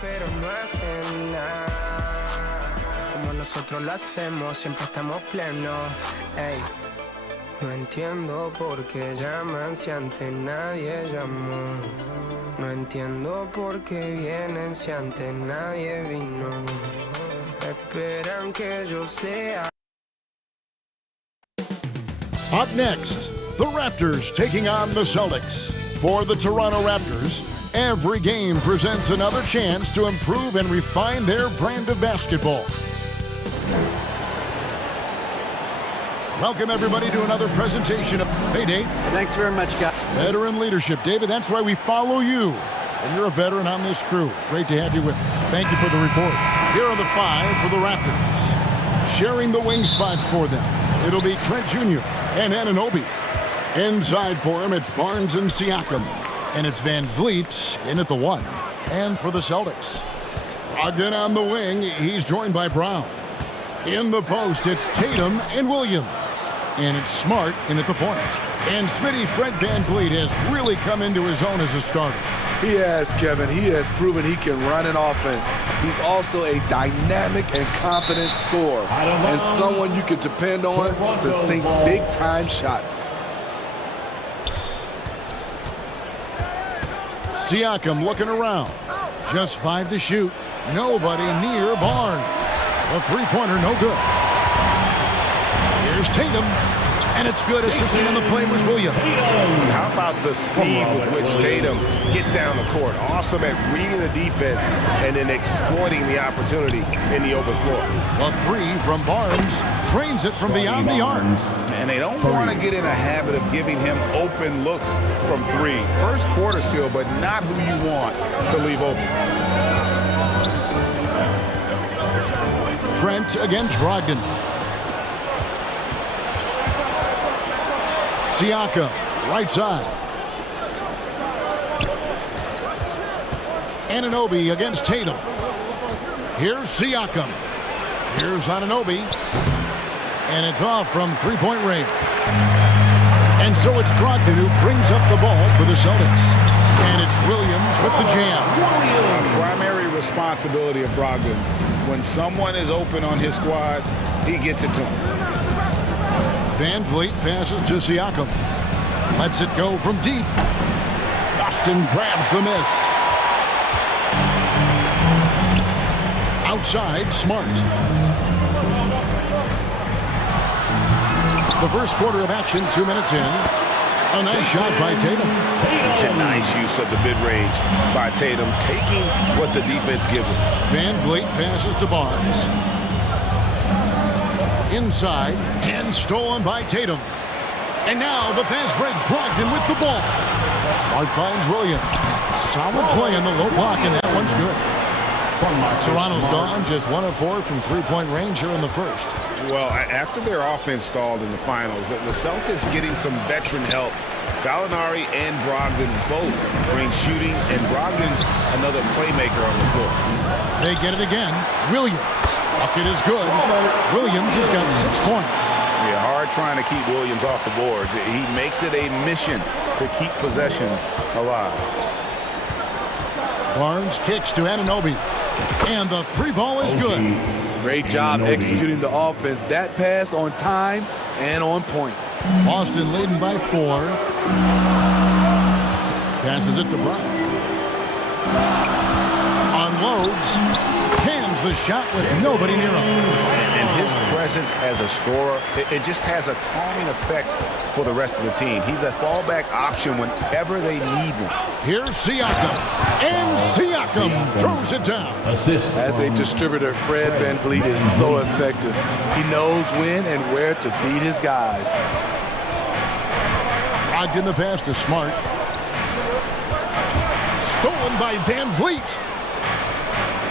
pero no hacen nada. Como nosotros lo hacemos, siempre estamos plenos. Ey. No entiendo por qué llaman si antes nadie llamó. No entiendo por qué vienen si antes nadie vino. Esperan que yo sea. Up next, the Raptors taking on the Celtics. For the Toronto Raptors, every game presents another chance to improve and refine their brand of basketball. Welcome, everybody, to another presentation of... Hey, Dave. Thanks very much, guys. Veteran leadership. David, that's why we follow you. And you're a veteran on this crew. Great to have you with us. Thank you for the report. Here are the five for the Raptors. Sharing the wing spots for them, it'll be Trent Jr. and Anunoby. Inside for him, it's Barnes and Siakam. And it's Van Vliet in at the 1. And for the Celtics, Brogdon on the wing. He's joined by Brown. In the post, it's Tatum and Williams. And it's Smart in at the point. And Smitty, Fred VanVleet has really come into his own as a starter. He has, Kevin. He has proven he can run an offense. He's also a dynamic and confident scorer. And someone you can depend on to sink big-time shots. Siakam looking around. Just 5 to shoot. Nobody near Barnes. The three-pointer, no good. Here's Tatum. And it's good. Assisting on the play was Williams. How about the speed with which Tatum gets down the court? Awesome at reading the defense and then exploiting the opportunity in the open floor. A 3 from Barnes. Trains it from beyond the arc. And they don't want to get in a habit of giving him open looks from 3. First quarter still, but not who you want to leave open. Trent against Brogdon. Siakam, right side. Anunoby against Tatum. Here's Siakam. Here's Anunoby. And it's off from three-point range. And so it's Brogdon who brings up the ball for the Celtics. And it's Williams with the jam. A primary responsibility of Brogdon's. When someone is open on his squad, he gets it to him. VanVleet passes to Siakam. Lets it go from deep. Boston grabs the miss. Outside, Smart. The first quarter of action, 2 minutes in. A nice shot by Tatum. A nice use of the mid-range by Tatum, taking what the defense gives him. VanVleet passes to Barnes. Inside, and stolen by Tatum. And now the fast break, Brogdon with the ball. Smart finds Williams. Solid play in the low block, and that one's good. Toronto's gone, just 1 of 4 from three-point range here in the first. Well, after their offense stalled in the finals, the Celtics getting some veteran help. Gallinari and Brogdon both bring shooting, and Brogdon's another playmaker on the floor. They get it again. Williams. Bucket is good. Williams has got 6 points. Yeah, hard trying to keep Williams off the boards. He makes it a mission to keep possessions alive. Barnes kicks to Anunoby. And the 3-ball is good. Great job executing the offense. That pass on time and on point. Boston leading by 4. Passes it to Brown. Unloads. Hands the shot with nobody near him. And his presence as a scorer, it just has a calming effect for the rest of the team. He's a fallback option whenever they need one. Here's Siakam. And Siakam throws it down. As a distributor, Fred VanVleet is so effective. He knows when and where to feed his guys. Brogdon the pass to Smart. Stolen by VanVleet.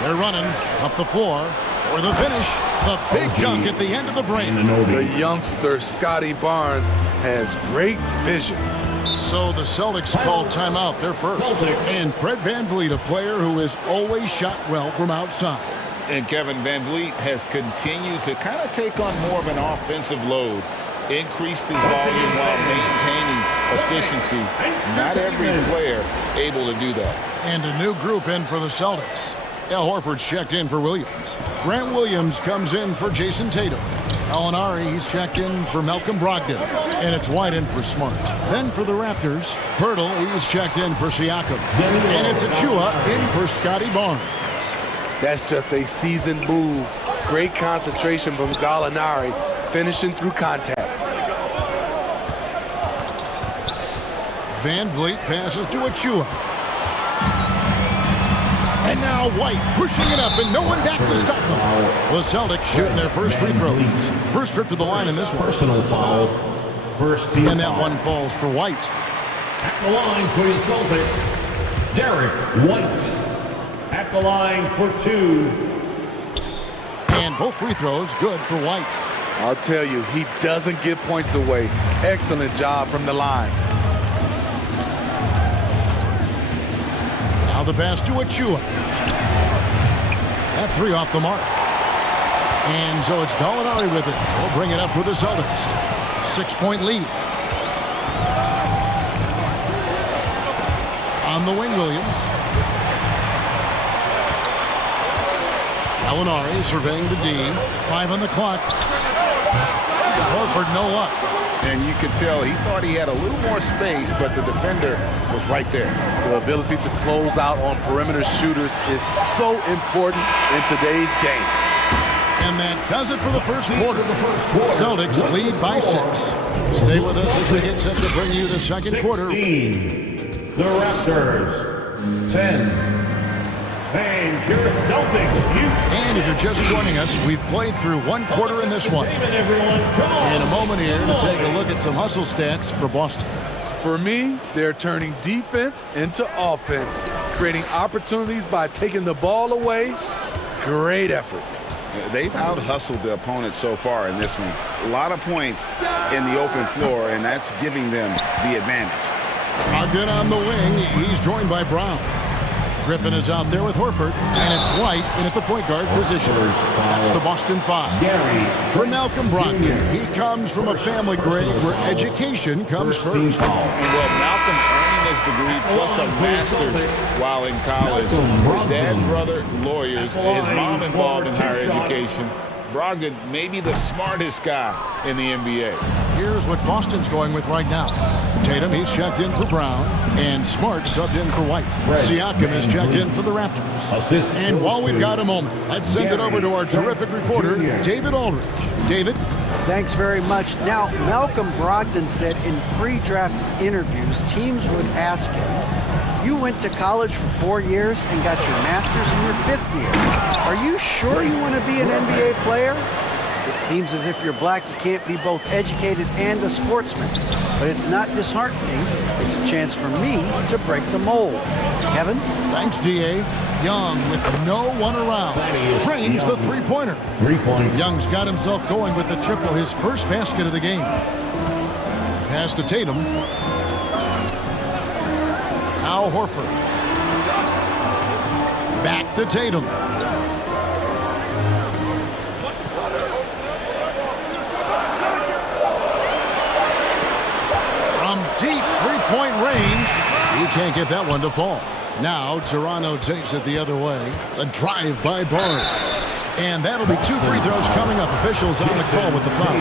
They're running up the floor for the finish. The big dunk at the end of the break. The youngster, Scotty Barnes, has great vision. So the Celtics called timeout, their first. And Fred VanVleet, a player who has always shot well from outside. And Kevin VanVleet has continued to kind of take on more of an offensive load. Increased his volume while maintaining efficiency. Not every player able to do that. And a new group in for the Celtics. Al Horford's checked in for Williams. Grant Williams comes in for Jason Tatum. Gallinari, he's checked in for Malcolm Brogdon. And it's White in for Smart. Then for the Raptors, Pirtle, he's checked in for Siakam. And it's Achua in for Scotty Barnes. That's just a seasoned move. Great concentration from Gallinari, finishing through contact. Van Vliet passes to Achua. And now White pushing it up and no one back to stop them. The Celtics shooting their first free throws. First trip to the line in this one. Personal foul. First team and that foul. one falls for White. At the line for the Celtics, Derek White. At the line for 2. And both free throws good for White. I'll tell you, he doesn't give points away. Excellent job from the line. Now the pass to Achua. That 3 off the mark. And so it's Gallinari with it. He'll bring it up for the Celtics. 6-point lead. On the wing, Williams. Gallinari surveying the D. 5 on the clock. Horford, no luck. And you could tell he thought he had a little more space, but the defender was right there. The ability to close out on perimeter shooters is so important in today's game. And that does it for the first quarter. Celtics lead by 6. Stay with us as we get set to bring you the second quarter. 16, the Raptors, 10. And your Celtics. And if you're just joining us, we've played through one quarter in this one. In a moment here to take a look at some hustle stats for Boston. For me, they're turning defense into offense, creating opportunities by taking the ball away. Great effort. They've out-hustled the opponent so far in this one. A lot of points in the open floor, and that's giving them the advantage. Brogdon on the wing. He's joined by Brown. Griffin is out there with Horford, and it's White in at the point guard position. That's the Boston 5. For Malcolm Brogdon, he comes from a family grade where education comes first. Well, Malcolm earning his degree plus a master's while in college. His dad and brother, lawyers. His mom involved in higher education. Brogdon may be the smartest guy in the NBA. Here's what Boston's going with right now. Tatum, he's checked in for Brown, and Smart subbed in for White. Siakam is checked in for the Raptors. And while we've got a moment, let's send it over to our terrific reporter, David Aldridge. David? Thanks very much. Now, Malcolm Brogdon said in pre-draft interviews, teams would ask him, you went to college for 4 years and got your master's in your 5th year. Are you sure you want to be an NBA player? It seems as if you're black, you can't be both educated and a sportsman. But it's not disheartening. It's a chance for me to break the mold. Kevin? Thanks, D.A. Young with no one around. Trains the three-pointer. 3 points. Young's got himself going with the triple, his first basket of the game. Pass to Tatum. Al Horford. Back to Tatum. From deep three-point range, he can't get that one to fall. Now Toronto takes it the other way. A drive by Barnes. And that'll be 2 free throws coming up. Officials on the call with the foul.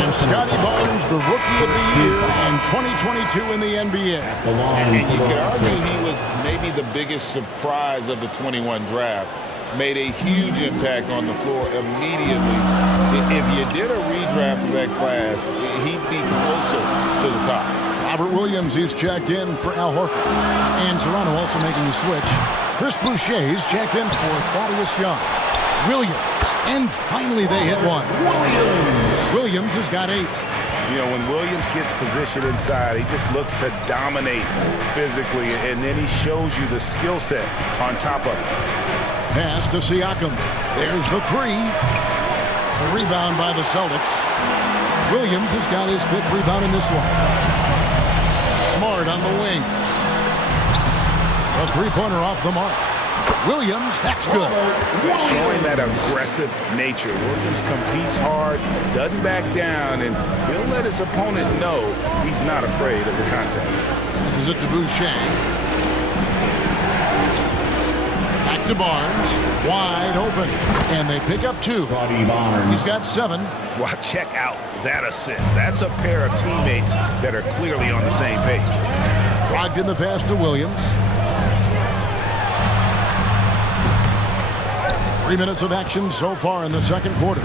And Scotty Barnes, the Rookie of the Year in 2022 in the NBA. And you could argue he was maybe the biggest surprise of the 21 draft. Made a huge impact on the floor immediately. If you did a redraft of that class, he'd be closer to the top. Robert Williams is checked in for Al Horford. And Toronto also making a switch. Chris Boucher's checked in for Thaddeus Young. Williams. And finally they hit one. Williams has got 8. You know, when Williams gets positioned inside, he just looks to dominate physically, and then he shows you the skill set on top of it. Pass to Siakam. There's the 3. A rebound by the Celtics. Williams has got his 5th rebound in this one. Smart on the wing. A three-pointer off the mark. Williams, that's good. Showing that aggressive nature. Williams competes hard, doesn't back down, and he'll let his opponent know he's not afraid of the contact. This is it to Boucher. to Barnes. Wide open. And they pick up 2. He's got 7. Well, check out that assist. That's a pair of teammates that are clearly on the same page. Brogdon the pass to Williams. 3 minutes of action so far in the second quarter.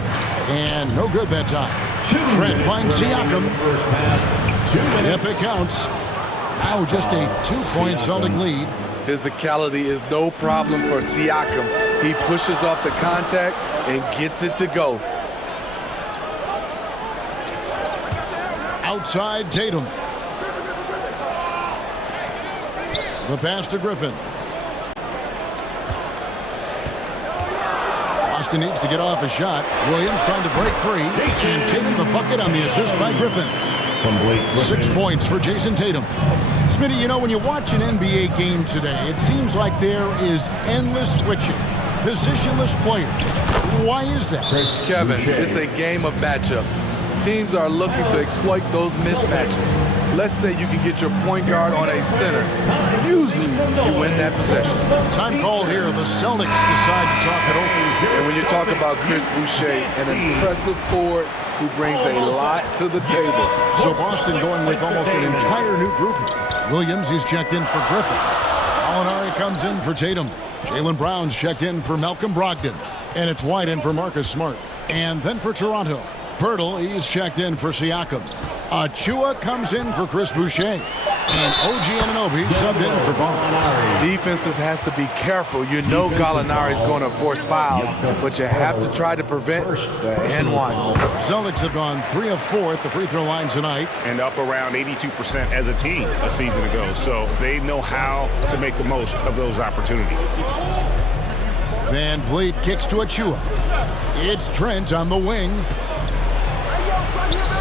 And no good that time. Trent finds Siakam. Yep, it counts. Now just a 2-point Celtic lead. Physicality is no problem for Siakam. He pushes off the contact and gets it to go. Outside Tatum. The pass to Griffin. Boston needs to get off a shot. Williams trying to break free. And Tatum the bucket on the assist by Griffin. 6 points for Jason Tatum. Smitty, you know, when you watch an NBA game today, it seems like there is endless switching. Positionless players. Why is that? Kevin, it's a game of matchups. Teams are looking to exploit those mismatches. Let's say you can get your point guard on a center. Usually, you win that possession. Time called here. The Celtics decide to talk it over. And when you talk about Chris Boucher, an impressive forward who brings a lot to the table. So Boston going with almost an entire new group here. Williams, he's checked in for Griffin. Alinari comes in for Tatum. Jaylen Brown's checked in for Malcolm Brogdon. And it's White in for Marcus Smart. And then for Toronto, Pirtle, he's checked in for Siakam. Achua comes in for Chris Boucher. And OG Anunoby subbed in for Barnes. Defenses has to be careful. You know Gallinari's going to force fouls, but you have to try to prevent the N1. Celtics have gone 3 of 4 at the free throw line tonight. And up around 82% as a team a season ago. So they know how to make the most of those opportunities. Van Vliet kicks to Achua. It's Trent on the wing.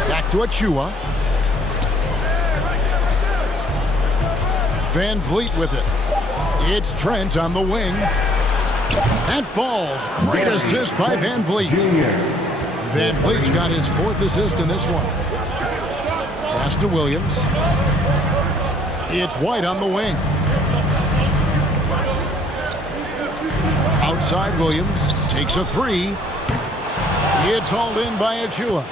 Back to Achua. Van Vliet with it. It's Trent on the wing. And falls. Great assist by Van Vliet. Van Vliet's got his 4th assist in this one. Pass to Williams. It's White on the wing. Outside Williams. Takes a 3. It's hauled in by Achua.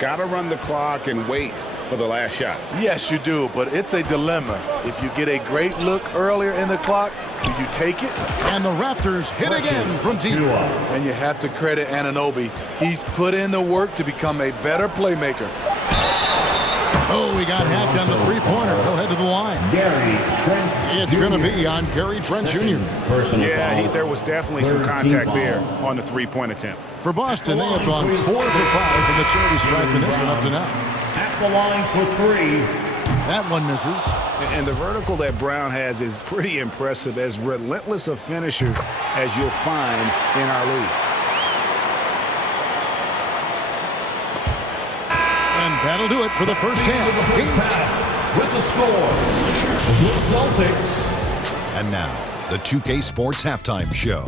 Got to run the clock and wait for the last shot. Yes, you do, but it's a dilemma. If you get a great look earlier in the clock, do you take it? And the Raptors hit again from deep. And you have to credit Anunoby. He's put in the work to become a better playmaker. Oh, he got hacked on the three-pointer. He'll head to the line. Gary Trent It's going to be on Gary Trent Jr. Yeah, there was definitely some contact there on the three-point attempt. For Boston, they have gone 4 for 5 from the charity stripe in this one up to now. At the line for 3. That one misses. And the vertical that Brown has is pretty impressive, as relentless a finisher as you'll find in our league. And that'll do it for the first half. With the score, the Celtics. And now, the 2K Sports Halftime Show.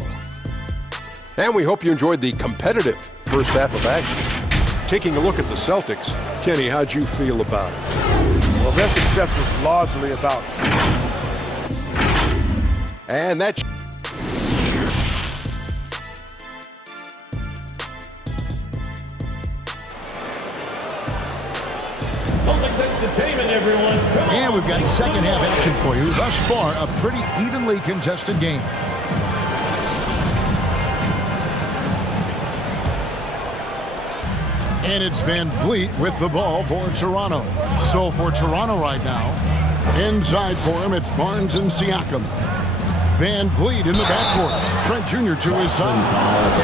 And we hope you enjoyed the competitive first half of action. Taking a look at the Celtics, Kenny, how'd you feel about it? Well, their success was largely about And that Celtics entertainment, everyone. And we've got second half action for you. Thus far, a pretty evenly contested game. And it's Van Vliet with the ball for Toronto. So for Toronto right now, inside for him, it's Barnes and Siakam. Van Vliet in the backcourt. Trent Jr. to his side.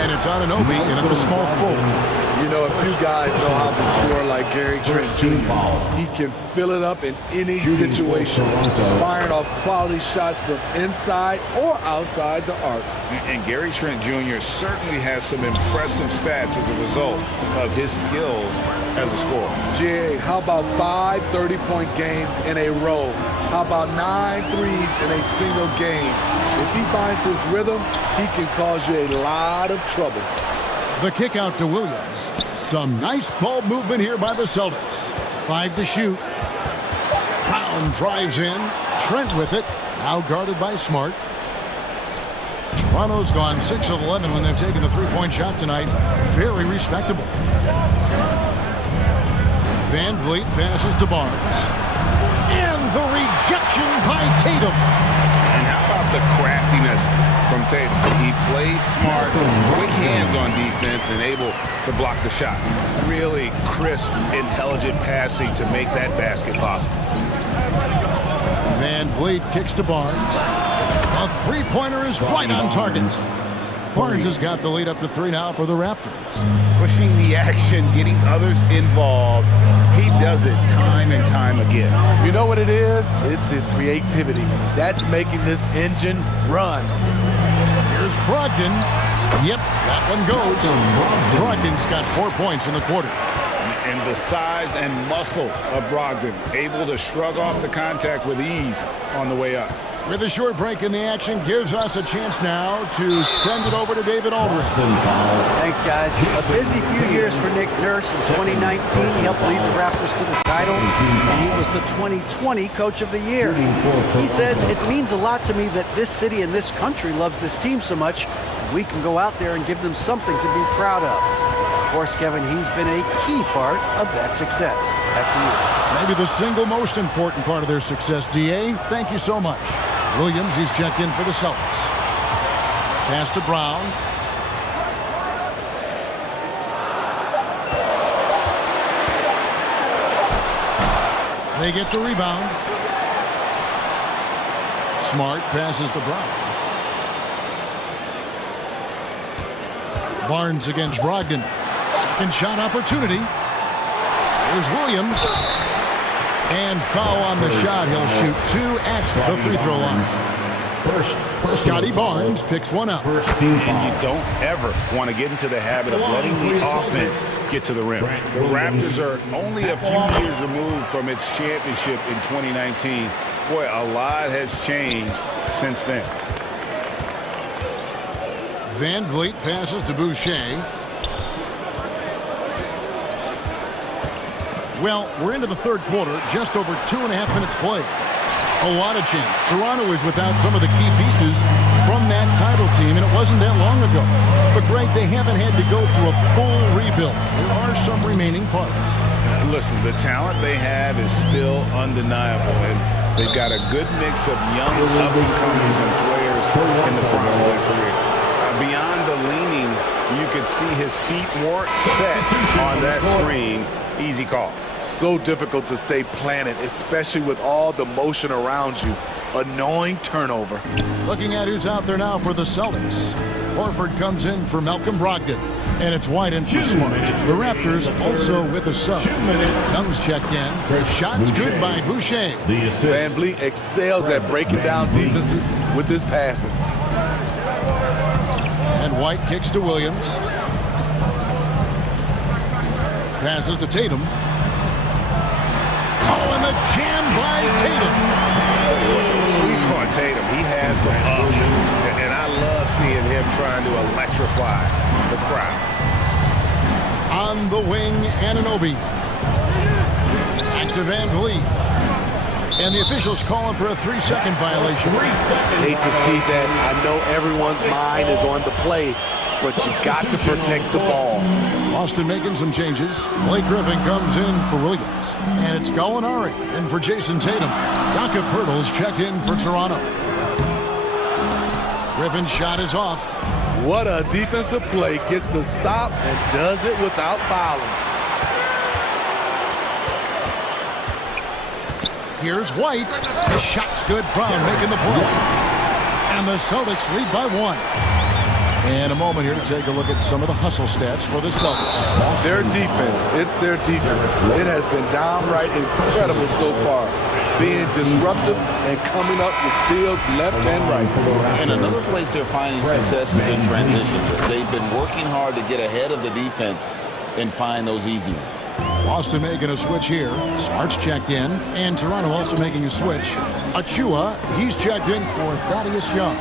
And it's Anunoby in at the small forward. You know, if you guys know how to score like Gary Trent Jr., he can fill it up in any situation, firing off quality shots from inside or outside the arc. And Gary Trent Jr. certainly has some impressive stats as a result of his skills as a scorer. Jay, how about 5 30-point games in a row? How about 9 threes in a single game? If he finds his rhythm, he can cause you a lot of trouble. The kick out to Williams. Some nice ball movement here by the Celtics. 5 to shoot. Brown drives in. Trent with it. Now guarded by Smart. Toronto's gone 6 of 11 when they've taken the three-point shot tonight. Very respectable. Van Vliet passes to Barnes. And the rejection by Tatum. And how about the craftiness from Tatum? He plays smart, quick hands on defense, and able to block the shot. Really crisp, intelligent passing to make that basket possible. Van Vliet kicks to Barnes. A three-pointer is right on target. Barnes has got the lead up to 3 now for the Raptors. Pushing the action, getting others involved. He does it time and time again. You know what it is? It's his creativity. That's making this engine run. Here's Brogdon. Yep, that one goes. Brogdon's got 4 points in the quarter. And the size and muscle of Brogdon, able to shrug off the contact with ease on the way up. With a short break in the action, gives us a chance now to send it over to David Aldridge. Thanks, guys. A busy few years for Nick Nurse. In 2019, he helped lead the Raptors to the title, and he was the 2020 Coach of the Year. He says, it means a lot to me that this city and this country loves this team so much, and we can go out there and give them something to be proud of. Of course, Kevin, he's been a key part of that success. Back to you. Maybe the single most important part of their success, D.A. Thank you so much. Williams, he's checked in for the Celtics. Pass to Brown. They get the rebound. Smart passes to Brown. Barnes against Brogdon. Second shot opportunity. Here's Williams. And foul on the shot. He'll shoot 2 at the free throw line. Scotty Barnes picks one up. And you don't ever want to get into the habit of letting the offense get to the rim. The Raptors are only a few years removed from its championship in 2019. Boy, a lot has changed since then. Van Vliet passes to Boucher. Well, we're into the third quarter, just over 2.5 minutes played. A lot of change. Toronto is without some of the key pieces from that title team, and it wasn't that long ago. But, Greg, they haven't had to go through a full rebuild. There are some remaining parts. Listen, the talent they have is still undeniable, and they've got a good mix of young up-and-comers and players in the prime of their career. Beyond the leaning, you could see his feet weren't set on that screen. Easy call. So difficult to stay planted, especially with all the motion around you. Annoying turnover. Looking at who's out there now for the Celtics. Horford comes in for Malcolm Brogdon. And it's White in for Smart. The Raptors also with a sub. Young's checked in. Shots good by Boucher. Van Vliet excels at breaking down defenses with his passing. And White kicks to Williams. Passes to Tatum. Calling the jam by Tatum. Sleep on Tatum. He has some ups. And I love seeing him trying to electrify the crowd. On the wing, Anunoby. Back to Van Vliet. And the officials calling for a 3-second violation. Hate to see that. I know everyone's mind is on the play, but you got to protect the ball. Boston making some changes. Blake Griffin comes in for Williams. And it's Gallinari in for Jason Tatum. Jakob Poeltl's checked in for Toronto. Griffin's shot is off. What a defensive play. Gets the stop and does it without fouling. Here's White. The shot's good. Brown making the play. And the Celtics lead by 1. And a moment here to take a look at some of the hustle stats for the Celtics. Their defense. It's their defense. It has been downright incredible so far. Being disruptive and coming up with steals left and right. And another place they're finding success is in transition. They've been working hard to get ahead of the defense and find those easy ones. Boston making a switch here. Smart's checked in. And Toronto also making a switch. Achua, he's checked in for Thaddeus Young.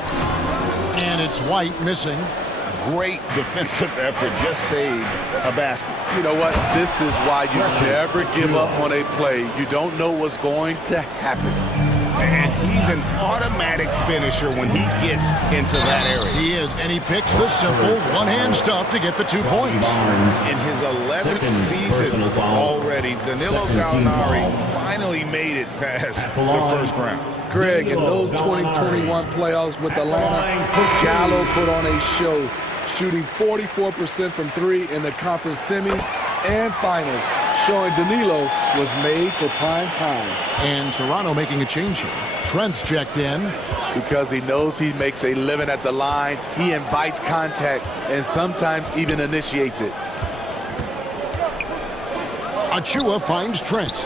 And it's White missing. Great defensive effort. Just saved a basket. You know what? This is why you never give up on a play. You don't know what's going to happen. And he's an automatic finisher when he gets into that area. He is, and he picks the simple one-hand stuff to get the 2 points. In his 11th season already, Danilo Gallinari finally made it past the first round. Greg, in those 2021 playoffs with Atlanta, Gallo put on a show, shooting 44% from 3 in the conference semis and finals, showing Danilo was made for prime time. And Toronto making a change here. Trent's checked in. Because he knows he makes a living at the line, he invites contact and sometimes even initiates it. Achua finds Trent.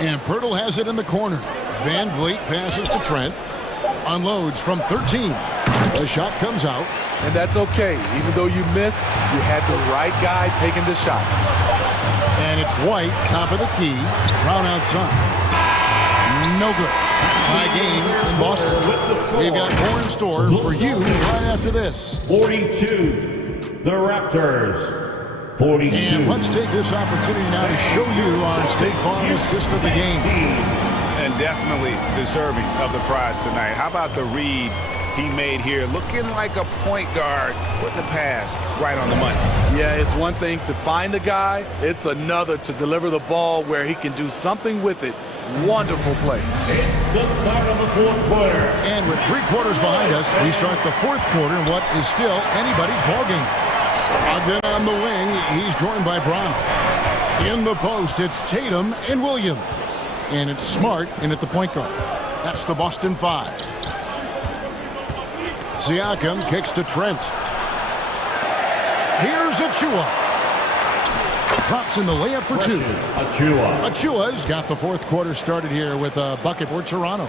And Pirtle has it in the corner. Van Vliet passes to Trent. Unloads from 13. The shot comes out. And that's okay. Even though you miss, you had the right guy taking the shot. And it's White, top of the key. Brown outside. No good. Tie game in Boston. We've got more in store for you right after this. 42, the Raptors. 42. And let's take this opportunity now to show you our State Farm assist of the game. And definitely deserving of the prize tonight. How about the read he made here? Looking like a point guard, putting the pass right on the money. Yeah, it's one thing to find the guy. It's another to deliver the ball where he can do something with it. Wonderful play. It's the start of the 4th quarter. And with 3 quarters behind us, we start the 4th quarter in what is still anybody's ballgame. Then on the wing, he's joined by Brown. In the post, it's Tatum and Williams. And it's Smart in at the point guard. That's the Boston 5. Siakam kicks to Trent. Here's Achua. Drops in the layup for 2. Achua's got the 4th quarter started here with a bucket for Toronto.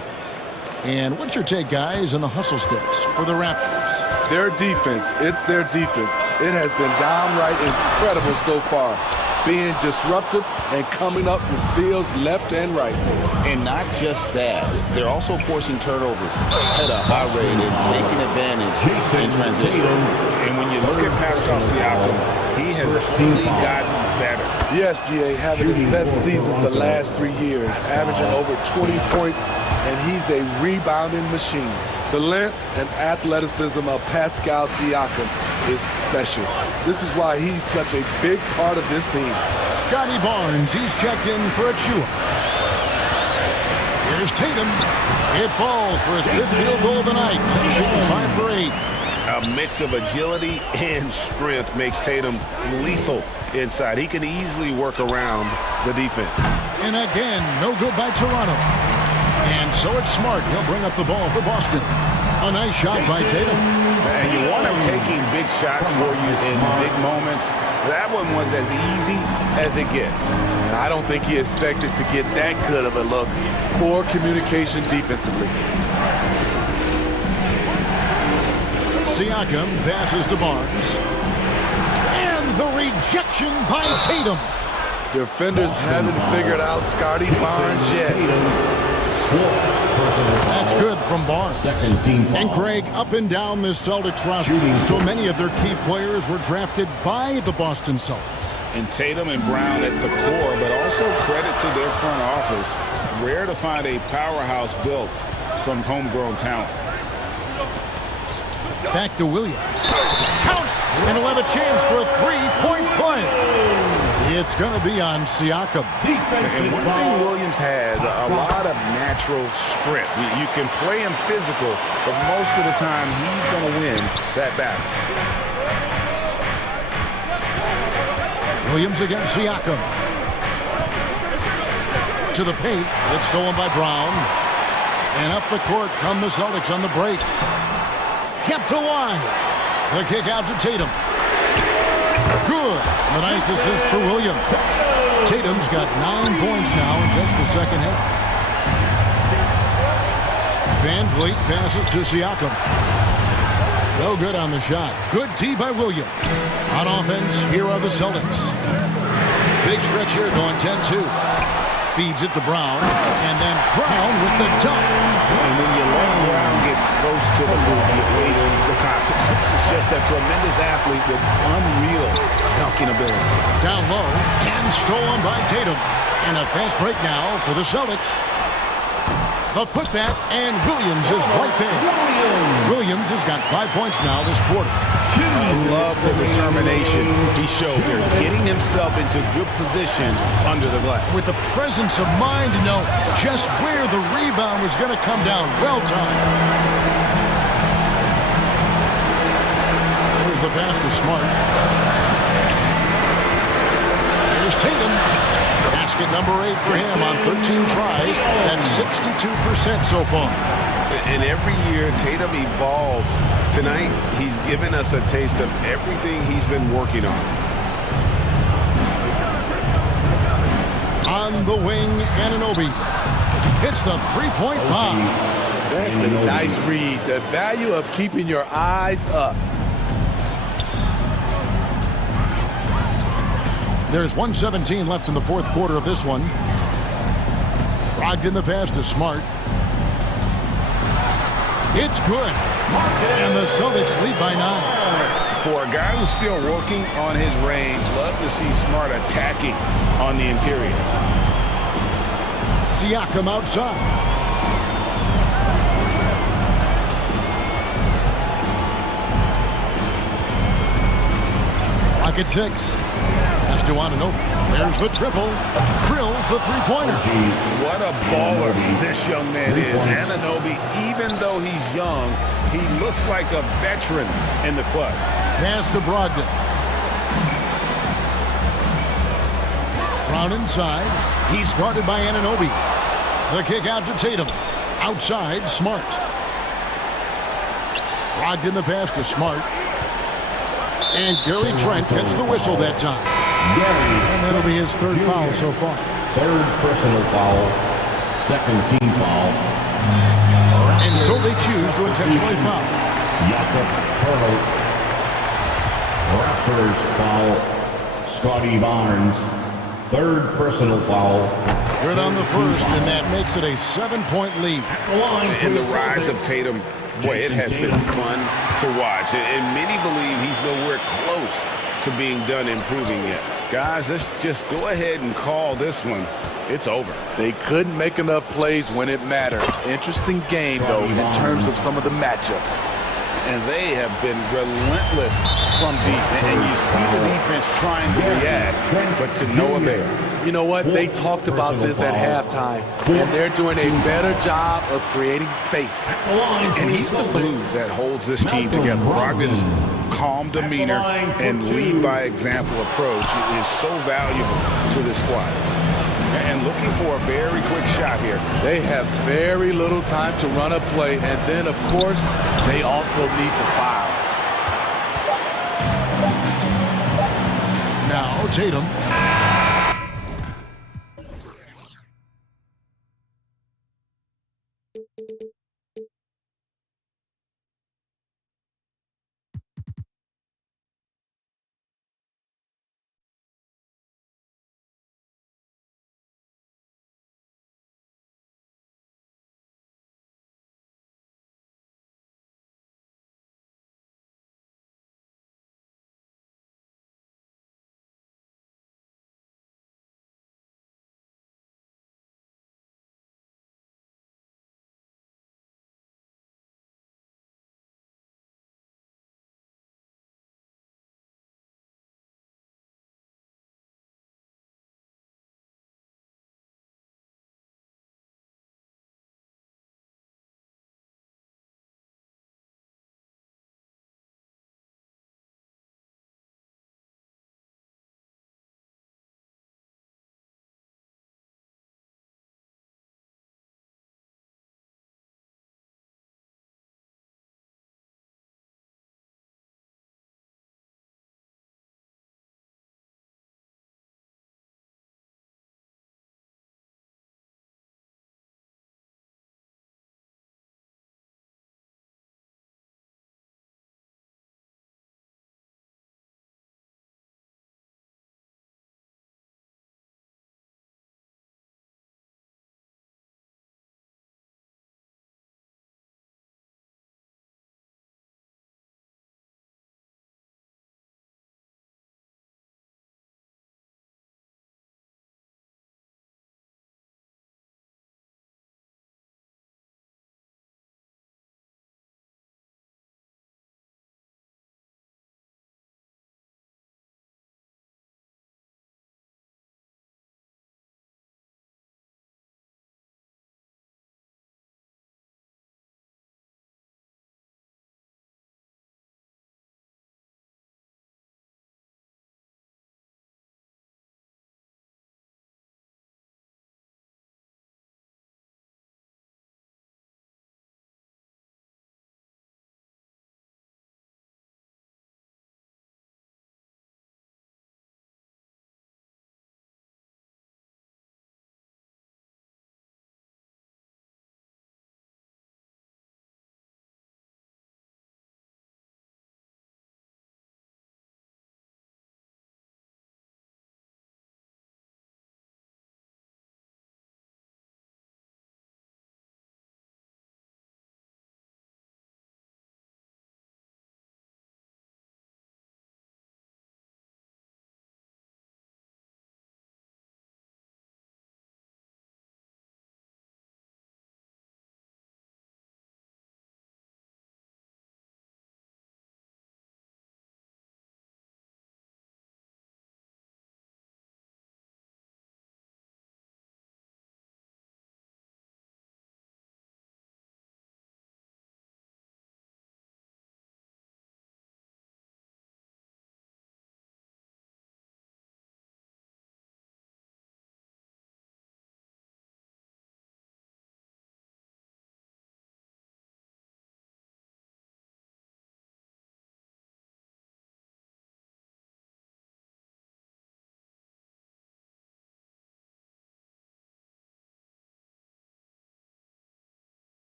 And what's your take, guys, on the hustle sticks for the Raptors? Their defense, it's their defense. It has been downright incredible so far. Being disruptive and coming up with steals left and right. And not just that, they're also forcing turnovers at a high rate and taking advantage in transition. And when you look at Pascal Siakam, he has only gotten better. Yes, GA, having his best season the last 3 years, averaging over 20 points, and he's a rebounding machine. The length and athleticism of Pascal Siakam is special. This is why he's such a big part of this team. Scotty Barnes, he's checked in for Achua. Here's Tatum. It falls for his 5th field goal of the night. Shooting 5 for 8. A mix of agility and strength makes Tatum lethal inside. He can easily work around the defense. And again, no good by Toronto. And so it's Smart. He'll bring up the ball for Boston. A nice shot by Tatum. And you want him taking big shots for you in big moments. That one was as easy as it gets. And I don't think he expected to get that good of a look. Poor communication defensively. Siakam passes to Barnes. And the rejection by Tatum. Defenders haven't figured out Scotty Barnes yet. That's good from Barnes. And Craig, up and down this Celtics roster, so many of their key players were drafted by the Boston Celtics. And Tatum and Brown at the core, but also credit to their front office. Rare to find a powerhouse built from homegrown talent. Back to Williams. Count it! And he'll have a chance for a 3-point play. It's going to be on Siakam. And one thing Williams has, a lot of natural strength. You can play him physical, but most of the time he's going to win that battle. Williams against Siakam. To the paint. It's stolen by Brown. And up the court come the Celtics on the break. Kept alive. The kick out to Tatum. Good. The nice assist for Williams. Tatum's got 9 points now in just the second half. Van Vliet passes to Siakam. No good on the shot. Good tee by Williams. On offense, here are the Celtics. Big stretch here going 10-2. Feeds it to Brown. And then Brown with the dunk. And when you let Brown get close to the hoop, you face the consequences. Just a tremendous athlete with unreal dunking ability. Down low and stolen by Tatum. And a fast break now for the Celtics. The putback, and Williams is right there. Williams has got 5 points now this quarter. I love the determination he showed there, getting himself into good position under the glass. With the presence of mind to know just where the rebound was going to come down. Well timed. There's the pass to Smart. Here's Tatum. Basket number 8 for him on 13 tries. That's 62% so far. And every year, Tatum evolves. Tonight, he's given us a taste of everything he's been working on. On the wing, Anunoby hits the three-point bomb. That's a nice read. The value of keeping your eyes up. There's 1:17 left in the fourth quarter of this one. Brogdon the pass to Smart. It's good. And the Celtics lead by 9. For a guy who's still working on his range, love to see Smart attacking on the interior. Siakam outside. Rocket 6. Pass to Anunoby. There's the triple. Drills the three-pointer. What a baller this young man is. Anunoby, even though he's young, he looks like a veteran in the clutch. Pass to Brogdon. Brown inside. He's guarded by Anunoby. The kick out to Tatum. Outside, Smart. Brogdon the pass to Smart. And Gary Trent gets the whistle that time. And that'll be his third foul so far. Third personal foul. Second team foul. And so they choose to intentionally foul. Jakob Pearl. Raptors foul. Scotty Barnes. Third personal foul. Good on the first, and that makes it a 7-point lead. And the rise of Tatum, boy, it has been fun to watch. And many believe he's nowhere close to being done improving yet. Guys, let's just go ahead and call this one. It's over. They couldn't make enough plays when it mattered. Interesting game, though, in terms of some of the matchups. And they have been relentless from deep. And you see the defense trying to react, but to no avail. You know what? They talked about this at halftime, and they're doing a better job of creating space. And he's the glue that holds this team together. Brogdon's calm demeanor and lead by example approach is so valuable to this squad. And looking for a very quick shot here. They have very little time to run a play, and then, of course, they also need to foul. Now Tatum.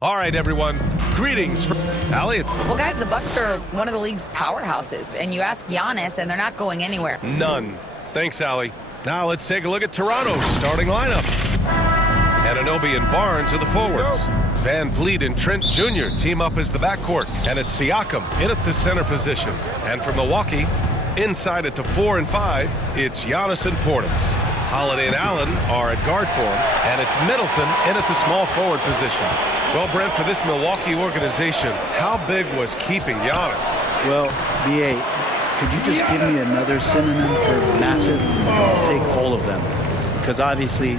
All right, everyone. Greetings from Allie. Well, guys, the Bucks are one of the league's powerhouses, and you ask Giannis, and they're not going anywhere. None. Thanks, Allie. Now let's take a look at Toronto's starting lineup. Anunoby and Barnes are the forwards. Van Vliet and Trent Jr. team up as the backcourt, and it's Siakam in at the center position. And from Milwaukee, inside at the 4 and 5, it's Giannis and Portis. Holiday and Allen are at guard form, and it's Middleton in at the small forward position. Well, Brent, for this Milwaukee organization, how big was keeping Giannis? Well, B.A., could you just give me another synonym for massive? I'll take all of them. Because obviously,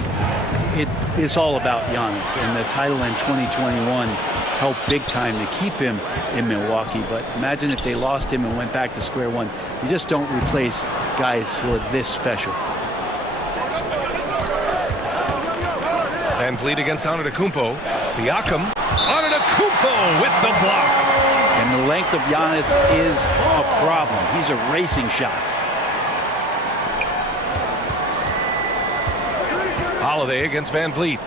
it's all about Giannis. And the title in 2021 helped big time to keep him in Milwaukee. But imagine if they lost him and went back to square one. You just don't replace guys who are this special. Van Vliet against Antetokounmpo. Siakam. Antetokounmpo with the block. And the length of Giannis is a problem. He's erasing shots. Holiday against Van Vliet.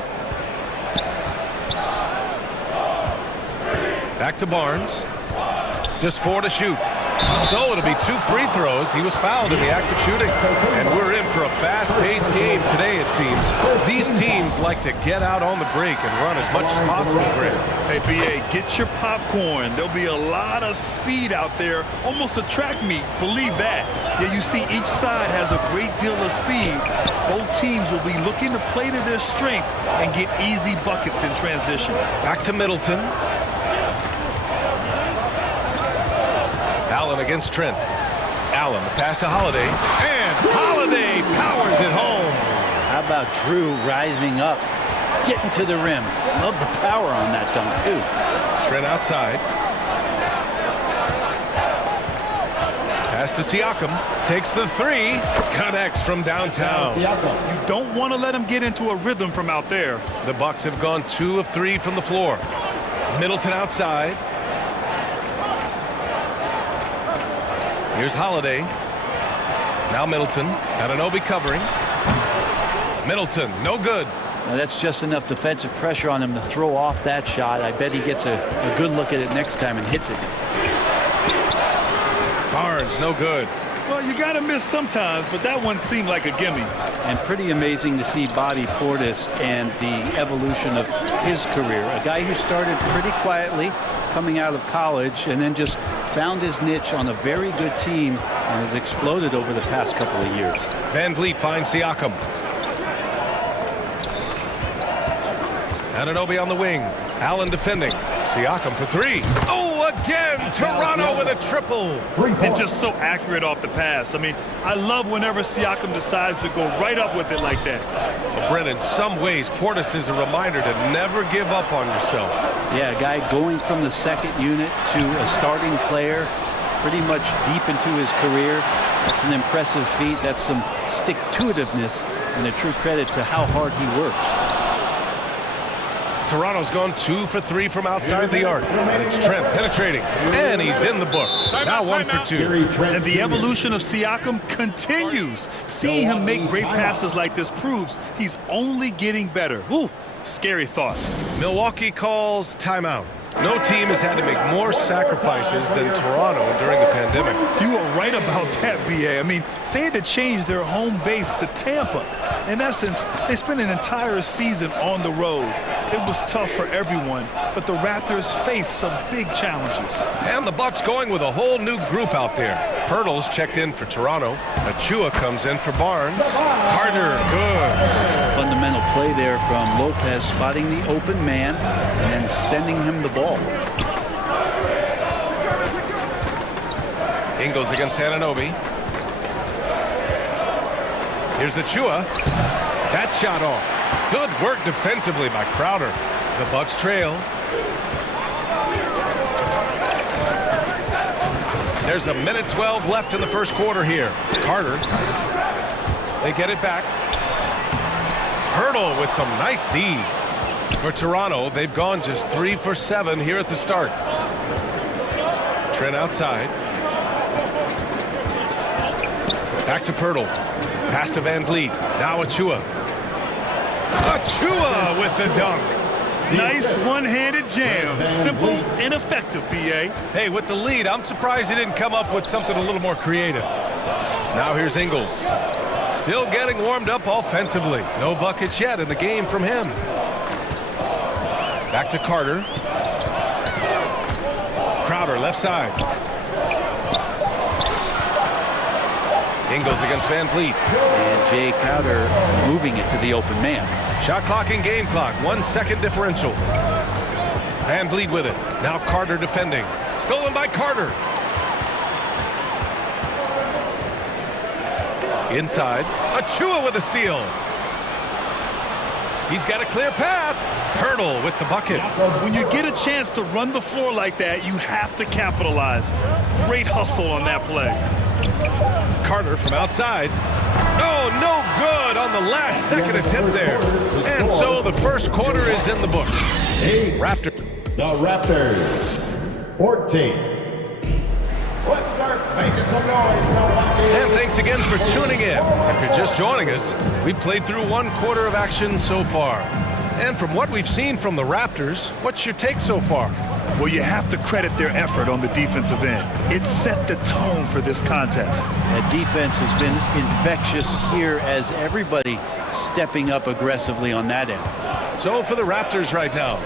Back to Barnes. Just 4 to shoot. So it'll be 2 free throws. He was fouled in the act of shooting. And we're in for a fast-paced game today, it seems. These teams like to get out on the break and run as much as possible, Greg. Hey, B.A., get your popcorn. There'll be a lot of speed out there, almost a track meet. Believe that. Yeah, you see each side has a great deal of speed. Both teams will be looking to play to their strength and get easy buckets in transition. Back to Middleton. Allen against Trent. Allen, the pass to Holiday. And Holiday powers it home. How about Drew rising up, getting to the rim. Love the power on that dunk, too. Trent outside. Pass to Siakam. Takes the 3. Connects from downtown. You don't want to let him get into a rhythm from out there. The Bucks have gone 2 of 3 from the floor. Middleton outside. Here's Holiday. Now Middleton. Anunoby covering. Middleton, no good. Now that's just enough defensive pressure on him to throw off that shot. I bet he gets a good look at it next time and hits it. Barnes, no good. Well, you got to miss sometimes, but that one seemed like a gimme. And pretty amazing to see Bobby Portis and the evolution of his career. A guy who started pretty quietly coming out of college and then just found his niche on a very good team and has exploded over the past couple of years. Van Vliet finds Siakam. Anunoby on the wing. Allen defending. Siakam for 3. Oh, again! Toronto with a triple. And just so accurate off the pass. I mean, I love whenever Siakam decides to go right up with it like that. Well, Brent, in some ways, Portis is a reminder to never give up on yourself. Yeah, a guy going from the second unit to a starting player pretty much deep into his career. That's an impressive feat. That's some stick-to-itiveness and a true credit to how hard he works. Toronto's gone 2 for 3 from outside the arc. And it's Trent penetrating. And he's in the books. Now 1 for 2. And the evolution of Siakam continues. Seeing him make great passes like this proves he's only getting better. Ooh, scary thought. Milwaukee calls timeout. No team has had to make more sacrifices than Toronto during the pandemic. You are right about that, B.A. I mean, they had to change their home base to Tampa. In essence, they spent an entire season on the road. It was tough for everyone, but the Raptors faced some big challenges. And the Bucks going with a whole new group out there. Pirtle's checked in for Toronto. Achua comes in for Barnes. Carter, good. Fundamental play there from Lopez, spotting the open man and then sending him the ball. Ingles against Anunoby. Here's Achua. That shot off. Good work defensively by Crowder. The Bucks trail. There's a minute 12 left in the first quarter here. Carter. They get it back. Hurdle with some nice D. For Toronto, they've gone just 3 for 7 here at the start. Trent outside. Back to Pirtle. Pass to Van Vliet. Now Achua. Achua with the dunk. Nice one-handed jam. Simple and effective, B.A. Hey, with the lead, I'm surprised he didn't come up with something a little more creative. Now here's Ingles. Still getting warmed up offensively. No buckets yet in the game from him. Back to Carter. Crowder left side. Ingles against Van Vliet. And Jay Crowder moving it to the open man. Shot clock and game clock. 1 second differential. Van Vliet with it. Now Carter defending. Stolen by Carter. Inside. Achua with a steal. He's got a clear path. Pirtle with the bucket. When you get a chance to run the floor like that, you have to capitalize. Great hustle on that play. Carter from outside. Oh, no good on the last second attempt there. And so the first quarter is in the books. Raptors. The Raptors, 14. Let's start making some noise, Milwaukee. And thanks again for tuning in. If you're just joining us, we played through 1 quarter of action so far. And from what we've seen from the Raptors, what's your take so far? Well, you have to credit their effort on the defensive end. It set the tone for this contest. That defense has been infectious here as everybody stepping up aggressively on that end. So for the Raptors right now,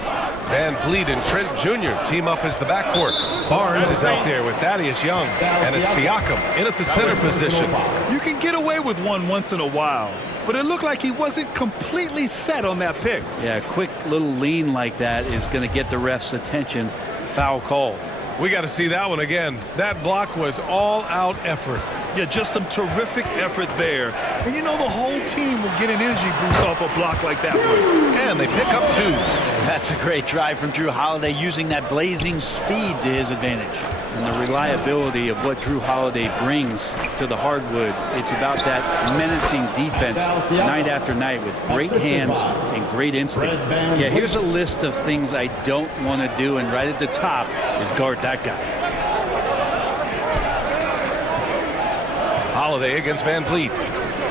Van Vliet and Trent Jr. team up as the backcourt. Barnes is out there with Thaddeus Young, and it's Siakam in at the center position. You can get away with one once in a while, but it looked like he wasn't completely set on that pick. Yeah, a quick little lean like that is going to get the ref's attention. Foul call. We got to see that one again. That block was all-out effort. Yeah, just some terrific effort there. And you know the whole team will get an energy boost off a block like that one. And they pick up 2. That's a great drive from Drew Holiday, using that blazing speed to his advantage. And the reliability of what Drew Holiday brings to the hardwood, it's about that menacing defense night after night with great hands and great instinct. Yeah, here's a list of things I don't want to do, and right at the top is guard that guy. Holiday against Van Vliet.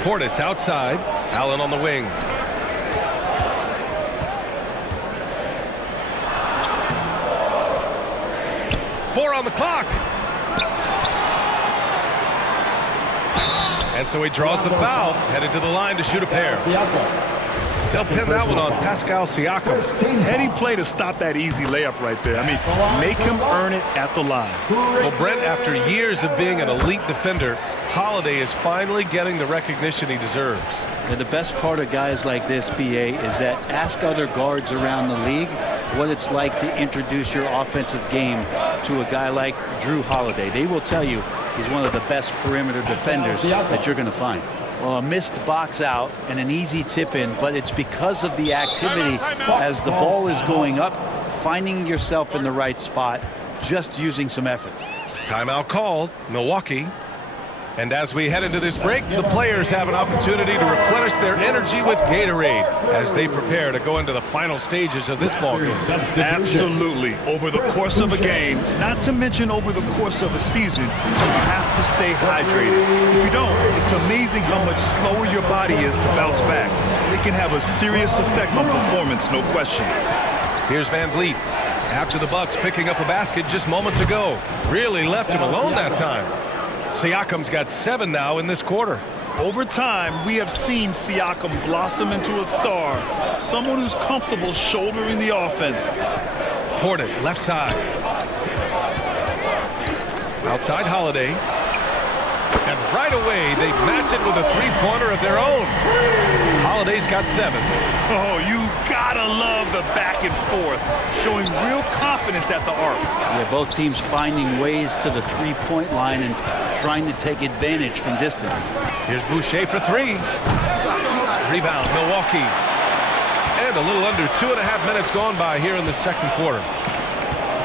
Portis outside. Allen on the wing. Four on the clock. And so he draws the foul, headed to the line to shoot a pair. They'll pin that one on Pascal Siakam. Heady play to stop that easy layup right there. I mean, make him earn it at the line. Well, Brent, after years of being an elite defender, Holiday is finally getting the recognition he deserves. And the best part of guys like this, BA, is that ask other guards around the league what it's like to introduce your offensive game to a guy like Drew Holiday. They will tell you he's one of the best perimeter defenders that you're going to find. Well, a missed box out and an easy tip in, but it's because of the activity as the ball is going up, finding yourself in the right spot, just using some effort. Timeout called, Milwaukee. And as we head into this break, the players have an opportunity to replenish their energy with Gatorade as they prepare to go into the final stages of this ballgame. Absolutely. Over the course of a game, not to mention over the course of a season, you have to stay hydrated. If you don't, it's amazing how much slower your body is to bounce back. It can have a serious effect on performance, no question. Here's Van Vliet. After the Bucks picking up a basket just moments ago. Really left him alone that time. Siakam's got 7 now in this quarter. Over time, we have seen Siakam blossom into a star, someone who's comfortable shouldering the offense. Portis, left side. Outside Holiday. And right away, they match it with a three-pointer of their own. Holiday's got 7. Oh, you gotta love the back and forth, showing real confidence at the arc. Yeah, both teams finding ways to the three-point line and trying to take advantage from distance. Here's Boucher for 3. Rebound, Milwaukee. And a little under 2.5 minutes gone by here in the second quarter.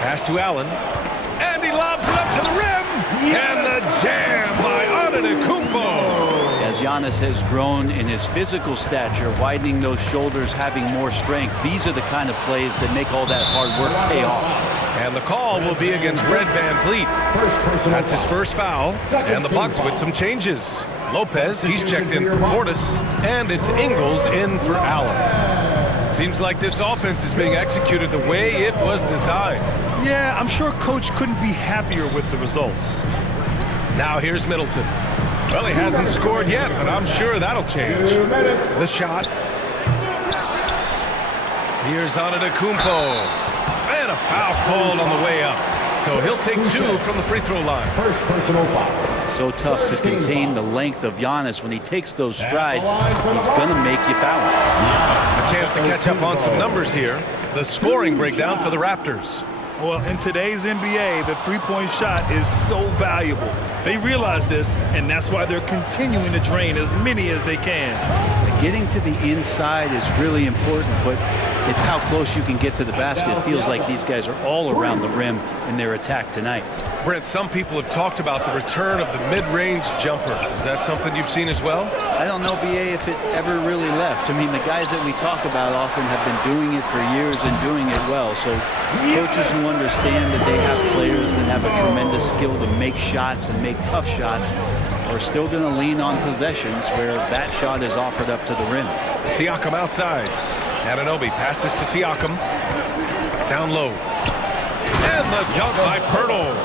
Pass to Allen. And he lobs it up to the rim. And the jam by Antetokounmpo. As Giannis has grown in his physical stature, widening those shoulders, having more strength, these are the kind of plays that make all that hard work pay off. And the call will be against Fred VanVleet. That's his first foul. And the Bucks with some changes. Lopez, he's checked in for Portis. And it's Ingles in for Allen. Seems like this offense is being executed the way it was designed. Yeah, I'm sure Coach couldn't be happier with the results. Now here's Middleton. Well, he hasn't scored yet, but I'm sure that'll change. The shot. Here's Antetokounmpo. And a foul called on the way up. So he'll take 2 from the free throw line. First personal foul. So tough to contain the length of Giannis. When he takes those strides, he's going to make you foul. A chance to catch up on some numbers here. The scoring breakdown for the Raptors. Well, in today's NBA, the three-point shot is so valuable. They realize this, and that's why they're continuing to drain as many as they can. Getting to the inside is really important, but it's how close you can get to the basket. It feels like these guys are all around the rim in their attack tonight. Brent, some people have talked about the return of the mid-range jumper. Is that something you've seen as well? I don't know, BA, if it ever really left. I mean, the guys that we talk about often have been doing it for years and doing it well. So coaches who understand that they have players that have a tremendous skill to make shots and make tough shots are still going to lean on possessions where that shot is offered up to the rim. Siakam outside. Anunoby passes to Siakam. Down low. And the dunk by Pirtle.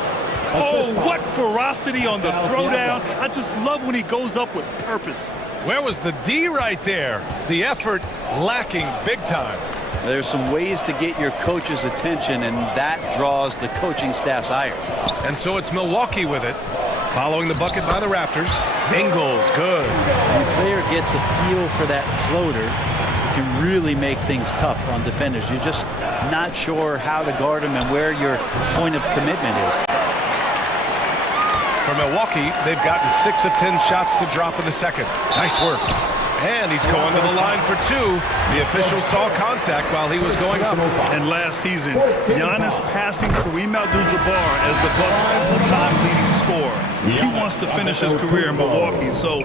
Oh, what ferocity on the throwdown. I just love when he goes up with purpose. Where was the D right there? The effort lacking big time. There's some ways to get your coach's attention, and that draws the coaching staff's ire. And so it's Milwaukee with it. Following the bucket by the Raptors. Ingles, good. When the player gets a feel for that floater, it can really make things tough on defenders. You're just not sure how to guard them and where your point of commitment is. For Milwaukee, they've gotten 6 of 10 shots to drop in the second. Nice work. And he's going to the line for 2. The official saw contact while he was going up. And last season, Giannis passing Kareem Abdul-Jabbar as the Bucks' all-time leading scorer. He wants to finish his career in Milwaukee, so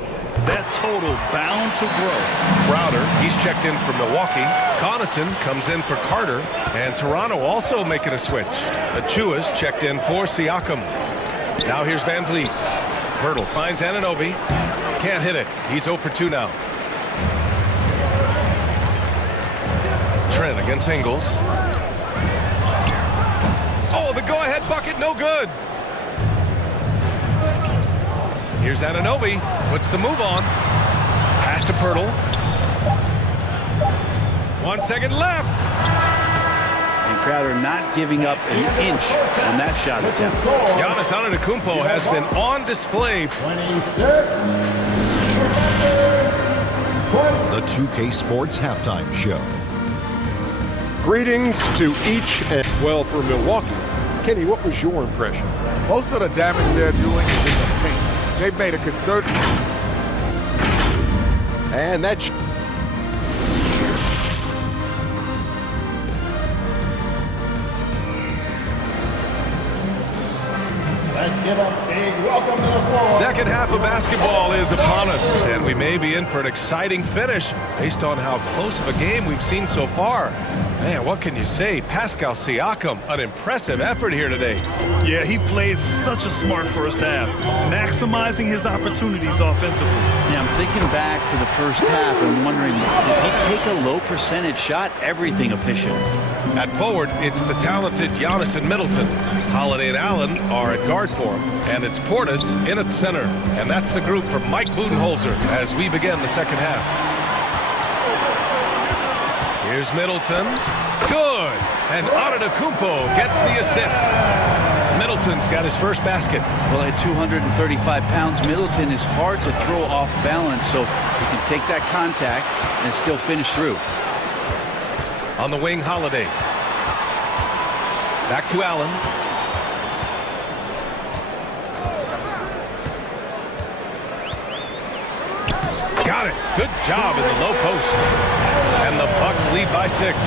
that total bound to grow. Crowder, he's checked in for Milwaukee. Connaughton comes in for Carter. And Toronto also making a switch. Achua's checked in for Siakam. Now here's VanVleet. Pirtle finds Anunoby. Can't hit it. He's 0 for 2 now. Trent against Ingles. Oh, the go-ahead bucket, no good. Here's Anunoby. Puts the move on. Pass to Pirtle. 1 second left. And Crowder not giving up an inch on that shot attempt. Giannis Antetokounmpo has been on display. 26. The 2K Sports Halftime Show. Greetings to each and well for Milwaukee. Kenny, what was your impression? Most of the damage they're doing is in the paint. They've made a concerted. And that's Let's give a big welcome to the floor. Second half of basketball is upon us, and we may be in for an exciting finish based on how close of a game we've seen so far. Man, what can you say? Pascal Siakam, an impressive effort here today. Yeah, he played such a smart first half, maximizing his opportunities offensively. Yeah, I'm thinking back to the first half and wondering, did he take a low percentage shot? Everything efficient. At forward, it's the talented Giannis and Middleton. Holiday and Allen are at guard for him, and it's Portis in at center. And that's the group for Mike Budenholzer as we begin the second half. Here's Middleton. Good. And Antetokounmpo gets the assist. Middleton's got his first basket. Well, at 235 pounds, Middleton is hard to throw off balance, so he can take that contact and still finish through. On the wing, Holiday. Back to Allen. Got it. Good job in the low post. And the Bucks lead by 6.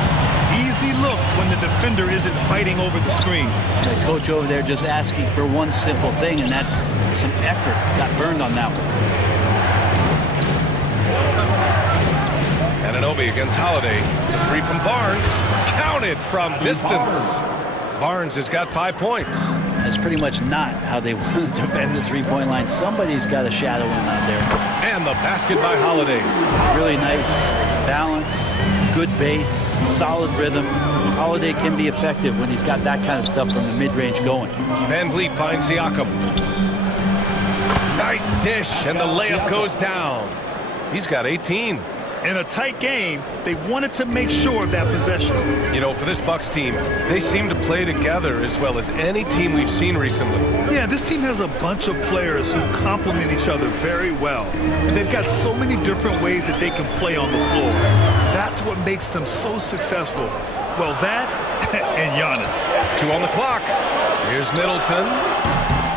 easy look when the defender isn't fighting over the screen. The coach over there just asking for one simple thing, and that's some effort. Got burned on that one. Anunoby against Holiday. The three from Barnes. Counted from distance. Barnes has got 5 points. That's pretty much not how they want to defend the three-point line. Somebody's got to shadow him out there. And the basket by Holiday. Really nice balance, good base, solid rhythm. Holiday can be effective when he's got that kind of stuff from the mid-range going. Van Vliet finds Siakam. Nice dish, and the layup goes down. He's got 18. In a tight game, they wanted to make sure of that possession. You know, for this Bucks team, they seem to play together as well as any team we've seen recently. Yeah, this team has a bunch of players who complement each other very well. And they've got so many different ways that they can play on the floor. That's what makes them so successful. Well, that and Giannis. 2 on the clock. Here's Middleton.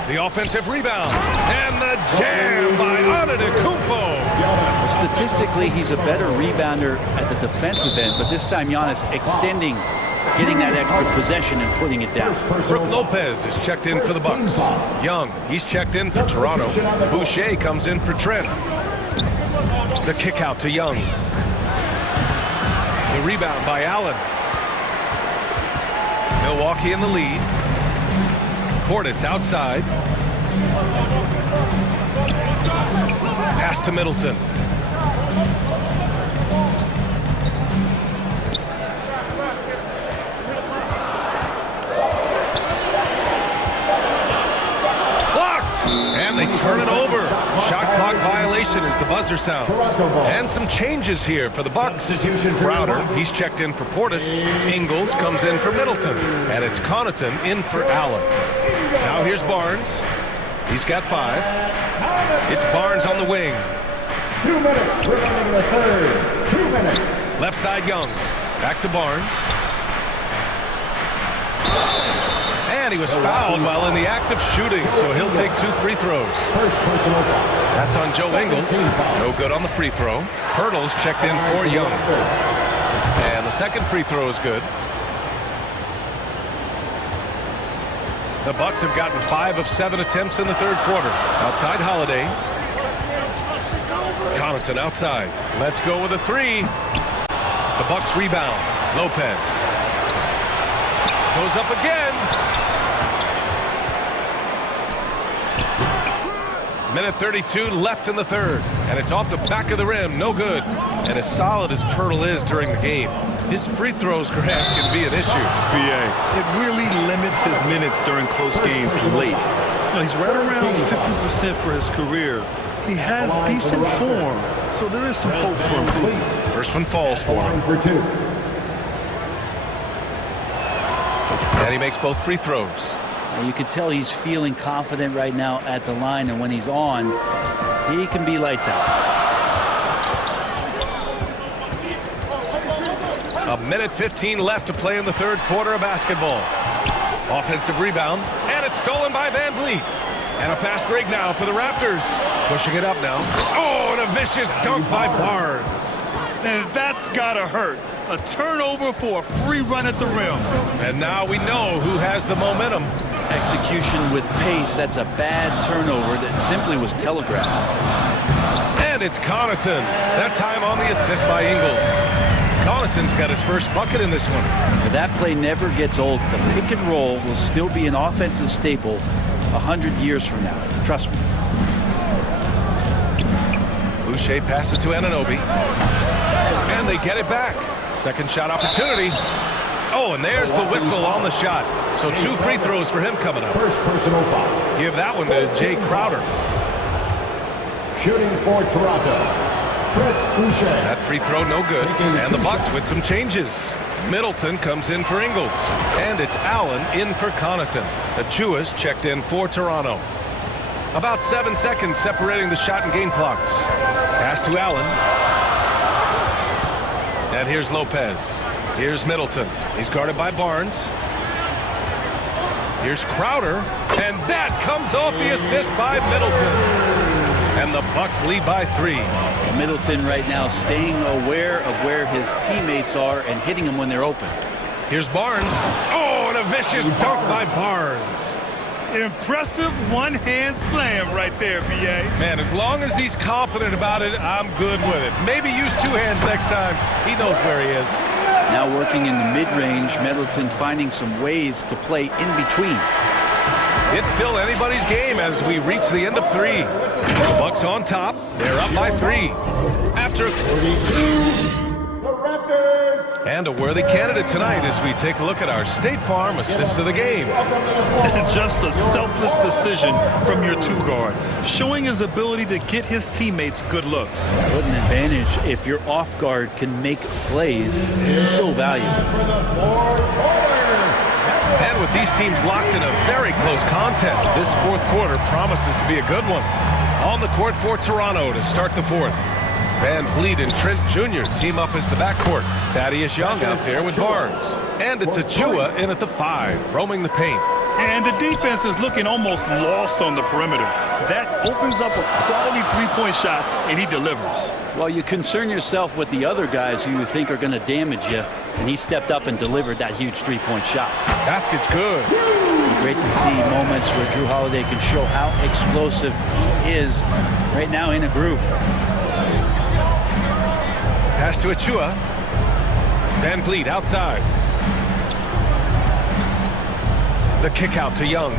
The offensive rebound. And the jam by Antetokounmpo. Statistically, he's a better rebounder at the defensive end, but this time Giannis extending, getting that extra possession and putting it down. Brook Lopez is checked in for the Bucks. Young, he's checked in for Toronto. Boucher comes in for Trent. The kick out to Young. The rebound by Allen. Milwaukee in the lead. Portis outside. Pass to Middleton. Blocked! And they turn it over. Shot clock violation as the buzzer sounds. And some changes here for the Bucks. Crowder, he's checked in for Portis. Ingles comes in for Middleton. And it's Connaughton in for Allen. Now here's Barnes. He's got 5. It's Barnes on the wing. 2 minutes remaining in the third. 2 minutes. Left side Young. Back to Barnes. And he was fouled while in the act of shooting, so he'll take 2 free throws. First personal foul. That's on Joe Ingles. No good on the free throw. Hurdle's checked in for Young. And the second free throw is good. The Bucks have gotten 5 of 7 attempts in the third quarter. Outside Holiday. Connaughton outside. Let's go with a 3. The Bucks rebound. Lopez. Goes up again. Minute 32 left in the third. And it's off the back of the rim. No good. And as solid as Pirtle is during the game, his free throws, Grant, can be an issue. It really limits his minutes during close games late. He's right around 50% for his career. He has decent form, so there is some hope for improvement. First one falls for him. For 2. And he makes both free throws. You can tell he's feeling confident right now at the line, and when he's on, he can be lights out. A minute 15 left to play in the third quarter of basketball. Offensive rebound, and it's stolen by Van Vliet. And a fast break now for the Raptors. Pushing it up now. Oh, and a vicious dunk by Barnes. And that's gotta hurt. A turnover for a free run at the rim. And now we know who has the momentum. Execution with pace. That's a bad turnover that simply was telegraphed. And it's Connaughton. That time on the assist by Ingles. Connaughton's got his first bucket in this one. That play never gets old. The pick and roll will still be an offensive staple 100 years from now. Trust me. Boucher passes to Anunoby. And they get it back. Second shot opportunity. Oh, and there's the whistle on the shot. So 2 free throws for him coming up. First personal foul. Give that one to Jay Crowder. Shooting for Toronto. Chris Boucher. That free throw no good. And the Bucks with some changes. Middleton comes in for Ingles. And it's Allen in for Connaughton. Achua's checked in for Toronto. About 7 seconds separating the shot and game clocks. Pass to Allen. And here's Lopez. Here's Middleton. He's guarded by Barnes. Here's Crowder. And that comes off the assist by Middleton. And the Bucks lead by 3. Middleton right now staying aware of where his teammates are and hitting them when they're open. Here's Barnes. Oh, and a vicious dunk by Barnes. Impressive one-hand slam right there, B.A. Man, as long as he's confident about it, I'm good with it. Maybe use 2 hands next time. He knows where he is. Now working in the mid-range, Middleton finding some ways to play in between. It's still anybody's game as we reach the end of 3. The Bucks on top. They're up by 3. After and a worthy candidate tonight as we take a look at our State Farm assist of the game. Just a selfless decision from your 2-guard, showing his ability to get his teammates good looks. What an advantage if your off guard can make plays. So valuable. And with these teams locked in a very close contest, this 4th quarter promises to be a good one. On the court for Toronto to start the 4th. Van Vliet and Trent Jr. team up as the backcourt. Thaddeus Young out there with Barnes. And it's Achua in at the 5, roaming the paint. And the defense is looking almost lost on the perimeter. That opens up a quality 3-point shot, and he delivers. Well, you concern yourself with the other guys who you think are going to damage you, and he stepped up and delivered that huge 3-point shot. Basket's good. Great to see moments where Drew Holiday can show how explosive he is right now in a groove. Pass to Achua. Van Vliet outside. The kick out to Young.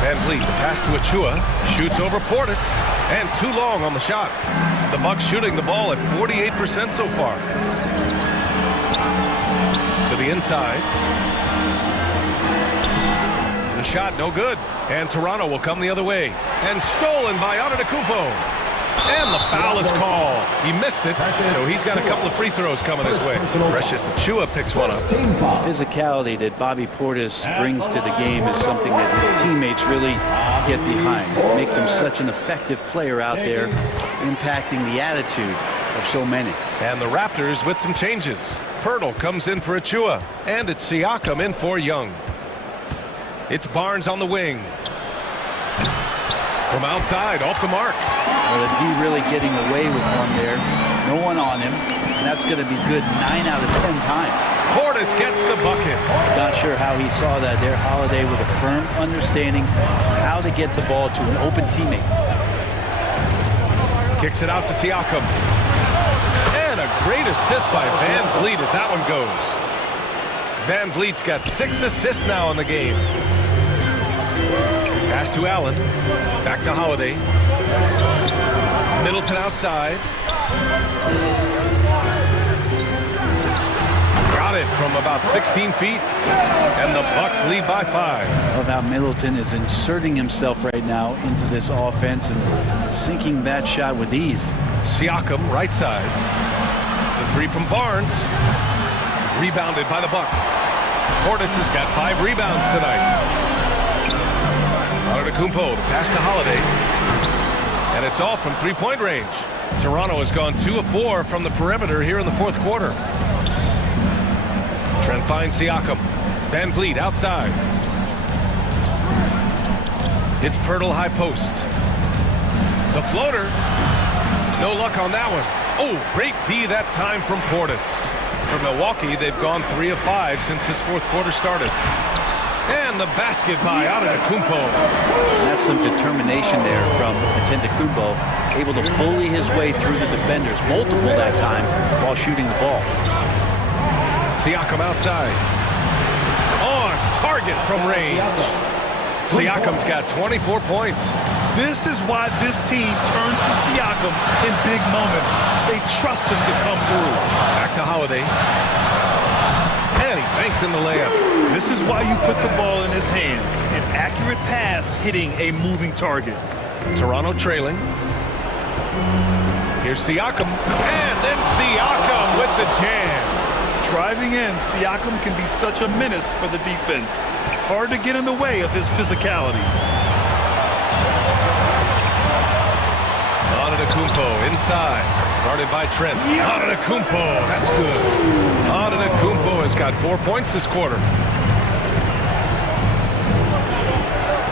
Van Vliet, the pass to Achua. Shoots over Portis. And too long on the shot. The Bucks shooting the ball at 48% so far. To the inside. The shot no good. And Toronto will come the other way. And stolen by Antetokounmpo. And the foul is called. He missed it, so he's got a couple of free throws coming his way. Precious Achua picks one up. The physicality that Bobby Portis brings to the game is something that his teammates really get behind. It makes him such an effective player out there, impacting the attitude of so many. And the Raptors with some changes. Pirtle comes in for Achua, and it's Siakam in for Young. It's Barnes on the wing. From outside, off the mark. Well, the D really getting away with one there. No one on him. And that's going to be good 9 out of 10 times. Portis gets the bucket. Not sure how he saw that there. Holiday with a firm understanding how to get the ball to an open teammate. Kicks it out to Siakam. And a great assist by Van Vliet as that one goes. Van Vliet's got 6 assists now in the game. Pass to Allen. Back to Holiday. Middleton outside. Got it from about 16 feet. And the Bucks lead by 5. Love how Middleton is inserting himself right now into this offense and sinking that shot with ease. Siakam right side. The 3 from Barnes. Rebounded by the Bucks. Portis has got 5 rebounds tonight. Antetokounmpo, the pass to Holiday. And it's all from 3-point range. Toronto has gone 2 of 4 from the perimeter here in the 4th quarter. Trent finds Siakam. Van Vliet outside. It's Pirtle high post. The floater. No luck on that one. Oh, great D that time from Portis. For Milwaukee, they've gone 3 of 5 since this 4th quarter started. And the basket by Antetokounmpo. That's some determination there from Antetokounmpo, able to bully his way through the defenders, multiple that time, while shooting the ball. Siakam outside. On target from range. Siakam's got 24 points. This is why this team turns to Siakam in big moments. They trust him to come through. Back to Holiday. And he banks in the layup. This is why you put the ball in his hands. An accurate pass hitting a moving target. Toronto trailing. Here's Siakam. And then Siakam with the jam. Driving in, Siakam can be such a menace for the defense. Hard to get in the way of his physicality. Antetokounmpo inside. Guarded by Trent. Antetokounmpo, that's good. Antetokounmpo has got 4 points this quarter.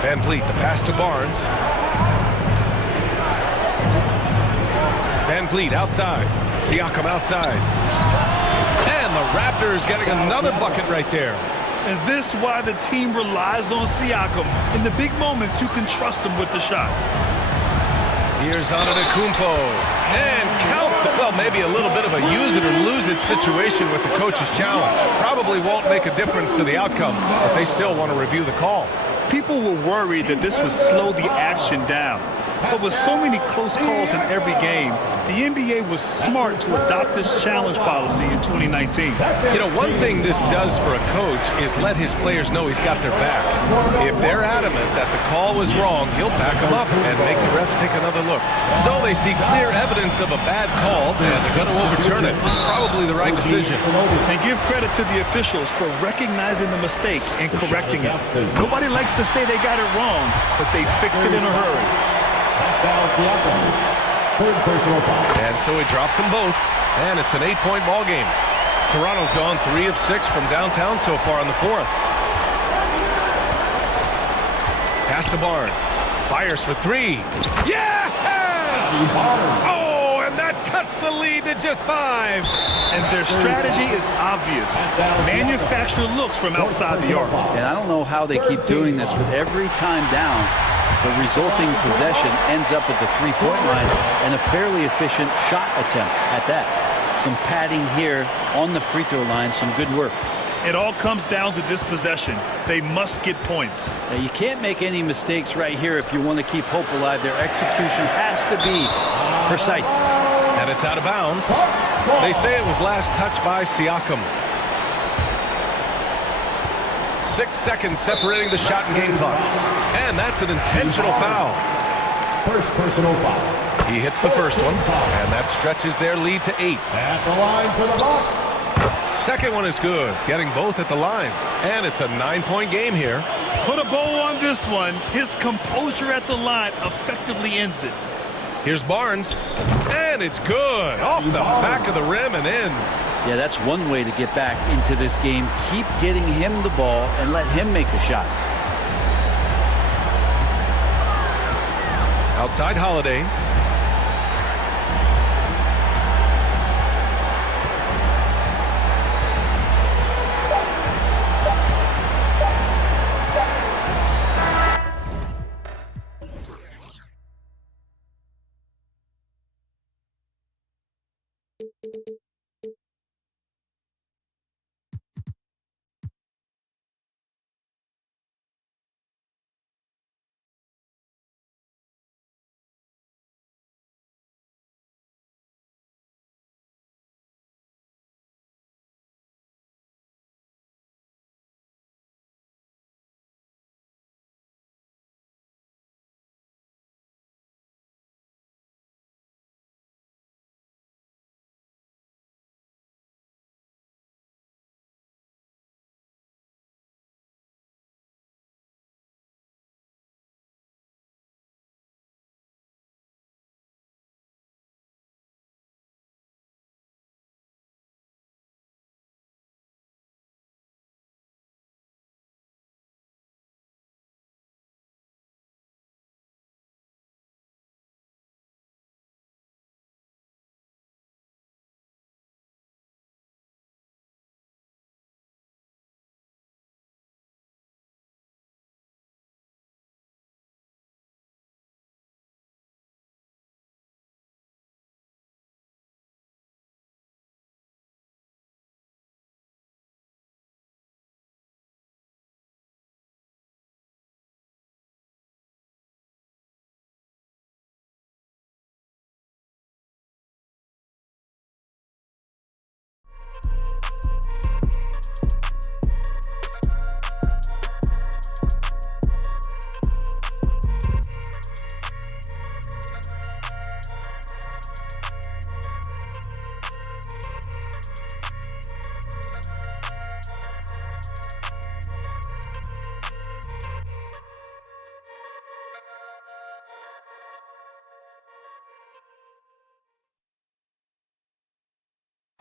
Van Vliet, the pass to Barnes. Van Vliet outside. Siakam outside. And the Raptors getting another bucket right there. And this is why the team relies on Siakam. In the big moments, you can trust him with the shot. Here's Antetokounmpo. And count the, well, maybe a little bit of a use it or lose it situation with the coach's challenge. Probably won't make a difference to the outcome, but they still want to review the call. People were worried that this would slow the action down. But with so many close calls in every game, the NBA was smart to adopt this challenge policy in 2019. You know, one thing this does for a coach is let his players know he's got their back. If they're adamant that the call was wrong, he'll back them up and make the ref take another look. So they see clear evidence of a bad call, and they're going to overturn it. Probably the right decision. And give credit to the officials for recognizing the mistake and correcting it. Nobody likes to say they got it wrong, but they fixed it in a hurry. And so he drops them both, and it's an 8-point ball game. Toronto's gone 3 of 6 from downtown so far in the fourth. Pass to Barnes. Fires for 3. Yes! Oh, and that cuts the lead to just 5. And their strategy is obvious. Manufacture looks from outside the arc. And I don't know how they keep doing this, but every time down, the resulting possession ends up at the three-point line and a fairly efficient shot attempt at that. Some padding here on the free throw line, some good work. It all comes down to this possession. They must get points. Now, you can't make any mistakes right here if you want to keep hope alive. Their execution has to be precise. And it's out of bounds. They say it was last touched by Siakam. 6 seconds separating the shot and game clocks. And that's an intentional foul. First personal foul. He hits the first one, and that stretches their lead to 8. At the line for the Bucks. Second one is good, getting both at the line. And it's a 9-point game here. Put a bow on this one. His composure at the line effectively ends it. Here's Barnes, and it's good. Off the back of the rim and in. Yeah, that's one way to get back into this game. Keep getting him the ball and let him make the shots. Outside Holiday.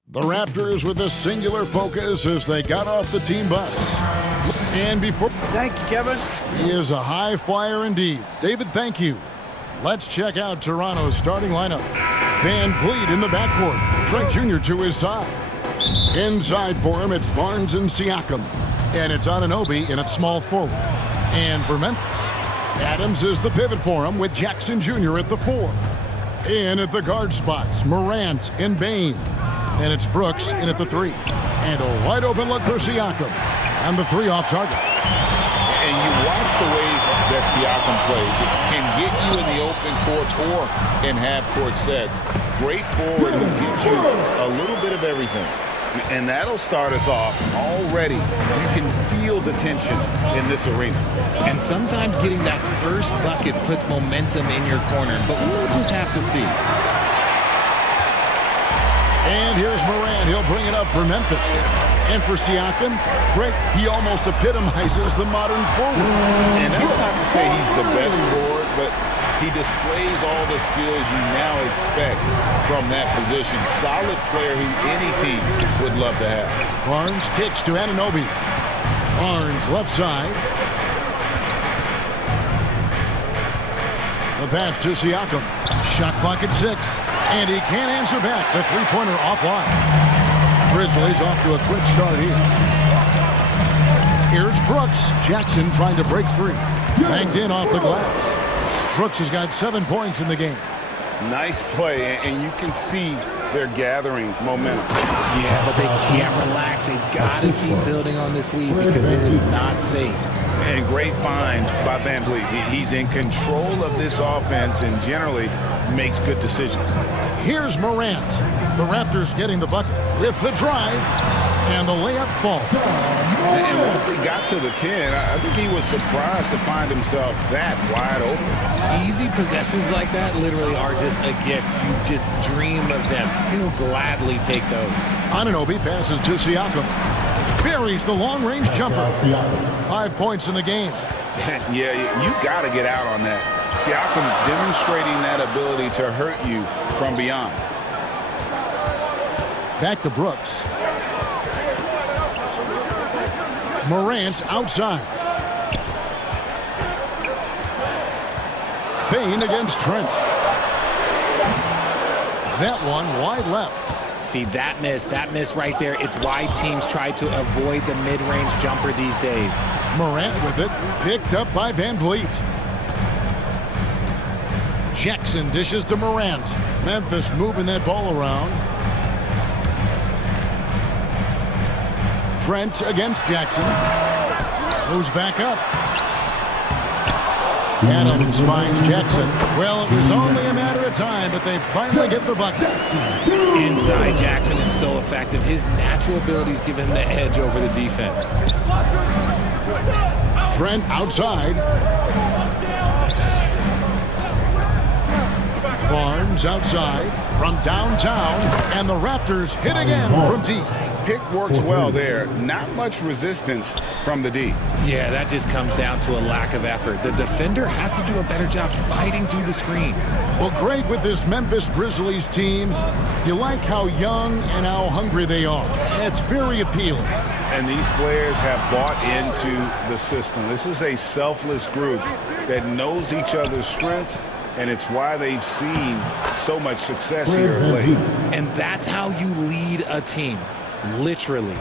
The Raptors with a singular focus as they got off the team bus. And before... Thank you, Kevin. He is a high flyer indeed. David, thank you. Let's check out Toronto's starting lineup. Van Vliet in the backcourt. Trent Jr. to his side. Inside for him, it's Barnes and Siakam. And it's Anunoby in at small forward. And for Memphis, Adams is the pivot for him with Jackson Jr. at the 4. In at the guard spots, Morant and Bane. And it's Brooks in at the 3. And a wide open look for Siakam. And the 3 off target. And you watch the way that Siakam plays. It can get you in the open court or in half-court sets. Great forward who gives you a little bit of everything. And that'll start us off already. You can feel the tension in this arena. And sometimes getting that first bucket puts momentum in your corner, but we'll just have to see. And here's Morant. He'll bring it up for Memphis. And for Siakam, great. He almost epitomizes the modern forward. And that's not to say he's the best forward, but he displays all the skills you now expect from that position. Solid player who any team would love to have. Barnes kicks to Anunoby. Barnes left side. The pass to Siakam. Shot clock at 6. And he can't answer back. The three-pointer offline. Grizzlies off to a quick start here. Here's Brooks. Jackson trying to break free. Banked in off the glass. Brooks has got 7 points in the game. Nice play, and you can see they're gathering momentum. Yeah, but they can't relax. They've got to keep building on this lead because it is not safe. And great find by Van Vliet. He's in control of this offense and generally makes good decisions. Here's Morant. The Raptors getting the bucket with the drive, and the layup falls. And once he got to the 10, I think he was surprised to find himself that wide open. Easy possessions like that literally are just a gift. You just dream of them. He'll gladly take those. Anunoby passes to Siakam. Buries the long-range jumper. 5 points in the game. Yeah, you got to get out on that. Siakam demonstrating that ability to hurt you from beyond. Back to Brooks. Morant outside. Bane against Trent. That one wide left. See, that miss right there, it's why teams try to avoid the mid-range jumper these days. Morant with it, picked up by Van Vliet. Jackson dishes to Morant. Memphis moving that ball around. Trent against Jackson. Moves back up. Adams finds Jackson. Well, it was only a matter of time, but they finally get the bucket. Inside Jackson is so effective. His natural abilities give him the edge over the defense. Trent outside. Barnes outside from downtown, and the Raptors hit again from deep. Pick works well there. Not much resistance from the D. Yeah, that just comes down to a lack of effort. The defender has to do a better job fighting through the screen. Well, Greg, with this Memphis Grizzlies team, you like how young and how hungry they are. It's very appealing. And these players have bought into the system. This is a selfless group that knows each other's strengths, and it's why they've seen so much success here of late. And that's how you lead a team. Literally.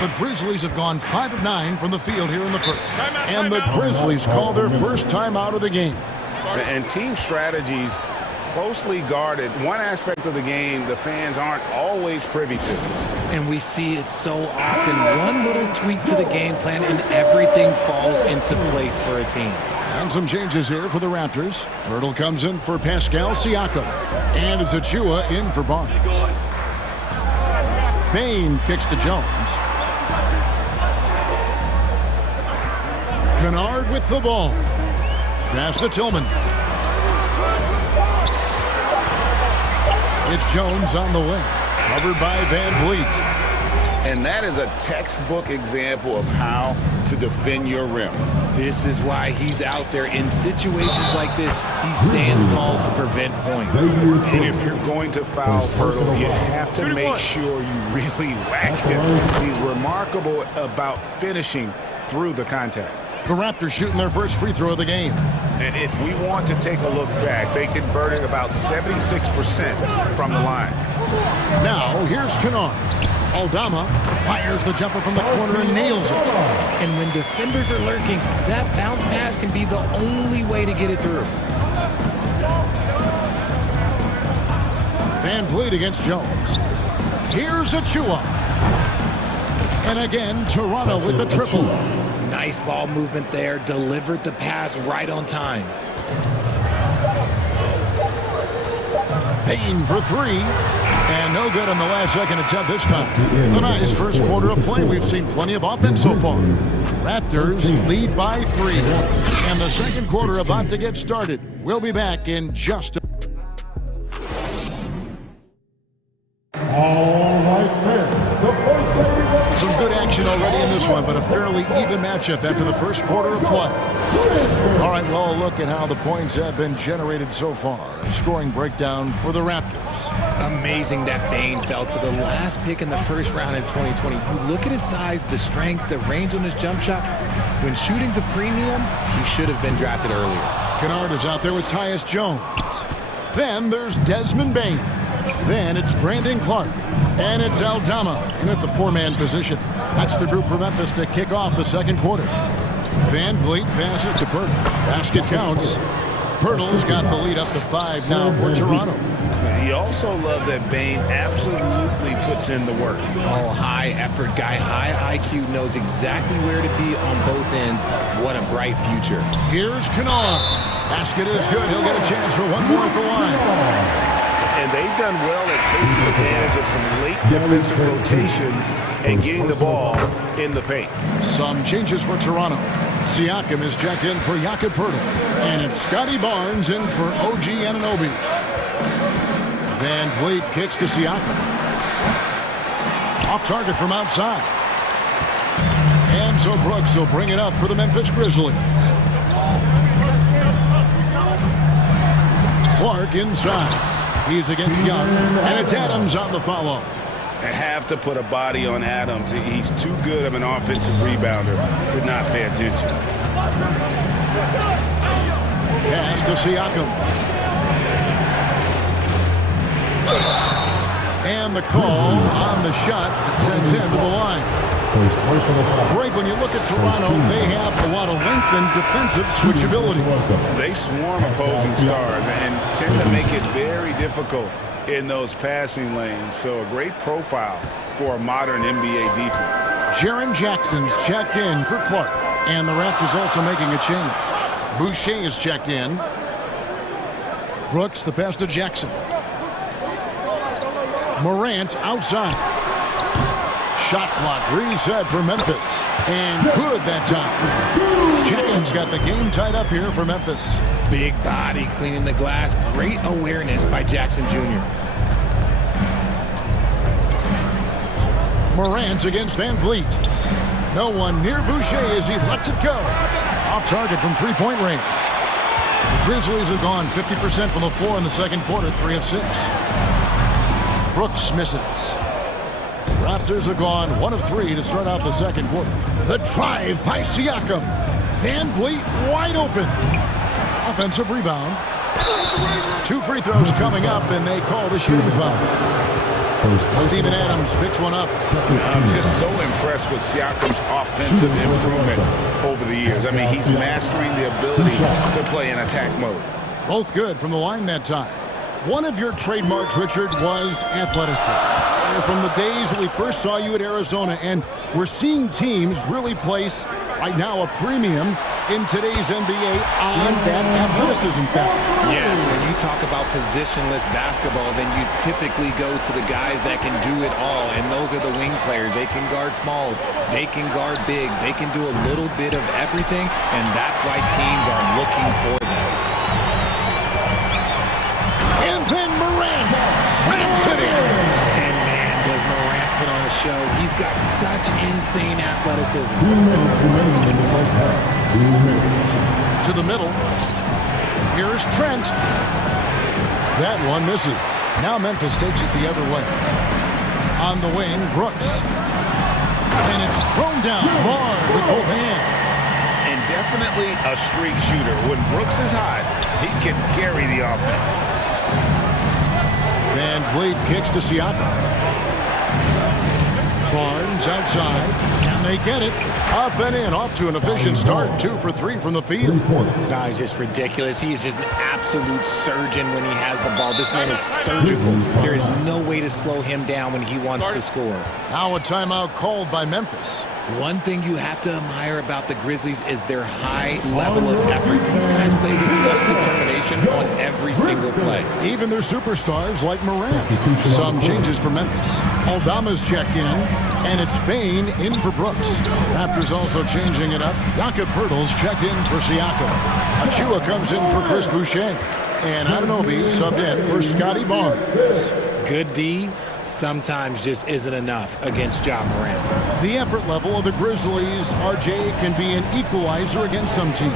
The Grizzlies have gone 5 of 9 from the field here in the first. And the Grizzlies call their first time out of the game. And team strategies closely guarded. One aspect of the game the fans aren't always privy to. And we see it so often. One little tweak to the game plan and everything falls into place for a team. And some changes here for the Raptors. Pirtle comes in for Pascal Siakam. And it's Achua in for Barnes. Bane kicks to Jones. Kennard with the ball. Pass to Tillman. It's Jones on the wing. Covered by Van Vliet. And that is a textbook example of how to defend your rim. This is why he's out there in situations like this. He stands tall to prevent points. And if you're going to foul Pirtle, you have to make sure you really whack him. He's remarkable about finishing through the contact. The Raptors shooting their first free throw of the game. And if we want to take a look back, they converted about 76% from the line. Now, here's Kennard. Aldama fires the jumper from the corner and nails it. And when defenders are lurking, that bounce pass can be the only way to get it through. Van Vliet against Jones. Here's Achua. And again, Toronto with the triple. Nice ball movement there. Delivered the pass right on time. Payne for three. And no good on the last second attempt this time. A nice first quarter of play. We've seen plenty of offense so far. Raptors lead by 3. And the second quarter about to get started. We'll be back in just a... All right, there. Some good action already in this one, but a fairly even matchup after the first quarter of play. All right, well, a look at how the points have been generated so far. A scoring breakdown for the Raptors. Amazing that Bane fell to the last pick in the first round in 2020. You look at his size, the strength, the range on his jump shot. When shooting's a premium, he should have been drafted earlier. Kennard is out there with Tyus Jones. Then there's Desmond Bane. Then it's Brandon Clark. And it's Aldama in at the 4-man position. That's the group for Memphis to kick off the second quarter. Van Vliet passes to Pirtle. Basket counts. Pirtle's got the lead up to 5 now for Toronto. You also love that Bane absolutely puts in the work. Oh, high effort guy, high IQ, knows exactly where to be on both ends. What a bright future. Here's Kennard. Basket is good. He'll get a chance for one more at the line. And they've done well at taking advantage of some late defensive rotations and getting the ball in the paint. Some changes for Toronto. Siakam is checked in for Jakob Pirtle. And it's Scotty Barnes in for OG Anunoby. Van Vliet kicks to Siakam. Off target from outside. And so Brooks will bring it up for the Memphis Grizzlies. Clark inside. He's against Young, and it's Adams on the follow. I have to put a body on Adams. He's too good of an offensive rebounder to not pay attention. Pass to Siakam. And the call on the shot that sends him to the line. Great, when you look at Toronto, they have a lot of length and defensive switchability. They swarm opposing stars and tend to make it very difficult in those passing lanes. So a great profile for a modern NBA defense. Jaren Jackson's checked in for Clark. And the Raptors also making a change. Boucher is checked in. Brooks, the pass to Jackson. Morant outside. Shot clock reset for Memphis. And good that time. Jackson's got the game tied up here for Memphis. Big body cleaning the glass. Great awareness by Jackson Jr. Morant against Van Vliet. No one near Boucher as he lets it go. Off target from three-point range. The Grizzlies have gone 50% from the floor in the second quarter, 3 of 6. Brooks misses. Raptors have gone 1 of 3 to start out the second quarter. The drive by Siakam. Van Vliet wide open. Offensive rebound. 2 free throws coming up, and they call the shooting foul. Steven Adams picks one up. I'm just so impressed with Siakam's offensive improvement over the years. I mean, he's mastering the ability to play in attack mode. Both good from the line that time. One of your trademarks, Richard, was athleticism. From the days that we first saw you at Arizona, and we're seeing teams really place, right now, a premium in today's NBA on that athleticism factor. Yes, when you talk about positionless basketball, then you typically go to the guys that can do it all, and those are the wing players. They can guard smalls, they can guard bigs, they can do a little bit of everything, and that's why teams are looking for them. And then Morant rams it in. And man, does Morant put on a show. He's He's got such insane athleticism. To the middle. Here's Trent. That one misses. Now Memphis takes it the other way. On the wing, Brooks. And it's thrown down hard with both hands. And definitely a streak shooter. When Brooks is hot, he can carry the offense. Van Vliet kicks to Siakam. Barnes outside. Can they get it? Up and in. Off to an efficient start. 2 for 3 from the field. No, he's just ridiculous. He's just an absolute surgeon when he has the ball. This man is surgical. There is no way to slow him down when he wants to score. Now a timeout called by Memphis. One thing you have to admire about the Grizzlies is their high level of effort. These guys play with such determination on every single play. Even their superstars like Morant. Some changes for Memphis. Aldama's checked in, and it's Bane in for Brooks. Raptors also changing it up. Jakob Poeltl's checked in for Siakam. Achua comes in for Chris Boucher. And Anunoby subbed in for Scotty Barnes. Good D sometimes just isn't enough against Ja Morant. The effort level of the Grizzlies, RJ, can be an equalizer against some teams.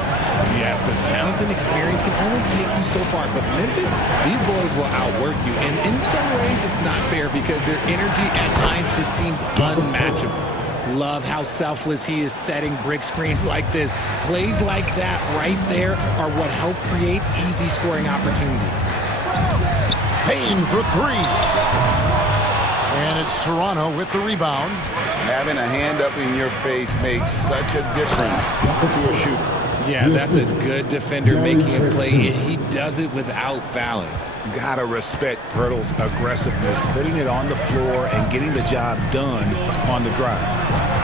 Yes, the talent and experience can only take you so far. But Memphis, these boys will outwork you. And in some ways, it's not fair because their energy at times just seems unmatchable. Love how selfless he is setting brick screens like this. Plays like that right there are what help create easy scoring opportunities. Payne for 3. And it's Toronto with the rebound. Having a hand up in your face makes such a difference to a shooter. Yeah, that's a good defender making a play, and he does it without fouling. You gotta respect Poeltl's aggressiveness, putting it on the floor and getting the job done on the drive.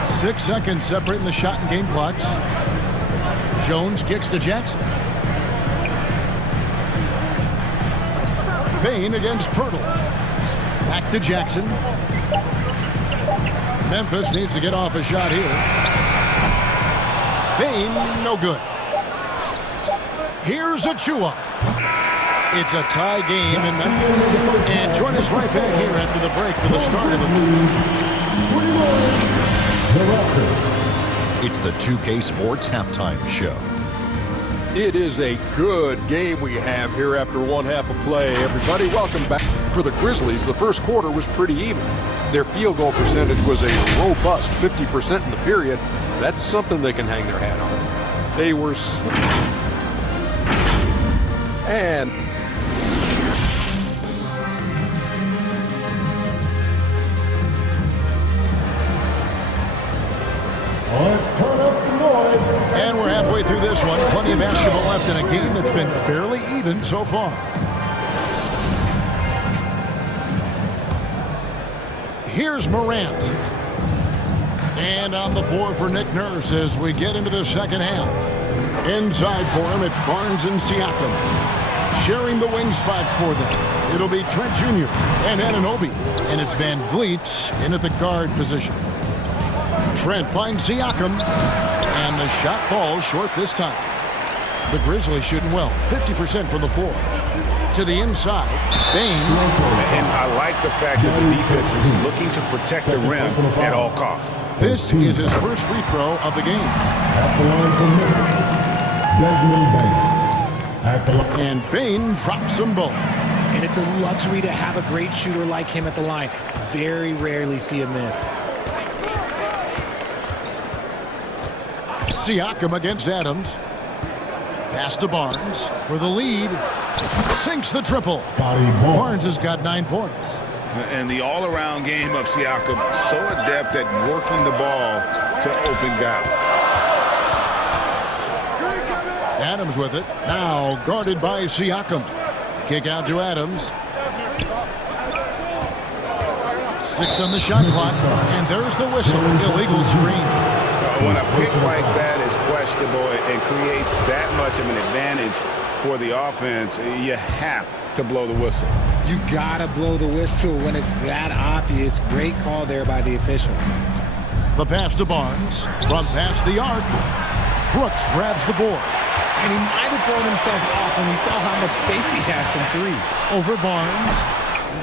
6 seconds separating the shot and game clocks. Jones kicks to Jackson. Payne against Poeltl. Back to Jackson. Memphis needs to get off a shot here. Payne, no good. Here's Achua. It's a tie game in Memphis. And join us right back here after the break for the start of the It's the 2K Sports Halftime Show. It is a good game we have here after one half of play. Everybody, welcome back. For the Grizzlies, the first quarter was pretty even. Their field goal percentage was a robust 50% in the period. That's something they can hang their hat on. They were... And... And we're halfway through this one. Plenty of basketball left in a game that's been fairly even so far. Here's Morant. And on the floor for Nick Nurse as we get into the second half. Inside for him, it's Barnes and Siakam. Sharing the wing spots for them. It'll be Trent Jr. and Anunoby. And it's Van Vliet in at the guard position. Trent finds Siakam. And the shot falls short this time. The Grizzlies shooting well. 50% from the floor. To the inside. Bane. And I like the fact that the defense is looking to protect the rim at all costs. This is his first free throw of the game. And Bane drops them both. And it's a luxury to have a great shooter like him at the line. Very rarely see a miss. Siakam against Adams. Pass to Barnes for the lead. Sinks the triple. Barnes has got 9 points. And the all-around game of Siakam, so adept at working the ball to open guys. Adams with it. Now guarded by Siakam. Kick out to Adams. 6 on the shot clock. And there's the whistle. Illegal screen. When a pick like that is questionable and creates that much of an advantage for the offense, you have to blow the whistle. You gotta blow the whistle when it's that obvious. Great call there by the official. The pass to Barnes. From past the arc. Brooks grabs the board. And he might have thrown himself off when he saw how much space he had from 3. Over Barnes.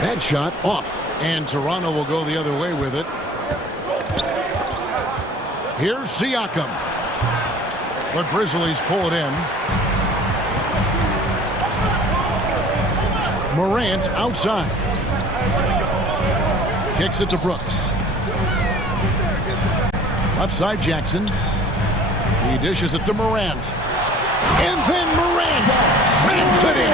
That shot off. And Toronto will go the other way with it. Here's Siakam. The Grizzlies pull it in. Morant outside. Kicks it to Brooks. Left side Jackson. He dishes it to Morant. And then Morant rams it in.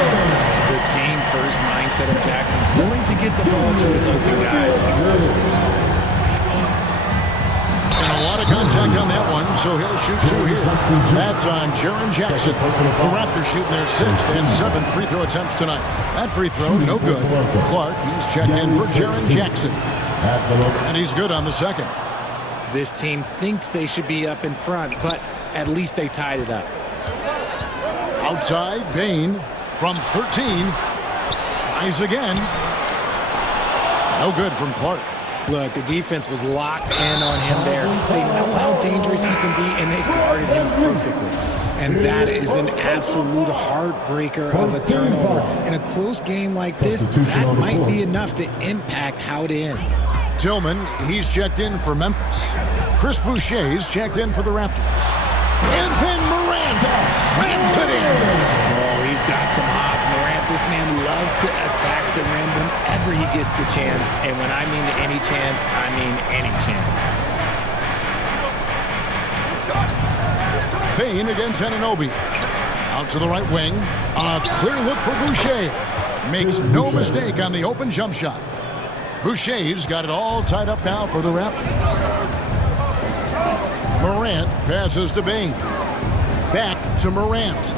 The team first mindset of Jackson, willing to get the ball to his open guys. And a lot of contact on that one, so he'll shoot 2 here. That's on Jaren Jackson. The Raptors shooting their 6th and 7th free throw attempts tonight. That free throw, no good. Clark, he's checked in for Jaren Jackson. And he's good on the second. This team thinks they should be up in front, but at least they tied it up. Outside, Bain from 13. Tries again. No good from Clark. Look, the defense was locked in on him there. They know how dangerous he can be, and they guarded him perfectly. And that is an absolute heartbreaker of a turnover. In a close game like this, that might be enough to impact how it ends. Tillman, he's checked in for Memphis. Chris Boucher's checked in for the Raptors. And then Morant rams it in. Oh, he's got some hop. Morant, this man loves to attack the rim whenever he gets the chance. And when I mean any chance, I mean any chance. Bain against Anunoby. Out to the right wing. A clear look for Boucher. Makes no mistake on the open jump shot. Boucher's got it all tied up now for the Raptors. Morant passes to Bain. Back to Morant.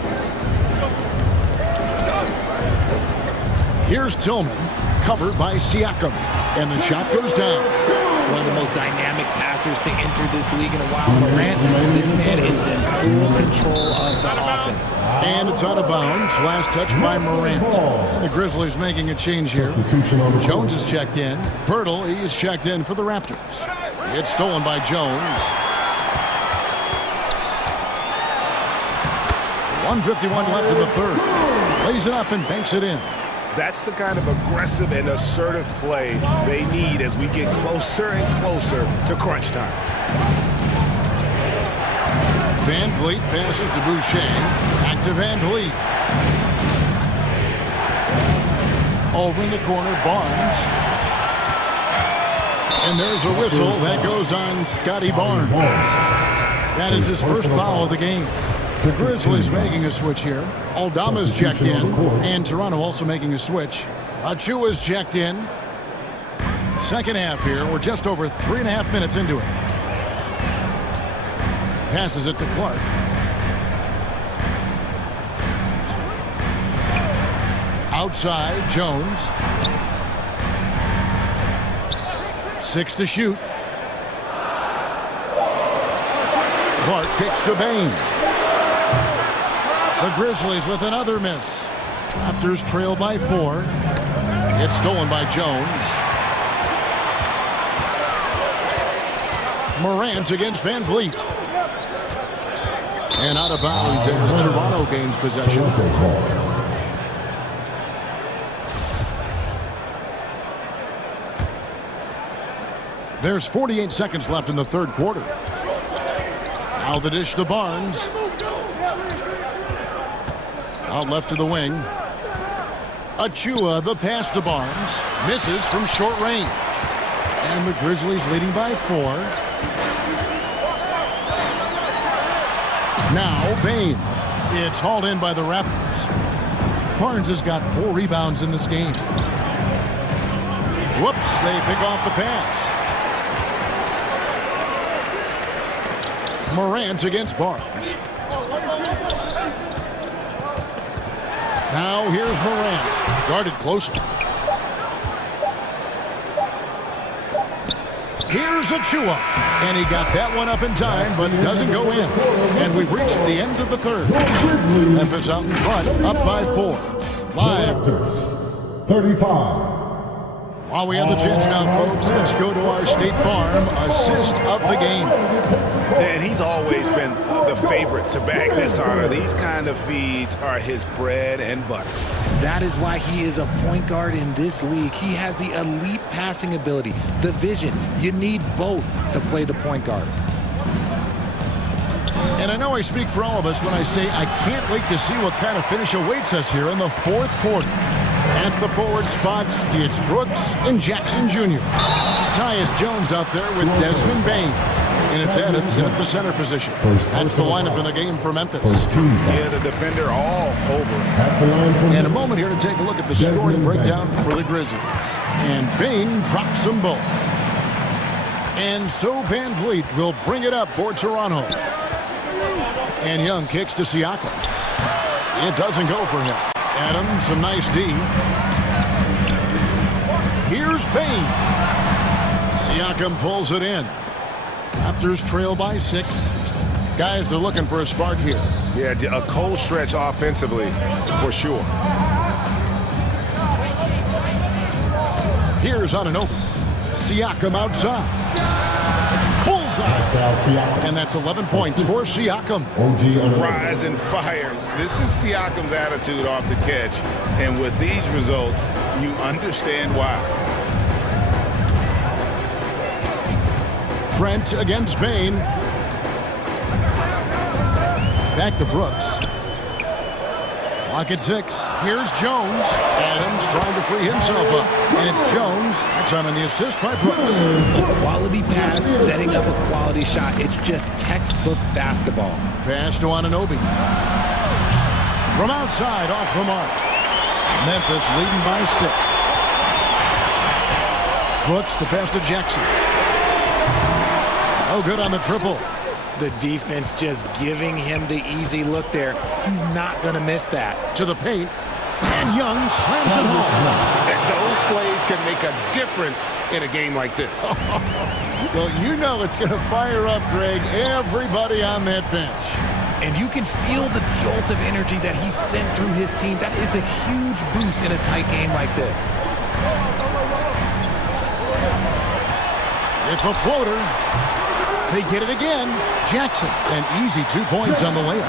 Here's Tillman, covered by Siakam. And the shot goes down. One of the most dynamic passers to enter this league in a while. Morant, this man is in full control of the offense. And it's out of bounds. Last touch by Morant. And the Grizzlies making a change here. Jones is checked in. Pirtle, he is checked in for the Raptors. It's stolen by Jones. 1:51 left in the third. Lays it up and banks it in. That's the kind of aggressive and assertive play they need as we get closer and closer to crunch time. Van Vliet passes to Boucher. Back to Van Vliet. Over in the corner, Barnes. And there's a whistle that goes on Scotty Barnes. That is his first foul of the game. The Grizzlies making a switch here. Aldama's checked in. And Toronto also making a switch. Achua's checked in. Second half here. We're just over 3.5 minutes into it. Passes it to Clark. Outside, Jones. 6 to shoot. Clark kicks to Bain. The Grizzlies with another miss. Raptors trail by 4. It's stolen by Jones. Morant against Van Vliet. And out of bounds as Toronto gains possession. There's 48 seconds left in the third quarter. Now the dish to Barnes. Out left to the wing. Achua, the pass to Barnes. Misses from short range. And the Grizzlies leading by 4. Now Bain. It's hauled in by the Raptors. Barnes has got 4 rebounds in this game. Whoops, they pick off the pass. Morant against Barnes. Now here's Morant. Guarded closely. Here's Achua. And he got that one up in time, but doesn't go in. And we've reached the end of the third. Memphis out in front, up by 4. Live. 35. While we have the chance now, folks, let's go to our State Farm assist of the game. And he's always been the favorite to bag this honor. These kind of feeds are his bread and butter. That is why he is a point guard in this league. He has the elite passing ability, the vision. You need both to play the point guard. And I know I speak for all of us when I say I can't wait to see what kind of finish awaits us here in the fourth quarter. At the forward spots, it's Brooks and Jackson Jr. Tyus Jones out there with Desmond Bain. And it's Adams at the center position. That's the lineup in the game for Memphis. Yeah, the defender all over. And a moment here to take a look at the scoring breakdown for the Grizzlies. And Bain drops them both. And so Van Vliet will bring it up for Toronto. And Young kicks to Siakam. It doesn't go for him. Adams, some nice D. Here's Bain. Siakam pulls it in. Raptors trail by 6. Guys are looking for a spark here. Yeah, a cold stretch offensively, for sure. Here's Anunoby. Siakam outside. Bullseye. And that's 11 points for Siakam. Rise and fires. This is Siakam's attitude off the catch. And with these results, you understand why. Trent against Bain. Back to Brooks. Clock at 6. Here's Jones. Adams trying to free himself up. And it's Jones. That time on the assist by Brooks. A quality pass, setting up a quality shot. It's just textbook basketball. Pass to Anunoby. From outside, off the mark. Memphis leading by 6. Brooks, the pass to Jackson. Oh, good on the triple. The defense just giving him the easy look there. He's not going to miss that. To the paint. And Young slams it home. And those plays can make a difference in a game like this. Well, you know it's going to fire up, Greg, everybody on that bench. And you can feel the jolt of energy that he sent through his team. That is a huge boost in a tight game like this. It's a floater. They get it again. Jackson, an easy 2 points on the layup.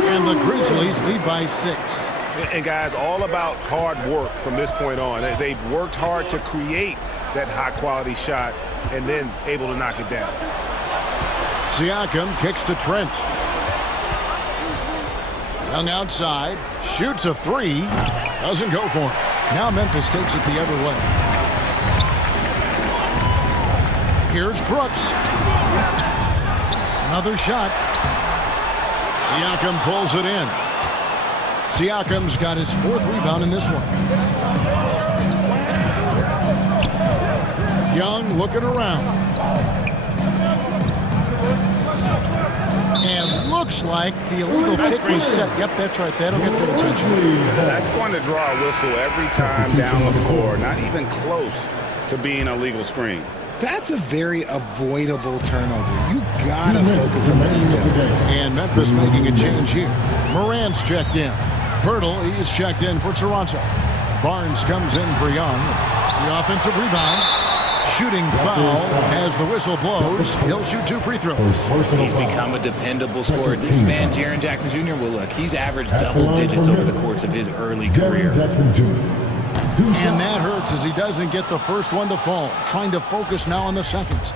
And the Grizzlies lead by 6. And guys, all about hard work from this point on. They've worked hard to create that high-quality shot and then able to knock it down. Siakam kicks to Trent. Young outside, shoots a 3, doesn't go for him. Now Memphis takes it the other way. Here's Brooks. Another shot. Siakam pulls it in. Siakam's got his 4th rebound in this one. Young looking around. And looks like the illegal pick was set. Yep, that's right. That'll get their attention. That's going to draw a whistle every time down the floor. Not even close to being a legal screen. That's a very avoidable turnover. You gotta focus on the details. And Memphis making a change here. Morant's checked in. Pirtle, he is checked in for Toronto. Barnes comes in for Young. The offensive rebound. Shooting foul as the whistle blows. He'll shoot 2 free throws. He's become a dependable scorer. This man, Jaren Jackson Jr., well, look, he's averaged double digits over the course of his early career. And that hurts as he doesn't get the first one to fall. Trying to focus now on the second.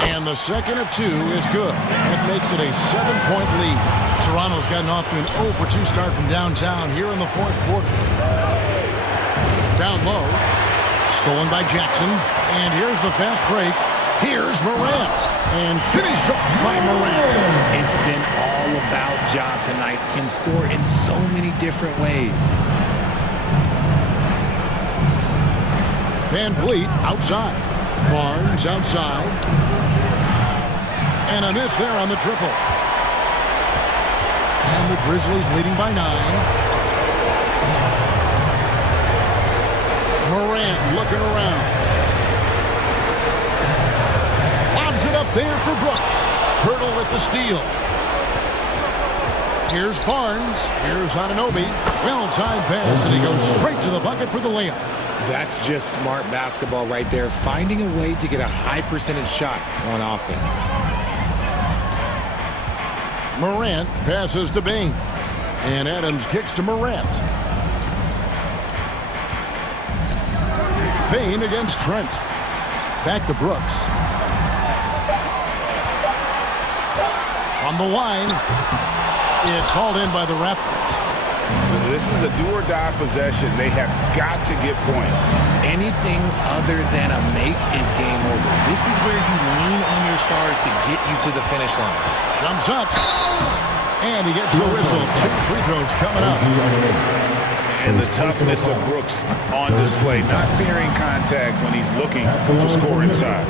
And the second of 2 is good. That makes it a 7-point lead. Toronto's gotten off to an 0 for 2 start from downtown here in the 4th quarter. Down low. Stolen by Jackson. And here's the fast break. Here's Morant. And finished up by Morant. It's been all about Ja tonight. Can score in so many different ways. Van Vliet outside. Barnes outside. And a miss there on the triple. And the Grizzlies leading by 9. Morant looking around. Lobs it up there for Brooks. Pirtle with the steal. Here's Barnes. Here's Anunoby. Well-timed pass, and he goes straight to the bucket for the layup. That's just smart basketball right there. Finding a way to get a high percentage shot on offense. Morant passes to Bain. And Adams kicks to Morant. Payne against Trent. Back to Brooks. From the line, it's hauled in by the Raptors. This is a do-or-die possession. They have got to get points. Anything other than a make is game over. This is where you lean on your stars to get you to the finish line. Jumps up. And he gets the whistle. 2 free throws coming up. And the toughness of Brooks on display. Not fearing contact when he's looking to score inside.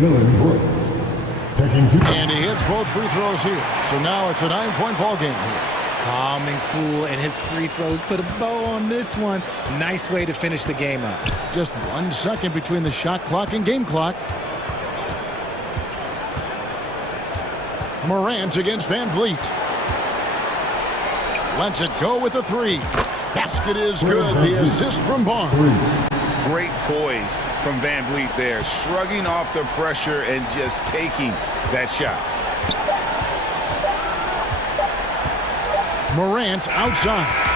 Dylan Brooks. And he hits both free throws here. So now it's a 9-point ball game here. Calm and cool, and his free throws put a bow on this one. Nice way to finish the game up. Just 1 second between the shot clock and game clock. Morant against Van Vliet. Lets it go with a 3. Basket is good. The assist from Barnes. Great poise from Van Vliet there. Shrugging off the pressure and just taking that shot. Morant outside.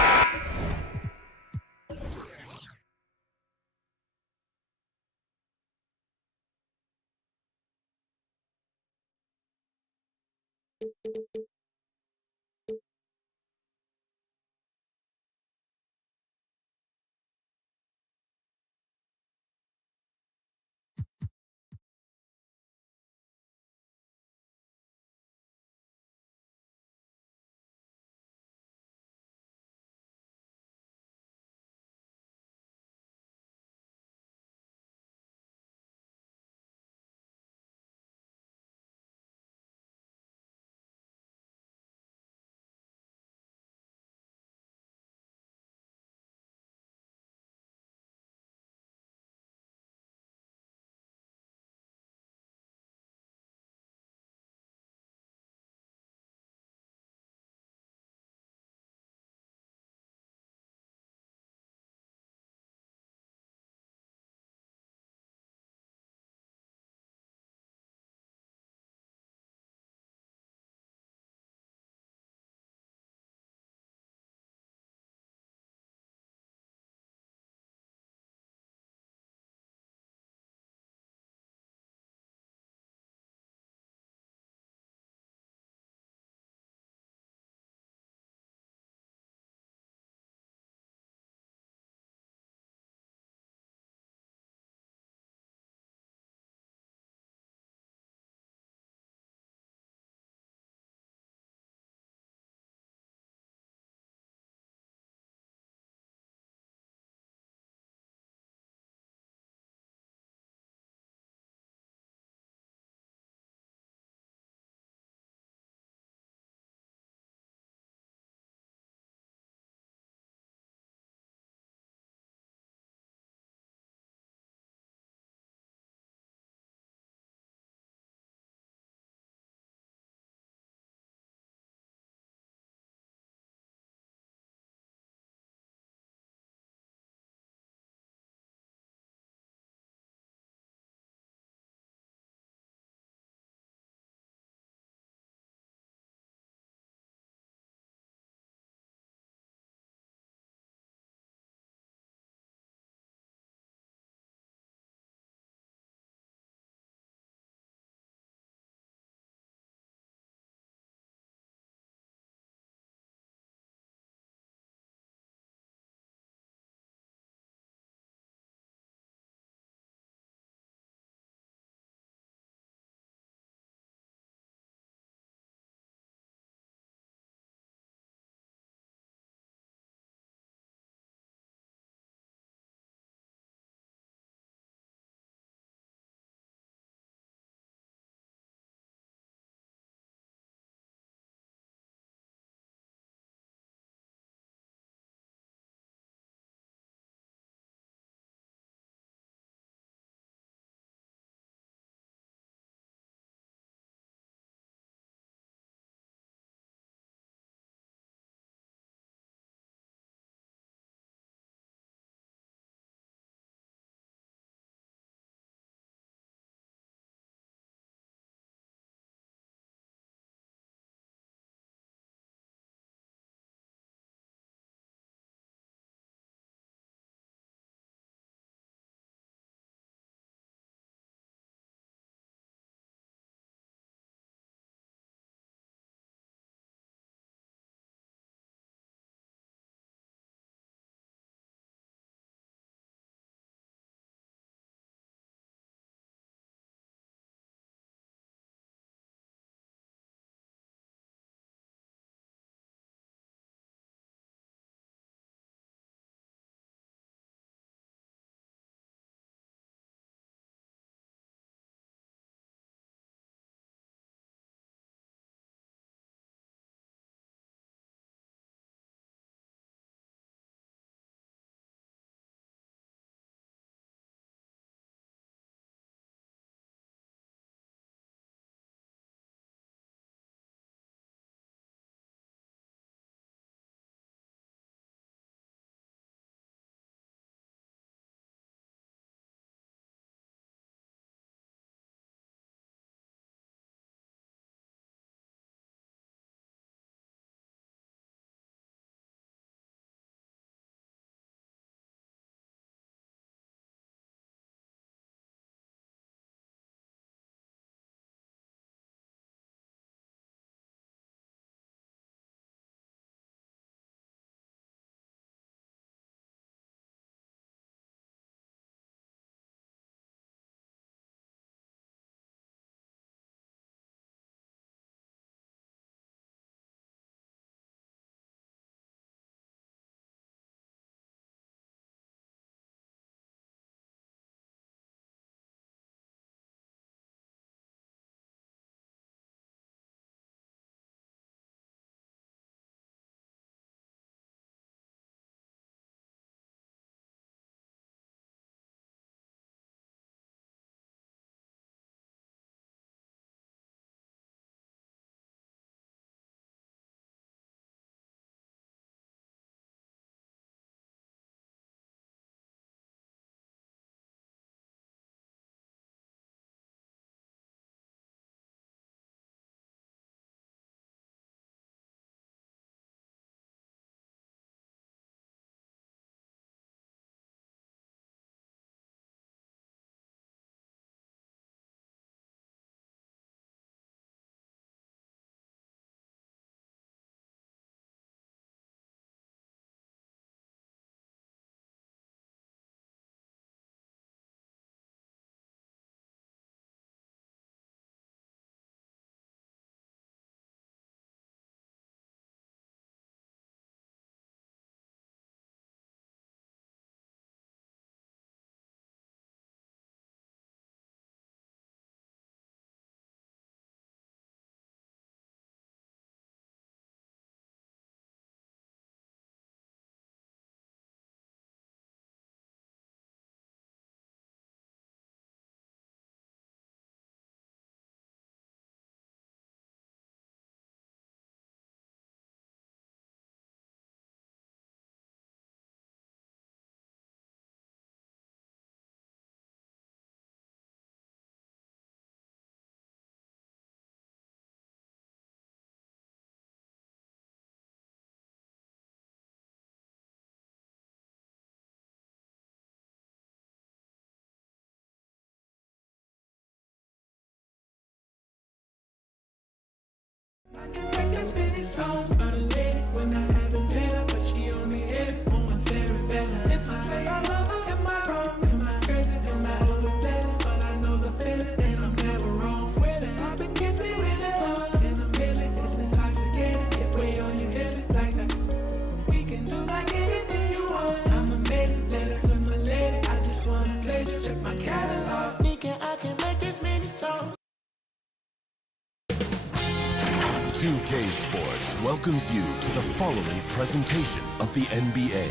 2K Sports welcomes you to the following presentation of the NBA.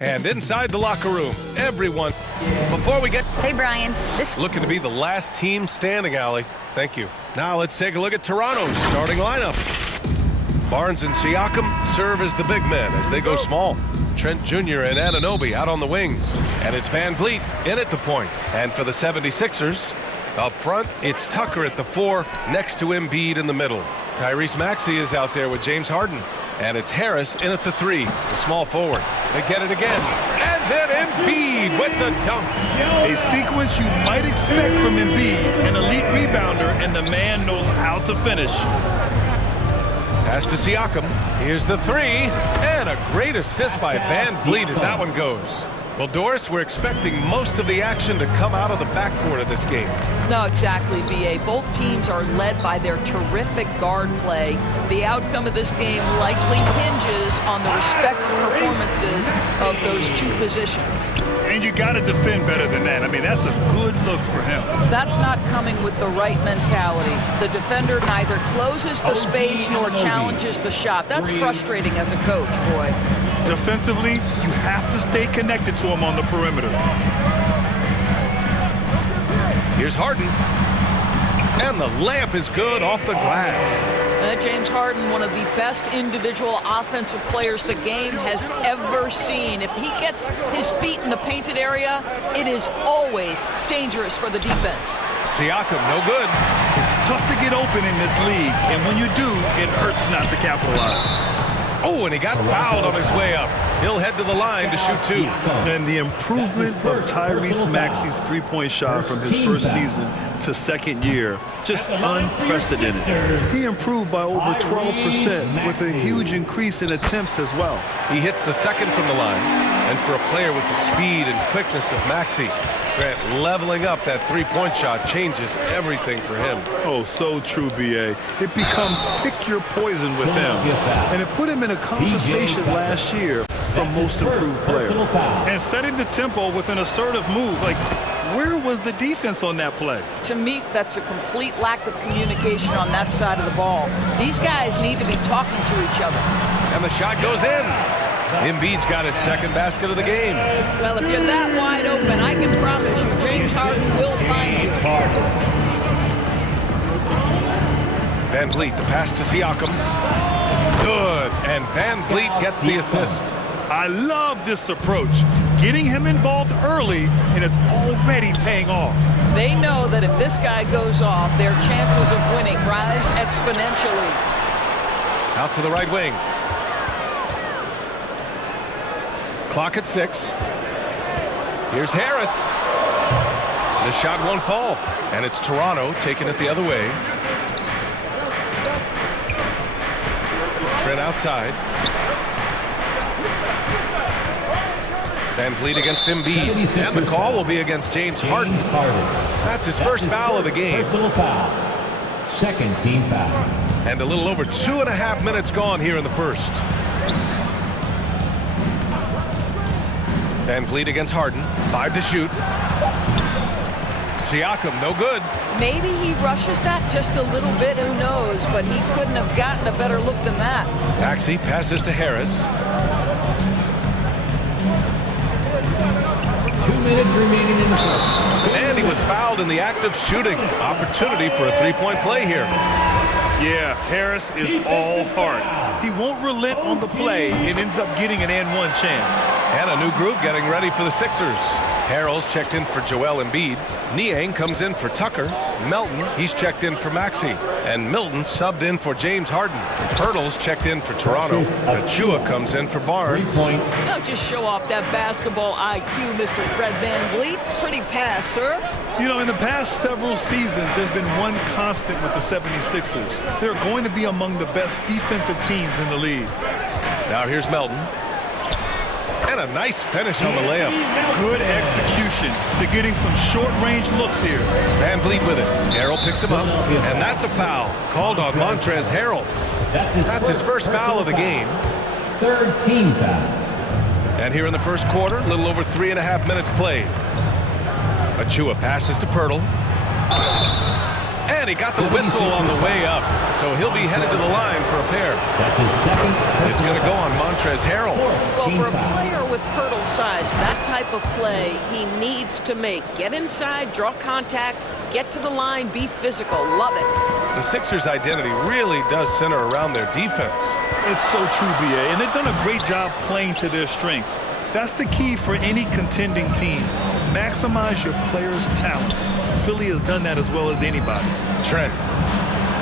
And inside the locker room, everyone. Before we get... Hey, Brian. Looking to be the last team standing, Allie. Thank you. Now let's take a look at Toronto's starting lineup. Barnes and Siakam serve as the big men as they go small. Trent Jr. and Anunoby out on the wings. And it's Van Vliet in at the point. And for the 76ers, up front, it's Tucker at the 4 next to Embiid in the middle. Tyrese Maxey is out there with James Harden. And it's Harris in at the 3, the small forward. They get it again. And then Embiid with the dunk. A sequence you might expect from Embiid, an elite rebounder, and the man knows how to finish. Pass to Siakam. Here's the 3. And a great assist by Van Vliet as that one goes. Well, Doris, we're expecting most of the action to come out of the backcourt of this game. No, exactly, B.A. Both teams are led by their terrific guard play. The outcome of this game likely hinges on the respective performances of those two positions. And you got to defend better than that. I mean, that's a good look for him. That's not coming with the right mentality. The defender neither closes the space nor challenges the shot. That's frustrating as a coach, boy. Defensively, you have to stay connected to him on the perimeter. Here's Harden. And the layup is good off the glass. James Harden, one of the best individual offensive players the game has ever seen. If he gets his feet in the painted area, it is always dangerous for the defense. Siakam, no good. It's tough to get open in this league, and when you do, it hurts not to capitalize. Oh, and he got fouled on his way up. He'll head to the line to shoot 2. And the improvement of Tyrese Maxey's three-point shot from his first season to second year, just unprecedented. He improved by over 12% with a huge increase in attempts as well. He hits the second from the line. And for a player with the speed and quickness of Maxey, Grant, leveling up that three-point shot changes everything for him. Oh, so true, B.A. It becomes pick your poison with him. And it put him in a conversation last year for most improved player. And setting the tempo with an assertive move. Like, where was the defense on that play? To me, that's a complete lack of communication on that side of the ball. These guys need to be talking to each other. And the shot goes in. Embiid's got his second basket of the game. Well, if you're that wide open, I can promise you James Harden will find you. Van Vliet, the pass to Siakam. Good, and Van Vliet gets the assist. I love this approach. Getting him involved early, and it's already paying off. They know that if this guy goes off, their chances of winning rise exponentially. Out to the right wing. Clock at 6. Here's Harris. The shot won't fall. And it's Toronto taking it the other way. Trent outside. Van Vliet against Embiid. And the call will be against James Harden. That's his first foul of the game. Personal foul. Second team foul. And a little over 2.5 minutes gone here in the first. Van Vliet against Harden. 5 to shoot. Siakam, no good. Maybe he rushes that just a little bit, who knows, but he couldn't have gotten a better look than that. Maxey passes to Harris. 2 minutes remaining in the first. And he was fouled in the act of shooting. Opportunity for a three-point play here. Yeah, Harris is all heart. He won't relent on the play and ends up getting an and one chance. And a new group getting ready for the Sixers. Harrell's checked in for Joel Embiid. Niang comes in for Tucker. Melton, he's checked in for Maxey. And Milton subbed in for James Harden. Hurdle's checked in for Toronto. Achua comes in for Barnes. Don't just show off that basketball IQ, Mr. Fred Van Vliet. Pretty pass, sir. You know, in the past several seasons, there's been one constant with the 76ers. They're going to be among the best defensive teams in the league. Now here's Melton. And a nice finish on the layup. Good execution. They're getting some short-range looks here. Van Vliet with it. Harrell picks him up, and that's a foul called on Montrezl Harrell. That's his first foul of the game. Third team foul. And here in the first quarter, a little over 3.5 minutes played. Achua passes to Pirtle. And he got the whistle on the way up, so he'll be headed to the line for a pair. That's his second. It's going to go on Montrezl Harrell. Well, for a player with Pirtle's size, that type of play he needs to make. Get inside, draw contact, get to the line, be physical. Love it. The Sixers' identity really does center around their defense. It's so true, B.A., and they've done a great job playing to their strengths. That's the key for any contending team. Maximize your players' talents. Philly has done that as well as anybody. Trent.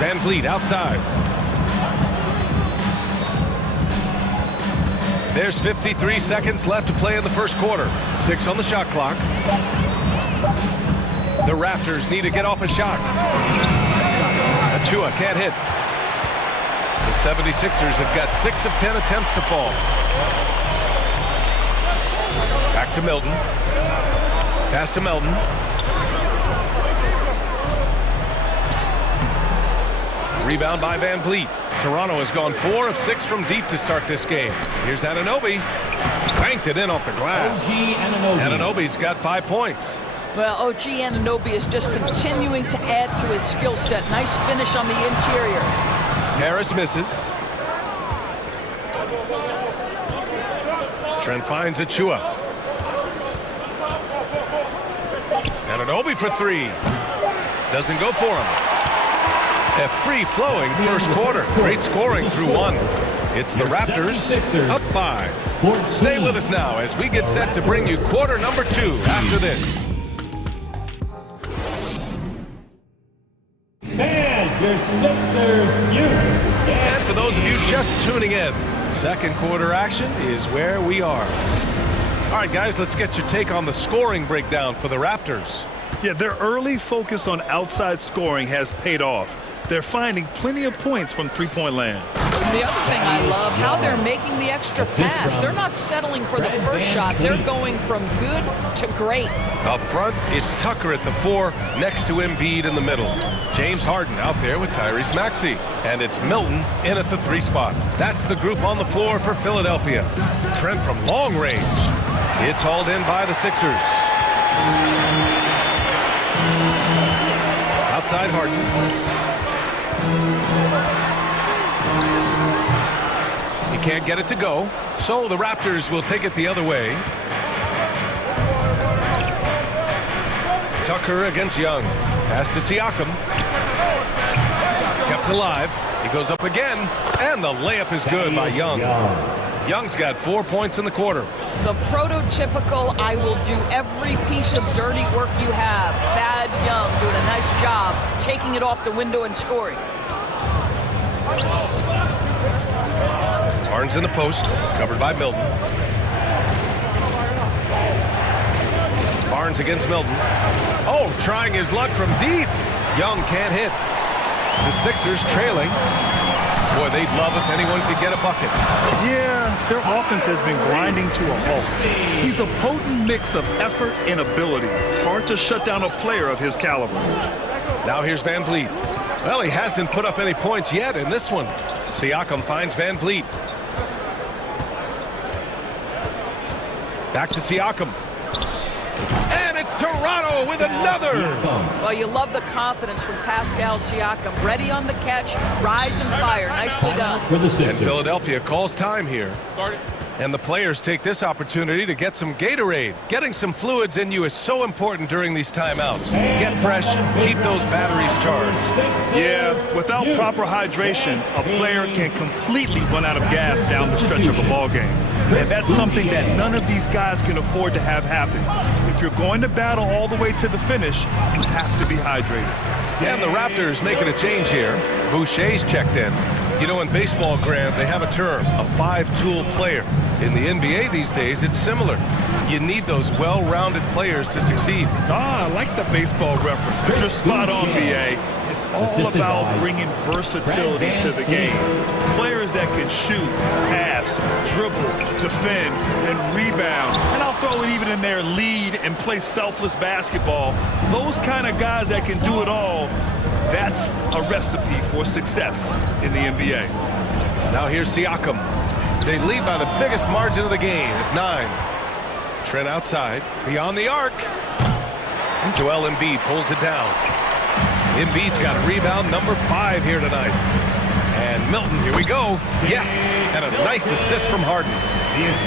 Van Vliet outside. There's 53 seconds left to play in the first quarter. 6 on the shot clock. The Raptors need to get off a shot. Achua can't hit. The 76ers have got 6 of 10 attempts to fall. Back to Milton. Pass to Melton. Rebound by Van Vliet. Toronto has gone 4 of 6 from deep to start this game. Here's Anunoby. Banked it in off the glass. Anunoby's got 5 points. Well, OG Anunoby is just continuing to add to his skill set. Nice finish on the interior. Harris misses. Trent finds Achua. Anunoby for 3. Doesn't go for him. A free-flowing first quarter. Great scoring through 1. It's the Raptors up 5. Stay with us now as we get set to bring you quarter number 2 after this. And your Sixers unit. And for those of you just tuning in, second quarter action is where we are. All right, guys, let's get your take on the scoring breakdown for the Raptors. Yeah, their early focus on outside scoring has paid off. They're finding plenty of points from three-point land. The other thing I love, how they're making the extra pass. They're not settling for the first shot. They're going from good to great. Up front, it's Tucker at the 4, next to Embiid in the middle. James Harden out there with Tyrese Maxey. And it's Milton in at the 3 spot. That's the group on the floor for Philadelphia. Trent from long range. It's hauled in by the Sixers. Outside Harden. He can't get it to go, so the Raptors will take it the other way. Tucker against Young. Pass to Siakam. Kept alive. He goes up again, and the layup is good by Young. Young's got 4 points in the quarter. The prototypical, I will do every piece of dirty work you have. Thad Young doing a nice job taking it off the window and scoring. Barnes in the post, covered by Milton. Barnes against Milton. Oh, trying his luck from deep. Young can't hit. The Sixers trailing. Boy, they'd love if anyone could get a bucket. Yeah, their offense has been grinding to a halt. He's a potent mix of effort and ability. Hard to shut down a player of his caliber. Now here's Van Vliet. Well, he hasn't put up any points yet in this one. Siakam finds Van Vliet. Back to Siakam. And it's Toronto with another. Well, you love the confidence from Pascal Siakam. Ready on the catch, rise and fire. Nicely done. And Philadelphia calls time here. And the players take this opportunity to get some Gatorade. Getting some fluids in you is so important during these timeouts. Get fresh, keep those batteries charged. Yeah, without proper hydration, a player can completely run out of gas down the stretch of a ball game. And that's something that none of these guys can afford to have happen. If you're going to battle all the way to the finish, you have to be hydrated. And the Raptors making a change here. Boucher's checked in. You know, in baseball, Grant, they have a term, a 5-tool player. In the NBA these days, it's similar. You need those well-rounded players to succeed. I like the baseball reference, but you're spot on, B.A. It's all about bringing versatility to the game. Players that can shoot, pass, dribble, defend, and rebound. And I'll throw it even in there, lead and play selfless basketball. Those kind of guys that can do it all, that's a recipe for success in the NBA. Now here's Siakam. They lead by the biggest margin of the game at 9. Trent outside, beyond the arc. And Joel Embiid pulls it down. Embiid's got rebound number 5 here tonight. And Milton, here we go. Yes, and a nice assist from Harden.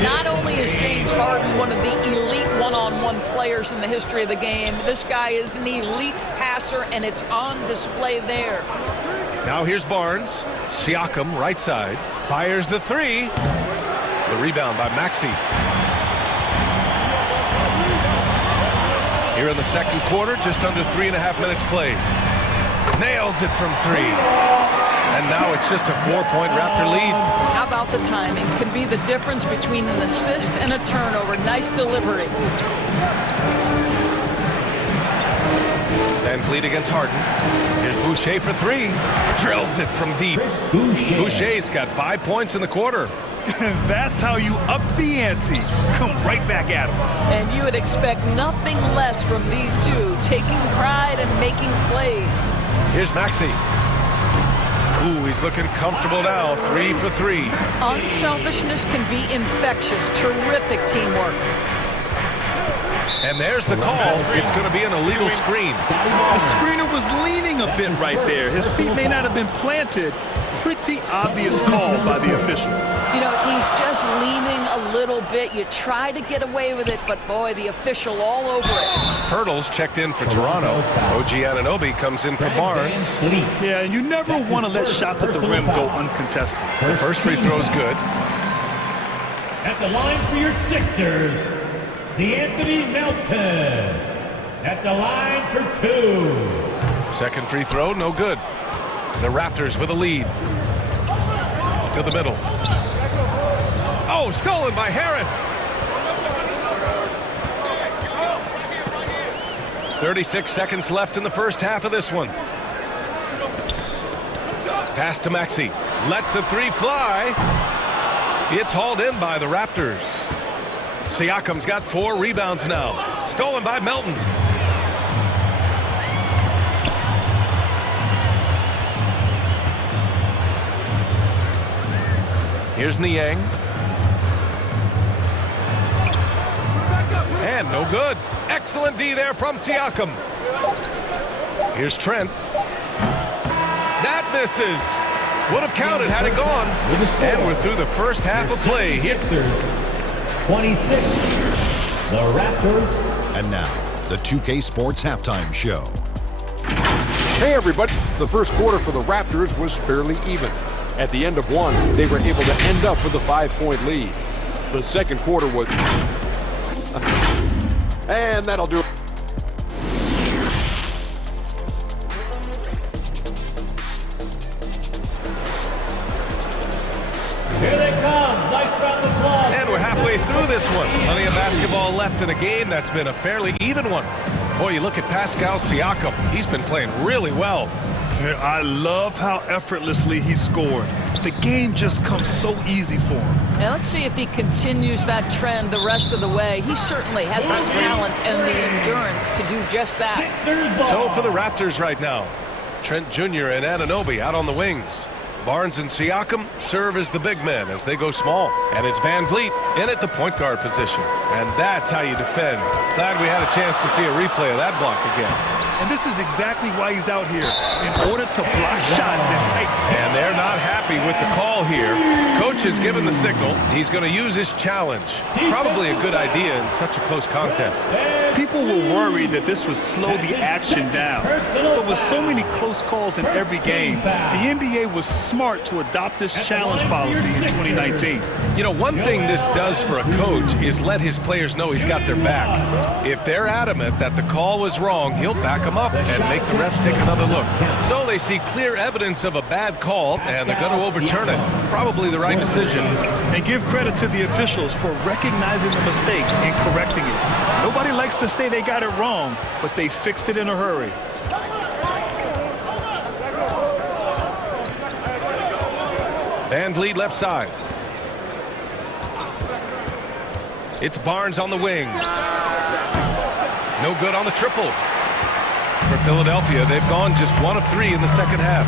Not only is James Harden one of the elite one-on-one players in the history of the game, this guy is an elite passer, and it's on display there. Now here's Barnes. Siakam, right side, fires the 3. The rebound by Maxey. Here in the second quarter, just under 3.5 minutes played. Nails it from 3. And now it's just a 4-point Raptor lead. How about the timing? Can be the difference between an assist and a turnover. Nice delivery. Van Vliet against Harden. Here's Boucher for 3. Drills it from deep. Boucher's got 5 points in the quarter. That's how you up the ante. Come right back at him. And you would expect nothing less from these two, taking pride and making plays. Here's Maxey. Ooh, he's looking comfortable now. 3 for 3. Unselfishness can be infectious. Terrific teamwork. And there's the call. It's going to be an illegal screen. The screener was leaning a bit right there. His feet may not have been planted. Pretty obvious call by the officials. You know, he's just leaning a little bit. You try to get away with it, but boy, the official all over it. Pirtle's checked in for Toronto. OG Anunoby comes in for Barnes. Yeah, and you never want to let shots at the rim go uncontested. The first free throw is good. At the line for your Sixers, DeAnthony Melton. At the line for 2. Second free throw, no good. The Raptors with a lead. To the middle. Oh, stolen by Harris. 36 seconds left in the first half of this one. Pass to Maxey. Lets the 3 fly. It's hauled in by the Raptors. Siakam's got 4 rebounds now. Stolen by Melton. Here's Niang. And no good. Excellent D there from Siakam. Here's Trent. That misses. Would have counted had it gone. And we're through the first half of play here. 26. The Raptors. And now, the 2K Sports Halftime Show. Hey, everybody. The first quarter for the Raptors was fairly even. At the end of one, they were able to end up with a 5-point lead. The second quarter was... and that'll do it. Here they come. Nice round of applause. And we're halfway through this one. Plenty of basketball left in a game that's been a fairly even one. Boy, you look at Pascal Siakam. He's been playing really well. I love how effortlessly he scored. The game just comes so easy for him. Now let's see if he continues that trend the rest of the way. He certainly has the talent and the endurance to do just that. So for the Raptors right now, Trent Jr. and Anunoby out on the wings. Barnes and Siakam serve as the big men as they go small. And it's Van Vliet in at the point guard position. And that's how you defend. Glad we had a chance to see a replay of that block again. And this is exactly why he's out here, in order to block shots and take. And they're not happy with the call here. Coach has given the signal. He's going to use his challenge. Probably a good idea in such a close contest. People will worry that this would slow the action down. But with so many close calls in every game, the NBA was smart to adopt this challenge policy in 2019. You know, one thing this does for a coach is let his players know he's got their back. If they're adamant that the call was wrong, he'll back them up and make the refs take another look. So they see clear evidence of a bad call, and they're going to overturn it. Probably the right decision. decision. And give credit to the officials for recognizing the mistake and correcting it. Nobody likes to say they got it wrong, but they fixed it in a hurry. Van Vliet left side. It's Barnes on the wing. No good on the triple. For Philadelphia, they've gone just 1 of 3 in the second half.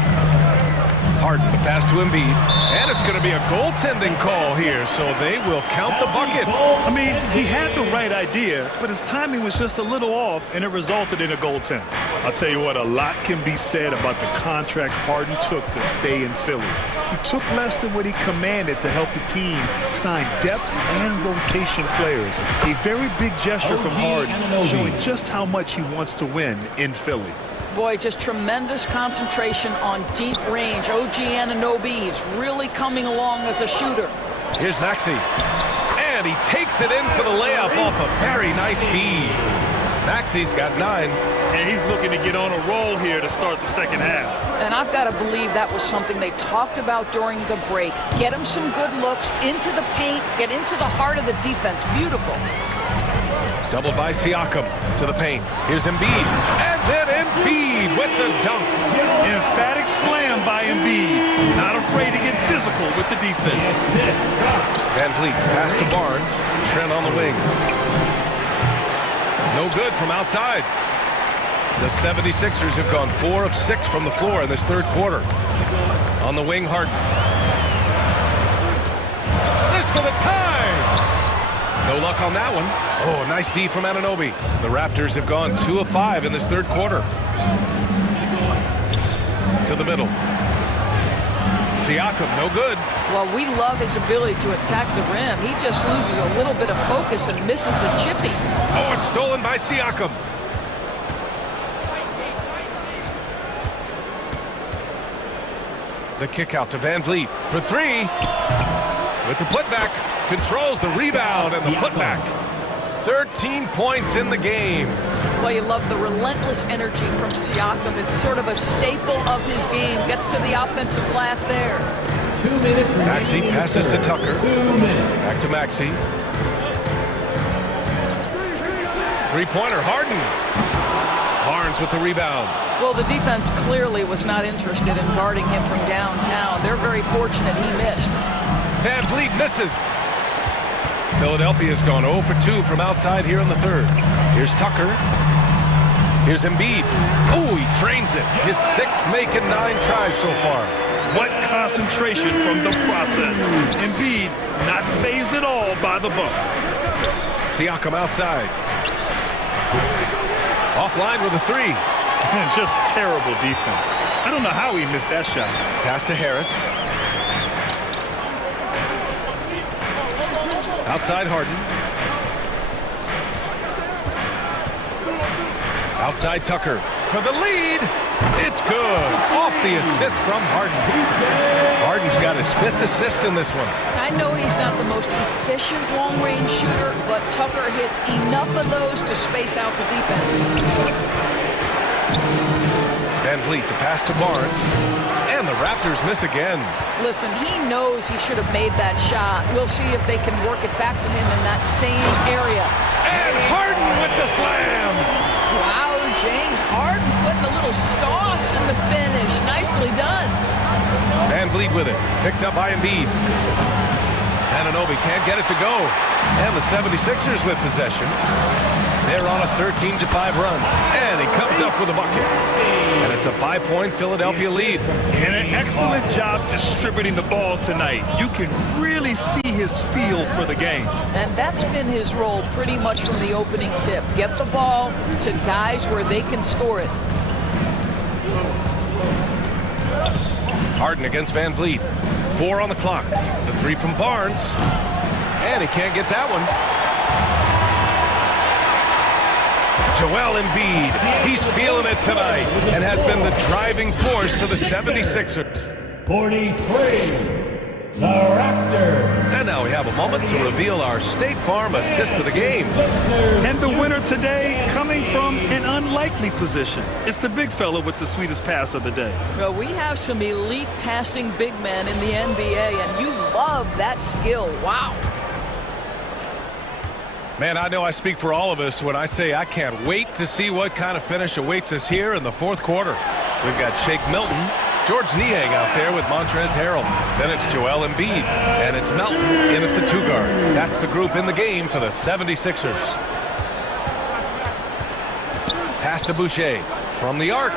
Harden, the pass to Embiid. And it's going to be a goaltending call here, so they will count the bucket. I mean, he had the right idea, but his timing was just a little off, and it resulted in a goaltend. I'll tell you what, a lot can be said about the contract Harden took to stay in Philly. He took less than what he commanded to help the team sign depth and rotation players. A very big gesture from Harden, showing just how much he wants to win in Philly. Boy, just tremendous concentration on deep range. OG Anunoby is really coming along as a shooter. Here's Maxey. And he takes it in for the layup off a very nice feed. Maxey's got 9. And he's looking to get on a roll here to start the second half. And I've got to believe that was something they talked about during the break. Get him some good looks into the paint, get into the heart of the defense. Beautiful. Doubled by Siakam to the paint. Here's Embiid. And then Embiid with the dunk. Emphatic slam by Embiid. Not afraid to get physical with the defense. Van Vliet pass to Barnes. Trent on the wing. No good from outside. The 76ers have gone 4 of 6 from the floor in this third quarter. On the wing, Harden. This for the tie. No luck on that one. Oh, nice D from Anunoby. The Raptors have gone 2 of 5 in this third quarter. To the middle. Siakam, no good. Well, we love his ability to attack the rim. He just loses a little bit of focus and misses the chippy. Oh, it's stolen by Siakam. The kick out to Van Vliet for 3. With the putback. Controls the rebound and the putback. 13 points in the game. Well, you love the relentless energy from Siakam. It's sort of a staple of his game. Gets to the offensive glass there. 2 minutes. Maxey passes to Tucker. Back to Maxey. 3-pointer, Harden. Barnes with the rebound. Well, the defense clearly was not interested in guarding him from downtown. They're very fortunate he missed. Van Vliet misses. Philadelphia's gone 0 for 2 from outside here in the third. Here's Tucker. Here's Embiid. Oh, he drains it. His 6th making 9 tries so far. What concentration from the process. Embiid not fazed at all by the bump. Siakam outside. Offline with a 3. Just terrible defense. I don't know how he missed that shot. Pass to Harris. Outside Harden. Outside Tucker for the lead. It's good. Off the assist from Harden. Harden's got his 5th assist in this one. I know he's not the most efficient long-range shooter, but Tucker hits enough of those to space out the defense. Van Vliet, the pass to Barnes. And the Raptors miss again. Listen, he knows he should have made that shot. We'll see if they can work it back to him in that same area. And Harden with the slam. Wow, James Harden putting a little sauce in the finish. Nicely done. Van Vliet with it. Picked up by Embiid. Anunoby can't get it to go. And the 76ers with possession. They're on a 13-5 run. And he comes up with a bucket. And it's a 5-point Philadelphia lead. And an excellent job distributing the ball tonight. You can really see his feel for the game. And that's been his role pretty much from the opening tip. Get the ball to guys where they can score it. Harden against Van Vliet. 4 on the clock. The 3 from Barnes. And he can't get that one. Joel Embiid, he's feeling it tonight and has been the driving force for the 76ers. 43. the Raptors. And now we have a moment to reveal our State Farm assist of the game. And the winner today coming from an unlikely position. It's the big fella with the sweetest pass of the day. Well, we have some elite passing big men in the NBA, and you love that skill. Wow. Man, I know I speak for all of us when I say I can't wait to see what kind of finish awaits us here in the fourth quarter. We've got Shake Milton, George Niang out there with Montrezl Harrell. Then it's Joel Embiid, and it's Melton in at the 2 guard. That's the group in the game for the 76ers. Pass to Boucher from the arc.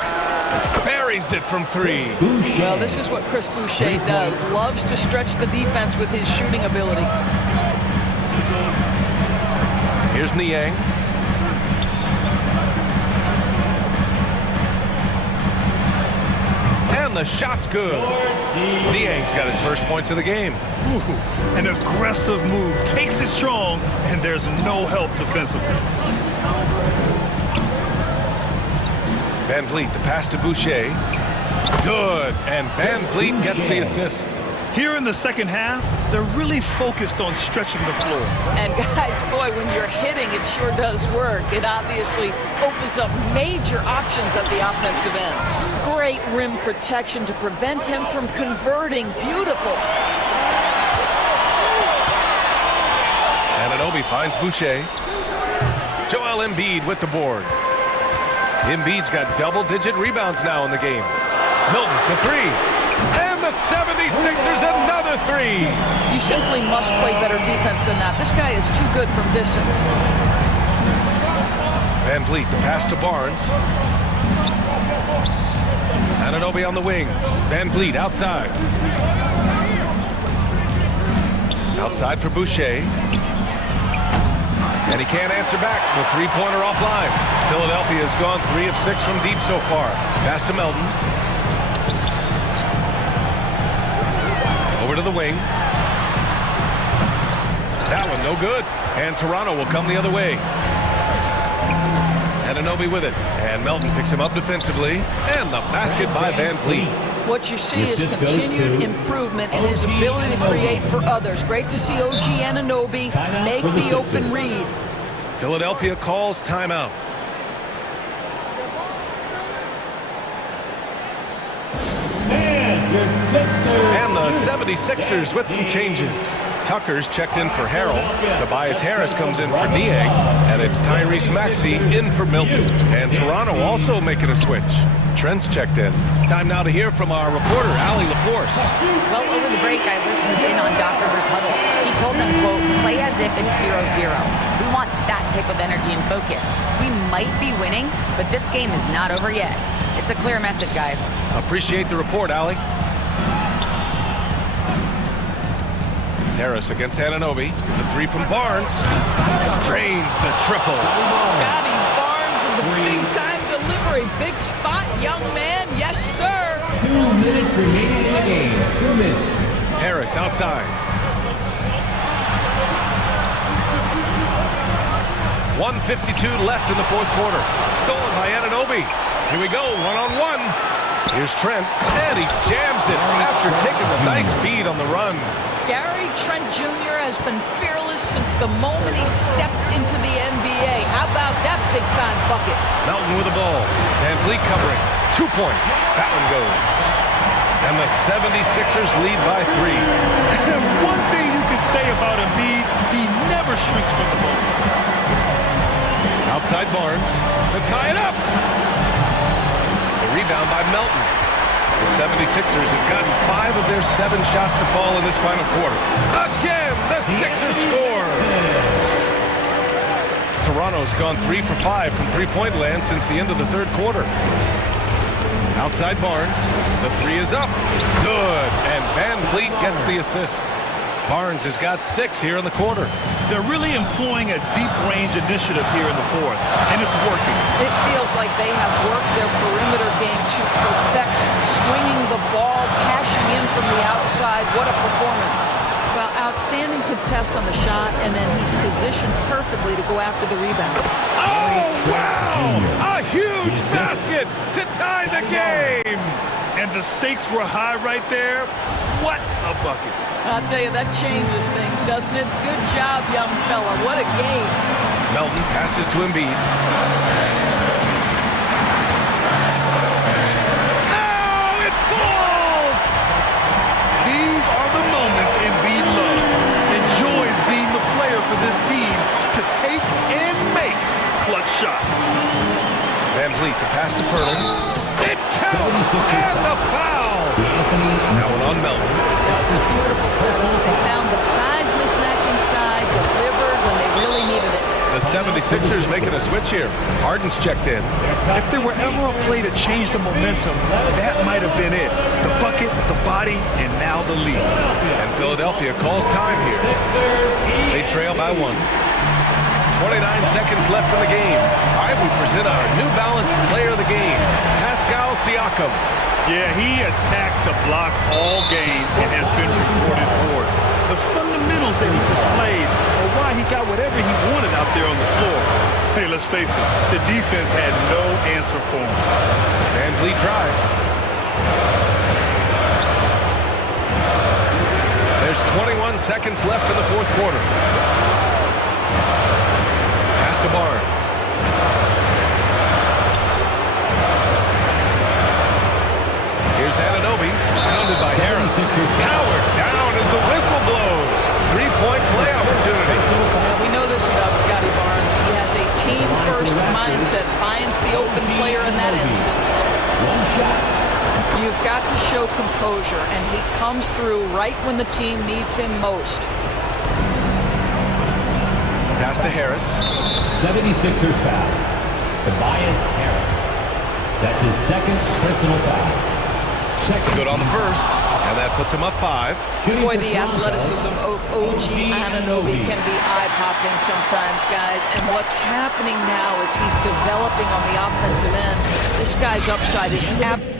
Buries it from 3. Well, this is what Chris Boucher does. Loves to stretch the defense with his shooting ability. Here's Niang. And the shot's good. Niang's got his first points of the game. Ooh, an aggressive move. Takes it strong, and there's no help defensively. Van Vliet, the pass to Boucher. Good. And Van Vliet gets the assist. Here in the second half, they're really focused on stretching the floor. And guys, boy, when you're hitting, it sure does work. It obviously opens up major options at the offensive end. Great rim protection to prevent him from converting. Beautiful. Anunoby finds Boucher. Joel Embiid with the board. Embiid's got double-digit rebounds now in the game. Milton for 3. And the 76ers another 3. You simply must play better defense than that. This guy is too good from distance. Van Vliet, the pass to Barnes. Anunoby on the wing. Van Vliet outside. Outside for Boucher. And he can't answer back. The 3-pointer offline. Philadelphia has gone 3 of 6 from deep so far. Pass to Melton. Over to the wing. That one no good. And Toronto will come the other way. Anunoby with it. And Melton picks him up defensively. And the basket by Van Vliet. What you see is continued improvement in his ability to create for others. Great to see OG Anunoby make the open read. Philadelphia calls timeout. And the 76ers with some changes. Tucker's checked in for Harrell. Tobias Harris comes in for Niang. And it's Tyrese Maxey in for Milton. And Toronto also making a switch. Trent's checked in. Time now to hear from our reporter, Allie LaForce. Well, over the break, I listened in on Doc Rivers' huddle. He told them, quote, play as if it's 0-0. We want that type of energy and focus. We might be winning, but this game is not over yet. It's a clear message, guys. Appreciate the report, Allie. Harris against Anunoby. The 3 from Barnes. Drains the triple. Scotty Barnes in the big-time delivery. Big spot, young man. Yes, sir. 2 minutes remaining in the game. 2 minutes. Harris outside. 1:52 left in the fourth quarter. Stolen by Anunoby. Here we go, one-on-one. Here's Trent, and he jams it after taking a nice feed on the run. Gary Trent Jr. has been fearless since the moment he stepped into the NBA. How about that big-time bucket? Melton with the ball. Van Vliet covering. 2 points. That one goes. And the 76ers lead by 3. One thing you can say about Embiid, he never shrinks from the ball. Outside Barnes to tie it up. The rebound by Melton. The 76ers have gotten 5 of their 7 shots to fall in this final quarter. Again, the Sixers score. Toronto's gone 3 for 5 from three-point land since the end of the third quarter. Outside Barnes. The 3 is up. Good. And Van Vliet gets the assist. Barnes has got 6 here in the quarter. They're really employing a deep-range initiative here in the fourth, and it's working. It feels like they have worked their perimeter game to perfection. Swinging the ball, cashing in from the outside. What a performance. Well, outstanding contest on the shot, and then he's positioned perfectly to go after the rebound. Oh, wow! A huge basket to tie the game! And the stakes were high right there. What a bucket. I'll tell you, that changes things, doesn't it? Good job, young fella. What a game. Melton passes to Embiid. Oh, it falls! These are the moments Embiid loves. Enjoys being the player for this team to take and make clutch shots. Van Vliet, the pass to Pirtle. It counts! And the foul! Now one on Melton. That's a beautiful setup. They found the size mismatch inside, delivered when they really needed it. The 76ers making a switch here. Harden's checked in. If there were ever a play to change the momentum, that might have been it. The bucket, the body, and now the lead. And Philadelphia calls time here. They trail by 1. 29 seconds left in the game. All right, we present our New Balance player of the game, Pascal Siakam. Yeah, he attacked the block all game and has been rewarded for it. The fundamentals that he displayed are why he got whatever he wanted out there on the floor. Hey, let's face it, the defense had no answer for him. Van Vliet drives. There's 21 seconds left in the fourth quarter. Pass to Barnes. Here's Anunoby, pounded by Harris. Howard down as the whistle blows. Three-point play opportunity. Yeah, we know this about Scotty Barnes. He has a team-first mindset, finds the open player in that instance. You've got to show composure, and he comes through right when the team needs him most. Pass to Harris. 76ers foul. Tobias Harris. That's his second personal foul. Good on the first, and that puts him up 5. Boy, the athleticism of OG Anunoby can be eye-popping sometimes, guys. And what's happening now is he's developing on the offensive end. This guy's upside is absolutely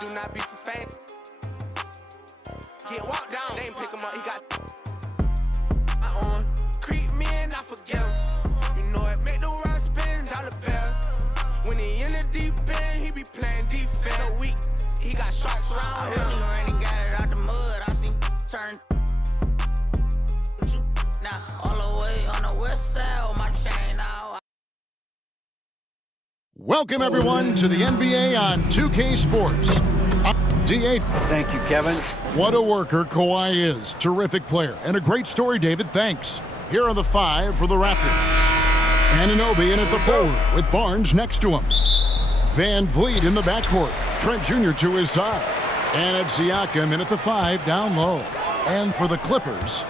do not be for faint. Get walked down, they ain't pick him up, he got on. Creep me and I forgive him. You know it, make the run spin, dollar bill. When he in the deep end, he be playing defense. A week, he got sharks around him. I really got it out the mud, I seen turn. Now, all the way on the west side with my chain out. Welcome, everyone, to the NBA on 2K Sports. D8. Thank you, Kevin. What a worker Kawhi is. Terrific player. And a great story, David. Thanks. Here are the 5 for the Raptors. Anunoby in at the forward with Barnes next to him. Van Vliet in the backcourt. Trent Jr. to his side. And it's Siakam in at the 5 down low. And for the Clippers,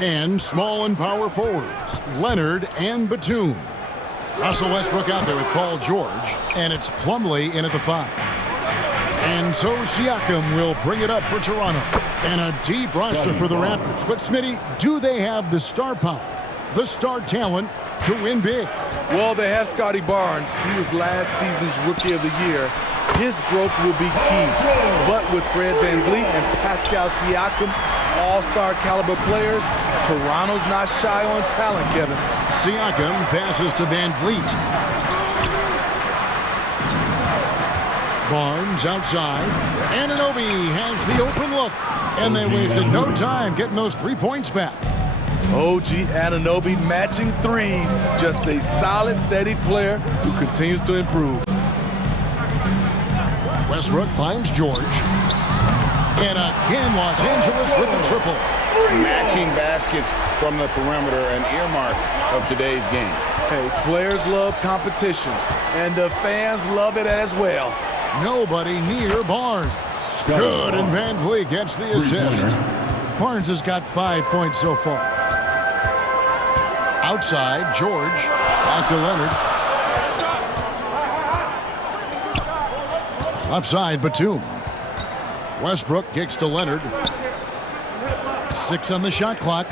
and small and power forwards, Leonard and Batum. Russell Westbrook out there with Paul George. And it's Plumlee in at the 5. And so Siakam will bring it up for Toronto. And a deep roster for the Raptors. But, Smitty, do they have the star power, the star talent to win big? Well, they have Scotty Barnes. He was last season's Rookie of the Year. His growth will be key. But with Fred VanVleet and Pascal Siakam, all-star caliber players, Toronto's not shy on talent, Kevin. Siakam passes to VanVleet. Barnes outside. Anunoby has the open look. And they wasted no time getting those 3 points back. OG Anunoby matching threes. Just a solid, steady player who continues to improve. Westbrook finds George. And again, Los Angeles with the triple. Matching baskets from the perimeter, an earmark of today's game. Hey, players love competition, and the fans love it as well. Nobody near Barnes. Good, and Van Vliet gets the assist. Barnes has got 5 points so far. Outside, George. Back to Leonard. Left side, Batum. Westbrook kicks to Leonard. 6 on the shot clock.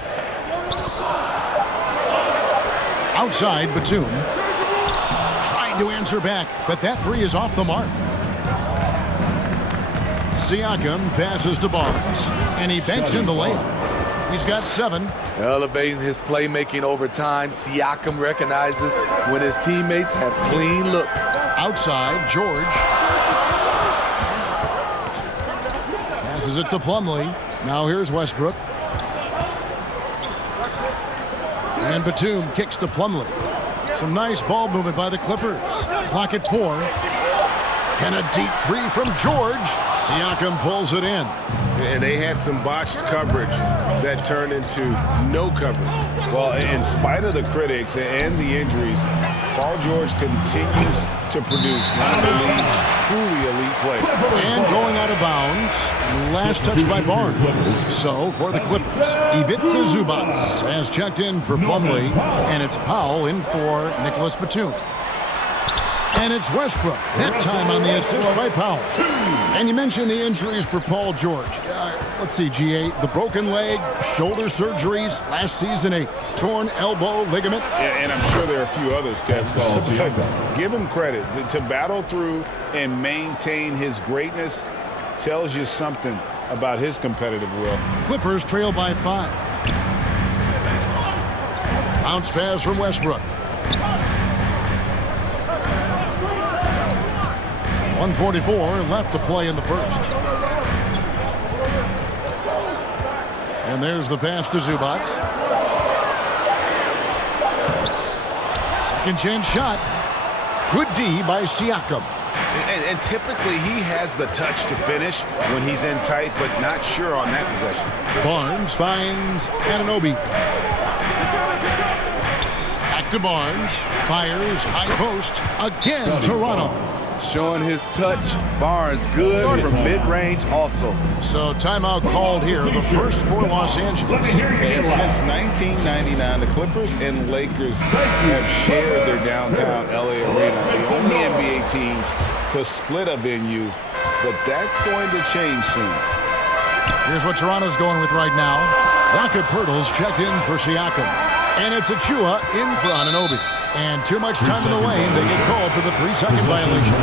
Outside, Batum. Trying to answer back, but that 3 is off the mark. Siakam passes to Barnes, and he banks in the layup. He's got 7. Elevating his playmaking over time, Siakam recognizes when his teammates have clean looks. Outside, George. Passes it to Plumlee. Now here's Westbrook. And Batum kicks to Plumlee. Some nice ball movement by the Clippers. Clock at 4. And a deep 3 from George. Siakam pulls it in. And they had some botched coverage that turned into no coverage. Well, in spite of the critics and the injuries, Paul George continues to produce one of the league's truly elite players. And going out of bounds, last touch by Barnes. So for the Clippers, Ivica Zubac has checked in for Plumlee, and it's Powell in for Nicholas Batum. And it's Westbrook, that time on the assist by Powell. And you mentioned the injuries for Paul George. Let's see, GA, the broken leg, shoulder surgeries, last season a torn elbow ligament. Yeah, and I'm sure there are a few others, Kevin. Give him credit. To battle through and maintain his greatness tells you something about his competitive will. Clippers trail by 5. Bounce pass from Westbrook. 1:44 left to play in the first. And there's the pass to Zubac. Second chance shot. Good D by Siakam. And typically he has the touch to finish when he's in tight, but not sure on that possession. Barnes finds Anunoby. Back to Barnes. Fires high post. Again, Toronto. Showing his touch. Barnes good from mid-range also. So timeout called here, the first for Los Angeles. And since 1999, the Clippers and Lakers have shared their downtown LA arena. The only NBA teams to split a venue, but that's going to change soon. Here's what Toronto's going with right now. Jakob Poeltl's checked in for Siakam. And it's Achua in for Anunoby. And too much time in the lane. They get called for the 3-second violation.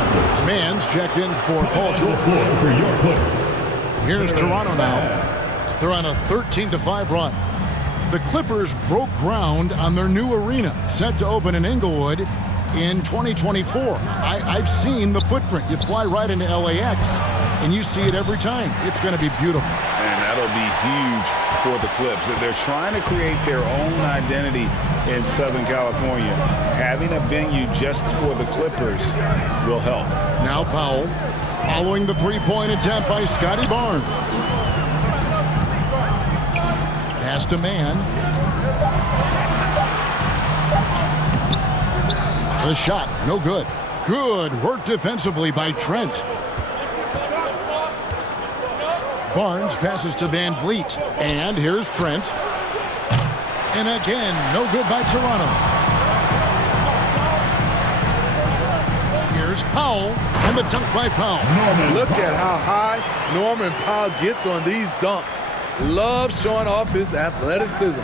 Man's checked in for Paul George. Here's Toronto now. They're on a 13-5 run. The Clippers broke ground on their new arena, set to open in Inglewood in 2024. I've seen the footprint. You fly right into LAX, and you see it every time. It's going to be beautiful. And that'll be huge for the Clips. They're trying to create their own identity in Southern California. Having a venue just for the Clippers will help. Now Powell, following the three-point attempt by Scotty Barnes. Pass to Man. The shot, no good. Good work defensively by Trent. Barnes passes to Van Vliet. And here's Trent. And again, no good by Toronto. Here's Powell. And the dunk by Powell. Look at how high Norman Powell gets on these dunks. Loves showing off his athleticism.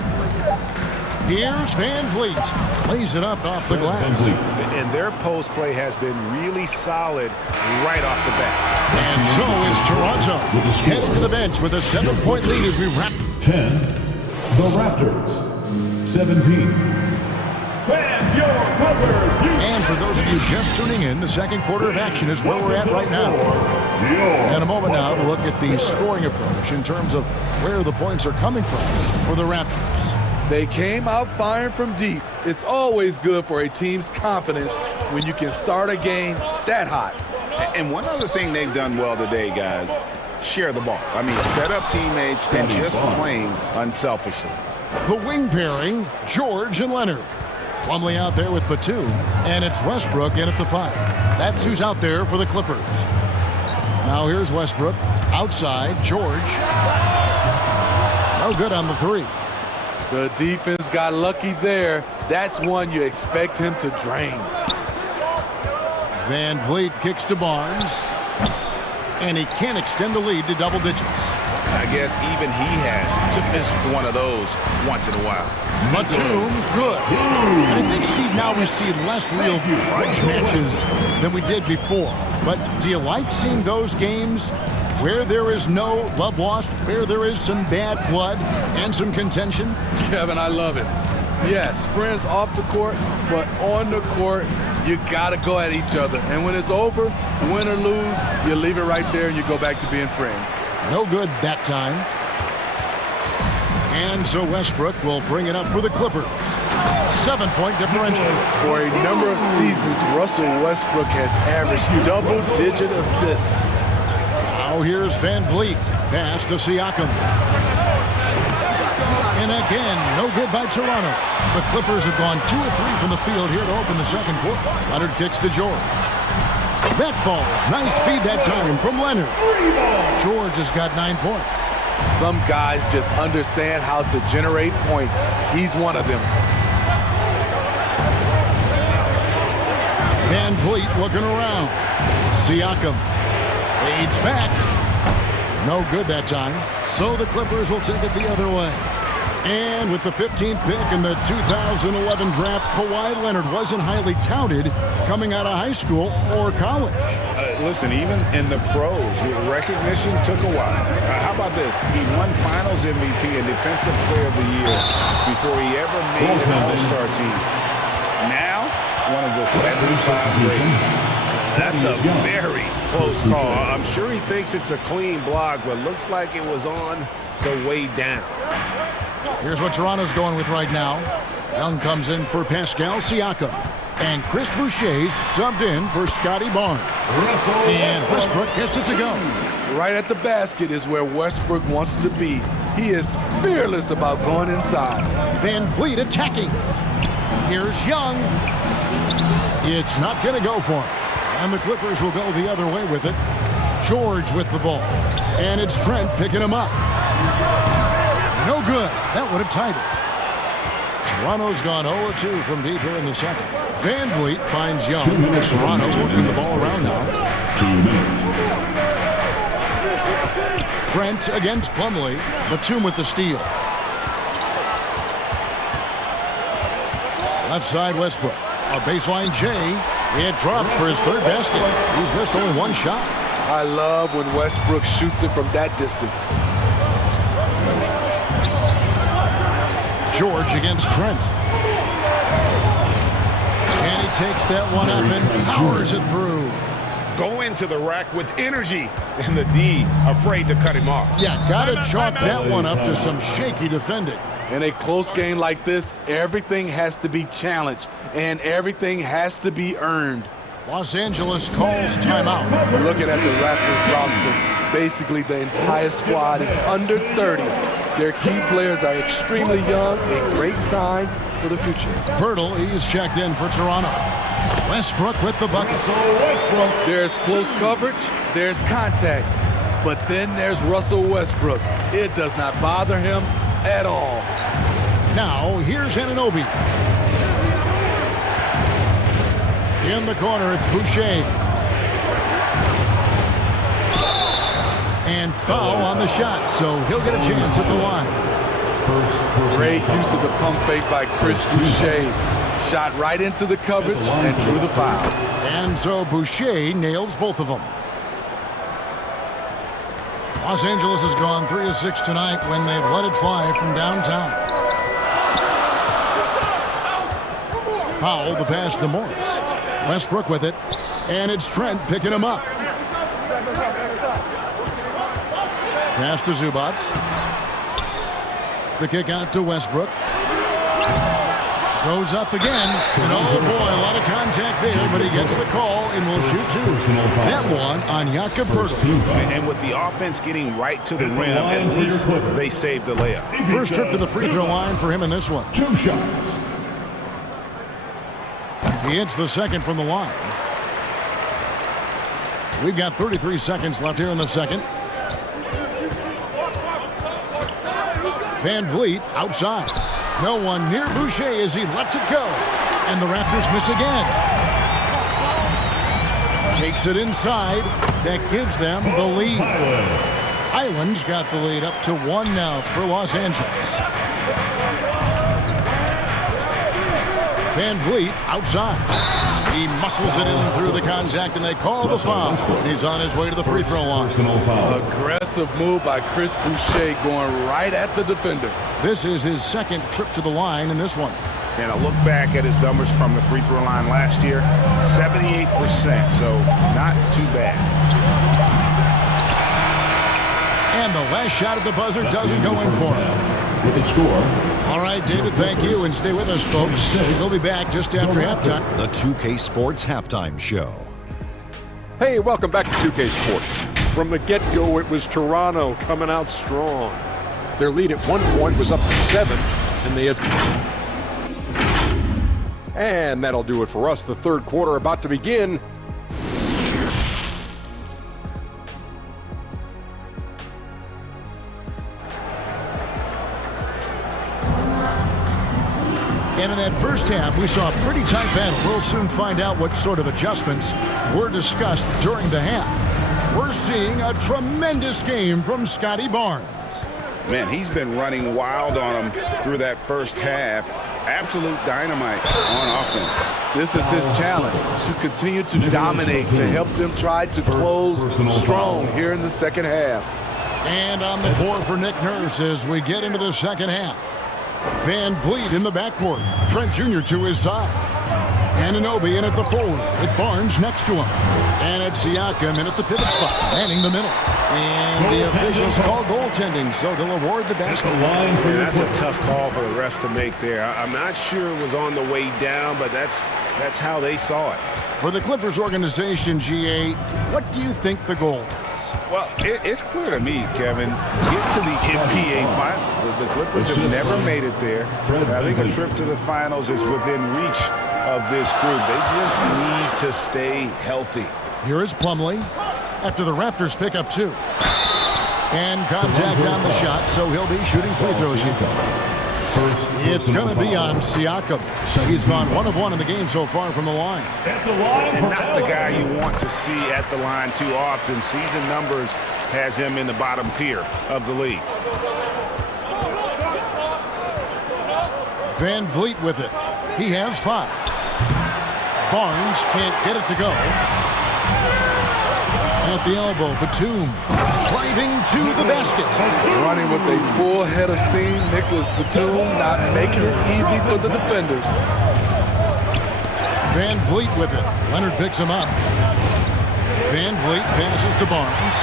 Here's Van Vliet. Lays it up off the glass. And their post play has been really solid right off the bat. And so is Toronto heading to the bench with a 7-point lead as we wrap. 10, the Raptors. 17. And for those of you just tuning in, the second quarter of action is where we're at right now. In a moment now, we'll look at the scoring approach in terms of where the points are coming from for the Raptors. They came out firing from deep. It's always good for a team's confidence when you can start a game that hot. And one other thing they've done well today, guys, share the ball. I mean, set up teammates and just playing unselfishly. The wing pairing, George and Leonard. Plumlee out there with Batum, and it's Westbrook in at the 5. That's who's out there for the Clippers. Now here's Westbrook. Outside, George. No good on the 3. The defense got lucky there. That's one you expect him to drain. Van Vliet kicks to Barnes, and he can't extend the lead to double digits. I guess even he has to miss one of those once in a while. Batum, good. And I think, Steve, now we see less real crunch matches than we did before. But do you like seeing those games where there is no love lost, where there is some bad blood and some contention? Kevin, I love it. Yes, friends off the court, but on the court, you got to go at each other. And when it's over, win or lose, you leave it right there and you go back to being friends. No good that time. And so Westbrook will bring it up for the Clippers. 7-point differential. For a number of seasons, Russell Westbrook has averaged double-digit assists. Now here's Van Vliet. Pass to Siakam. And again, no good by Toronto. The Clippers have gone 2 of 3 from the field here to open the second quarter. Leonard kicks to George. That ball, nice feed that time from Leonard. George has got 9 points. Some guys just understand how to generate points. He's one of them. Van Vliet looking around. Siakam fades back. No good that time. So the Clippers will take it the other way. And with the 15th pick in the 2011 draft, Kawhi Leonard wasn't highly touted coming out of high school or college. Listen, even in the pros, recognition took a while. How about this? He won Finals MVP and Defensive Player of the Year before he ever made an All-Star team. Now, one of the 75 greats. That's a very close call. I'm sure he thinks it's a clean block, but looks like it was on the way down. Here's what Toronto's going with right now. Young comes in for Pascal Siakam. And Chris Boucher's subbed in for Scotty Barnes. And Westbrook gets it to go. Right at the basket is where Westbrook wants to be. He is fearless about going inside. Van Vliet attacking. Here's Young. It's not going to go for him. And the Clippers will go the other way with it. George with the ball. And it's Trent picking him up. No good. That would have tied it. Toronto's gone 0-2 from deep here in the second. Van Vliet finds Young. Toronto working the ball around now. Trent against Plumlee. Batum with the steal. Left side Westbrook. A baseline J. It drops for his third basket. He's missed only one shot. I love when Westbrook shoots it from that distance. George against Trent. And he takes that one up and powers it through. Go into the rack with energy, and the D afraid to cut him off. Yeah, gotta chalk that one up to some shaky defending. In a close game like this, everything has to be challenged, and everything has to be earned. Los Angeles calls timeout. Looking at the Raptors roster, basically the entire squad is under 30. Their key players are extremely young, a great sign for the future. Pirtle, he's checked in for Toronto. Westbrook with the bucket. There's close coverage, there's contact, but then there's Russell Westbrook. It does not bother him at all. Now, here's Anunoby. In the corner, it's Boucher. And foul on the shot, so he'll get a chance at the line. Great use of the pump fake by Chris Boucher. Shot right into the coverage and drew the foul. And so Boucher nails both of them. Los Angeles has gone 3 of 6 tonight when they've let it fly from downtown. Powell, the pass to Morris. Westbrook with it. And it's Trent picking him up. Pass to Zubac. The kick out to Westbrook. Goes up again. And oh boy, a lot of contact there, but he gets the call and will shoot two. That one on Jakob Pirtle. And with the offense getting right to the rim, at least they saved the layup. First trip to the free throw line for him in this one. 2 shots. He hits the second from the line. We've got 33 seconds left here in the second. Van Vliet outside. No one near Boucher as he lets it go. And the Raptors miss again. Takes it inside. That gives them the lead. Island's got the lead up to 1 now for Los Angeles. Van Vliet outside. He muscles it in through the contact, and they call the foul. He's on his way to the free throw line. Aggressive move by Chris Boucher going right at the defender. This is his second trip to the line in this one. And I look back at his numbers from the free throw line last year, 78%, so not too bad. And the last shot at the buzzer doesn't go in for him. With the score. All right, David, thank you, and stay with us, folks. We'll be back just after halftime. The 2K Sports Halftime Show. Hey, welcome back to 2K Sports. From the get-go, it was Toronto coming out strong. Their lead at one point was up to 7, and they had... And that'll do it for us. The third quarter about to begin. And in that first half, we saw a pretty tight battle. We'll soon find out what sort of adjustments were discussed during the half. We're seeing a tremendous game from Scotty Barnes. Man, he's been running wild on him through that first half. Absolute dynamite on offense. This is his challenge, to continue to dominate, to help them try to close strong here in the second half. And on the floor for Nick Nurse as we get into the second half. Van Vliet in the backcourt. Trent Jr. to his side. Anunoby in at the forward with Barnes next to him. And it's Siakam in at the pivot spot, manning the middle. And the officials call goaltending, so they'll award the basket. That's a tough call for the refs to make there. I'm not sure it was on the way down, but that's how they saw it. For the Clippers organization, GA, what do you think the goal is? Well, it's clear to me, Kevin. Get to the NBA Finals. The Clippers have never made it there. I think a trip to the Finals is within reach of this group. They just need to stay healthy. Here is Plumlee after the Raptors pick up 2. And contact on the shot, so he'll be shooting free throws here. It's going to be on Siakam. He's gone 1 of 1 in the game so far from the line. And not the guy you want to see at the line too often. Season numbers has him in the bottom tier of the league. Van Vliet with it. He has 5. Barnes can't get it to go. At the elbow, Batum driving to the basket. Running with a full head of steam, Nicholas Batum not making it easy for the defenders. Van Vliet with it. Leonard picks him up. Van Vliet passes to Barnes.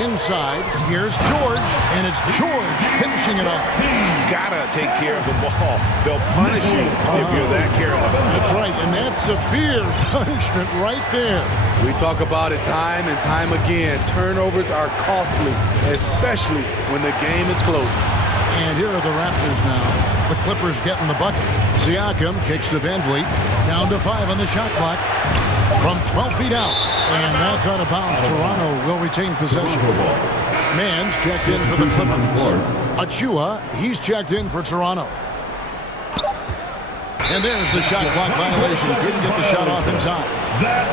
Inside, here's George, and it's George finishing it off. He's got to take care of the ball. They'll punish you if you're that careless. That's right, and that's severe punishment right there. We talk about it time and time again. Turnovers are costly, especially when the game is close. And here are the Raptors now. The Clippers getting the bucket. Siakam kicks to Van Vliet. Down to 5 on the shot clock. From 12 feet out. And that's out of bounds. Toronto will retain possession. Mann's checked in for the Clippers. Achua, he's checked in for Toronto. And there's the shot clock violation. Couldn't get the shot off in time.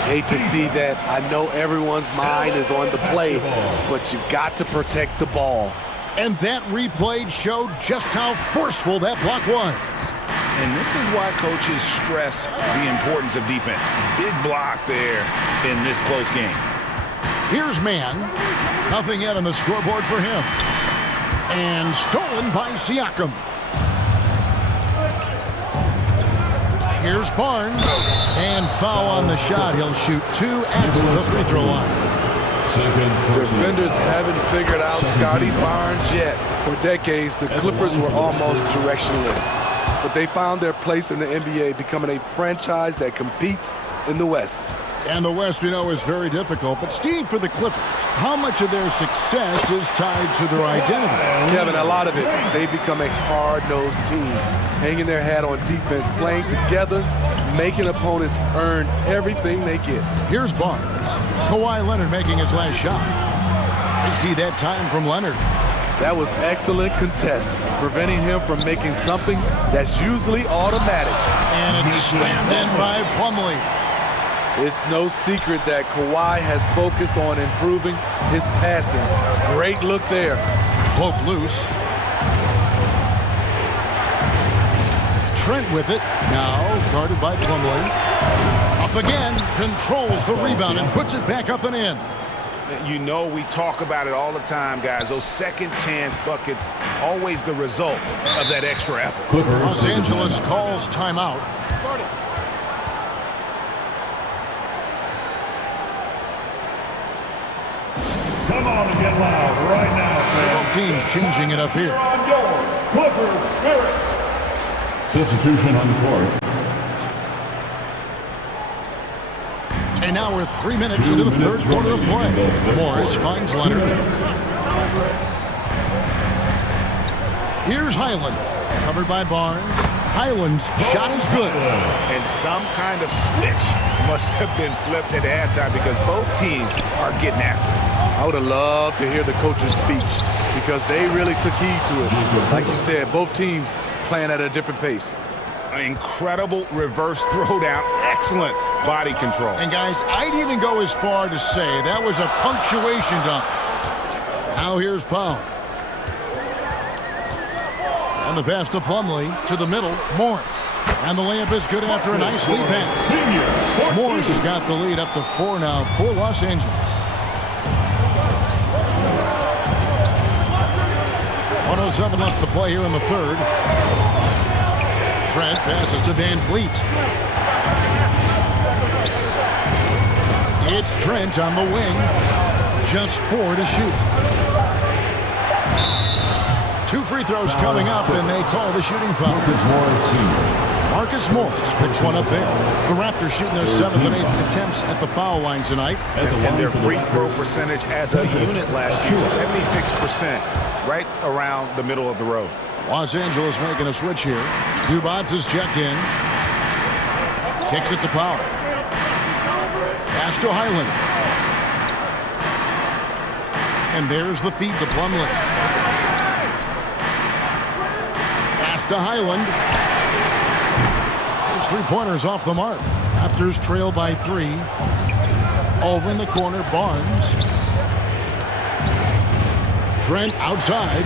Hate to see that. I know everyone's mind is on the play, but you've got to protect the ball. And that replay showed just how forceful that block was. And this is why coaches stress the importance of defense. Big block there in this close game. Here's Mann. Nothing yet on the scoreboard for him. And stolen by Siakam. Here's Barnes. And foul on the shot. He'll shoot 2 at the free throw line. Defenders haven't figured out Scotty Barnes yet. For decades, the Clippers were almost directionless. But they found their place in the NBA, becoming a franchise that competes in the West. And the West, we know, is very difficult. But, Steve, for the Clippers, how much of their success is tied to their identity? Kevin, a lot of it. They've become a hard-nosed team, hanging their hat on defense, playing together, making opponents earn everything they get. Here's Barnes. Kawhi Leonard making his last shot. They see that time from Leonard. That was excellent contest, preventing him from making something that's usually automatic. And it's slammed in by Plumlee. It's no secret that Kawhi has focused on improving his passing. Great look there. Poke loose. Trent with it. Now guarded by Plumlee. Up again. Controls the rebound and puts it back up and in. You know, we talk about it all the time, guys. Those second chance buckets, always the result of that extra effort. Los Angeles calls timeout. Come on and get loud right now, Both teams changing it up here. Clippers Spirit. Substitution on the court. And now we're 3 minutes into the third quarter of play. Morris finds Leonard. Here's Highland. Covered by Barnes. Highland's shot is good. And some kind of switch must have been flipped at halftime because both teams are getting after it. I would have loved to hear the coach's speech because they really took heed to it. Like you said, both teams playing at a different pace. An incredible reverse throwdown. Excellent body control. And guys, I'd even go as far to say that was a punctuation dunk. Now here's Powell. And the pass to Plumlee to the middle. Morris. And the layup is good after a nice lead pass. Morris has got the lead up to 4 now for Los Angeles. 1:07 left to play here in the third. Trent passes to Van Vliet. It's Trent on the wing. Just 4 to shoot. 2 free throws coming up, and they call the shooting foul. Marcus Morris picks one up there. The Raptors shooting their 7th and 8th attempts at the foul line tonight. And their free throw percentage as a unit last year, 76%, right around the middle of the road. Los Angeles making a switch here. Zubats is checked in. Kicks it to Powell. Pass to Highland. And there's the feed to Plumlee. Pass to Highland. His 3-pointers off the mark. Raptors trail by 3. Over in the corner, Barnes. Trent outside.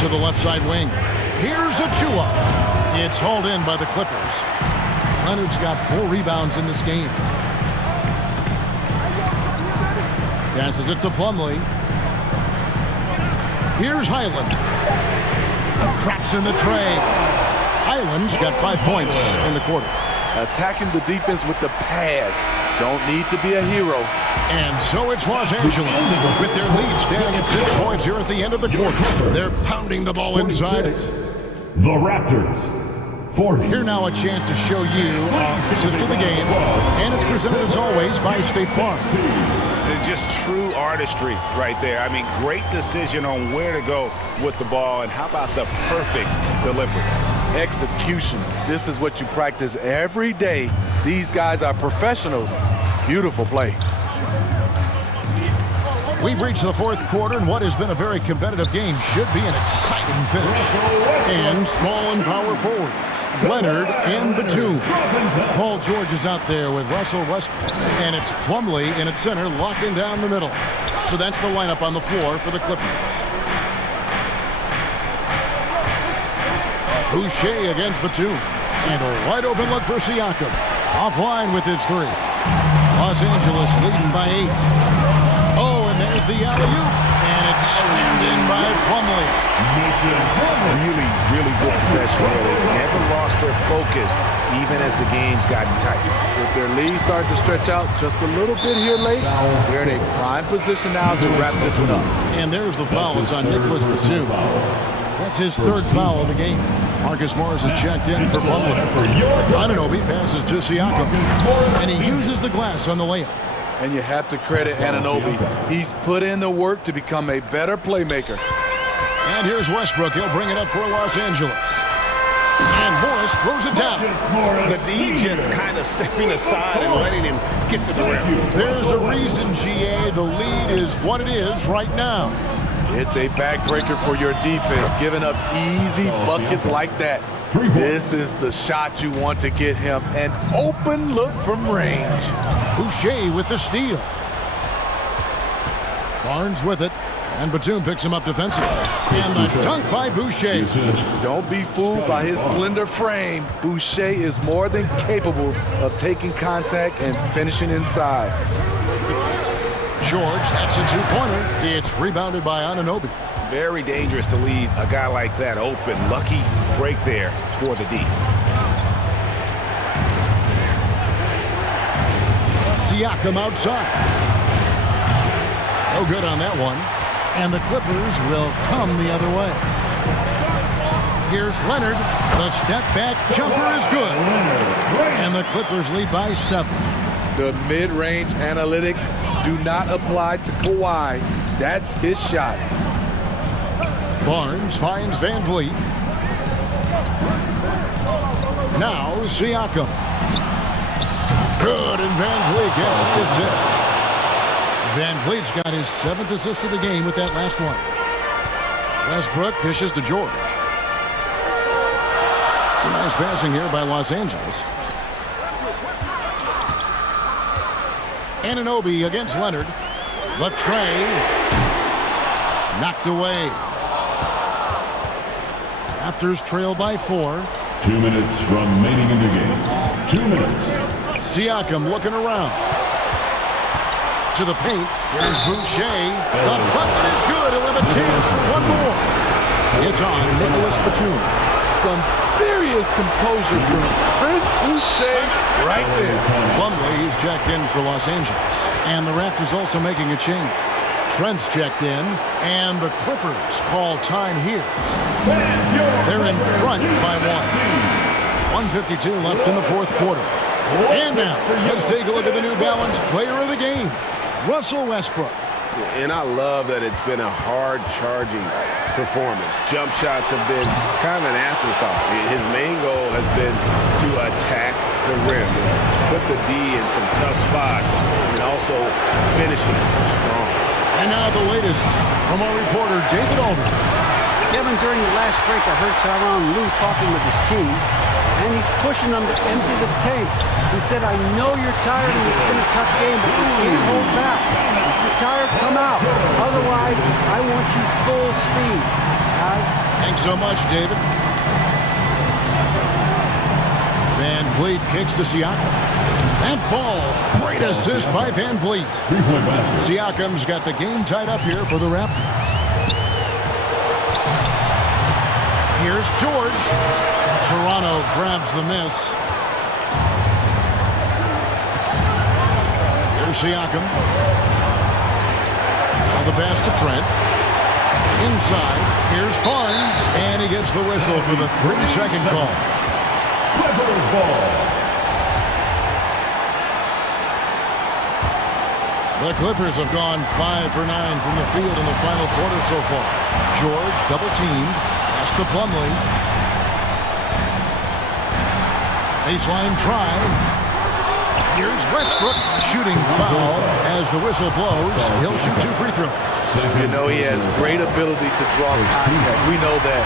To the left side wing. Here's Achua. It's hauled in by the Clippers. Leonard's got 4 rebounds in this game. Passes it to Plumlee. Here's Highland. Traps in the tray. Highland's got 5 points in the quarter. Attacking the defense with the pass. Don't need to be a hero. And so it's Los Angeles with their lead standing at 6 points here at the end of the quarter. They're pounding the ball inside. The Raptors, 40. Here now a chance to show you our assist to the game. And it's presented as always by State Farm. Just true artistry right there. I mean, great decision on where to go with the ball, and how about the perfect delivery? Execution. This is what you practice every day. These guys are professionals. Beautiful play. We've reached the 4th quarter, and what has been a very competitive game should be an exciting finish. And small and power forwards, Leonard and Batum. Paul George is out there with Russell Westbrook, and it's Plumlee in its center, locking down the middle. So that's the lineup on the floor for the Clippers. Boucher against Batum. And a wide open look for Siakam. Offline with his 3. Los Angeles leading by 8. Oh, and there's the alley-oop. And it's slammed in by Plumlee. Really, really good possession there. They never lost their focus, even as the game's gotten tight. If their lead started to stretch out just a little bit here late, they're in a prime position now to wrap this one up. And there's the foul. It's on Nicholas Batum. That's his 3rd foul of the game. Marcus Morris is checked in for Plumlee. Anunoby passes to Siakam. And he uses the glass on the layup. And you have to credit Anunoby. He's put in the work to become a better playmaker. And here's Westbrook. He'll bring it up for Los Angeles. And Morris throws it down. The D just kind of stepping aside and letting him get to the rim. There's a reason, GA. The lead is what it is right now. It's a backbreaker for your defense, giving up easy buckets like that. This is the shot you want to get him. An open look from range. Boucher with the steal. Barnes with it. And Batum picks him up defensively. And the dunk by Boucher. Don't be fooled by his slender frame. Boucher is more than capable of taking contact and finishing inside. George, that's a 2-pointer. It's rebounded by Anunoby. Very dangerous to leave a guy like that open. Lucky break there for the D. Siakam outside. No good on that one. And the Clippers will come the other way. Here's Leonard. The step-back jumper is good. And the Clippers lead by 7. The mid-range analytics do not apply to Kawhi. That's his shot. Barnes finds Van Vliet. Now Siakam. Good, and Van Vliet gets the assist. Van Vliet's got his 7th assist of the game with that last one. Westbrook dishes to George. Some nice passing here by Los Angeles. Anunoby against Leonard. The tray. Knocked away. Raptors trail by 4. 2 minutes remaining in the game. 2 minutes. Siakam looking around. To the paint. Here's Boucher. The bucket is good. He'll have a chance for one more. It's on Nicholas Batum. Some serious composure from Chris Boucher right there. Plumlee is checked in for Los Angeles. And the Raptors also making a change. Trent's checked in. And the Clippers call time here. They're in front by 1. 1:52 left in the 4th quarter. And now, let's take a look at the New Balance player of the game, Russell Westbrook. And I love that it's been a hard-charging performance. Jump shots have been kind of an afterthought. His main goal has been to attack the rim, put the D in some tough spots, and also finishing strong. And now the latest from our reporter, David Aldridge. Kevin, during the last break, I heard Tyronn Lue talking with his team, and he's pushing them to empty the tank. He said, I know you're tired and it's been a tough game, but you can't hold back. If you're tired, come out. Otherwise, I want you full speed, guys. Thanks so much, David. Vliet kicks to Siakam. That falls. Great assist by Van Vliet. Siakam's got the game tied up here for the Raptors. Here's George. Toronto grabs the miss. Here's Siakam. Now the pass to Trent. Inside. Here's Barnes. And he gets the whistle for the 3-second call. Clippers ball. The Clippers have gone 5 for 9 from the field in the final quarter so far. George double-teamed. Pass to Plumlee. Baseline try. Here's Westbrook. Shooting foul as the whistle blows. He'll shoot 2 free throws. You know, he has great ability to draw contact. We know that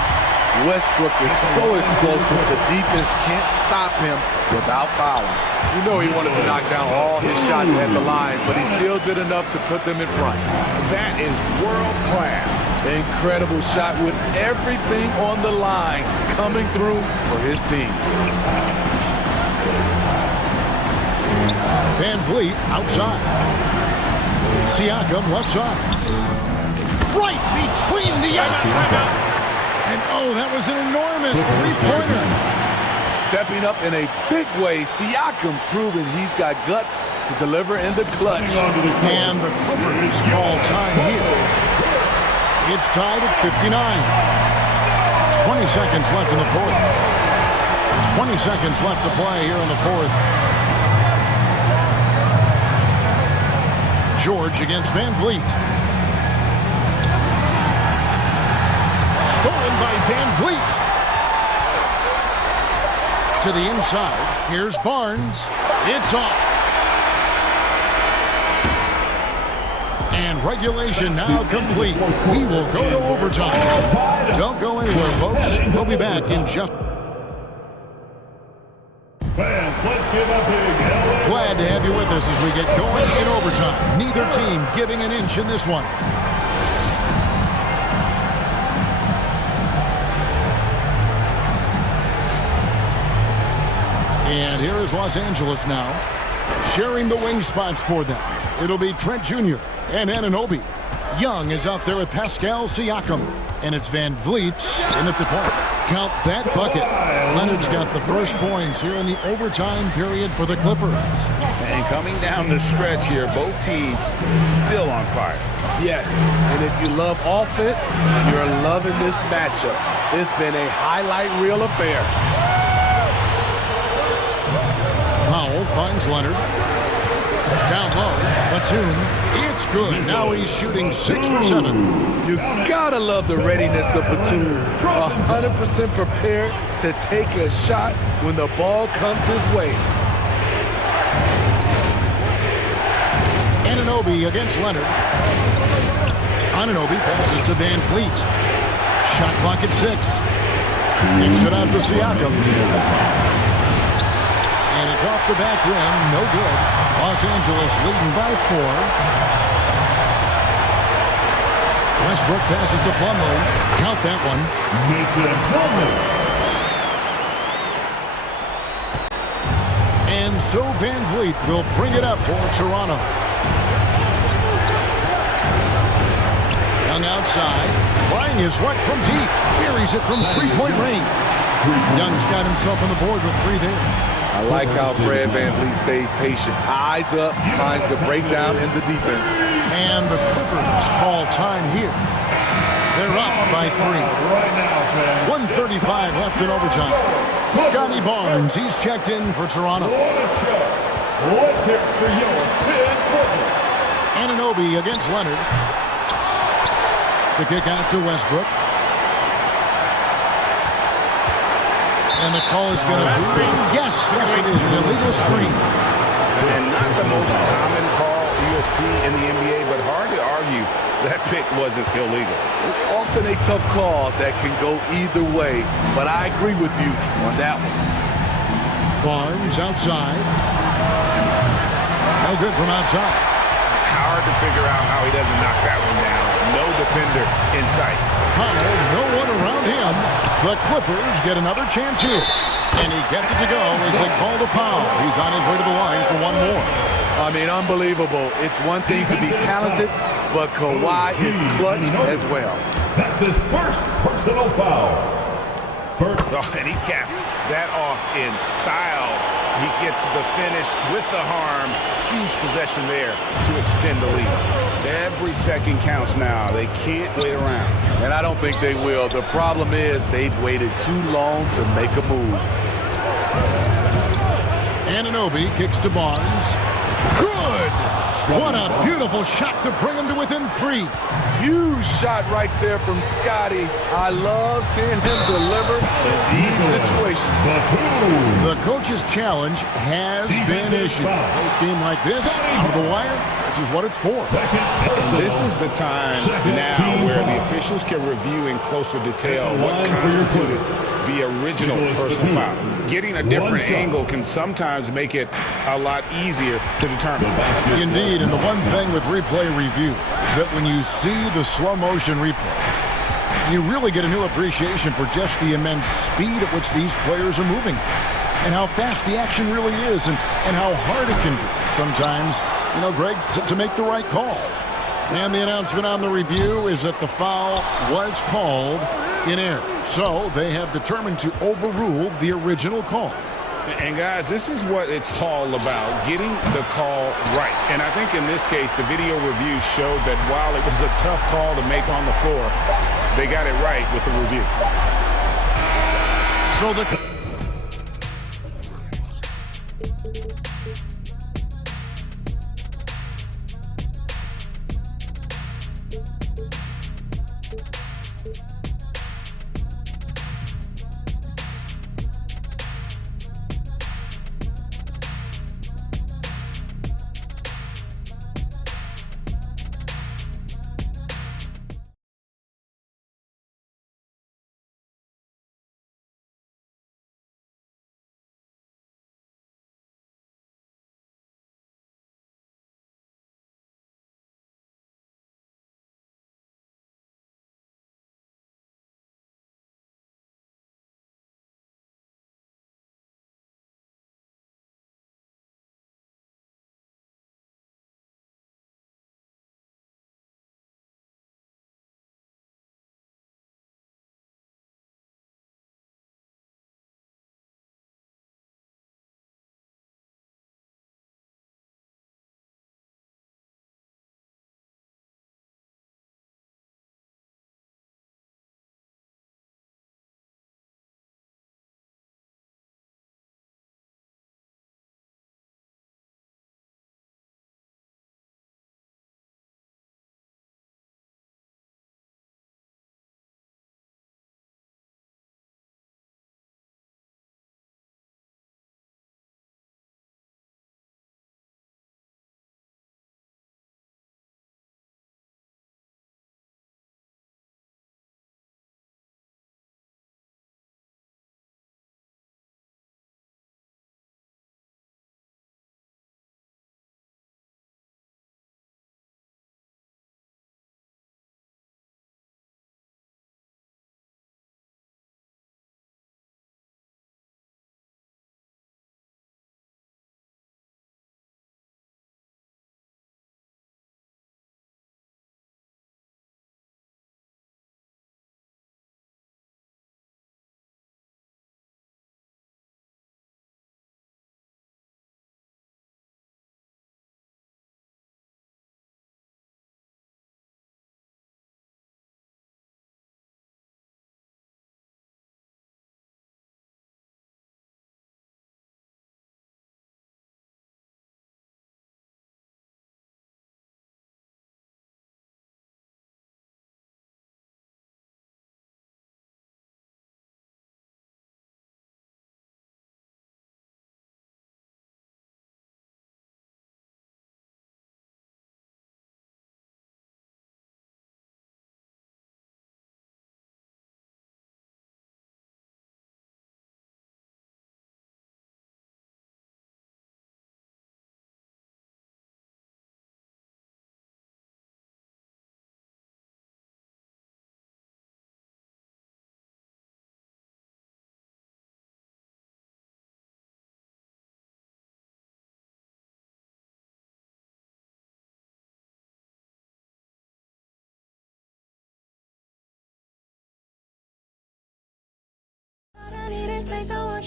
Westbrook is so explosive, the defense can't stop him without fouling. You know he wanted to knock down all his shots at the line, but he still did enough to put them in front. That is world class. Incredible shot with everything on the line coming through for his team. Van Vliet outside. Siakam left side. Right between the eyes. And oh, that was an enormous three-pointer. Stepping up in a big way, Siakam proving he's got guts to deliver in the clutch. And the Clippers call time here. It's tied at 59. 20 seconds left in the fourth. 20 seconds left to play here in the fourth. George against Van Vliet. Stolen by Van Vliet. To the inside. Here's Barnes. It's off. And regulation now complete. We will go to overtime. Don't go anywhere, folks. We'll be back in just... Glad to have you with us as we get going in overtime. Neither team giving an inch in this one. And here is Los Angeles now, sharing the wing spots for them. It'll be Trent Jr. and Anunoby. Young is out there with Pascal Siakam. And it's Van Vliet in at the point. Count that bucket. Leonard's got the first points here in the overtime period for the Clippers. And coming down the stretch here, both teams still on fire. Yes, and if you love offense, you're loving this matchup. It's been a highlight reel affair. Powell finds Leonard. Down low, Batum. It's good. Now he's shooting 6 for 7. You gotta love the readiness of Batum. 100% prepared to take a shot when the ball comes his way. Anunoby against Leonard. Anunoby passes to Van Vliet. Shot clock at 6. Kicks it out to Siakam. And it's off the back rim. No good. Los Angeles leading by 4. Westbrook passes to Plumlee. Count that one. And so Van Vliet will bring it up for Toronto. Young outside. Trying his one from deep. Buries it from three-point range. Young's got himself on the board with 3 there. I like how Fred VanVleet stays patient. Eyes up, finds the breakdown in the defense. And the Clippers call time here. They're up by 3. 1:35 left in overtime. Scotty Barnes, he's checked in for Toronto. Anunoby against Leonard. The kick out to Westbrook. And the call is going to be, yes, it is, an illegal screen. And not the most common call you'll see in the NBA, but hard to argue that pick wasn't illegal. It's often a tough call that can go either way, but I agree with you on that one. Barnes outside. No good from outside. How hard to figure out how he doesn't knock that one down. No defender in sight. Connell, no one around him. The Clippers get another chance here. And he gets it to go as they call the foul. He's on his way to the line for one more. I mean, unbelievable. It's one thing to be talented, but Kawhi is clutch as well. That's his first personal foul. Oh, and he caps that off in style. He gets the finish with the harm. Huge possession there to extend the lead. Every second counts now. They can't wait around. And I don't think they will. The problem is they've waited too long to make a move. Anunoby kicks to Barnes. Good! What a beautiful shot to bring him to within 3. Huge shot right there from Scotty. I love seeing him deliver in these situations. The coach's challenge has been issued. This game like this, out of the wire, this is what it's for. And this is the time now where the officials can review in closer detail what constituted the original personal foul. Getting a different angle can sometimes make it a lot easier to determine. Indeed, and the one thing with replay review is that when you see the slow motion replay, you really get a new appreciation for just the immense speed at which these players are moving and how fast the action really is and how hard it can be sometimes, you know, Greg, to make the right call. And the announcement on the review is that the foul was called in error. So they have determined to overrule the original call. And guys, this is what it's all about, getting the call right. And I think in this case, the video review showed that while it was a tough call to make on the floor, they got it right with the review. So the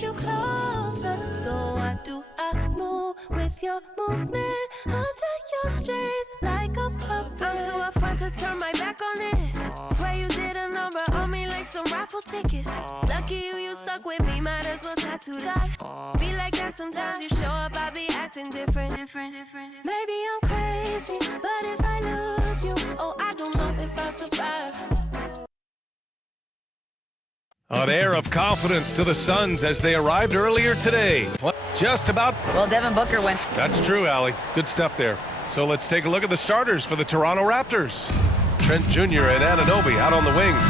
get you closer. So why do I move with your movement under your strings like a puppet? I'm too upfront to turn my back on this. Swear you did a number on me like some raffle tickets. Lucky you stuck with me, might as well tattoo that. Be like that sometimes you show up, I be acting different. Maybe I'm crazy, but if I lose you, oh, I don't know if I survive. An air of confidence to the Suns as they arrived earlier today. Just about. Well, Devin Booker went. That's true, Allie. Good stuff there. So let's take a look at the starters for the Toronto Raptors. Trent Jr. and Anunoby out on the wings.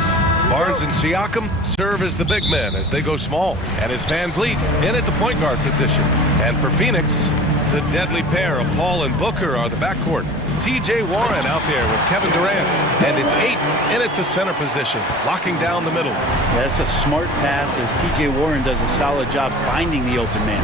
Barnes and Siakam serve as the big men as they go small. And it's Van Vliet in at the point guard position. And for Phoenix, the deadly pair of Paul and Booker are the backcourt. T.J. Warren out there with Kevin Durant. And it's 8 in at the center position, locking down the middle. Yeah, that's a smart pass as T.J. Warren does a solid job finding the open man.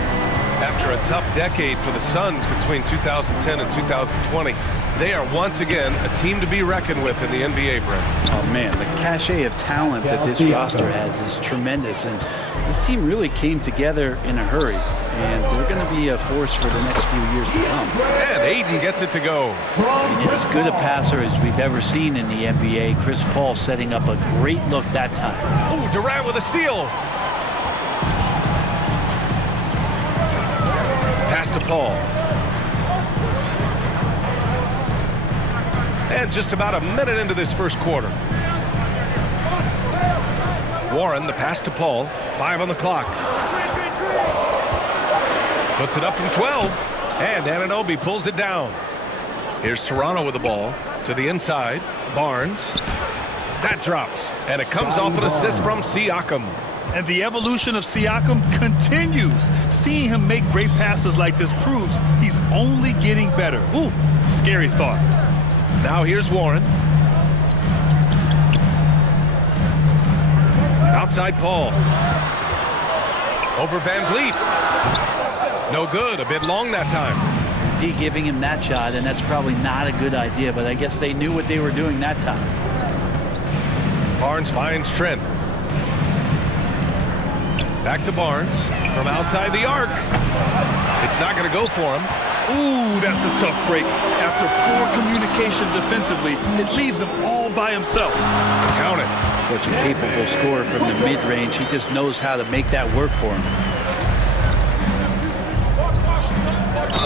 After a tough decade for the Suns between 2010 and 2020, they are once again a team to be reckoned with in the NBA, Brent. Oh, man, the cachet of talent that this roster has is tremendous, and this team really came together in a hurry, and they're going to be a force for the next few years to come. And Aiden gets it to go. And as good a passer as we've ever seen in the NBA. Chris Paul setting up a great look that time. Oh, Durant with a steal. Pass to Paul. And just about a minute into this first quarter. Warren, the pass to Paul. 5 on the clock. Puts it up from 12. And Anunoby pulls it down. Here's Toronto with the ball. To the inside. Barnes. That drops. And it comes off an assist from Siakam. And the evolution of Siakam continues. Seeing him make great passes like this proves he's only getting better. Ooh, scary thought. Now here's Warren. Outside Paul. Over Van Vliet. No good. A bit long that time. D giving him that shot, and that's probably not a good idea, but I guess they knew what they were doing that time. Barnes finds Trent. Back to Barnes from outside the arc. It's not going to go for him. Ooh, that's a tough break. After poor communication defensively, it leaves him all by himself. Count it. Such a capable scorer from the mid-range. He just knows how to make that work for him.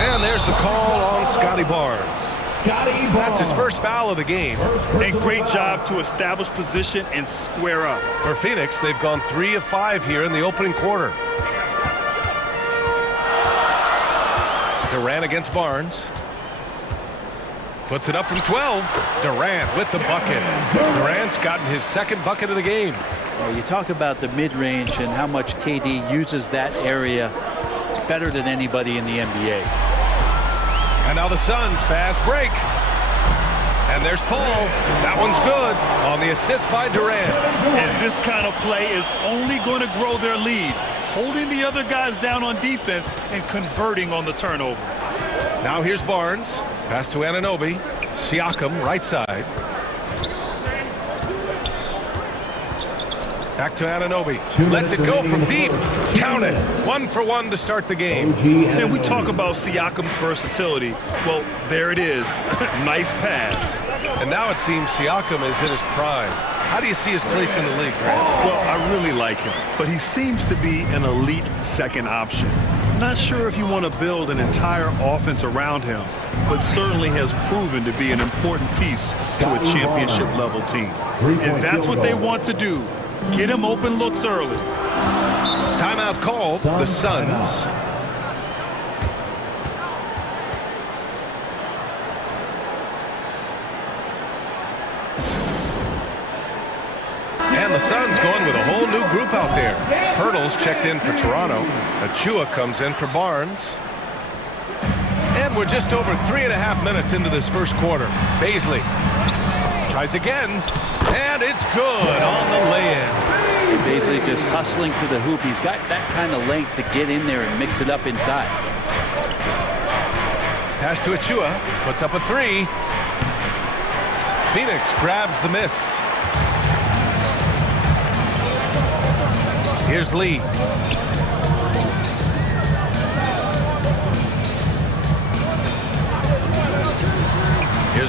And there's the call on Scotty Barnes. That's his first foul of the game. A great job to establish position and square up. For Phoenix, they've gone 3 of 5 here in the opening quarter. Durant against Barnes. Puts it up from 12. Durant with the bucket. Durant's gotten his second bucket of the game. Well, you talk about the mid-range and how much KD uses that area better than anybody in the NBA. And now the Suns fast break. And there's Paul. That one's good on the assist by Durant. And this kind of play is only going to grow their lead, holding the other guys down on defense and converting on the turnover. Now here's Barnes. Pass to Anunoby. Siakam, right side. Back to Anunoby. Lets it go from deep. Count it. 1 for 1 to start the game. And we talk about Siakam's versatility. Well, there it is. Nice pass. And now it seems Siakam is in his prime. How do you see his place in the league, Grant? Well, I really like him, but he seems to be an elite second option. Not sure if you want to build an entire offense around him, but certainly has proven to be an important piece to a championship-level team. And that's what they want to do. Get him open looks early. Timeout called. The Suns. And the Suns going with a whole new group out there. Pirtle's checked in for Toronto. Achua comes in for Barnes. And we're just over 3.5 minutes into this first quarter. Baisley tries again, and it's good on the lay-in. Basically just hustling to the hoop. He's got that kind of length to get in there and mix it up inside. Pass to Achua, puts up a 3. Phoenix grabs the miss. Here's Lee.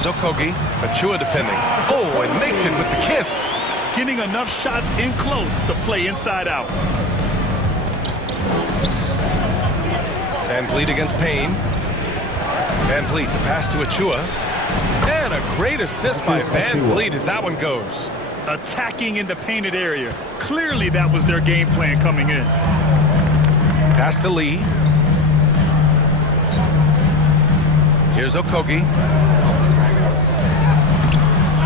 Here's Okogie. Achua defending. Oh, and makes it with the kiss. Getting enough shots in close to play inside out. Van Vliet against Payne. Van Vliet, the pass to Achua. And a great assist by Van Vliet as that one goes. Attacking in the painted area. Clearly that was their game plan coming in. Pass to Lee. Here's Okogie.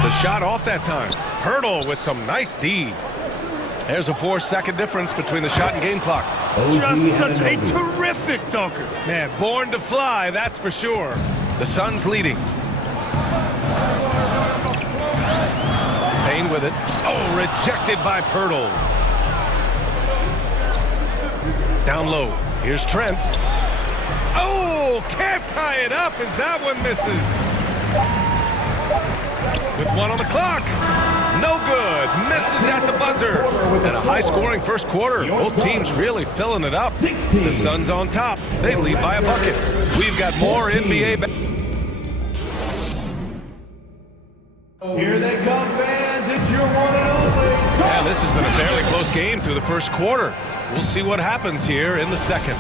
The shot off that time. Pirtle with some nice D. There's a 4-second difference between the shot and game clock. Just such a terrific dunker. Man, born to fly, that's for sure. The Suns leading. Payne with it. Oh, rejected by Pirtle. Down low. Here's Trent. Oh, can't tie it up as that one misses. With one on the clock. No good. Misses at the buzzer. And a high-scoring first quarter. Both teams really filling it up. The Suns on top. They lead by a bucket. We've got more NBA. Here they come, fans. It's your one and only. Yeah, this has been a fairly close game through the first quarter. We'll see what happens here in the second.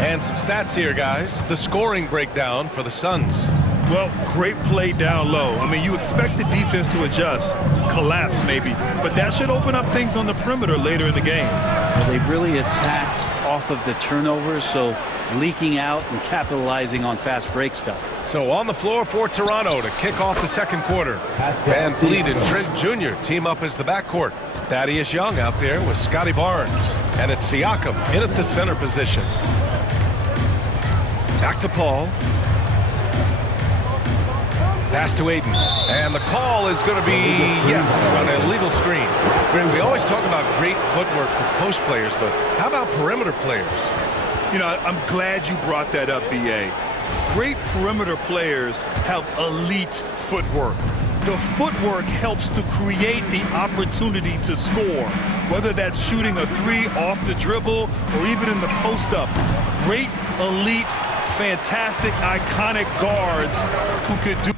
And some stats here, guys. The scoring breakdown for the Suns. Well, great play down low. I mean, you expect the defense to adjust, collapse maybe, but that should open up things on the perimeter later in the game. Well, they've really attacked off of the turnovers, so leaking out and capitalizing on fast break stuff. So on the floor for Toronto to kick off the second quarter. Van Vliet and Trent Jr. team up as the backcourt. Thaddeus Young out there with Scotty Barnes. And it's Siakam in at the center position. Back to Paul. Pass to Aiden. And the call is going to be, yes, on an illegal screen. We always talk about great footwork for post players, but how about perimeter players? You know, I'm glad you brought that up, B.A. Great perimeter players have elite footwork. The footwork helps to create the opportunity to score, whether that's shooting a three off the dribble or even in the post-up. Great, elite, fantastic, iconic guards who could do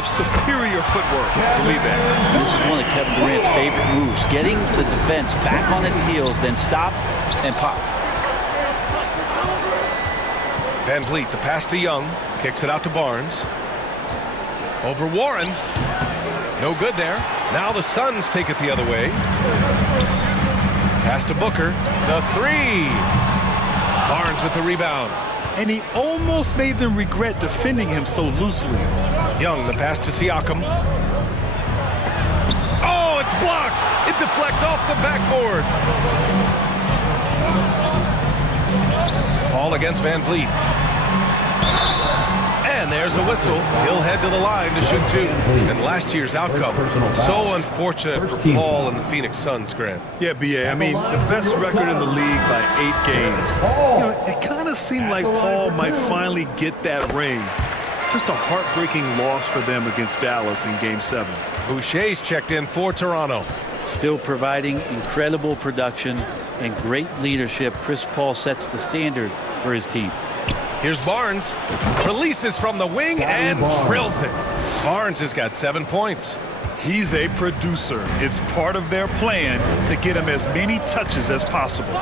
have superior footwork. Believe that. This is one of Kevin Durant's favorite moves, getting the defense back on its heels, then stop and pop. Van Vliet, the pass to Young, kicks it out to Barnes. Over Warren. No good there. Now the Suns take it the other way. Pass to Booker. The three. Barnes with the rebound. And he almost made them regret defending him so loosely. Young, the pass to Siakam. Oh, it's blocked. It deflects off the backboard. Ball against Van Vliet. And there's a whistle. He'll head to the line to shoot two. And last year's outcome, so unfortunate for Paul and the Phoenix Suns, Grant. Yeah, B.A. I mean, the best record in the league by 8 games. You know, it kind of seemed like Paul might finally get that ring. Just a heartbreaking loss for them against Dallas in Game 7. Boucher's checked in for Toronto. Still providing incredible production and great leadership. Chris Paul sets the standard for his team. Here's Barnes. Releases from the wing and drills it. Barnes has got 7 points. He's a producer. It's part of their plan to get him as many touches as possible.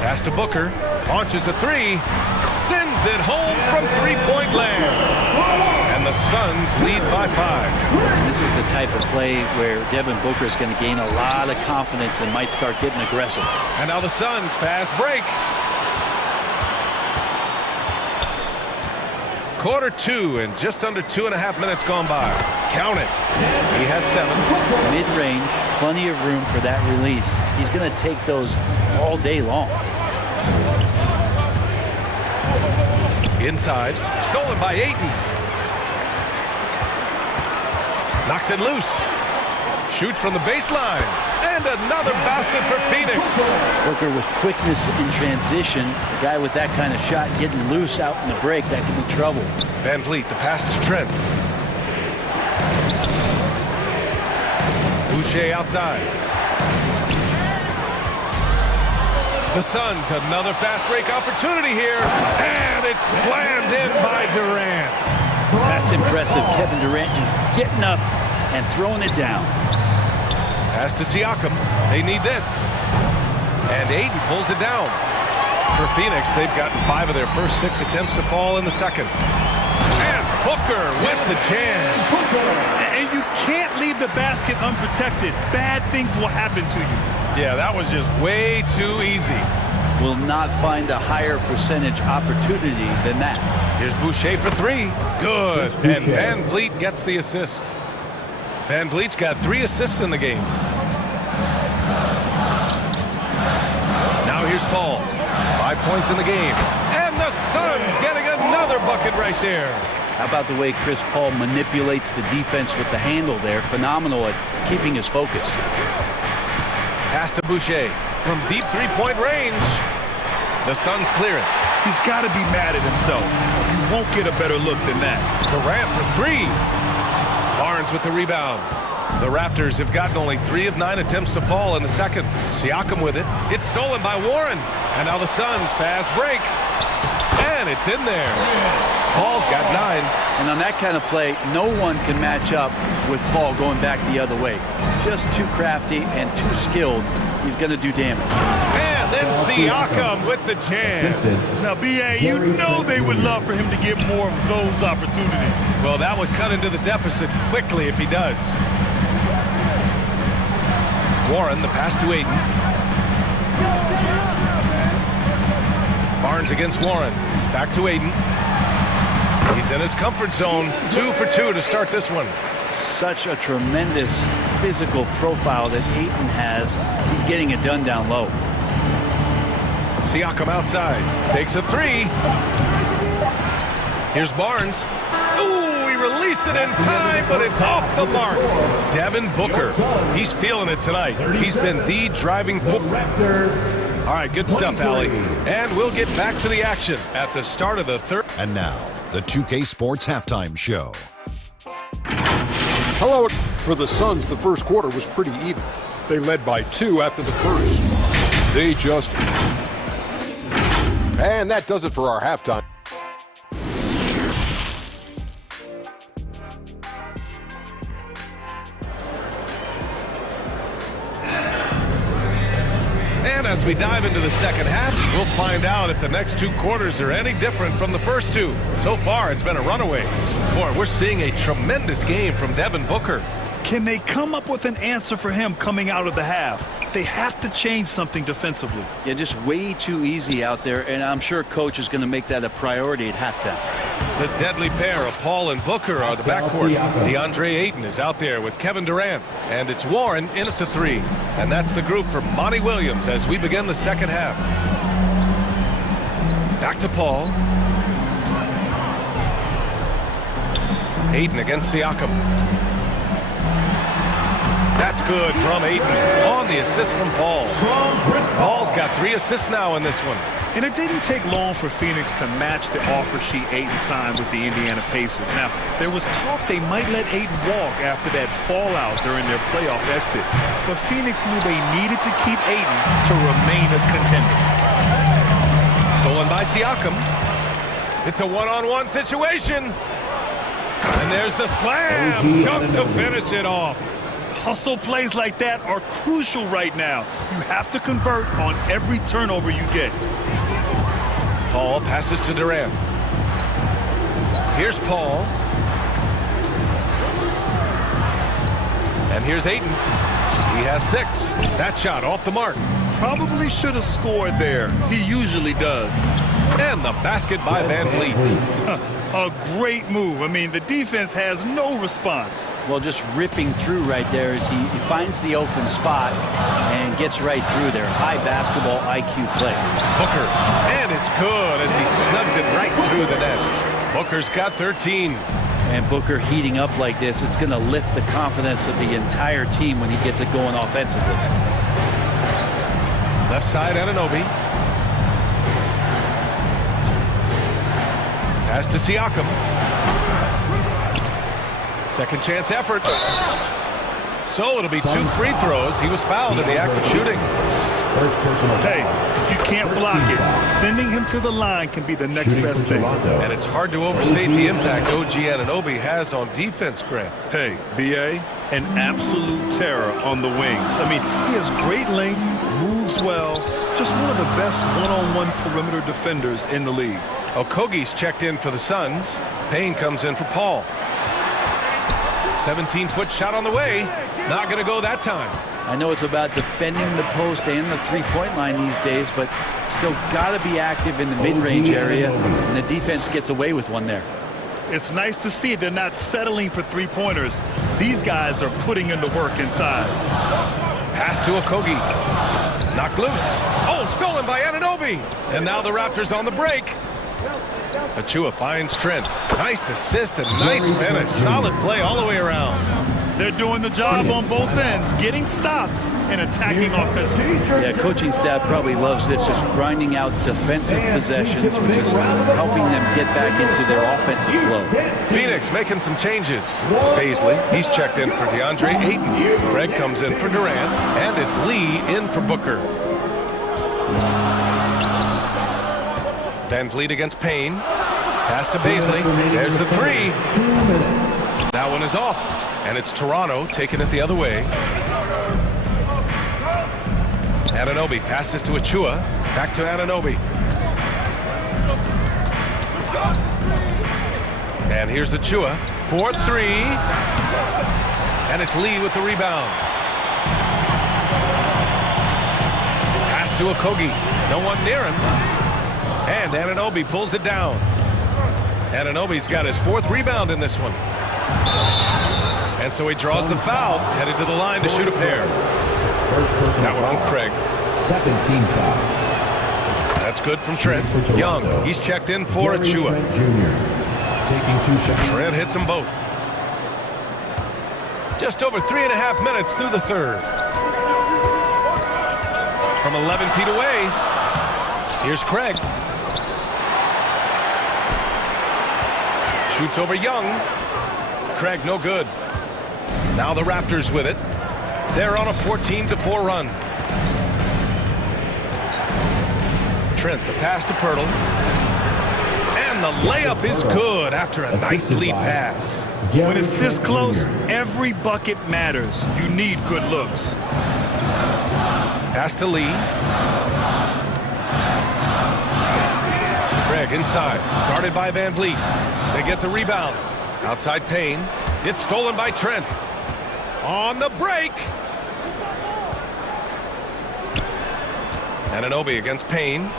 Pass to Booker. Launches a three. Sends it home from three-point land. And the Suns lead by 5. This is the type of play where Devin Booker is going to gain a lot of confidence and might start getting aggressive. And now the Suns fast break. Quarter 2 and just under 2.5 minutes gone by. Count it. He has 7. Mid-range, plenty of room for that release. He's going to take those all day long. Inside. Stolen by Ayton. Knocks it loose. Shoots from the baseline. And another basket for Phoenix. Booker with quickness in transition. A guy with that kind of shot getting loose out in the break, that could be trouble. Van Vliet, the pass to Trent. Boucher outside. The Suns, another fast break opportunity here. And it's slammed in by Durant. That's impressive. Kevin Durant just getting up and throwing it down. Pass to Siakam. They need this. And Ayton pulls it down. For Phoenix, they've gotten 5 of their first 6 attempts to fall in the second. And Booker with the jam. And you can't leave the basket unprotected. Bad things will happen to you. Yeah, that was just way too easy. Will not find a higher percentage opportunity than that. Here's Boucher for 3. Good. And Van Vliet gets the assist. Van Vliet's got 3 assists in the game. Now here's Paul. 5 points in the game. And the Suns getting another bucket right there. How about the way Chris Paul manipulates the defense with the handle there? Phenomenal at keeping his focus. Pass to Boucher from deep three-point range. The Suns clear it. He's got to be mad at himself. You won't get a better look than that. Durant for 3. Barnes with the rebound. The Raptors have gotten only 3 of 9 attempts to fall in the second. Siakam with it. It's stolen by Warren. And now the Suns fast break. And it's in there. Paul's got 9. And on that kind of play, no one can match up with Paul going back the other way. Just too crafty and too skilled. He's going to do damage. And then Siakam with the jam. Now, B.A., you know they would love for him to get more of those opportunities. Well, that would cut into the deficit quickly if he does. Warren, the pass to Ayton. Barnes against Warren. Back to Ayton. He's in his comfort zone. 2 for 2 to start this one. Such a tremendous physical profile that Ayton has. He's getting it done down low. Siakam outside. Takes a 3. Here's Barnes. Ooh, he released it in time, but it's off the mark. Devin Booker. He's feeling it tonight. He's been the driving force. All right, good stuff, Allie. And we'll get back to the action at the start of the third. And now, the 2K Sports Halftime Show. Hello. For the Suns, the first quarter was pretty even. They led by 2 after the first. They just... And that does it for our halftime. as we dive into the second half, we'll find out if the next 2 quarters are any different from the first 2. So far, it's been a runaway. Boy, we're seeing a tremendous game from Devin Booker. Can they come up with an answer for him coming out of the half? They have to change something defensively. Yeah, just way too easy out there, and I'm sure coach is going to make that a priority at halftime. The deadly pair of Paul and Booker are the backcourt. DeAndre Ayton is out there with Kevin Durant, and it's Warren in at the 3. And that's the group for Monty Williams as we begin the second half. Back to Paul. Ayton against Siakam. That's good from Ayton on the assist from Paul. Paul's got 3 assists now in this one. And it didn't take long for Phoenix to match the offer sheet Ayton signed with the Indiana Pacers. Now, there was talk they might let Ayton walk after that fallout during their playoff exit. But Phoenix knew they needed to keep Ayton to remain a contender. Stolen by Siakam. It's a one-on-one situation. And there's the slam. Dunk to finish it off. Hustle plays like that are crucial right now. You have to convert on every turnover you get. Paul passes to Durant. Here's Paul. And here's Ayton. He has 6. That shot off the mark. Probably should have scored there. He usually does. And the basket by Van Vliet. A great move. I mean, the defense has no response. Well, just ripping through right there as he finds the open spot and gets right through there. High basketball IQ play. Booker. And it's good as he snugs it right through the net. Booker's got 13. And Booker heating up like this, it's going to lift the confidence of the entire team when he gets it going offensively. Left side, Anunoby. Pass to Siakam. Second chance effort. So it'll be 2 free throws. He was fouled in the act of shooting. Hey, if you can't block it, sending him to the line can be the next best thing. And it's hard to overstate the impact OG Anunoby has on defense, Grant. Hey, BA, an absolute terror on the wings. I mean, he has great length, moves well, just one of the best one-on-one perimeter defenders in the league. Okogie's checked in for the Suns. Payne comes in for Paul. 17-foot shot on the way. Not going to go that time. I know it's about defending the post and the three-point line these days, but still got to be active in the mid-range area, and the defense gets away with one there. It's nice to see they're not settling for three-pointers. These guys are putting in the work inside. Pass to Okogie. Knocked loose. Oh, stolen by Anunoby. And now the Raptors on the break. Achua finds Trent. Nice assist and nice finish. Solid play all the way around. They're doing the job on both ends, getting stops and attacking offensively. Yeah, coaching staff probably loves this, just grinding out defensive possessions, which is helping them get back into their offensive flow. Phoenix making some changes. Paisley, he's checked in for DeAndre Ayton. Craig comes in for Durant, and it's Lee in for Booker. Van Vliet against Payne. Pass to Paisley. There's the 3. That one is off. And it's Toronto taking it the other way. Anunoby passes to Achua. Back to Anunoby. And here's Achua. 4-3. And it's Lee with the rebound. Pass to Okogie. No one near him. And Anunoby pulls it down. Anunoby's got his 4th rebound in this one. And so he draws the foul, headed to the line to shoot a pair. That one on Craig. Second team foul. That's good from Trent. Young, he's checked in for Achua. Taking 2 shots. Trent hits them both. Just over 3.5 minutes through the third. From 11 feet away, here's Craig. Shoots over Young. Craig, no good. Now the Raptors with it. They're on a 14-4 run. Trent, the pass to Pirtle. And the layup is good after a nice lead pass. When it's this close, every bucket matters. You need good looks. Pass to Lee. Craig inside, guarded by Van Vliet. They get the rebound. Outside Payne. It's stolen by Trent. On the break. Anunoby against Payne.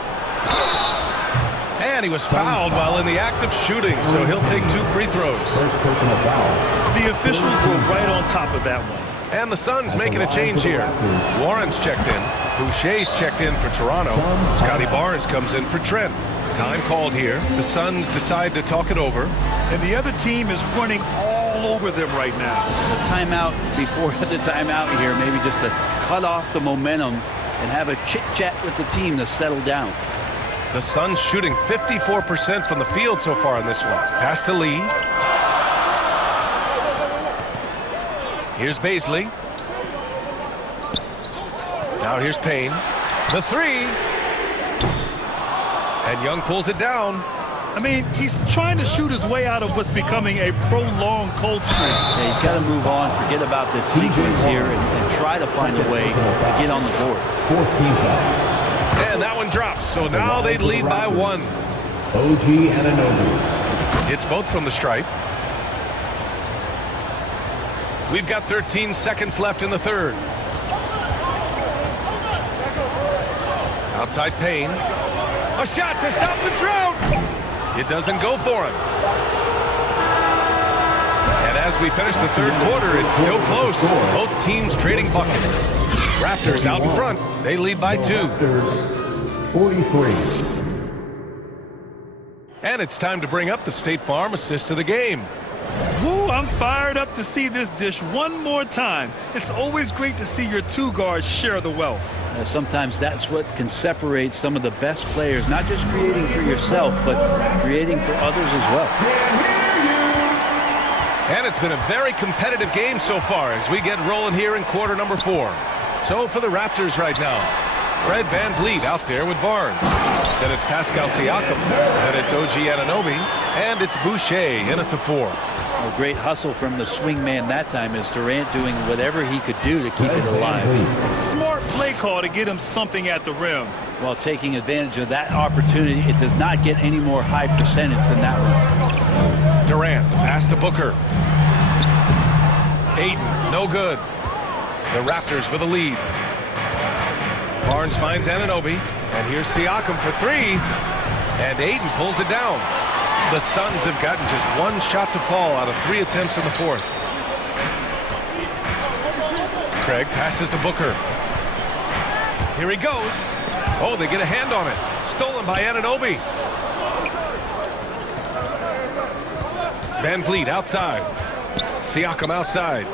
And he was fouled while in the act of shooting, so he'll take 2 free throws. First personal foul. The officials were right on top of that one. And the Suns making a change here. Warren's checked in. Boucher's checked in for Toronto. Scotty Barnes comes in for Trent. Time called here. The Suns decide to talk it over. And the other team is running all over them right now. The timeout before the timeout here, maybe just to cut off the momentum and have a chit-chat with the team to settle down. The Suns shooting 54% from the field so far in this one. Pass to Lee. Here's Baisley. Now here's Payne. The 3. And Young pulls it down. I mean, he's trying to shoot his way out of what's becoming a prolonged cold streak. Yeah, he's got to move on, forget about this sequence here, and try to find a way to get on the board. 4th team foul. And that one drops, so now they lead by 1. OG Anunoby. It's both from the stripe. We've got 13 seconds left in the third. Outside Payne. A shot to stop the drought. It doesn't go for him. And as we finish the third quarter, it's still close. Both teams trading buckets. Raptors out in front. They lead by 2. 43. And it's time to bring up the State Farm assist of the game. Woo, I'm fired up to see this dish one more time. It's always great to see your 2 guards share the wealth. Sometimes that's what can separate some of the best players, not just creating for yourself, but creating for others as well. And it's been a very competitive game so far as we get rolling here in quarter number 4. So for the Raptors right now, Fred Van Vliet out there with Barnes. Then it's Pascal Siakam. Then it's OG Anunoby. And it's Boucher in at the 4. A great hustle from the swing man that time as Durant doing whatever he could do to keep it alive. Smart play call to get him something at the rim. While taking advantage of that opportunity, it does not get any more high percentage than that one. Durant, pass to Booker. Ayton, no good. The Raptors with a lead. Barnes finds Anunoby. And here's Siakam for 3. And Ayton pulls it down. The Suns have gotten just 1 shot to fall out of 3 attempts in the 4th. Craig passes to Booker. Here he goes. Oh, they get a hand on it. Stolen by Anunoby. Van Vliet outside. Siakam outside.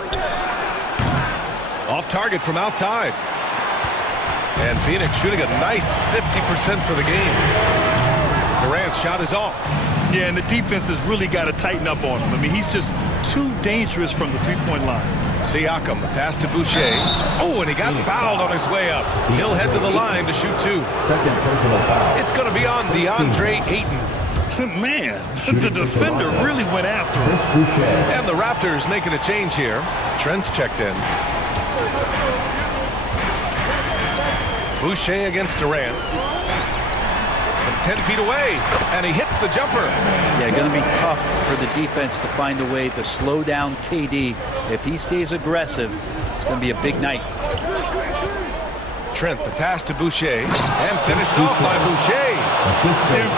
Off target from outside. And Phoenix shooting a nice 50% for the game. Durant's shot is off. Yeah, and the defense has really got to tighten up on him. I mean, he's just too dangerous from the three-point line. Siakam, the pass to Boucher. Oh, and he got fouled on his way up. He'll head to the line to shoot 2. 2nd personal foul. It's going to be on DeAndre Ayton. Man, the defender really went after him. And the Raptors making a change here. Trent's checked in. Boucher against Durant. From 10 feet away, and he hits the jumper. Yeah, going to be tough for the defense to find a way to slow down KD. If he stays aggressive, it's going to be a big night. Trent, the pass to Boucher, and finished off by Boucher.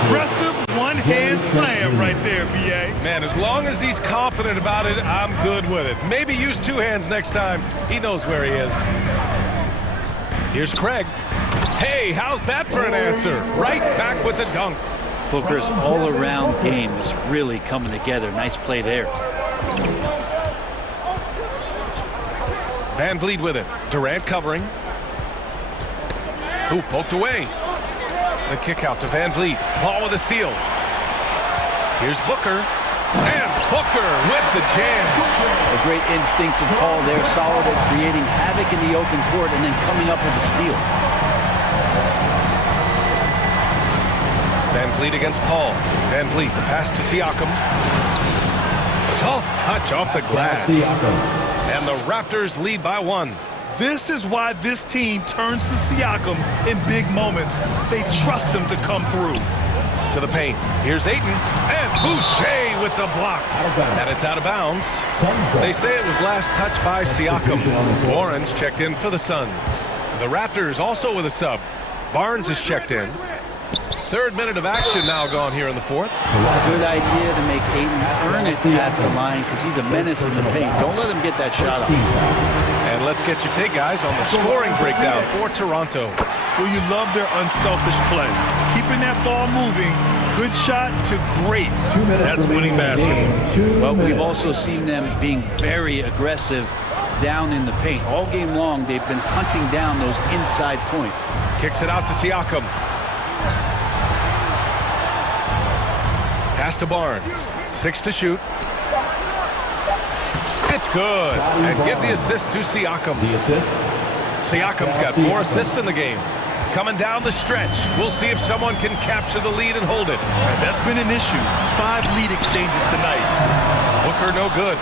Impressive one-hand slam right there, B.A. Man, as long as he's confident about it, I'm good with it. Maybe use 2 hands next time. He knows where he is. Here's Craig. Hey, how's that for an answer? Right back with the dunk. Booker's all-around game is really coming together. Nice play there. Van Vliet with it. Durant covering. Who poked away. The kick out to Van Vliet. Ball with a steal. Here's Booker. And Booker with the jam. A great instincts and call there. Solid at creating havoc in the open court and then coming up with a steal. Van Vliet against Paul. Van Vliet, the pass to Siakam. Soft touch off the glass. And the Raptors lead by 1. This is why this team turns to Siakam in big moments. They trust him to come through. To the paint. Here's Ayton. And Boucher with the block. And it's out of bounds. They say it was last touched by Siakam. Lawrence checked in for the Suns. The Raptors also with a sub. Barnes is checked in. Third minute of action now gone here in the fourth. Good idea to make Ayton earn it at the line because he's a menace in the paint. Don't let him get that shot off. And let's get your take, guys, on the scoring breakdown for Toronto. Well, you love their unselfish play. Keeping that ball moving, good shot to great. That's winning basketball. Well, we've also seen them being very aggressive down in the paint. All game long, they've been hunting down those inside points. Kicks it out to Siakam. Pass to Barnes. 6 to shoot. It's good. And give the assist to Siakam. The assist. Siakam's got 4 assists in the game. Coming down the stretch. We'll see if someone can capture the lead and hold it. That's been an issue. 5 lead exchanges tonight. Booker no good.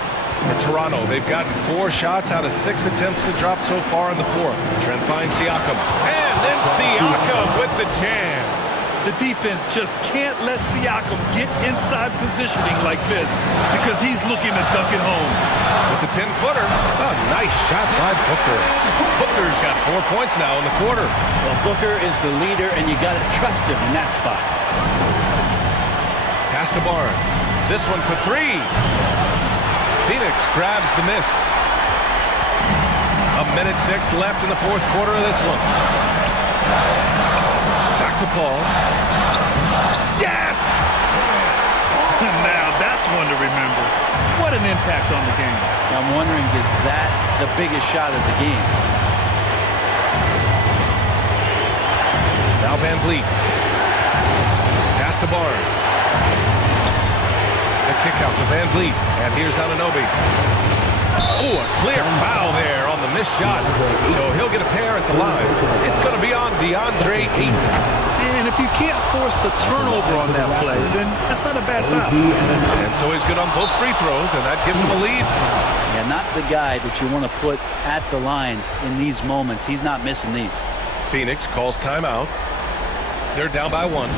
For Toronto, they've gotten 4 shots out of 6 attempts to drop so far in the fourth. Trent finds Siakam. And then Siakam with the jam. The defense just can't let Siakam get inside positioning like this because he's looking to dunk it home. With the 10-footer, a nice shot by Booker. Booker's got 4 points now in the quarter. Well, Booker is the leader, and you got to trust him in that spot. Pass to Barnes. This one for 3. Phoenix grabs the miss. 1:06 left in the fourth quarter of this one. Back to Paul. Yes! Now that's one to remember. What an impact on the game. I'm wondering, is that the biggest shot of the game? Now Van Vliet. Pass to Barnes. The kick out to Van Vliet. And here's Anunoby. Oh, a clear foul there on the missed shot. So he'll get a pair at the line. It's going to be on DeAndre Ayton. And if you can't force the turnover on that play, then that's not a bad foul. And so he's good on both free throws, and that gives him a lead. Yeah, not the guy that you want to put at the line in these moments. He's not missing these. Phoenix calls timeout. They're down by 1.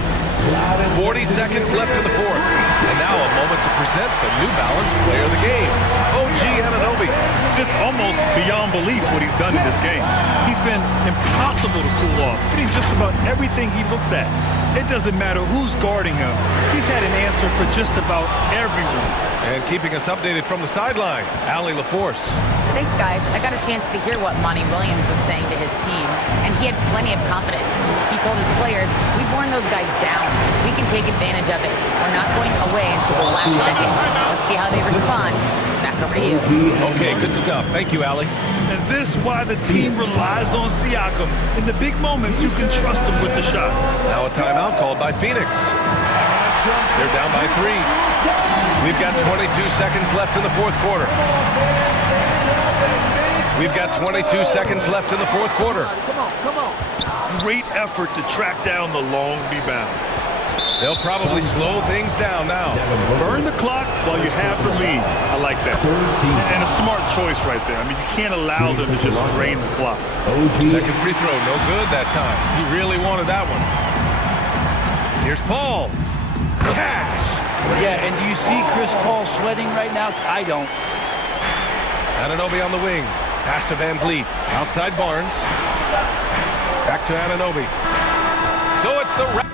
40 seconds left in the fourth. And now a moment to present the New Balance player of the game, OG Anunoby. It's almost beyond belief what he's done in this game. He's been impossible to cool off, hitting just about everything he looks at. It doesn't matter who's guarding him. He's had an answer for just about everyone. And keeping us updated from the sideline, Allie LaForce. Thanks, guys. I got a chance to hear what Monty Williams was saying to his team, and he had plenty of confidence. He told his players, we've worn those guys down. We can take advantage of it. We're not going away until the last second. Let's see how they respond. Back over to you. Okay, good stuff. Thank you, Allie. And this is why the team relies on Siakam. In the big moments, you can trust him with the shot. Now a timeout called by Phoenix. They're down by 3. We've got 22 seconds left in the fourth quarter. We've got 22 seconds left in the fourth quarter. Come on. Great effort to track down the long rebound. They'll probably slow things down now. Burn the clock while you have the lead. I like that. And a smart choice right there. I mean, you can't allow them to just drain the clock. Second free throw, no good that time. He really wanted that one. Here's Paul. Cash. Yeah, and do you see Chris Paul sweating right now? I don't. Anunoby on the wing. Pass to Van Vliet. Outside Barnes. Back to Anunoby. So it's the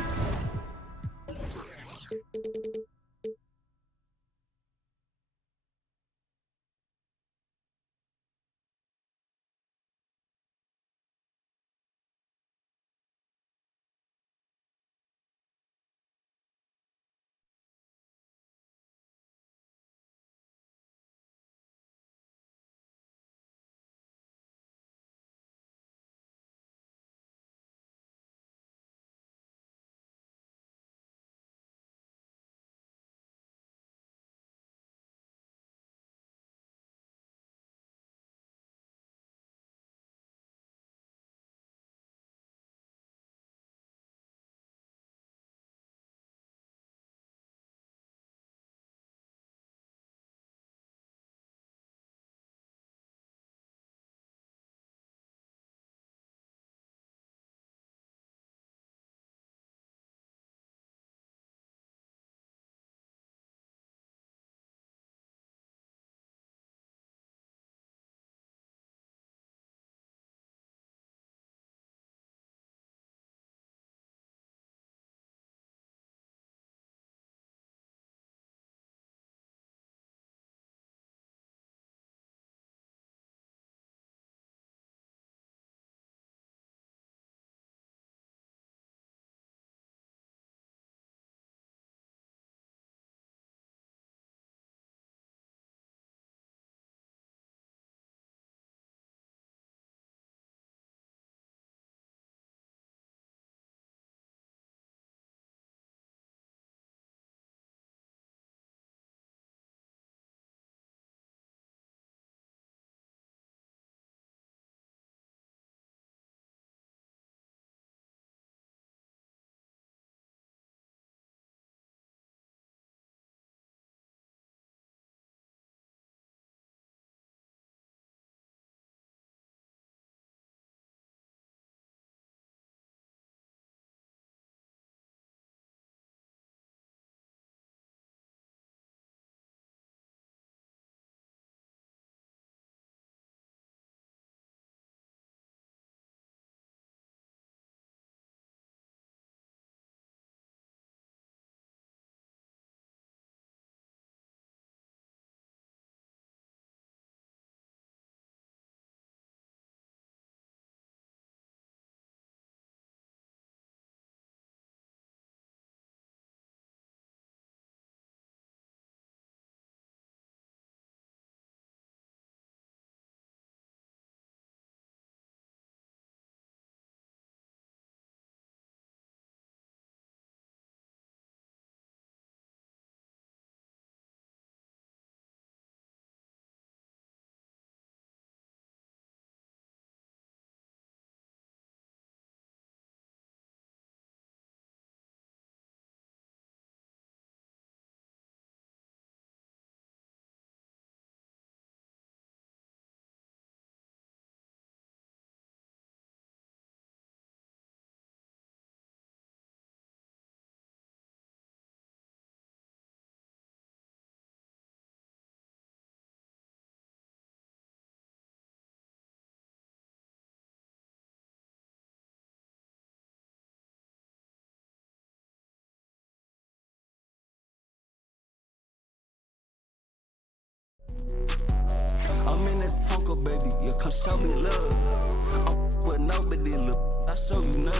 come show me love. I'm with nobody, look. I show you none.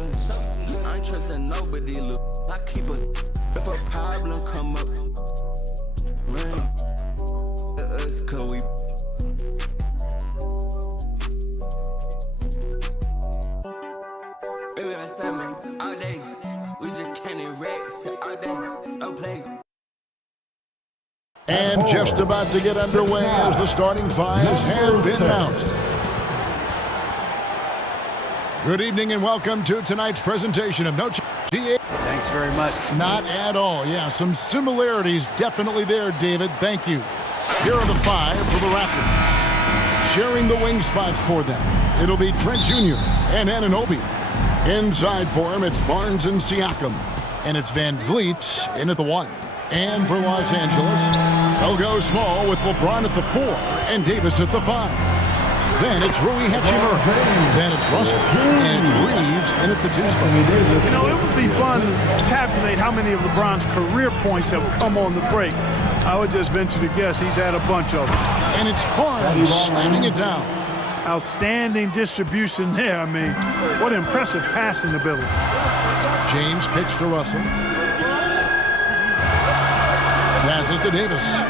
I ain't trusting nobody, look. I keep a if a problem come up, run to us, cause we. Baby, I said, man, all day. We just can't erase all day. No play. And just about to get underway as the starting fives have been announced. Good evening and welcome to tonight's presentation of No GA. Thanks very much. Not at all. Yeah, some similarities definitely there, David. Thank you. Here are the five for the Raptors. Sharing the wing spots for them, it'll be Trent Jr. and Anunoby. Inside for him, it's Barnes and Siakam. And it's Van Vliet in at the 1. And for Los Angeles, they'll go small with LeBron at the 4 and Davis at the 5. Then it's Rui Hachimura. Then it's Russell. And it's Reeves in at the 2 spot. You know, it would be fun to tabulate how many of LeBron's career points have come on the break. I would just venture to guess he's had a bunch of them. And it's Barnes slamming it down. Outstanding distribution there. I mean, what impressive passing ability. James kicks to Russell. Passes to Davis.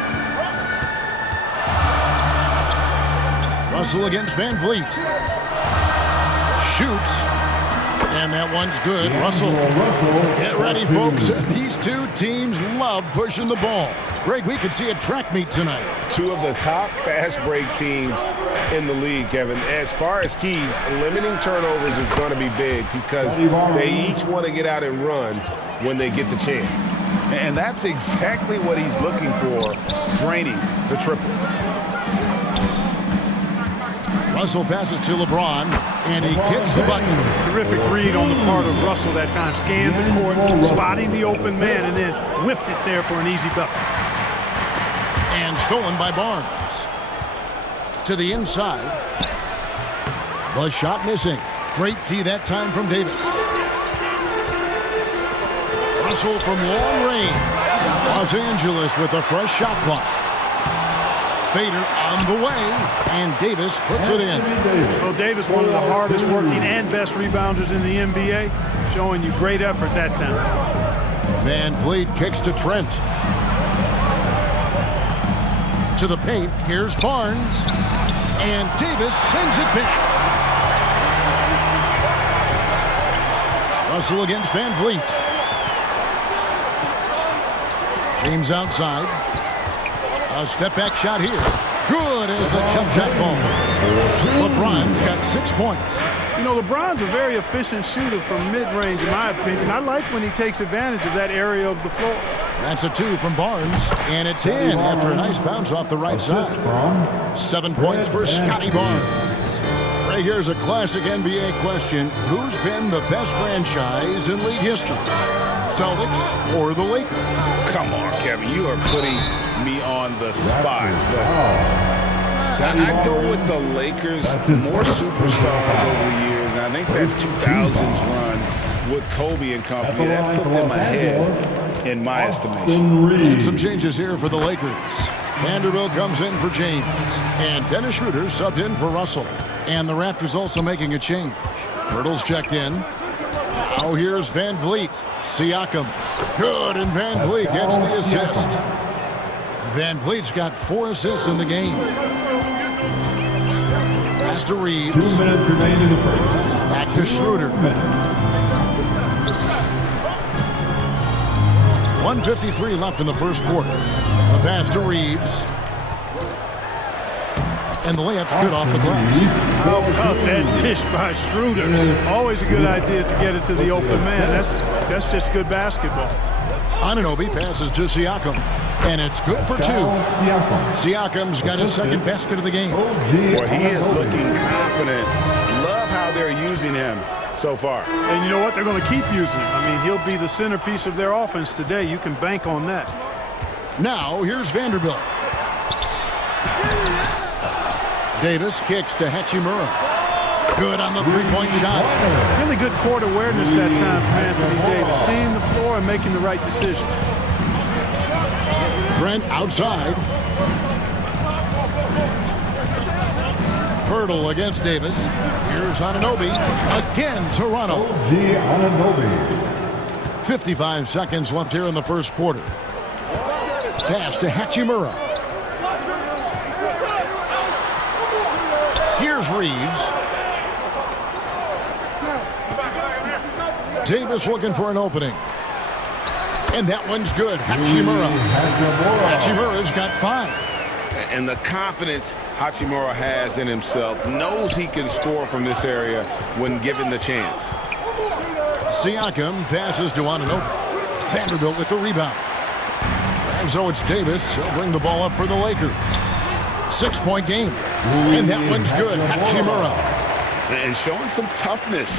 Russell against Van Vliet. Shoots. And that one's good. Russell. Get ready, folks. These two teams love pushing the ball. Greg, we could see a track meet tonight. Two of the top fast break teams in the league, Kevin. As far as keys, limiting turnovers is going to be big because they each want to get out and run when they get the chance. And that's exactly what he's looking for, draining the triple. Russell passes to LeBron, and he gets the bucket. Terrific read on the part of Russell that time. Scanned the court, spotting the open man, and then whipped it there for an easy bucket. And stolen by Barnes. To the inside. The shot missing. Great tee that time from Davis. Russell from long range. Los Angeles with a fresh shot clock. Fader on the way, and Davis puts it in. Well, Davis, one of the hardest working and best rebounders in the NBA, showing you great effort that time. Van Vliet kicks to Trent. To the paint, here's Barnes, and Davis sends it back. Russell against Van Vliet. James outside. A step-back shot here. Good as the jump shot falls. LeBron's got 6 points. You know, LeBron's a very efficient shooter from mid-range, in my opinion. I like when he takes advantage of that area of the floor. That's a 2 from Barnes, and it's in after a nice bounce off the right side. 7 points for Scotty Barnes. Right here's a classic NBA question. Who's been the best franchise in league history? Celtics or the Lakers? Come on, Kevin. You are putting me on the spot. I go with the Lakers. More superstars over the years. And I think that 2000s run with Kobe and company, that put them ahead in my estimation. And some changes here for the Lakers. Vanderbilt comes in for James. And Dennis Schroeder subbed in for Russell. And the Raptors also making a change. Hurdle's checked in. Now here's Van Vliet. Siakam. Good, and Van Vliet gets the assist. Van Vliet's got 4 assists in the game. Pass to Reeves. 2 minutes remain in the first. Back to Schroeder. 1:53 left in the first quarter. A pass to Reeves. And the layup's good off the glass. How about that dish by Schroeder? Always a good idea to get it to the open man. That's just good basketball. Anunoby passes to Siakam. And it's good for 2. Siakam's got his second basket of the game. Well, he is looking confident. Love how they're using him so far. And you know what? They're going to keep using him. I mean, he'll be the centerpiece of their offense today. You can bank on that. Now, here's Vanderbilt. Davis kicks to Hachimura. Good on the three-point shot. Really good court awareness that time from Anthony Davis. Seeing the floor and making the right decision. Trent outside. Hurdle against Davis. Here's Anunoby. Again, Toronto. 55 seconds left here in the first quarter. Pass to Hachimura. Here's Reeves. Davis looking for an opening. And that one's good. Hachimura. Hachimura's got 5. And the confidence Hachimura has in himself, knows he can score from this area when given the chance. Siakam passes to Anunoby. Vanderbilt with the rebound. And so it's Davis. He'll bring the ball up for the Lakers. 6-point game. And that one's good. Hachimura. And showing some toughness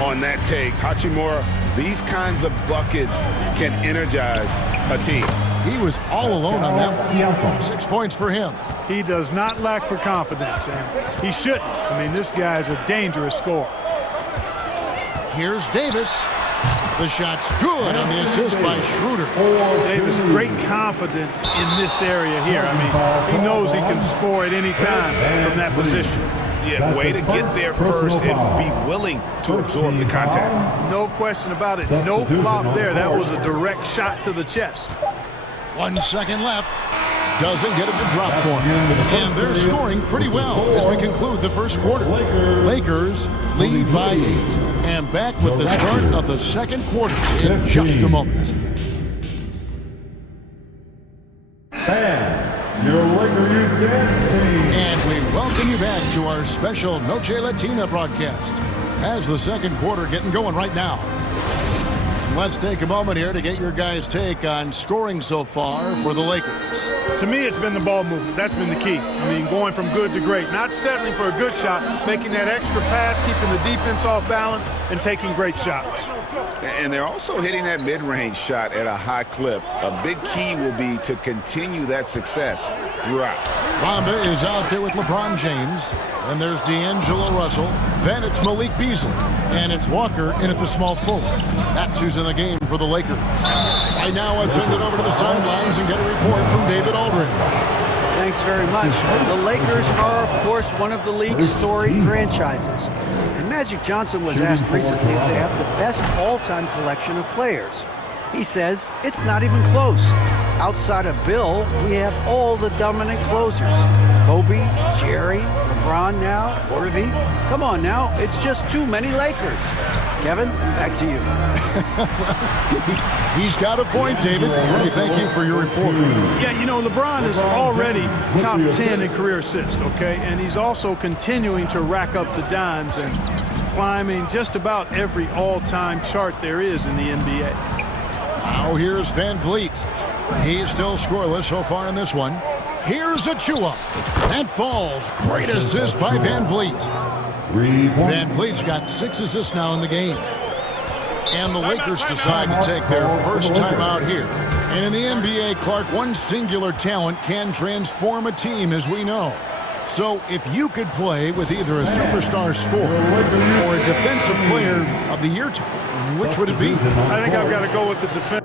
on that take. Hachimura, these kinds of buckets can energize a team. He was all alone on that one. 6 points for him. He does not lack for confidence, and he shouldn't. I mean, this guy is a dangerous scorer. Here's Davis. The shot's good on the assist by Schroeder. Davis, great confidence in this area here. I mean, he knows he can score at any time from that position. Yeah, way to get there first and be willing to absorb the contact. No question about it. No flop there. That was a direct shot to the chest. 1 second left. Doesn't get it to drop for him. And they're scoring pretty well as we conclude the first quarter. Lakers lead by 8. And back with the start of the second quarter in just a moment. Your Laker Youth Dance Team. And we welcome you back to our special Noche Latina broadcast as the second quarter getting going right now. Let's take a moment here to get your guys' take on scoring so far for the Lakers. To me, it's been the ball movement. That's been the key. I mean, going from good to great. Not settling for a good shot, making that extra pass, keeping the defense off balance, and taking great shots. And they're also hitting that mid-range shot at a high clip. A big key will be to continue that success throughout. Rhonda is out there with LeBron James. And there's D'Angelo Russell. Then it's Malik Beasley. And it's Walker in at the small forward. That's who's in the game for the Lakers. Right now, let's send it over to the sidelines and get a report from David Aldridge. Thanks very much. The Lakers are, of course, one of the league's storied franchises. And Magic Johnson was asked recently if they have the best all-time collection of players. He says it's not even close. Outside of Bill, we have all the dominant closers. Kobe, Jerry, LeBron now, Worthy. Come on now, it's just too many Lakers. Kevin, back to you. He's got a point, David. Really, thank you for your report. Yeah, you know, LeBron is already top 10 in career assists, okay? And he's also continuing to rack up the dimes and climbing just about every all-time chart there is in the NBA. Now here's Van Vliet. He's still scoreless so far in this one. Here's Achua. That falls. Great assist by Van Vliet. Van Vliet's got 6 assists now in the game. And the Lakers decide to take their first time out here. And in the NBA, Clark, one singular talent can transform a team, as we know. So if you could play with either a superstar scorer or a defensive player of the year team, which would it be? I think I've got to go with the defense.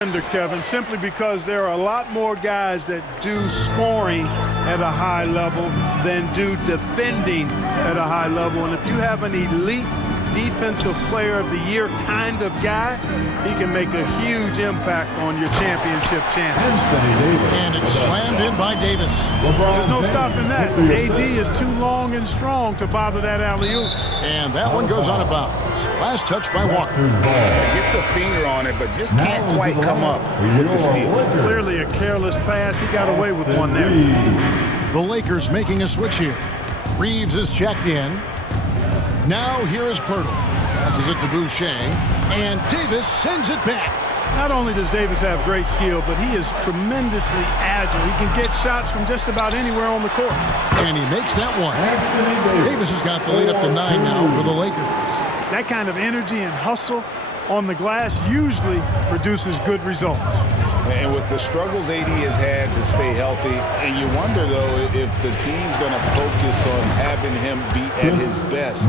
Kevin, simply because there are a lot more guys that do scoring at a high level than do defending at a high level. And if you have an elite defensive player of the year kind of guy, he can make a huge impact on your championship chances. And it's slammed in by Davis. There's no stopping that. AD is too long and strong to bother that alley-oop. And that one goes out of bounds. Last touch by Walker. Gets a finger on it, but just can't quite come up with the steal. Clearly a careless pass. He got away with one there. The Lakers making a switch here. Reeves is checked in. Now here is Pirtle. Passes it to Boucher. And Davis sends it back. Not only does Davis have great skill, but he is tremendously agile. He can get shots from just about anywhere on the court. And he makes that one. Davis has got the lead up to 9 now for the Lakers. That kind of energy and hustle on the glass usually produces good results. And with the struggles AD has had to stay healthy, and you wonder, though, if the team's going to focus on having him be at his best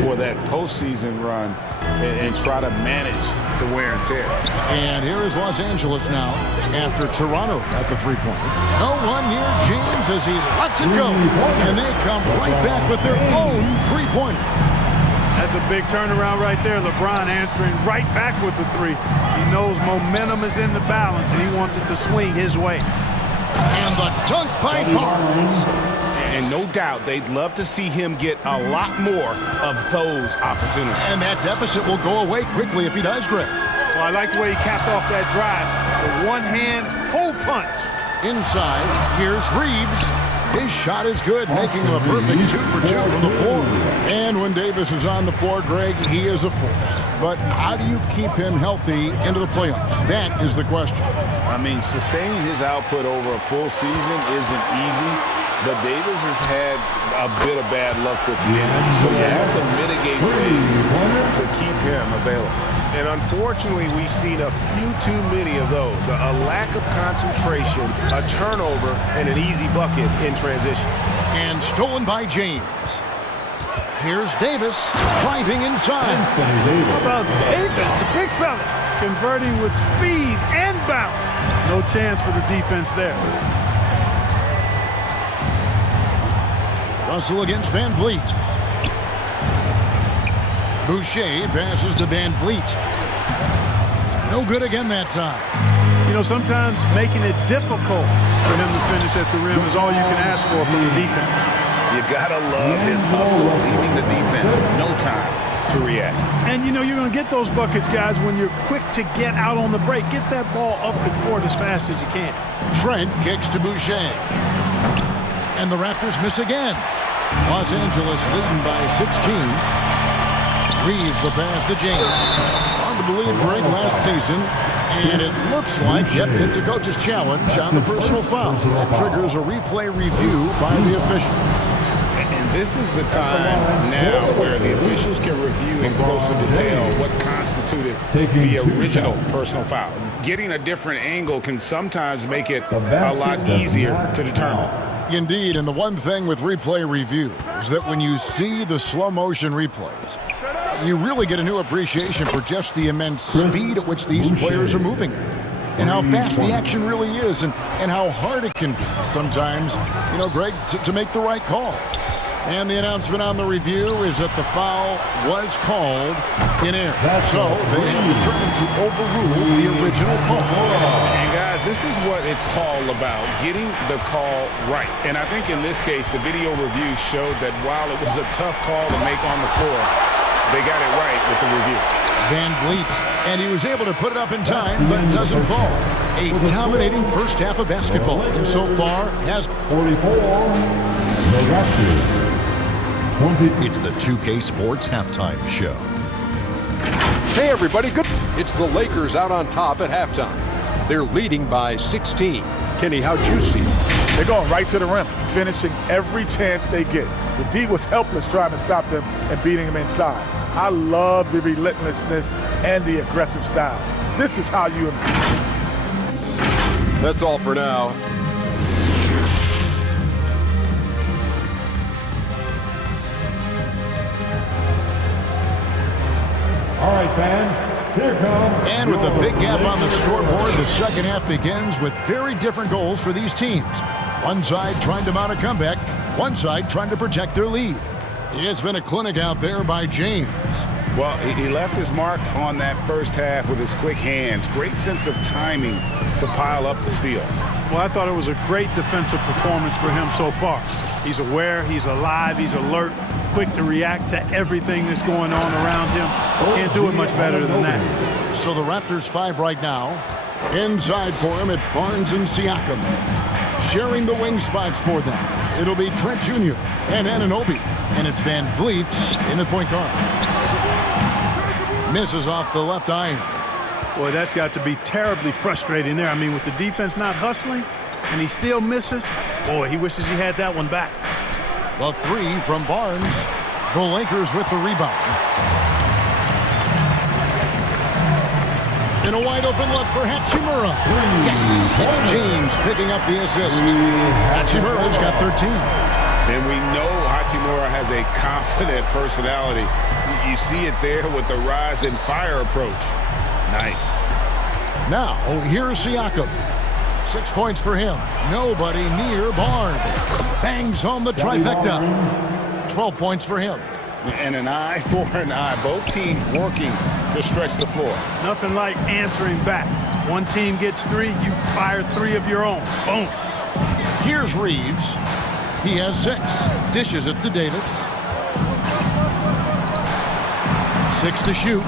for that postseason run and try to manage the wear and tear. And here is Los Angeles now after Toronto at the three-pointer. No one near James as he lets it go. And they come right back with their own three-pointer. That's a big turnaround right there. LeBron answering right back with the three. He knows momentum is in the balance, and he wants it to swing his way. And the dunk by Barnes. And no doubt they'd love to see him get a lot more of those opportunities. And that deficit will go away quickly if he does, Greg. Well, I like the way he capped off that drive. The one-hand hole punch. Inside, here's Reeves. His shot is good, making him a perfect 2 for 2 from the floor. And when Davis is on the floor, Greg, he is a force. But how do you keep him healthy into the playoffs? That is the question. I mean, sustaining his output over a full season isn't easy, but Davis has had a bit of bad luck with the injury, so you have to mitigate ways to keep him available. And unfortunately, we've seen a few too many of those. A lack of concentration, a turnover, and an easy bucket in transition. And stolen by James. Here's Davis driving inside. How about Davis, the big fella, converting with speed and bounce. No chance for the defense there. Russell against Van Vliet. Boucher passes to Van Vliet. No good again that time. You know, sometimes making it difficult for him to finish at the rim is all you can ask for from the defense. You gotta love his hustle, leaving the defense no time to react. And you know, you're gonna get those buckets, guys, when you're quick to get out on the break. Get that ball up the court as fast as you can. Trent kicks to Boucher. And the Raptors miss again. Los Angeles leading by 16. Reeves the pass to James. Hard to believe Greg last season. And it looks like, yep, it's a coach's challenge on the personal foul. That triggers a replay review by the official. And this is the time now where the officials can review in closer detail what constituted the original personal foul. Getting a different angle can sometimes make it a lot easier to determine. Indeed, and the one thing with replay review is that when you see the slow motion replays, you really get a new appreciation for just the immense speed at which these players are moving at, and how fast the action really is, and how hard it can be sometimes, you know, Greg, to make the right call. And the announcement on the review is that the foul was called in error. So they have determined to overrule the original call. And guys, this is what it's all about, getting the call right. And I think in this case, the video review showed that while it was a tough call to make on the floor, they got it right with the review. Van Vliet, and he was able to put it up in time, but it doesn't fall. A dominating first half of basketball, and so far has 44. It's the 2K Sports Halftime Show. Hey everybody, good. It's the Lakers out on top at halftime. They're leading by 16. Kenny, how'd you see it? They're going right to the rim, finishing every chance they get. The D was helpless trying to stop them and beating them inside. I love the relentlessness and the aggressive style. This is how you improve. That's all for now. All right, fans, And with a big gap on the scoreboard, the second half begins with very different goals for these teams. One side trying to mount a comeback, one side trying to protect their lead. It's been a clinic out there by James. Well, he left his mark on that first half with his quick hands. Great sense of timing to pile up the steals. Well, I thought it was a great defensive performance for him so far. He's aware, he's alive, he's alert, quick to react to everything that's going on around him. Can't do it much better than that. So the Raptors 5 right now. Inside for him, it's Barnes and Siakam. Sharing the wing spots for them. It'll be Trent Jr. and Anunoby. And it's Van Vliet in the point guard. Misses off the left iron. Boy, that's got to be terribly frustrating there. I mean, with the defense not hustling and he still misses, boy, he wishes he had that one back. The three from Barnes. The Lakers with the rebound. In a wide open look for Hachimura. Yes, it's James picking up the assist. Hachimura's got 13. And we know Hachimura has a confident personality. You see it there with the rise and fire approach. Nice. Now, here's Siakam. 6 points for him. Nobody near Barnes. Bangs home the trifecta. 12 points for him. And an eye for an eye. Both teams working to stretch the floor. Nothing like answering back. One team gets 3, you fire 3 of your own. Boom. Here's Reeves. He has 6. Dishes it to Davis. 6 to shoot.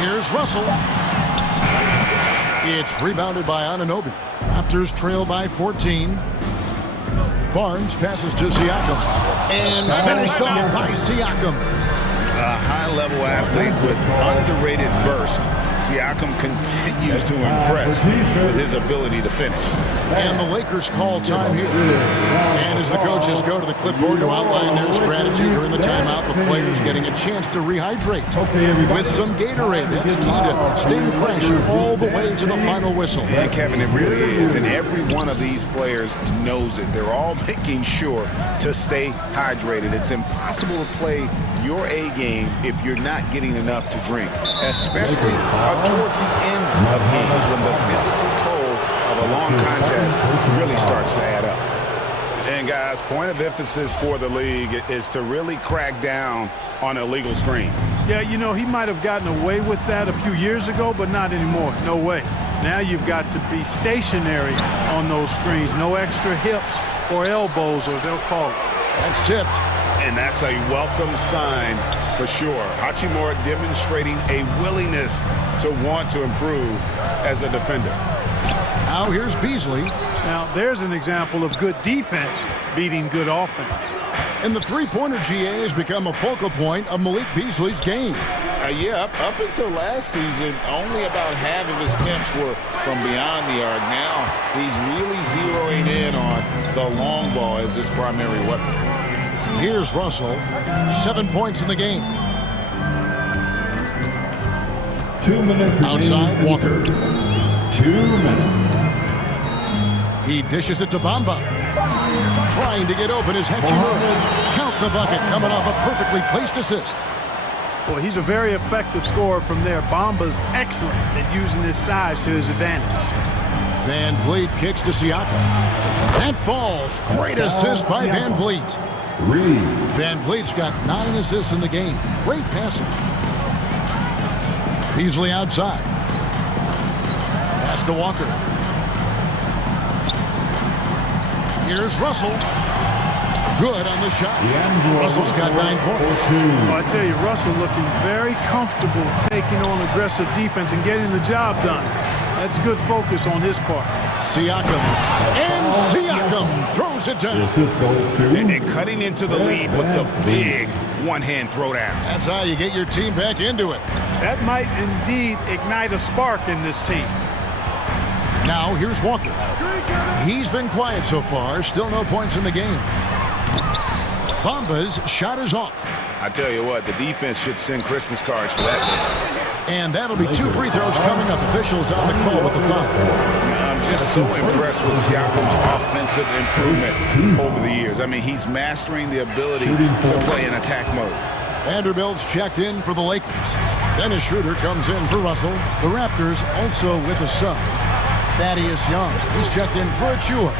Here's Russell. It's rebounded by Anunoby. Raptors trail by 14. Barnes passes to Siakam. And finished off by Siakam. A high-level athlete with underrated burst. Siakam continues to impress with his ability to finish. And the Lakers call time here. And as the coaches go to the clipboard to outline their strategy during the timeout, the players getting a chance to rehydrate with some Gatorade. That's key to staying fresh all the way to the final whistle. And Kevin, it really is. And every one of these players knows it. They're all making sure to stay hydrated. It's impossible to play your A game if you're not getting enough to drink, especially towards the end of games when the physical toll of a long contest really starts to add up. And guys, point of emphasis for the league is to really crack down on illegal screens. Yeah, you know, he might have gotten away with that a few years ago, but not anymore. No way. Now you've got to be stationary on those screens. No extra hips or elbows, or they'll call it. That's tipped. And that's a welcome sign for sure. Hachimura demonstrating a willingness to want to improve as a defender. Now here's Beasley. Now there's an example of good defense beating good offense. And the three-pointer GA has become a focal point of Malik Beasley's game. Yeah, up until last season, only about half of his attempts were from beyond the arc. Now he's really zeroing in on the long ball as his primary weapon. Here's Russell, 7 points in the game. 2 minutes. Outside, Walker. 2 minutes. He dishes it to Bamba. Trying to get open is Hachimura. Count the bucket, coming off a perfectly placed assist. Well, he's a very effective scorer from there. Bamba's excellent at using his size to his advantage. Van Vliet kicks to Siakam. That falls. Great assist by Van Vliet. Van Vliet's got 9 assists in the game. Great passing. Beasley outside. Pass to Walker. Here's Russell. Good on the shot. Russell's got 9 points. Well, I tell you, Russell looking very comfortable taking on aggressive defense and getting the job done. That's good focus on his part. Siakam. And Siakam throws it down. And cutting into the lead with the big one-hand throwdown. That's how you get your team back into it. That might indeed ignite a spark in this team. Now here's Walker. He's been quiet so far. Still no points in the game. Bamba's shot is off. I tell you what, the defense should send Christmas cards for that miss. And that'll be 2 free throws coming up. Officials on the call with the foul. I'm just so impressed with Siakam's offensive improvement over the years. I mean, he's mastering the ability to play in attack mode. Vanderbilt's checked in for the Lakers. Dennis Schroeder comes in for Russell. The Raptors also with a sub. Thaddeus Young. He's checked in for Achua.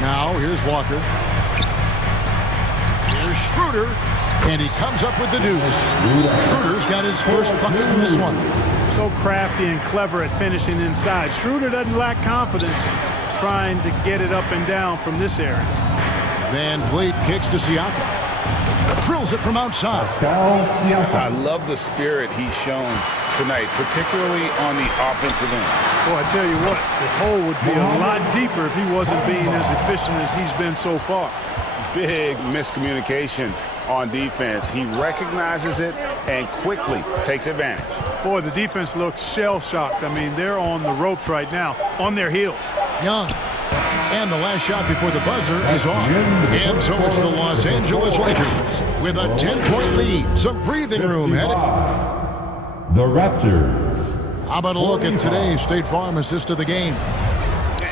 Now here's Walker. Here's Schroeder. And he comes up with the deuce. Schroeder's got his first bucket in this one. So crafty and clever at finishing inside. Schroeder doesn't lack confidence trying to get it up and down from this area. Van Vliet kicks to Siakam. Drills it from outside. I love the spirit he's shown tonight, particularly on the offensive end. Boy, I tell you what, the hole would be a lot deeper if he wasn't being as efficient as he's been so far. Big miscommunication on defense. He recognizes it and quickly takes advantage. Boy, the defense looks shell-shocked. I mean, they're on the ropes right now, on their heels. Young. And the last shot before the buzzer is off. And so it's the Los Angeles Lakers with a 10-point lead. Some breathing room headed. The Raptors. How about a look at today's State Farm assist of the game?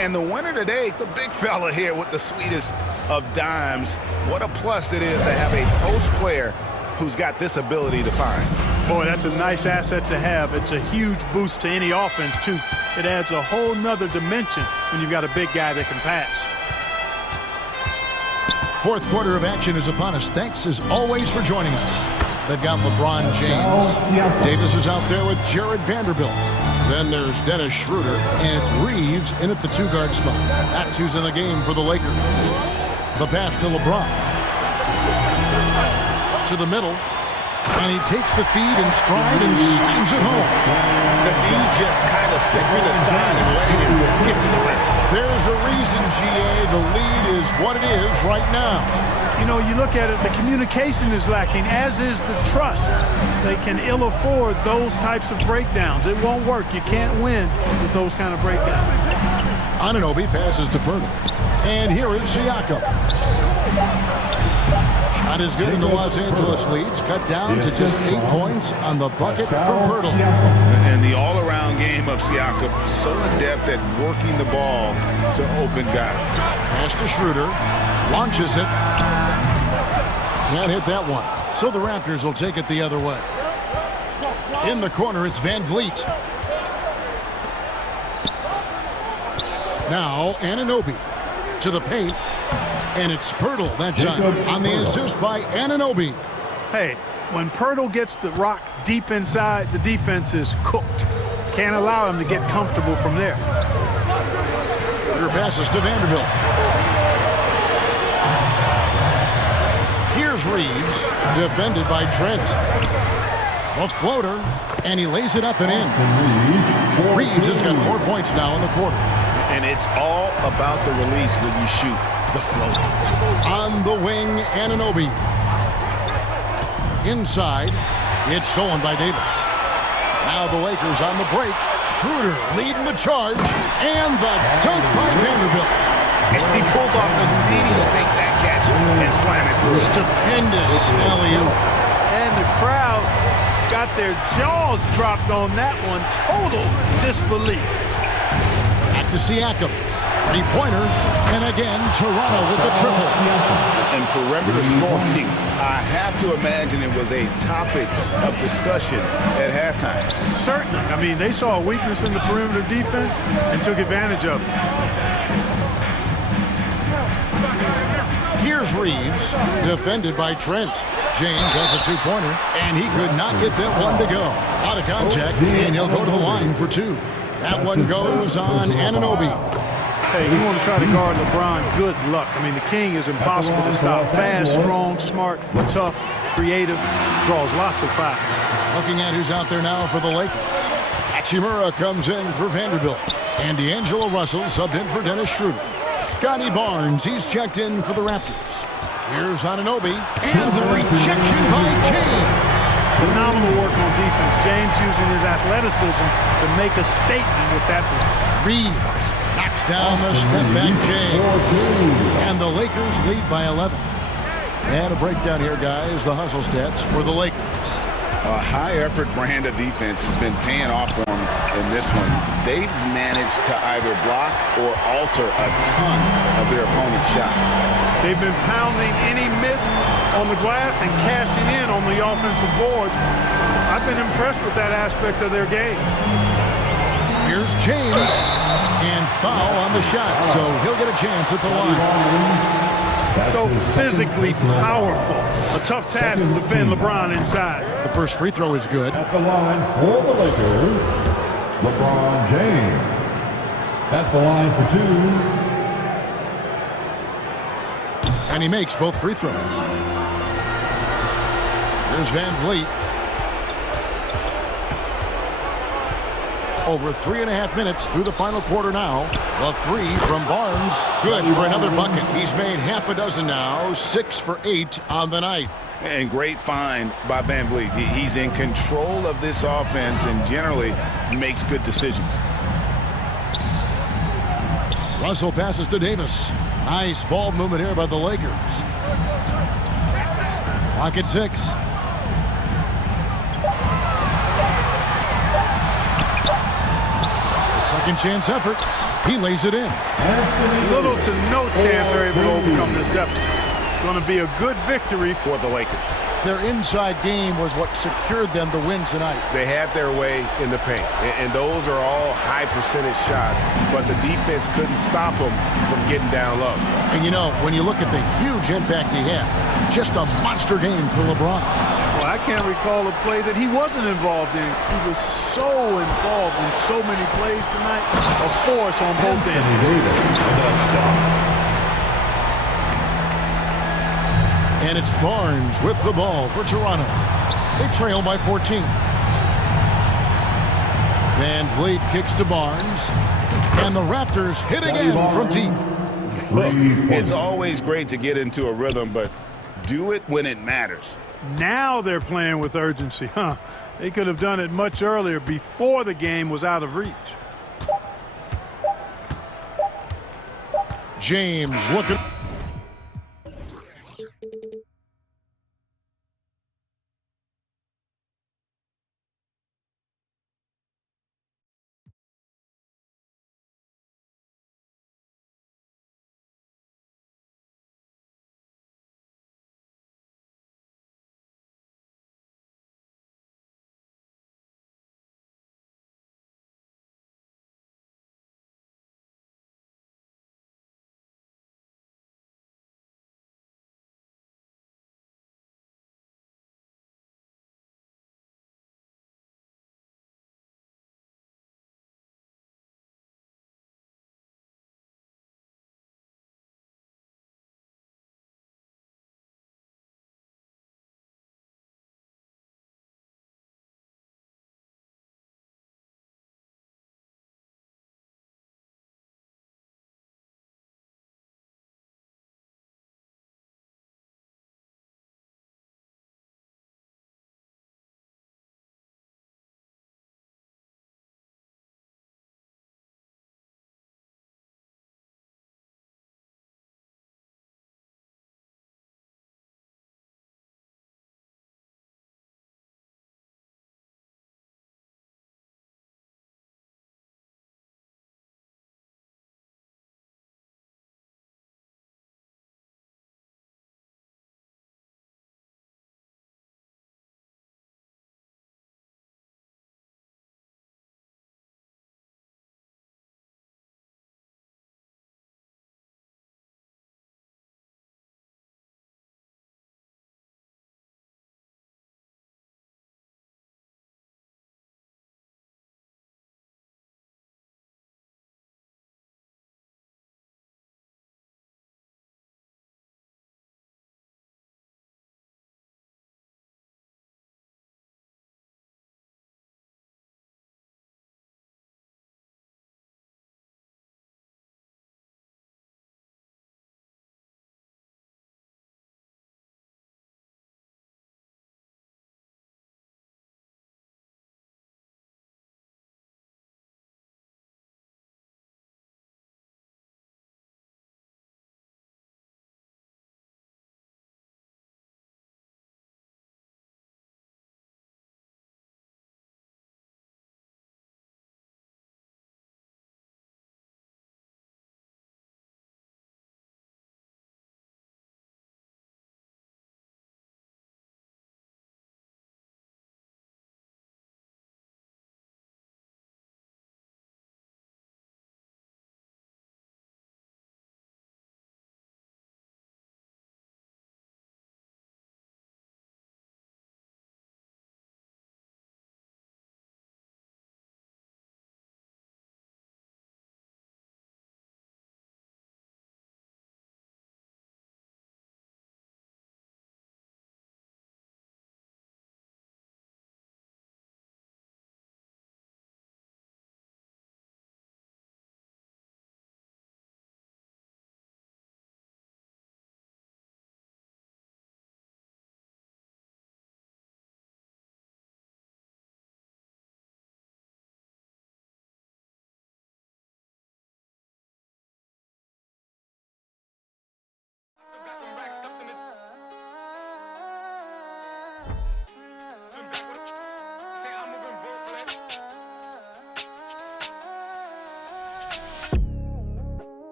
And the winner today, the big fella here with the sweetest of dimes. What a plus it is to have a post player who's got this ability to find. Boy, that's a nice asset to have. It's a huge boost to any offense, too. It adds a whole nother dimension when you've got a big guy that can pass. Fourth quarter of action is upon us. Thanks, as always, for joining us. They've got LeBron James. Davis is out there with Jared Vanderbilt. Then there's Dennis Schroeder, and it's Reeves in at the two-guard spot. That's who's in the game for the Lakers. The pass to LeBron. To the middle. And he takes the feed in stride and slams it home. The knee just kind of stepping aside and letting him get to the rim. There's a reason, GA. The lead is what it is right now. You know, you look at it, the communication is lacking, as is the trust. They can ill afford those types of breakdowns. It won't work. You can't win with those kind of breakdowns. Anunoby passes to Pirtle. And here is Siakam. Shot is good, and the Los Angeles leads cut down to just 8 points on the bucket from Pirtle. And the all-around game of Siakam, so adept at working the ball to open guys. Pass to Schroeder. Launches it. Can't hit that one. So the Raptors will take it the other way. In the corner, it's Van Vliet. Now, Anunoby to the paint. And it's Pirtle that time on the assist by Anunoby. Hey, when Pirtle gets the rock deep inside, the defense is cooked. Can't allow him to get comfortable from there. Pirtle passes to Vanderbilt. Here's Reeves, defended by Trent. A floater, and he lays it up and in. Reeves has got 4 points now in the quarter. And it's all about the release when you shoot the floater. On the wing, Anunoby. Inside, it's stolen by Davis. Now the Lakers on the break. Schroeder leading the charge, and the dunk by Vanderbilt. And he pulls off the knee to make that catch and slam it through. Stupendous alley-oop. And the crowd got their jaws dropped on that one. Total disbelief. Back to Siakam. Three-pointer, and again, Toronto with the triple. And perimeter scoring, I have to imagine it was a topic of discussion at halftime. Certainly. I mean, they saw a weakness in the perimeter defense and took advantage of it. Here's Reeves, defended by Trent. James has a two-pointer, and he could not get that one to go. Out of contact, and he'll go to the line for two. That one goes on Anunoby. Hey, you want to try to guard LeBron, good luck. I mean, the king is impossible to stop. Fast, strong, smart, tough, creative, draws lots of fouls. Looking at who's out there now for the Lakers. Hachimura comes in for Vanderbilt. And D'Angelo Russell subbed in for Dennis Schroeder. Scotty Barnes, he's checked in for the Raptors. Here's Anunoby, and the rejection by James. Phenomenal work on defense. James using his athleticism to make a statement with that one. Reeves knocks down the step-back James. And the Lakers lead by 11. And a breakdown here, guys, the hustle stats for the Lakers. A high-effort brand of defense has been paying off for them in this one. They've managed to either block or alter a ton of their opponent's shots. They've been pounding any miss on the glass and cashing in on the offensive boards. I've been impressed with that aspect of their game. Here's James, and foul on the shot, so he'll get a chance at the line. So physically powerful. A tough task to defend LeBron inside. The first free throw is good. At the line for the Lakers, LeBron James. At the line for 2. And he makes both free throws. There's Van Vliet. Over 3.5 minutes through the final quarter now. The three from Barnes. Good for another bucket. He's made half a dozen now. 6 for 8 on the night. And great find by Van Vliet. He's in control of this offense and generally makes good decisions. Russell passes to Davis. Nice ball movement here by the Lakers. Clock at 6. Second chance effort. He lays it in. Little to no chance they're able to overcome this deficit. Going to be a good victory for the Lakers. Their inside game was what secured them the win tonight. They had their way in the paint, and those are all high percentage shots, but the defense couldn't stop them from getting down low. And you know, when you look at the huge impact he had, just a monster game for LeBron. Well, I can't recall a play that he wasn't involved in. He was so involved in so many plays tonight. A force on both ends. And it's Barnes with the ball for Toronto. They trail by 14. Van Vliet kicks to Barnes. And the Raptors hit again from deep. Look, it's always great to get into a rhythm, but do it when it matters. Now they're playing with urgency, huh? They could have done it much earlier before the game was out of reach. James looking.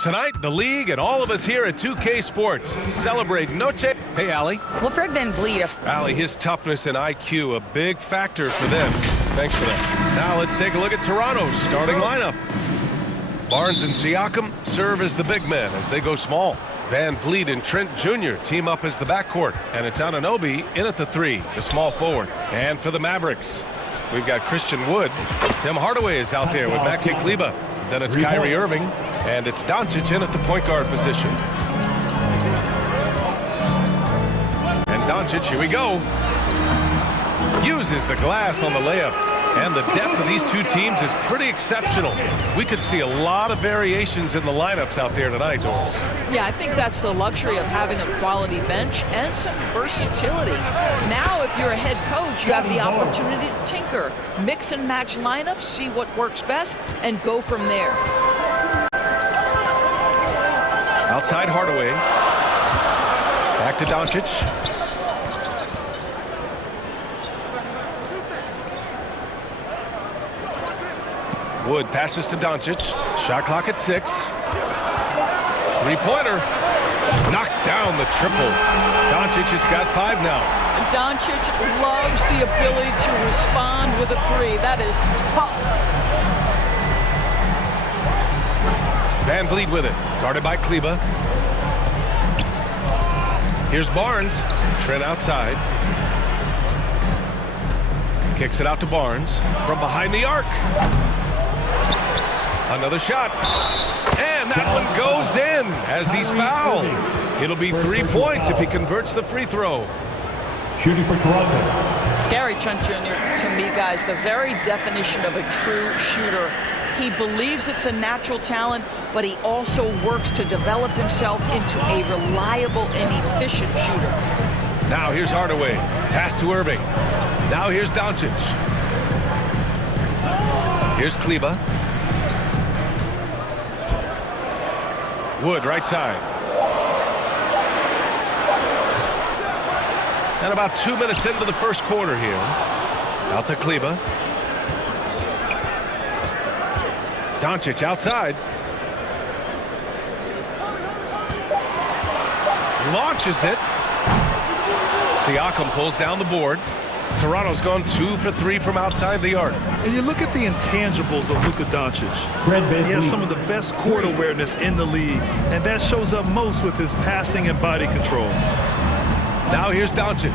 Tonight, the league and all of us here at 2K Sports celebrate Noche. Hey, Allie. Well, Fred VanVleet. Allie, his toughness and IQ, a big factor for them. Thanks for that. Now let's take a look at Toronto's starting lineup. Barnes and Siakam serve as the big men as they go small. VanVleet and Trent Jr. team up as the backcourt. And it's Anunoby in at the 3, the small forward. And for the Mavericks, we've got Christian Wood. Tim Hardaway is out there with Maxi Kleber. Then it's Kyrie Irving. And it's Doncic in at the point guard position. And Doncic, here we go. Uses the glass on the layup. And the depth of these two teams is pretty exceptional. We could see a lot of variations in the lineups out there tonight, Doris. Yeah, I think that's the luxury of having a quality bench and some versatility. Now, if you're a head coach, you have the opportunity to tinker, mix and match lineups, see what works best, and go from there. Outside Hardaway. Back to Doncic. Wood passes to Doncic. Shot clock at 6. Three-pointer. Knocks down the triple. Doncic has got 5 now. Doncic loves the ability to respond with a 3. That is tough. VanVleet with it. Guarded by Kleber. Here's Barnes. Trent outside. Kicks it out to Barnes. From behind the arc. Another shot. And that one goes in as he's fouled. It'll be 3 points if he converts the free throw. Shooting for Toronto. Gary Trent Jr., to me, guys, the very definition of a true shooter. He believes it's a natural talent, but he also works to develop himself into a reliable and efficient shooter. Now here's Hardaway. Pass to Irving. Now here's Doncic. Here's Kleber. Wood, right side. And about 2 minutes into the first quarter here. Out to Kleber. Doncic outside. Launches it. Siakam pulls down the board. Toronto's gone 2 for 3 from outside the arc. And you look at the intangibles of Luka Doncic. He has some of the best court awareness in the league, and that shows up most with his passing and body control. Now here's Doncic.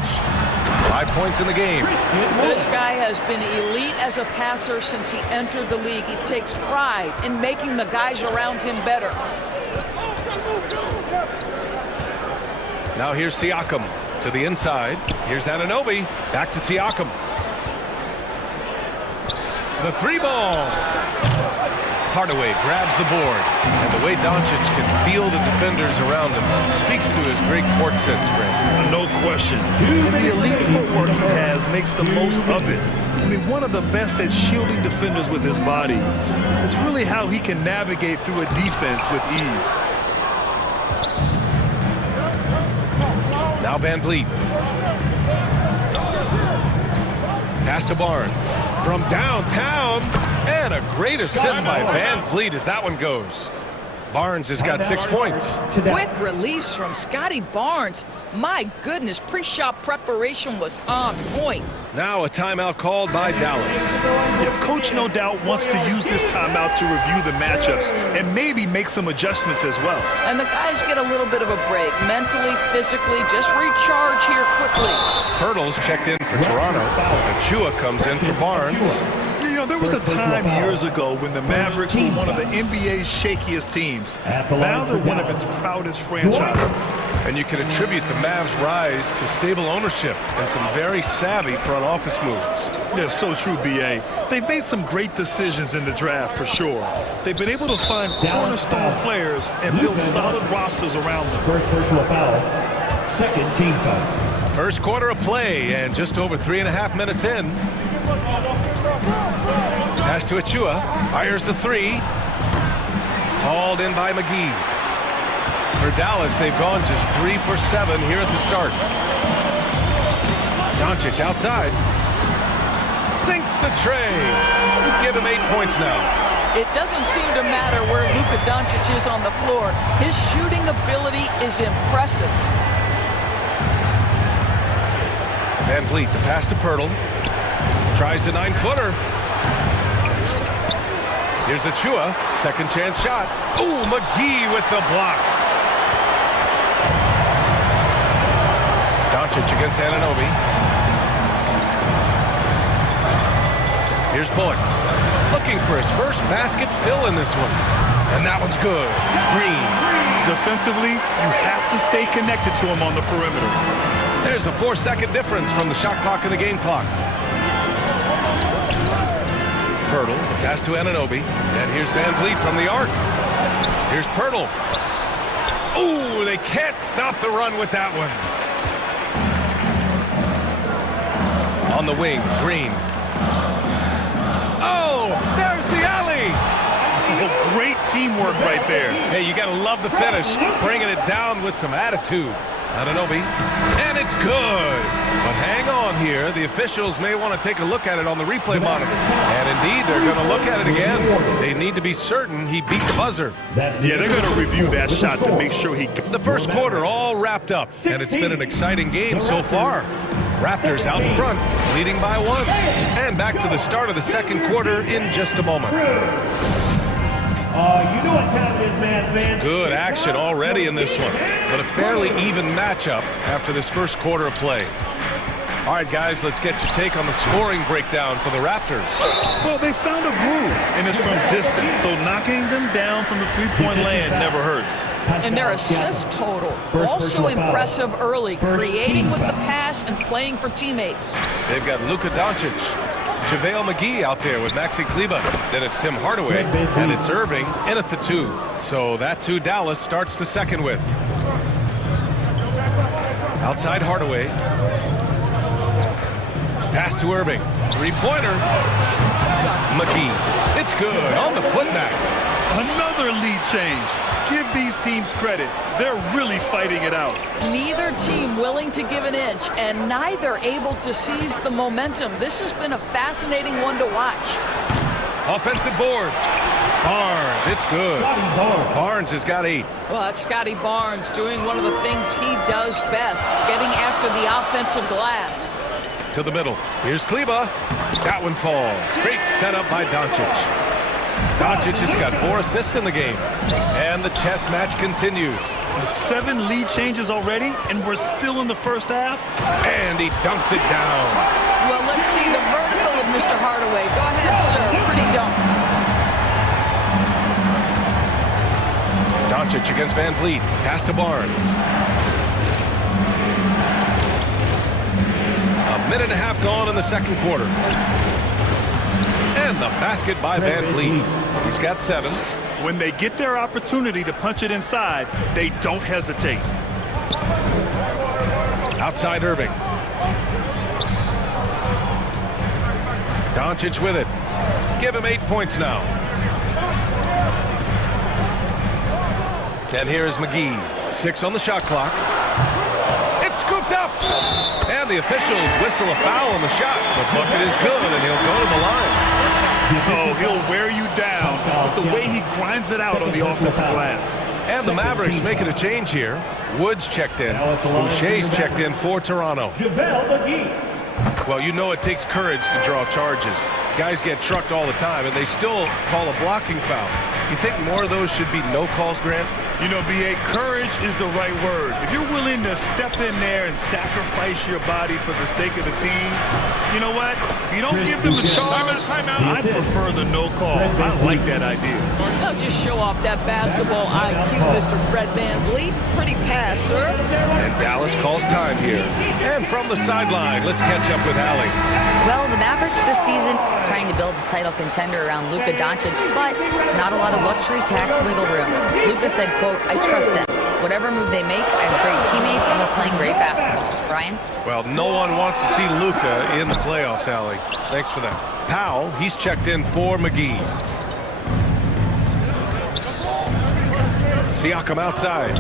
5 points in the game. This guy has been elite as a passer since he entered the league. He takes pride in making the guys around him better. Now here's Siakam to the inside. Here's Anunoby. Back to Siakam. The 3-ball. Hardaway grabs the board. And the way Doncic can feel the defenders around him speaks to his great court sense, Brandon. No question. And the elite footwork he has makes the most of it. I mean, one of the best at shielding defenders with his body. It's really how he can navigate through a defense with ease. Now VanVleet. Pass to Barnes. From downtown. And a great assist by VanVleet as that one goes. Barnes has got 6 points. Quick release from Scotty Barnes. My goodness, pre-shot preparation was on point. Now a timeout called by Dallas. Yeah, coach no doubt wants to use this timeout to review the matchups and maybe make some adjustments as well. And the guys get a little bit of a break. Mentally, physically, just recharge here quickly. Hurdles checked in for Toronto. Achua comes in for Barnes. You know, there was a time years ago when the Mavericks were one of the NBA's shakiest teams. Now they're one of its proudest franchises. And you can attribute the Mavs' rise to stable ownership and some very savvy front office moves. Yeah, so true, B.A. They've made some great decisions in the draft, for sure. They've been able to find cornerstone players and build solid rosters around them. First personal foul. Second team foul. First quarter of play and just over 3.5 minutes in. Pass to Achua. Fires the three. Called in by McGee. For Dallas, they've gone just 3 for 7 here at the start. Doncic outside. Sinks the tray. Give him 8 points now. It doesn't seem to matter where Luka Doncic is on the floor. His shooting ability is impressive. Van Vliet, the pass to Pirtle. Tries the 9-footer. Here's Achua. Second chance shot. Ooh, McGee with the block. Doncic against Anunoby. Here's Bullock. Looking for his first basket, still in this one. And that one's good. Green. Defensively, you have to stay connected to him on the perimeter. There's a 4-second difference from the shot clock and the game clock. Pirtle, the pass to Anunoby. And here's Van Vliet from the arc. Here's Pirtle. Ooh, they can't stop the run with that one. On the wing, Green. Oh, there's the alley. Oh, great teamwork right there. Hey, you got to love the finish. Bringing it down with some attitude. Anunoby. And it's good. But hang on here. The officials may want to take a look at it on the replay monitor. And indeed, they're going to look at it again. They need to be certain he beat the buzzer. Yeah, they're going to review that shot to make sure he... The first quarter all wrapped up. And it's been an exciting game so far. Raptors out in front, leading by 1. And back to the start of the second quarter in just a moment. You know what time it is, man. Good action already in this one, but a fairly even matchup after this first quarter of play. All right, guys, let's get your take on the scoring breakdown for the Raptors. Well, they found a groove, and it's from distance, so knocking them down from the three-point land never hurts. And their assist total, also impressive early, creating with the pass and playing for teammates. They've got Luka Doncic, JaVale McGee out there with Maxi Kleber. Then it's Tim Hardaway, and it's Irving in at the 2. So that's who Dallas starts the second with. Outside Hardaway. Pass to Irving. Three-pointer. McGee. It's good on the putback. Another lead change. Give these teams credit. They're really fighting it out. Neither team willing to give an inch, and neither able to seize the momentum. This has been a fascinating one to watch. Offensive board. Barnes, it's good. Barnes has got 8. Well, that's Scotty Barnes doing one of the things he does best, getting after the offensive glass. To the middle. Here's Kleber. That one falls. Great setup by Doncic. Doncic has got 4 assists in the game. And the chess match continues. 7 lead changes already, and we're still in the first half. And he dunks it down. Well, let's see the vertical of Mr. Hardaway. Go ahead, sir. Pretty dunk. Doncic against Van Vliet. Pass to Barnes. A minute and a half gone in the second quarter. And the basket by Van Vliet. He's got 7. When they get their opportunity to punch it inside, they don't hesitate. Outside Irving. Doncic with it. Give him 8 points now. And here's McGee. 6 on the shot clock. It's scooped up. And the officials whistle a foul on the shot. The bucket is good, and he'll go to the line. Oh, he'll wear you down with the way he grinds it out on the offensive glass. And the Mavericks making a change here. Woods checked in. Boucher's checked in for Toronto. Well, you know it takes courage to draw charges. Guys get trucked all the time, and they still call a blocking foul. You think more of those should be no calls, Grant? You know, B.A., courage is the right word. If you're willing to step in there and sacrifice your body for the sake of the team, you know what? If you don't give them a charge, I prefer the no call. I like that idea. Now just show off that basketball IQ, Mr. Fred VanVleet. Pretty pass, sir. And Dallas calls time here. And from the sideline, let's catch up with Allie. Well, the Mavericks this season trying to build a title contender around Luka Doncic, but not a lot of luxury tax wiggle room. Luka said, quote, "I trust them. Whatever move they make, I have great teammates and we're playing great basketball." For Brian? Well, no one wants to see Luka in the playoffs, Allie. Thanks for that. Powell, he's checked in for McGee. Siakam outside.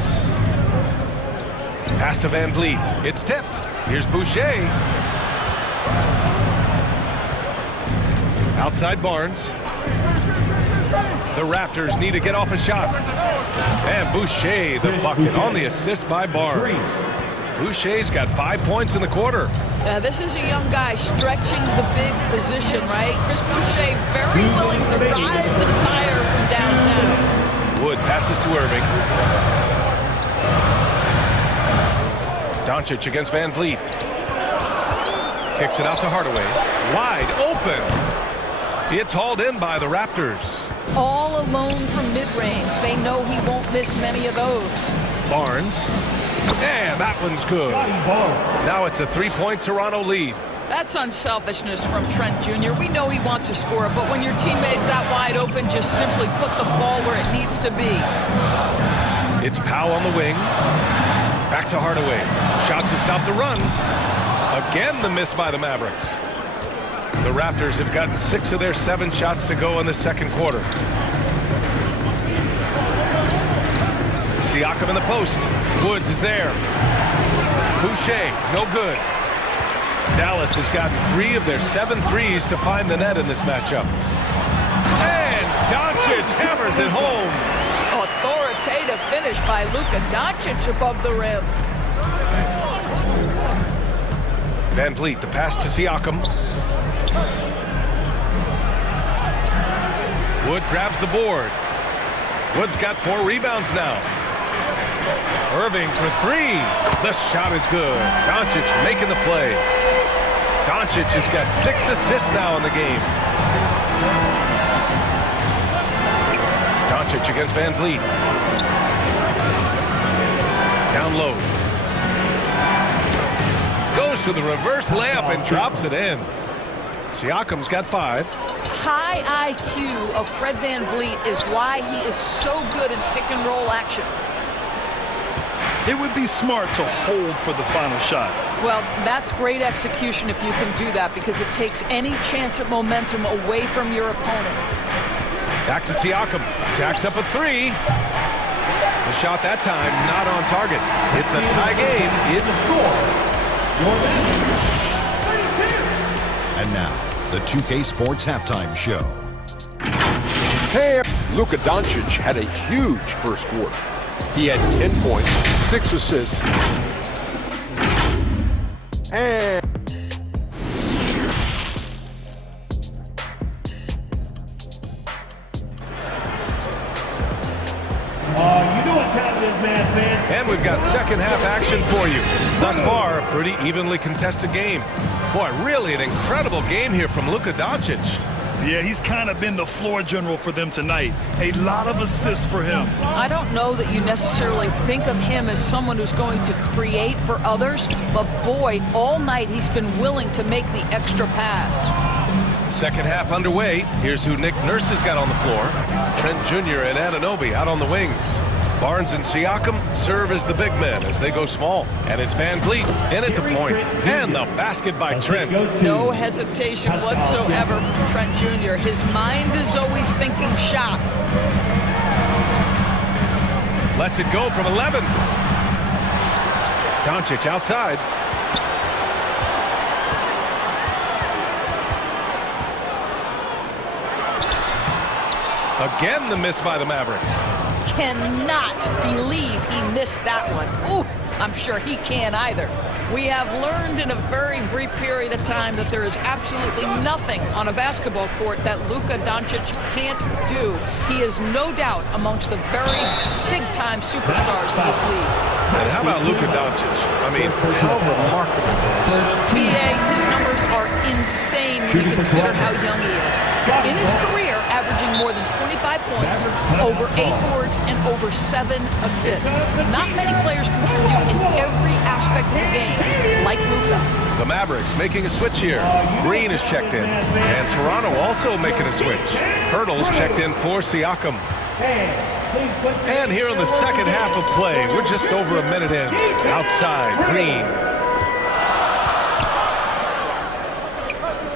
Pass to Van Vliet. It's tipped. Here's Boucher. Outside Barnes. The Raptors need to get off a shot. And Boucher, the bucket on the assist by Barnes. Boucher's got 5 points in the quarter. This is a young guy stretching the big position, right? Chris Boucher very willing to ride some fire from downtown. Wood passes to Irving. Doncic against Van Vliet. Kicks it out to Hardaway. Wide open. It's hauled in by the Raptors. All alone from mid-range. They know he won't miss many of those. Barnes. And that one's good. Now it's a 3-point Toronto lead. That's unselfishness from Trent Jr. We know he wants to score, but when your teammate's that wide open, just simply put the ball where it needs to be. It's Powell on the wing. Back to Hardaway. Shot to stop the run. Again, the miss by the Mavericks. The Raptors have gotten 6 of their 7 shots to go in the second quarter. Siakam in the post. Woods is there. Boucher, no good. Dallas has gotten 3 of their 7 threes to find the net in this matchup. And Doncic hammers it home. Authoritative finish by Luka Doncic above the rim. Van Vliet, the pass to Siakam. Wood grabs the board. Wood's got 4 rebounds now. Irving for 3. The shot is good. Doncic making the play. Doncic has got 6 assists now in the game. Doncic against Van Vliet. Down low. Goes to the reverse layup and drops it in. Siakam's got 5. High IQ of Fred Van Vliet is why he is so good in pick and roll action. It would be smart to hold for the final shot. Well, that's great execution if you can do that, because it takes any chance at momentum away from your opponent. Back to Siakam. Jacks up a 3. The shot that time not on target. It's a tie game in 4. And now, the 2K Sports Halftime Show. Hey, Luka Doncic had a huge first quarter. He had 10 points, 6 assists, and And we've got second half action for you. Thus far, a pretty evenly contested game. Boy, really an incredible game here from Luka Doncic. Yeah, he's kind of been the floor general for them tonight. A lot of assists for him. I don't know that you necessarily think of him as someone who's going to create for others, but boy, all night he's been willing to make the extra pass. Second half underway. Here's who Nick Nurse has got on the floor. Trent Jr. and Anunoby out on the wings. Barnes and Siakam serve as the big men as they go small. And it's Van Vliet in at the point. And the basket by Trent. No hesitation whatsoever from Trent Jr. His mind is always thinking shot. Lets it go from 11. Doncic outside. Again, the miss by the Mavericks. Cannot believe he missed that one. Ooh, I'm sure he can't either. We have learned in a very brief period of time that there is absolutely nothing on a basketball court that Luka Doncic can't do. He is no doubt amongst the very big-time superstars in this league. And how about Luka Doncic? I mean, how remarkable. BA, his numbers are insane when you consider how young he is. In his career, averaging more than 25 points, over 8 boards, and over 7 assists. Not many players contribute in every aspect of the game, like Luka. The Mavericks making a switch here. Green is checked in. And Toronto also making a switch. Hurdle's checked in for Siakam. And here in the second half of play, we're just over a minute in. Outside, Green.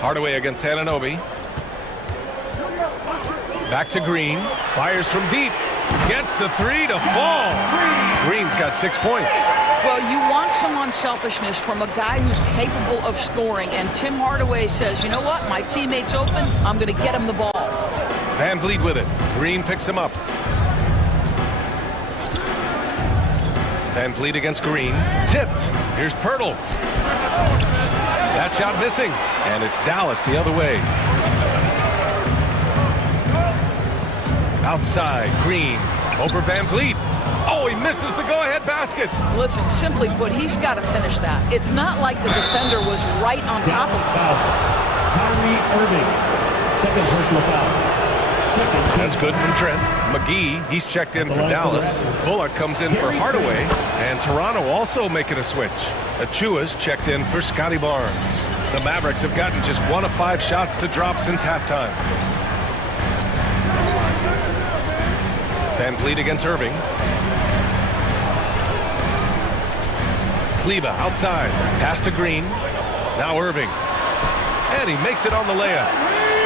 Hardaway against Anunoby. Back to Green. Fires from deep. Gets the three to fall. Green's got 6 points. Well, you want some unselfishness from a guy who's capable of scoring. And Tim Hardaway says, you know what? My teammate's open. I'm going to get him the ball. Van Vliet with it. Green picks him up. Van Vliet against Green. Tipped. Here's Pirtle. That shot missing. And it's Dallas the other way. Outside, Green. Over Van Vliet. Oh, he misses the go-ahead basket. Listen, simply put, he's got to finish that. It's not like the defender was right on top of him. Kyrie Irving, second personal foul. That's good from Trent. McGee, he's checked in for Dallas. Bullock comes in for Hardaway. And Toronto also making a switch. Achua's checked in for Scotty Barnes. The Mavericks have gotten just 1 of 5 shots to drop since halftime. Van Vliet against Irving. Kleba outside. Pass to Green. Now Irving. And he makes it on the layup.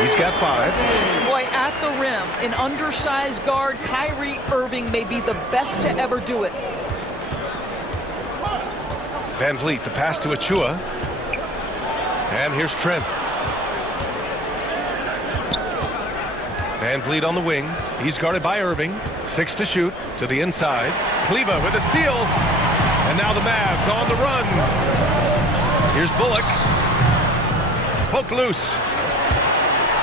He's got 5. Boy, at the rim, an undersized guard, Kyrie Irving may be the best to ever do it. Van Vliet, the pass to Achua. And here's Trent. Van Vliet on the wing. He's guarded by Irving. 6 to shoot. To the inside. Kleba with a steal. And now the Mavs on the run. Here's Bullock. Poke loose.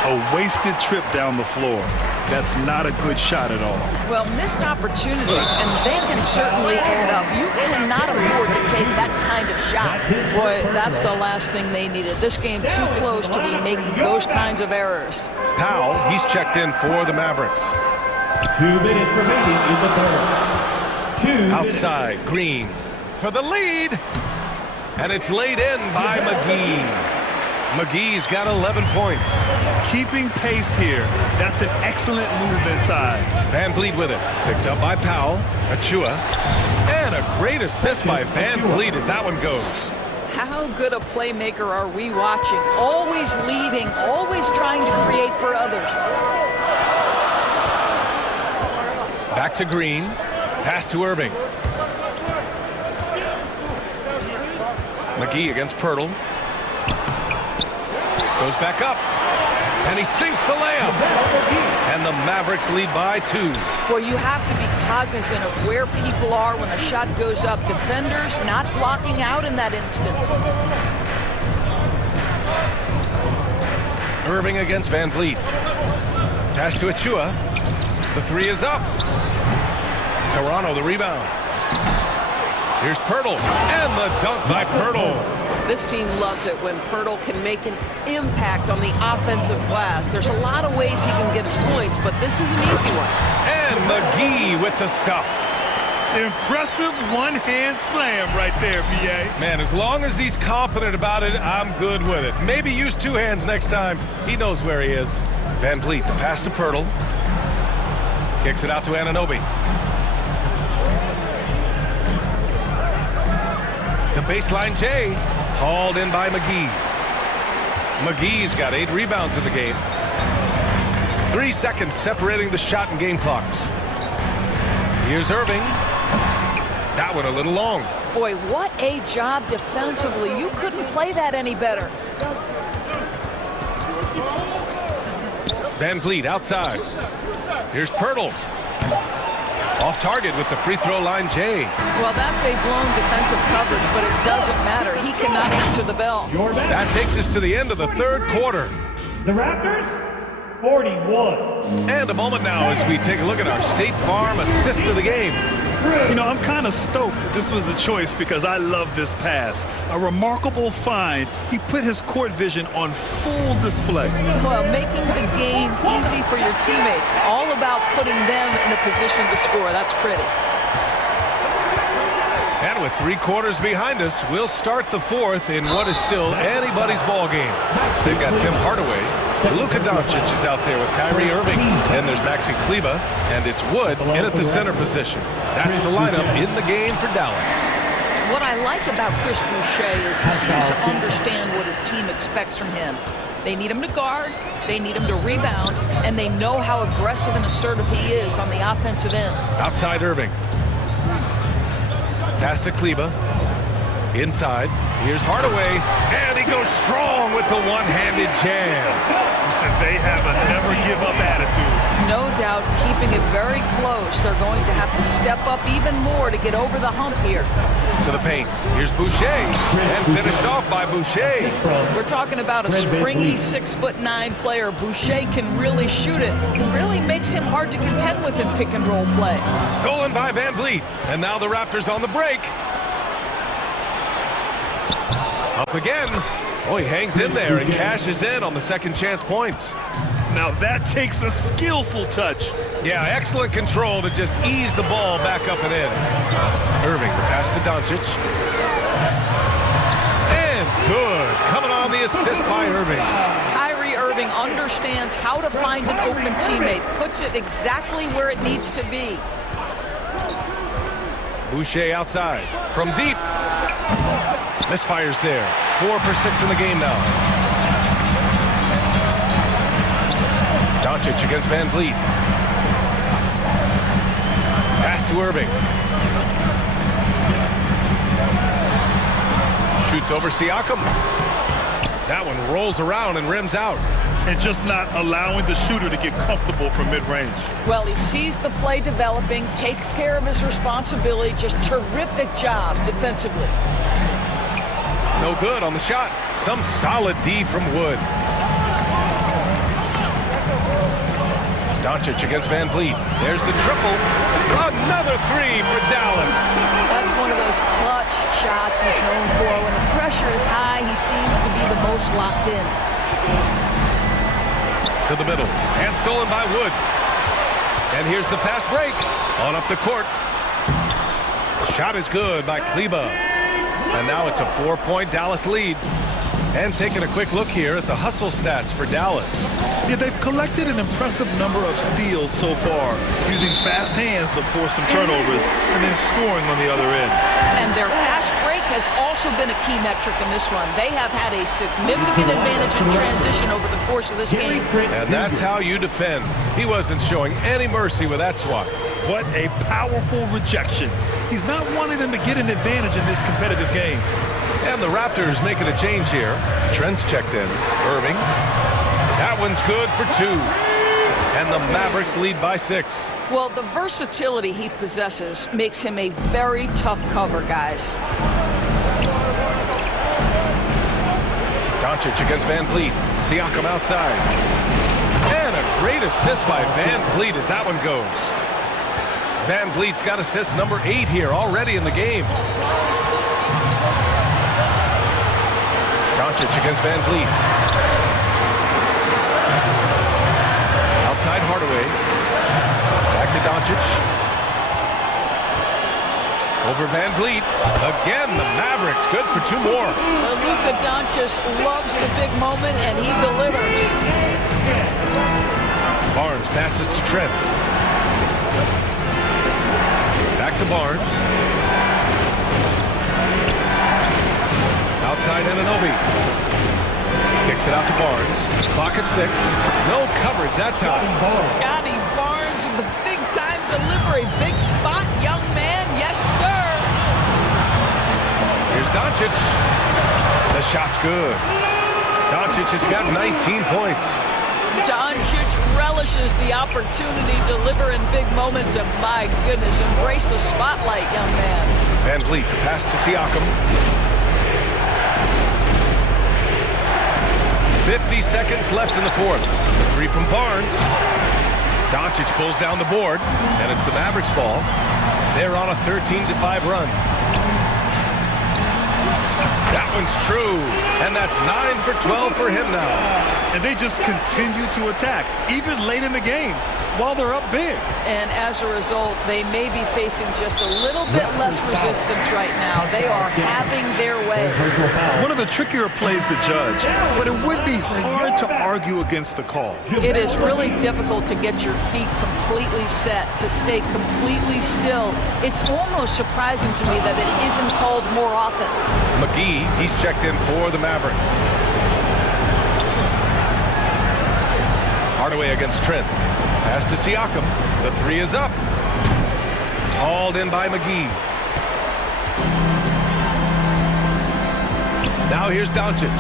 A wasted trip down the floor. That's not a good shot at all. Well, missed opportunities, and they can certainly add up. You cannot afford to take that kind of shot. Boy, that's the last thing they needed. This game too close to be making those kinds of errors. Powell, he's checked in for the Mavericks. 2 minutes remaining in the third. Outside, Green for the lead. And it's laid in by McGee. McGee's got 11 points. Keeping pace here. That's an excellent move inside. Van Vliet with it. Picked up by Powell. Achua. And a great assist by Van Vliet as that one goes. How good a playmaker are we watching? Always leading, always trying to create for others. Back to Green. Pass to Irving. McGee against Pirtle. Goes back up. And he sinks the layup. And the Mavericks lead by 2. Well, you have to be cognizant of where people are when the shot goes up. Defenders not blocking out in that instance. Irving against Van Vliet. Pass to Achua. The 3 is up. Toronto the rebound. Here's Pirtle. And the dunk by Pirtle. This team loves it when Pirtle can make an impact on the offensive glass. There's a lot of ways he can get his points, but this is an easy one. And McGee with the stuff. Impressive one-hand slam right there, B.A. Man, as long as he's confident about it, I'm good with it. Maybe use 2 hands next time. He knows where he is. Van Vliet, the pass to Pirtle. Kicks it out to Anunoby. The baseline J. Hauled in by McGee. McGee's got 8 rebounds in the game. 3 seconds separating the shot and game clocks. Here's Irving. That one a little long. Boy, what a job defensively. You couldn't play that any better. Van Vliet outside. Here's Pirtle. Off target with the free throw line J. Well, that's a blown defensive coverage, but it doesn't matter. He cannot answer the bell. That takes us to the end of the 3rd quarter. The Raptors, 41. And a moment now as we take a look at our State Farm assist of the game. You know, I'm kind of stoked that this was a choice because I love this pass. A remarkable find. He put his court vision on full display. Well, making the game easy for your teammates. All about putting them in a position to score. That's pretty. And with 3 quarters behind us, we'll start the 4th in what is still anybody's ball game. They've got Tim Hardaway. Luka Doncic is out there with Kyrie Irving. And there's Maxi Kleba. And it's Wood in at the center position. That's the lineup in the game for Dallas. What I like about Chris Boucher is he seems to understand what his team expects from him. They need him to guard, they need him to rebound, and they know how aggressive and assertive he is on the offensive end. Outside Irving. Pass to Kleba. Inside. Here's Hardaway. And he goes strong with the one-handed jam. They have a never-give-up attitude. No doubt keeping it very close. They're going to have to step up even more to get over the hump here. To the paint. Here's Boucher. And finished off by Boucher. We're talking about a springy 6'9" player. Boucher can really shoot it. It really makes him hard to contend with in pick-and-roll play. Stolen by Van Vliet. And now the Raptors on the break. Up again. Oh, he hangs in there and cashes in on the second chance points. Now that takes a skillful touch. Yeah, excellent control to just ease the ball back up and in. Irving, the pass to Doncic. And good. Coming on the assist by Irving. Kyrie Irving understands how to find an open teammate. Puts it exactly where it needs to be. Boucher outside. From deep. Misfires there. 4 for 6 in the game now. Doncic against Van Vliet. Pass to Irving. Shoots over Siakam. That one rolls around and rims out. And just not allowing the shooter to get comfortable from mid-range. Well, he sees the play developing, takes care of his responsibility. Just terrific job defensively. No good on the shot. Some solid D from Wood. Doncic against Van Vliet. There's the triple. Another three for Dallas. That's one of those clutch shots he's known for. When the pressure is high, he seems to be the most locked in. To the middle. And stolen by Wood. And here's the fast break. On up the court. Shot is good by Kleba. And now it's a 4-point Dallas lead. And taking a quick look here at the hustle stats for Dallas. Yeah, they've collected an impressive number of steals so far, using fast hands to force some turnovers and then scoring on the other end. And their fast break has also been a key metric in this one. They have had a significant advantage in transition over the course of this game. And that's how you defend. He wasn't showing any mercy with that swat. What a powerful rejection. He's not wanting them to get an advantage in this competitive game. And the Raptors making a change here. Trent's checked in. Irving. That one's good for 2. And the Mavericks lead by 6. Well, the versatility he possesses makes him a very tough cover, guys. Doncic against Van Vliet. Siakam outside. And a great assist by Van Vliet as that one goes. Van Vliet's got assist number 8 here already in the game. Doncic against Van Vliet. Outside Hardaway. Back to Doncic. Over Van Vliet. Again, the Mavericks good for 2 more. Luka Doncic loves the big moment, and he delivers. Barnes passes to Trent. Back to Barnes. Outside Anunoby. Kicks it out to Barnes. Clock at 6. No coverage that time. Scotty Barnes with the big-time delivery. Big spot, young man. Yes, sir. Here's Doncic. The shot's good. Doncic has got 19 points. Doncic relishes the opportunity to deliver in big moments, and my goodness, embrace the spotlight, young man. Van Vliet, the pass to Siakam. 50 seconds left in the 4th. The 3 from Barnes. Doncic pulls down the board, and it's the Mavericks ball. They're on a 13-5 run. That one's true, and that's 9 for 12 for him now. And they just continue to attack, even late in the game, while they're up big. And as a result, they may be facing just a little bit less resistance right now. They are having their way. One of the trickier plays to judge, but it would be hard to argue against the call. It is really difficult to get your feet completely set, to stay completely still. It's almost surprising to me that it isn't called more often. McGee, he's checked in for the Mavericks. Hardaway against Trent. Pass to Siakam. The three is up. Hauled in by McGee. Now here's Doncic.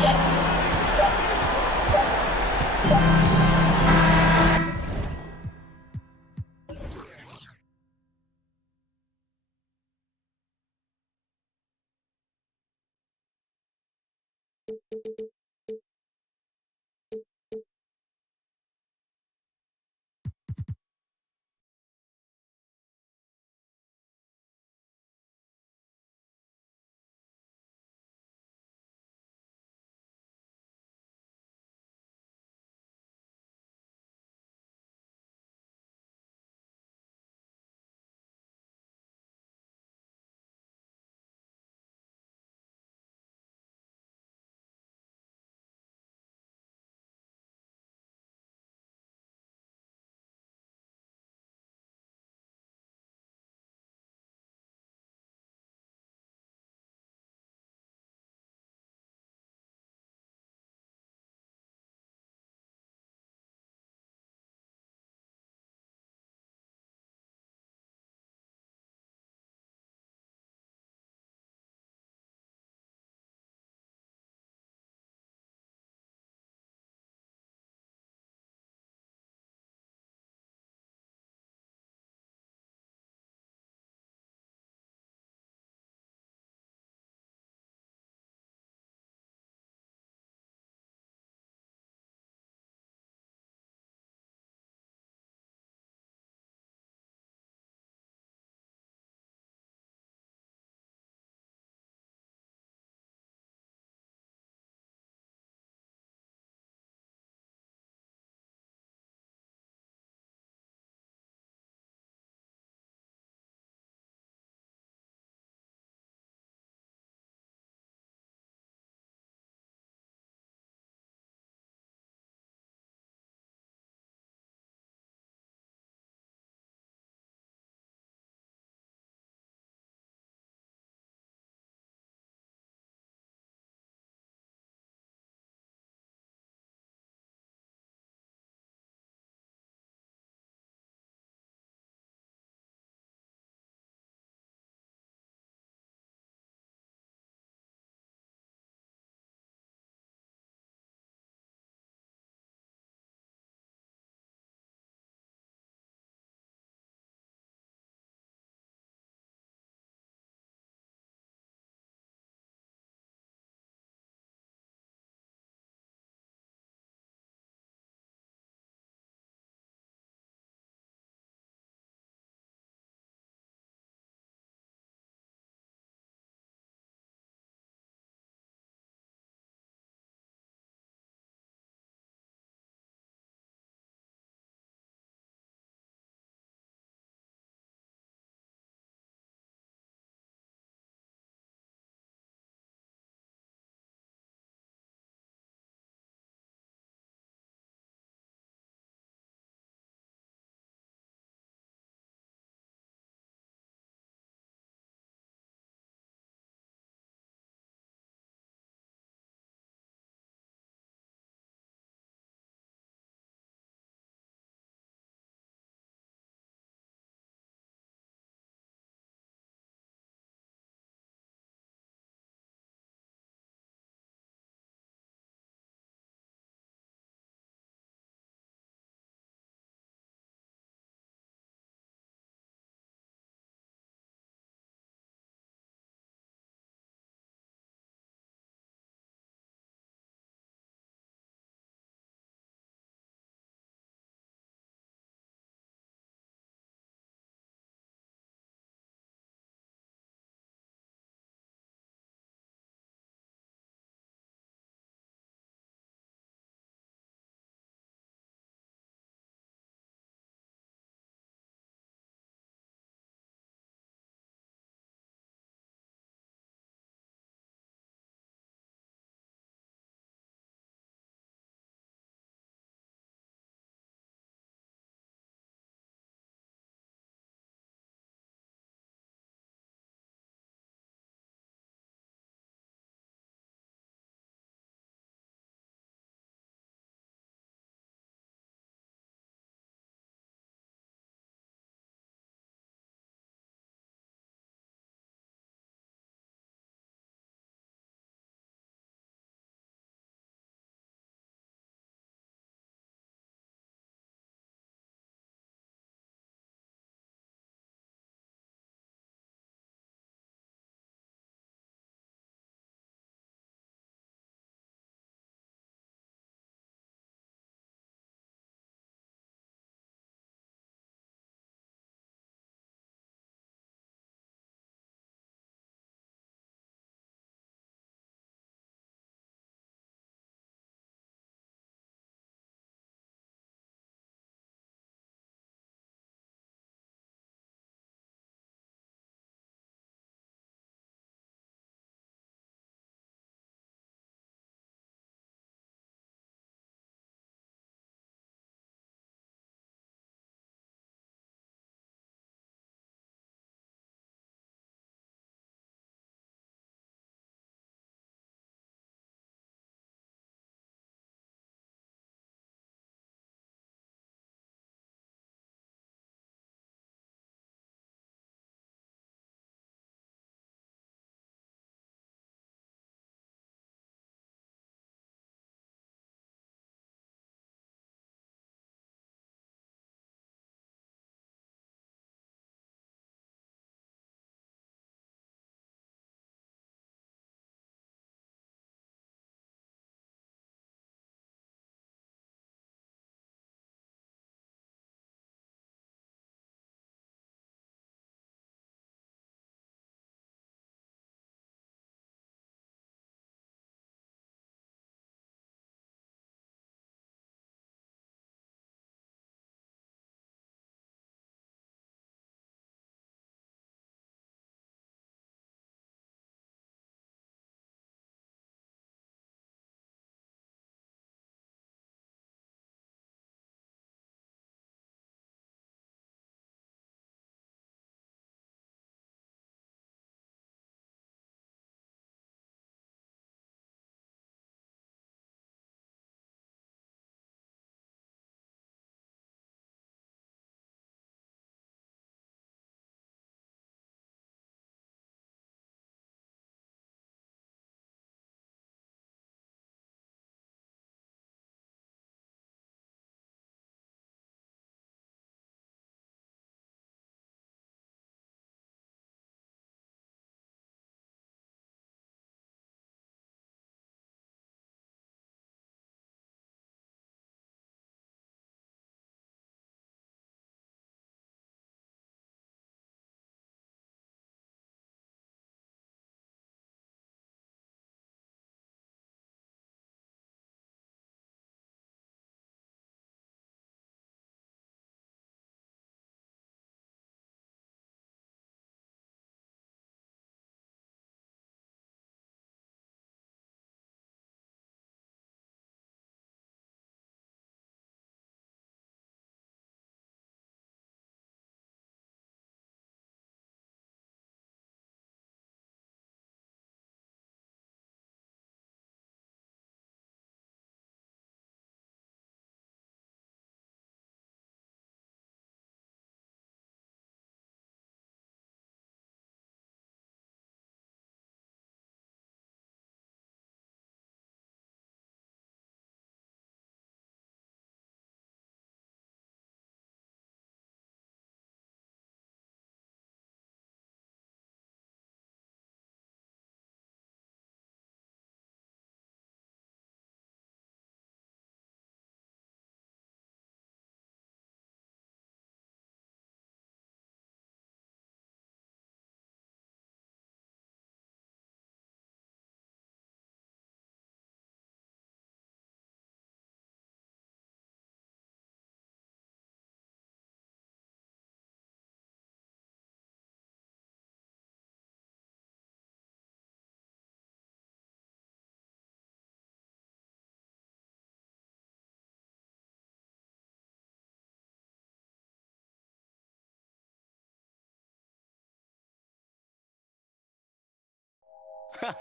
I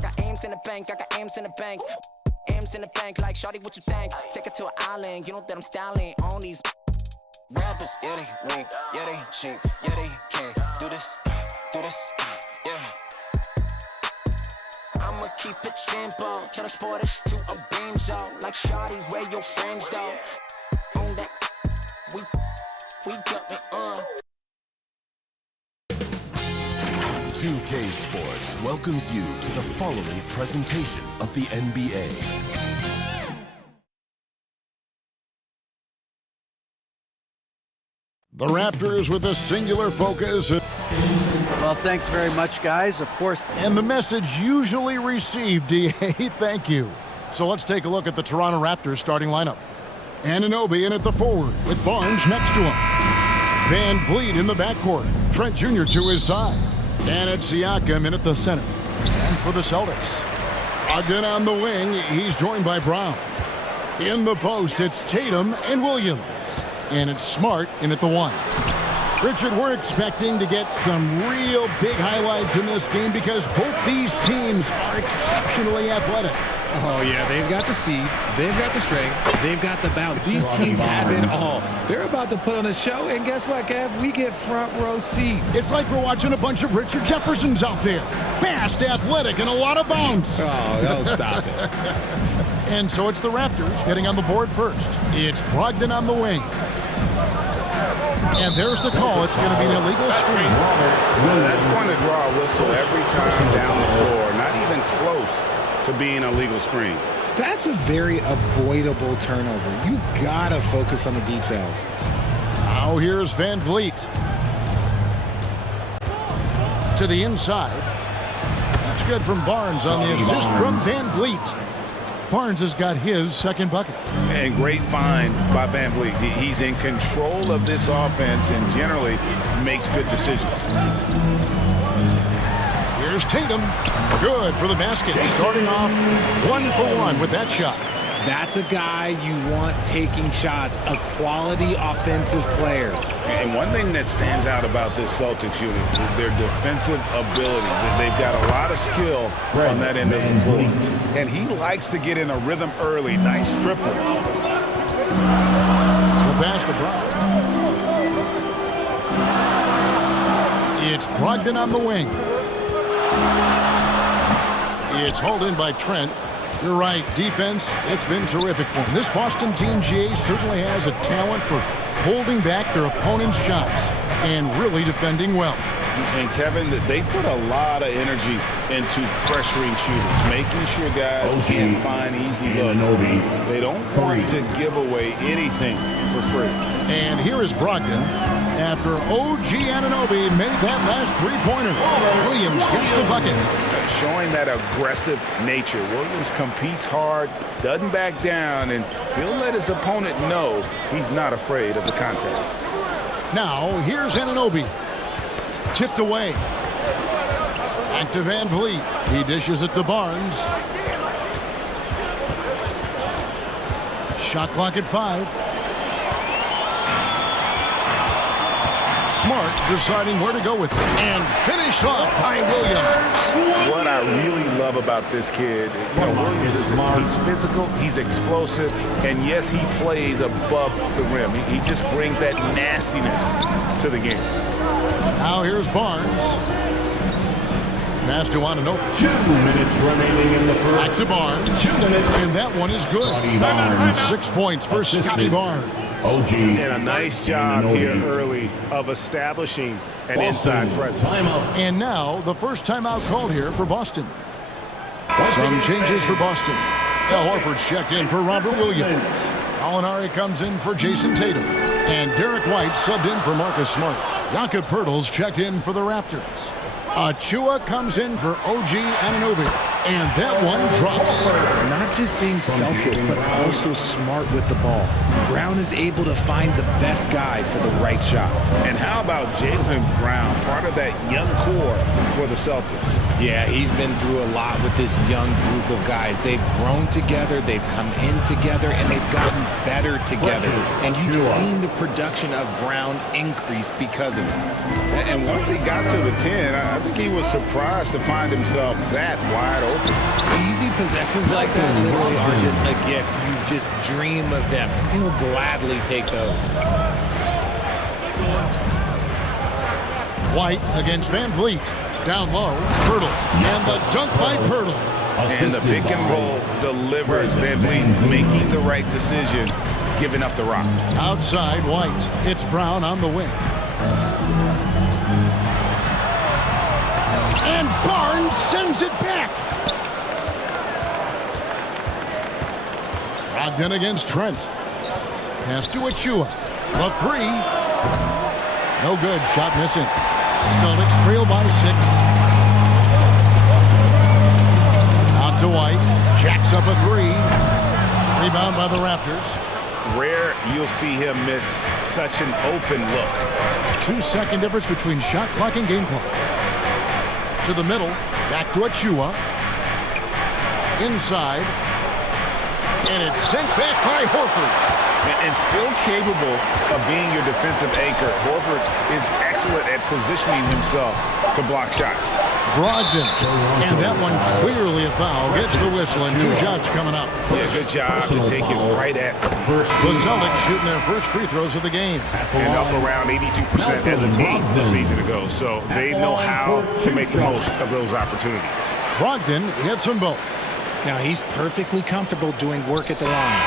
got aims in the bank, I got aims in the bank. Aims in the bank, like shawty, what you think? Take it to an island, you know that I'm styling on these rappers. Yeah, they weak, yeah, they cheap, yeah, they can't do this, yeah. I'ma keep it simple, transport it to a benzo. Like shawty, where your friends go? On that, we got me on. 2K Sports welcomes you to the following presentation of the NBA. The Raptors with a singular focus. Well, thanks very much, guys. Of course. And the message usually received, DA, thank you. So let's take a look at the Toronto Raptors starting lineup. Anunoby in at the forward with Barnes next to him. Van Vliet in the backcourt. Trent Jr. to his side. And it's Siakam in at the center. And for the Celtics, Ogden on the wing, he's joined by Brown. In the post, it's Tatum and Williams. And it's Smart in at the 1. Richard, we're expecting to get some real big highlights in this game because both these teams are exceptionally athletic. Oh, yeah, they've got the speed, they've got the strength, they've got the bounce. These teams have it all. They're about to put on a show, and guess what, Kev? We get front row seats. It's like we're watching a bunch of Richard Jeffersons out there. Fast, athletic, and a lot of bounce. Oh, don't stop it. And so it's the Raptors getting on the board first. It's Brogdon on the wing. And there's the call. It's going to be an illegal screen. Well, that's going to draw a whistle every time down the floor. Not even close to being a legal screen. That's a very avoidable turnover. You got to focus on the details. Now here's Van Vliet. To the inside. That's good from Barnes on the assist from Van Vliet. Barnes has got his second bucket. And great find by Van Vliet. He's in control of this offense and generally makes good decisions. Here's Tatum. Good for the basket. Starting off 1 for 1 with that shot. That's a guy you want taking shots, a quality offensive player. And one thing that stands out about this Celtics unit, their defensive abilities. They've got a lot of skill on that end of the floor. And he likes to get in a rhythm early. Nice triple. The pass to Brown. It's Brogdon on the wing. It's hauled in by Trent. You're right, defense, it's been terrific for him. This Boston team, GA, certainly has a talent for holding back their opponent's shots and really defending well. And Kevin, they put a lot of energy into pressuring shooters, making sure guys can't find easy looks. They don't want to give away anything for free. And here is Brogdon after OG Anunoby made that last three-pointer. Williams gets the bucket. Showing that aggressive nature. Williams competes hard, doesn't back down, and he'll let his opponent know he's not afraid of the contact. Now, here's Anunoby. Tipped away. Back to Van Vliet. He dishes it to Barnes. Shot clock at 5. Smart deciding where to go with it. And finished off by Williams. What I really love about this kid, Williams is he's physical, he's explosive, and yes, he plays above the rim. He just brings that nastiness to the game. Now here's Barnes. Pass to Anunoby. 2 minutes remaining in the first. Back to Barnes. 2 minutes. And that one is good. 6 points for Scotty Barnes. OG. And a nice job here early of establishing an inside presence. And now the first timeout called here for Boston. Some changes for Boston. Al Horford's checked in for Robert Williams. Alinari comes in for Jason Tatum. And Derek White subbed in for Marcus Smart. Jakob Poeltl's checked in for the Raptors. Achua comes in for OG Anunoby. And that one drops. Not just being selfish, but also smart with the ball. Brown is able to find the best guy for the right shot. And how about Jaylen Brown, part of that young core for the Celtics? Yeah, he's been through a lot with this young group of guys. They've grown together, they've come in together, and they've gotten better together. And you've seen the production of Brown increase because of it. And once he got to the 10, I think he was surprised to find himself that wide open. Easy possessions like that literally are just a gift. You just dream of them. He'll gladly take those. White against Van Vliet. Down low, Pirtle. And the dunk by Pirtle. And the pick and roll delivers. Van Vliet making the right decision, giving up the rock. Outside, White. It's Brown on the wing. And Barnes sends it back. Brogdon against Trent. Pass to Achua. The three. No good. Shot missing. Celtics trail by 6. Out to White. Jacks up a 3. Rebound by the Raptors. Rare you'll see him miss such an open look. 2-second difference between shot clock and game clock. To the middle. Back to Achua. Inside. And it's sent back by Horford. And still capable of being your defensive anchor. Horford is excellent at positioning himself to block shots. Brogdon. And that one clearly a foul. Gets the whistle and 2 shots coming up. Yeah, good job to take it right at the Celtics shooting their first free throws of the game. And up around 82% as a team a season ago. So they know how to make the most of those opportunities. Brogdon hits them both. Now he's perfectly comfortable doing work at the line.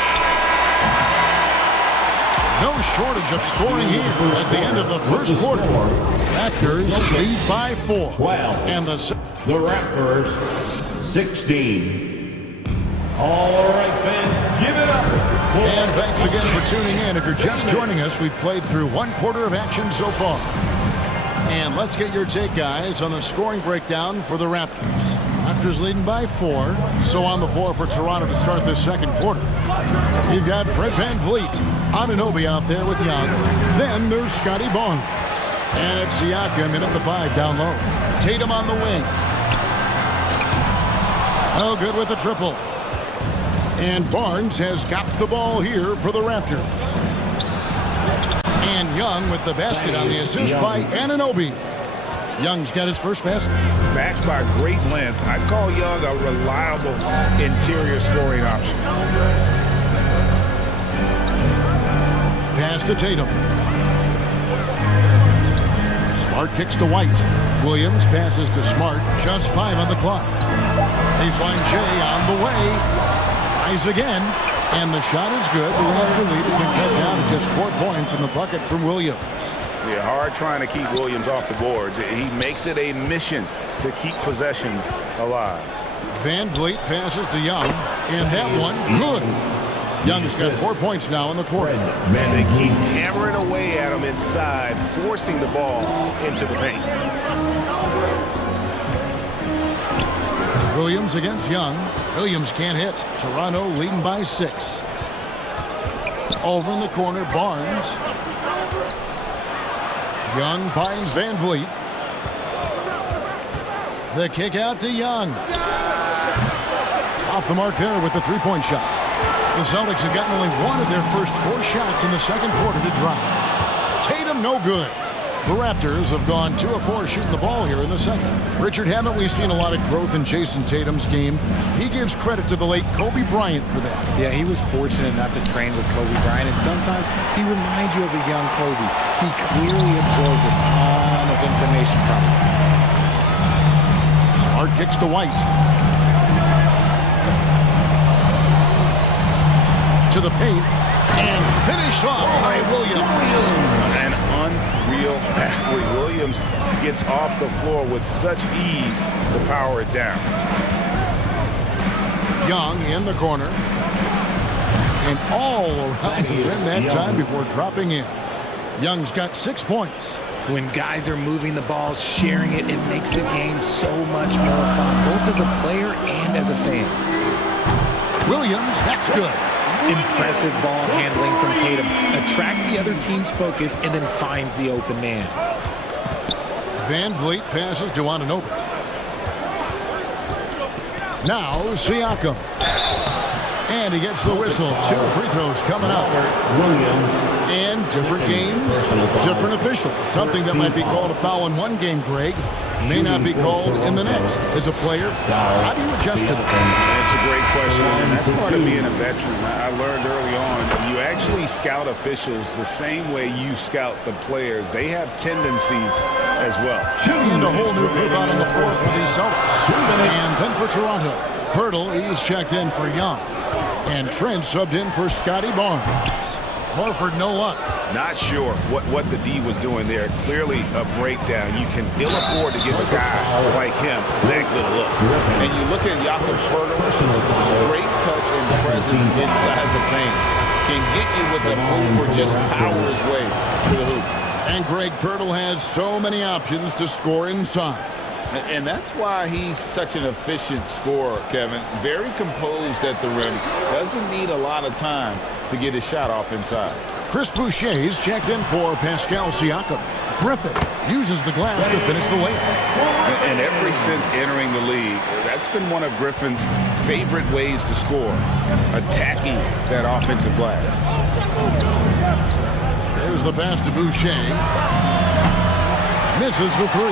No shortage of scoring here at the end of the first quarter. Raptors lead by 4. 12. And the Raptors 16. All right, fans, give it up. And thanks again for tuning in. If you're just joining us, we've played through 1 quarter of action so far. And let's get your take, guys, on the scoring breakdown for the Raptors. Raptors leading by 4. So on the floor for Toronto to start this second quarter. You've got Fred Van Vliet. Anunoby out there with Young. Then there's Scotty Barnes. And it's Siakam in at the 5 down low. Tatum on the wing. Oh, good with the triple. And Barnes has got the ball here for the Raptors. And Young with the basket on the assist by Anunoby. Young's got his first basket. Backed by great length, I'd call Young a reliable interior scoring option. Pass to Tatum. Smart kicks to White. Williams passes to Smart. Just 5 on the clock. Baseline Jay on the way. Tries again. And the shot is good. The Raptor lead has been cut down to just 4 points in the bucket from Williams. Yeah, hard trying to keep Williams off the boards. He makes it a mission to keep possessions alive. Van Vliet passes to Young. And that one, good. Young's got 4 points now in the quarter. Man, they keep hammering away at him inside, forcing the ball into the paint. Williams against Young. Williams can't hit. Toronto leading by 6. Over in the corner, Barnes. Young finds Van Vliet. The kick out to Young. Off the mark there with the 3-point shot. The Celtics have gotten only 1 of their first 4 shots in the second quarter to drop. Tatum no good. The Raptors have gone 2 of 4 shooting the ball here in the second. Richard, haven't we seen a lot of growth in Jason Tatum's game? He gives credit to the late Kobe Bryant for that. Yeah, he was fortunate enough to train with Kobe Bryant, and sometimes he reminds you of a young Kobe. He clearly absorbed a ton of information from him. Smart kicks to White. To the paint, and finished off by Williams. An unreal athlete. Williams gets off the floor with such ease to power it down. Young in the corner. And all around the rim that time before dropping in. Young's got 6 points. When guys are moving the ball, sharing it, it makes the game so much more fun, both as a player and as a fan. Williams, that's good. Impressive ball handling from Tatum. Attracts the other team's focus and then finds the open man. Van Vliet passes to Anunoby. Now Siakam. And he gets the whistle. 2 free throws coming up. And different games, different officials. Something that might be called a foul in one game, Greg, may not be called in the next. As a player, how do you adjust to that? That's a great question, and that's part of being a veteran. I learned early on, you actually scout officials the same way you scout the players. They have tendencies as well. And a whole new group out on the floor for these Celtics. And then for Toronto, Pirtle, he's checked in for Young. And Trent subbed in for Scotty Barnes. Horford, no luck. Not sure what the D was doing there. Clearly a breakdown. You can ill afford to give a guy like him that good look. And you look at Jakob Pirtle, great touch and presence inside the paint. Can get you with the move or just power his way to the hoop. And Greg Pirtle has so many options to score inside. And that's why he's such an efficient scorer, Kevin. Very composed at the rim. Doesn't need a lot of time to get his shot off inside. Chris Boucher's checked in for Pascal Siakam. Griffin uses the glass to finish the layup. And ever since entering the league, that's been one of Griffin's favorite ways to score, attacking that offensive glass. There's the pass to Boucher. Misses the 3.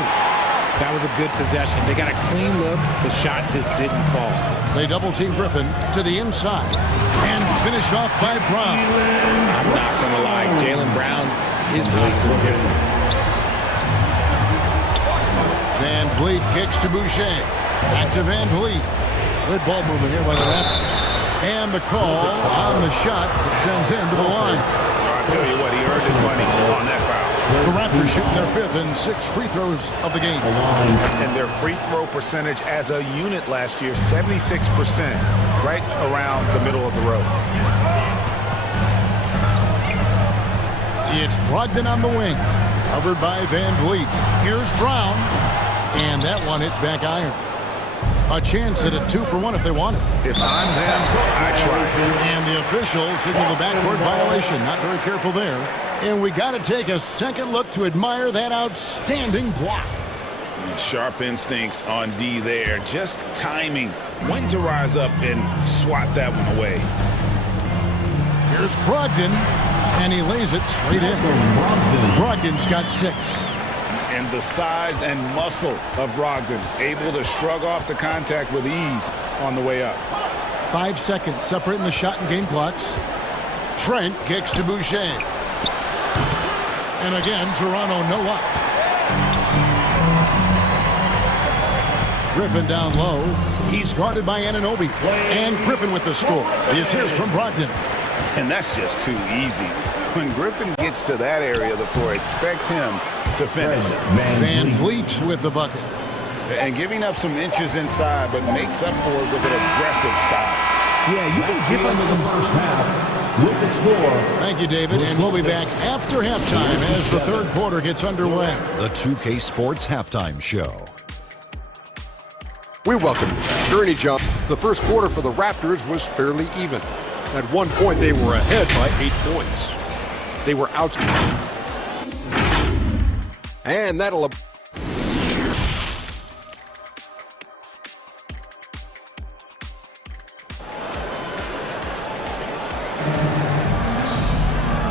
That was a good possession. They got a clean look. The shot just didn't fall. They double-team Griffin to the inside. And finished off by Brown. I'm not going to lie. Jaylen Brown, his hops were different. Van Vliet kicks to Boucher. Back to Van Vliet. Good ball movement here by the Raptors. And the call on the shot that sends him to the line. I'll tell you what, he earned his money on that foul. The Raptors shooting their 5th and 6th free throws of the game. And their free throw percentage as a unit last year, 76%, right around the middle of the road. It's Brogdon on the wing, covered by Van Vliet. Here's Brown, and that one hits back iron. A chance at a 2-for-1 if they want it. If I'm them, I try. And the officials signal the backcourt violation. Not very careful there. And we got to take a second look to admire that outstanding block. Sharp instincts on D there. Just timing when to rise up and swat that one away. Here's Brogdon, and he lays it straight in. Brogdon's got 6. And the size and muscle of Brogdon, able to shrug off the contact with ease on the way up. 5 seconds separating the shot and game clocks. Trent kicks to Boucher. And again, Toronto no luck. Griffin down low. He's guarded by Anunoby. And Griffin with the score. The assist from Brogdon. And that's just too easy. When Griffin gets to that area of the floor, expect him to finish. Van Vliet with the bucket. And giving up some inches inside, but makes up for it with an aggressive style. Yeah, you can give up some first half. With the score. Thank you, David, and we'll be back after halftime as the third quarter gets underway. The 2K Sports Halftime Show. We welcome you. Gurney John. The first quarter for the Raptors was fairly even. At one point, they were ahead by 8 points. They were out. And that'll...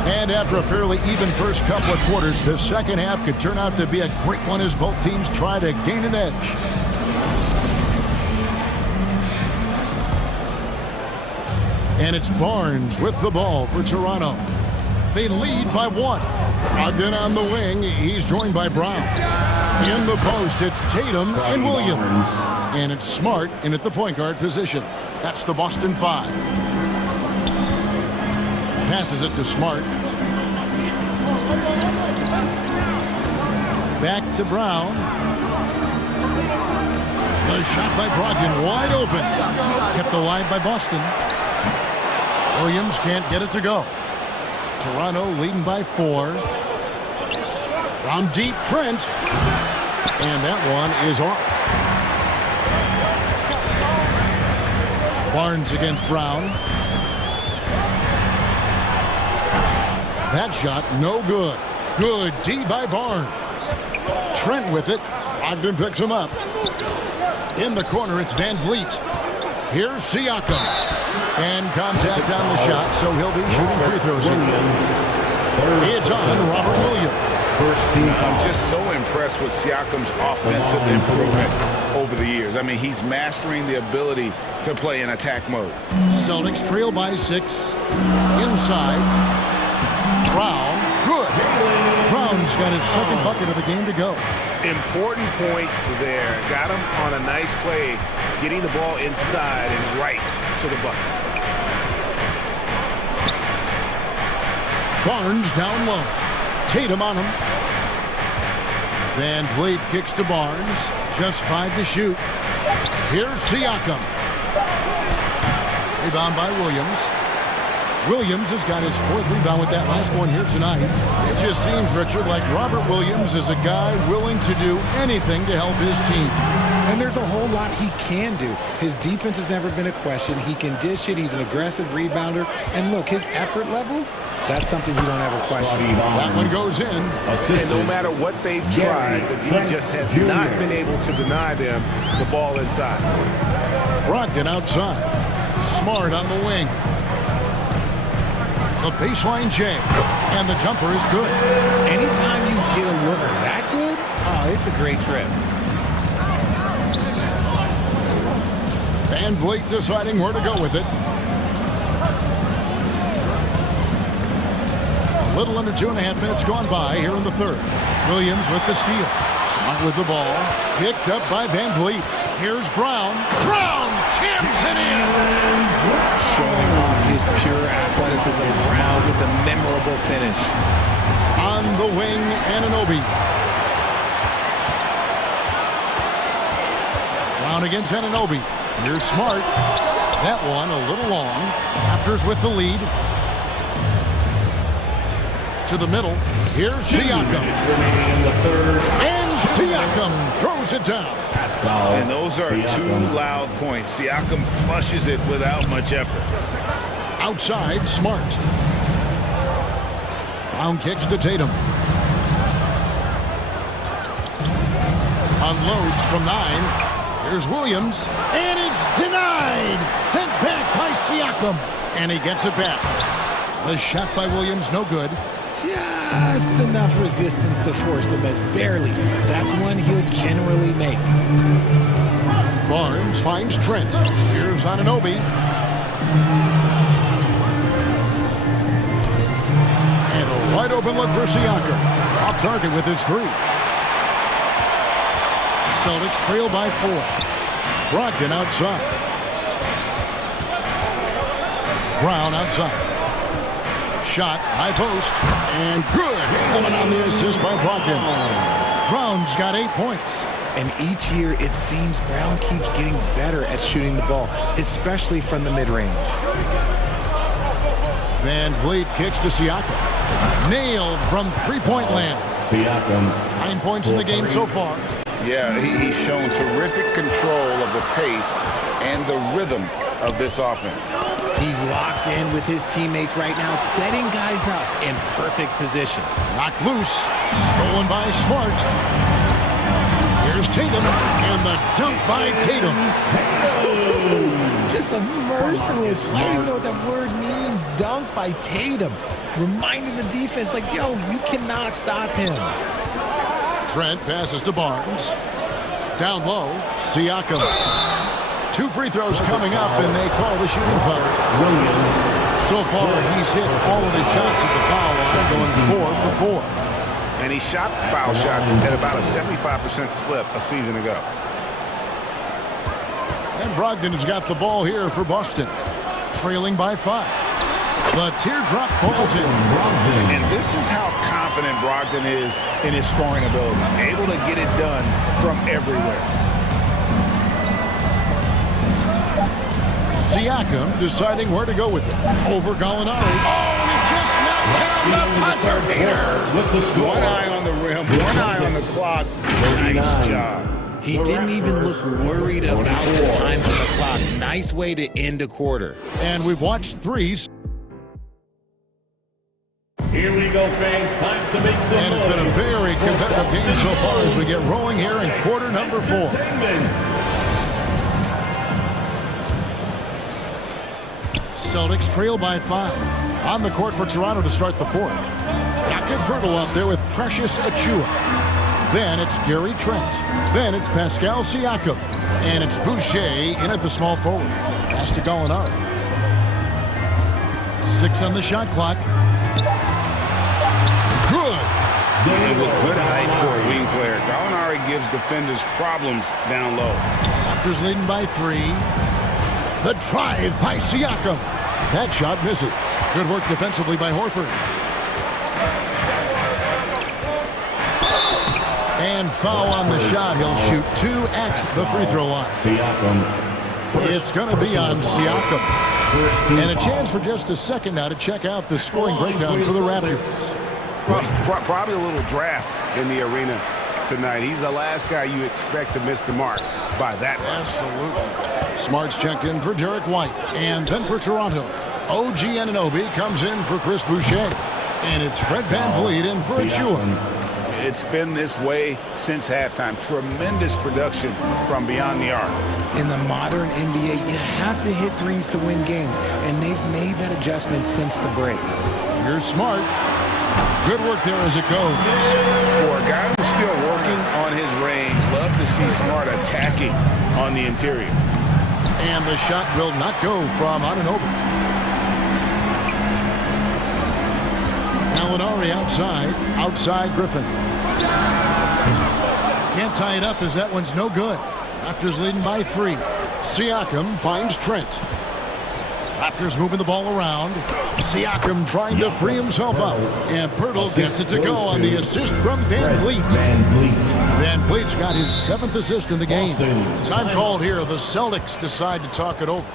And after a fairly even first couple of quarters, the second half could turn out to be a great one as both teams try to gain an edge. And it's Barnes with the ball for Toronto. They lead by 1. Brogdon on the wing. He's joined by Brown. In the post, it's Tatum and Williams. And it's Smart in at the point guard position. That's the Boston 5. Passes it to Smart. Back to Brown. The shot by Brogdon, wide open. Kept alive by Boston. Williams can't get it to go. Toronto leading by 4. From deep, Trent. And that one is off. Barnes against Brown. That shot, no good. Good D by Barnes. Trent with it. Ogden picks him up. In the corner, it's Van Vliet. Here's Siakam. And contact on the shot, so he'll be shooting free throws here. It's on Robert Williams. I'm just so impressed with Siakam's offensive improvement over the years. I mean, he's mastering the ability to play in attack mode. Celtics trail by 6. Inside. Brown, good. Brown's got his second bucket of the game to go. Important points there. Got him on a nice play, getting the ball inside and right to the bucket. Barnes down low. Tatum on him. Van Vliet kicks to Barnes. Just 5 to shoot. Here's Siakam. Rebound by Williams. Williams has got his 4th rebound with that last one here tonight. It just seems, Richard, like Robert Williams is a guy willing to do anything to help his team. And there's a whole lot he can do. His defense has never been a question. He can dish it. He's an aggressive rebounder. And look, his effort level, that's something you don't ever question. That one goes in. And no matter what they've tried, the D just has not been able to deny them the ball inside. Brogdon outside. Smart on the wing. The baseline J. And the jumper is good. Anytime you get a look that good, oh, it's a great trip. Van Vliet deciding where to go with it. A little under 2.5 minutes gone by here in the third. Williams with the steal. Smart with the ball. Picked up by Van Vliet. Here's Brown. Brown jams it in. Showing off his pure athleticism. Brown with a memorable finish. On the wing, Anunoby. Brown against Anunoby. Here's Smart. That one a little long. Raptors with the lead. To the middle. Here's Siakam. And Siakam throws it down. And those are 2 loud points. Siakam flushes it without much effort. Outside, Smart. Brown kicks to Tatum. Unloads from 9. Here's Williams. And it's denied. Sent back by Siakam. And he gets it back. The shot by Williams, no good. Just enough resistance to force the miss. Barely. That's one he'll generally make. Barnes finds Trent. Here's Anunoby. And a wide open look for Siakam. Off target with his 3. Celtics trail by 4. Brogdon outside. Brown outside. Shot, high post, and good. Coming on the assist by Brogdon. Brown's got 8 points. And each year, it seems Brown keeps getting better at shooting the ball, especially from the mid-range. Van Vliet kicks to Siakam. Nailed from 3-point land. Siakam. 9 points in the game so far. Yeah, he's shown terrific control of the pace and the rhythm of this offense. He's locked in with his teammates right now, setting guys up in perfect position. Knocked loose. Stolen by Smart. Here's Tatum. And the dunk by Tatum. Just a merciless, I don't even know what that word means, dunk by Tatum. Reminding the defense, like, yo, you cannot stop him. Trent passes to Barnes. Down low, Siakam. 2 free throws coming up, and they call the shooting foul. So far, he's hit all of his shots at the foul line, going 4 for 4. And he shot foul shots at about a 75% clip a season ago. And Brogdon has got the ball here for Boston, trailing by 5. The teardrop falls in. And this is how confident Brogdon is in his scoring ability. Able to get it done from everywhere. Siakam deciding where to go with it. Over Gallinari. Oh, and it just now Down the buzzer beater. One eye on the rim, one eye on the clock. Nice job. He didn't even look worried about the time on the clock. Nice way to end a quarter. And we've watched 3. Here we go, fans. Time to make some And it's been a very competitive game so far as we get rolling here in quarter number 4. Celtics trail by 5. On the court for Toronto to start the 4th. Jakob Poeltl up there with Precious Achiuwa. Then it's Gary Trent. Then it's Pascal Siakam. And it's Boucher in at the small forward. Pass to Gallinari. 6 on the shot clock. Good. And with good height for a wing player, Gallinari gives defenders problems down low. Raptors leading by 3. The drive by Siakam. That shot misses. Good work defensively by Horford. And foul on the shot. He'll shoot 2 at the free throw line. It's going to be on Siakam. And a chance for just a second now to check out the scoring breakdown for the Raptors. Well, probably a little draft in the arena tonight. He's the last guy you expect to miss the mark by that much. Absolutely. Smart's checked in for Derek White. And then for Toronto, OG Anunoby comes in for Chris Boucher. And it's Fred VanVleet in for Achiuwa. It's been this way since halftime. Tremendous production from beyond the arc. In the modern NBA, you have to hit threes to win games, and they've made that adjustment since the break. Here's Smart. Good work there as it goes. For a guy who's still working on his range, love to see Smart attacking on the interior. And the shot will not go from Anunoby. Gallinari outside Griffin. Can't tie it up as that one's no good. Raptors leading by 3. Siakam finds Trent. Raptors moving the ball around. Siakam trying to free himself up. And Poeltl gets it to go on the assist from VanVleet. VanVleet's got his 7th assist in the game. Time called here. The Celtics decide to talk it over.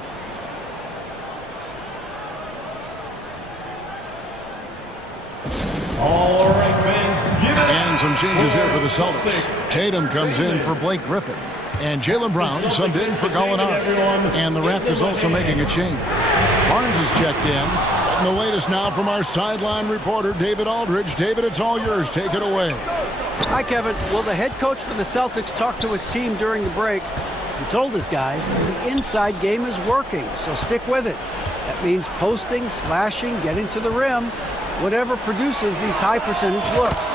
All right, fans. And some changes here for the Celtics. Tatum comes in for Blake Griffin. And Jaylen Brown subbed in for Gallinari. And the Raptors also making a change. Barnes is checked in. And the latest now from our sideline reporter, David Aldridge. David, it's all yours. Take it away. Hi, Kevin. Well, the head coach for the Celtics talked to his team during the break. He told his guys the inside game is working, so stick with it. That means posting, slashing, getting to the rim, whatever produces these high percentage looks.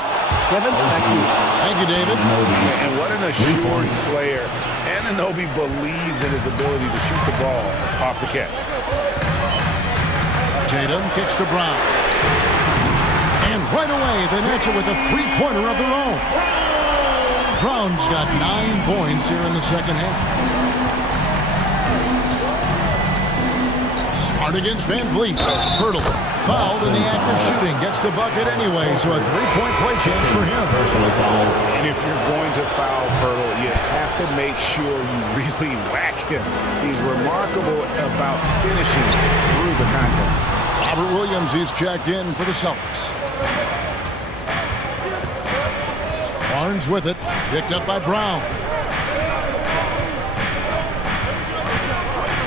Kevin, back to you. Thank you, David. And what an assured player. Anunoby believes in his ability to shoot the ball off the catch. Tatum kicks to Brown. And right away, they match it with a three-pointer of their own. Brown's got 9 points here in the second half. Smart against VanVleet. Poeltl fouled in the act of shooting. Gets the bucket anyway, so a 3-point play chance for him. And if you're going to foul Poeltl, you have to make sure you really whack him. He's remarkable about finishing through the contact. Robert Williams is checked in for the Celtics. Barnes with it. Picked up by Brown.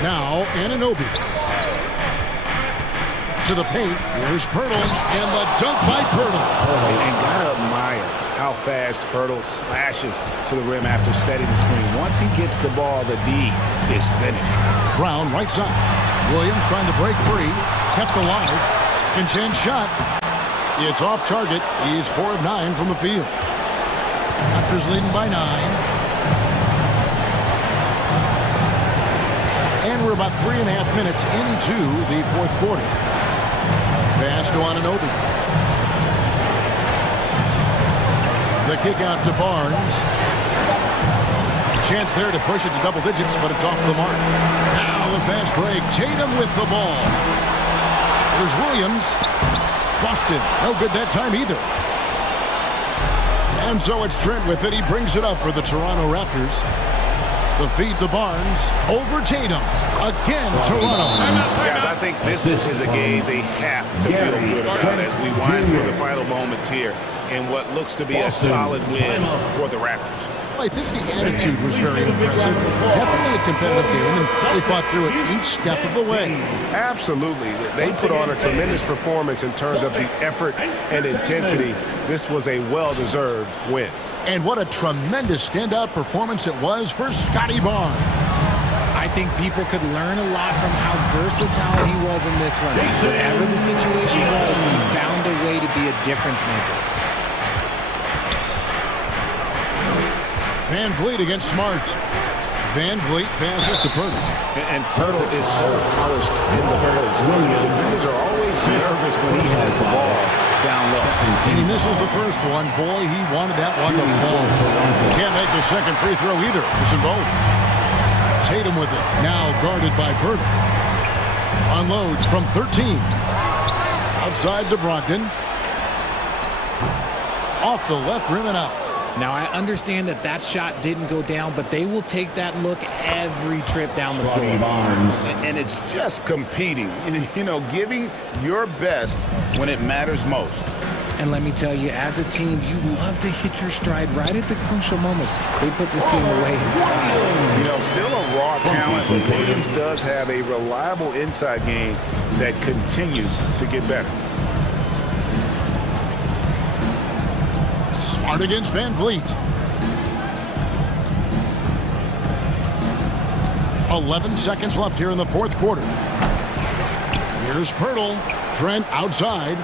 Now Anunoby. To the paint. Here's Poeltl. And the dunk by Poeltl. And gotta admire how fast Poeltl slashes to the rim after setting the screen. Once he gets the ball, the D is finished. Brown right side. Williams trying to break free. Kept alive. Second chance shot. It's off target. He's 4 of 9 from the field. Raptors leading by 9. And we're about 3.5 minutes into the fourth quarter. Pass to Anunoby. The kick out to Barnes. Chance there to push it to double digits, but it's off the mark. Now the fast break. Tatum with the ball. Here's Williams. Busted. No good that time either. And so it's Trent with it. He brings it up for the Toronto Raptors. The feed to Barnes. Over Tatum. Again, Toronto. Guys, I think this is a game they have to feel good about as we wind through the final moments here in what looks to be a solid win for the Raptors. I think the attitude was very impressive. Definitely a competitive game, and they fought through it each step of the way. Absolutely. They put on a tremendous performance in terms of the effort and intensity. This was a well-deserved win. And what a tremendous standout performance it was for Scotty Barnes. I think people could learn a lot from how versatile he was in this one. Whatever the situation was, he found a way to be a difference maker. Van Vliet against Smart. Van Vliet passes to Pirtle. And Pirtle is so polished in the post. Defenders are always nervous when he has the ball down low. And he misses the first one. Boy, he wanted that one to fall. Can't make the second free throw either. Missing both. Tatum with it. Now guarded by Pirtle. Unloads from 13. Outside to Brogdon. Off the left rim and out. Now, I understand that that shot didn't go down, but they will take that look every trip down the floor. And it's just competing, you know, giving your best when it matters most. And let me tell you, as a team, you love to hit your stride right at the crucial moments. They put this game away in style. You know, still a raw talent, but Williams does have a reliable inside game that continues to get better. Smart against Van Vliet. 11 seconds left here in the fourth quarter. Here's Pirtle. Trent outside.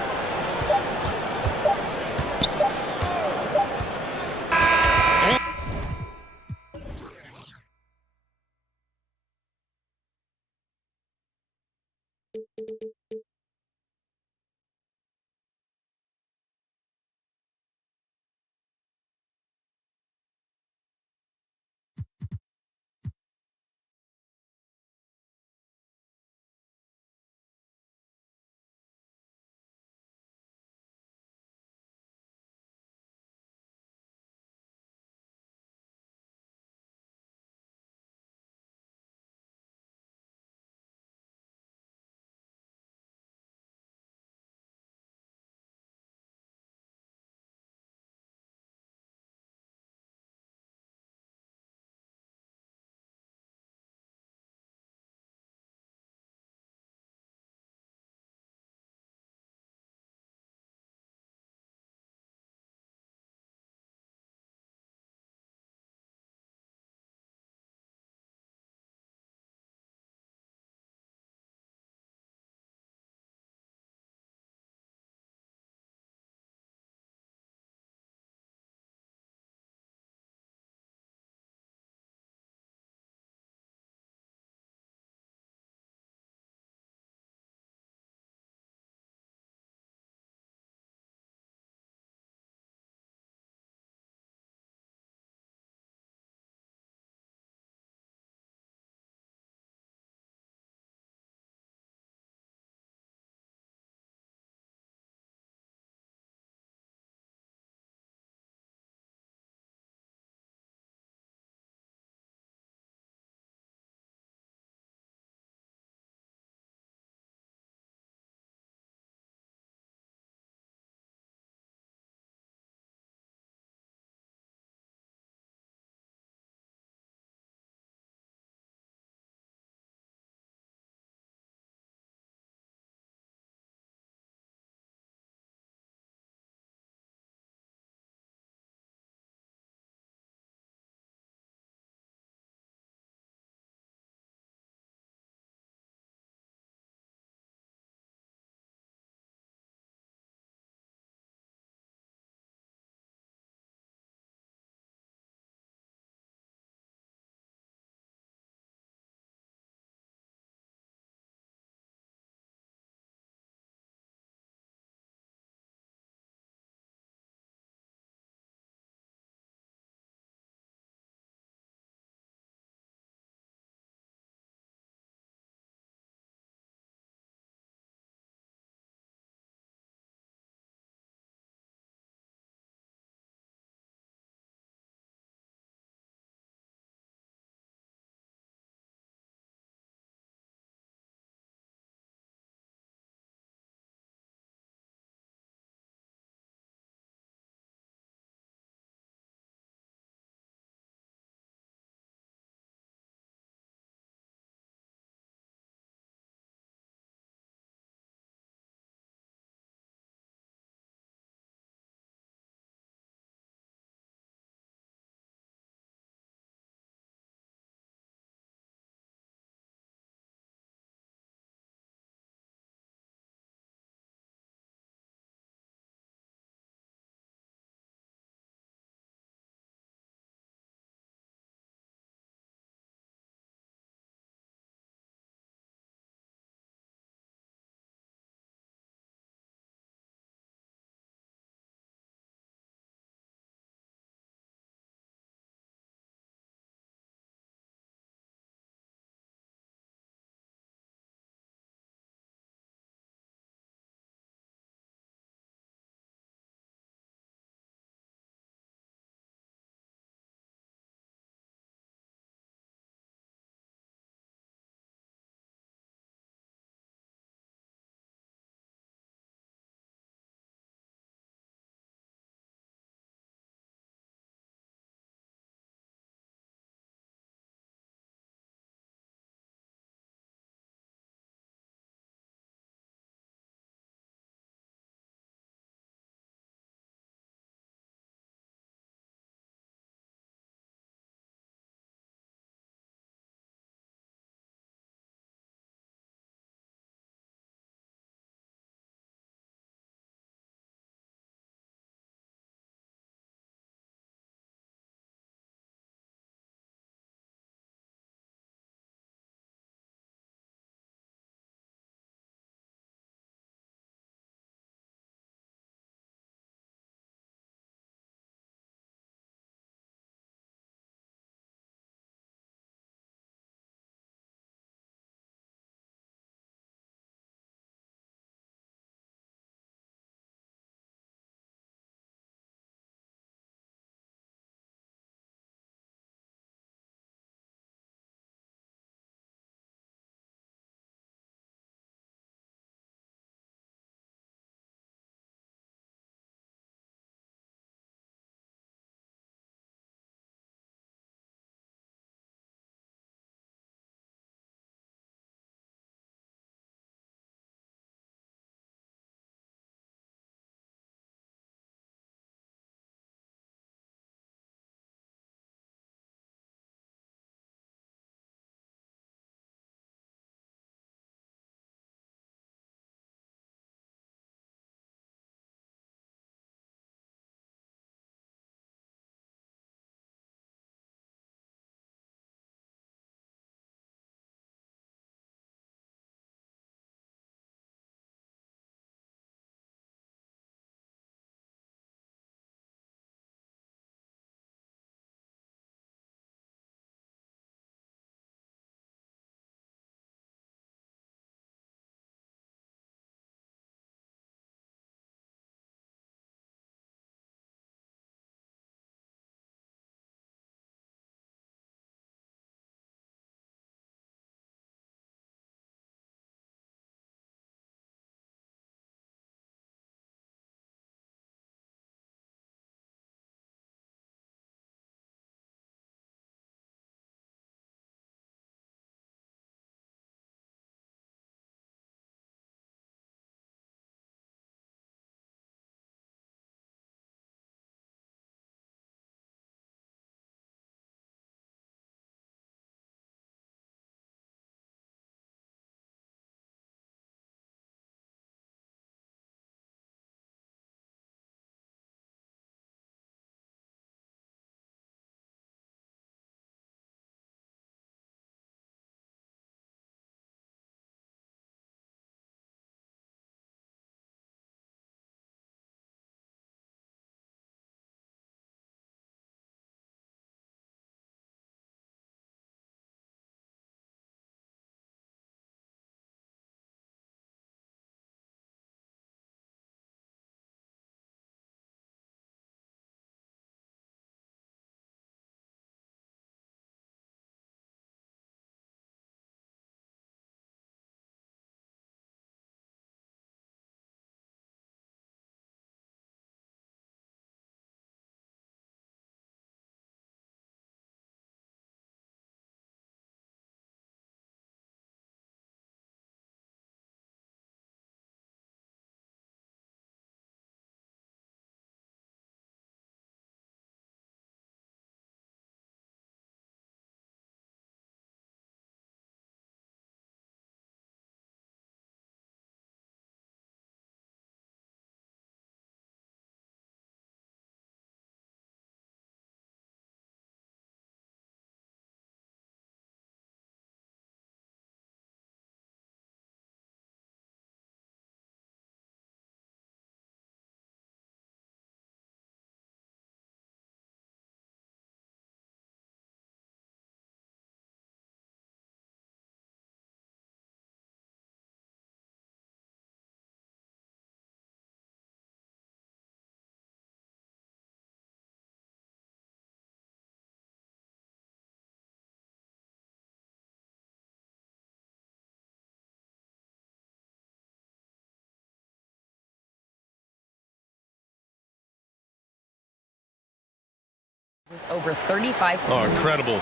over 35 points. Oh, incredible.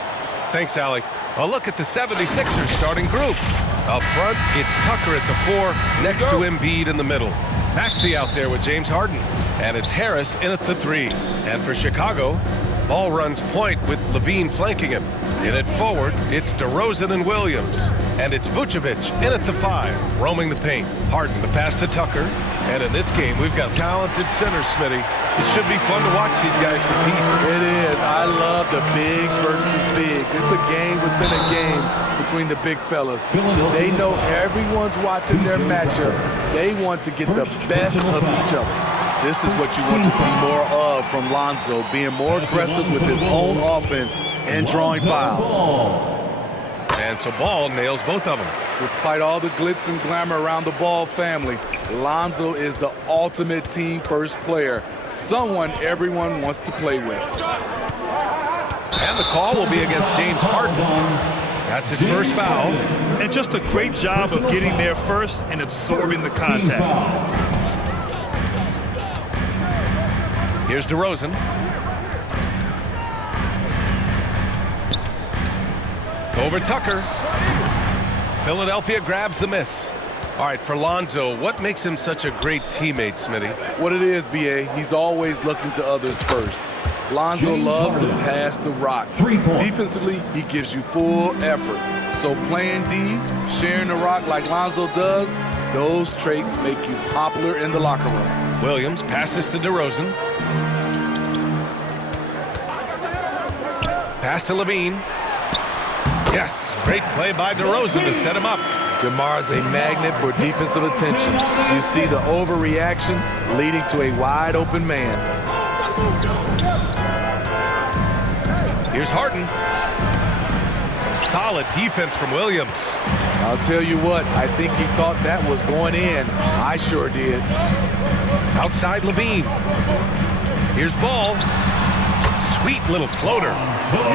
Thanks, Allie. A look at the 76ers starting group. Up front, it's Tucker at the 4, next to Embiid in the middle. Maxey out there with James Harden. And it's Harris in at the 3. And for Chicago, ball runs point with Levine flanking him. In at forward, it's DeRozan and Williams. And it's Vucevic in at the 5, roaming the paint. Harden the pass to Tucker. And in this game, we've got talented centers, Smitty. It should be fun to watch these guys compete. It is. I love the bigs versus bigs. It's a game within a game between the big fellas. They know everyone's watching their matchup. They want to get the best of each other. This is what you want to see more of from Lonzo, being more aggressive with his own offense and drawing fouls. And so Ball nails both of them. Despite all the glitz and glamour around the Ball family, Lonzo is the ultimate team-first player, someone everyone wants to play with. And the call will be against James Harden. That's his first foul. And just a great job of getting there first and absorbing the contact. Here's DeRozan. Over Tucker. Philadelphia grabs the miss. All right, for Lonzo, what makes him such a great teammate, Smitty? What it is, B.A., he's always looking to others first. Lonzo loves to pass the rock. Defensively, he gives you full effort. So playing D, sharing the rock like Lonzo does, those traits make you popular in the locker room. Williams passes to DeRozan. Pass to Levine. Yes, great play by DeRozan to set him up. DeMar's a magnet for defensive attention. You see the overreaction leading to a wide open man. Here's Harden. Some solid defense from Williams. I'll tell you what, I think he thought that was going in. I sure did. Outside Levine. Here's Ball. Sweet little floater.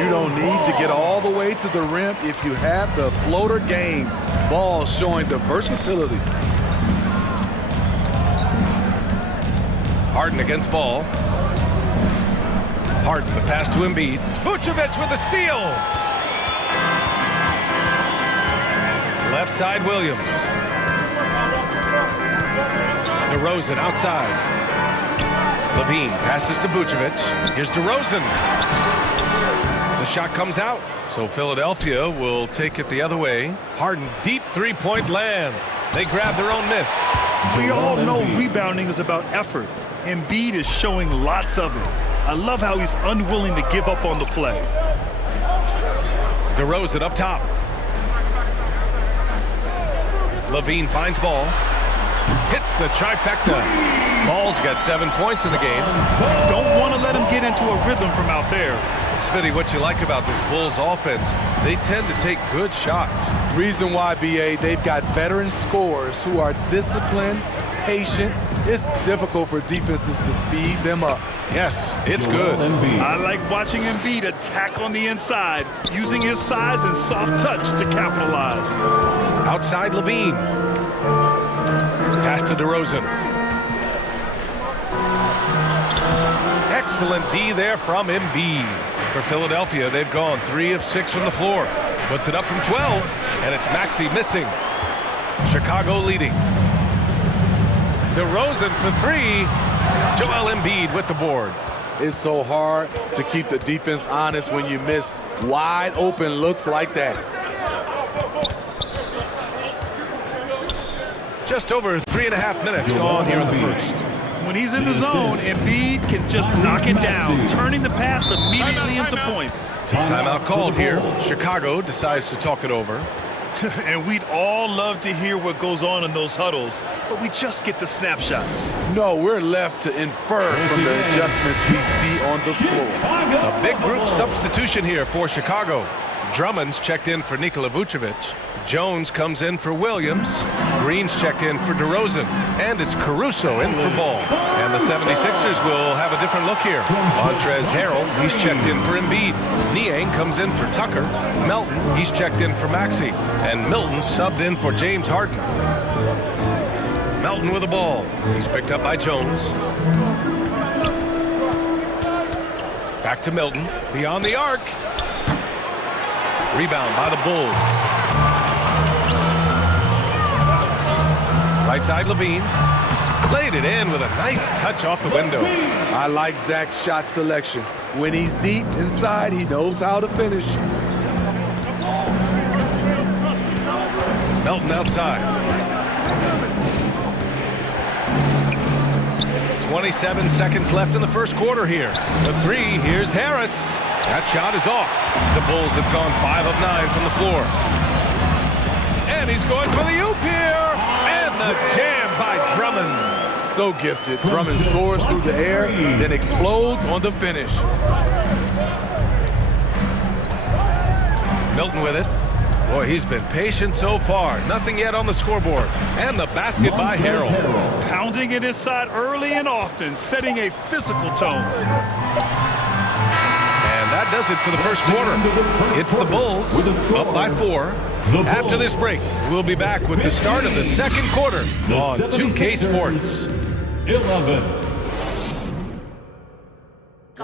You don't need to get all the way to the rim if you have the floater game. Ball showing the versatility. Harden against Ball. Harden, the pass to Embiid. Vucevic with a steal. Left side, Williams. DeRozan outside. Levine passes to Vucevic. Here's DeRozan. The shot comes out. So Philadelphia will take it the other way. Harden, deep three-point land. They grab their own miss. We all know rebounding is about effort. Embiid is showing lots of it. I love how he's unwilling to give up on the play. DeRozan up top. Levine finds Ball. Hits the trifecta. Ball's got 7 points in the game. Don't want to let him get into a rhythm from out there. Smitty, what you like about this Bulls offense, they tend to take good shots. Reason why, B.A., they've got veteran scorers who are disciplined, patient. It's difficult for defenses to speed them up. Yes, it's good. I like watching Embiid attack on the inside, using his size and soft touch to capitalize. Outside Levine. Pass to DeRozan. Excellent D there from Embiid. For Philadelphia, they've gone 3 of 6 from the floor. Puts it up from 12, and it's Maxey missing. Chicago leading. DeRozan for 3. Joel Embiid with the board. It's so hard to keep the defense honest when you miss wide open looks like that. Just over 3.5 minutes gone here in the first. When he's in the zone, Embiid can just knock it down, turning the pass immediately into points. Timeout called here. Chicago decides to talk it over. And we'd all love to hear what goes on in those huddles, but we just get the snapshots. No, we're left to infer from the adjustments we see on the floor. A big group substitution here for Chicago. Drummond's checked in for Nikola Vucevic. Jones comes in for Williams. Green's checked in for DeRozan. And it's Caruso in for Ball. And the 76ers will have a different look here. Montrezl Harrell, he's checked in for Embiid. Niang comes in for Tucker. Melton, he's checked in for Maxey. And Milton subbed in for James Harden. Melton with the ball. He's picked up by Jones. Back to Milton. Beyond the arc. Rebound by the Bulls. Right side, Levine. Laid it in with a nice touch off the window. I like Zach's shot selection. When he's deep inside, he knows how to finish. Melton outside. 27 seconds left in the first quarter here. The three, here's Harris. That shot is off. The Bulls have gone 5 of 9 from the floor. And he's going for the oop here. And the jam by Drummond. So gifted. Drummond soars through the air, then explodes on the finish. Milton with it. Boy, he's been patient so far. Nothing yet on the scoreboard. And the basket by Harrell. Pounding it inside early and often, setting a physical tone. And that does it for the first quarter. It's the Bulls up by 4. After this break, we'll be back with the start of the second quarter on 2K Sports. 11.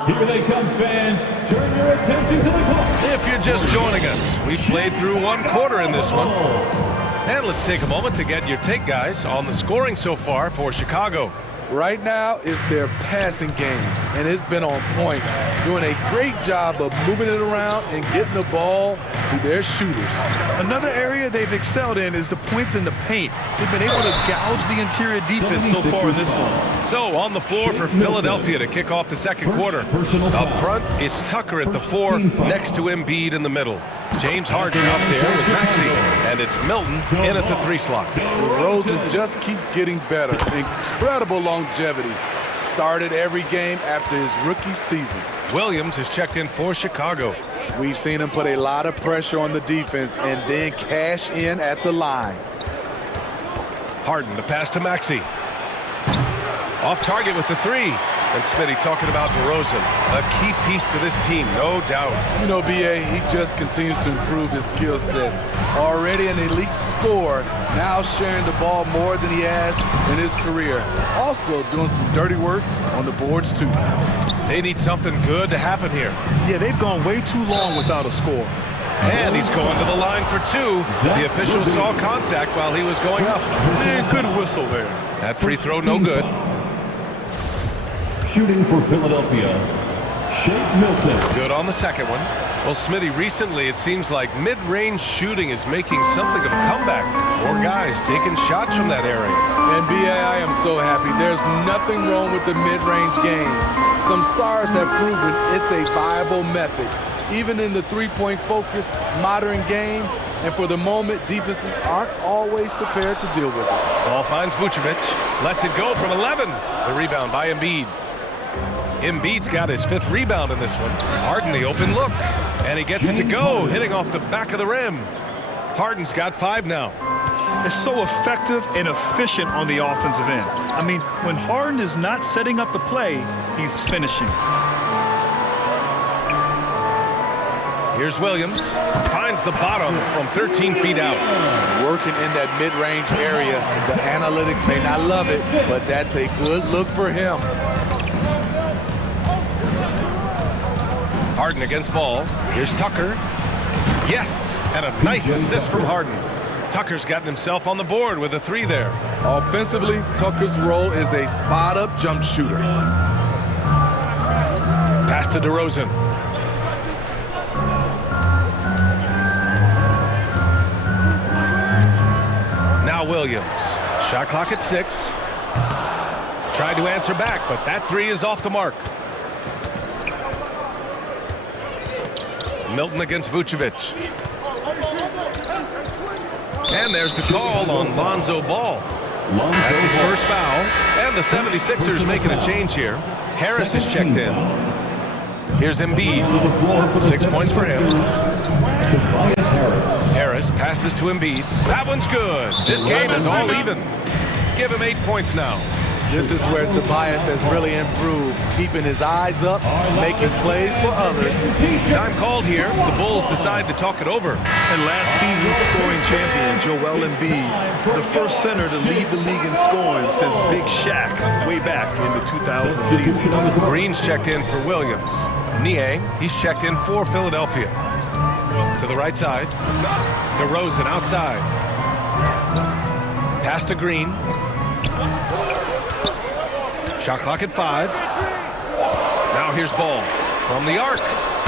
Here they come, fans. Turn your attention to the clock. If you're just joining us, we've played through 1 quarter in this one. And let's take a moment to get your take, guys, on the scoring so far for Chicago. Right now, it's their passing game, and it's been on point. Doing a great job of moving it around and getting the ball to their shooters. Another area they've excelled in is the points in the paint. They've been able to gouge the interior defense so far in this one. So on the floor for Philadelphia to kick off the second quarter. Up front, it's Tucker at the 4 next to Embiid in the middle. James Harden up there with Maxey, and it's Milton in at the 3 slot. Rosen just keeps getting better. Incredible longevity. Started every game after his rookie season. Williams is checked in for Chicago. We've seen him put a lot of pressure on the defense and then cash in at the line. Harden, the pass to Maxey. Off target with the 3. And Smitty talking about DeRozan, a key piece to this team, no doubt. You know, B.A., he just continues to improve his skill set. Already an elite scorer, now sharing the ball more than he has in his career. Also doing some dirty work on the boards, too. They need something good to happen here. Yeah, they've gone way too long without a score. And he's going to the line for 2. The official saw contact while he was going up. Man, good whistle there. That free throw, no good. Shooting for Philadelphia, Shake Milton. Good on the second one. Well, Smitty, recently it seems like mid-range shooting is making something of a comeback. More guys taking shots from that area. NBA, I am so happy. There's nothing wrong with the mid-range game. Some stars have proven it's a viable method, even in the three-point focused modern game. And for the moment, defenses aren't always prepared to deal with it. Ball finds Vucevic. Lets it go from 11. The rebound by Embiid. Embiid's got his 5th rebound in this one. Harden the open look. And he gets it to go, hitting off the back of the rim. Harden's got 5 now. It's so effective and efficient on the offensive end. I mean, when Harden is not setting up the play, he's finishing. Here's Williams. Finds the bottom from 13 feet out. Working in that mid-range area. The analytics may not love it, but that's a good look for him. Harden against Ball. Here's Tucker. Yes, and a nice assist from Harden. Tucker's gotten himself on the board with a 3 there. Offensively, Tucker's role is a spot-up jump shooter. Pass to DeRozan. Now Williams. Shot clock at 6. Tried to answer back, but that 3 is off the mark. Milton against Vucevic. And there's the call on Lonzo Ball. That's his first foul. And the 76ers making a change here. Harris is checked in. Here's Embiid. 6 points for him. Harris passes to Embiid. That one's good. This game is all even. Give him 8 points now. This is where Tobias has really improved, keeping his eyes up, making plays for others. Time called here. The Bulls decide to talk it over. And last season's scoring champion, Joel Embiid, the first center to lead the league in scoring since Big Shaq way back in the 2000 season. Green's checked in for Williams. Niang, he's checked in for Philadelphia. To the right side. DeRozan outside. Pass to Green. Shot clock at 5. Now here's Ball from the arc.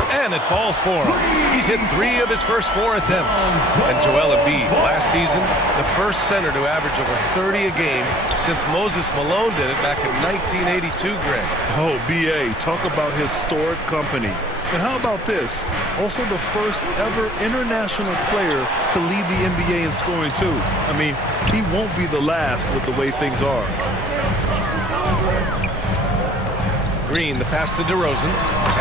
And it falls for him. He's hit 3 of his first 4 attempts. And Joel Embiid, last season, the first center to average over 30 a game since Moses Malone did it back in 1982, Greg. Oh, B.A., talk about historic company. And how about this? Also the first ever international player to lead the NBA in scoring, too. I mean, he won't be the last with the way things are. Green, the pass to DeRozan,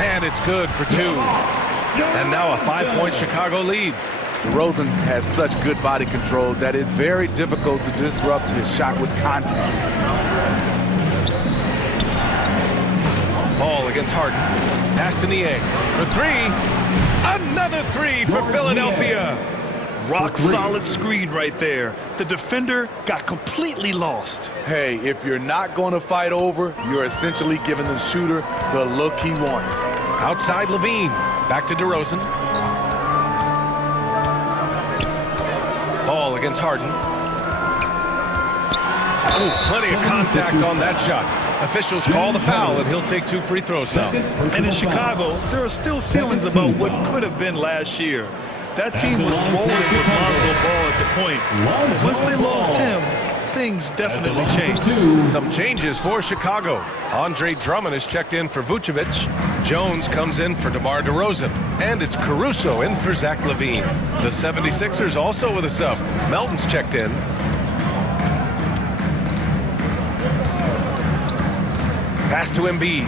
and it's good for 2. And now a 5-point Chicago lead. DeRozan has such good body control that it's very difficult to disrupt his shot with contact. Ball against Harden. Pass to Niang for 3. Another 3 for Philadelphia. Rock solid screen right there. The defender got completely lost. Hey, if you're not going to fight over, you're essentially giving the shooter the look he wants. Outside Levine. Back to DeRozan. Ball against Harden. Oh, plenty of contact on that shot. Officials call the foul, and he'll take 2 free throws now. And in Chicago, there are still feelings about what could have been last year. That team was rolling with Lonzo Ball at the point. Once they lost him, things definitely changed. Some changes for Chicago. Andre Drummond is checked in for Vucevic. Jones comes in for DeMar DeRozan. And it's Caruso in for Zach LaVine. The 76ers also with a sub. Melton's checked in. Pass to Embiid.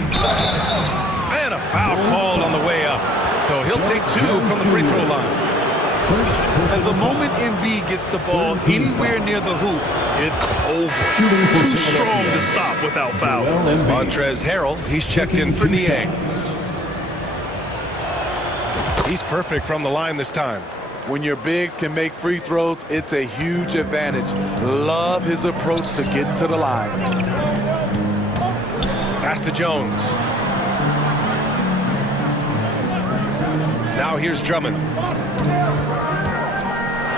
And a foul called on the way up. So he'll take 2 from the free throw line. And the moment Embiid gets the ball anywhere near the hoop, it's over. Too strong to stop without foul. Montrezl Harrell, he's checked in for Niang. He's perfect from the line this time. When your bigs can make free throws, it's a huge advantage. Love his approach to getting to the line. Pass to Jones. Now here's Drummond.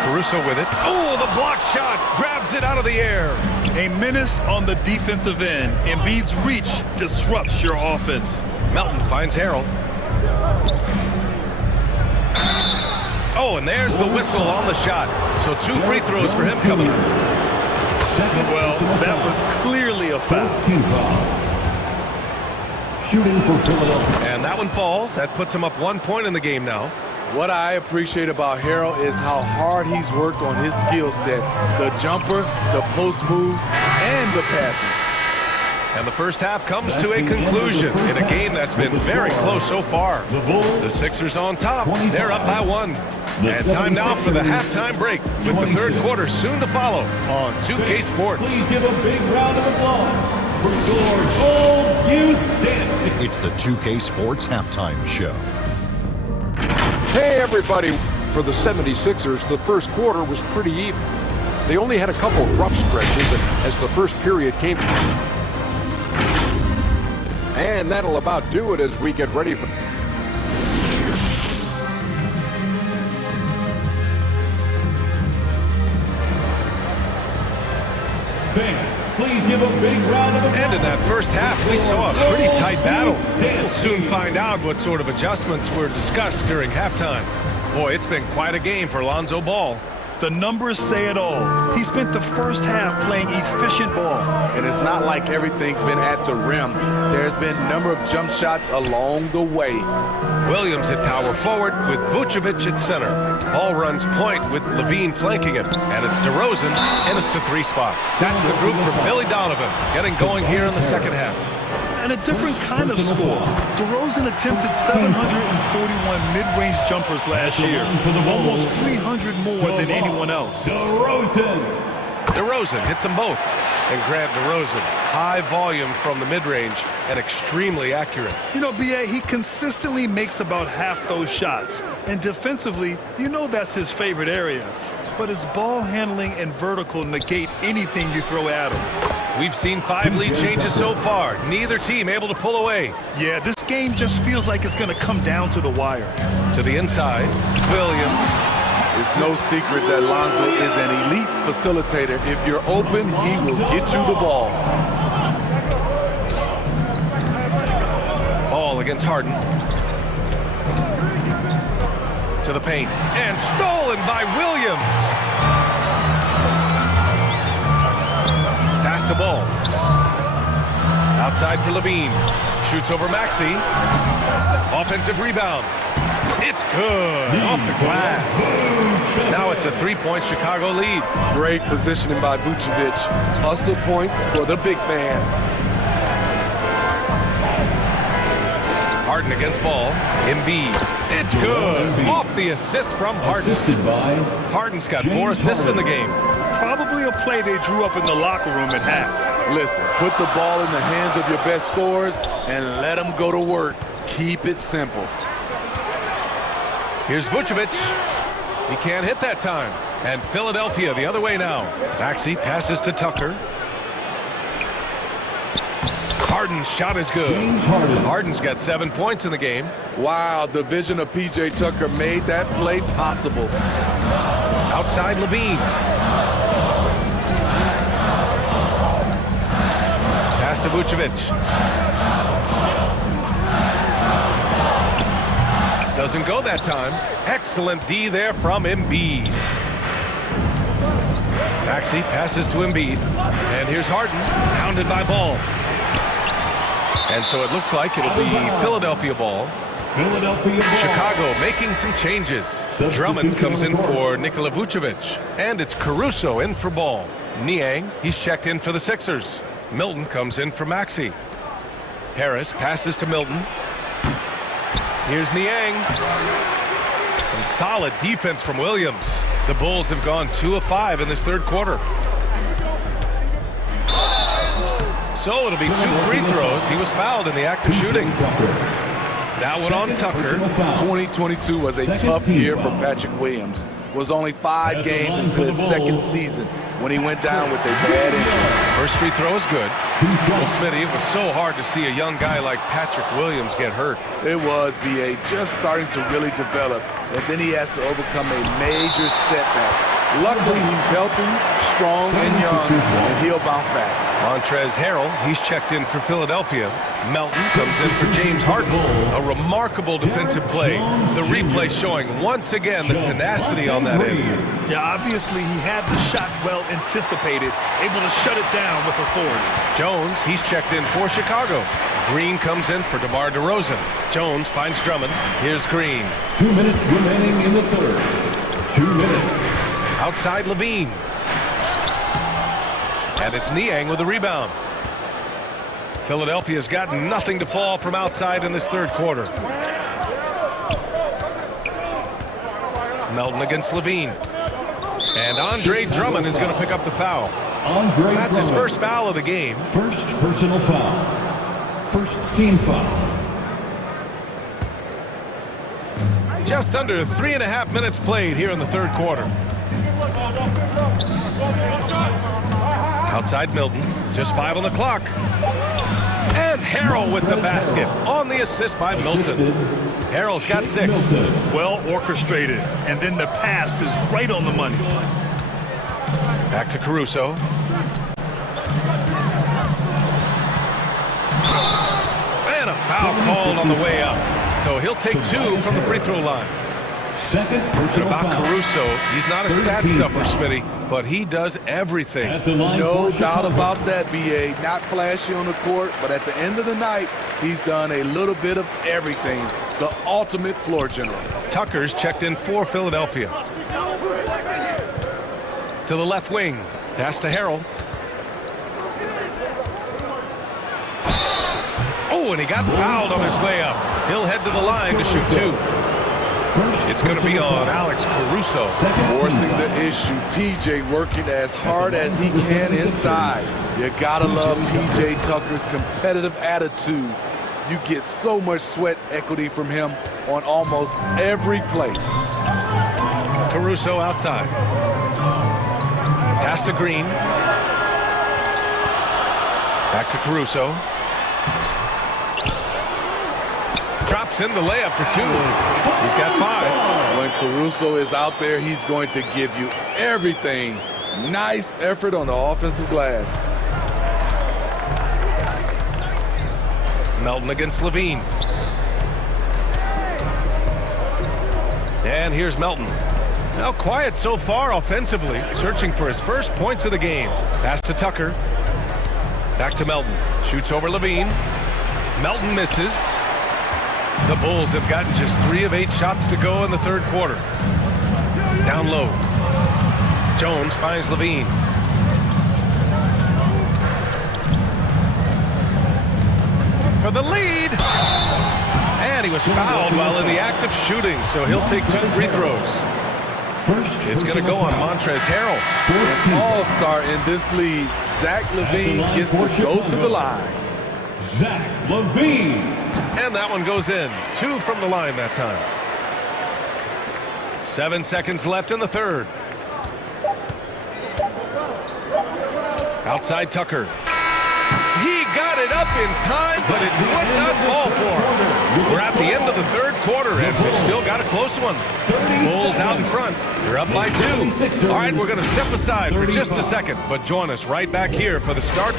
Caruso with it. Oh, the block shot. Grabs it out of the air. A menace on the defensive end. Embiid's reach disrupts your offense. Melton finds Harrell. Oh, and there's the whistle on the shot. So 2 free throws for him coming up. Well, that was clearly a foul. Shooting for Philadelphia. And that one falls. That puts him up 1 point in the game now. What I appreciate about Harrell is how hard he's worked on his skill set. The jumper, the post moves, and the passing. And the first half comes to a conclusion in a game that's been very close so far. The Sixers on top. They're up by 1. And time now for the halftime break with the third quarter soon to follow on 2K Sports. Please give a big round of applause for your Gold Youth Dance. It's the 2K Sports Halftime Show. Hey, everybody. For the 76ers, the first quarter was pretty even. They only had a couple of rough stretches as the first period came. And that'll about do it as we get ready for... Please give a big round of applause. And in that first half, we saw a pretty tight battle. We'll soon find out what sort of adjustments were discussed during halftime. Boy, it's been quite a game for Lonzo Ball. The numbers say it all. He spent the first half playing efficient ball. And it's not like everything's been at the rim. There's been a number of jump shots along the way. Williams at power forward with Vucevic at center. Ball runs point with Levine flanking him. And it's DeRozan in at the 3 spot. That's the group from Billy Donovan getting going here in the second half. And a different kind of score. DeRozan attempted 741 mid-range jumpers last year, almost 300 more than anyone else. DeRozan hits them both. And Grant DeRozan, high volume from the mid-range and extremely accurate. You know, B.A., he consistently makes about half those shots. And defensively, you know that's his favorite area. But his ball handling and vertical negate anything you throw at him. We've seen 5 lead changes so far. Neither team able to pull away. Yeah, this game just feels like it's going to come down to the wire. To the inside, Williams. It's no secret that Lonzo is an elite facilitator. If you're open, he will get you the ball. Ball against Harden. To the paint. And stolen by Williams. Pass to Ball. Outside for Levine. Shoots over Maxey. Offensive rebound. It's good. Off the glass. Now it's a three-point Chicago lead. Great positioning by Vucevic. Hustle points for the big man. Harden against Ball. Embiid. It's good. Off the assist from Harden. Harden's got 4 assists in the game. Probably a play they drew up in the locker room at half. Listen, put the ball in the hands of your best scorers and let them go to work. Keep it simple. Here's Vucevic. He can't hit that time. And Philadelphia the other way now. Maxey passes to Tucker. Harden's shot is good. Harden's got 7 points in the game. Wow, the vision of P.J. Tucker made that play possible. Outside Levine. Pass to Vucevic. Doesn't go that time. Excellent D there from Embiid. Maxey passes to Embiid. And here's Harden, pounded by Ball. And so it looks like it'll be Philadelphia ball. Chicago making some changes. Drummond comes in for Nikola Vucevic. And it's Caruso in for Ball. Niang, he's checked in for the Sixers. Milton comes in for Maxey. Harris passes to Milton. Here's Niang. Some solid defense from Williams. The Bulls have gone 2 of 5 in this third quarter. So it'll be 2 free throws. He was fouled in the act of shooting. That one on Tucker. 2022 was a tough year for Patrick Williams. It was only 5 games into his second season when he went down with a bad injury. First free throw is good. Well, Smitty, it was so hard to see a young guy like Patrick Williams get hurt. It was, B.A., just starting to really develop, and then he has to overcome a major setback. Luckily, he's healthy, strong, and young, and he'll bounce back. Montrezl Harrell, he's checked in for Philadelphia. Melton comes in for James Harden. A remarkable defensive play. The replay showing once again the tenacity on that end. Yeah, obviously he had the shot well anticipated, able to shut it down with authority. Jones, he's checked in for Chicago. Green comes in for DeMar DeRozan. Jones finds Drummond. Here's Green. 2 minutes remaining in the third. 2 minutes. Outside Levine. And it's Niang with the rebound. Philadelphia's got nothing to fall from outside in this third quarter. Melton against Levine. And Andre Drummond is going to pick up the foul. That's his first foul of the game. First personal foul. First team foul. Just under 3.5 minutes played here in the third quarter. Outside Milton, just 5 on the clock. And Harrell with the basket on the assist by Milton. Harrell's got 6. Well orchestrated, and then the pass is right on the money. Back to Caruso. And a foul called on the way up. So he'll take 2 from the free throw line. Second And about Caruso, he's not a stat stuffer, Smitty, but he does everything. No doubt about that, B.A. Not flashy on the court, but at the end of the night, he's done a little bit of everything. The ultimate floor general. Tucker's checked in for Philadelphia. To the left wing. Pass to Harrell. Oh, and he got fouled on his way up. He'll head to the line to shoot 2. It's going to be on Alex Caruso. Forcing the issue. P.J. working as hard as he can inside. You gotta love P.J. Tucker's competitive attitude. You get so much sweat equity from him on almost every play. Caruso outside. Pass to Green. Back to Caruso. drops in the layup for 2. He's got 5. When Caruso is out there, he's going to give you everything. Nice effort on the offensive glass. Melton against Levine. And here's Melton. Now quiet so far offensively, searching for his first points of the game. Pass to Tucker. Back to Melton. Shoots over Levine. Melton misses. The Bulls have gotten just 3 of 8 shots to go in the third quarter. Down low. Jones finds Levine. For the lead. And he was fouled while in the act of shooting, so he'll take 2 free throws. It's going to go on Montrezl Harrell. An all-star in this league. Zach LaVine gets to go to the line. Zach LaVine. And that one goes in. 2 from the line that time. 7 seconds left in the third. Outside Tucker. He got it up in time, but it would not fall for him. We're at the end of the third quarter, and we've still got a close one. Bulls out in front. They're up by 2. All right, we're going to step aside for just a second, but join us right back here for the start.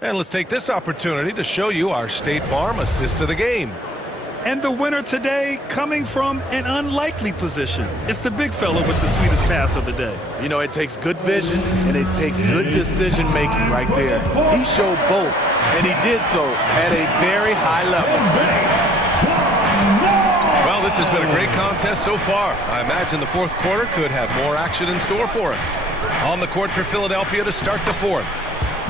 And let's take this opportunity to show you our State Farm assist of the game. And the winner today coming from an unlikely position. It's the big fella with the sweetest pass of the day. You know, it takes good vision and it takes good decision making right there. He showed both, and he did so at a very high level. Well, this has been a great contest so far. I imagine the fourth quarter could have more action in store for us. On the court for Philadelphia to start the fourth.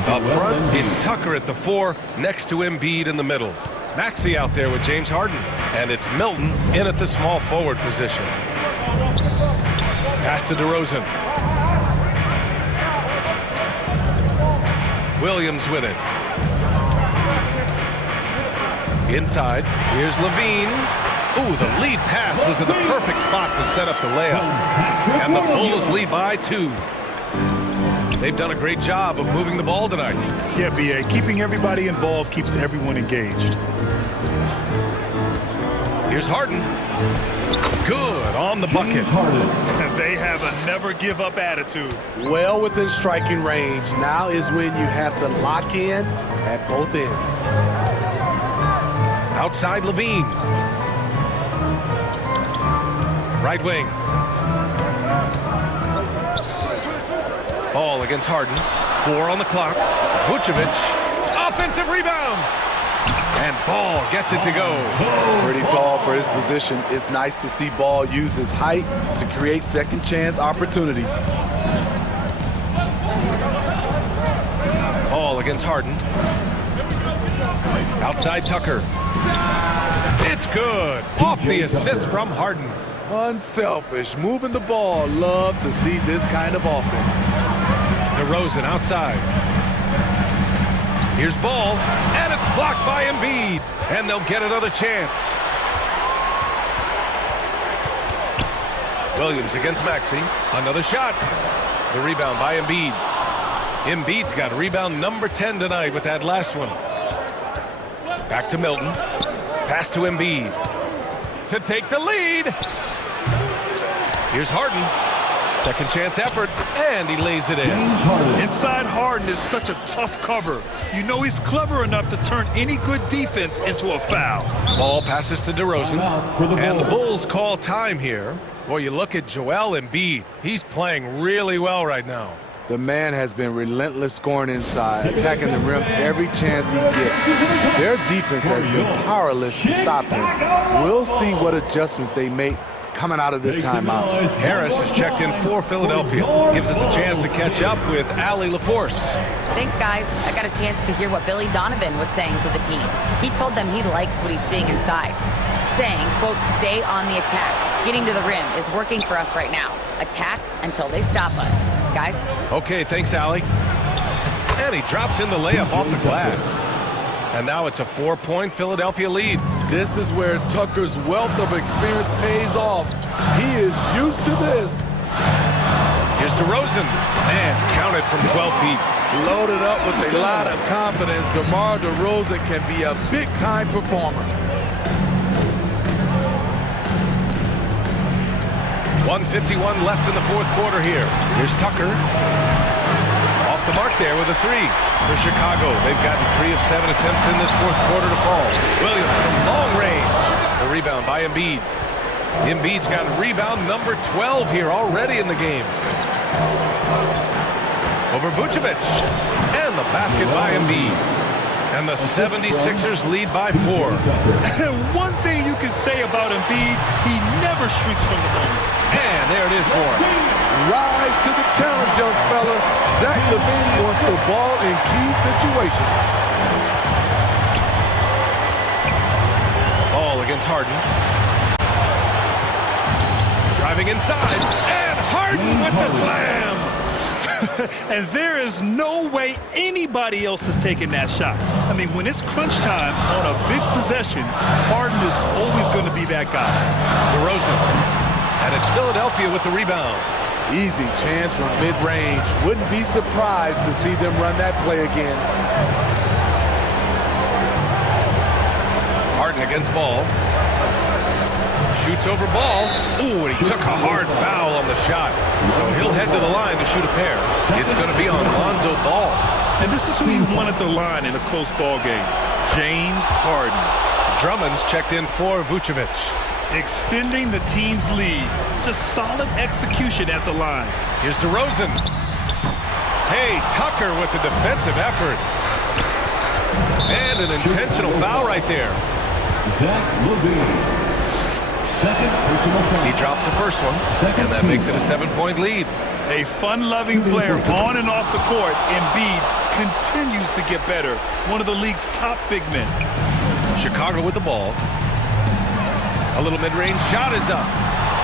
Up front, it's Tucker at the 4, next to Embiid in the middle. Maxey out there with James Harden, and it's Milton in at the small forward position. Pass to DeRozan. Williams with it. Inside, here's Levine. Ooh, the lead pass was in the perfect spot to set up the layup. And the Bulls lead by 2. They've done a great job of moving the ball tonight. Yeah, B.A., keeping everybody involved keeps everyone engaged. Here's Harden. Good on the bucket. They have a never-give-up attitude. Well within striking range. Now is when you have to lock in at both ends. Outside Levine. Right wing. Ball against Harden. 4 on the clock. Vucevic. Offensive rebound. And Ball gets it to go. Pretty tall for his position. It's nice to see Ball use his height to create second chance opportunities. Ball against Harden. Outside Tucker. It's good. Off the assist from Harden. Unselfish. Moving the ball. Love to see this kind of offense. DeRozan outside. Here's Ball, and it's blocked by Embiid, and they'll get another chance. Williams against Maxey. Another shot. The rebound by Embiid. Embiid's got rebound number 10 tonight with that last one. Back to Milton. Pass to Embiid. To take the lead. Here's Harden. Second chance effort, and he lays it in. Inside Harden is such a tough cover. You know he's clever enough to turn any good defense into a foul. Ball passes to DeRozan, and the Bulls call time here. Well, you look at Joel Embiid. He's playing really well right now. The man has been relentless scoring inside, attacking the rim every chance he gets. Their defense has been powerless to stop him. We'll see what adjustments they make coming out of this timeout. Harris has checked in for Philadelphia. Gives us a chance to catch up with Allie LaForce. Thanks, guys. I got a chance to hear what Billy Donovan was saying to the team. He told them he likes what he's seeing inside. Saying, quote, stay on the attack. Getting to the rim is working for us right now. Attack until they stop us. Guys? Okay, thanks, Allie. And he drops in the layup off the glass. And now it's a 4-point Philadelphia lead. This is where Tucker's wealth of experience pays off. He is used to this. Here's DeRozan. And counted from 12 feet. Loaded up with a lot of confidence. DeMar DeRozan can be a big-time performer. 1:51 left in the fourth quarter here. Here's Tucker. Off the mark there with a three for Chicago. They've gotten 3 of 7 attempts in this fourth quarter to fall. Williams from long range. The rebound by Embiid. Embiid's got rebound number 12 here already in the game. Over Vucevic. And the basket by Embiid. And the 76ers lead by 4. One thing you can say about Embiid, he never shrinks from the moment. And there it is for him. Rise to the challenge, young fella. Zach LaVine wants the ball in key situations. Ball against Harden. Driving inside. And Harden with the slam. And there is no way anybody else is taking that shot. I mean, when it's crunch time on a big possession, Harden is always going to be that guy. DeRozan. And it's Philadelphia with the rebound. Easy chance from mid-range. Wouldn't be surprised to see them run that play again. Harden against Ball. Shoots over Ball. Ooh, and he took a hard foul on the shot. So he'll head to the line to shoot a pair. It's going to be on Lonzo Ball. And this is who you want at the line in a close ball game. James Harden. Drummond's checked in for Vucevic. Extending the team's lead. Just solid execution at the line. Here's DeRozan. Hey, Tucker with the defensive effort. And an intentional foul right there. Zach LaVine. Second personal foul. He drops the first one, and that makes it a 7-point lead. A fun-loving player on and off the court. Embiid continues to get better. One of the league's top big men. Chicago with the ball. A little mid-range shot is up.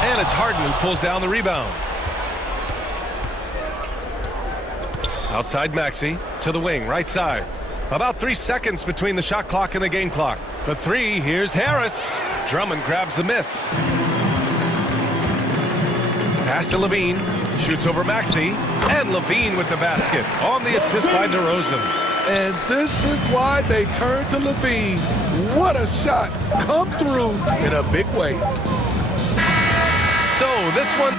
And it's Harden who pulls down the rebound. Outside Maxey to the wing, right side. About 3 seconds between the shot clock and the game clock. For 3, here's Harris. Drummond grabs the miss. Pass to LaVine. Shoots over Maxey. And LaVine with the basket. On the assist by DeRozan. And this is why they turn to LaVine. What a shot. Come through in a big way. So this one...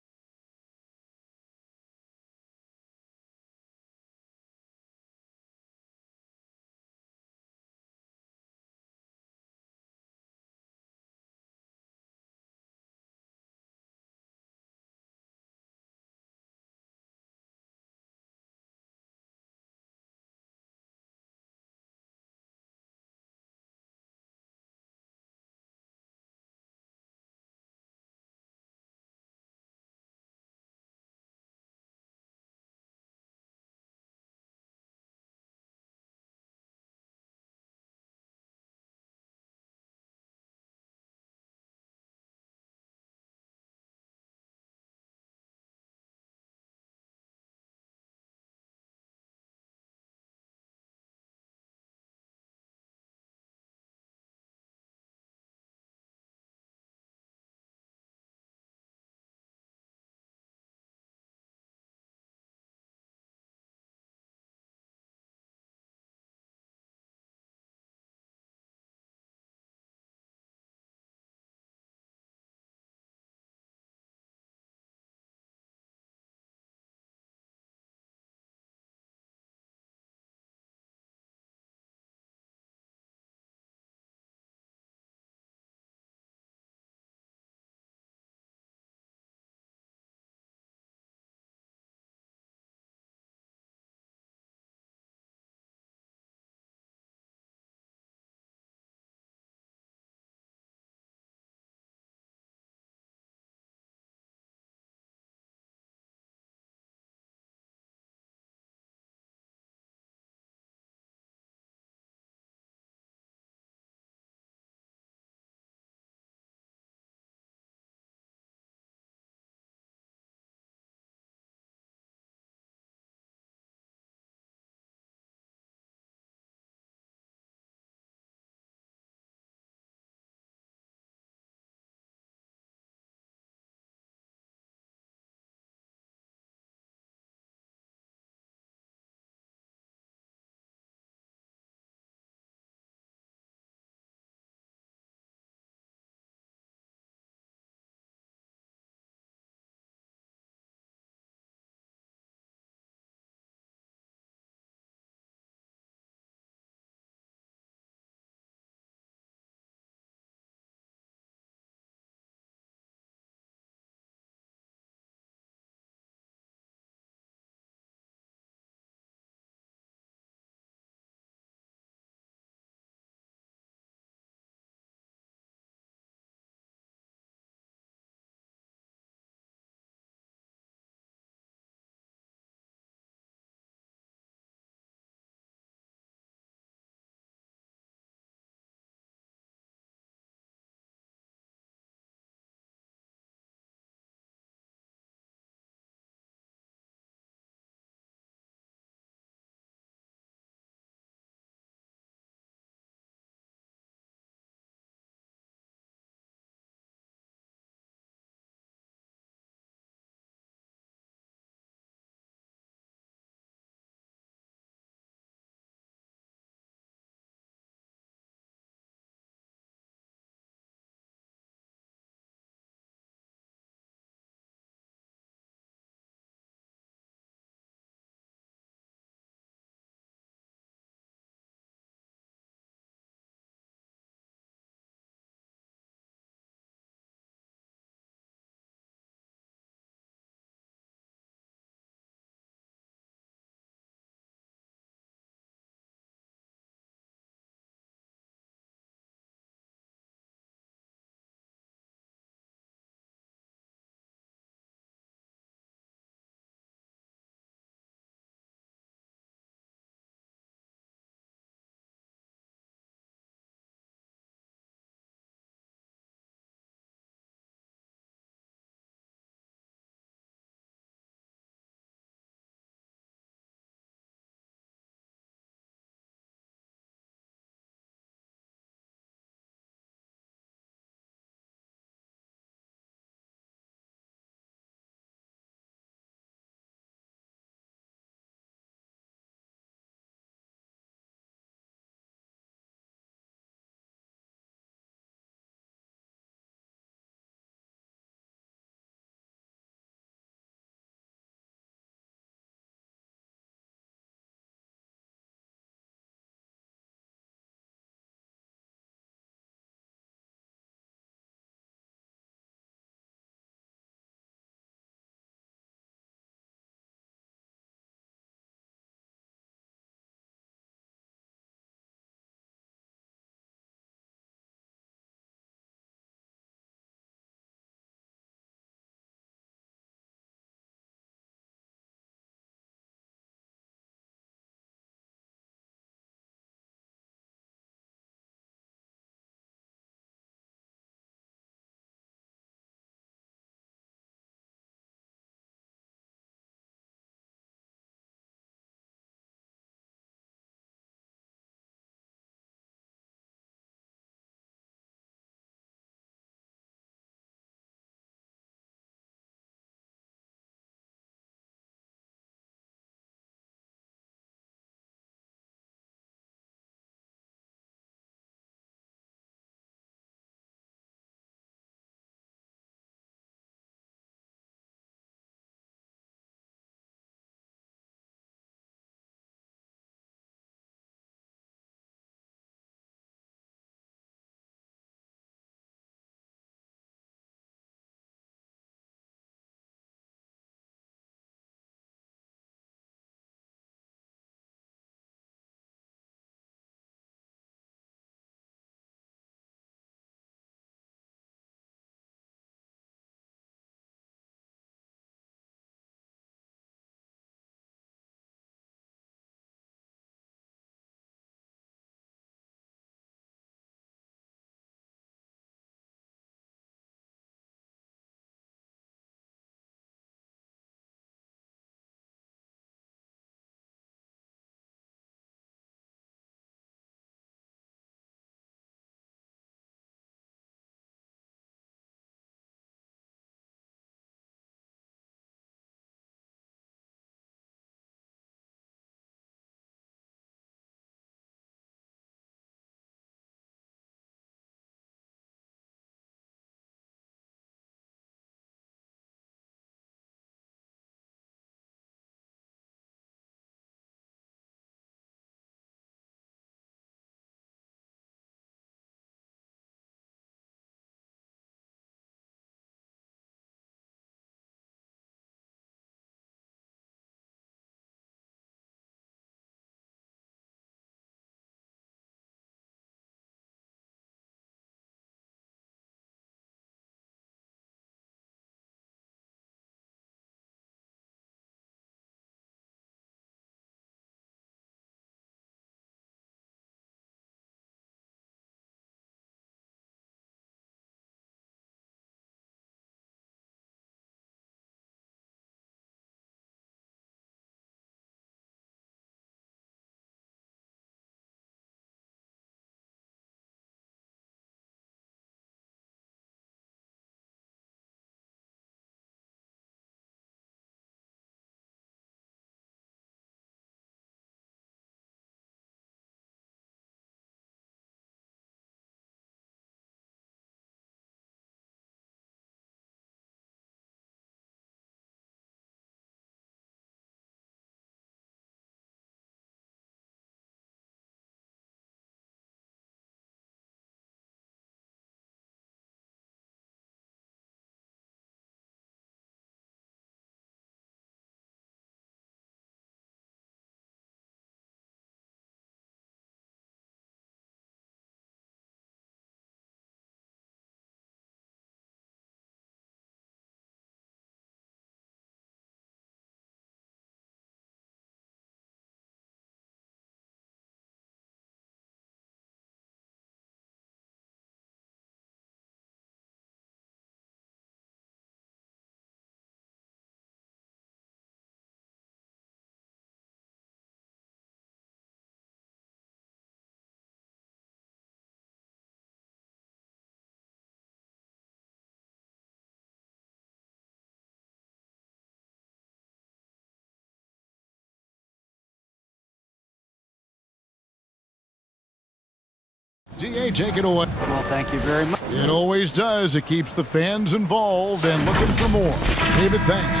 DA, take it away. Well, thank you very much. It always does. It keeps the fans involved and looking for more. David, thanks.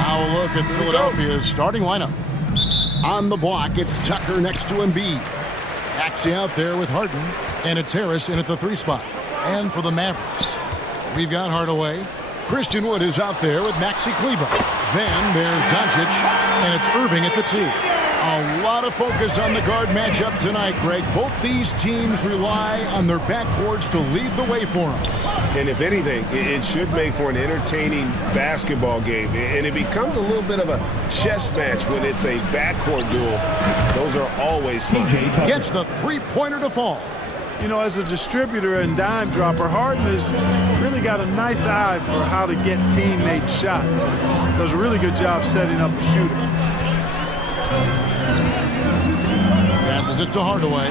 Now a look at Philadelphia's starting lineup. On the block, it's Tucker next to Embiid. Actually out there with Harden, and it's Harris in at the 3 spot. And for the Mavericks, we've got Hardaway. Christian Wood is out there with Maxi Kleber. Then there's Doncic, and it's Irving at the 2. A lot of focus on the guard matchup tonight, Greg. Both these teams rely on their backcourts to lead the way for them. And if anything, it should make for an entertaining basketball game. And it becomes a little bit of a chess match when it's a backcourt duel. Those are always fun. Gets the 3-pointer to fall. You know, as a distributor and dime dropper, Harden has really got a nice eye for how to get teammate shots. Does a really good job setting up a shooter. Passes it to Hardaway.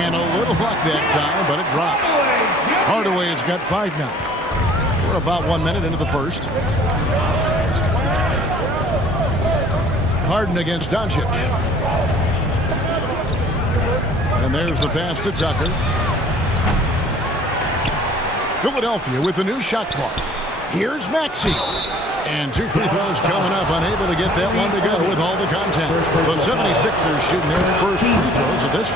And a little luck that time, but it drops. Hardaway has got 5 now. We're about 1 minute into the first. Harden against Doncic. And there's the pass to Tucker. Philadelphia with the new shot clock. Here's Maxey. And 2 free throws coming up, unable to get that one to go with all the contact. The 76ers shooting their first free throws of this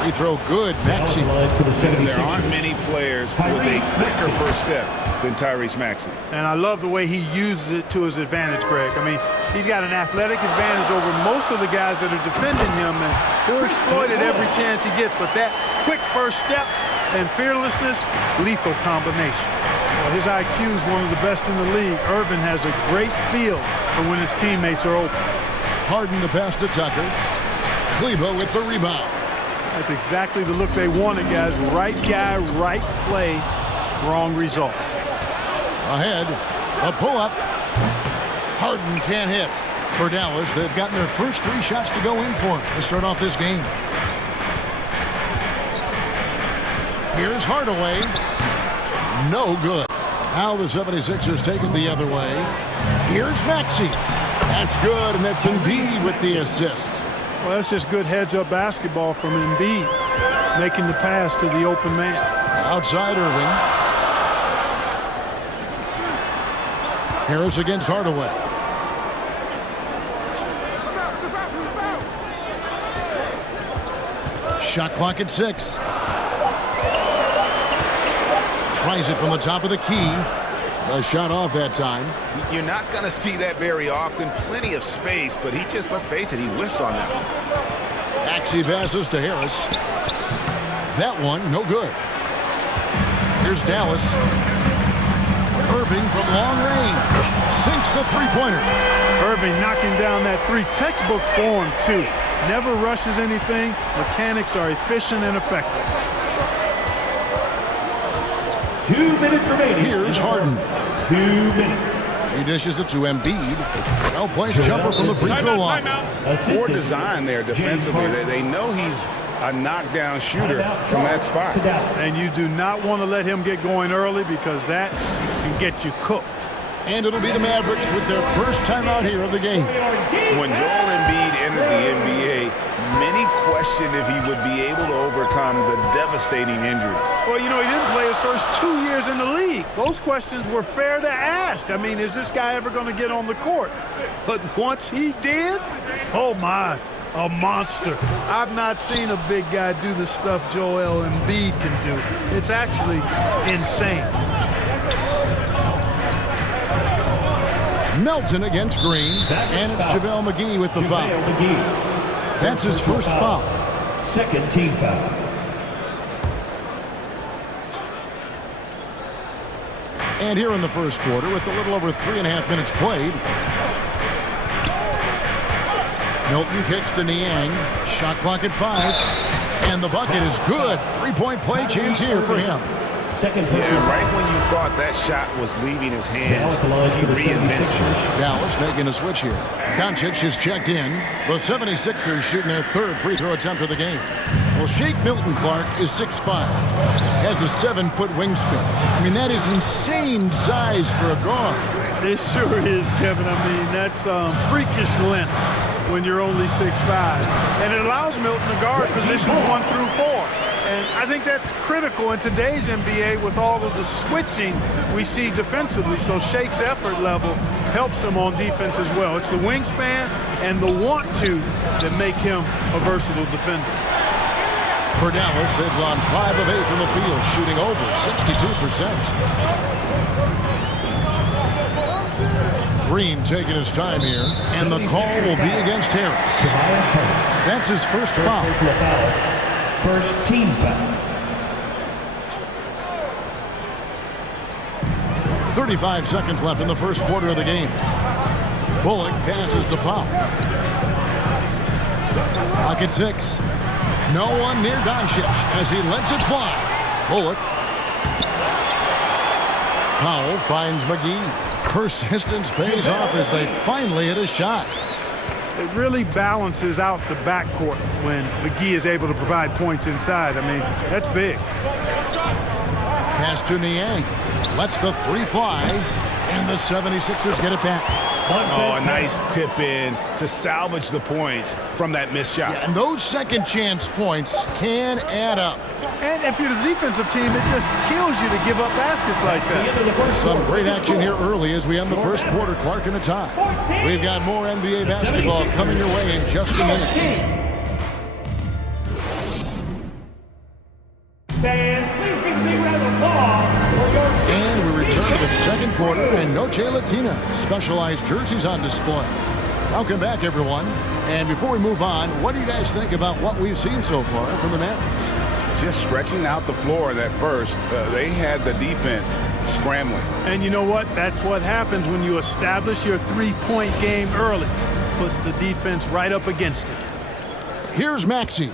free throw good. Maxey. There aren't many players with a quicker first step than Tyrese Maxey. And I love the way he uses it to his advantage, Greg. I mean, he's got an athletic advantage over most of the guys that are defending him, and he'll exploit it every chance he gets. But that quick first step and fearlessness, lethal combination. Well, his IQ is one of the best in the league. Irvin has a great feel for when his teammates are open. Harden the pass to Tucker. Kleber with the rebound. That's exactly the look they wanted, guys. Right guy, right play, wrong result. Ahead, a pull-up. Harden can't hit. For Dallas, they've gotten their first 3 shots to go in for him to start off this game. Here's Hardaway. No good. Now the 76ers take it the other way. Here's Maxey. That's good, and that's Embiid with the assist. Well, that's just good heads-up basketball from Embiid, making the pass to the open man. Outside Irving. Harris against Hardaway. Shot clock at 6. Tries it from the top of the key. A shot off that time. You're not going to see that very often. Plenty of space, but he just, let's face it, he whiffs on that one. Maxey passes to Harris. That one, no good. Here's Dallas. Irving from long range. Sinks the 3-pointer. Irving knocking down that 3. Textbook form, too. Never rushes anything. Mechanics are efficient and effective. 2 minutes remaining. Here's Harden. 2 minutes. He dishes it to Embiid. Well-placed jumper from the free throw line. Poor design there defensively. They know he's a knockdown shooter from that spot. And you do not want to let him get going early because that can get you cooked. And it'll be the Mavericks with their first timeout here of the game. When Joel Embiid entered the NBA, many questioned if he would be able to overcome the devastating injuries. Well, you know, he didn't play his first 2 years in the league. Those questions were fair to ask. I mean, is this guy ever going to get on the court? But once he did, oh my, a monster. I've not seen a big guy do the stuff Joel Embiid can do. It's actually insane. Melton against Green, and it's JaVale McGee with the foul. That's his first foul. Second team foul. And here in the first quarter, with a little over 3.5 minutes played, Milton kicks to Niang. Shot clock at 5. And the bucket is good. 3-point play chance here for him. Right when you thought that shot was leaving his hands, he reinvents it. Dallas making a switch here. Doncic is checked in. The 76ers shooting their 3rd free throw attempt of the game. Well, Shake Milton Clark is 6'5". Has a 7-foot wingspan. I mean, that is insane size for a guard. It sure is, Kevin. I mean, that's freakish length when you're only 6'5". And it allows Milton to guard positions 1 through 4. And I think that's critical in today's NBA with all of the switching we see defensively. So Shake's effort level helps him on defense as well. It's the wingspan and the want to that make him a versatile defender. For Dallas, they've gone 5 of 8 from the field, shooting over 62%. Green taking his time here, and the call will be against Harris. That's his first foul. First team foul. 35 seconds left in the first quarter of the game. Bullock passes to Powell. Pocket 6. No one near Doncic as he lets it fly. Bullock. Powell finds McGee. Persistence pays off as they finally hit a shot. It really balances out the backcourt when McGee is able to provide points inside. I mean, that's big. Pass to Niang. Lets the 3 fly, and the 76ers get it back. Oh, a nice tip in to salvage the points from that missed shot. Yeah, and those second chance points can add up. And if you're the defensive team, it just kills you to give up baskets like that. Some great action here early as we end the first quarter. Clark in a tie. We've got more NBA basketball coming your way in just a minute. And we return to the second quarter, and Noche Latina specialized jerseys on display. Welcome back, everyone. And before we move on, what do you guys think about what we've seen so far from the Mavericks? Just stretching out the floor that first. They had the defense scrambling. And you know what? That's what happens when you establish your three-point game early. Puts the defense right up against it. Here's Maxey.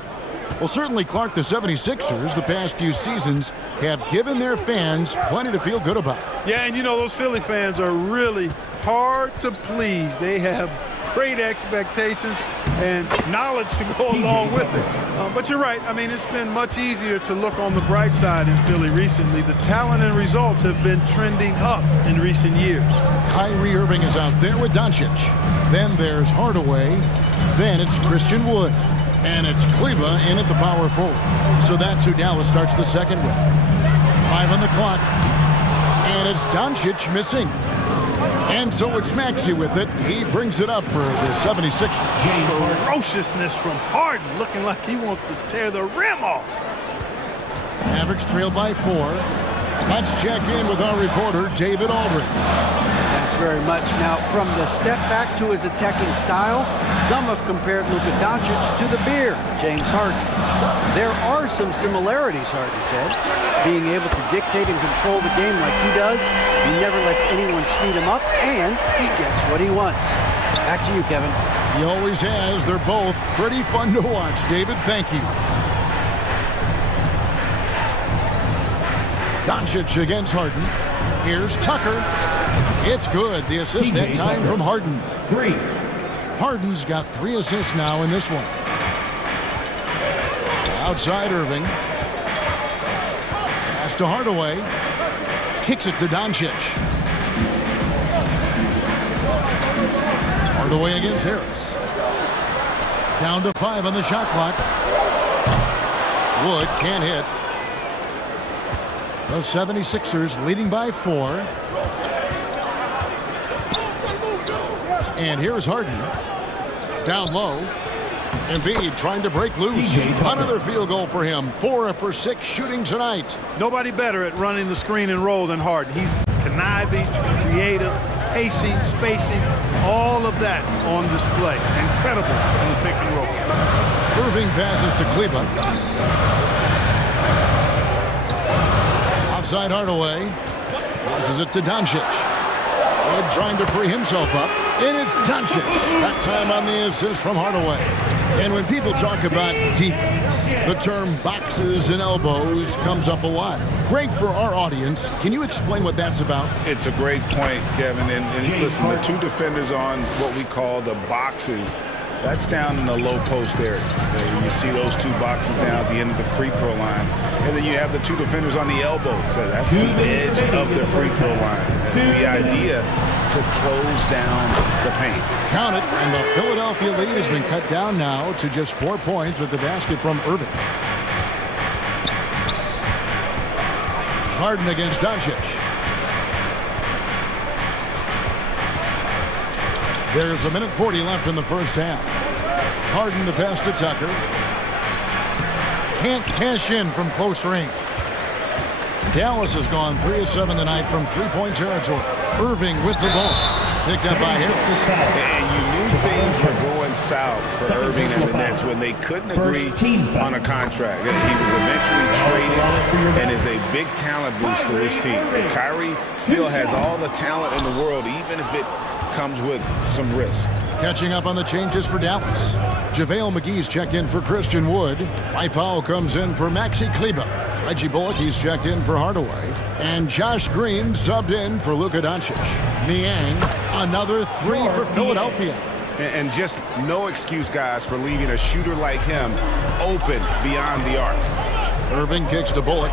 Well, certainly, Clark, the 76ers the past few seasons have given their fans plenty to feel good about. Yeah, and you know, those Philly fans are really hard to please. They have great expectations and knowledge to go along with it. But you're right. I mean, it's been much easier to look on the bright side in Philly recently. The talent and results have been trending up in recent years. Kyrie Irving is out there with Doncic. Then there's Hardaway. Then it's Christian Wood. And it's Kleba in at the power forward. So that's who Dallas starts the second with. 5 on the clock. And it's Doncic missing. And so it's Maxey with it. He brings it up for the 76ers. Ferociousness from Harden, looking like he wants to tear the rim off. Mavericks trail by 4. Let's check in with our reporter, David Aldridge. Thanks very much. Now, from the step back to his attacking style, some have compared Luka Doncic to the bear, James Harden. There are some similarities, Harden said. Being able to dictate and control the game like he does, he never lets anyone speed him up, and he gets what he wants. Back to you, Kevin. He always has. They're both pretty fun to watch. David, thank you. Doncic against Harden. Here's Tucker. It's good. The assist that time from Harden. 3. Harden's got 3 assists now in this one. Outside Irving. Pass to Hardaway. Kicks it to Doncic. Hardaway against Harris. Down to 5 on the shot clock. Wood can't hit. The 76ers leading by 4. And here's Harden. Down low. Embiid trying to break loose. Another field goal for him. 4 for 6 shooting tonight. Nobody better at running the screen and roll than Harden. He's conniving, creative, pacing, spacing, all of that on display. Incredible in the pick and roll. Irving passes to Kleba. Outside Hardaway. Passes it to Doncic. Wood trying to free himself up. And it's Doncic. That time on the assist from Hardaway. And when people talk about defense, the term boxes and elbows comes up a lot. Great for our audience. Can you explain what that's about? It's a great point, Kevin. And listen, the 2 defenders on what we call the boxes, that's down in the low post area. You see those 2 boxes down at the end of the free throw line. And then you have the 2 defenders on the elbows. So that's the edge of the free throw line. And the idea to close down the paint. Count it, and the Philadelphia lead has been cut down now to just 4 points with the basket from Irving. Harden against Doncic. There's 1:40 left in the first half. Harden the pass to Tucker. Can't cash in from close range. Dallas has gone 3 of 7 tonight from three-point territory. Irving with the ball. Picked up by Harris. And you knew things were going south for Irving and the Nets when they couldn't agree on a contract. He was eventually traded and is a big talent boost for this team. And Kyrie still has all the talent in the world, even if it comes with some risk. Catching up on the changes for Dallas. JaVale McGee's checked in for Christian Wood. Mike Powell comes in for Maxi Kleber. Reggie Bullock, he's checked in for Hardaway. And Josh Green subbed in for Luka Doncic. Niang, another 3 for Philadelphia. And just no excuse, guys, for leaving a shooter like him open beyond the arc. Irving kicks to Bullock.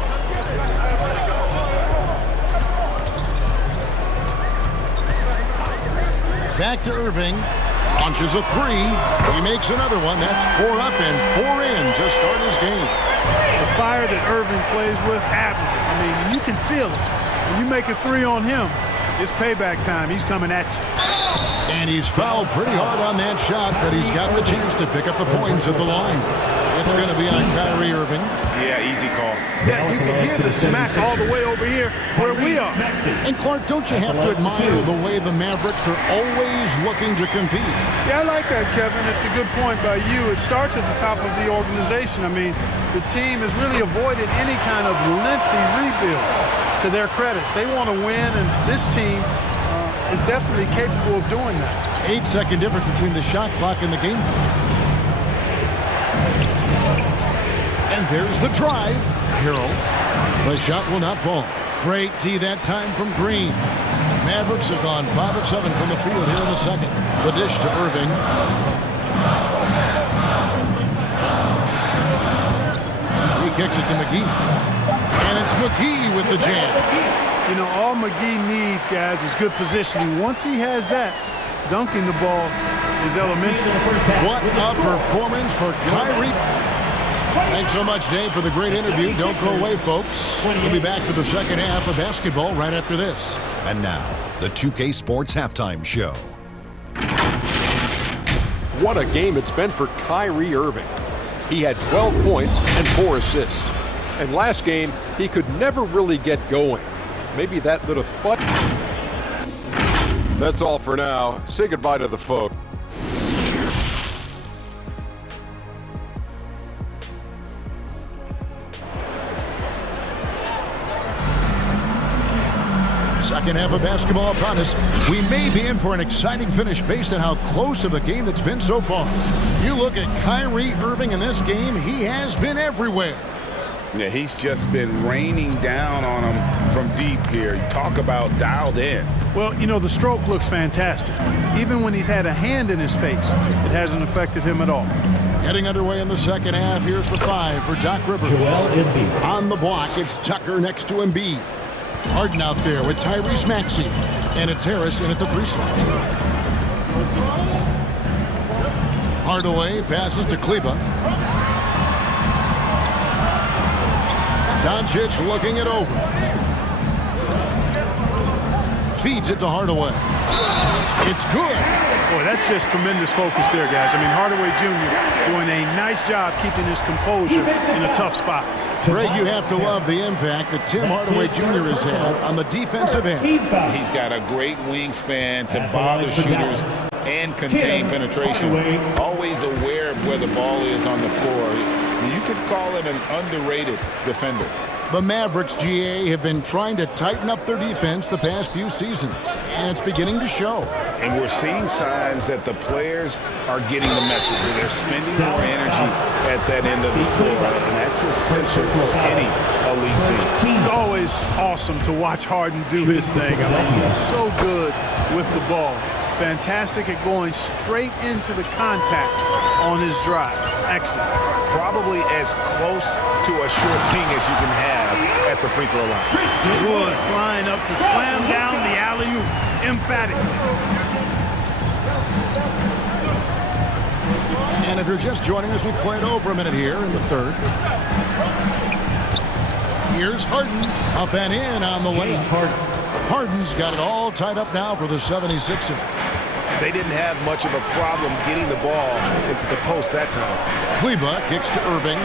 Back to Irving. Launches a 3. He makes another one. That's 4 up and 4 in to start his game. The fire that Irving plays with, admirable. I mean, you can feel it. When you make a 3 on him, it's payback time. He's coming at you. And he's fouled pretty hard on that shot, but he's got the chance to pick up the points at the line. It's going to be on Kyrie Irving. Yeah, easy call. Yeah, you can hear the smack all the way over here where we are. And Clark, don't you have to admire the way the Mavericks are always looking to compete? Yeah, I like that, Kevin. It's a good point by you. It starts at the top of the organization. I mean, the team has really avoided any kind of lengthy rebuild. To their credit, they want to win, and this team is definitely capable of doing that. 8-second difference between the shot clock and the game clock. And there's the drive. Harrell. The shot will not fall. Great tee that time from Green. Mavericks have gone 5 of 7 from the field here in the second. The dish to Irving. He kicks it to McGee. And it's McGee with the jam. You know, all McGee needs, guys, is good positioning. Once he has that, dunking the ball is elementary. What a performance for Kyrie. Thanks so much, Dave, for the great interview. Don't go away, folks. We'll be back for the second half of basketball right after this. And now, the 2K Sports Halftime Show. What a game it's been for Kyrie Irving. He had 12 points and 4 assists. And last game, he could never really get going. Maybe that lit a fun. That's all for now. Say goodbye to the folks. Second half of basketball upon us. We may be in for an exciting finish based on how close of a game that's been so far. You look at Kyrie Irving in this game, he has been everywhere. Yeah, he's just been raining down on him from deep here. Talk about dialed in. Well, you know, the stroke looks fantastic. Even when he's had a hand in his face, it hasn't affected him at all. Getting underway in the second half. Here's the 5 for Doc Rivers. On the block, it's Tucker next to Embiid. Harden out there with Tyrese Maxey. And it's Harris in at the 3 slot. Hardaway passes to Kleber. Doncic looking it over. Feeds it to Hardaway. It's good. Boy, that's just tremendous focus there, guys. I mean, Hardaway Jr. doing a nice job keeping his composure in a tough spot. Greg, you have to love the impact that Tim Hardaway Jr. has had on the defensive end. He's got a great wingspan to bother shooters and contain penetration. Always aware of where the ball is on the floor. You could call him an underrated defender. The Mavericks, GA, have been trying to tighten up their defense the past few seasons, and it's beginning to show. And we're seeing signs that the players are getting the message. They're spending more energy at that end of the floor, and that's essential for any elite team. It's always awesome to watch Harden do his thing. I mean, he's so good with the ball. Fantastic at going straight into the contact on his drive. Excellent. Probably as close to a sure ping as you can have at the free throw line. Wood flying up to slam down the alley-oop emphatically. And if you're just joining us, we played over a minute here in the third. Here's Harden. Up and in on the lane. Harden's got it all tied up now for the 76ers. They didn't have much of a problem getting the ball into the post that time. Kleba kicks to Irving.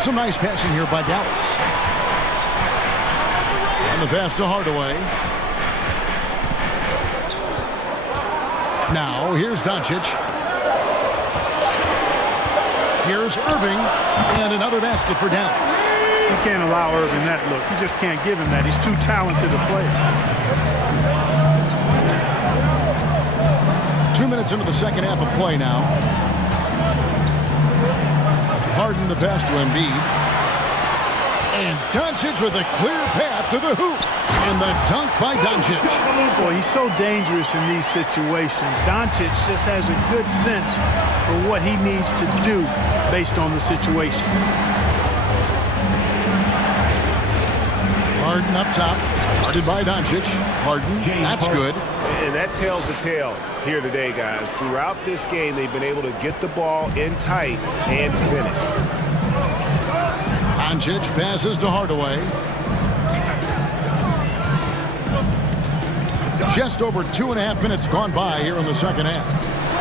Some nice passing here by Dallas. And the pass to Hardaway. Now, here's Doncic. Here's Irving. And another basket for Dallas. You can't allow Irving that look. You just can't give him that. He's too talented a player. 2 minutes into the second half of play now. Harden the pass to Embiid. And Doncic with a clear path to the hoop. And the dunk by Doncic. Boy, he's so dangerous in these situations. Doncic just has a good sense for what he needs to do based on the situation. Harden up top. Guarded by Doncic. Harden, that's good. And that tells the tale here today, guys. Throughout this game, they've been able to get the ball in tight and finish. Doncic passes to Hardaway. Just over 2.5 minutes gone by here in the second half.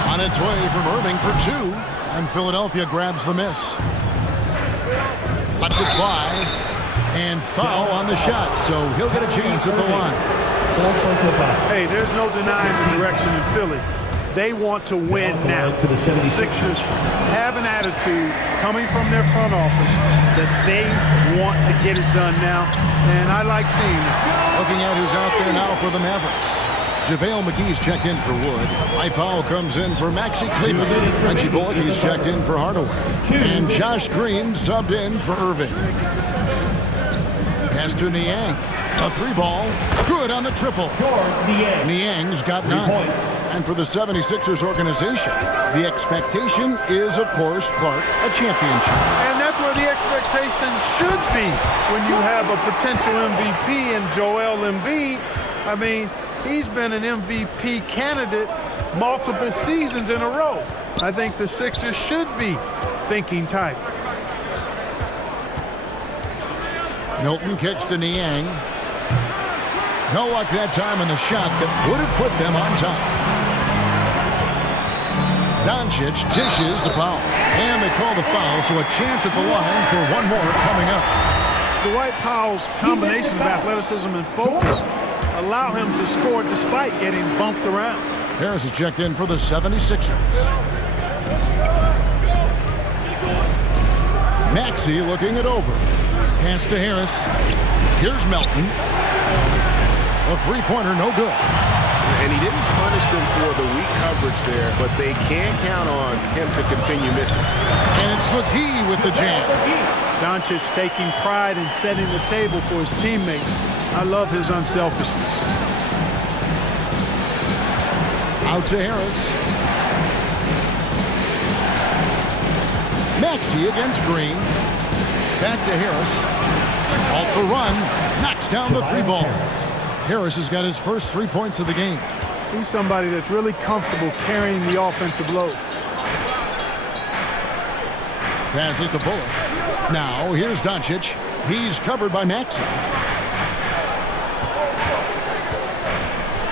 On its way from Irving for two. And Philadelphia grabs the miss. Lets it fly. And foul on the shot, so he'll get a chance at the line. Hey, there's no denying the direction in Philly. They want to win now. The Sixers have an attitude coming from their front office that they want to get it done now, and I like seeing it. Looking at who's out there now for the Mavericks. JaVale McGee's checked in for Wood. Mike Powell comes in for Maxi Kleber. Reggie Bullock, he's checked in for Hardaway. And Josh Green subbed in for Irving. Pass to Niang. A three ball. Good on the triple. Niang's got 9. And for the 76ers organization, the expectation is, of course, Clark, a championship. And that's where the expectation should be when you have a potential MVP in Joel Embiid. I mean, he's been an MVP candidate multiple seasons in a row. I think the Sixers should be thinking type. Milton kicks to Niang. No luck that time in the shot that would have put them on top. Doncic dishes to Powell. And they call the foul, so a chance at the line for one more coming up. Dwight Powell's combination of athleticism and focus allow him to score despite getting bumped around. Harris is checked in for the 76ers. Maxey looking it over. Pass to Harris. Here's Melton. A three-pointer, no good. And he didn't punish them for the weak coverage there, but they can count on him to continue missing. And it's McGee with the jam. Doncic taking pride in setting the table for his teammates. I love his unselfishness. Out to Harris. Maxey against Green. Back to Harris. Off the run. Knocks down the three ball. Harris has got his first 3 points of the game. He's somebody that's really comfortable carrying the offensive load. Passes to Bullock. Now here's Doncic. He's covered by Maxey.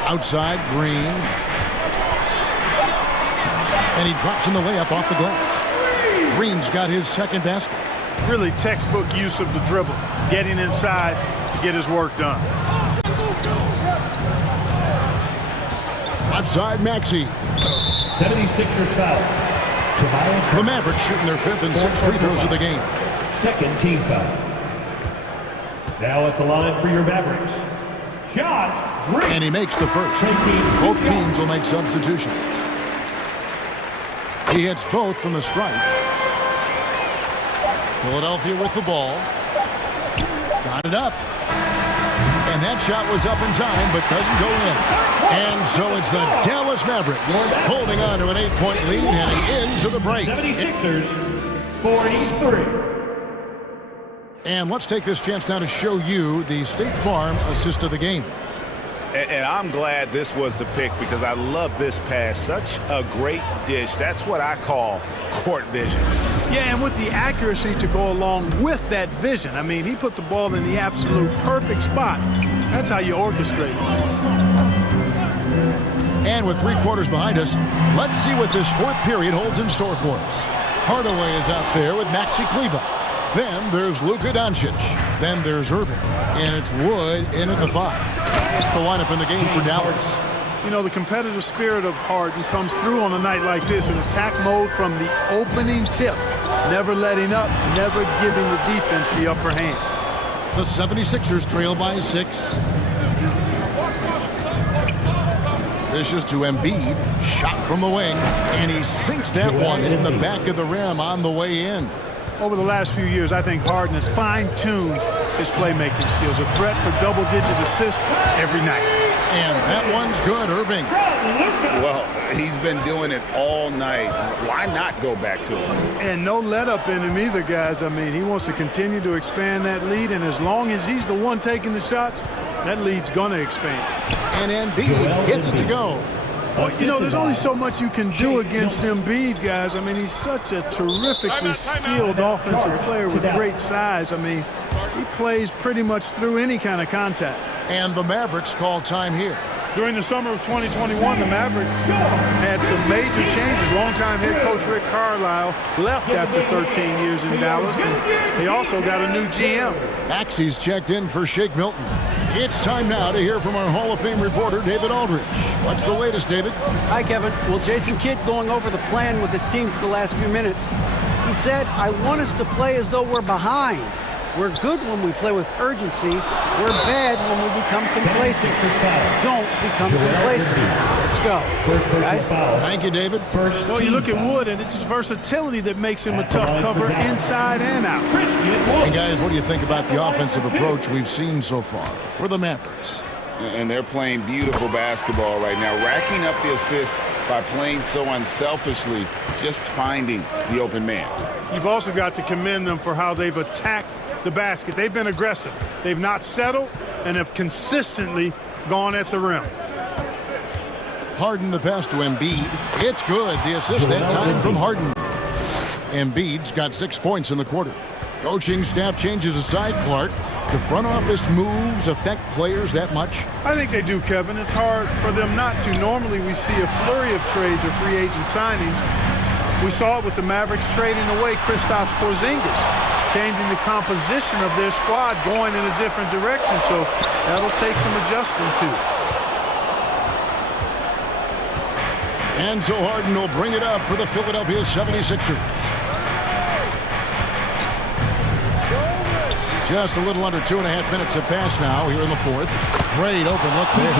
Outside, Green. And he drops in the layup off the glass. Green's got his second basket. Really textbook use of the dribble. Getting inside to get his work done. Outside, Maxey. 76ers foul. The Mavericks shooting their 5th and 6th free throws of the game. Second team foul. Now at the line for your Mavericks, Josh Green. And he makes the first. Both teams will make substitutions. He hits both from the stripe. Philadelphia with the ball. Got it up. And that shot was up in time, but doesn't go in. And so it's the Dallas Mavericks holding on to an 8-point lead heading into the break. 76ers, 43. And let's take this chance now to show you the State Farm assist of the game. And I'm glad this was the pick because I love this pass. Such a great dish. That's what I call court vision. Yeah, and with the accuracy to go along with that vision. I mean, he put the ball in the absolute perfect spot. That's how you orchestrate it. And with 3 quarters behind us, let's see what this 4th period holds in store for us. Hardaway is out there with Maxi Kleber. Then there's Luka Doncic. Then there's Irving. And it's Wood in at the 5. It's the lineup in the game for Dallas. You know, the competitive spirit of Harden comes through on a night like this in attack mode from the opening tip. Never letting up, never giving the defense the upper hand. The 76ers trail by 6. This is to Embiid. Shot from the wing. And he sinks that one in the back of the rim on the way in. Over the last few years, I think Harden has fine-tuned his playmaking skills. A threat for double-digit assists every night. And that one's good, Irving. Well, he's been doing it all night. Why not go back to it? And no let-up in him either, guys. I mean, he wants to continue to expand that lead, and as long as he's the one taking the shots, that lead's going to expand. And Embiid gets it to go. Well, you know, there's only so much you can do against Embiid, guys. I mean, he's such a terrifically skilled offensive player with great size. I mean, he plays pretty much through any kind of contact. And the Mavericks call time here. During the summer of 2021, the Mavericks had some major changes. Longtime head coach Rick Carlisle left after 13 years in Dallas, and they also got a new GM. Axie's checked in for Shake Milton. It's time now to hear from our Hall of Fame reporter, David Aldridge. What's the latest, David? Hi, Kevin. Well, Jason Kidd going over the plan with his team for the last few minutes. He said, I want us to play as though we're behind. We're good when we play with urgency. We're bad when we become complacent. Don't become complacent. Let's go, guys. Thank you, David. Well, you look at Wood, and it's his versatility that makes him a tough cover inside and out. Hey, guys, what do you think about the offensive approach we've seen so far for the Mavericks? And they're playing beautiful basketball right now, racking up the assists by playing so unselfishly, just finding the open man. You've also got to commend them for how they've attacked the basket. They've been aggressive. They've not settled and have consistently gone at the rim. Harden the pass to Embiid. It's good. The assist that time from Harden. Embiid's got 6 points in the quarter. Coaching staff changes aside, Clark. The front office moves affect players that much? I think they do, Kevin. It's hard for them not to. Normally we see a flurry of trades or free agent signings. We saw it with the Mavericks trading away Kristaps Porzingis, changing the composition of their squad, going in a different direction. So that'll take some adjusting to. And so Harden will bring it up for the Philadelphia 76ers. Just a little under 2.5 minutes have passed now here in the 4th. Great open look there.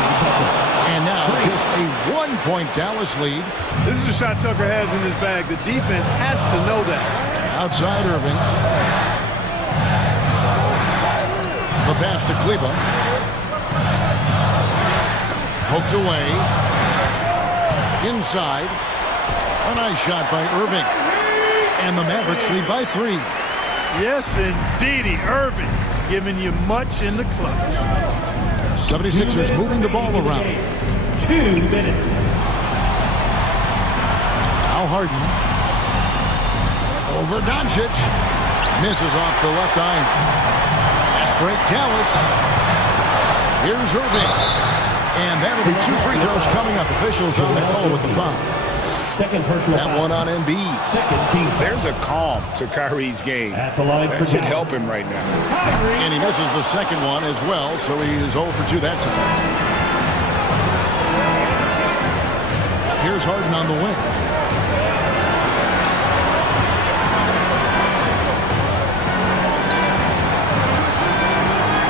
And now just a 1-point Dallas lead. This is a shot Tucker has in his bag. The defense has to know that. Outside Irving. The pass to Kleber. Poked away. Inside. A nice shot by Irving. And the Mavericks lead by 3. Yes, indeedy. Irving giving you much in the clutch. 76ers moving the ball around. 2 minutes. Now Harden. Over Doncic. Misses off the left iron. Fast break Dallas. Here's Irving. And that'll be 2 free throws coming up. Officials on the call with the foul. Second personal that foul. One on Embiid. Second team. There's a calm to Kyrie's game. At the line that should help him right now. And he misses the second one as well, so he is 0 for 2 that time. Here's Harden on the wing.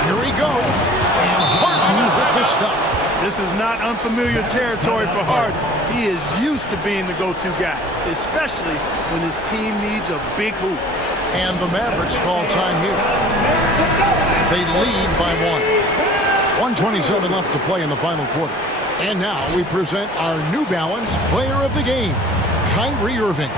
Here he goes. And Harden with the stuff. This is not unfamiliar territory for Harden. He is used to being the go-to guy, especially when his team needs a big hoop. And the Mavericks call time here. They lead by 1. 1:27 left to play in the final quarter. And now we present our New Balance player of the game, Kyrie Irving.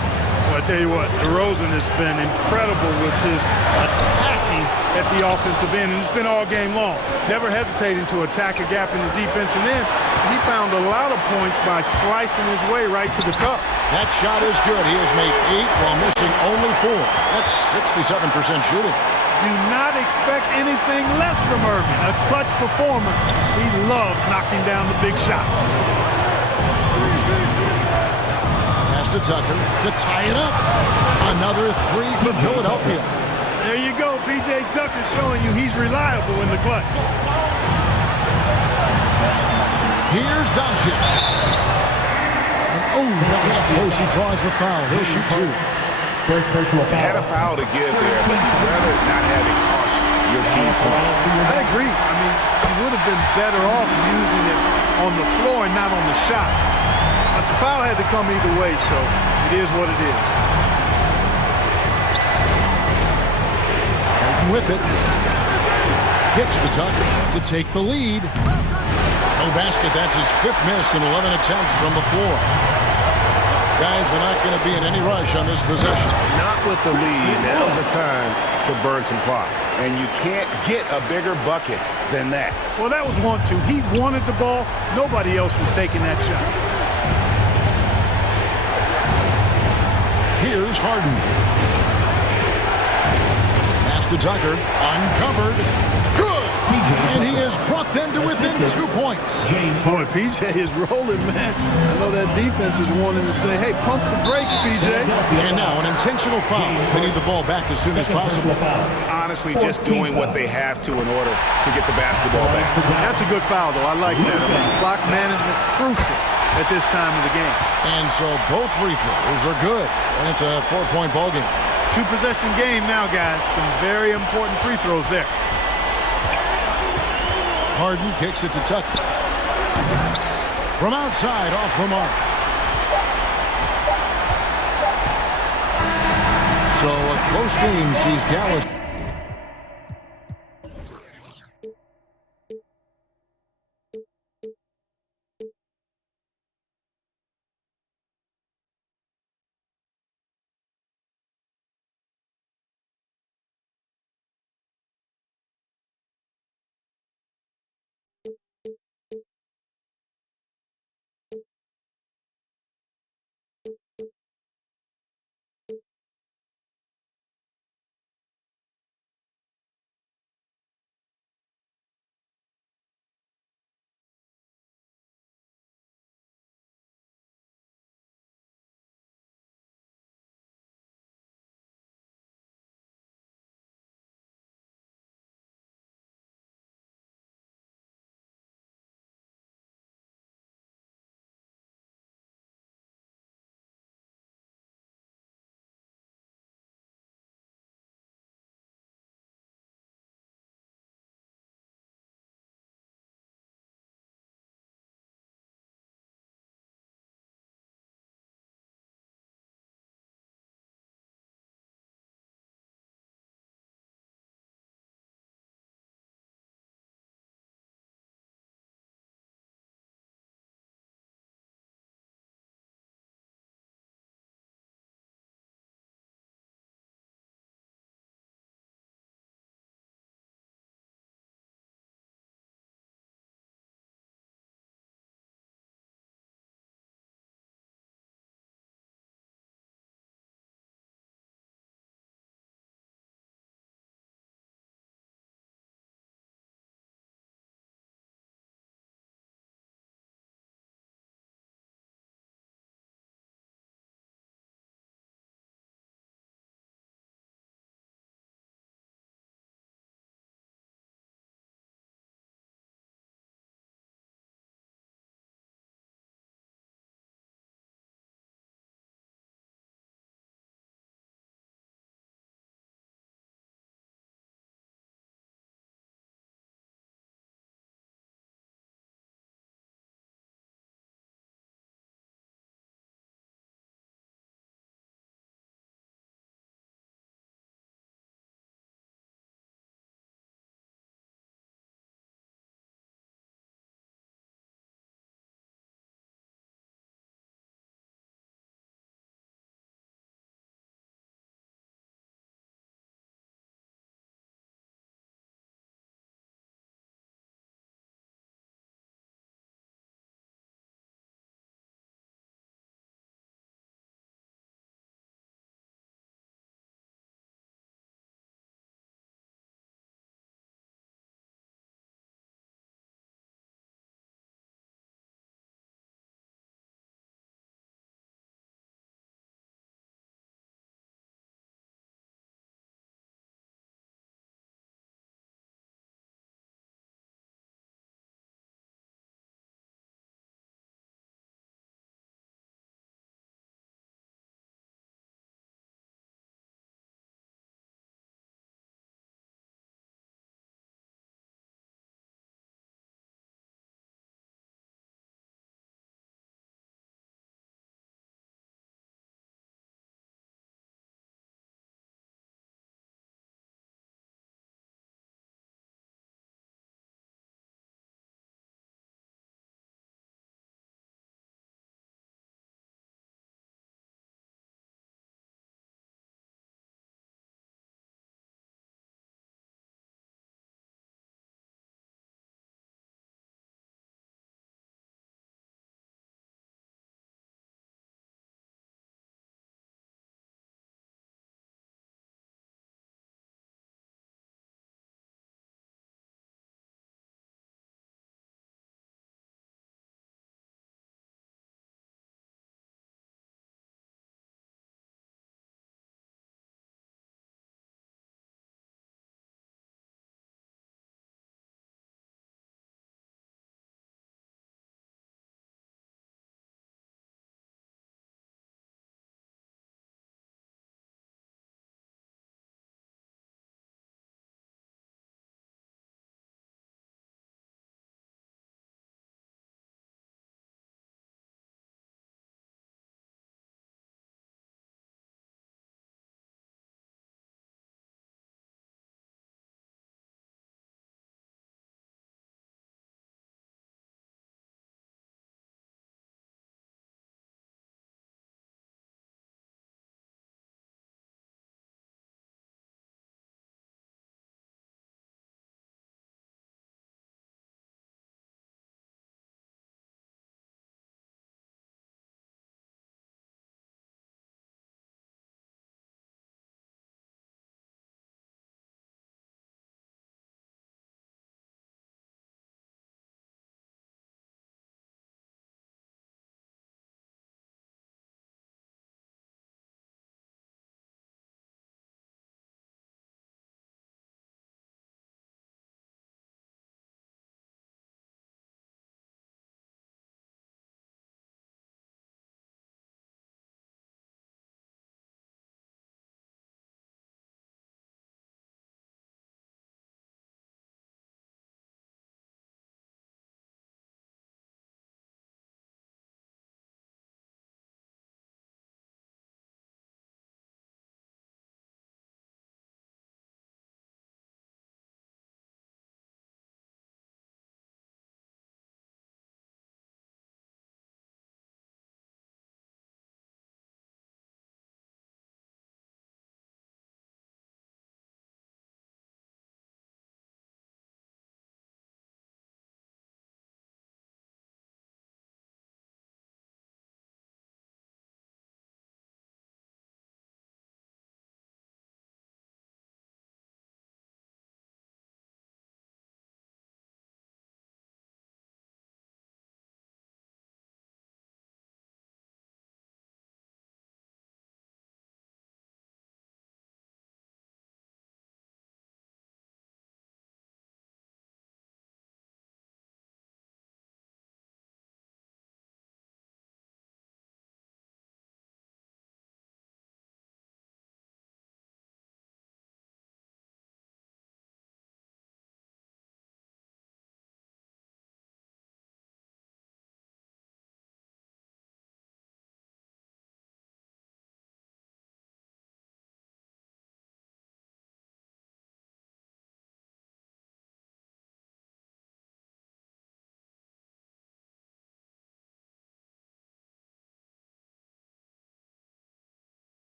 Well, I tell you what, DeRozan has been incredible with his attacking at the offensive end, and it's been all game long. Never hesitating to attack a gap in the defense, and then he found a lot of points by slicing his way right to the cup. That shot is good. He has made 8 while missing only 4. That's 67% shooting. Do not expect anything less from Irving. A clutch performer. He loves knocking down the big shots. Pass to Tucker to tie it up. Another 3 for Philadelphia. There you go. P.J. Tucker showing you he's reliable in the clutch. Here's Doncic. And that was close. He draws the foul. He'll shoot 2. First personal foul. Had a foul to give there, but you'd rather not have it cost your team points. I agree. I mean, he would have been better off using it on the floor and not on the shot. But the foul had to come either way, so it is what it is. Taken with it. Kicks to Tucker to take the lead. No basket. That's his 5th miss in 11 attempts from the floor. Guys are not going to be in any rush on this possession. Not with the lead. Now's the time to burn some clock. And you can't get a bigger bucket than that. Well, that was 1-2. He wanted the ball. Nobody else was taking that shot. Here's Harden. Pass to Tucker. Uncovered. Good. And he has brought them to within 2 points. Boy, PJ is rolling, man. I know that defense is wanting to say, hey, pump the brakes, PJ. And now an intentional foul. They need the ball back as soon as possible. Honestly, just doing what they have to in order to get the basketball back. That's a good foul, though. I like that. I mean, clock management crucial at this time of the game. And so both free throws are good. And it's a 4-point ball game. 2-possession game now, guys. Some very important free throws there. Harden kicks it to Tucker. From outside, off the mark. So a close game sees Dallas.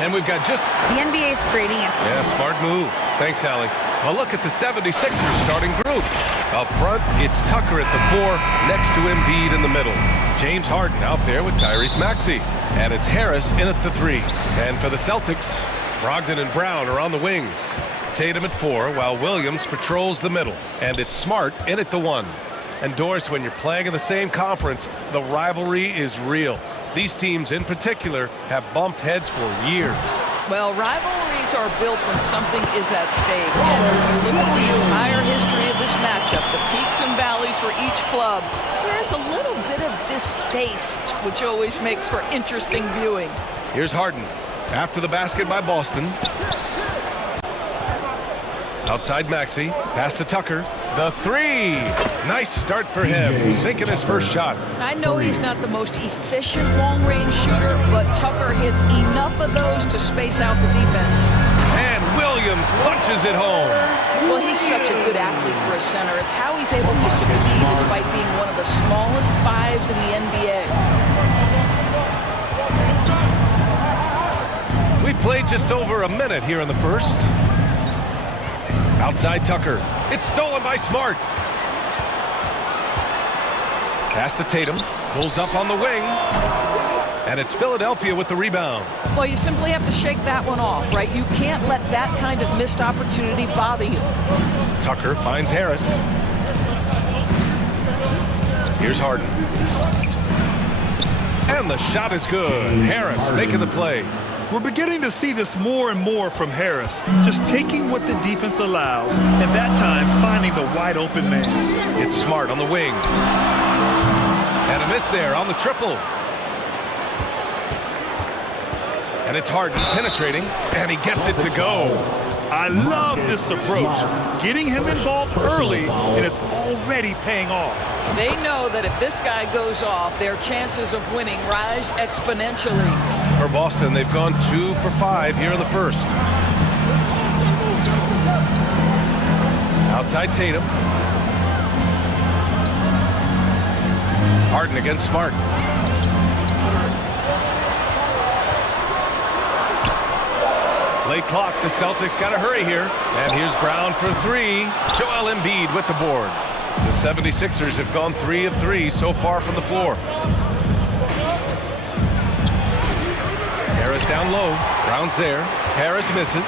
And we've got just... The NBA is creating it. Yeah, smart move. Thanks, Allie. A look at the 76ers starting group. Up front, it's Tucker at the 4, next to Embiid in the middle. James Harden out there with Tyrese Maxey. And it's Harris in at the 3. And for the Celtics, Brogdon and Brown are on the wings. Tatum at 4, while Williams patrols the middle. And it's Smart in at the 1. And Doris, when you're playing in the same conference, the rivalry is real. These teams in particular have bumped heads for years. Well, rivalries are built when something is at stake. And when you look at the entire history of this matchup, the peaks and valleys for each club, there's a little bit of distaste, which always makes for interesting viewing. Here's Harden. After the basket by Boston. Outside Maxey. Pass to Tucker. The 3. Nice start for him. Sinking his first shot. I know he's not the most efficient long-range shooter, but Tucker hits enough of those to space out the defense. And Williams punches it home. Well, he's such a good athlete for a center. It's how he's able to succeed despite being one of the smallest 5s in the NBA. We played just over a minute here in the first. Outside Tucker. It's stolen by Smart. Pass to Tatum. Pulls up on the wing. And it's Philadelphia with the rebound. Well, you simply have to shake that one off, right? You can't let that kind of missed opportunity bother you. Tucker finds Harris. Here's Harden. And the shot is good. Harris making the play. We're beginning to see this more and more from Harris, just taking what the defense allows, and that time finding the wide open man. It's Smart on the wing. And a miss there on the triple. And it's Harden penetrating, and he gets it to go. I love this approach. Getting him involved early, and it's already paying off. They know that if this guy goes off, their chances of winning rise exponentially. For Boston, they've gone 2 for 5 here in the first. Outside Tatum. Harden against Smart. Late clock, the Celtics got to hurry here. And here's Brown for 3. Joel Embiid with the board. The 76ers have gone 3 of 3 so far from the floor. Harris down low. Brown's there. Harris misses.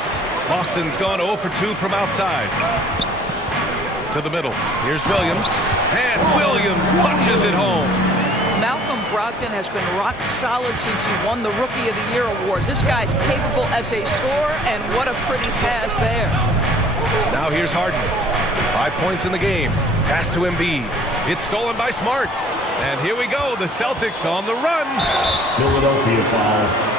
Boston's gone 0 for 2 from outside. To the middle. Here's Williams. And Williams punches it home. Malcolm Brogdon has been rock solid since he won the Rookie of the Year award. This guy's capable as a scorer, and what a pretty pass there. Now here's Harden. 5 points in the game. Pass to Embiid. It's stolen by Smart. And here we go. The Celtics on the run. Philadelphia foul.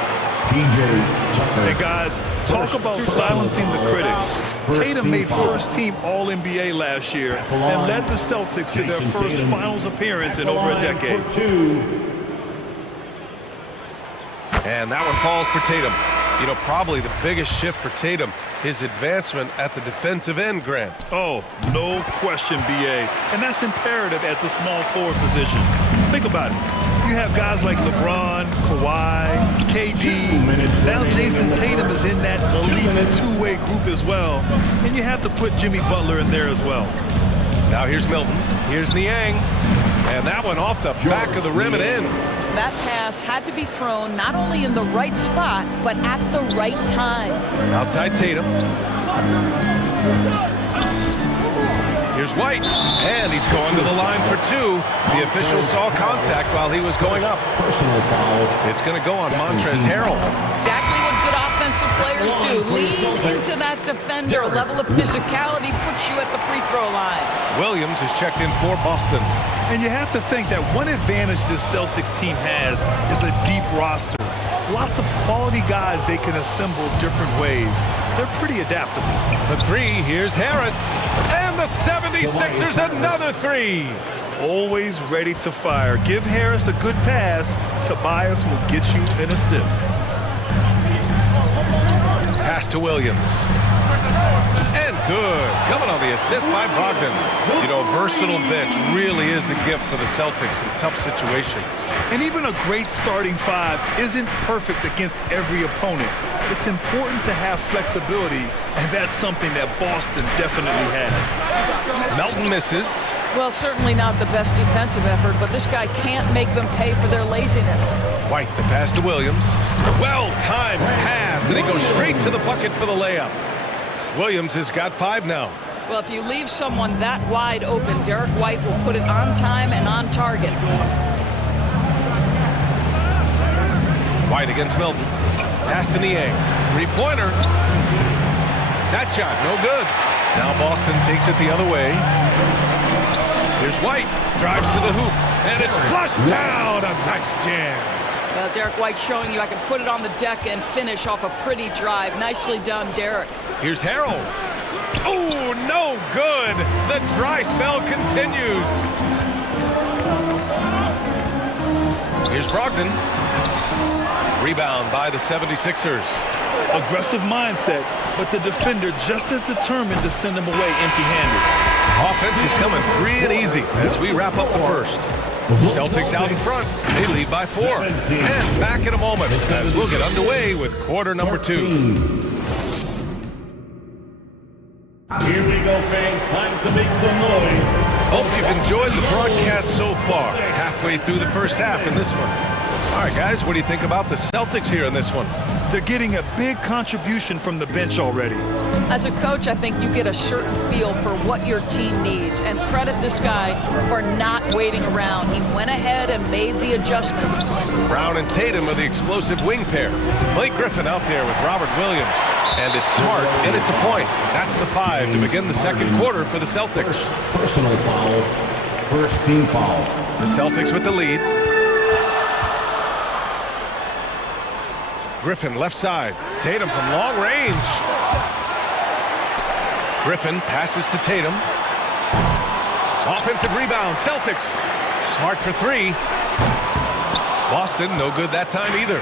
Hey guys, talk about silencing the critics. Tatum made first-team All-NBA last year and led the Celtics to their first finals appearance in over a decade. And that one falls for Tatum. You know, probably the biggest shift for Tatum, his advancement at the defensive end, Grant. Oh, no question, B.A. And that's imperative at the small forward position. Think about it. You have guys like LeBron, Kawhi, KD. Now Jason Tatum is in that elite two-way group as well. And you have to put Jimmy Butler in there as well. Now here's Milton. Here's Niang. And that one off the back of the rim and in. That pass had to be thrown not only in the right spot, but at the right time. Outside Tatum. Here's White, and he's going to the line for 2. The official saw contact while he was going up. It's going to go on Montrezl Harrell. Exactly what good offensive players do. Lean into that defender. A level of physicality puts you at the free throw line. Williams is checked in for Boston. And you have to think that one advantage this Celtics team has is a deep roster. Lots of quality guys they can assemble different ways. They're pretty adaptable. For 3, here's Harris. And the 76ers another 3. Always ready to fire. Give Harris a good pass. Tobias will get you an assist. Pass Pass to Williams. And good. Coming on the assist by Brogdon. You know, a versatile bench really is a gift for the Celtics in tough situations. And even a great starting five isn't perfect against every opponent. It's important to have flexibility, and that's something that Boston definitely has. Melton misses. Well, certainly not the best defensive effort, but this guy can't make them pay for their laziness. White, the pass to Williams. Well-timed pass, and he goes straight to the bucket for the layup. Williams has got 5 now. Well, if you leave someone that wide open, Derek White will put it on time and on target. White against Milton. Pass to Niang. Three-pointer. That shot, no good. Now Boston takes it the other way. Here's White. Drives to the hoop. And it's flushed down. A nice jam. Well, Derek White showing you I can put it on the deck and finish off a pretty drive. Nicely done, Derek. Here's Harrell. Oh, no good. The dry spell continues. Here's Brogdon. Rebound by the 76ers. Aggressive mindset, but the defender just as determined to send him away empty-handed. Offense is coming free and easy as we wrap up the first. Celtics out in front. They lead by 4. And back in a moment as we'll get underway with quarter number 2. Here we go, fans. Time to make some noise. Hope you've enjoyed the broadcast so far. Halfway through the first half in this one. All right, guys, what do you think about the Celtics here in this one? They're getting a big contribution from the bench already. As a coach, I think you get a certain feel for what your team needs, and credit this guy for not waiting around. He went ahead and made the adjustment. Brown and Tatum are the explosive wing pair. Blake Griffin out there with Robert Williams. And it's Smart in at the point. That's the 5 to begin the second quarter for the Celtics. Personal foul. First team foul. The Celtics with the lead. Griffin left side. Tatum from long range. Griffin passes to Tatum. Offensive rebound. Celtics. Smart for 3. Boston no good that time either.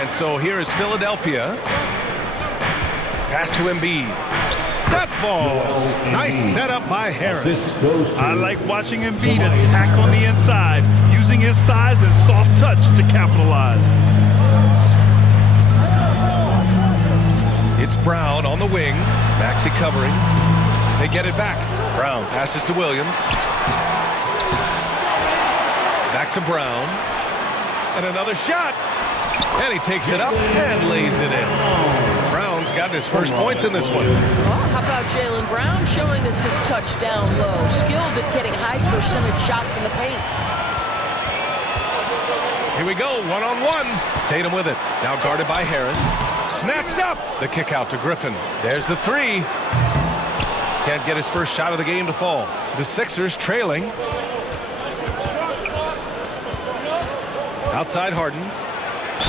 And so here is Philadelphia. Pass to Embiid. That falls. Nice setup by Harris. I like watching Embiid attack on the inside, using his size and soft touch to capitalize. It's Brown on the wing. Maxey covering. They get it back. Brown passes to Williams. Back to Brown. And another shot. And he takes it up and lays it in. Brown's got his first points in this one. Well, how about Jaylen Brown showing us his touch down low. Skilled at getting high percentage shots in the paint. Here we go, one-on-one. Tatum with it. Now guarded by Harris. Snatched up. The kick out to Griffin. There's the 3. Can't get his first shot of the game to fall. The Sixers trailing. Outside Harden.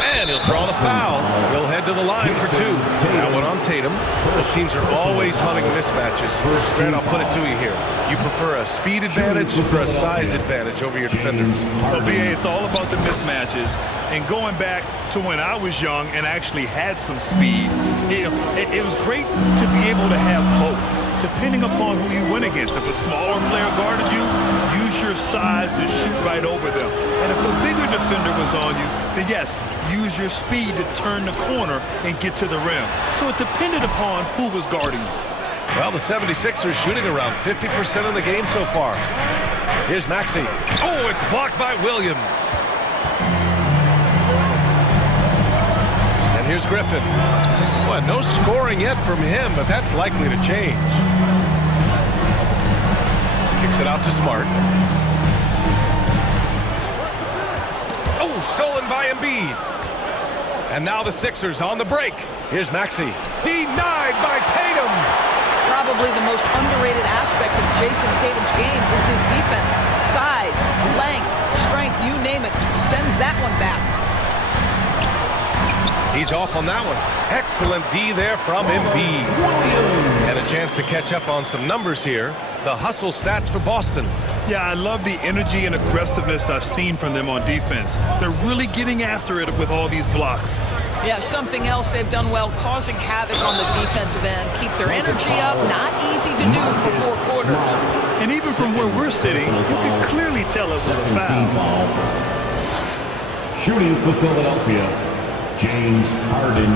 And he'll draw the foul. He'll head to the line for 2. That one on Tatum. Both teams are always hunting mismatches. Grant, I'll put it to you here. You prefer a speed advantage or a size advantage over your defenders? Well, BA, it's all about the mismatches. And going back to when I was young and actually had some speed, it was great to be able to have both, depending upon who you went against. If a smaller player guarded you, use your size to shoot right over them. And if a bigger defender was on you, then yes, use your speed to turn the corner and get to the rim. So it depended upon who was guarding you. Well, the 76ers shooting around 50% in the game so far. Here's Maxey. Oh, it's blocked by Williams. And here's Griffin. Well, no scoring yet from him, but that's likely to change. Kicks it out to Smart. Oh, stolen by Embiid. And now the Sixers on the break. Here's Maxey. Denied by Tatum. Probably the most underrated aspect of Jason Tatum's game is his defense. Size, length, strength, you name it, sends that one back. He's off on that one. Excellent D there from Embiid. And a chance to catch up on some numbers here. The hustle stats for Boston. Yeah, I love the energy and aggressiveness I've seen from them on defense. They're really getting after it with all these blocks. Yeah, something else they've done well, causing havoc on the defensive end. Keep their energy up. Not easy to do for 4 quarters. And even from where we're sitting, you can clearly tell it was a foul. Shooting for Philadelphia, James Harden,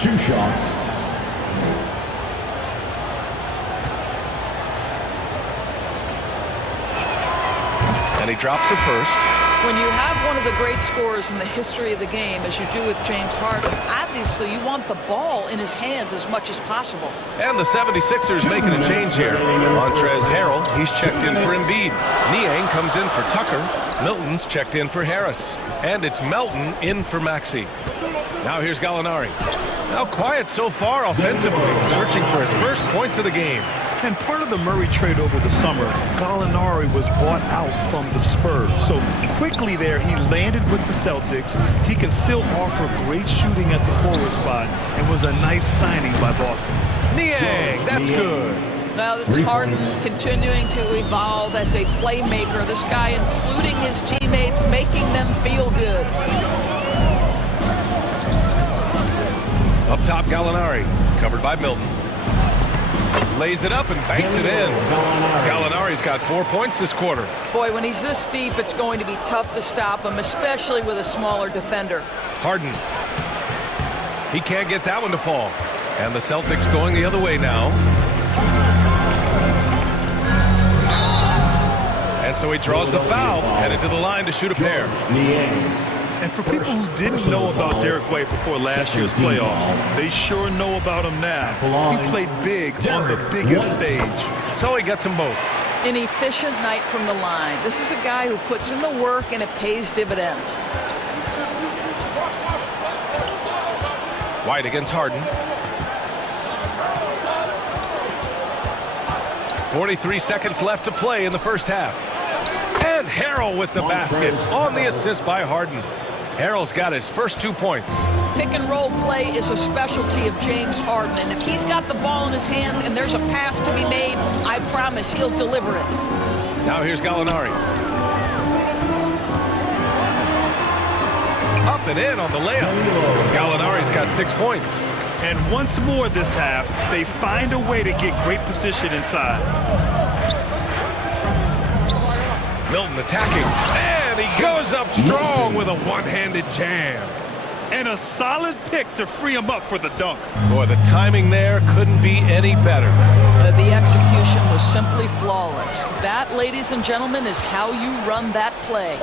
2 shots. And he drops it first. When you have one of the great scorers in the history of the game, as you do with James Harden, obviously you want the ball in his hands as much as possible. And the 76ers making a change here. Montrezl Harrell, he's checked in for Embiid. Niang comes in for Tucker. Milton's checked in for Harris. And it's Melton in for Maxey. Now here's Gallinari. Now quiet so far offensively, searching for his first points of the game. And part of the Murray trade over the summer, Gallinari was bought out from the Spurs. So quickly there, he landed with the Celtics. He can still offer great shooting at the forward spot and was a nice signing by Boston. Niang, that's good. Now that's Harden continuing to evolve as a playmaker. This guy including his teammates, making them feel good. Up top, Gallinari, covered by Milton. Lays it up and banks it in. Gallinari's got 4 points this quarter. Boy, when he's this deep, it's going to be tough to stop him, especially with a smaller defender. Harden. He can't get that one to fall. And the Celtics going the other way now. And so he draws the foul, headed to the line to shoot a pair. And for people who didn't know about Derek White before last year's playoffs, they sure know about him now. He played big on the biggest stage. So he gets them both. An efficient night from the line. This is a guy who puts in the work and it pays dividends. White against Harden. 43 seconds left to play in the first half. And Harrell with the basket on the assist by Harden. Harrell's got his first 2 points. Pick and roll play is a specialty of James Harden, and if he's got the ball in his hands and there's a pass to be made, I promise he'll deliver it. Now here's Gallinari. Up and in on the layup. Gallinari's got 6 points. And once more this half, they find a way to get great position inside. Milton attacking, and he goes up strong with a one-handed jam. And a solid pick to free him up for the dunk. Boy, the timing there couldn't be any better. The execution was simply flawless. That, ladies and gentlemen, is how you run that play.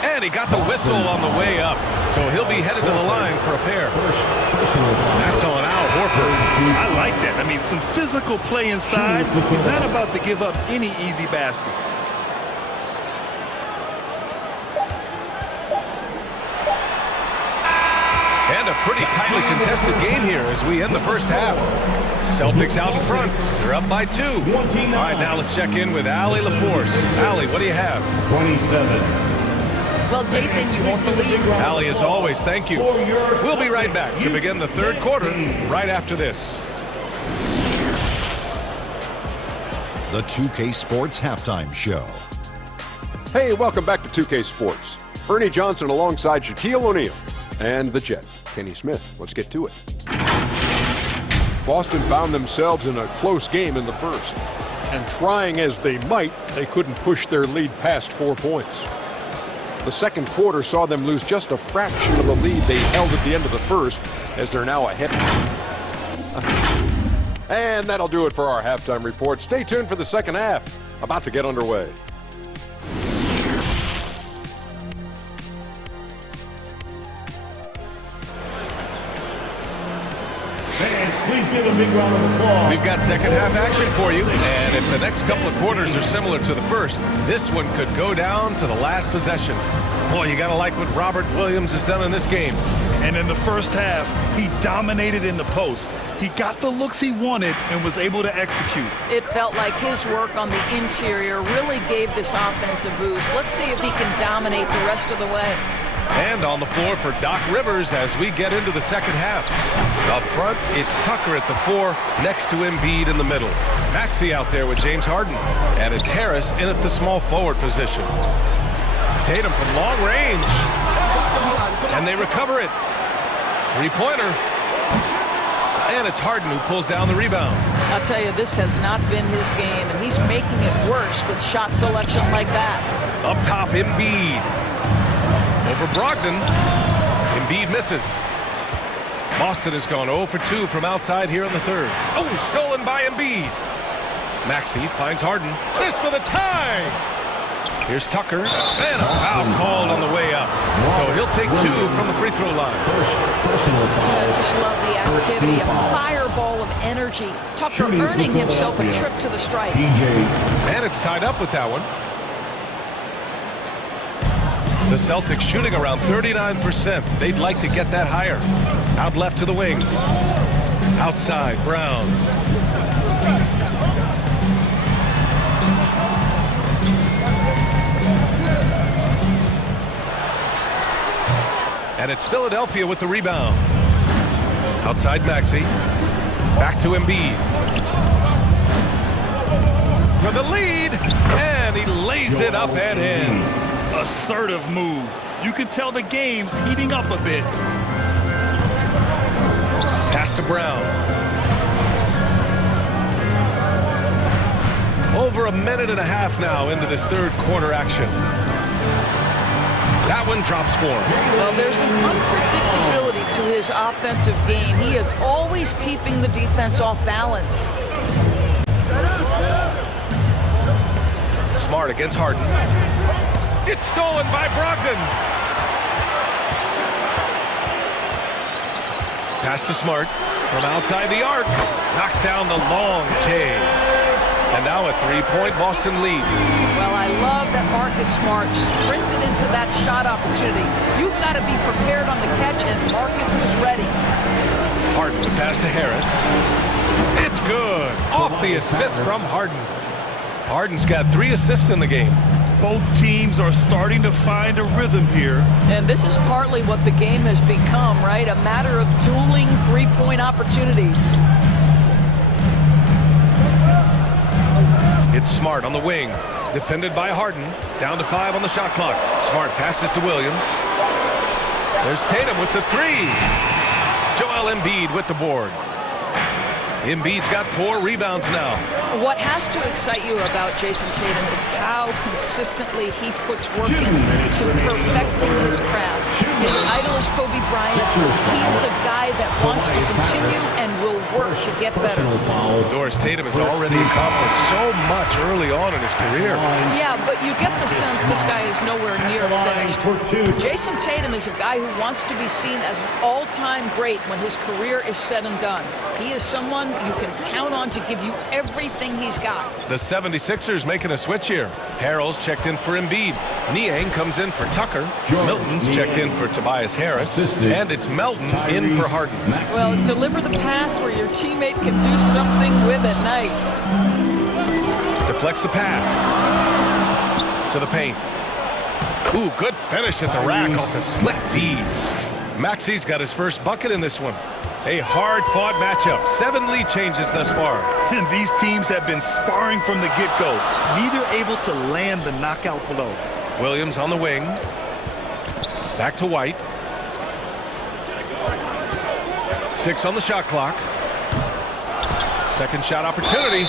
And he got the whistle on the way up, so he'll be headed to the line for a pair. That's on Al Horford. I like that. I mean, some physical play inside. He's not about to give up any easy baskets. And a pretty tightly contested game here as we end the first half. Celtics out in front. They're up by 2. All right, now let's check in with Allie LaForce. Allie, what do you have? 27. Well, Jason, you won't believe. Allie, as always, thank you. We'll be right back to begin the third quarter right after this. The 2K Sports Halftime Show. Hey, welcome back to 2K Sports. Ernie Johnson alongside Shaquille O'Neal and the Jet, Kenny Smith. Let's get to it. Boston found themselves in a close game in the first. And trying as they might, they couldn't push their lead past 4 points. The second quarter saw them lose just a fraction of the lead they held at the end of the first, as they're now ahead. And that'll do it for our halftime report. Stay tuned for the second half, about to get underway. Please give a big round of applause. We've got second half action for you, and if the next couple of quarters are similar to the first, this one could go down to the last possession. Boy, you gotta like what Robert Williams has done in this game. And in the first half, he dominated in the post. He got the looks he wanted and was able to execute. It felt like his work on the interior really gave this offense a boost. Let's see if he can dominate the rest of the way. And on the floor for Doc Rivers as we get into the second half. Up front, it's Tucker at the 4 next to Embiid in the middle. Maxey out there with James Harden. And it's Harris in at the small forward position. Tatum from long range. And they recover it. Three-pointer. And it's Harden who pulls down the rebound. I'll tell you, this has not been his game, and he's making it worse with shot selection like that. Up top, Embiid. Over Brogdon. Embiid misses. Boston has gone 0 for 2 from outside here in the third. Oh, stolen by Embiid. Maxey finds Harden. This for the tie. Here's Tucker. And a foul called on the way up. So he'll take 2 from the free throw line. I just love the activity, a fireball of energy. Tucker earning himself a trip to the stripe. And it's tied up with that one. The Celtics shooting around 39%. They'd like to get that higher. Out left to the wing. Outside, Brown. And it's Philadelphia with the rebound. Outside Maxey. Back to Embiid. For the lead. And he lays it up and in. Assertive move. You can tell the game's heating up a bit. Pass to Brown. Over a minute and a half now into this third quarter action. That one drops for him. Well, there's an unpredictability to his offensive game. He is always keeping the defense off balance. Smart against Harden. It's stolen by Brogdon. Pass to Smart from outside the arc. Knocks down the long J. And now a three-point Boston lead. Well, I love that Marcus Smart sprinted into that shot opportunity. You've got to be prepared on the catch, and Marcus was ready. Harden to pass to Harris. It's good. Off the assist from Harden. Harden's got 3 assists in the game. Both teams are starting to find a rhythm here. And this is partly what the game has become, right? A matter of dueling three-point opportunities. It's Smart on the wing. Defended by Harden. Down to 5 on the shot clock. Smart passes to Williams. There's Tatum with the 3. Joel Embiid with the board. Embiid's got 4 rebounds now. What has to excite you about Jason Tatum is how consistently he puts work into perfecting his craft. His idol is Kobe Bryant. He's a guy that wants to continue and will work to get better. Doris Tatum has already accomplished so much early on in his career. Yeah, but you get the sense this guy is nowhere near finished. Jason Tatum is a guy who wants to be seen as an all-time great when his career is said and done. He is someone you can count on to give you everything he's got. The 76ers making a switch here. Harrell's checked in for Embiid. Niang comes in for Tucker. Milton's checked in for Tobias Harris. And it's Melton in for Harden. Well, deliver the pass where your teammate can do something with it. Nice. Deflects the pass. To the paint. Ooh, good finish at the rack off the slick D. Maxey's got his first bucket in this one. A hard-fought matchup. 7 lead changes thus far. And these teams have been sparring from the get-go. Neither able to land the knockout blow. Williams on the wing. Back to White. 6 on the shot clock. Second shot opportunity.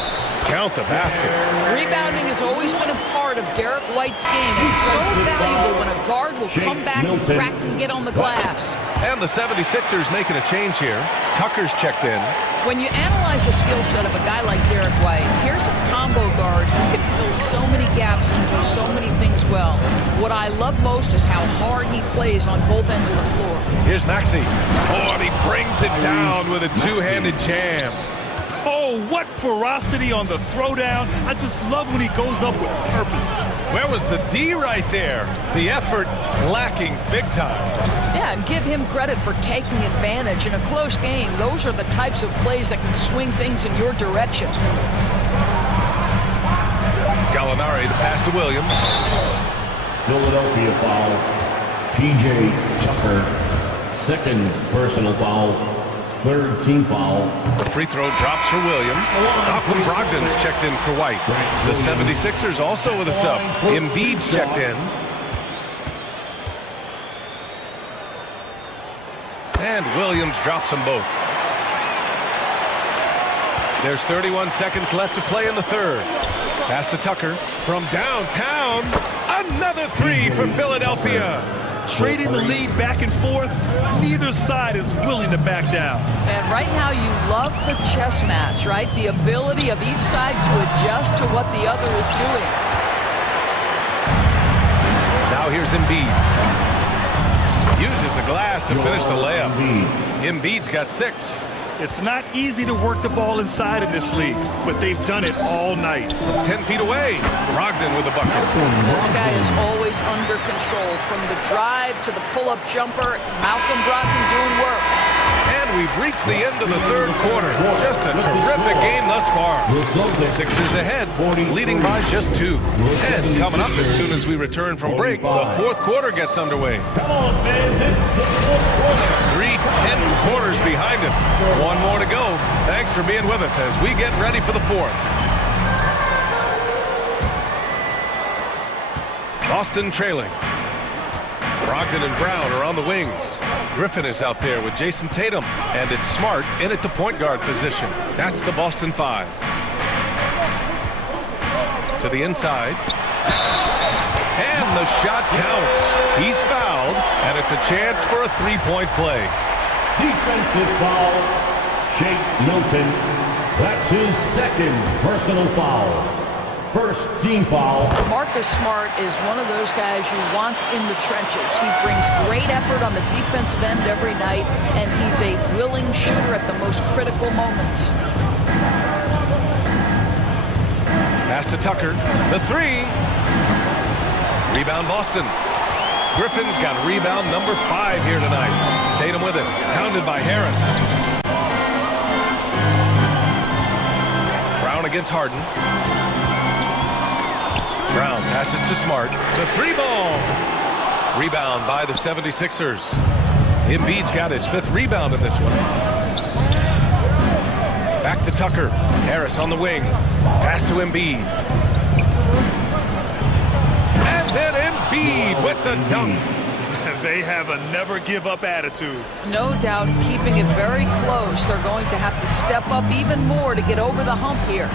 Count the basket. Rebounding has always been a part of Derek White's game. It's so valuable when a guard will come back and crack and get on the glass. And the 76ers making a change here. Tucker's checked in. When you analyze the skill set of a guy like Derek White, here's a combo guard who can fill so many gaps and do so many things well. What I love most is how hard he plays on both ends of the floor. Here's Maxey. Oh, and he brings it down with a two-handed jam. Oh, what ferocity on the throwdown. I just love when he goes up with purpose. Where was the D right there? The effort lacking big time. Yeah, and give him credit for taking advantage in a close game. Those are the types of plays that can swing things in your direction. Gallinari to pass to Williams. Philadelphia foul. P.J. Tucker, second personal foul, third team foul. The free throw drops for Williams. Malcolm Brogdon's checked in for White. The 76ers also with a sub. Embiid's checked in. And Williams drops them both. There's 31 seconds left to play in the third. Pass to Tucker from downtown. Another three for Philadelphia. Trading the lead back and forth, neither side is willing to back down. And right now you love the chess match, right? The ability of each side to adjust to what the other is doing. Now here's Embiid. Uses the glass to finish the layup. Embiid's got 6. It's not easy to work the ball inside in this league, but they've done it all night. 10 feet away, Brogdon with a bucket. This guy is always under control. From the drive to the pull-up jumper, Malcolm Brogdon doing work. And we've reached the end of the third quarter. Just a terrific game thus far. Sixers ahead, leading by just 2. And coming up as soon as we return from break, the fourth quarter gets underway. 3 tense quarters behind us. 1 more to go. Thanks for being with us as we get ready for the fourth. Boston trailing. Brogdon and Brown are on the wings. Griffin is out there with Jason Tatum, and it's Smart in at the point guard position. That's the Boston 5. To the inside. And the shot counts. He's fouled, and it's a chance for a 3-point play. Defensive foul, Shake Milton. That's his second personal foul. First team foul. Marcus Smart is one of those guys you want in the trenches. He brings great effort on the defensive end every night, and he's a willing shooter at the most critical moments. Pass to Tucker. The 3. Rebound Boston. Griffin's got rebound number 5 here tonight. Tatum with it. Pounded by Harris. Brown against Harden. Brown passes to Smart. The 3-ball. Rebound by the 76ers. Embiid's got his 5th rebound in this one. Back to Tucker. Harris on the wing. Pass to Embiid. And then Embiid with the dunk. They have a never-give-up attitude. No doubt keeping it very close. They're going to have to step up even more to get over the hump here.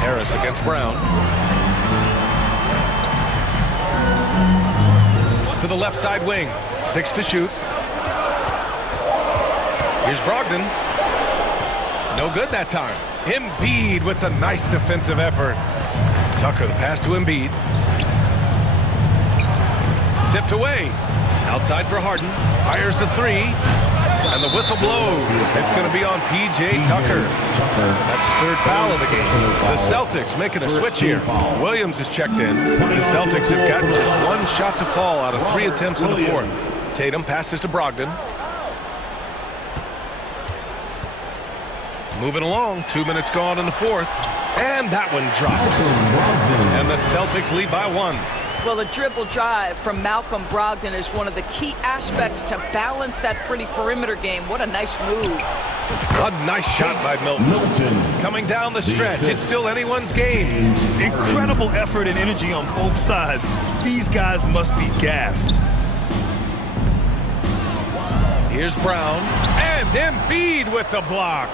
Harris against Brown. To the left side wing. 6 to shoot. Here's Brogdon. No good that time. Embiid with the nice defensive effort. Tucker, the pass to Embiid. Tipped away. Outside for Harden. Fires the 3. And the whistle blows. It's going to be on P.J. Tucker. That's his 3rd foul of the game. The Celtics making a switch here. Williams is checked in. The Celtics have gotten just 1 shot to fall out of 3 attempts in the 4th. Tatum passes to Brogdon. Moving along. 2 minutes gone in the 4th. And that one drops. And the Celtics lead by 1. Well, the dribble drive from Malcolm Brogdon is one of the key aspects to balance that pretty perimeter game. What a nice move. A nice shot by Milton. Coming down the stretch. It's still anyone's game. Incredible effort and energy on both sides. These guys must be gassed. Here's Brown. And Embiid with the block.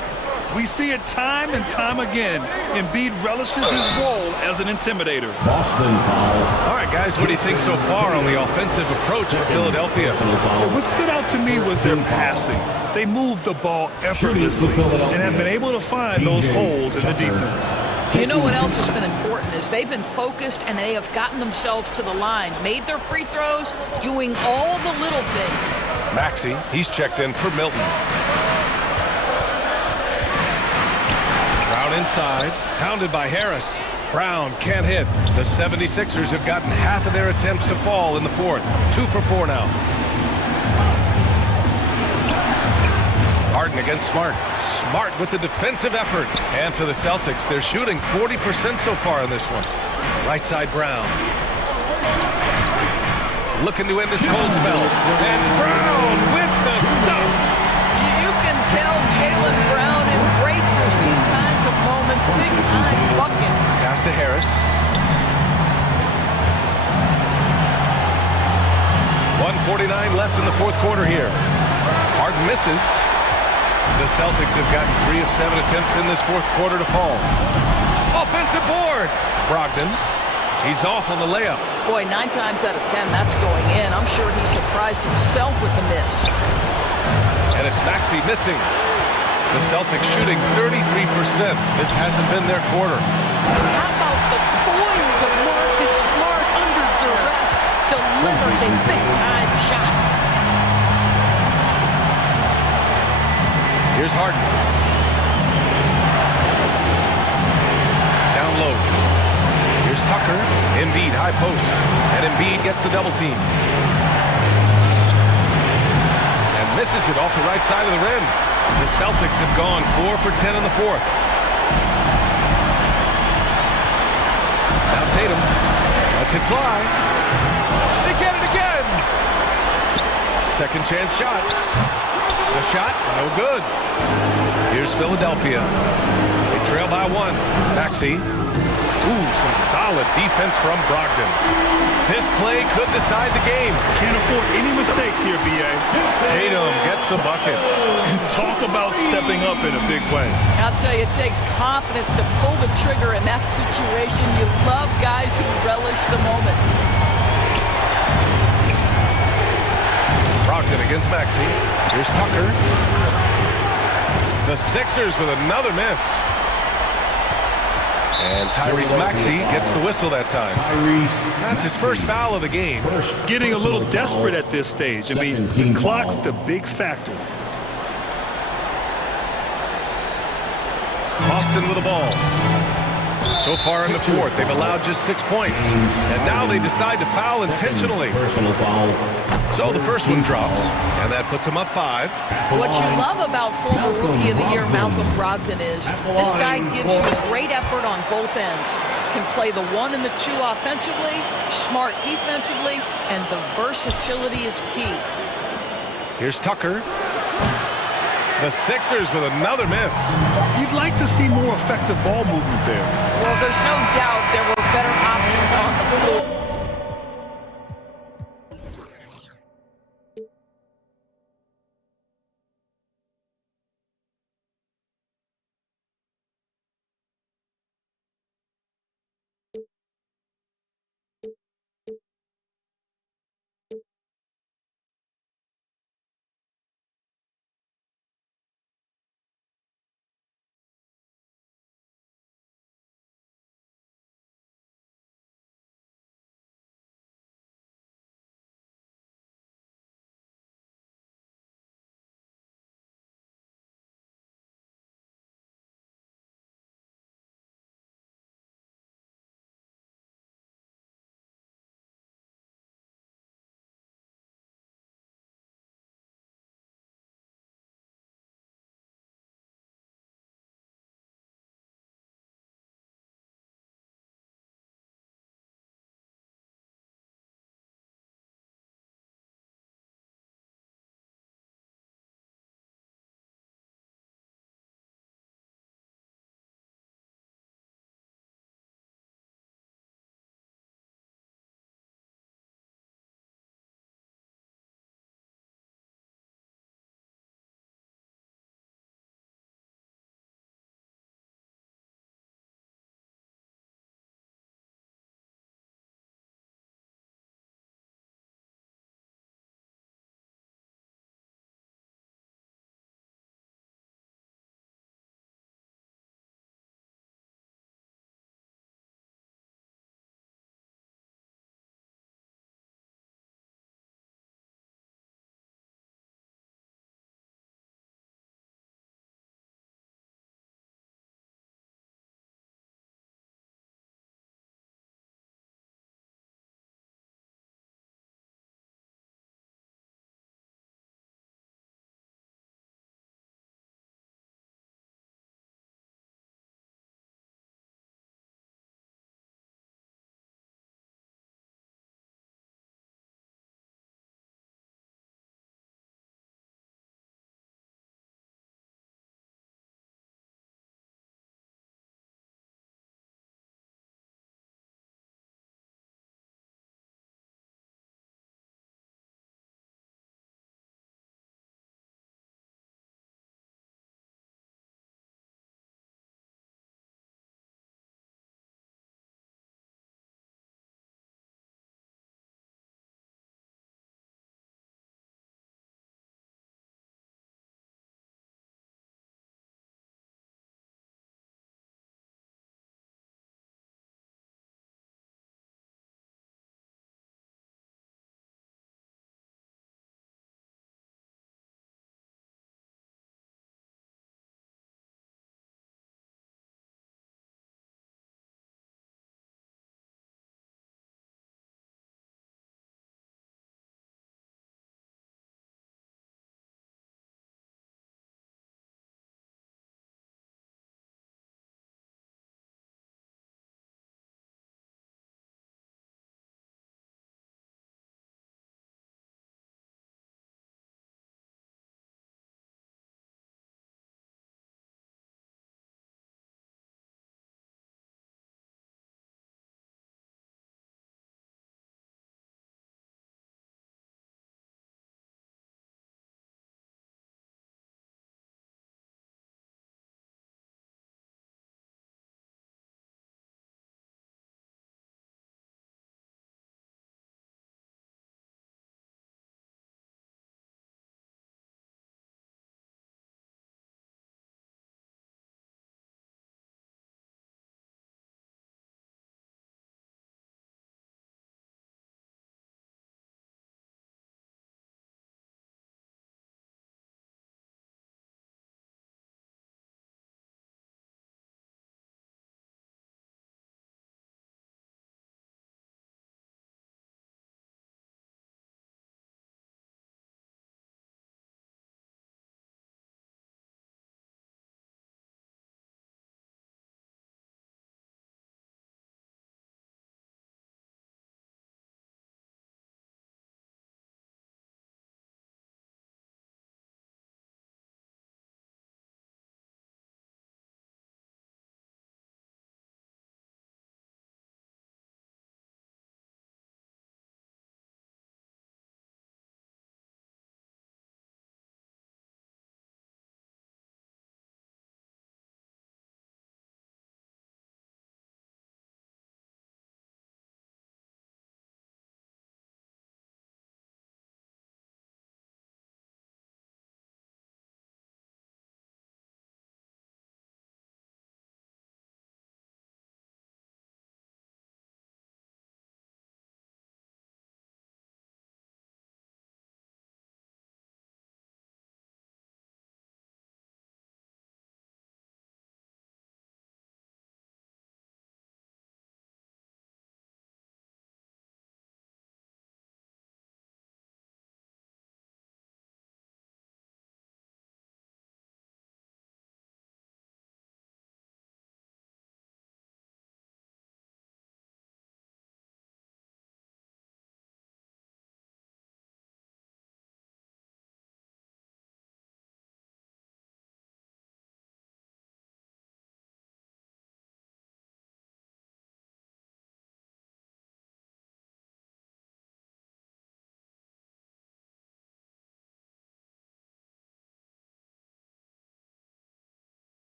We see it time and time again. Embiid relishes his role as an intimidator. Boston foul. All right, guys, what do you think so far on the offensive approach for Philadelphia? What stood out to me was their passing. They moved the ball effortlessly and have been able to find those holes in the defense. You know what else has been important is they've been focused and they have gotten themselves to the line, made their free throws, doing all the little things. Maxey, he's checked in for Milton. Brown inside, pounded by Harris. Brown can't hit. The 76ers have gotten half of their attempts to fall in the 4th. 2 for 4 now. Harden against Smart. Smart with the defensive effort. And for the Celtics, they're shooting 40% so far in this one. Right side Brown. looking to end this cold spell. And Brown with the stuff. You can tell Jaylen Brown embraces these kinds of moments. Big-time bucket. Pass to Harris. 1:49 left in the fourth quarter here. Harden misses. The Celtics have gotten 3 of 7 attempts in this fourth quarter to fall. Offensive board. Brogdon. He's off on the layup. Boy, 9 times out of 10, that's going in. I'm sure he surprised himself with the miss. And it's Maxey missing. The Celtics shooting 33%. This hasn't been their quarter. How about the poise of Marcus Smart under duress? Delivers a big-time shot. Here's Harden. Down low. Here's Tucker. Embiid, high post. And Embiid gets the double team. And misses it off the right side of the rim. The Celtics have gone 4 for 10 in the fourth. Now Tatum lets it fly. They get it again. Second chance shot. The shot, no good. Here's Philadelphia. They trail by 1. Maxey. Ooh, some solid defense from Brogdon. This play could decide the game. Can't afford any mistakes here, B.A. Tatum gets the bucket. Talk about stepping up in a big play. I'll tell you, it takes confidence to pull the trigger in that situation. You love guys who relish the moment. Brogdon against Maxey. Here's Tucker. The Sixers with another miss. And Tyrese Maxey gets the whistle that time. That's his first foul of the game. Getting a little desperate at this stage. I mean, the clock's the big factor. Boston with the ball. So far in the fourth, they've allowed just 6 points. And now they decide to foul intentionally. So the first one drops, and that puts them up 5. What you love about former Rookie of the Year Malcolm Brogdon is this guy gives you great effort on both ends. Can play the 1 and the 2 offensively, smart defensively, and the versatility is key. Here's Tucker. The Sixers with another miss. You'd like to see more effective ball movement there. Well, there's no doubt there were better options on the floor.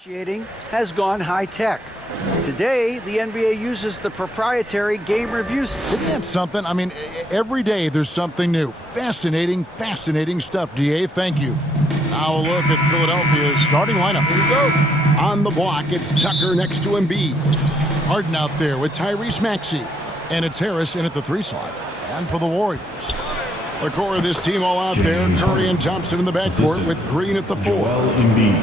Officiating has gone high-tech. Today, the NBA uses the proprietary game review system. Isn't that something? I mean, every day there's something new. Fascinating, fascinating stuff, DA. Thank you. Now a look at Philadelphia's starting lineup. Here we go. On the block, it's Tucker next to Embiid. Harden out there with Tyrese Maxey. And it's Harris in at the 3 slot. And for the Warriors, the core of this team all out there. Curry and Thompson in the backcourt with Green at the 4.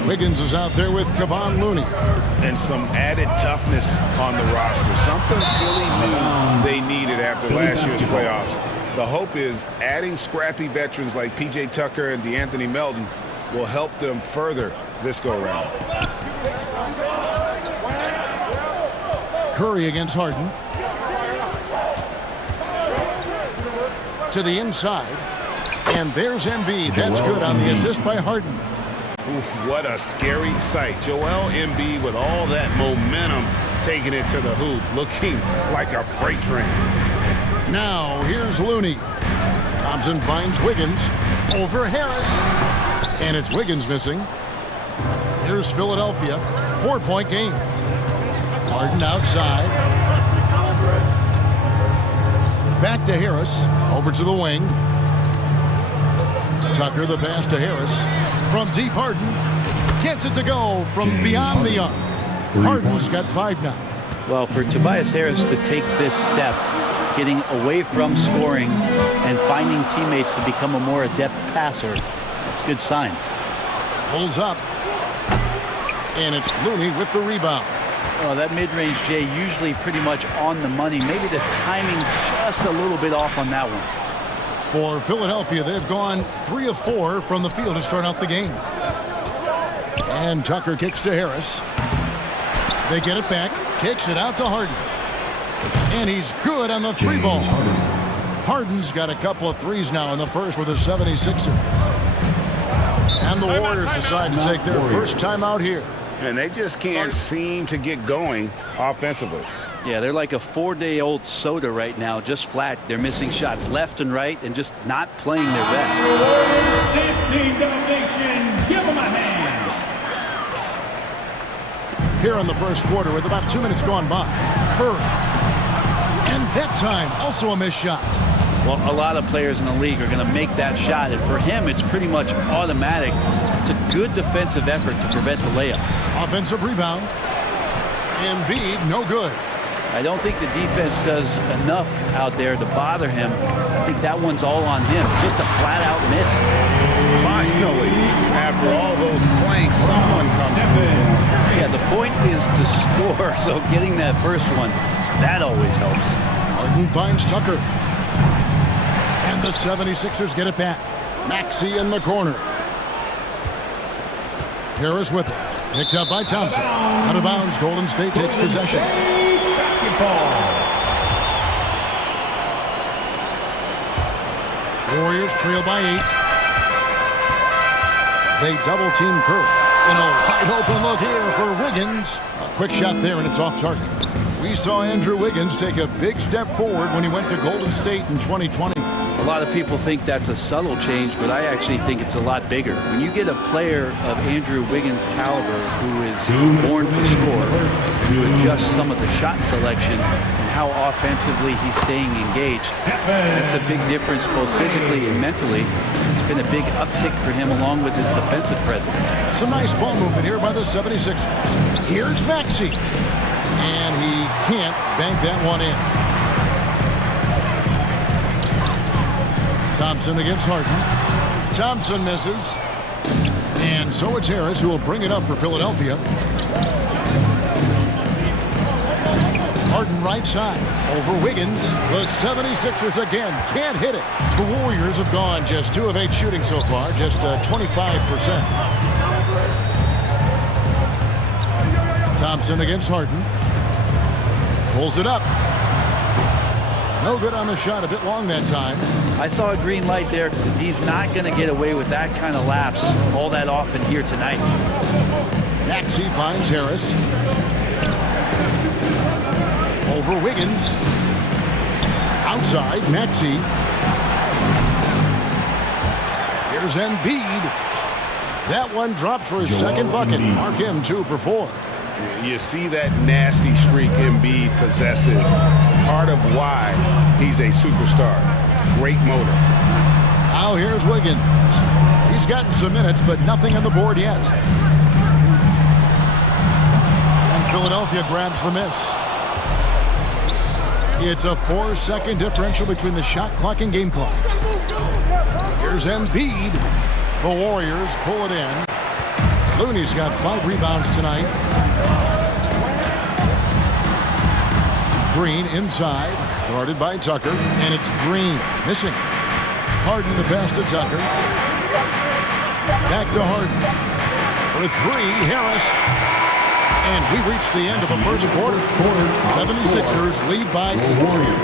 Wiggins is out there with Kevon Looney. And some added toughness on the roster. Something Philly knew they needed after last year's playoffs. The hope is adding scrappy veterans like P.J. Tucker and DeAnthony Melton will help them further this go-around. Curry against Harden. To the inside, and there's Embiid. That's good on the assist by Harden. Oof, what a scary sight. Joel Embiid with all that momentum taking it to the hoop, looking like a freight train. Now here's Looney. Thompson finds Wiggins over Harris, and it's Wiggins missing. Here's Philadelphia, 4-point game. Harden outside. Back to Harris, over to the wing. Tucker, the pass to Harris. From deep, Harden gets it to go from beyond the arc. Harden's got 5 now. Well, for Tobias Harris to take this step, getting away from scoring and finding teammates to become a more adept passer, that's good signs. Pulls up, and it's Looney with the rebound. Oh, that mid-range, Jay, usually pretty much on the money. Maybe the timing just a little bit off on that one. For Philadelphia, they've gone 3 of 4 from the field to start out the game. And Tucker kicks to Harris. They get it back, kicks it out to Harden. And he's good on the 3 ball. Harden's got a couple of threes now in the first with the 76ers. And the Warriors decide to take their first time out here. And they just can't seem to get going offensively. Yeah, they're like a 4-day-old soda right now, just flat. They're missing shots left and right and just not playing their best. 16 domination, give them a hand. Here in the first quarter with about 2 minutes gone by. Curry. And that time, also a missed shot. Well, a lot of players in the league are going to make that shot, and for him, it's pretty much automatic. It's a good defensive effort to prevent the layup. Offensive rebound. Embiid, no good. I don't think the defense does enough out there to bother him. I think that one's all on him. Just a flat-out miss. Finally, after all those clanks, someone comes through. Yeah, the point is to score, so getting that first one, that always helps. Harden finds Tucker. And the 76ers get it back. Maxey in the corner. Harris with it. Picked up by Thompson. Out of bounds. Golden State takes possession. Warriors trail by 8. They double team Curry. And a wide open look here for Wiggins. A quick shot there, and it's off target. We saw Andrew Wiggins take a big step forward when he went to Golden State in 2020. A lot of people think that's a subtle change, but I actually think it's a lot bigger. When you get a player of Andrew Wiggins' caliber who is born to score, you adjust some of the shot selection and how offensively he's staying engaged. That's a big difference both physically and mentally. It's been a big uptick for him along with his defensive presence. Some nice ball movement here by the 76ers. Here's Maxey. And he can't bank that one in. Thompson against Harden. Thompson misses. And so it's Harris who will bring it up for Philadelphia. Harden right side over Wiggins. The 76ers again can't hit it. The Warriors have gone just 2 of 8 shooting so far, just 25%. Thompson against Harden. Pulls it up. No good on the shot, a bit long that time. I saw a green light there. He's not going to get away with that kind of lapse all that often here tonight. Maxey finds Harris. Over Wiggins. Outside, Maxey. Here's Embiid. That one drops for his second bucket. Mark him 2 for 4. You see that nasty streak Embiid possesses. Part of why he's a superstar. Great motor. Now here's Wiggins. He's gotten some minutes, but nothing on the board yet. And Philadelphia grabs the miss. It's a 4-second differential between the shot clock and game clock. Here's Embiid. The Warriors pull it in. Looney's got 5 rebounds tonight. Green inside, guarded by Tucker, and it's Green missing. Harden the pass to Tucker. Back to Harden. For 3, Harris. And we reach the end of the first quarter. 76ers lead by 8.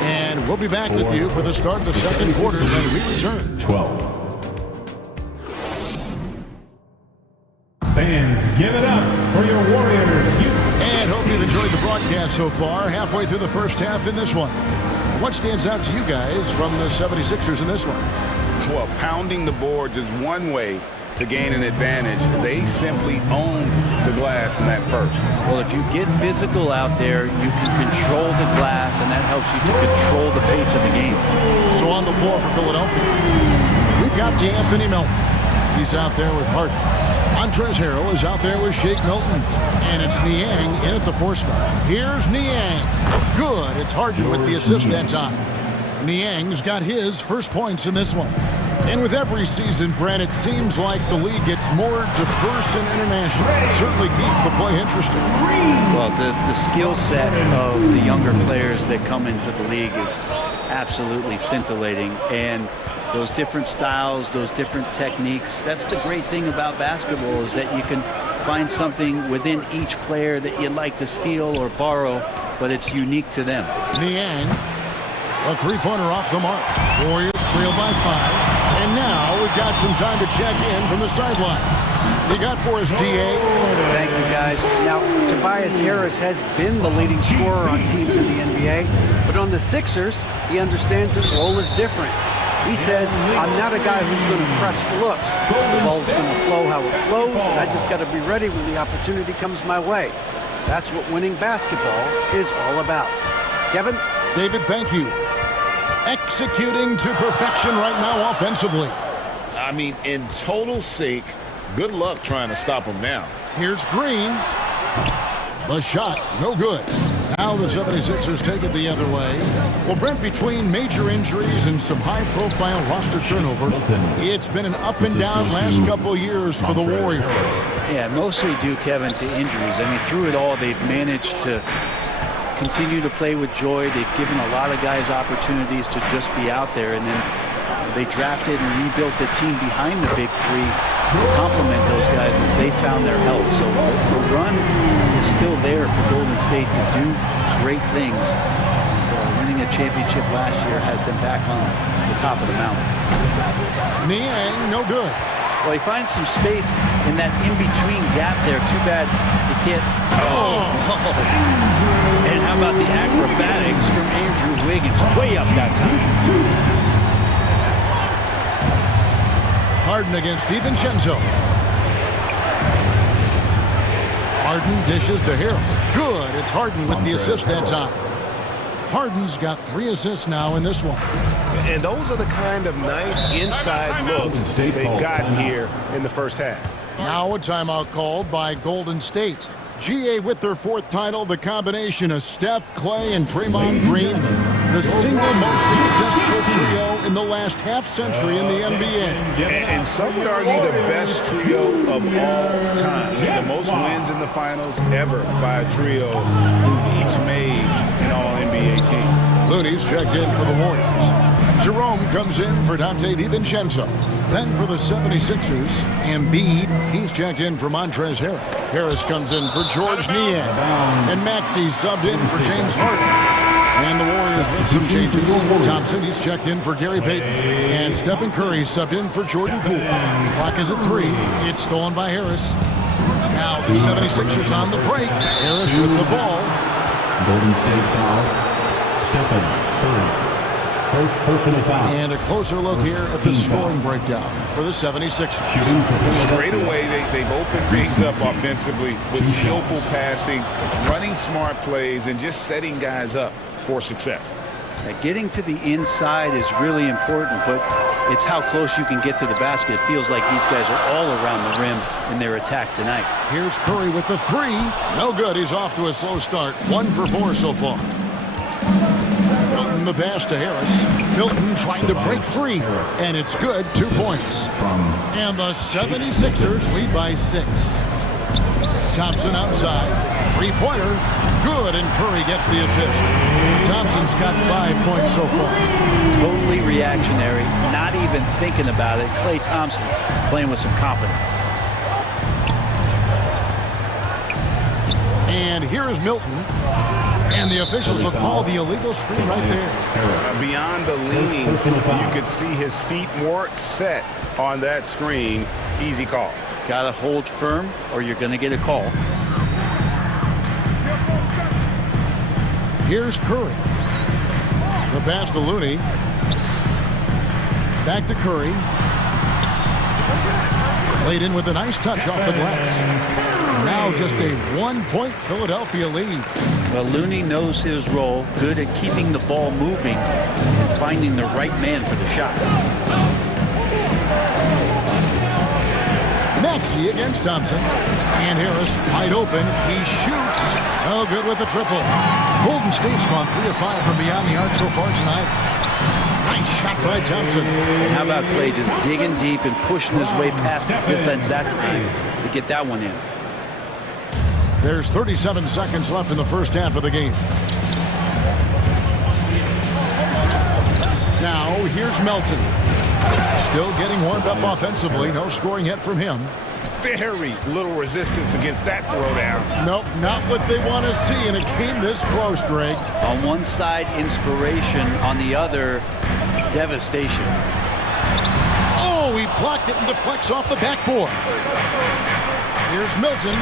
And we'll be back with you for the start of the second quarter when we return. 12. Fans, give it up for your Warriors. And hope you've enjoyed the broadcast so far. Halfway through the first half in this one. What stands out to you guys from the 76ers in this one? Well, pounding the boards is one way to gain an advantage. They simply owned the glass in that first. Well, if you get physical out there, you can control the glass, and that helps you to control the pace of the game. So on the floor for Philadelphia, we've got D'Anthony Melton. He's out there with Harden. Montrezl Harrell is out there with Shake Milton. And it's Niang in at the 4 spot. Here's Niang. Good. It's Harden with the assist that time. Niang's got his first points in this one. And with every season, Brent, it seems like the league gets more diverse and international. It certainly keeps the play interesting. Well, the skill set of the younger players that come into the league is absolutely scintillating. And those different styles, those different techniques, that's the great thing about basketball, is that you can find something within each player that you'd like to steal or borrow, but it's unique to them. Niang, a 3-pointer off the mark. Warriors trail by 5. And now we've got some time to check in from the sideline. You got for us, DA? Thank you, guys. Now, Tobias Harris has been the leading scorer on teams in the NBA, but on the Sixers, he understands his role is different. He says, I'm not a guy who's going to press for looks. The ball's going to flow how it flows, and I just got to be ready when the opportunity comes my way. That's what winning basketball is all about. Kevin? David, thank you. Executing to perfection right now offensively. I mean, in total sync. Good luck trying to stop him now. Here's Green. The shot, no good. Now the 76ers take it the other way. Well, Brent, between major injuries and some high-profile roster turnover, it's been an up-and-down last couple years for the Warriors. Yeah, mostly due, Kevin, to injuries. I mean, through it all, they've managed to continue to play with joy. They've given a lot of guys opportunities to just be out there, and then they drafted and rebuilt the team behind the big three to complement those guys as they found their health. So the run is still there for Golden State to do great things. Winning a championship last year has them back on the top of the mountain. Niang, no good. Well, he finds some space in that in-between gap there. Too bad he can't. Oh! And how about the acrobatics from Andrew Wiggins? Way up that time. Harden against DiVincenzo. Harden dishes to Harrell. Good. It's Harden with the assist that time. Harden's got 3 assists now in this one. And those are the kind of nice inside looks they've gotten here in the first half. Now a timeout called by Golden State. GA with their 4th title, the combination of Steph, Clay, and Draymond Green, the single most successful trio in the last half-century in the NBA. And some would argue the best trio of all time. The most wins in the finals ever by a trio who've each made an All-NBA team. Looney's checked in for the Warriors. Jerome comes in for Dante DiVincenzo. Then for the 76ers, Embiid, he's checked in for Montrezl Harrell. Harris comes in for George Niang. And Maxey subbed in for James Harden. And the Warriors with some changes. Thompson, he's checked in for Gary Payton. And Stephen Curry subbed in for Jordan Poole. Clock is at 3. It's stolen by Harris. Now the 76ers on the break. Harris with the ball. Golden State foul. Stephen Curry. First personal foul. And a closer look here at the scoring breakdown for the 76ers. Straight away, they've opened things up offensively with skillful passing, running smart plays, and just setting guys up for success. Getting to the inside is really important, but it's how close you can get to the basket. It feels like these guys are all around the rim in their attack tonight. Here's Curry with the three. No good. He's off to a slow start. 1 for 4 so far. Milton the pass to Harris. Milton trying to break free, and it's good. 2 points. And the 76ers lead by 6. Thompson outside. Three-pointer. Good, and Curry gets the assist. Thompson's got 5 points so far. Totally reactionary, not even thinking about it. Klay Thompson playing with some confidence. And here is Milton. And the officials have called the illegal screen right there. Beyond the leaning, you could see his feet more set on that screen. Easy call. Got to hold firm or you're going to get a call. Here's Curry. The pass to Looney. Back to Curry. Laid in with a nice touch off the glass. Now just a 1-point Philadelphia lead. Well, Looney knows his role. Good at keeping the ball moving and finding the right man for the shot. Maxey against Thompson. And Harris wide open. He shoots. No good with the triple. Golden State's gone 3 of 5 from beyond the arc so far tonight. Nice shot by Thompson. And how about Klay just digging deep and pushing his way past the defense that time to get that one in. There's 37 seconds left in the first half of the game. Now here's Melton. Still getting warmed up offensively. No scoring yet from him. Very little resistance against that throwdown. Nope, not what they want to see in a game this close, Greg. On one side, inspiration. On the other, devastation. Oh, he blocked it and deflects off the backboard. Here's Milton.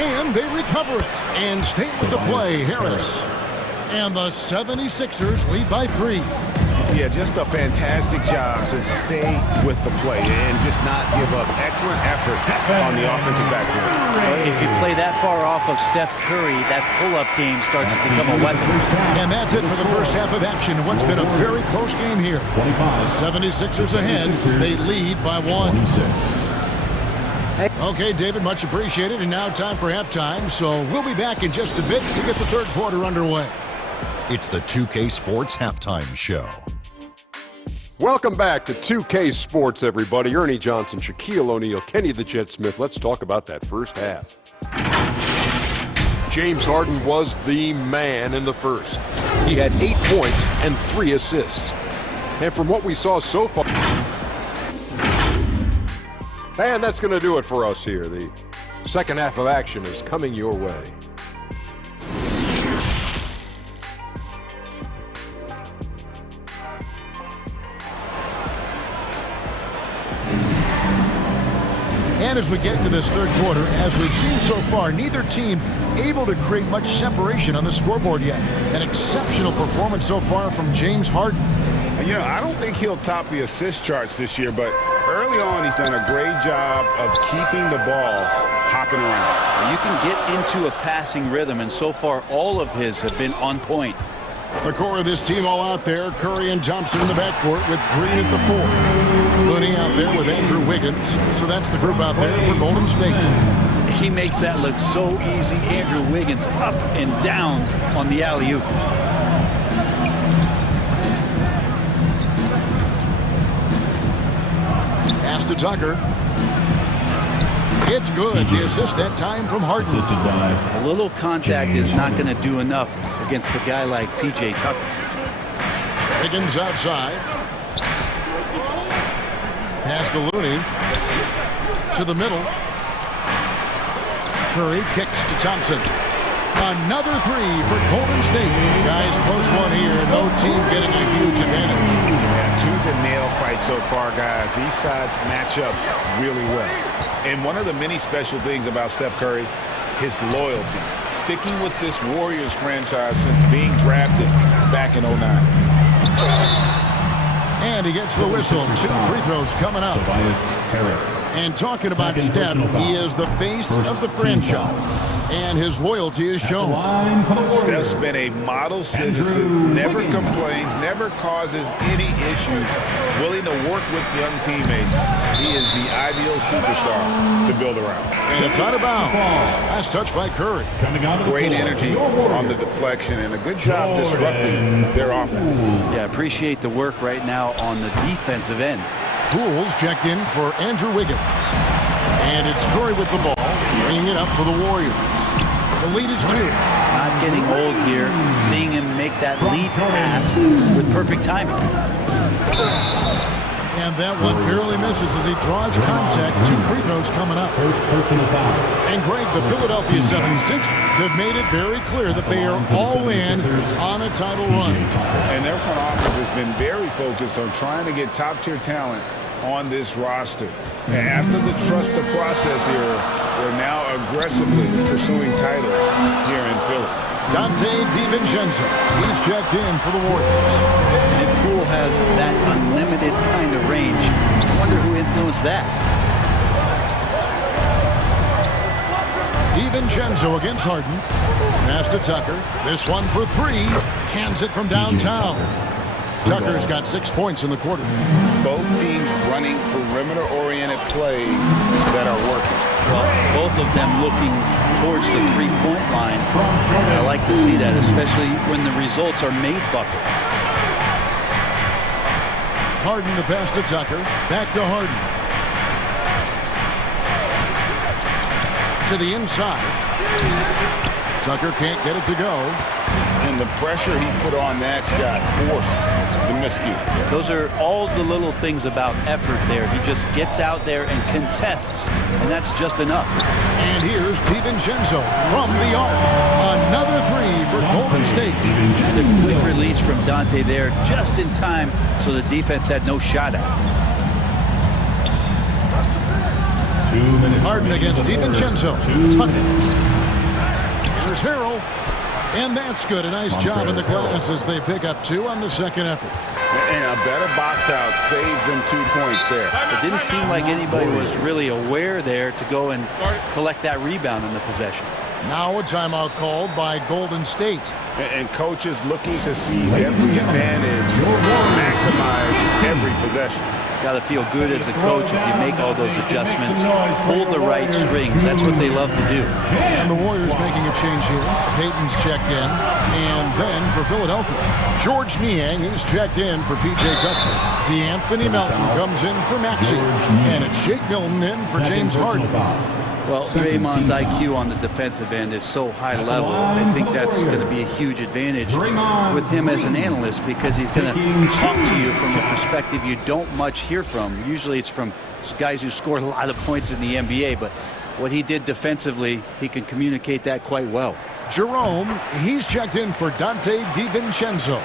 And they recover it. And stay with the play, Harris. And the 76ers lead by 3. Yeah, just a fantastic job to stay with the play and just not give up. Excellent effort on the offensive backboard. If you play that far off of Steph Curry, that pull-up game starts to become a weapon. And that's it for the first half of action. What's been a very close game here. 76ers ahead. They lead by 1. Okay, David, much appreciated. And now time for halftime. So we'll be back in just a bit to get the third quarter underway. It's the 2K Sports Halftime Show. Welcome back to 2K Sports, everybody. Ernie Johnson, Shaquille O'Neal, Kenny the Jet Smith. Let's talk about that first half. James Harden was the man in the first. He had 8 points and 3 assists. And from what we saw so far... And that's going to do it for us here. The second half of action is coming your way. And as we get into this third quarter, as we've seen so far, neither team able to create much separation on the scoreboard yet. An exceptional performance so far from James Harden. You know, I don't think he'll top the assist charts this year, but early on he's done a great job of keeping the ball hopping around. You can get into a passing rhythm, and so far all of his have been on point. The core of this team all out there. Curry and Thompson in the backcourt with Green at the 4. Looney out there with Andrew Wiggins. So that's the group out there for Golden State. He makes that look so easy. Andrew Wiggins up and down on the alley-oop. Pass to Tucker. It's good. The assist that time from Harden. A little contact is not going to do enough against a guy like P.J. Tucker. Wiggins outside. Pass to Looney. To the middle. Curry kicks to Thompson. Another 3 for Golden State. Guys, close one here. No team getting a huge advantage. Yeah, tooth-and-nail fight so far, guys. These sides match up really well. And one of the many special things about Steph Curry, his loyalty. Sticking with this Warriors franchise since being drafted back in '09. And he gets the whistle. 2 free throws coming up. And talking about Steph, he is the face of the franchise. And his loyalty is shown. Steph's been a model citizen, never complains, never causes any issues, willing to work with young teammates. He is the ideal superstar to build around. And it's out of bounds. Nice touch by Curry. Great energy on the deflection and a good job disrupting their offense. Yeah, appreciate the work right now on the defensive end. Poole's checked in for Andrew Wiggins. And it's Curry with the ball, bringing it up for the Warriors. The lead is 2. Not getting old here, seeing him make that lead pass with perfect timing. And that one barely misses as he draws contact. 2 free throws coming up. And Greg, the Philadelphia 76ers have made it very clear that they are all in on a title run. And their front office has been very focused on trying to get top-tier talent on this roster. And after the trust the process era, they're now aggressively pursuing titles here in Philly. Dante DiVincenzo, he's checked in for the Warriors. And Poole has that unlimited kind of range. I wonder who influenced that. DiVincenzo against Harden. Pass to Tucker. This one for 3. Cans it from downtown. Tucker's got 6 points in the quarter. Both teams running perimeter-oriented plays that are working. Well, both of them looking towards the three-point line. I like to see that, especially when the results are made buckets. Harden the pass to Tucker. Back to Harden. To the inside. Tucker can't get it to go. And the pressure he put on that shot forced the miscue. Those are all the little things about effort there. He just gets out there and contests, and that's just enough. And here's DiVincenzo from the arc. Another 3 for Golden State. And a quick release from Dante there just in time so the defense had no shot at it. Harden against DiVincenzo. Tucker. Here's Harrell. And that's good. A nice job in the glass as they pick up 2 on the second effort. And a better box out saves them 2 points there. It didn't seem like anybody was really aware there to go and collect that rebound in the possession. Now a timeout called by Golden State. And coaches looking to seize every advantage, maximize every possession. Got to feel good as a coach if you make all those adjustments. Pull the right strings. That's what they love to do. And the Warriors making a change here. Payton's checked in. And then for Philadelphia, George Niang is checked in for P.J. Tucker. DeAnthony Melton comes in for Maxey. And it's Shake Milton in for James Harden. Well, Draymond's IQ on the defensive end is so high level. I think that's going to be a huge advantage with him as an analyst because he's going to talk to you from a perspective you don't much hear from. Usually it's from guys who scored a lot of points in the NBA, but what he did defensively, he can communicate that quite well. Jerome, he's checked in for Dante DiVincenzo.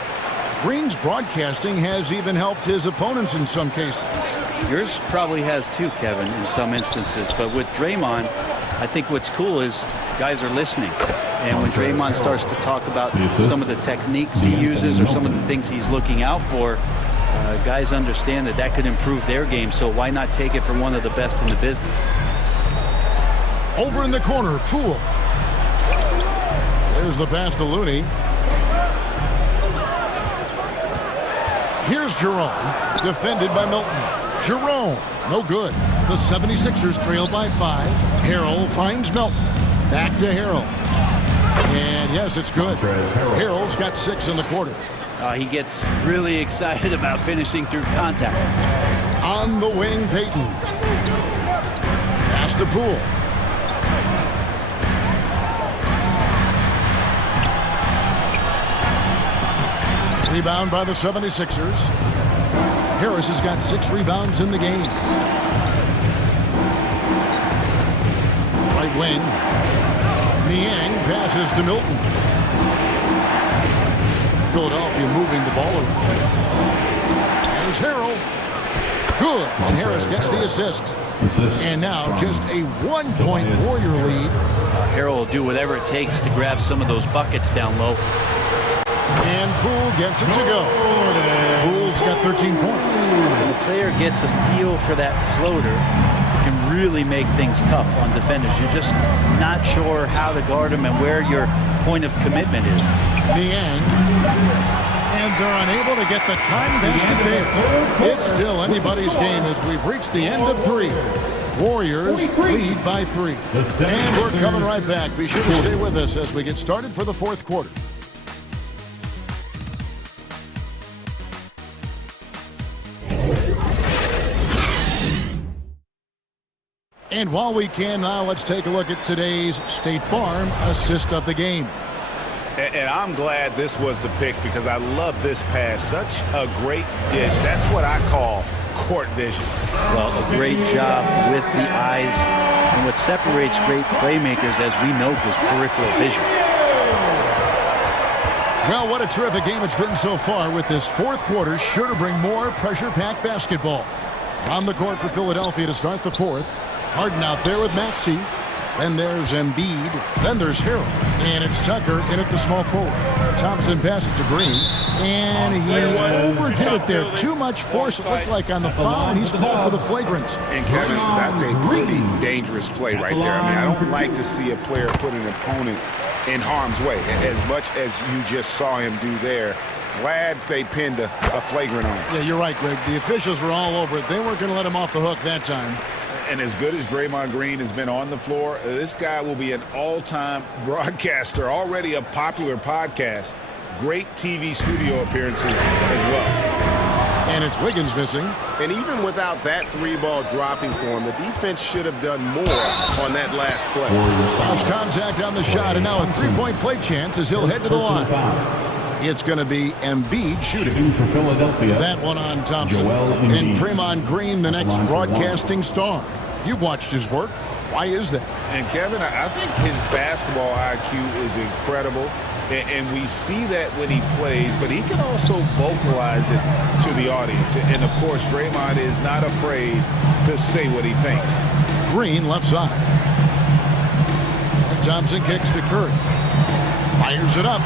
Green's broadcasting has even helped his opponents in some cases. Yours probably has too, Kevin, in some instances. But with Draymond, I think what's cool is guys are listening. And when Draymond starts to talk about some of the techniques he uses or some of the things he's looking out for, guys understand that that could improve their game. So why not take it from one of the best in the business? Over in the corner, Poole. There's the pass to Looney. Here's Jerome, defended by Milton. Jerome, no good. The 76ers trail by 5. Harrell finds Milton. Back to Harrell. And yes, it's good. Harrell's got 6 in the quarter. He gets really excited about finishing through contact. On the wing, Payton. Pass to Poole. Rebound by the 76ers. Harris has got 6 rebounds in the game. Right wing. Niang passes to Milton. Philadelphia moving the ball around. There's Harrell. Good. And Harris gets the assist. And now just a 1-point Warrior lead. Harrell will do whatever it takes to grab some of those buckets down low. And And Poole gets it to go. Poole's got 13 points. When the player gets a feel for that floater, it can really make things tough on defenders. You're just not sure how to guard them and where your point of commitment is. Niang. And they're unable to get the time basket there. It's still anybody's game as we've reached the end of 3. Warriors lead by 3. And we're coming right back. Be sure to stay with us as we get started for the 4th quarter. And while we can now, let's take a look at today's State Farm assist of the game. And I'm glad this was the pick because I love this pass. Such a great dish. That's what I call court vision. Well, a great job with the eyes. And what separates great playmakers, as we know, is peripheral vision. Well, what a terrific game it's been so far with this 4th quarter. Sure to bring more pressure-packed basketball. On the court for Philadelphia to start the 4th. Harden out there with Maxey. Then there's Embiid. Then there's Harrell. And it's Tucker in at the small forward. Thompson passes to Green. And he overdid it there. Too much force, it looked like, on the foul, and he's called for the flagrant. And Kevin, that's a pretty dangerous play right there. I mean, I don't like to see a player put an opponent in harm's way, as much as you just saw him do there. Glad they pinned a flagrant on him. Yeah, you're right, Greg. The officials were all over it. They weren't going to let him off the hook that time. And as good as Draymond Green has been on the floor, this guy will be an all-time broadcaster, already a popular podcast. Great TV studio appearances as well. And it's Wiggins missing. And even without that 3-ball dropping for him, the defense should have done more on that last play. Lost contact on the shot, and now a 3-point play chance as he'll head to the line. It's going to be Embiid shooting. For Philadelphia. That one on Thompson. And Draymond Green, the next broadcasting star. You've watched his work. Why is that? And Kevin, I think his basketball IQ is incredible. And we see that when he plays, but he can also vocalize it to the audience. And, of course, Draymond is not afraid to say what he thinks. Green left side. And Thompson kicks to Curry. Fires it up.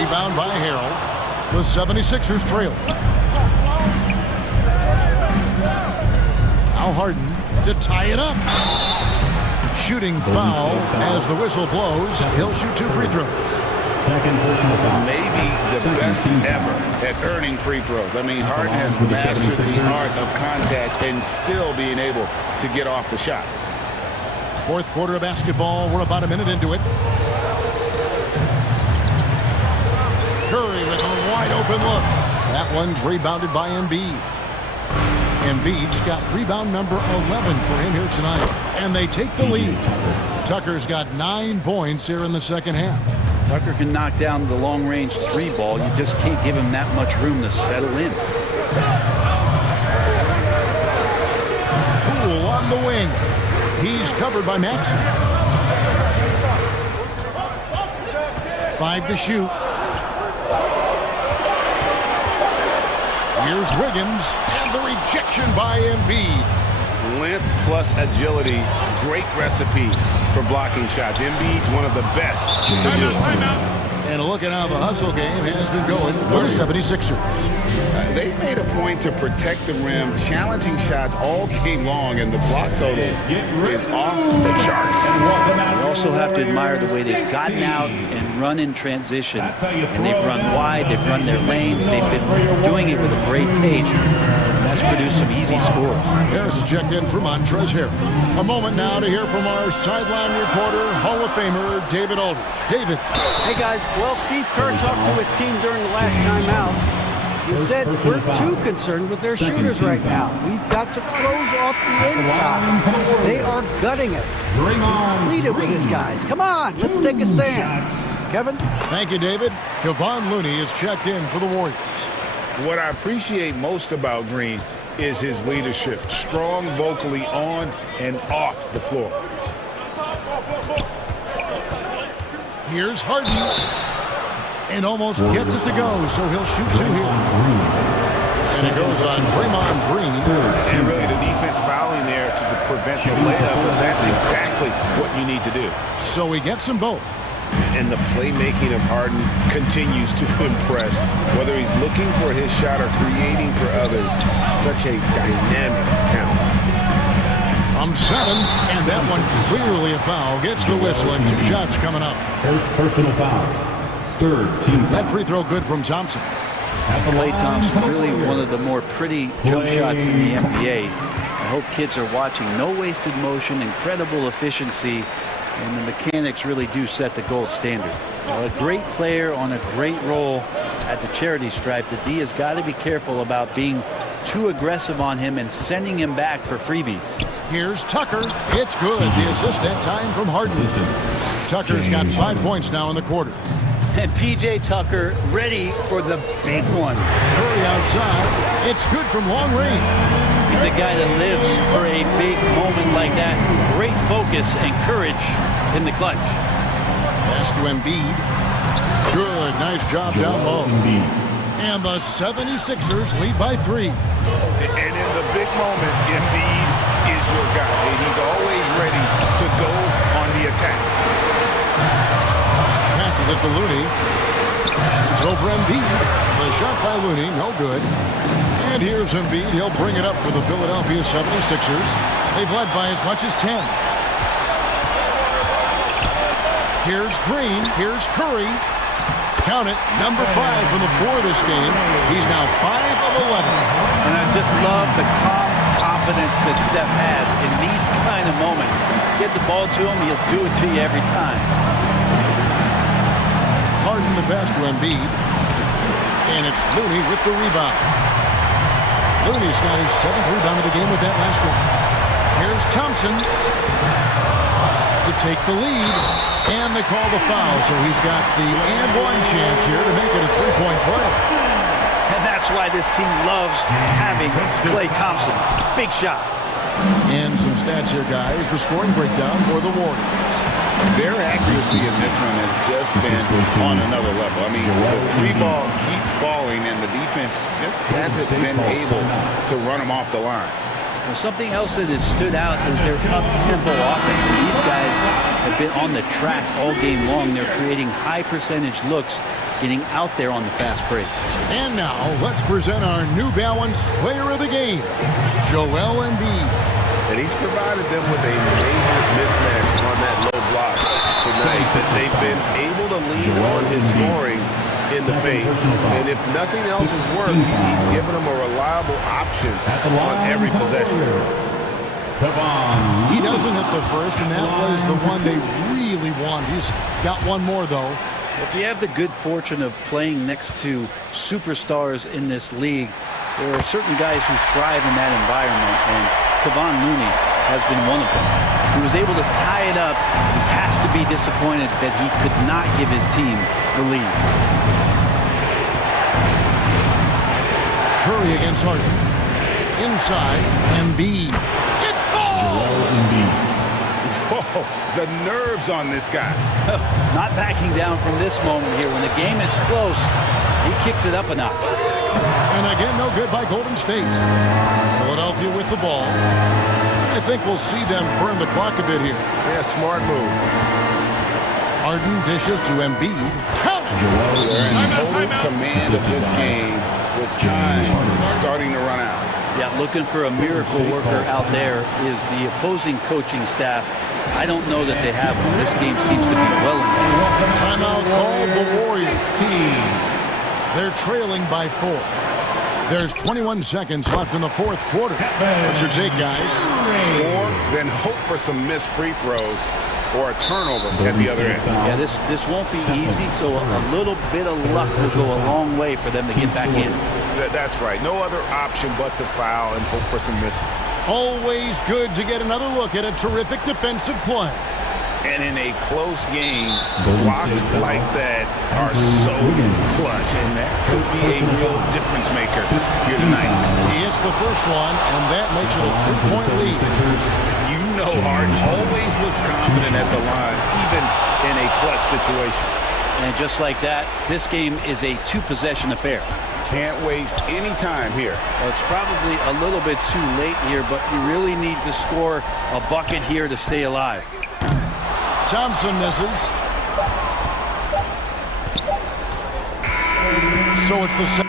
Rebound by Harrell. The 76ers trail. Now Harden to tie it up. Shooting foul as the whistle blows. He'll shoot 2 free throws. Maybe the best ever at earning free throws. I mean, Harden has mastered the art of contact and still being able to get off the shot. 4th quarter of basketball. We're about a minute into it. Curry with a wide open look. That one's rebounded by Embiid. Embiid's got rebound number 11 for him here tonight. And they take the lead. Tucker's got 9 points here in the second half. Tucker can knock down the long-range 3-ball. You just can't give him that much room to settle in. Poole on the wing. He's covered by Maxey. 5 to shoot. Here's Wiggins, and the rejection by Embiid. Length plus agility, great recipe for blocking shots. Embiid's one of the best to do it. And look at how the hustle game has been going for the 76ers. They made a point to protect the rim, challenging shots all game long, and the block total is off the charts. You also have to admire the way they've gotten out and run in transition. And they've run wide, they've run their lanes, they've been doing it with a great pace. That's produced some easy scores. Harris checked in for Montrezl Harrell. A moment now to hear from our sideline reporter, Hall of Famer David Aldridge. David. Hey guys, well, Steve Kerr talked to his team during the last timeout. He said we're too concerned with their shooters right now. We've got to close off the inside. They are gutting us. Lead it with these guys. Come on, let's take a stand. Kevin? Thank you, David. Kevon Looney is checked in for the Warriors. What I appreciate most about Green is his leadership. Strong vocally on and off the floor. Here's Harden. And almost gets it to go, so he'll shoot 2 here. And it goes on Draymond Green. And really the defense fouling there to prevent the layup, but that's exactly what you need to do. So he gets them both. And the playmaking of Harden continues to impress. Whether he's looking for his shot or creating for others, such a dynamic talent. From 7, and that one clearly a foul. Gets the whistle, and 2 shots coming up. First personal foul. Third team foul. That free throw good from Thompson. Klay Thompson, really one of the more pretty jump shots in the NBA. I hope kids are watching. No wasted motion, incredible efficiency, and the mechanics really do set the gold standard. A great player on a great role at the charity stripe. The D has got to be careful about being too aggressive on him and sending him back for freebies. Here's Tucker. It's good. The assist that time from Harden. Tucker's got 5 points now in the quarter. And P.J. Tucker ready for the big one. Curry outside. It's good from long range. He's a guy that lives for a big moment like that. Great focus and courage in the clutch. Pass to Embiid. Good. Nice job down low. And the 76ers lead by 3. And in the big moment, Embiid is your guy. He's always ready to go on the attack. Passes it to Looney. Shoots over Embiid. The shot by Looney, no good. And here's Embiid. He'll bring it up for the Philadelphia 76ers. They've led by as much as 10. Here's Green. Here's Curry. Count it, number 5 from the floor this game. He's now 5 of 11. And I just love the calm confidence that Steph has in these kind of moments. Get the ball to him, he'll do it to you every time. Harden the pass to Embiid. And it's Looney with the rebound. Looney's got his 7th rebound of the game with that last one. Here's Thompson to take the lead. And they call the foul, so he's got the and one chance here to make it a 3-point play. And that's why this team loves having Klay Thompson. Big shot. And some stats here, guys. The scoring breakdown for the Warriors. Their accuracy in this one has just been on another level. I mean, the 3-ball keeps falling, and the defense just hasn't been able to run them off the line. Well, something else that has stood out is their up-tempo offense. And these guys have been on the track all game long. They're creating high-percentage looks, getting out there on the fast break. And now, let's present our New Balance Player of the Game, Joel Embiid. And he's provided them with a major mismatch on that low block tonight. That they've been able to lean on his scoring in the paint. And if nothing else has worked, he's given them a reliable option on every possession. He doesn't hit the first, and that was the one they really want. He's got one more, though. If you have the good fortune of playing next to superstars in this league, there are certain guys who thrive in that environment, and Kevon Looney has been one of them. He was able to tie it up. He has to be disappointed that he could not give his team the lead. Curry against Harden. Inside, Embiid. It falls! Whoa, the nerves on this guy. Not backing down from this moment here. When the game is close, he kicks it up a notch. And again, no good by Golden State. Philadelphia with the ball. I think we'll see them burn the clock a bit here. Yeah, smart move. Harden dishes to Embiid. Count it! They're in total command of this game with time starting to run out. Yeah, looking for a miracle worker out there is the opposing coaching staff. I don't know that they have one. This game seems to be well in hand. Timeout called the Warriors. They're trailing by 4. There's 21 seconds left in the 4th quarter. What's your take, guys? Score, then hope for some missed free throws or a turnover at the other end. Yeah, this won't be easy, so a little bit of luck will go a long way for them to get back in. That's right. No other option but to foul and hope for some misses. Always good to get another look at a terrific defensive play. And in a close game, blocks like that are so clutch, and that could be a real difference maker here tonight. He hits the first one, and that makes it a 3-point lead. You know Harden always looks confident at the line, even in a clutch situation. And just like that, this game is a 2-possession affair. Can't waste any time here. Well, it's probably a little bit too late here, but you really need to score a bucket here to stay alive. Thompson misses. So it's the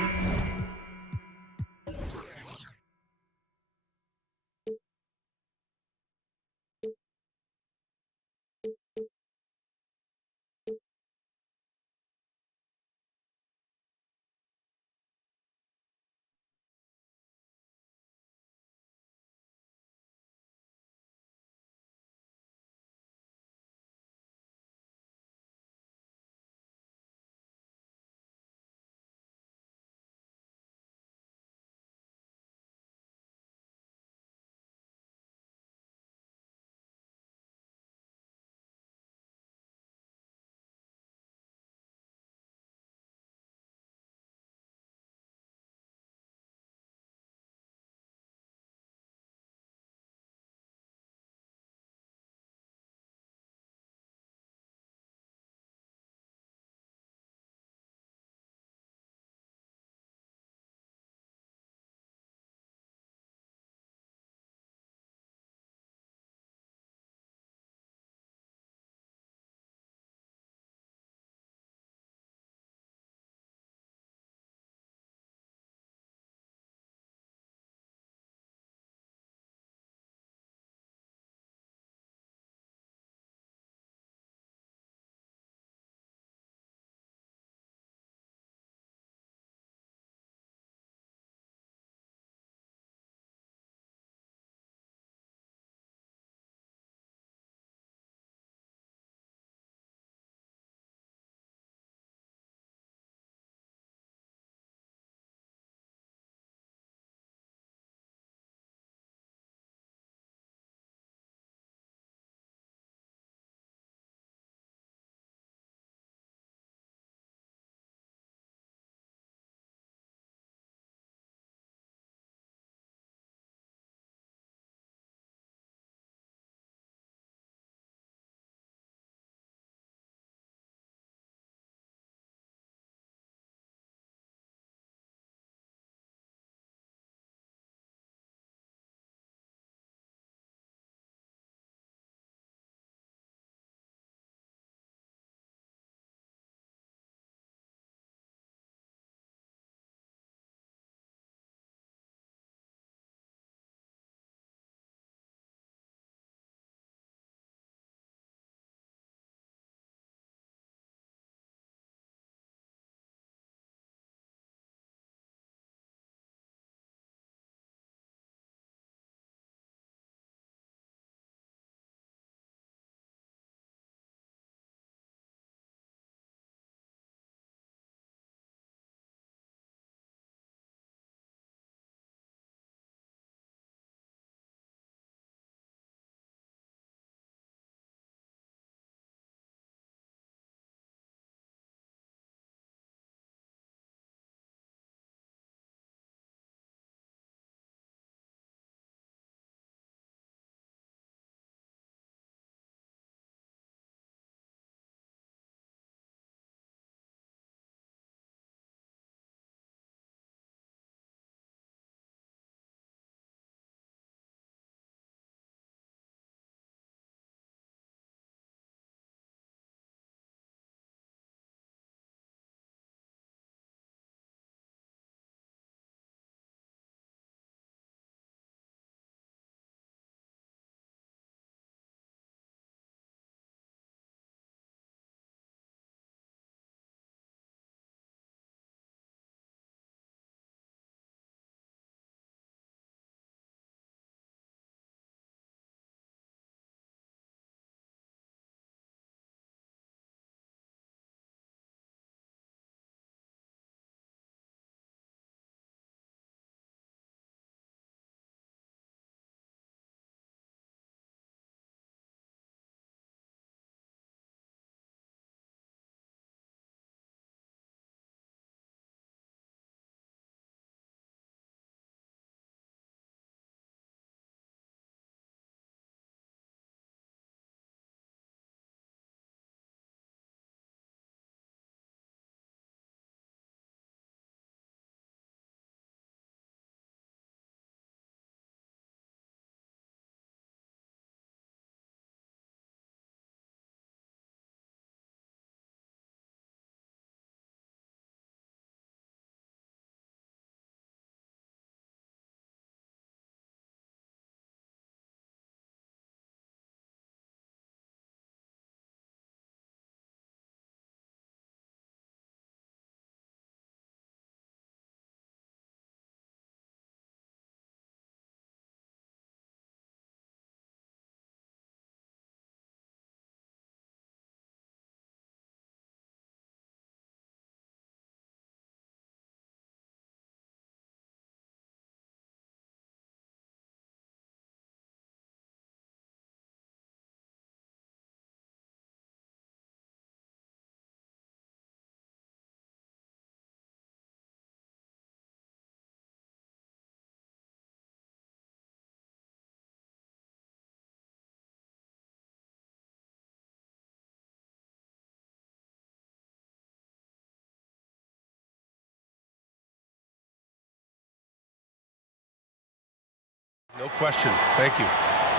No question. Thank you.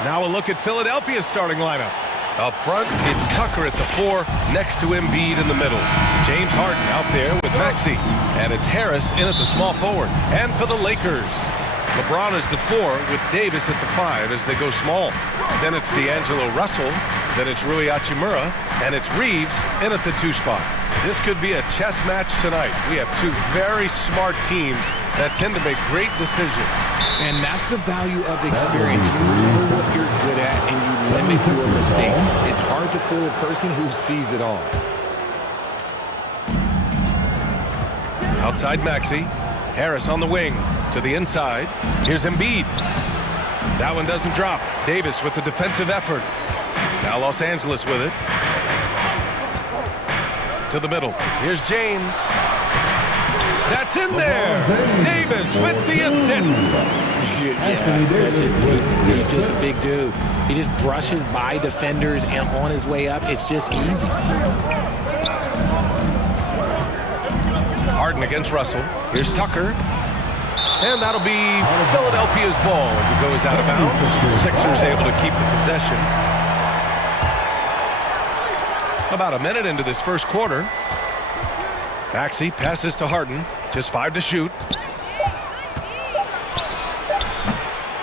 Now a look at Philadelphia's starting lineup. Up front, it's Tucker at the 4, next to Embiid in the middle. James Harden out there with Maxey. And it's Harris in at the small forward. And for the Lakers, LeBron is the 4 with Davis at the 5 as they go small. Then it's D'Angelo Russell. Then it's Rui Hachimura. And it's Reeves in at the 2 spot. This could be a chess match tonight. We have 2 very smart teams that tend to make great decisions. And that's the value of experience. You know what you're good at, and you limit your mistakes. It's hard to fool a person who sees it all. Outside Maxey. Harris on the wing to the inside. Here's Embiid. That one doesn't drop. Davis with the defensive effort. Now Los Angeles with it. To the middle. Here's James. That's in there. Davis with the assist. He's just a big dude. He just brushes by defenders, and on his way up, it's just easy. Harden against Russell. Here's Tucker. And that'll be Philadelphia's ball as it goes out of bounds. Sixers able to keep the possession. About a minute into this first quarter. Maxey passes to Harden. Just 5 to shoot.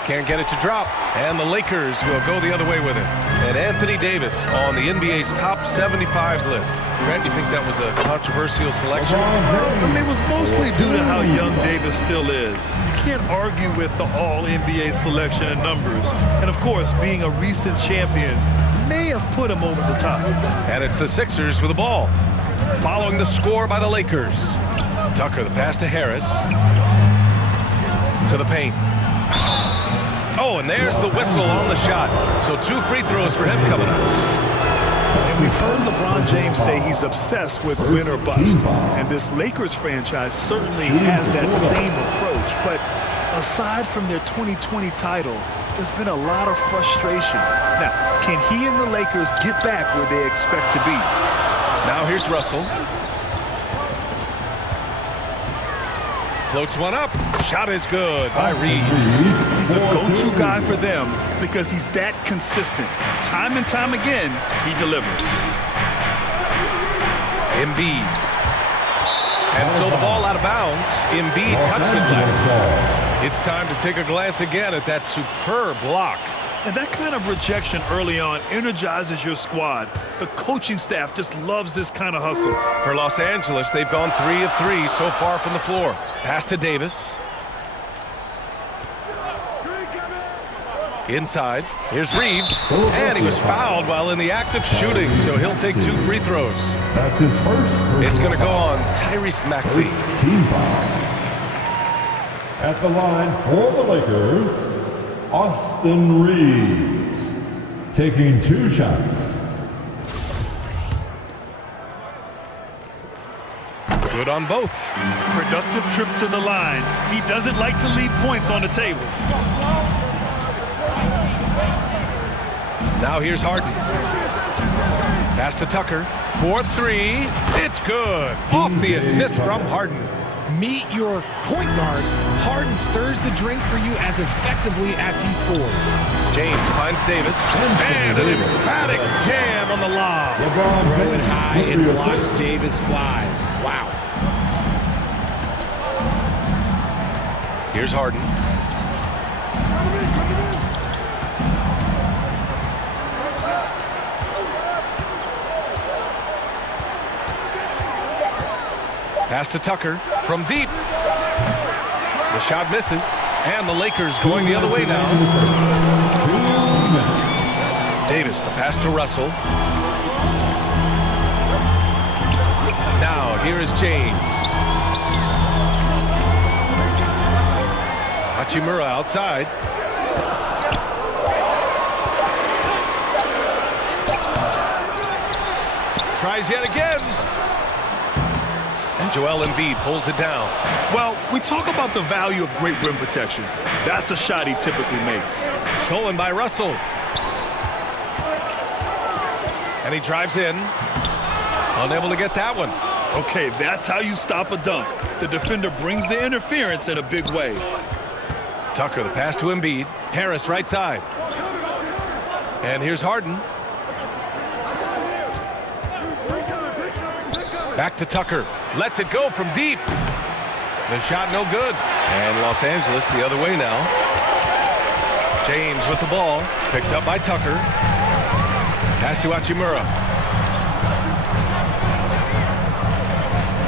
Can't get it to drop. And the Lakers will go the other way with it. And Anthony Davis on the NBA's top 75 list. Grant, you think that was a controversial selection? I mean, it was mostly due to how young Davis still is. You can't argue with the all-NBA selection and numbers. And, of course, being a recent champion may have put him over the top. And it's the Sixers with the ball. Following the score by the Lakers. Tucker, the pass to Harris. To the paint. Oh, and there's the whistle on the shot. So 2 free throws for him coming up. And we've heard LeBron James say he's obsessed with win or bust. And this Lakers franchise certainly has that same approach. But aside from their 2020 title, there's been a lot of frustration. Now, can he and the Lakers get back where they expect to be? Now here's Russell. Floats one up. Shot is good by Reeves. He's a go-to guy for them because he's that consistent. Time and time again, he delivers. Embiid. And so the ball out of bounds. Embiid touched it last. It's time to take a glance again at that superb block. And that kind of rejection early on energizes your squad. The coaching staff just loves this kind of hustle. For Los Angeles, they've gone 3 of 3 so far from the floor. Pass to Davis. Inside. Here's Reeves. And he was fouled while in the act of shooting, so he'll take 2 free throws. That's his first. It's going to go on Tyrese Maxey. Team foul. At the line for the Lakers, Austin Reeves, taking 2 shots. Good on both. Productive trip to the line. He doesn't like to leave points on the table. Now here's Harden. Pass to Tucker. 4-3. It's good. Off the assist from Harden. Meet your point guard. Harden stirs the drink for you as effectively as he scores. James finds Davis. And an emphatic jam on the lob. Throw it high and watch Davis fly. Wow. Here's Harden. Pass to Tucker from deep. The shot misses. And the Lakers going the other way now. Davis, the pass to Russell. Now here is James. Hachimura outside. Tries yet again. And Joel Embiid pulls it down. Well, we talk about the value of great rim protection. That's a shot he typically makes. Stolen by Russell. And he drives in. Unable to get that one. Okay, that's how you stop a dunk. The defender brings the interference in a big way. Tucker, the pass to Embiid. Harris, right side. And here's Harden. Back to Tucker. Lets it go from deep. The shot no good. And Los Angeles the other way now. James with the ball. Picked up by Tucker. Pass to Hachimura.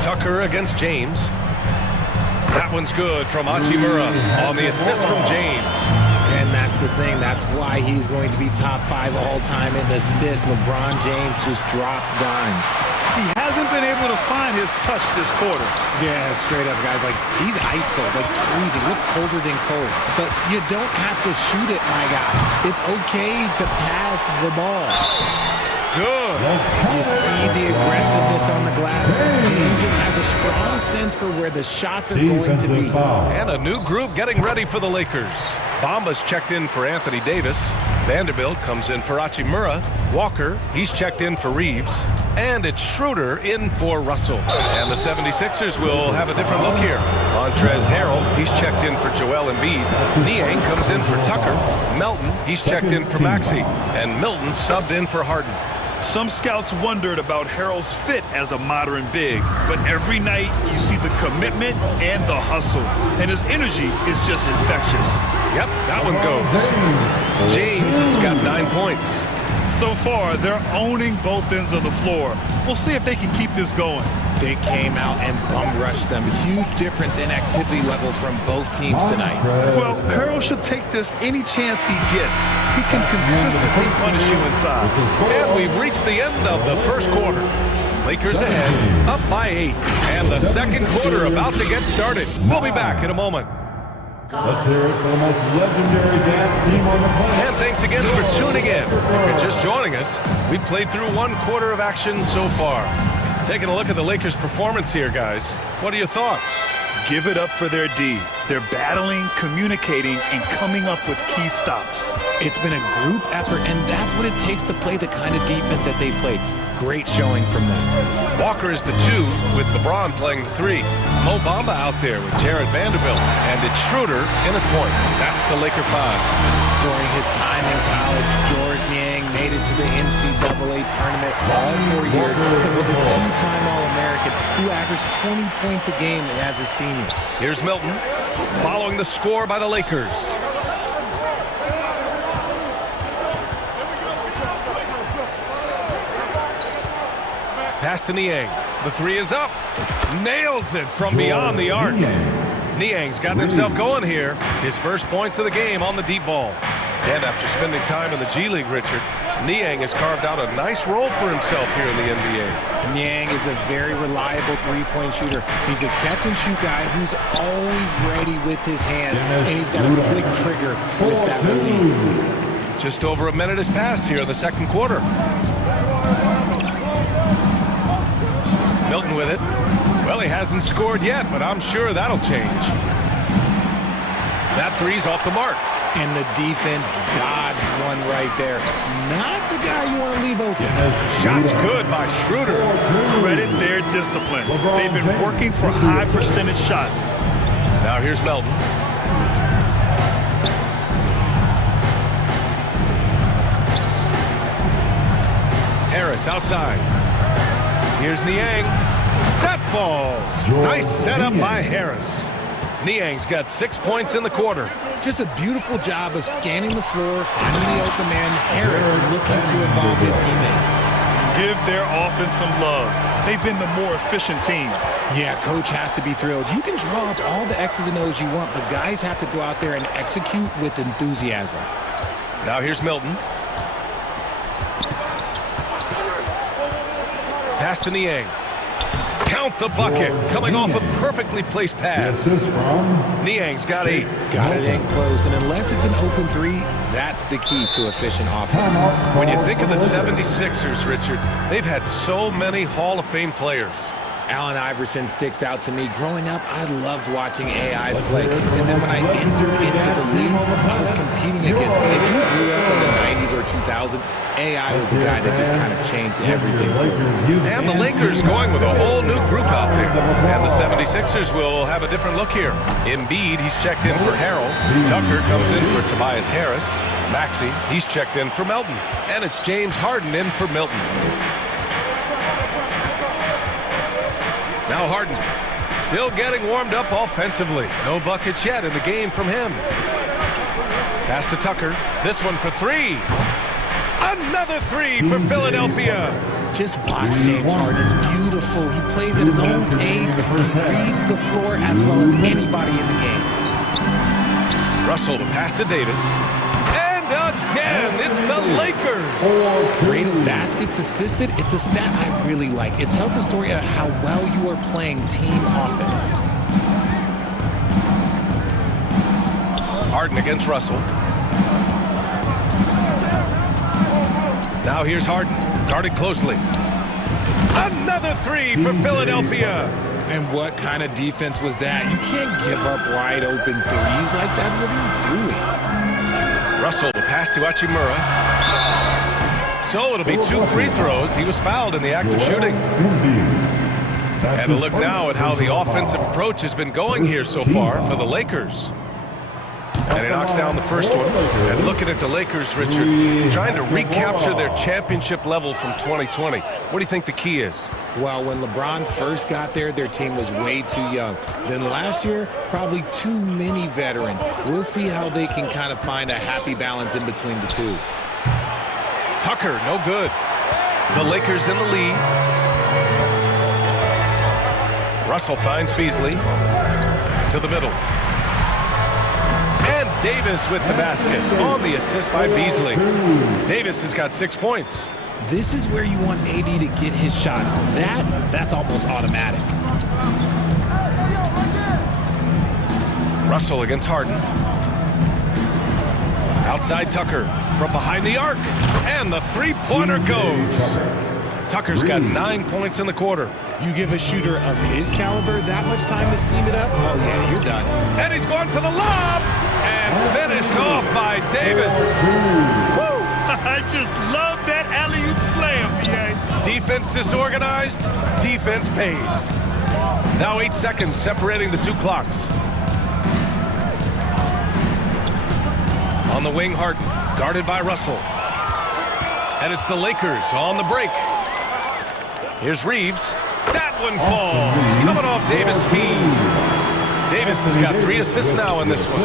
Tucker against James. That one's good from Hachimura on the assist from James. And that's the thing. That's why he's going to be top 5 all-time in assists. LeBron James just drops dimes. He hasn't been able to find his touch this quarter. Yeah, straight up, guys. Like, he's ice cold, like freezing. What's colder than cold? But you don't have to shoot it, my guy. It's okay to pass the ball. Good. You see the aggressiveness on the glass. James just has a strong sense for where the shots are going to be. And a new group getting ready for the Lakers. Bamba's checked in for Anthony Davis. Vanderbilt comes in for Hachimura. Walker, he's checked in for Reeves. And it's Schroeder in for Russell. And the 76ers will have a different look here. Montrezl Harrell, he's checked in for Joel Embiid. Niang comes in for Tucker. Melton, he's checked in for Maxey. And Milton subbed in for Harden. Some scouts wondered about Harrell's fit as a modern big, but every night you see the commitment and the hustle, and his energy is just infectious. Yep, that one goes. James has got 9 points. So far, they're owning both ends of the floor. We'll see if they can keep this going. They came out and bum-rushed them. Huge difference in activity level from both teams tonight. Well, Harrell should take this any chance he gets. He can consistently punish you inside. And we've reached the end of the first quarter. Lakers ahead, up by 8. And the second quarter about to get started. We'll be back in a moment. Let's hear it for the most legendary dance team on the planet. And thanks again for tuning in. If you're just joining us, we've played through 1 quarter of action so far. Taking a look at the Lakers' performance here, guys. What are your thoughts? Give it up for their D. They're battling, communicating, and coming up with key stops. It's been a group effort, and that's what it takes to play the kind of defense that they've played. Great showing from them. Walker is the 2, with LeBron playing the 3. Mo Bamba out there with Jared Vanderbilt. And it's Schroeder in at point. That's the Laker 5. During his time in college, George Niang made it to the NCAA tournament all 4 years. He was a 2-time All-American who averaged 20 points a game as a senior. Here's Milton, following the score by the Lakers. Pass to Niang. The 3 is up. Nails it from beyond the arc. Niang's gotten himself going here. His first points of the game on the deep ball. And after spending time in the G League, Richard, Niang has carved out a nice role for himself here in the NBA. Niang is a very reliable three-point shooter. He's a catch-and-shoot guy who's always ready with his hands, and he's got a quick trigger with that release. Just over a minute has passed here in the second quarter. Milton with it. Well, he hasn't scored yet, but I'm sure that'll change. That 3's off the mark. And the defense dodged one right there. Not the guy you want to leave open. Shot's good by Schroeder. Credit their discipline. They've been working for high percentage shots. Now here's Melton. Harris outside. Here's Niang. That falls. Nice setup by Harris. Niang's got 6 points in the quarter. Just a beautiful job of scanning the floor, finding the open man. Harris looking to involve his teammates. Give their offense some love. They've been the more efficient team. Yeah, coach has to be thrilled. You can draw up all the X's and O's you want, but guys have to go out there and execute with enthusiasm. Now here's Milton. Pass to Niang. Count the bucket. Coming off a perfectly placed pass. Niang's got 8. Got it in close, and unless it's an open 3, that's the key to efficient offense. When you think of the 76ers, Richard, they've had so many Hall of Fame players. Allen Iverson sticks out to me. Growing up, I loved watching AI play. And then when I entered into the league, I was competing against them. If you grew up in the 90s or 2000, AI was the guy that just kind of changed everything for you. And the Lakers going with a whole new group out there. And the 76ers will have a different look here. Embiid, he's checked in for Harrell. Tucker comes in for Tobias Harris. Maxey, he's checked in for Melton. And it's James Harden in for Milton. Now Harden, still getting warmed up offensively. No buckets yet in the game from him. Pass to Tucker. This one for three. Another three for Philadelphia. Just watch James Harden. It's beautiful. He plays at his own pace. He reads the floor as well as anybody in the game. Russell to pass to Davis. And again, it's the Lakers. Rate of baskets assisted. It's a stat I really like. It tells the story of how well you are playing team offense. Harden against Russell. Now here's Harden, guarded closely. Another three for Philadelphia. And what kind of defense was that? You can't give up wide open threes like that. What are you doing? Russell, the pass to Hachimura. So it'll be 2 free throws. He was fouled in the act of shooting. And a look now at how the offensive approach has been going here so far for the Lakers. And he knocks down the first one. And looking at the Lakers, Richard, trying to recapture their championship level from 2020. What do you think the key is? Well, when LeBron first got there, their team was way too young. Then last year, probably too many veterans. We'll see how they can kind of find a happy balance in between the two. Tucker, no good. The Lakers in the lead. Russell finds Beasley to the middle. And Davis with the basket on the assist by Beasley. Davis has got 6 points. This is where you want AD to get his shots. That's almost automatic. Russell against Harden. Outside Tucker from behind the arc. And the three-pointer goes. Tucker's got 9 points in the quarter. You give a shooter of his caliber that much time to seam it up? Oh, yeah, you're done. And he's going for the lob. And finished off by Davis. Woo! I just love that alley-oop slam, BA. Defense disorganized, defense pays. Now 8 seconds separating the two clocks. On the wing, Harden, guarded by Russell. And it's the Lakers on the break. Here's Reeves. That one falls. Coming off Davis' feed. Davis has got 3 assists now in this one.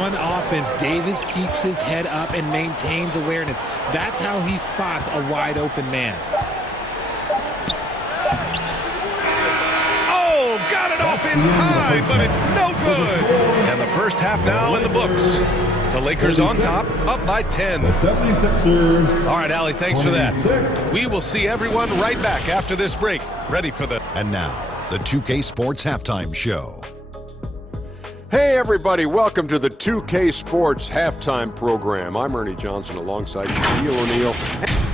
On offense, Davis keeps his head up and maintains awareness. That's how he spots a wide open man. Oh, got it off in time, but it's no good. And the first half now in the books. The Lakers on top, up by 10. All right, Allie, thanks for that. We will see everyone right back after this break. Ready for the... And now, the 2K Sports Halftime Show. Hey, everybody. Welcome to the 2K Sports Halftime Program. I'm Ernie Johnson alongside Shaquille O'Neal.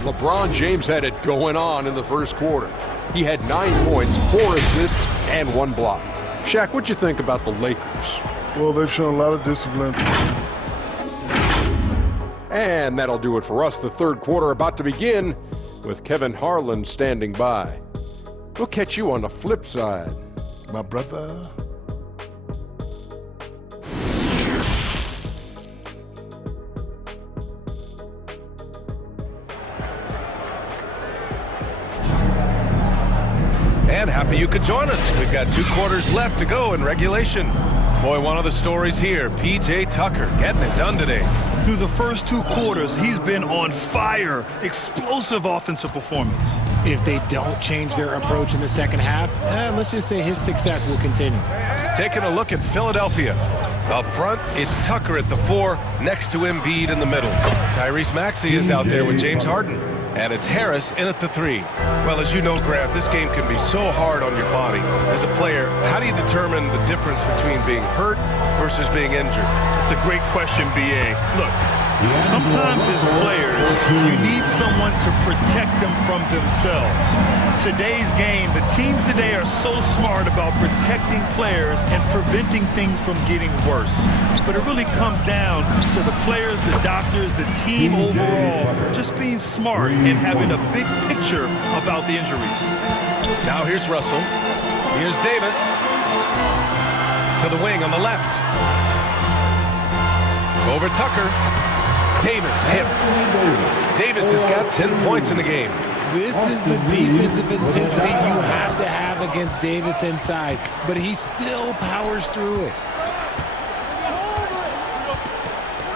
LeBron James had it going on in the first quarter. He had 9 points, 4 assists, and 1 block. Shaq, what'd you think about the Lakers? Well, they've shown a lot of discipline. And that'll do it for us. The third quarter about to begin with Kevin Harlan standing by. We'll catch you on the flip side. My brother. And happy you could join us. We've got 2 quarters left to go in regulation. Boy, one of the stories here, P.J. Tucker getting it done today. Through the first 2 quarters, he's been on fire. Explosive offensive performance. If they don't change their approach in the second half, let's just say his success will continue. Taking a look at Philadelphia. Up front, it's Tucker at the 4, next to Embiid in the middle. Tyrese Maxey is out there with James Harden. And it's Harris in at the 3. Well, as you know, Grant, this game can be so hard on your body. As a player, how do you determine the difference between being hurt versus being injured? That's a great question, B.A. Look, Sometimes as players, you need someone to protect them from themselves. Today's game, the teams today are so smart about protecting players and preventing things from getting worse. But it really comes down to the players, the doctors, the team overall, just being smart and having a big picture about the injuries. Now here's Russell. Here's Davis. To the wing on the left. Over Tucker. Davis hits. Davis has got 10 points in the game. This is the defensive intensity you have to have against Davis inside, but he still powers through it.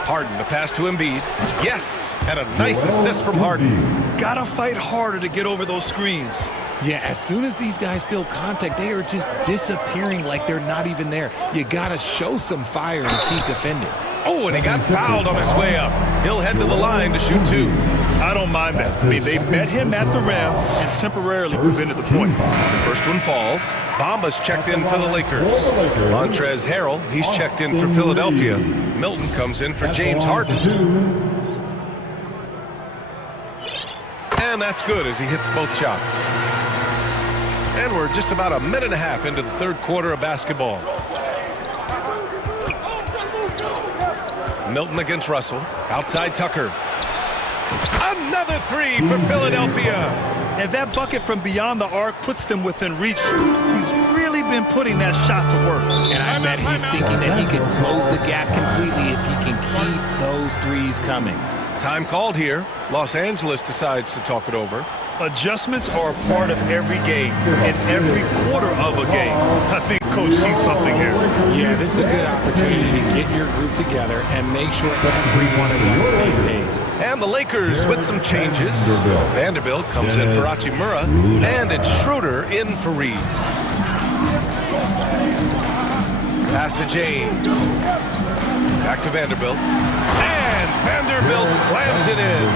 Harden, the pass to Embiid. Yes, and a nice assist from Harden. Gotta fight harder to get over those screens. Yeah, as soon as these guys feel contact, they are just disappearing like they're not even there. You gotta show some fire and keep defending. Oh, and he got fouled on his way up. He'll head to the line to shoot 2. I don't mind that. I mean, they met him at the rim and temporarily prevented the points. The first one falls. Bamba's checked in for the Lakers. Montrezl Harrell, he's checked in for Philadelphia. Milton comes in for James Harden. And that's good as he hits both shots. And we're just about a minute and a half into the third quarter of basketball. Milton against Russell. Outside Tucker. Another 3 for Philadelphia. And that bucket from beyond the arc puts them within reach. He's really been putting that shot to work. And I bet he's thinking that he can close the gap completely if he can keep those threes coming. Time called here. Los Angeles decides to talk it over. Adjustments are a part of every game, in every quarter of a game. I think Coach sees something here. Yeah, this is a good opportunity to get your group together and make sure everyone is on the same page. And the Lakers with some changes. Vanderbilt comes in for Hachimura, and it's Schroeder in for Reeves. Pass to James. Back to Vanderbilt. And Vanderbilt slams it in.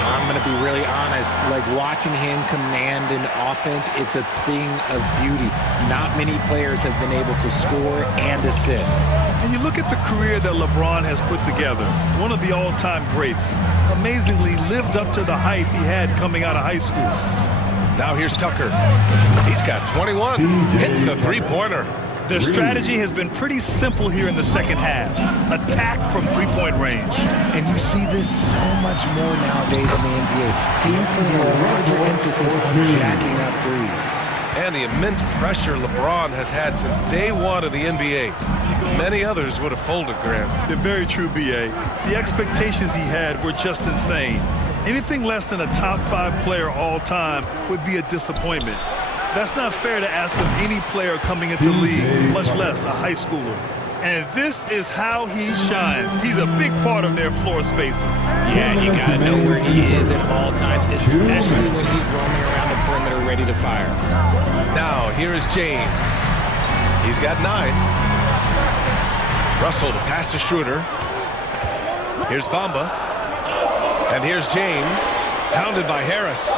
I'm going to be really honest, like watching him command an offense, it's a thing of beauty. Not many players have been able to score and assist. And you look at the career that LeBron has put together, one of the all-time greats, amazingly lived up to the hype he had coming out of high school. Now here's Tucker. He's got 21, hits a three-pointer. Their strategy has been pretty simple here in the second half. Attack from three-point range. And you see this so much more nowadays in the NBA. Teams putting a larger emphasis on jacking up threes. And the immense pressure LeBron has had since day one of the NBA. Many others would have folded, Grant. They're very true, B.A. The expectations he had were just insane. Anything less than a top 5 player all time would be a disappointment. That's not fair to ask of any player coming into the league, much less a high schooler. And this is how he shines. He's a big part of their floor spacing. Yeah, and you got to know where he is at all times, especially when he's roaming around the perimeter ready to fire. Now, here is James. He's got 9. Russell to pass to Schroeder. Here's Bamba. And here's James, pounded by Harris.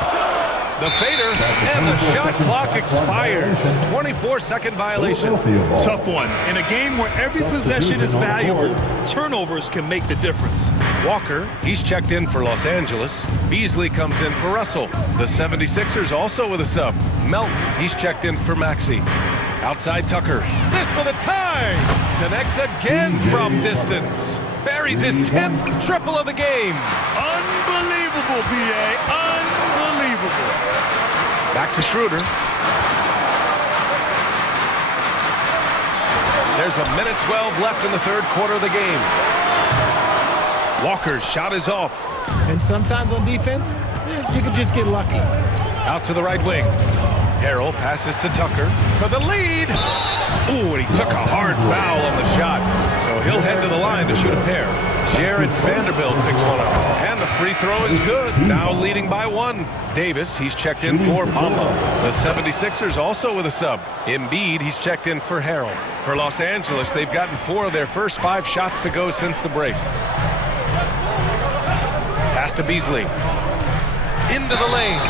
The fader, and the shot clock expires. 24-second violation. Tough one. In a game where every possession is valuable, turnovers can make the difference. Walker, he's checked in for Los Angeles. Beasley comes in for Russell. The 76ers also with a sub. Melton, he's checked in for Maxey. Outside Tucker. This for the tie. Connects again from distance. Buries his 10th triple of the game. Unbelievable, B.A. Unbelievable. Back to Schroeder. There's a minute 12 left in the third quarter of the game. Walker's shot is off. And sometimes on defense, you can just get lucky. Out to the right wing. Harrell passes to Tucker for the lead. Ooh, and he took a hard foul on the shot. So he'll head to the line to shoot a pair. Jared Vanderbilt picks one up. And the free throw is good. Now leading by 1. Davis, he's checked in for Bamba. The 76ers also with a sub. Embiid, he's checked in for Harrell. For Los Angeles, they've gotten 4 of their first 5 shots to go since the break. Pass to Beasley. Into the lane.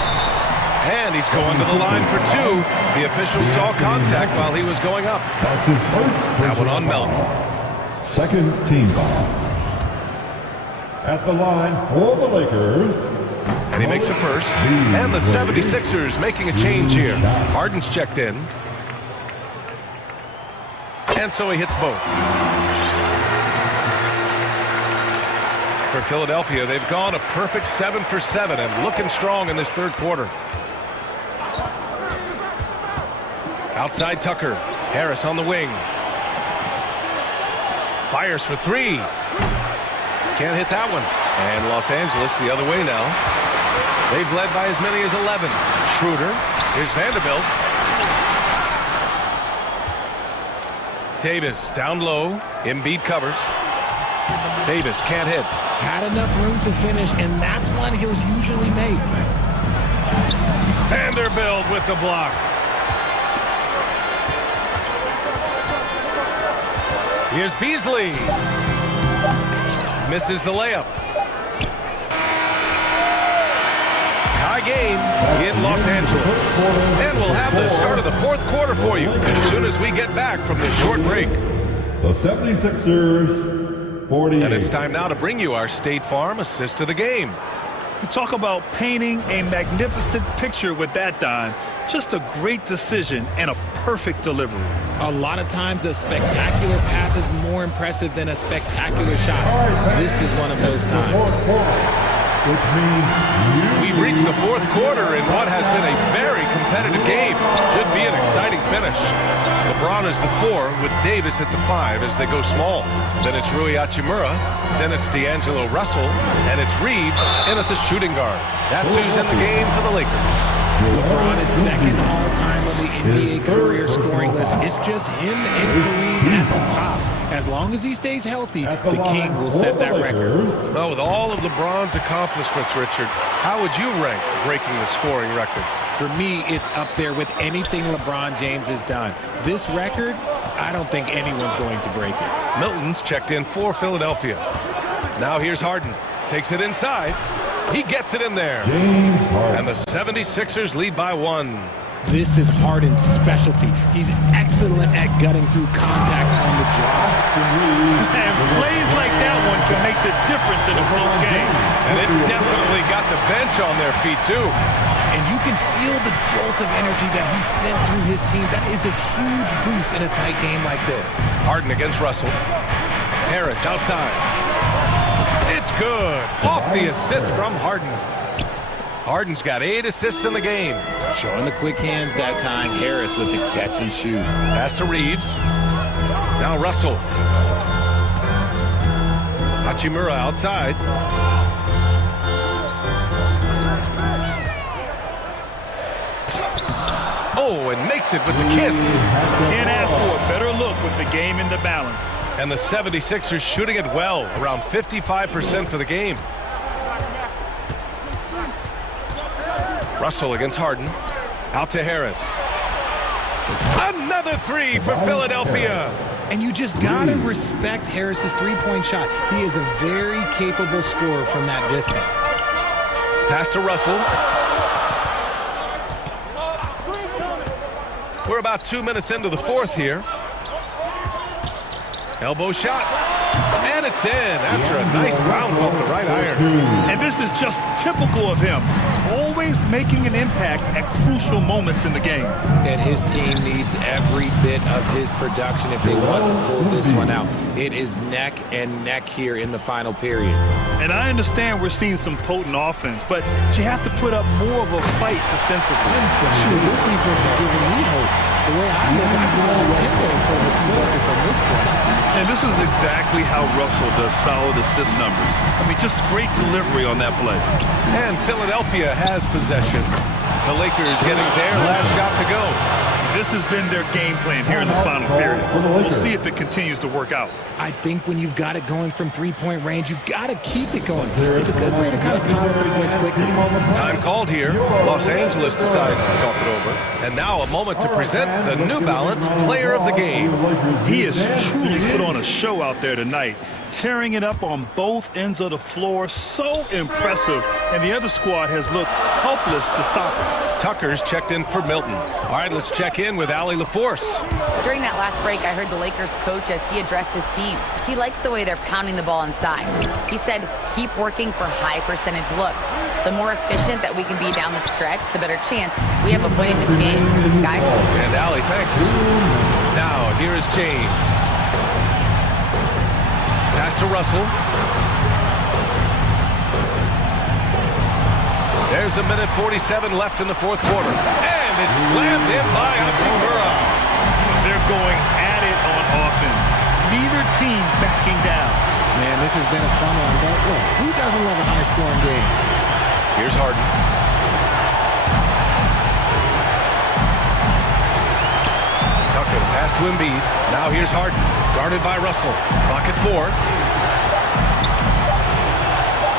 And he's going to the line for 2. The official saw contact while he was going up. That's his first. That one on Melton. Second team foul. At the line for the Lakers. And he makes a first. And the 76ers making a change here. Harden's checked in. And so he hits both. For Philadelphia, they've gone a perfect 7 for 7 and looking strong in this third quarter. Outside Tucker. Harris on the wing. Fires for three. Can't hit that one. And Los Angeles the other way now. They've led by as many as 11. Schroeder. Here's Vanderbilt. Davis down low. Embiid covers. Davis can't hit. Had enough room to finish, and that's one he'll usually make. Vanderbilt with the block. Here's Beasley. Misses the layup. Tie game in Los Angeles. And we'll have the start of the fourth quarter for you as soon as we get back from this short break. The 76ers, 48. And it's time now to bring you our State Farm assist of the game. You talk about painting a magnificent picture with that dime. Just a great decision and a perfect delivery. A lot of times a spectacular pass is more impressive than a spectacular shot. This is one of those times. We've reached the fourth quarter in what has been a very competitive game. Should be an exciting finish. LeBron is the 4 with Davis at the 5 as they go small. Then it's Rui Hachimura. Then it's D'Angelo Russell. And it's Reeves in at the shooting guard. That's who's in the game for the Lakers. LeBron is second all-time on the NBA career scoring list. It's just him and Kareem at the top. As long as he stays healthy, the King will set that record. Well, with all of LeBron's accomplishments, Richard, how would you rank breaking the scoring record? For me, it's up there with anything LeBron James has done. This record, I don't think anyone's going to break it. Milton's checked in for Philadelphia. Now here's Harden. Takes it inside. He gets it in there. And the 76ers lead by 1. This is Harden's specialty. He's excellent at gutting through contact on the drive. And plays like that one can make the difference in a close game. And it definitely got the bench on their feet, too. And you can feel the jolt of energy that he sent through his team. That is a huge boost in a tight game like this. Harden against Russell. Harris outside. It's good. Off the assist from Harden. Harden's got 8 assists in the game. Showing the quick hands that time. Harris with the catch and shoot. Pass to Reeves. Now Russell. Hachimura outside. Oh, and makes it with the kiss. Can't ask for a better look with the game in the balance. And the 76ers shooting it well, around 55% for the game. Russell against Harden. Out to Harris. Another 3 for Philadelphia. And you just got to respect Harris's three-point shot. He is a very capable scorer from that distance. Pass to Russell. We're about 2 minutes into the fourth here. Elbow shot. And it's in after a nice bounce off the right iron. And this is just typical of him. Always making an impact at crucial moments in the game. And his team needs every bit of his production if they want to pull this one out. It is neck and neck here in the final period. And I understand we're seeing some potent offense, but you have to put up more of a fight defensively. Shoot, this defense is giving me hope. The way I look, I can see a 10-game focus on this one. And this is exactly how Russell does solid assist numbers. I mean, just great delivery on that play. And Philadelphia has possession. The Lakers getting their last shot to go. This has been their game plan here in the final period. We'll see if it continues to work out. I think when you've got it going from three-point range, you've got to keep it going. It's a good way to kind of power 3 points quickly. Time called here. Los Angeles decides to talk it over. And now a moment to present the New Balance Player of the Game. He has truly put on a show out there tonight. tearing it up on both ends of the floor. So impressive. And the other squad has looked helpless to stop him. Tucker's checked in for Milton. All right, let's check in with Allie LaForce. During that last break, I heard the Lakers coach as he addressed his team. He likes the way they're pounding the ball inside. He said, keep working for high percentage looks. The more efficient that we can be down the stretch, the better chance we have of winning this game. Guys? And Allie, thanks. Now, here is James. Pass to Russell. There's a minute 47 left in the fourth quarter. And it's slammed in by Hachimura. They're going at it on offense. Neither team backing down. Man, this has been a fun one. But look, who doesn't love a high-scoring game? Here's Harden. Tucker, pass to Embiid. Now here's Harden. Guarded by Russell. Clock at 4.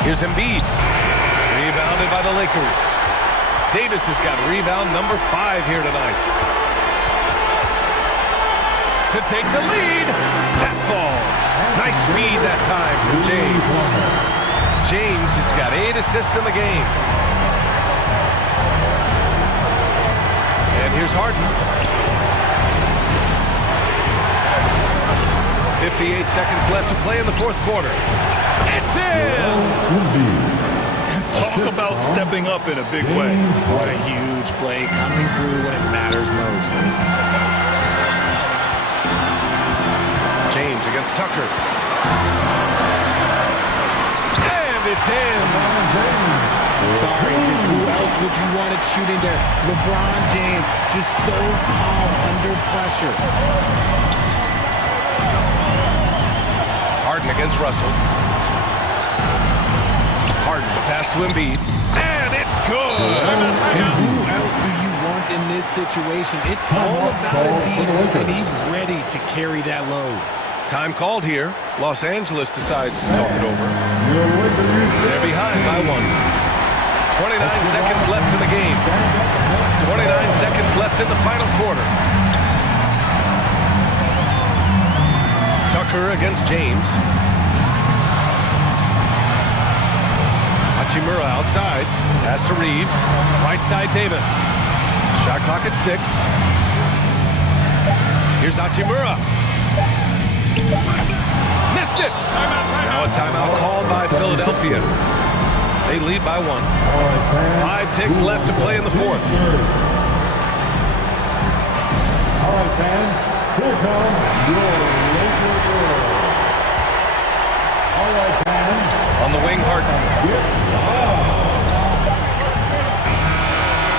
Here's Embiid. Rebounded by the Lakers. Davis has got rebound number 5 here tonight. To take the lead. That falls. Nice speed that time from James. James has got 8 assists in the game. And here's Harden. 58 seconds left to play in the fourth quarter. It's in! Talk about stepping up in a big way. What a huge play, coming through when it matters most. James against Tucker. And it's in. Sorry, just who else would you want it shooting there? LeBron James, just so calm under pressure. Harden against Russell. Harden, the pass to Embiid. And it's good. And who else do you want in this situation? It's all about Embiid, and he's ready to carry that load. Time called here. Los Angeles decides to talk it over. They're behind by 1. 29 seconds left in the game. 29 seconds left in the final quarter. Tucker against James. Hachimura outside. Pass to Reeves. Right side Davis. Shot clock at 6. Here's Hachimura. Missed it. Now a timeout called by Philadelphia. They lead by 1. 5 ticks left to play in the fourth. All right, fans. Here comes your Laker girl. All right, fans. On the wing, Harden.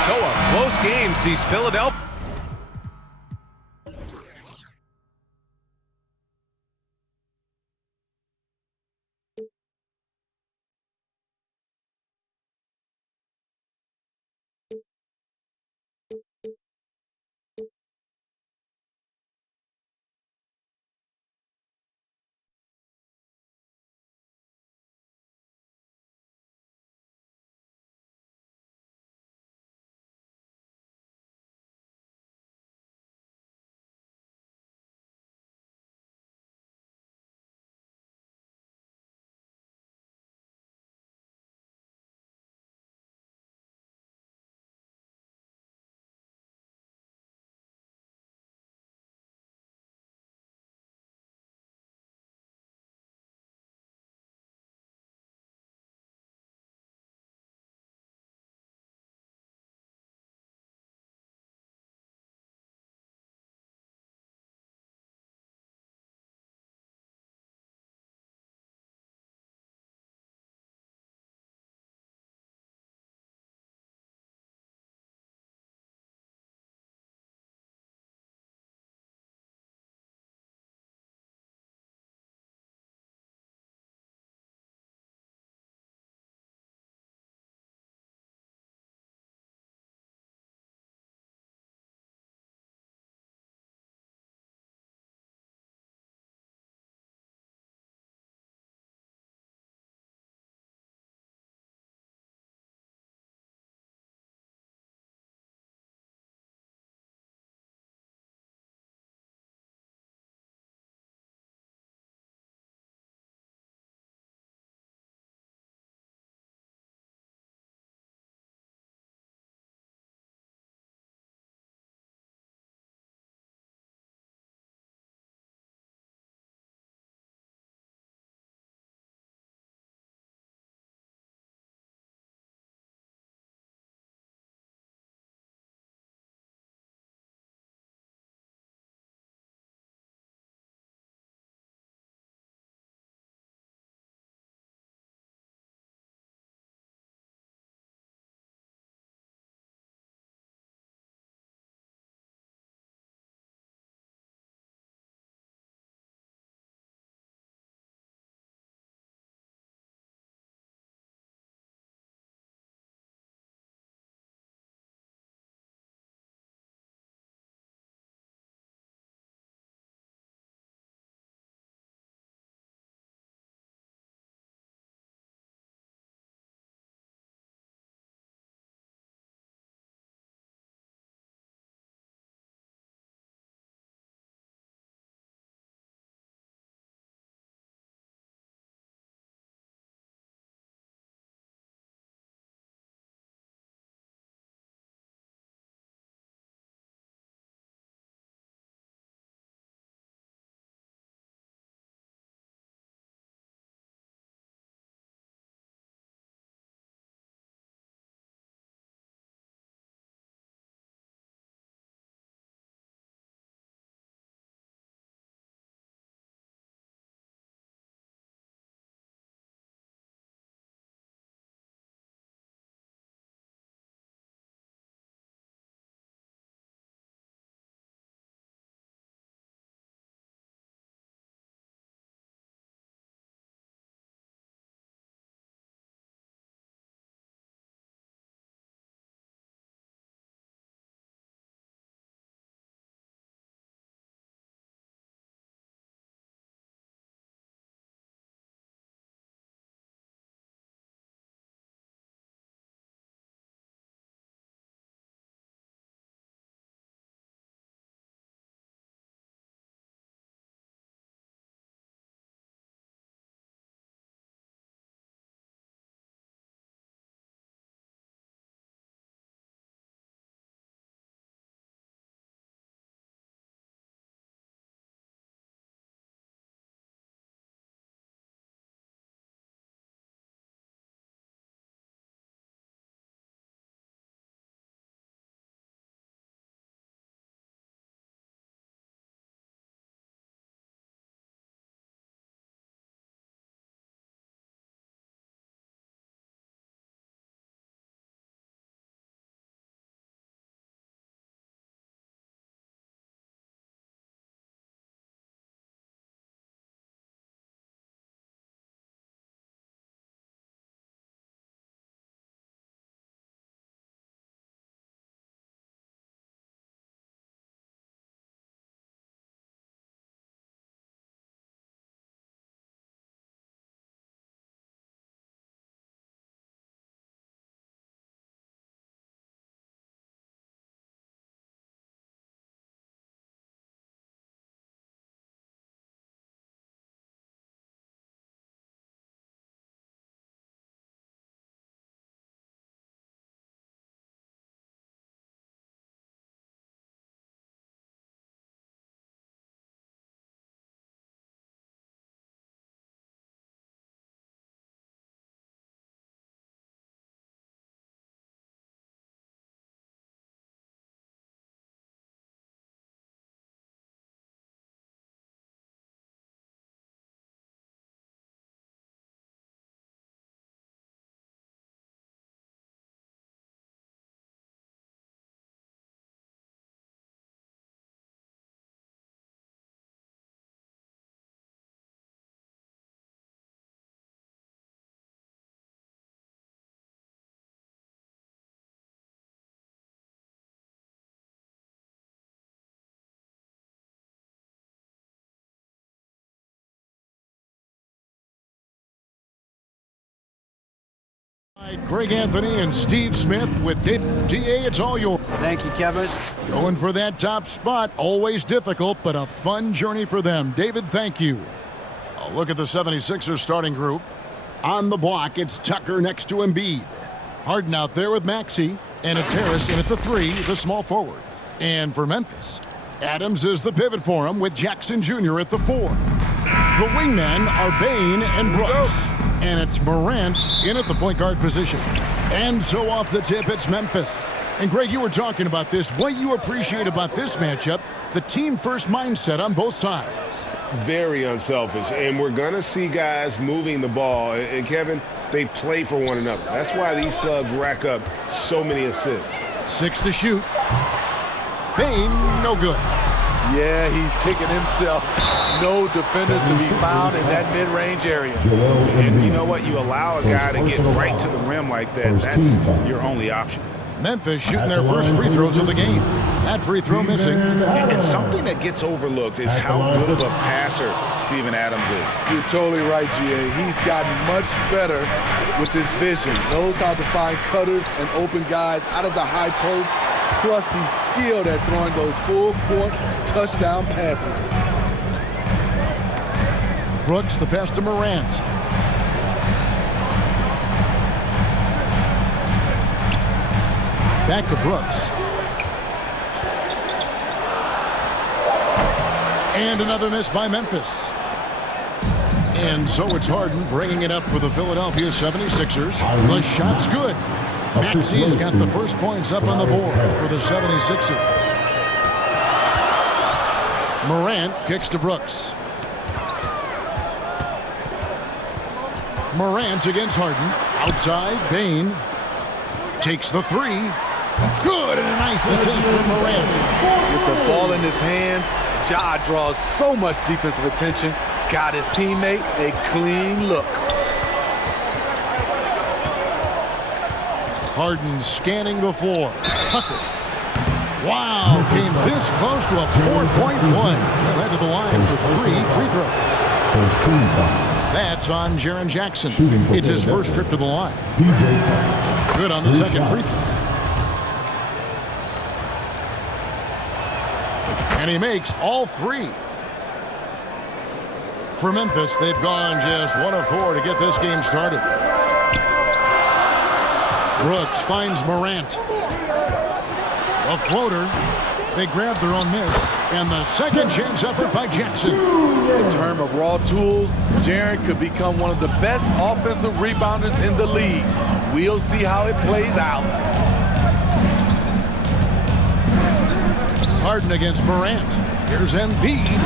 So a close game sees Philadelphia. Greg Anthony and Steve Smith with DA. It's all yours. Thank you, Kevin. Going for that top spot. Always difficult, but a fun journey for them. David, thank you. A look at the 76ers starting group. On the block, it's Tucker next to Embiid. Harden out there with Maxey. And it's Harris in at the 3, the small forward. And for Memphis, Adams is the pivot for him with Jackson Jr. at the 4. The wingmen are Bain and Brooks. And it's Morant in at the point guard position. And so off the tip, it's Memphis. And Greg, you were talking about this. What you appreciate about this matchup, the team-first mindset on both sides. Very unselfish. And we're going to see guys moving the ball. And Kevin, they play for one another. That's why these clubs rack up so many assists. 6 to shoot. Bain, no good. Yeah, he's kicking himself. No defenders to be found in that mid-range area. And you know what? You allow a guy to get right to the rim like that. That's your only option. Memphis shooting their first free throws of the game. That free throw missing. And something that gets overlooked is how good of a passer Steven Adams is. You're totally right, G.A. He's gotten much better with his vision. Knows how to find cutters and open guys out of the high post. Plus, he's skilled at throwing those full-court touchdown passes. Brooks, the pass to Morant. Back to Brooks. And another miss by Memphis. And so it's Harden bringing it up with the Philadelphia 76ers. The shot's good. Maxey's got the first points up on the board for the 76ers. Morant kicks to Brooks. Morant against Harden. Outside, Bain takes the 3. Good, and a nice assist from Morant. With the ball in his hands, Ja draws so much defensive attention. Got his teammate a clean look. Harden scanning the floor. Tucker. Wow, came this close to a 4-point-1. Led to the line for 3 free throws. That's on Jaren Jackson. It's his first trip to the line. Good on the second free throw. And he makes all 3. For Memphis, they've gone just 1 of 4 to get this game started. Brooks finds Morant. A floater. They grab their own miss. And the second chance effort by Jackson. In terms of raw tools, Jaren could become one of the best offensive rebounders in the league. We'll see how it plays out. Harden against Morant. Here's Embiid.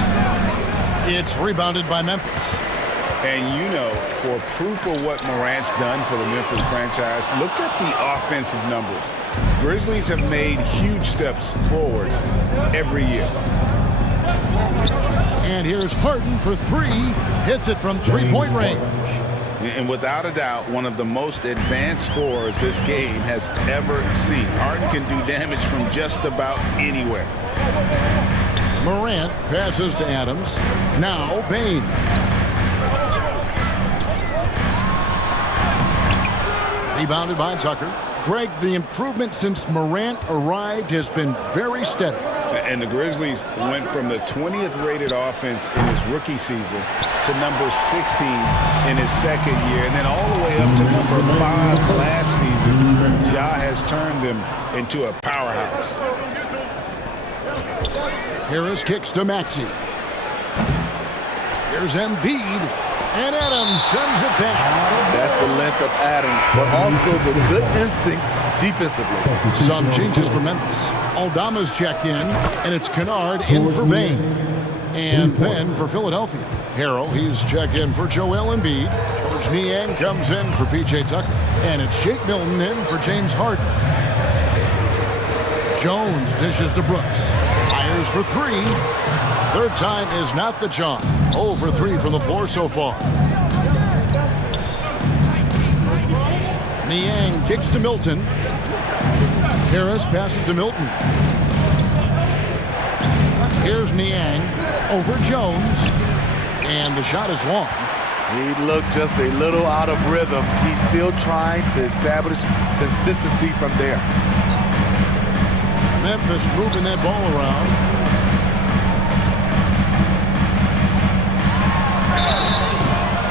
It's rebounded by Memphis. And you know, for proof of what Morant's done for the Memphis franchise, look at the offensive numbers. Grizzlies have made huge steps forward every year. And here's Harden for 3. Hits it from 3-point range. And without a doubt, one of the most advanced scorers this game has ever seen. Harden can do damage from just about anywhere. Morant passes to Adams. Now Bain. Rebounded by Tucker. Greg, the improvement since Morant arrived has been very steady. And the Grizzlies went from the 20th rated offense in his rookie season to number 16 in his second year, and then all the way up to number 5 last season. Ja has turned them into a powerhouse. Harris kicks to Maxey. Here's Embiid. And Adams sends it back. That's the length of Adams, but also the good instincts defensively. Some changes for Memphis. Aldama's checked in, and it's Kennard in for Bain. And then for Philadelphia, Harrell, he's checked in for Joel Embiid. Coach Niang comes in for P.J. Tucker. And it's Shake Milton in for James Harden. Jones dishes to Brooks. Fires for 3. Third time is not the charm. 0 for 3 from the floor so far. Niang kicks to Milton. Harris passes to Milton. Here's Niang over Jones. And the shot is long. He looked just a little out of rhythm. He's still trying to establish consistency from there. Memphis moving that ball around.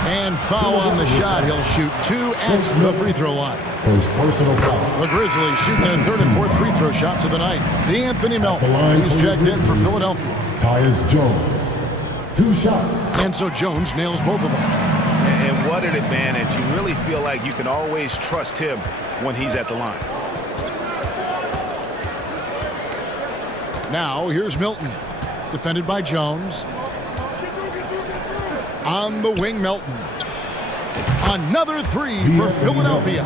And foul on the shot. He'll shoot 2 at the free throw line. First personal foul. The Grizzlies shooting their 3rd and 4th free throw shots of the night. Anthony Melton, he's checked in for Philadelphia. Tyus Jones, 2 shots. And so Jones nails both of them. And what an advantage. You really feel like you can always trust him when he's at the line. Now here's Milton, defended by Jones. On the wing, Melton. Another 3 for Philadelphia.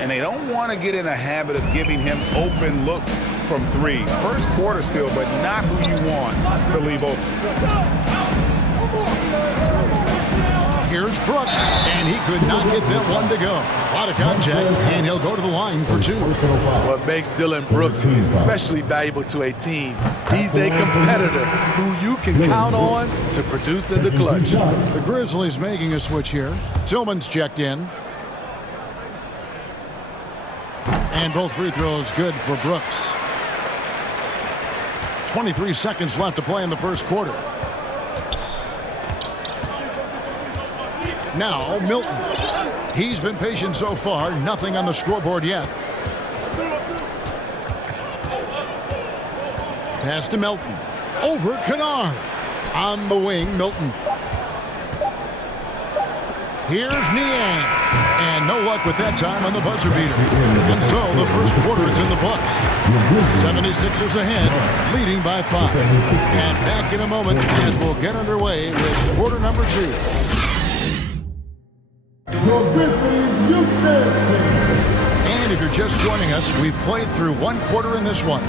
And they don't want to get in a habit of giving him open looks from 3. First quarter still, but not who you want to leave open. Here's Brooks, and he could not get that one to go. A lot of contact, and he'll go to the line for 2. What makes Dillon Brooks especially valuable to a team, he's a competitor who you can count on to produce in the clutch. The Grizzlies making a switch here. Tillman's checked in. And both free throws good for Brooks. 23 seconds left to play in the first quarter. Now Milton. He's been patient so far. Nothing on the scoreboard yet. Pass to Melton. Over Kennard. On the wing, Milton. Here's Niang. And no luck with that time on the buzzer beater. And so the first quarter is in the books. 76ers ahead, leading by 5. And back in a moment as we'll get underway with quarter number 2. And if you're just joining us, we've played through 1 quarter in this one.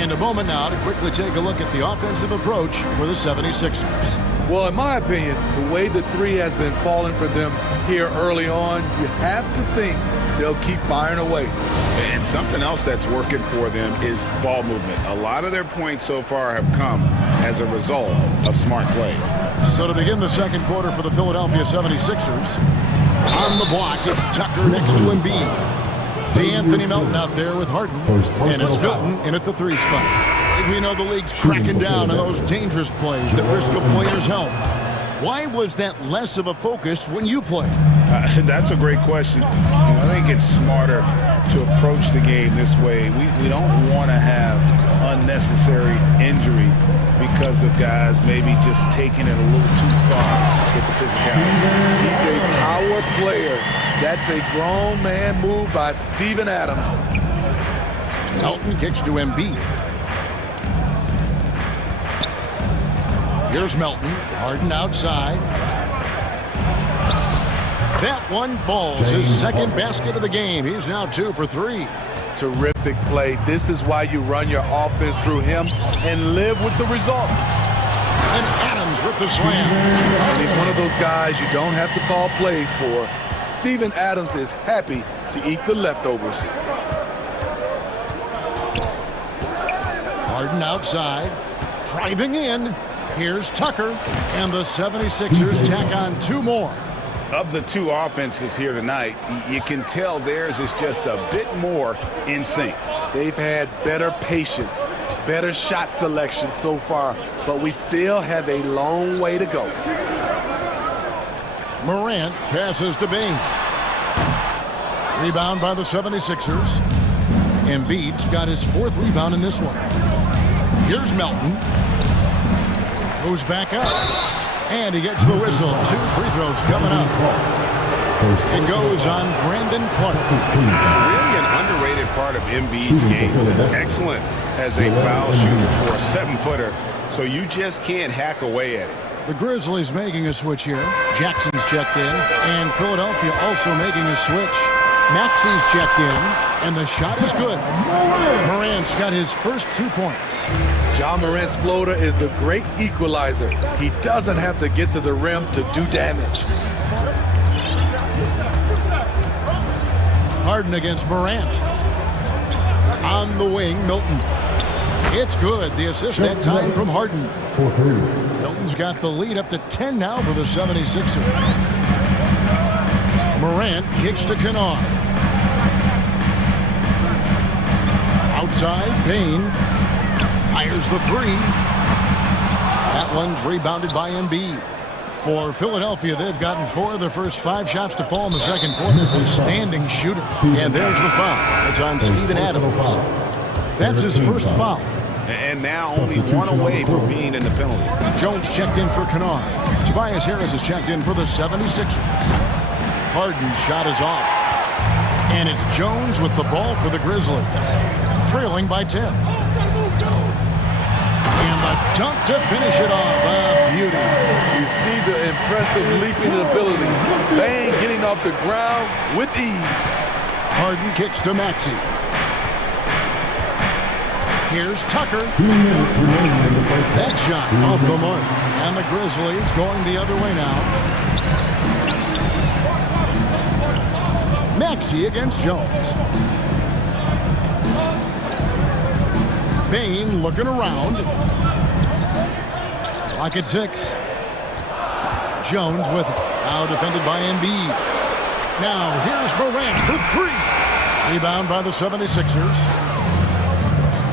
And a moment now to quickly take a look at the offensive approach for the 76ers. Well, in my opinion, the way the 3 has been falling for them here early on, you have to think they'll keep firing away. And something else that's working for them is ball movement. A lot of their points so far have come as a result of smart plays. So to begin the second quarter for the Philadelphia 76ers, on the block, it's Tucker next to Embiid. Anthony Melton out there with Harden. And it's Milton in at the 3 spot. We know the league's cracking down on those dangerous plays that risk a player's health. Why was that less of a focus when you played? That's a great question. I think it's smarter to approach the game this way. We don't want to have unnecessary injury because of guys maybe just taking it a little too far with the physicality. He's a power player. That's a grown man move by Steven Adams. Melton kicks to Embiid. Here's Melton. Harden outside. That one falls. His second basket of the game. He's now 2 for 3. Terrific play. This is why you run your offense through him and live with the results. And Adams with the slam. And he's one of those guys you don't have to call plays for. Steven Adams is happy to eat the leftovers. Harden outside. Driving in. Here's Tucker. And the 76ers tack on 2 more. Of the 2 offenses here tonight, you can tell theirs is just a bit more in sync. They've had better patience, better shot selection so far, but we still have a long way to go. Morant passes to Bing. Rebound by the 76ers. Embiid's got his 4th rebound in this one. Here's Melton. Moves back up. And he gets the whistle. 2 free throws coming up. It goes on Brandon Clark. Really an underrated part of Embiid's game. Excellent as a foul shooter for a 7-footer. So you just can't hack away at it. The Grizzlies making a switch here. Jackson's checked in. And Philadelphia also making a switch. Maxey's checked in. And the shot is good. Morant's got his first 2 points. Ja Morant's floater is the great equalizer. He doesn't have to get to the rim to do damage. Harden against Morant. On the wing, Milton. It's good. The assist that time from Harden. Milton's got the lead up to 10 now for the 76ers. Morant kicks to Kennard. Outside, Payne fires the three. That one's rebounded by Embiid. For Philadelphia, they've gotten 4 of their first 5 shots to fall in the second quarter. Outstanding shooter. And there's the foul. It's on Steven Adams. That's his first foul. And now only 1 away from being in the penalty. Jones checked in for Kennard. Tobias Harris is checked in for the 76ers. Harden's shot is off. And it's Jones with the ball for the Grizzlies. Trailing by 10. And the dunk to finish it off. A beauty. You see the impressive leaping ability. Bang getting off the ground with ease. Harden kicks to Maxey. Here's Tucker. That shot off the mark. And the Grizzlies going the other way now. Maxey against Jones. Payne looking around. Clock at 6. Jones with it. Now defended by Embiid. Now here's Morant for 3. Rebound by the 76ers.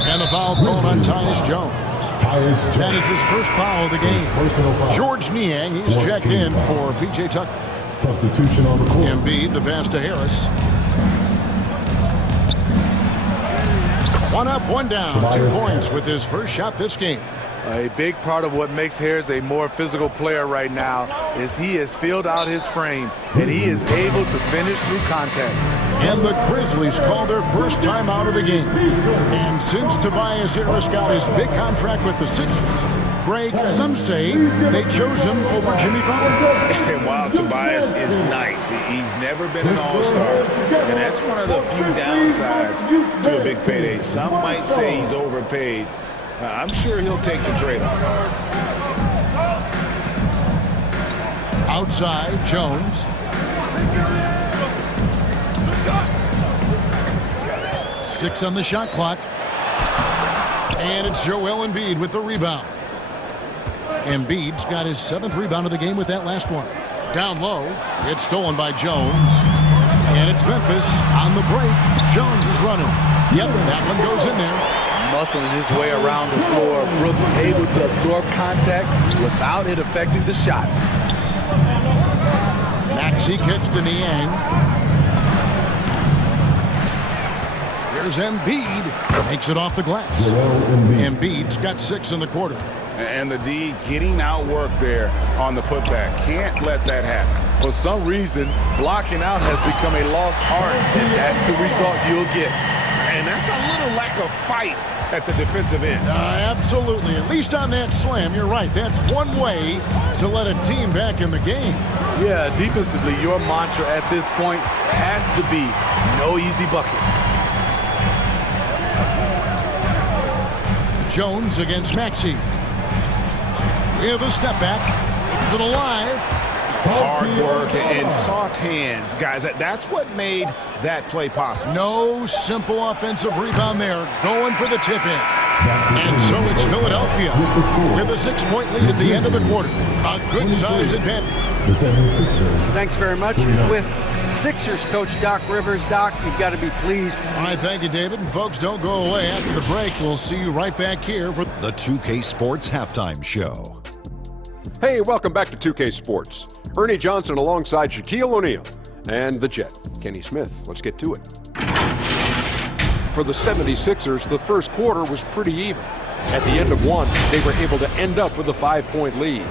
And the foul called on Tyus Jones. That is his first foul of the game. George Niang, he's checked in for P.J. Tucker. Substitution on the court. Embiid, the pass to Harris. 1 up, 1 down. 2 points with his first shot this game. A big part of what makes Harris a more physical player right now is he has filled out his frame, and he is able to finish through contact. And the Grizzlies call their first time out of the game. And since Tobias Harris got his big contract with the Sixers, Greg, some say they chose him over Jimmy Butler. And while Tobias is nice, he's never been an all-star. And that's one of the few downsides to a big payday. Some might say he's overpaid. I'm sure he'll take the trade-off. Outside, Jones. Six on the shot clock. And it's Joel Embiid with the rebound. Embiid's got his 7th rebound of the game with that last one. Down low, it's stolen by Jones. And it's Memphis on the break. Jones is running. Yep, that one goes in there. Muscling his way around the floor. Brooks able to absorb contact without it affecting the shot. Maxey kicks to Niang. Here's Embiid. Makes it off the glass. Embiid's got 6 in the quarter. And the D getting outworked there on the putback. Can't let that happen. For some reason, blocking out has become a lost art, and that's the result you'll get. And that's a little lack of fight at the defensive end. Absolutely. At least on that slam, you're right. That's one way to let a team back in the game. Yeah, defensively, your mantra at this point has to be no easy buckets. Jones against Maxey. With a step back. Keeps it alive. Hard work and soft hands. Guys, that's what made that play possible. No simple offensive rebound there. Going for the tip-in. And so it's Philadelphia with a 6-point lead at the end of the quarter. A good-sized advantage. Thanks very much. With Sixers coach Doc Rivers. Doc, you've got to be pleased. All right, thank you, David. And folks, don't go away. After the break, we'll see you right back here for the 2K Sports Halftime Show. Hey, welcome back to 2K Sports. Ernie Johnson alongside Shaquille O'Neal and the Jet, Kenny Smith. Let's get to it. For the 76ers, the first quarter was pretty even. At the end of one, they were able to end up with a 5-point lead.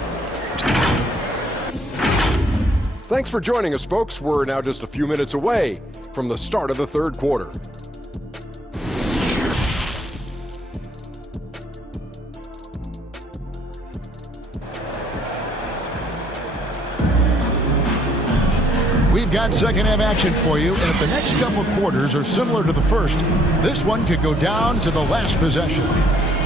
Thanks for joining us, folks. We're now just a few minutes away from the start of the third quarter. We've got second half action for you, and if the next couple of quarters are similar to the first, this one could go down to the last possession.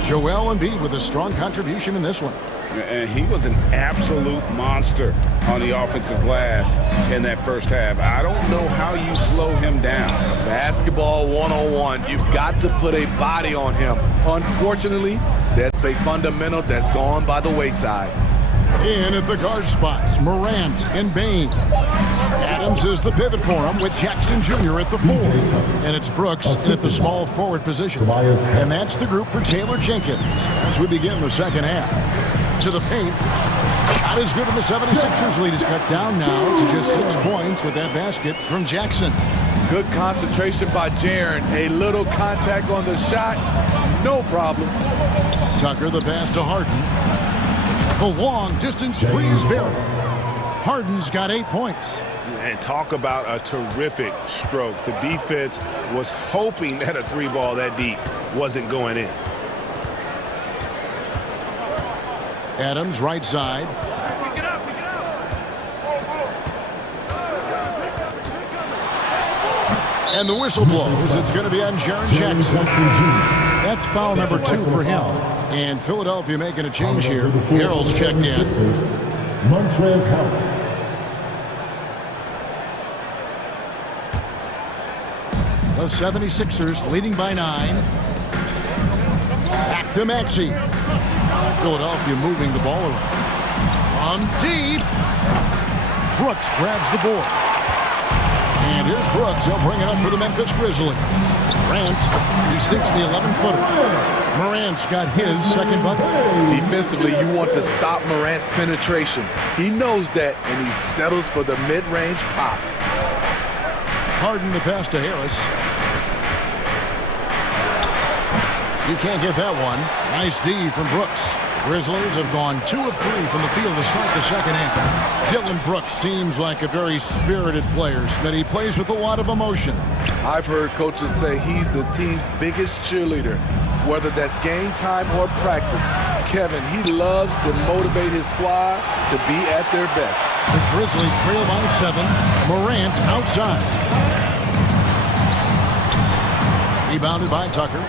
Joel Embiid with a strong contribution in this one. And he was an absolute monster on the offensive glass in that first half. I don't know how you slow him down. Basketball 101. You've got to put a body on him. Unfortunately, that's a fundamental that's gone by the wayside. In at the guard spots, Morant and Bain. Adams is the pivot for him with Jackson Jr. at the 4. And it's Brooks in at the small forward position. And that's the group for Taylor Jenkins as we begin the second half. To the paint. Shot is good, and the 76ers lead is cut down now to just 6 points with that basket from Jackson. Good concentration by Jaren. A little contact on the shot. No problem. Tucker the pass to Harden. The long distance three is buried. Harden's got 8 points. And talk about a terrific stroke. The defense was hoping that a three ball that deep wasn't going in. Adams right side. And the whistle blows. It's going to be on Jaren Jackson. That's foul number 2 for him. And Philadelphia making a change here. Harrell's checked in. Montrezl Harrell. The 76ers leading by 9. Back to Maxey. Philadelphia moving the ball around. On deep. Brooks grabs the board. And here's Brooks. He'll bring it up for the Memphis Grizzlies. Morant, he sinks the 11-footer. Morant's got his second bucket. Defensively, you want to stop Morant's penetration. He knows that, and he settles for the mid-range pop. Harden the pass to Harris. You can't get that one. Nice D from Brooks. Grizzlies have gone 2 of 3 from the field to start the second half. Dillon Brooks seems like a very spirited player, but he plays with a lot of emotion. I've heard coaches say he's the team's biggest cheerleader, whether that's game time or practice. Kevin, he loves to motivate his squad to be at their best. The Grizzlies trail by 7. Morant outside. Rebounded by Tucker.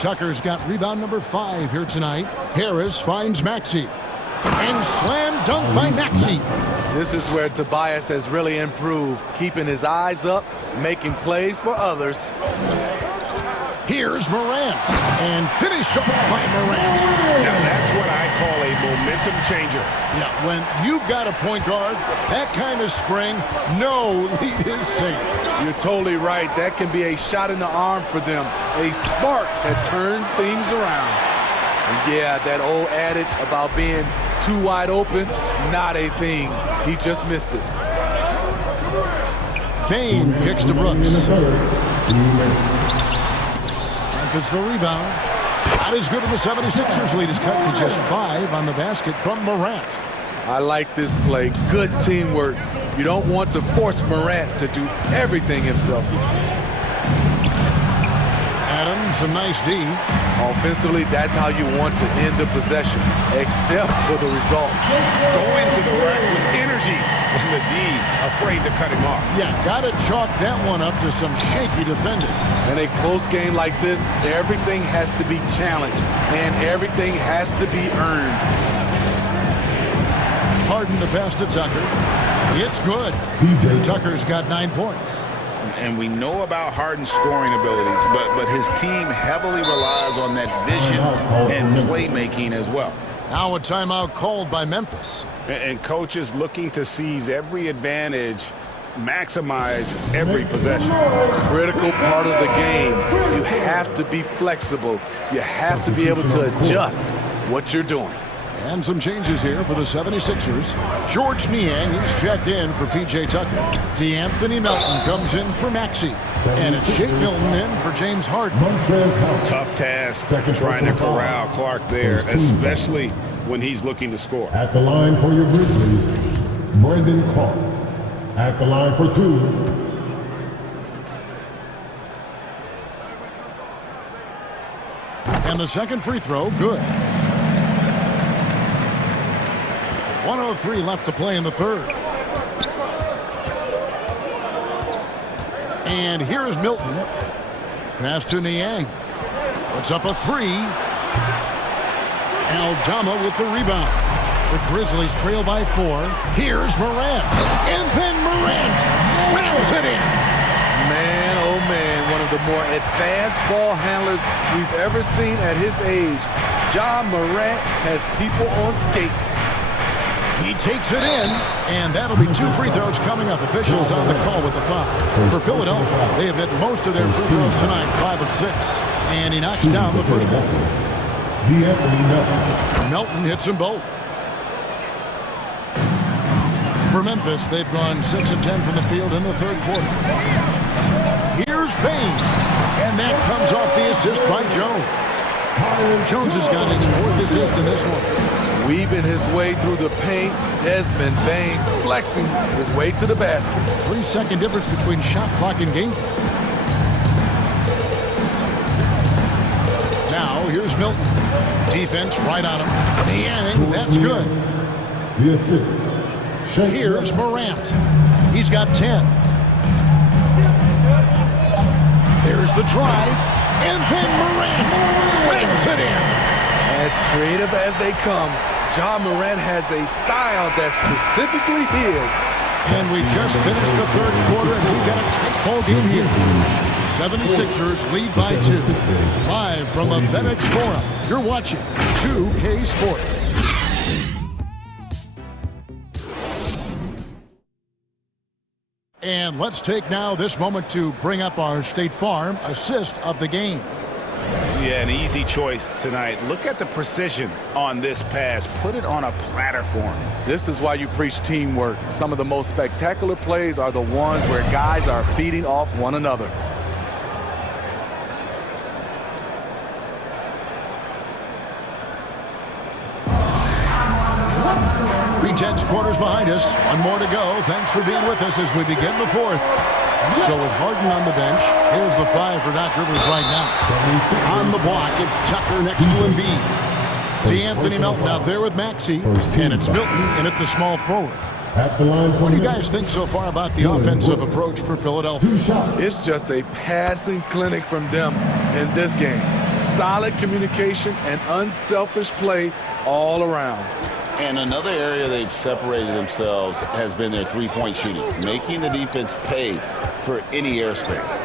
Tucker's got rebound number 5 here tonight. Harris finds Maxey. And slam dunk by Maxey. This is where Tobias has really improved, keeping his eyes up, making plays for others. Here's Morant. And finished off by Morant. Now that's what I call a momentum changer. Yeah, when you've got a point guard, that kind of spring, no lead is safe. You're totally right. That can be a shot in the arm for them. A spark that turned things around. And yeah, that old adage about being too wide open, not a thing. He just missed it. Bain kicks to Brooks. Gets the rebound. Shot is good, and the 76ers lead is cut to just 5 on the basket from Morant. I like this play. Good teamwork. You don't want to force Morant to do everything himself. Adams, a nice D. Offensively, that's how you want to end the possession, except for the result. Go into the rack with energy, and the D afraid to cut him off. Yeah, got to chalk that one up to some shaky defending. In a close game like this, everything has to be challenged, and everything has to be earned. Harden the pass to Tucker. It's good. Tucker's got 9 points. And we know about Harden's scoring abilities, but his team heavily relies on that vision and playmaking as well. Now a timeout called by Memphis. And coaches looking to seize every advantage, maximize every possession. Critical part of the game. You have to be flexible. You have to be able to adjust what you're doing. And some changes here for the 76ers. George Niang, he's checked in for P.J. Tucker. DeAnthony Melton comes in for Maxey. And it's Jake Milton in for James Harden. Tough task trying to corral Clark there, especially when he's looking to score. At the line for your Grizzlies, Brandon Clark. At the line for 2. And the second free throw, good. 1:03 left to play in the third. And here's Milton. Pass to Niang. Puts up a 3. Aldama with the rebound. The Grizzlies trail by 4. Here's Morant. And then Morant rattles it in. Man, oh man, one of the more advanced ball handlers we've ever seen at his age. Ja Morant has people on skates. He takes it in, and that'll be 2 free throws coming up. Officials on the call with the foul. For Philadelphia, they have hit most of their free throws tonight, 5 of 6. And he knocks down the first one. Melton hits them both. For Memphis, they've gone 6 of 10 from the field in the third quarter. Here's Bain, and that comes off the assist by Jones. Jones has got his 4th assist in this one. Weaving his way through the paint, Desmond Bain flexing his way to the basket. 3-second difference between shot clock and game clock. Now, here's Milton. Defense right on him. And that's good. The assist. Here's Morant. He's got 10. There's the drive. And then Morant rams it in. As creative as they come, Ja Morant has a style that's specifically his. And we just finished the third quarter, and we've got a tight ball game here. 76ers lead by 2. Live from the FedEx Forum, you're watching 2K Sports. And let's take now this moment to bring up our State Farm assist of the game. Yeah, an easy choice tonight. Look at the precision on this pass. Put it on a platter for him. This is why you preach teamwork. Some of the most spectacular plays are the ones where guys are feeding off one another. Tense quarters behind us. One more to go. Thanks for being with us as we begin the fourth. So with Harden on the bench, here's the 5 for Doc Rivers right now. On the block, it's Tucker next to Embiid. DeAnthony Melton out there with Maxey. And it's Milton in at the small forward. What do you guys think so far about the offensive approach for Philadelphia? It's just a passing clinic from them in this game. Solid communication and unselfish play all around. And another area they've separated themselves has been their three-point shooting, making the defense pay for any airspace.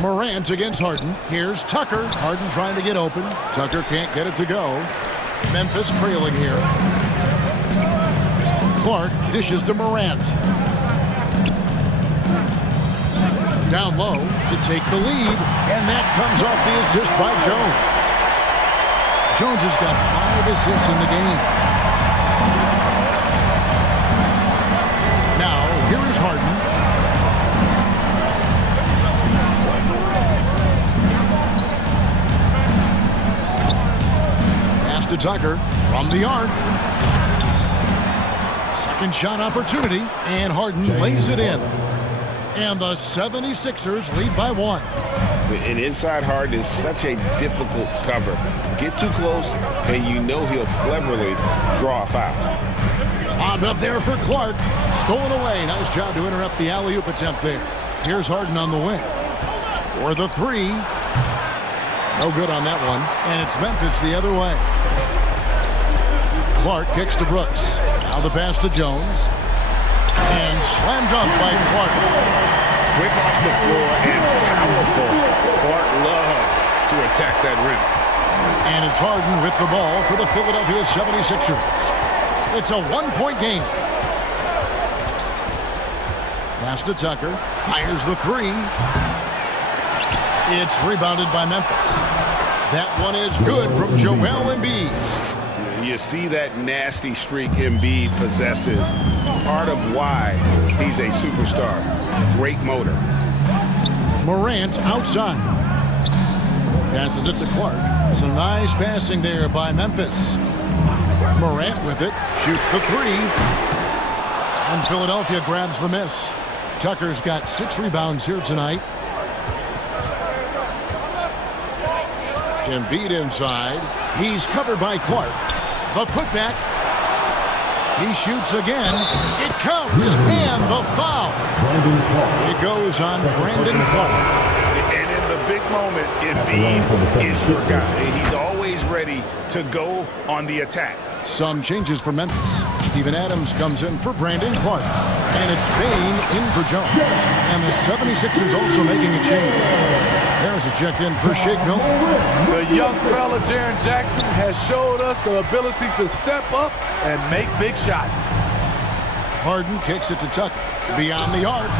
Morant against Harden. Here's Tucker. Harden trying to get open. Tucker can't get it to go. Memphis trailing here. Clark dishes to Morant. Down low to take the lead. And that comes off the assist by Jones. Jones has got 5 assists in the game. Now, here is Harden. Pass to Tucker from the arc. Second shot opportunity, and Harden lays it in. And the 76ers lead by 1. And inside Harden is such a difficult cover. Get too close, and you know he'll cleverly draw a foul. Lob up there for Clark. Stolen away. Nice job to interrupt the alley-oop attempt there. Here's Harden on the wing. For the 3. No good on that one. And it's Memphis the other way. Clark kicks to Brooks. Now the pass to Jones. And slammed up by Clark. Quick off the floor and powerful. Clark loves to attack that rim. And it's Harden with the ball for the Philadelphia 76ers. It's a 1-point game. Pass to Tucker. Fires the 3. It's rebounded by Memphis. That one is good from Joel Embiid. You see that nasty streak Embiid possesses. Part of why he's a superstar. Great motor. Morant outside. Passes it to Clark. Some nice passing there by Memphis. Morant with it. Shoots the 3. And Philadelphia grabs the miss. Tucker's got 6 rebounds here tonight. Embiid inside. He's covered by Clark. The putback. He shoots again. It counts. And the foul. It goes on Brandon Clark. And in the big moment, Embiid is your guy. He's always ready to go on the attack. Some changes for Memphis. Steven Adams comes in for Brandon Clark. And it's Payne in for Jones. And the 76ers also making a change. Harris is checked in for Shake Milton. The young fella, Jaren Jackson, has showed us the ability to step up and make big shots. Harden kicks it to Tucker. Beyond the arc.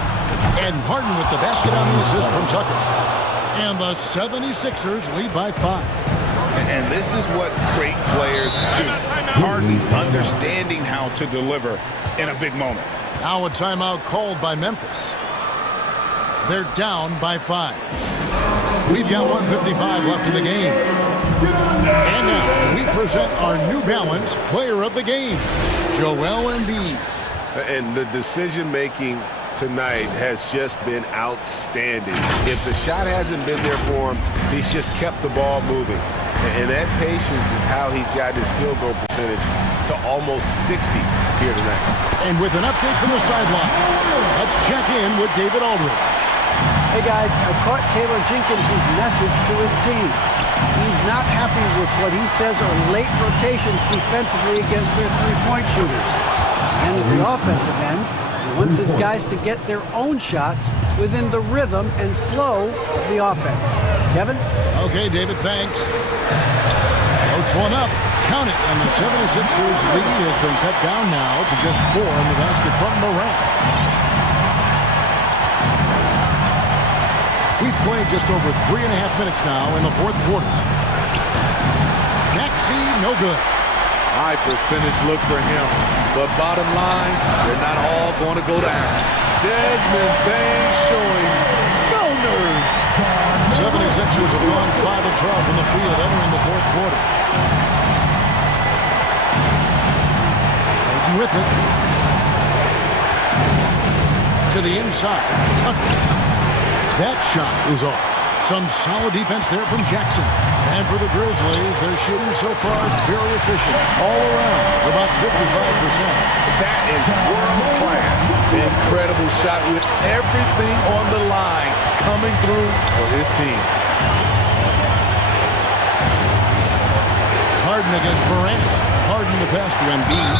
And Harden with the basket on the assist from Tucker. And the 76ers lead by 5. And this is what great players do. Harden understanding how to deliver in a big moment. Now a timeout called by Memphis. They're down by 5. We've got 1:55 left in the game. And now we present our New Balance Player of the Game, Joel Embiid. And the decision-making tonight has just been outstanding. If the shot hasn't been there for him, he's just kept the ball moving. And that patience is how he's got his field goal percentage to almost 60 here tonight. And with an update from the sideline, let's check in with David Aldridge. Hey guys, I caught Taylor Jenkins' message to his team. He's not happy with what he says are late rotations defensively against their three-point shooters. And at the offensive end, he wants his guys to get their own shots within the rhythm and flow of the offense. Kevin? Okay, David, thanks. Floats one up. Count it. And the 76ers lead has been cut down now to just 4 in the basket from Morant. We've played just over 3.5 minutes now in the fourth quarter. Maxey, no good. High percentage look for him. But bottom line, they're not all going to go down. Desmond Bain showing no nerves. 76ers have gone 5 of 12 from the field entering the fourth quarter. Hayden with it. To the inside. Tucker. That shot is off. Some solid defense there from Jackson. And for the Grizzlies, they're shooting so far very efficient. All around, about 55%. That is world class. Incredible shot with everything on the line coming through for his team. Harden against Morant. Harden the pass to Embiid.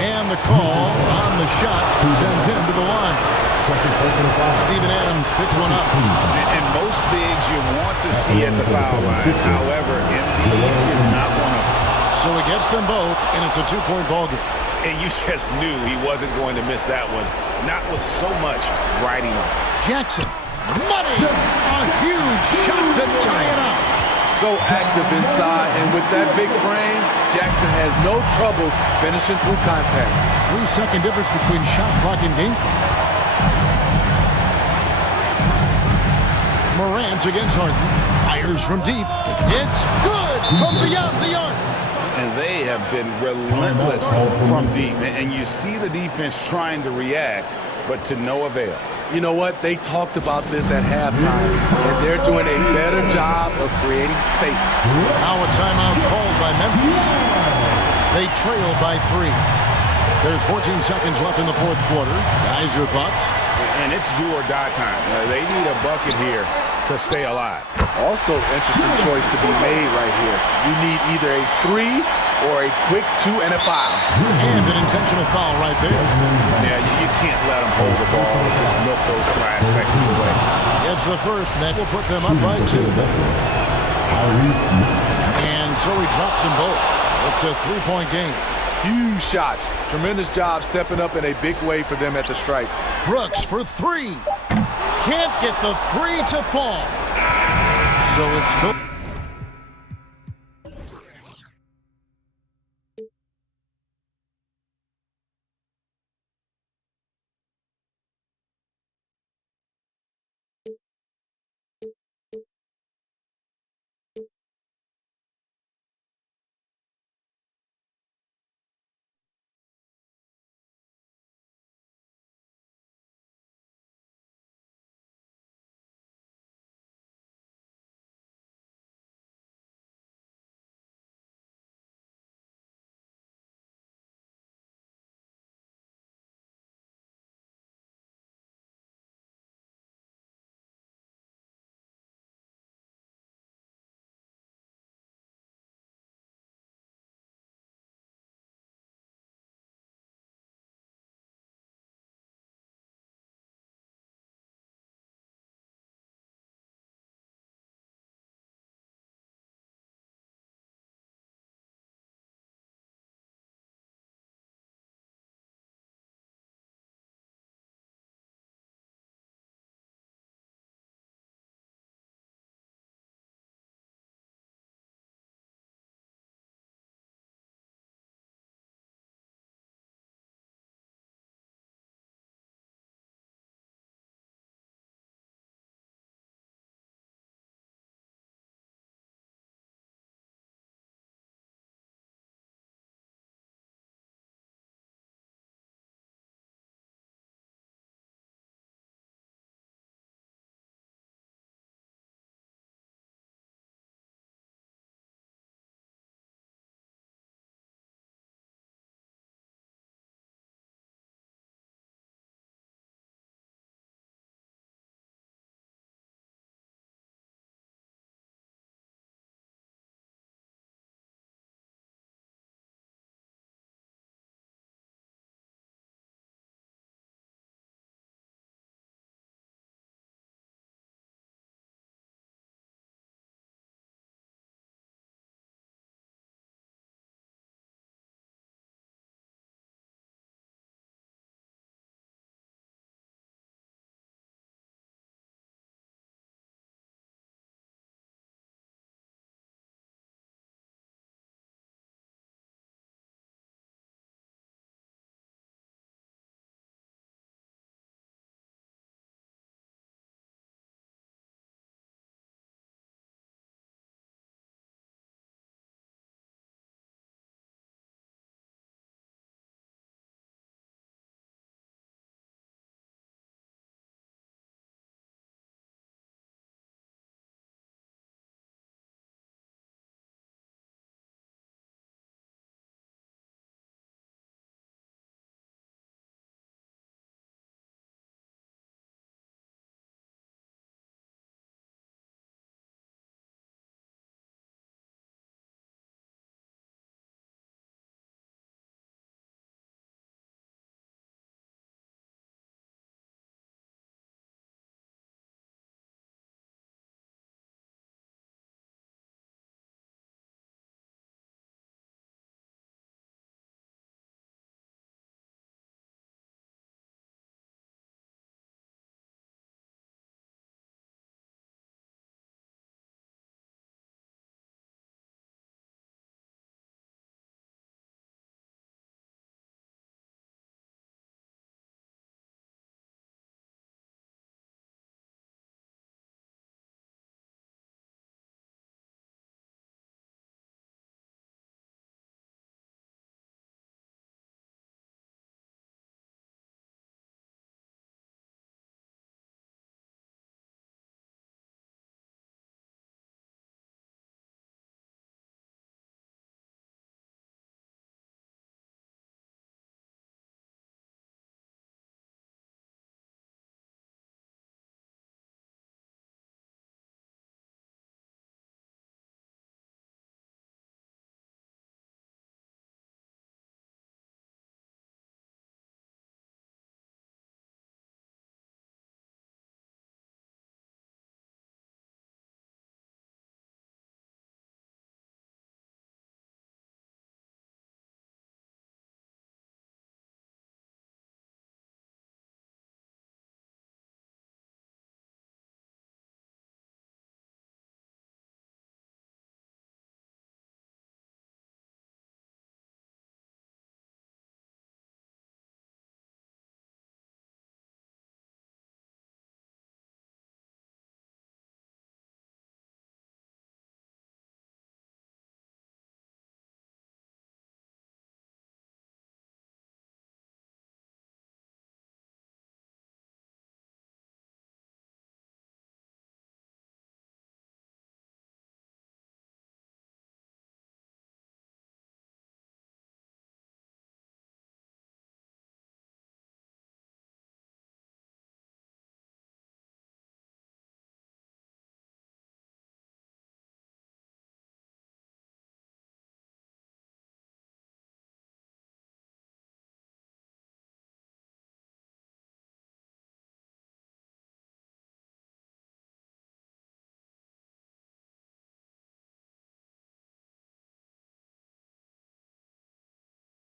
And the call on the shot sends him to the line. Steven Adams picks one up. And most bigs you want to see at the foul line. However, Embiid is not one of them. So he gets them both, and it's a 2-point ball game. And you just knew he wasn't going to miss that one. Not with so much riding on. Jackson, money! A huge shot to tie it up. So active inside, and with that big frame, Jackson has no trouble finishing through contact. 3-second difference between shot clock and game clock. Morant against Harden. Fires from deep. It's good from beyond the arc. And they have been relentless from deep. And you see the defense trying to react, but to no avail. You know what? They talked about this at halftime, and they're doing a better job of creating space. Now a timeout called by Memphis. They trail by 3. There's 14 seconds left in the fourth quarter. Guys, your thoughts? And it's do or die time. They need a bucket here to stay alive. Also, interesting choice to be made right here. You need either a 3 or a quick 2 and a foul. And an intentional foul right there. Yeah, you can't let them hold the ball and just milk those last seconds away. It's the first. That will put them up by 2. And so he drops them both. It's a 3-point game. Huge shots. Tremendous job stepping up in a big way for them at the stripe. Brooks for 3. Can't get the 3 to fall. So it's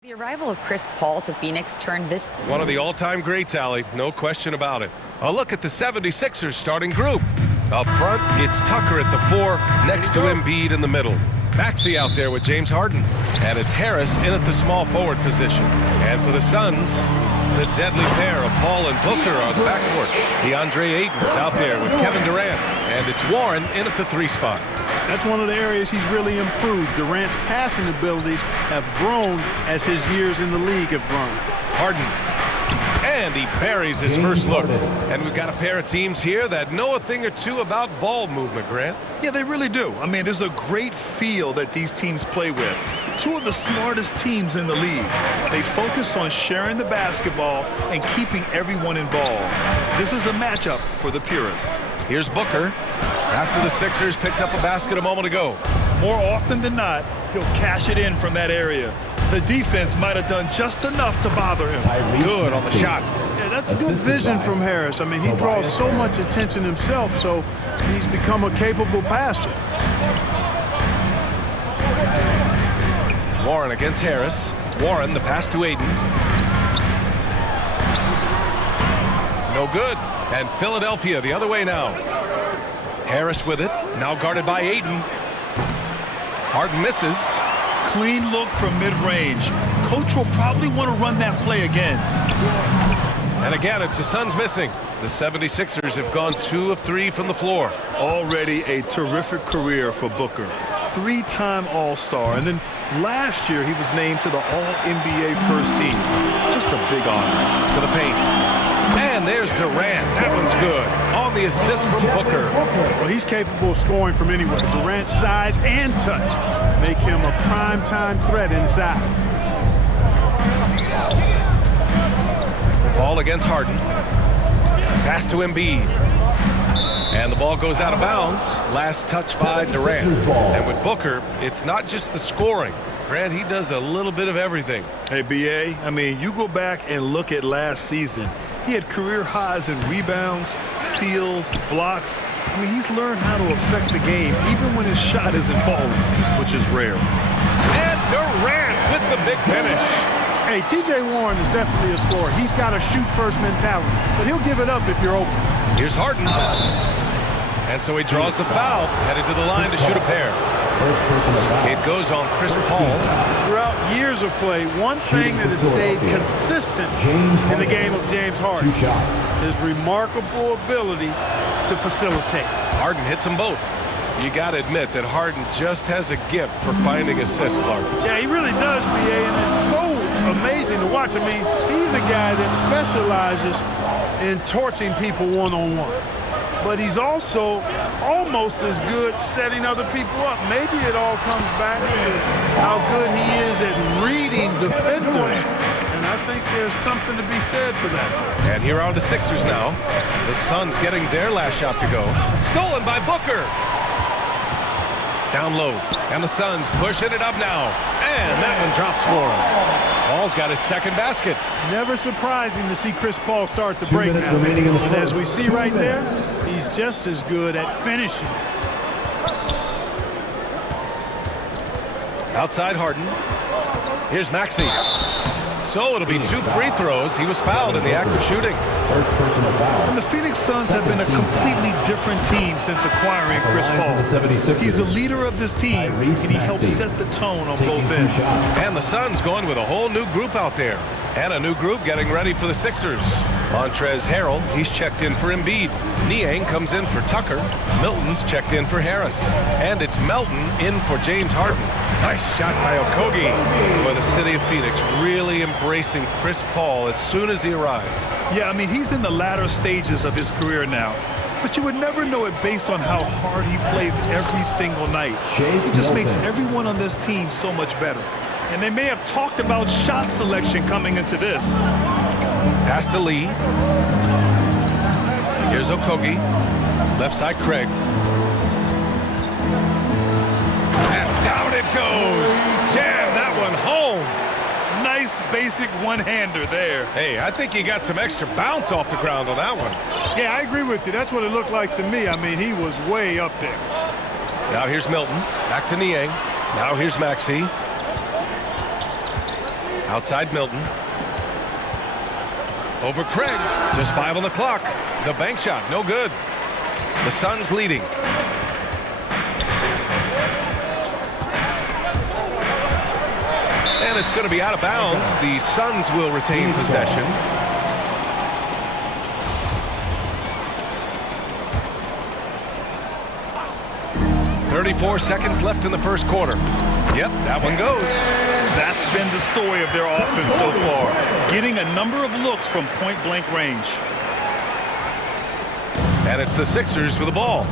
The arrival of Chris Paul to Phoenix turned this... One of the all-time greats, Allie. No question about it. A look at the 76ers starting group. Up front, it's Tucker at the 4, next to Embiid in the middle. Maxey out there with James Harden. And it's Harris in at the small forward position. And for the Suns, the deadly pair of Paul and Booker on the backcourt. DeAndre Ayton is out there with Kevin Durant. And it's Warren in at the 3 spot. That's one of the areas he's really improved. Durant's passing abilities have grown as his years in the league have grown. Harden. And he buries his first look. And we've got a pair of teams here that know a thing or two about ball movement, Grant. Yeah, they really do. I mean, there's a great feel that these teams play with. Two of the smartest teams in the league. They focus on sharing the basketball and keeping everyone involved. This is a matchup for the purist. Here's Booker. After the Sixers picked up a basket a moment ago. More often than not, he'll cash it in from that area. The defense might have done just enough to bother him. Good on the shot. Yeah, that's good vision from Harris. I mean, he draws so much attention himself, so he's become a capable passer. Warren against Harris. Warren, the pass to Ayton. No good. And Philadelphia the other way now. Harris with it. Now guarded by Ayton. Harden misses. Clean look from mid-range. Coach will probably want to run that play again. And again, it's the Suns missing. The 76ers have gone 2 of 3 from the floor. Already a terrific career for Booker. 3-time All-Star. And then last year, he was named to the All-NBA first team. Just a big honor. To the paint. And there's Durant. That one's good. On the assist from Booker. Well, he's capable of scoring from anywhere. Durant's size and touch make him a prime-time threat inside. Paul against Harden. Pass to Embiid. And the ball goes out of bounds. Last touch by Durant. And with Booker, it's not just the scoring. Grant, he does a little bit of everything. Hey, B.A., I mean, you go back and look at last season. He had career highs in rebounds, steals, blocks. I mean, he's learned how to affect the game even when his shot isn't falling, which is rare. And Durant with the big finish. Hey, T.J. Warren is definitely a scorer. He's got a shoot-first mentality, but he'll give it up if you're open. Here's Harden. And so he draws the foul, headed to the line to shoot a pair. It goes on Chris Paul. Throughout years of play, one thing that has stayed consistent in the game of James Harden is remarkable ability to facilitate. Harden hits them both. You got to admit that Harden just has a gift for finding assists, Clark. Yeah, he really does, B.A., and it's so amazing to watch. I mean, he's a guy that specializes in torching people one-on-one. But he's also almost as good setting other people up. Maybe it all comes back to how good he is at reading defenders. And I think there's something to be said for that. And here are the Sixers now. The Suns getting their last shot to go. Stolen by Booker. Down low. And the Suns pushing it up now. And that one drops for him. Paul's got his second basket. Never surprising to see Chris Paul start the break now. And as we see right there, he's just as good at finishing. Outside Harden. Here's Maxey. So it'll be 2 free throws. He was fouled in the act of shooting. First personal foul. And the Phoenix Suns have been a completely different team since acquiring Chris Paul. He's the leader of this team, and he helps set the tone on both ends. And the Suns going with a whole new group out there. And a new group getting ready for the Sixers. Montrezl Harrell, he's checked in for Embiid. Niang comes in for Tucker. Milton's checked in for Harris. And it's Melton in for James Harden. Nice shot by Okogie. Boy, the city of Phoenix really embracing Chris Paul as soon as he arrived. Yeah, I mean, he's in the latter stages of his career now. But you would never know it based on how hard he plays every single night. He just makes everyone on this team so much better. And they may have talked about shot selection coming into this. Pass to Lee. Here's Okogie. Left side Craig. And down it goes. Jam that one home. Nice basic one-hander there. Hey, I think he got some extra bounce off the ground on that one. Yeah, I agree with you. That's what it looked like to me. I mean, he was way up there. Now here's Milton. Back to Niang. Now here's Maxey. Outside Milton. Over Craig. Just 5 on the clock. The bank shot, no good. The Suns leading. And it's going to be out of bounds. The Suns will retain possession. .34 seconds left in the first quarter. Yep, that one goes. That's been the story of their offense so far. Getting a number of looks from point-blank range. And it's the Sixers with the ball.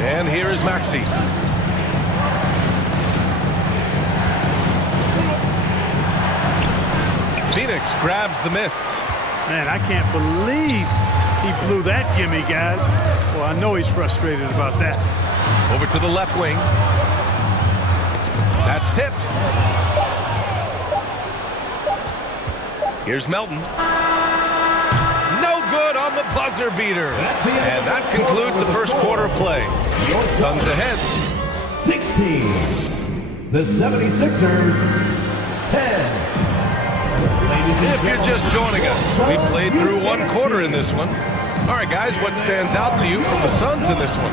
And here is Maxey. Phoenix grabs the miss. Man, I can't believe he blew that gimme, guys. Well, I know he's frustrated about that. Over to the left wing. That's tipped. Here's Melton. No good on the buzzer beater. And that concludes the first quarter of play. Suns ahead. 16. The 76ers, 10. If you're just joining us, we played through one quarter in this one. All right, guys, what stands out to you from the Suns in this one?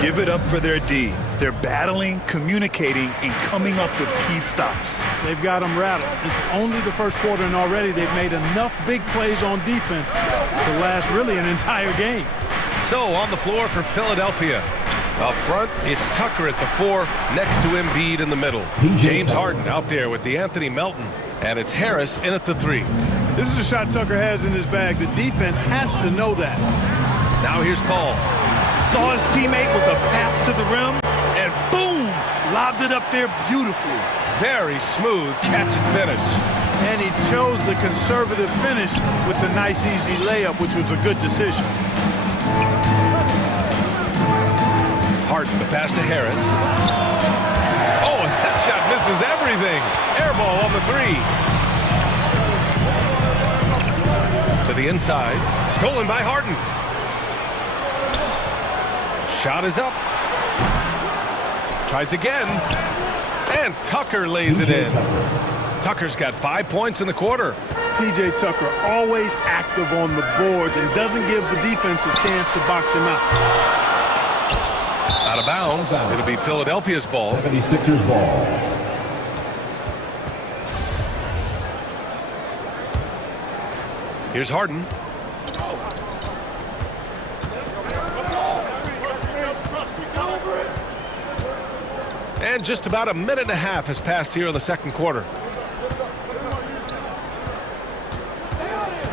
Give it up for their D. They're battling, communicating, and coming up with key stops. They've got them rattled. It's only the first quarter, and already they've made enough big plays on defense to last really an entire game. So, on the floor for Philadelphia. Up front, it's Tucker at the 4, next to Embiid in the middle. James Harden out there with DeAnthony Melton. And it's Harris in at the 3. This is a shot Tucker has in his bag. The defense has to know that. Now here's Paul. Saw his teammate with a path to the rim, and boom! Lobbed it up there beautifully. Very smooth catch and finish. And he chose the conservative finish with the nice, easy layup, which was a good decision. Harden, the pass to Harris. Oh, that shot misses everything. Air ball on the 3. To the inside. Stolen by Harden. Shot is up. Tries again. And Tucker lays it in. Tucker's got 5 points in the quarter. P.J. Tucker always active on the boards and doesn't give the defense a chance to box him out. Out of bounds. It'll be Philadelphia's ball. 76ers ball. Here's Harden. And just about a minute and a half has passed here in the second quarter.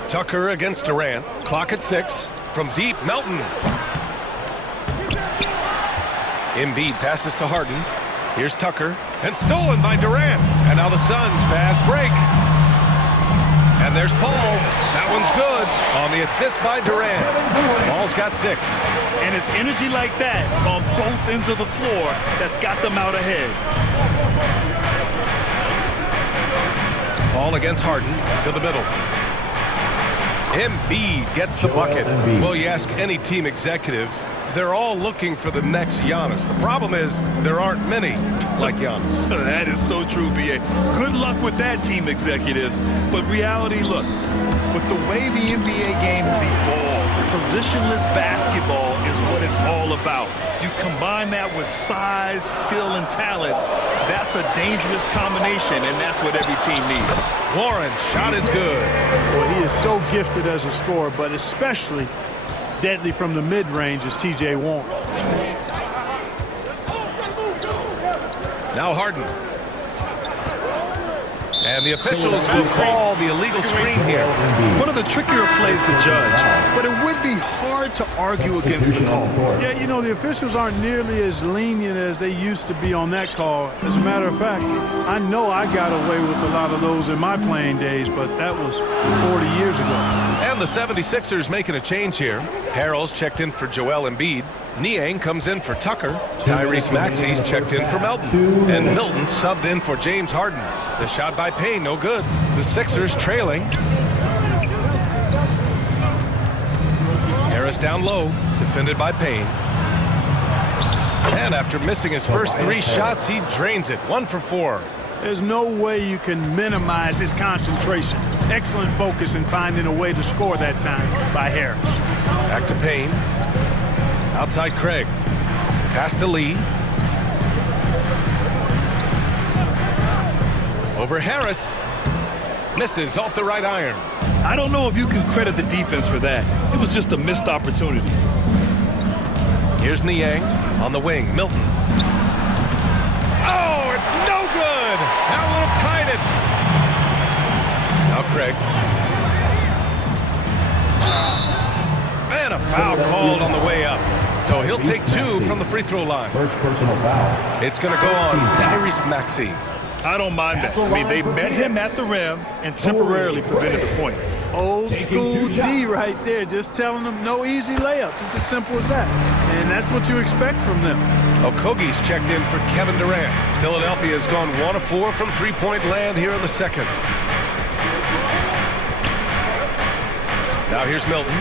Tucker against Durant. Clock at 6. From deep, Melton. Embiid passes to Harden. Here's Tucker. And stolen by Durant. And now the Suns fast break. And there's Paul. That one's good on the assist by Durant. Paul's got 6. And it's energy like that on both ends of the floor that's got them out ahead. Paul against Harden to the middle. Embiid gets the bucket. Well, you ask any team executive, they're all looking for the next Giannis. The problem is there aren't many like Giannis. That is so true, B.A. Good luck with that, team executives. But reality, look, with the way the NBA game has evolved, positionless basketball is what it's all about. You combine that with size, skill, and talent, that's a dangerous combination, and that's what every team needs. Warren, shot is good. Well, he is so gifted as a scorer, but especially deadly from the mid-range is T.J. Warren. Now Harden. And the officials will call the illegal screen here. One of the trickier plays to judge, but it would be hard to argue against the call. Yeah, you know, the officials aren't nearly as lenient as they used to be on that call. As a matter of fact, I know I got away with a lot of those in my playing days, but that was 40 years ago. And the 76ers making a change here. Harrell's checked in for Joel Embiid. Niang comes in for Tucker. Tyrese Maxey's checked in for Melton. And Milton subbed in for James Harden. The shot by Payne, no good. The Sixers trailing. Harris down low, defended by Payne. And after missing his first 3 shots, he drains it. 1 for 4. There's no way you can minimize his concentration. Excellent focus in finding a way to score that time by Harris. Back to Payne. Outside Craig. Pass to Lee. Over Harris. Misses off the right iron. I don't know if you can credit the defense for that. It was just a missed opportunity. Here's Niang on the wing. Milton. Oh, it's no good. That would have tied it. Now Craig. And a foul called on the way up. So he'll take 2 from the free throw line. First personal foul. It's going to go on Tyrese Maxey. I don't mind that. I mean, they met him at the rim and temporarily prevented the points. Old school D right there, just telling them no easy layups. It's as simple as that. And that's what you expect from them. Okogie's checked in for Kevin Durant. Philadelphia has gone 1 of 4 from three-point land here in the second. Now here's Milton.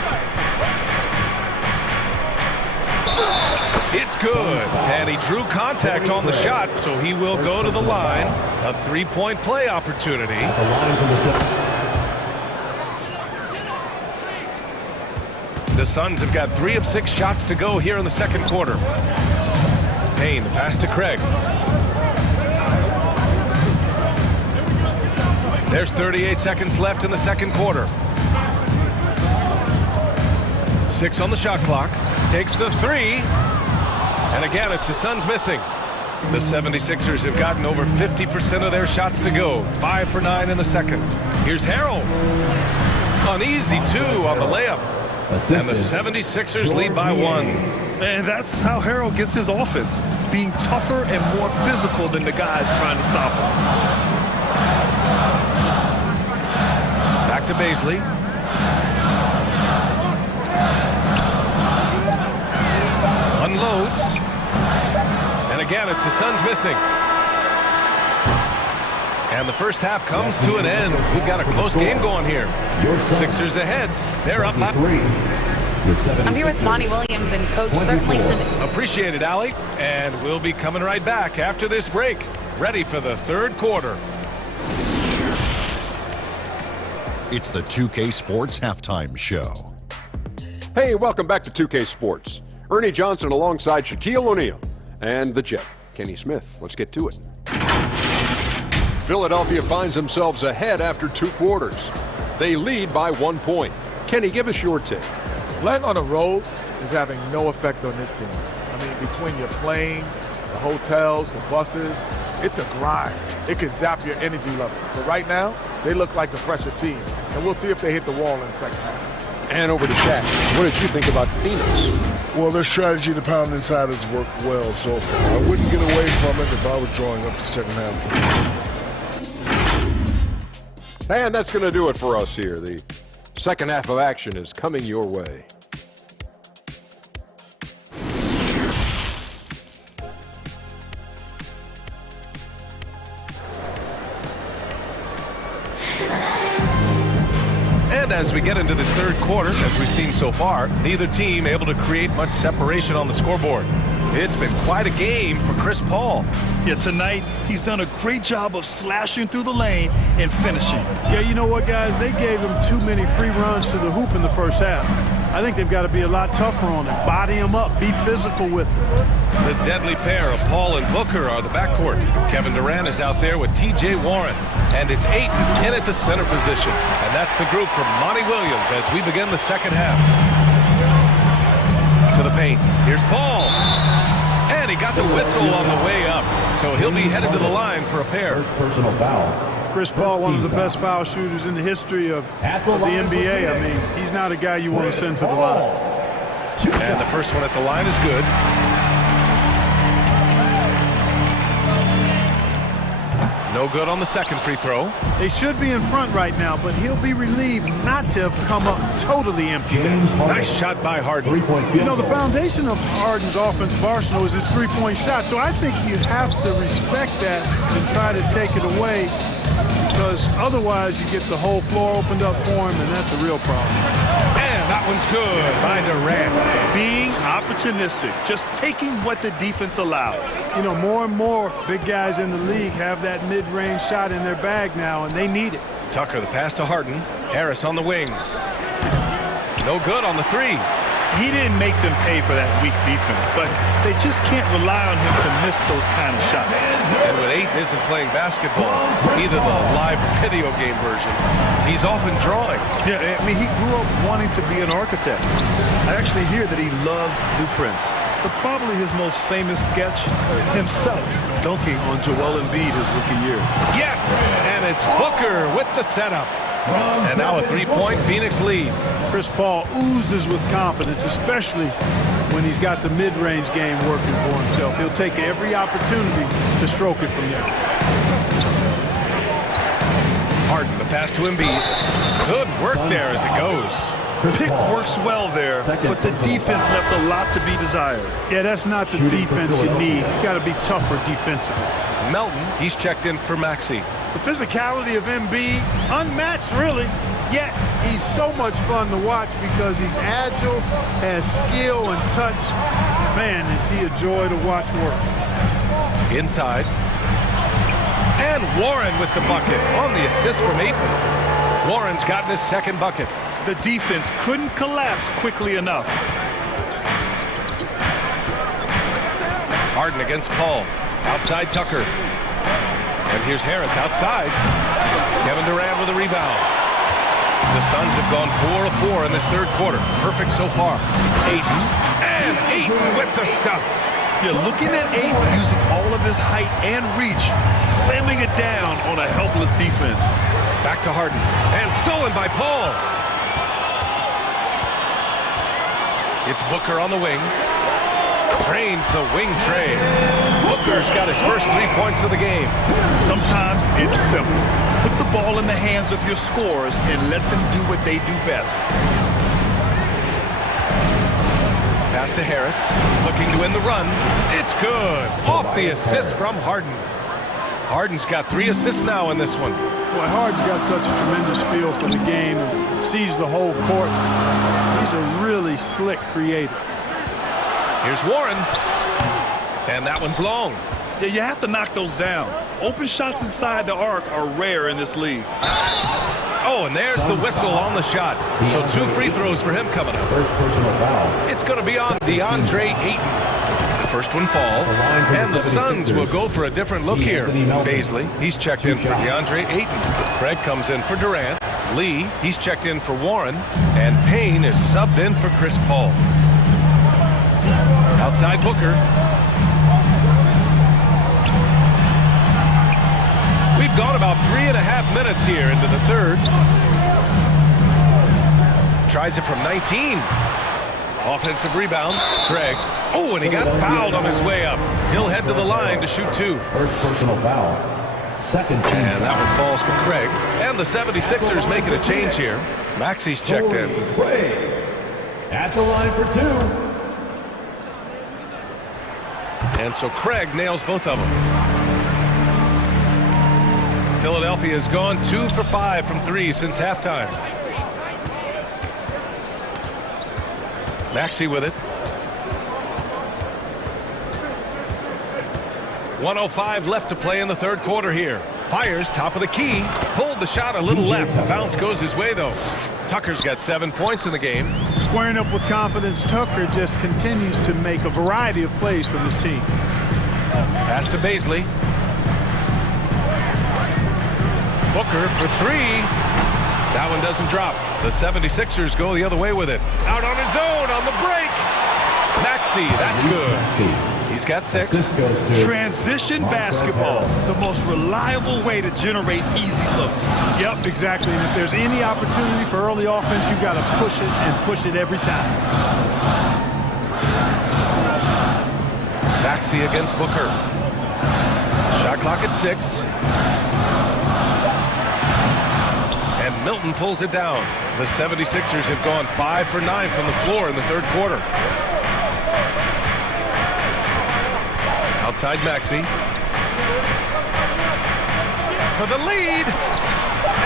It's good. And he drew contact on the shot, so he will go to the line. A 3-point play opportunity. At the line for the The Suns have got 3 of 6 shots to go here in the second quarter. Payne, the pass to Craig. There's 38 seconds left in the second quarter. 6 on the shot clock. Takes the 3. And again, it's the Suns missing. The 76ers have gotten over 50% of their shots to go. 5 for 9 in the second. Here's Harrell. An easy 2 on the layup. And the 76ers lead by 1. And that's how Harrell gets his offense. Being tougher and more physical than the guys trying to stop him. Back to Baisley. Unloads. And again, it's the Suns missing. And the first half comes to an end. We've got a close game going here. Sixers ahead. They're up by 3. I'm here with Monty Williams and Coach certainly some... Appreciate it, Allie. And we'll be coming right back after this break. Ready for the third quarter. It's the 2K Sports Halftime Show. Hey, welcome back to 2K Sports. Ernie Johnson alongside Shaquille O'Neal and the Jet, Kenny Smith. Let's get to it. Philadelphia finds themselves ahead after 2 quarters. They lead by 1 point. Kenny, give us your take. Playing on the road is having no effect on this team. I mean, between your planes, the hotels, the buses, it's a grind. It can zap your energy level. But right now, they look like the fresher team. And we'll see if they hit the wall in the second half. And over to Shaq. What did you think about Phoenix? Well, their strategy to pound inside has worked well so far. I wouldn't get away from it if I was drawing up the second half. And that's going to do it for us here. The second half of action is coming your way. And as we get into this third quarter, as we've seen so far, neither team able to create much separation on the scoreboard. It's been quite a game for Chris Paul. Yeah, tonight he's done a great job of slashing through the lane and finishing. Yeah, you know what, guys? They gave him too many free runs to the hoop in the first half. I think they've got to be a lot tougher on him. Body him up. Be physical with him. The deadly pair of Paul and Booker are the backcourt. Kevin Durant is out there with T.J. Warren. And it's Ayton in at the center position. And that's the group from Monty Williams as we begin the second half. To the paint. Here's Paul. And he got the whistle on the way up. So he'll be headed to the line for a pair. First personal foul. Chris Paul, one of the best foul shooters in the history of the NBA. I mean, he's not a guy you want to send to the line. And the first one at the line is good. No good on the second free throw. They should be in front right now, but he'll be relieved not to have come up totally empty. Nice shot by Harden. You know, the foundation of Harden's offensive arsenal is his three-point shot, so I think you have to respect that and try to take it away, because otherwise you get the whole floor opened up for him, and that's a real problem. And That one's good by Durant. Being opportunistic, just taking what the defense allows. You know, more and more big guys in the league have that mid-range shot in their bag now, and they need it. Tucker, the pass to Harden. Harris on the wing. No good on the three. He didn't make them pay for that weak defense, but they just can't rely on him to miss those kind of shots. And when Ayton isn't playing basketball, either the live video game version, he's often drawing. Yeah, I mean, he grew up wanting to be an architect. I actually hear that he loves blueprints. But probably his most famous sketch, himself dunking on Joel Embiid his rookie year. Yes, and it's Booker with the setup. And now a three-point Phoenix lead. Chris Paul oozes with confidence, especially when he's got the mid-range game working for himself. He'll take every opportunity to stroke it from there. Harden, the pass to Embiid. Good work there as it goes. Pick works well there, but the defense left a lot to be desired. Yeah, that's not the defense you need. You got to be tougher defensively. Melton, he's checked in for Maxey. The physicality of Embiid, unmatched really, yet he's so much fun to watch because he's agile, has skill and touch. Man, is he a joy to watch work. Inside. And Warren with the bucket on the assist from Ayton. Warren's gotten his second bucket. The defense couldn't collapse quickly enough. Harden against Paul. Outside Tucker. And here's Harris outside. Kevin Durant with a rebound. The Suns have gone 4 of 4 in this third quarter. Perfect so far. Ayton. And Ayton with the stuff. You're looking at Ayton using all of his height and reach, slamming it down on a helpless defense. Back to Harden. And stolen by Paul. It's Booker on the wing. Drains the wing trade. Booker's got his first 3 points of the game. Sometimes it's simple. Put the ball in the hands of your scorers and let them do what they do best. Pass to Harris. Looking to win the run. It's good. Off the assist from Harden. Harden's got 3 assists now in this one. Boy, Harden's got such a tremendous feel for the game and sees the whole court. He's a really slick creator. Here's Warren. And that one's long. Yeah, you have to knock those down. Open shots inside the arc are rare in this league. Oh, and there's the whistle on the shot. So 2 free throws for him coming up. First personal foul. It's going to be on DeAndre Ayton. The first one falls. And the Suns will go for a different look here. Baisley, he's checked in for DeAndre Ayton. Craig comes in for Durant. Lee, he's checked in for Warren. And Payne is subbed in for Chris Paul. Outside Booker. We've gone about 3.5 minutes here into the third. Tries it from 19. Offensive rebound. Craig. Oh, and he got fouled on his way up. He'll head to the line to shoot 2. First personal foul. Second team. And that one falls to Craig. And the 76ers making a change here. Maxey's checked in. Craig at the line for 2. And so Craig nails both of them. Philadelphia has gone 2 for 5 from 3 since halftime. Maxey with it. 1:05 left to play in the third quarter here. Fires top of the key. Pulled the shot a little left. The bounce goes his way, though. Tucker's got 7 points in the game. Squaring up with confidence, Tucker just continues to make a variety of plays for this team. Pass to Baisley. Booker for 3. That one doesn't drop. The 76ers go the other way with it. Out on his own on the break. Maxey, that's good. He's got 6. Transition basketball, the most reliable way to generate easy looks. Yep, exactly. And if there's any opportunity for early offense, you've got to push it and push it every time. Maxey against Booker. Shot clock at 6. And Milton pulls it down. The 76ers have gone 5 for 9 from the floor in the third quarter. Outside Maxey. For the lead.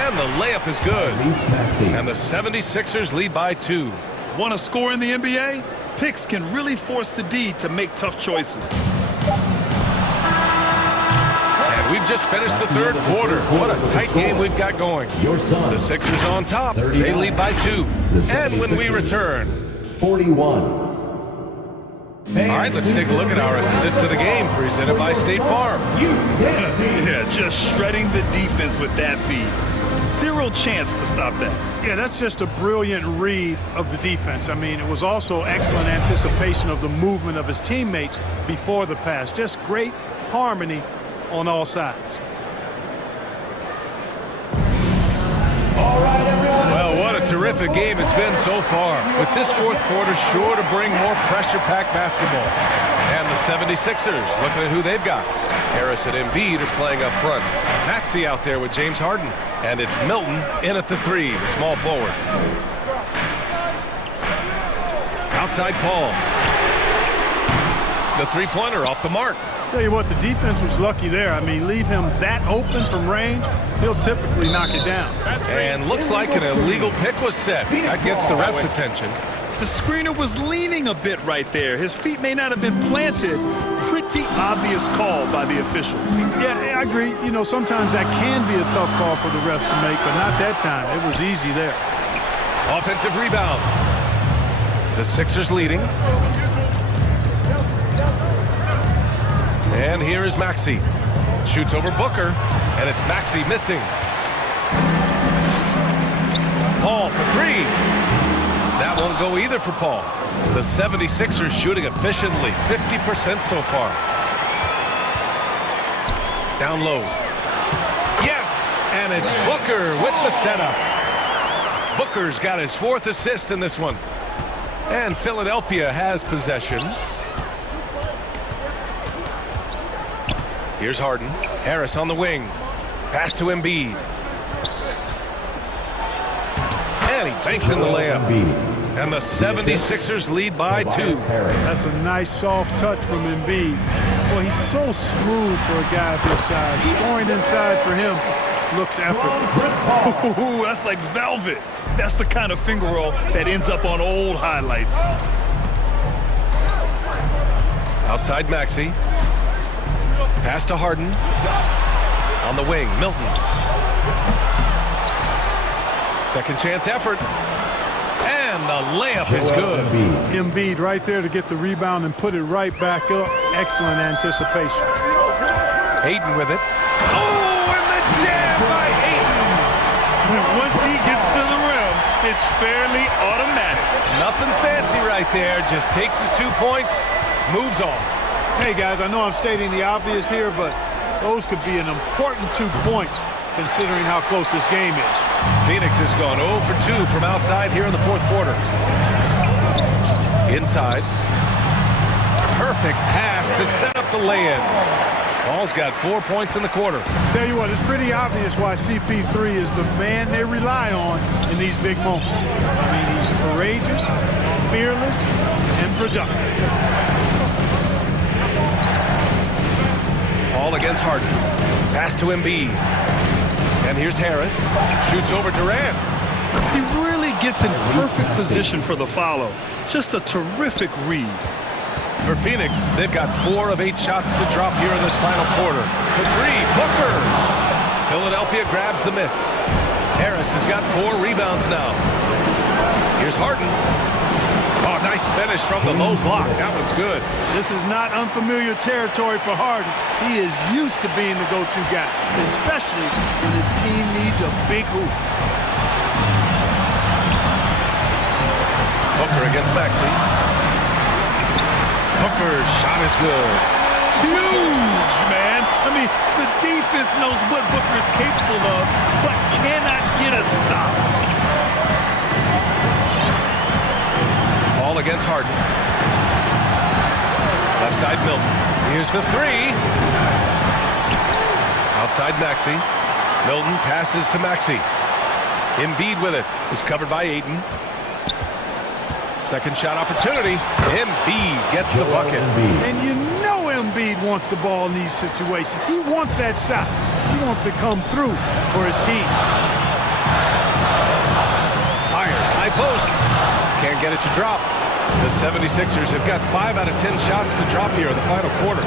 And the layup is good. And the 76ers lead by 2. Want to score in the NBA? Picks can really force the D to make tough choices. And we've just finished the third quarter. What a tight game we've got going. The Sixers on top. They lead by 2. And when we return, 41. All right, let's take a look at our assist to the game presented by State Farm. Yeah, just shredding the defense with that feed. Zero chance to stop that. Yeah, that's just a brilliant read of the defense. I mean, it was also excellent anticipation of the movement of his teammates before the pass. Just great harmony on all sides. Well, what a terrific game it's been so far. With this fourth quarter sure to bring more pressure-packed basketball. And the 76ers, looking at who they've got. Harris and Embiid are playing up front. Maxey out there with James Harden. And it's Milton in at the 3, the small forward. Outside Paul. The three-pointer off the mark. Tell you what, the defense was lucky there. I mean, leave him that open from range, he'll typically knock it down. And looks like an illegal pick was set. That gets the ref's attention. The screener was leaning a bit right there. His feet may not have been planted. Pretty obvious call by the officials. Yeah, I agree. You know, sometimes that can be a tough call for the refs to make, but not that time. It was easy there. Offensive rebound. The Sixers leading. And here is Maxey. Shoots over Booker, and it's Maxey missing. Paul for 3. That won't go either for Paul. The 76ers shooting efficiently, 50% so far. Down low. Yes! And it's Booker with the setup. Booker's got his 4th assist in this one. And Philadelphia has possession. Here's Harden. Harris on the wing. Pass to Embiid. And he banks in the layup. And the 76ers lead by 2. That's a nice soft touch from Embiid. Boy, he's so smooth for a guy of his size. Scoring inside for him looks effortless. Ooh, that's like velvet. That's the kind of finger roll that ends up on old highlights. Outside Maxey. Pass to Harden. On the wing, Milton. Second chance effort. And the layup is good. Embiid right there to get the rebound and put it right back up. Excellent anticipation. Ayton with it. Oh, and the jam by Ayton. Once he gets to the rim, it's fairly automatic. Nothing fancy right there. Just takes his 2 points, moves on. Hey, guys, I know I'm stating the obvious here, but those could be an important 2 points considering how close this game is. Phoenix has gone 0 for 2 from outside here in the fourth quarter. Inside. Perfect pass to set up the lay-in. Paul's got 4 points in the quarter. Tell you what, it's pretty obvious why CP3 is the man they rely on in these big moments. I mean, he's courageous, fearless, and productive. Paul against Harden. Pass to Embiid. And here's Harris. Shoots over Durant. He really gets in perfect position for the follow. Just a terrific read. For Phoenix, they've got 4 of 8 shots to drop here in this final quarter. For 3, Booker. Philadelphia grabs the miss. Harris has got 4 rebounds now. Here's Harden. Oh, nice finish from the low block. That one's good. This is not unfamiliar territory for Harden. He is used to being the go-to guy, especially when his team needs a big hoop. Booker against Maxey. Booker's shot is good. Huge, man. I mean, the defense knows what Booker is capable of, but cannot get a stop. Ball against Harden. Left side Milton. Here's the 3. Outside Maxey. Milton passes to Maxey. Embiid with it. Is covered by Ayton. Second shot opportunity. Embiid gets the bucket. And you know Embiid wants the ball in these situations. He wants that shot. He wants to come through for his team. Fires high post. Can't get it to drop. The 76ers have got 5 out of 10 shots to drop here in the final quarter.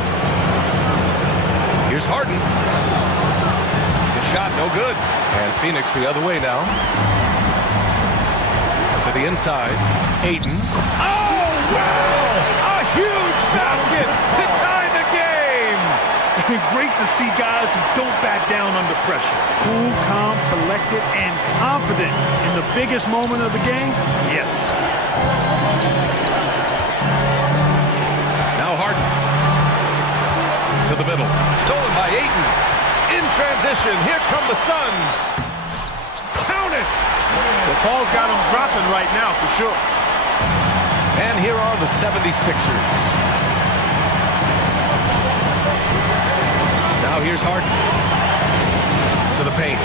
Here's Harden. His shot, no good. And Phoenix the other way now. To the inside. Ayton. Oh, wow! A huge basket to tie the game! Great to see guys who don't back down under pressure. Cool, calm, collected, and confident in the biggest moment of the game. Yes. Now Harden. To the middle. Stolen by Ayton. In transition. Here come the Suns. Count it! The Paul's got them dropping right now for sure. And here are the 76ers. Now here's Harden. To the paint.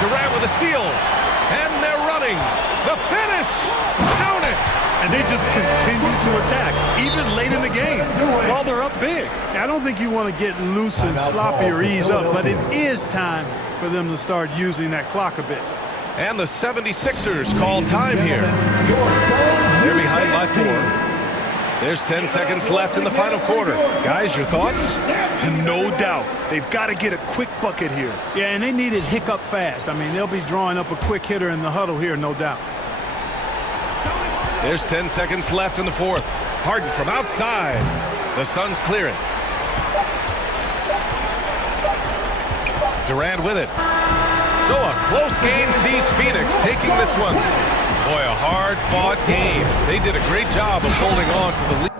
Durant with a steal. And they're running. The finish. Count it. And they just continue to attack, even late in the game, while they're up big. I don't think you want to get loose and sloppy or ease up, but it is time for them to start using that clock a bit. And the 76ers call time here. They're behind by 4. There's 10 seconds left in the final quarter. Guys, your thoughts? And no doubt, they've got to get a quick bucket here. Yeah, and they need it hiccup fast. I mean, they'll be drawing up a quick hitter in the huddle here, no doubt. There's 10 seconds left in the fourth. Harden from outside. The Suns clear it. Durant with it. So a close game sees Phoenix taking this one. Boy, a hard-fought game. They did a great job of holding on to the lead.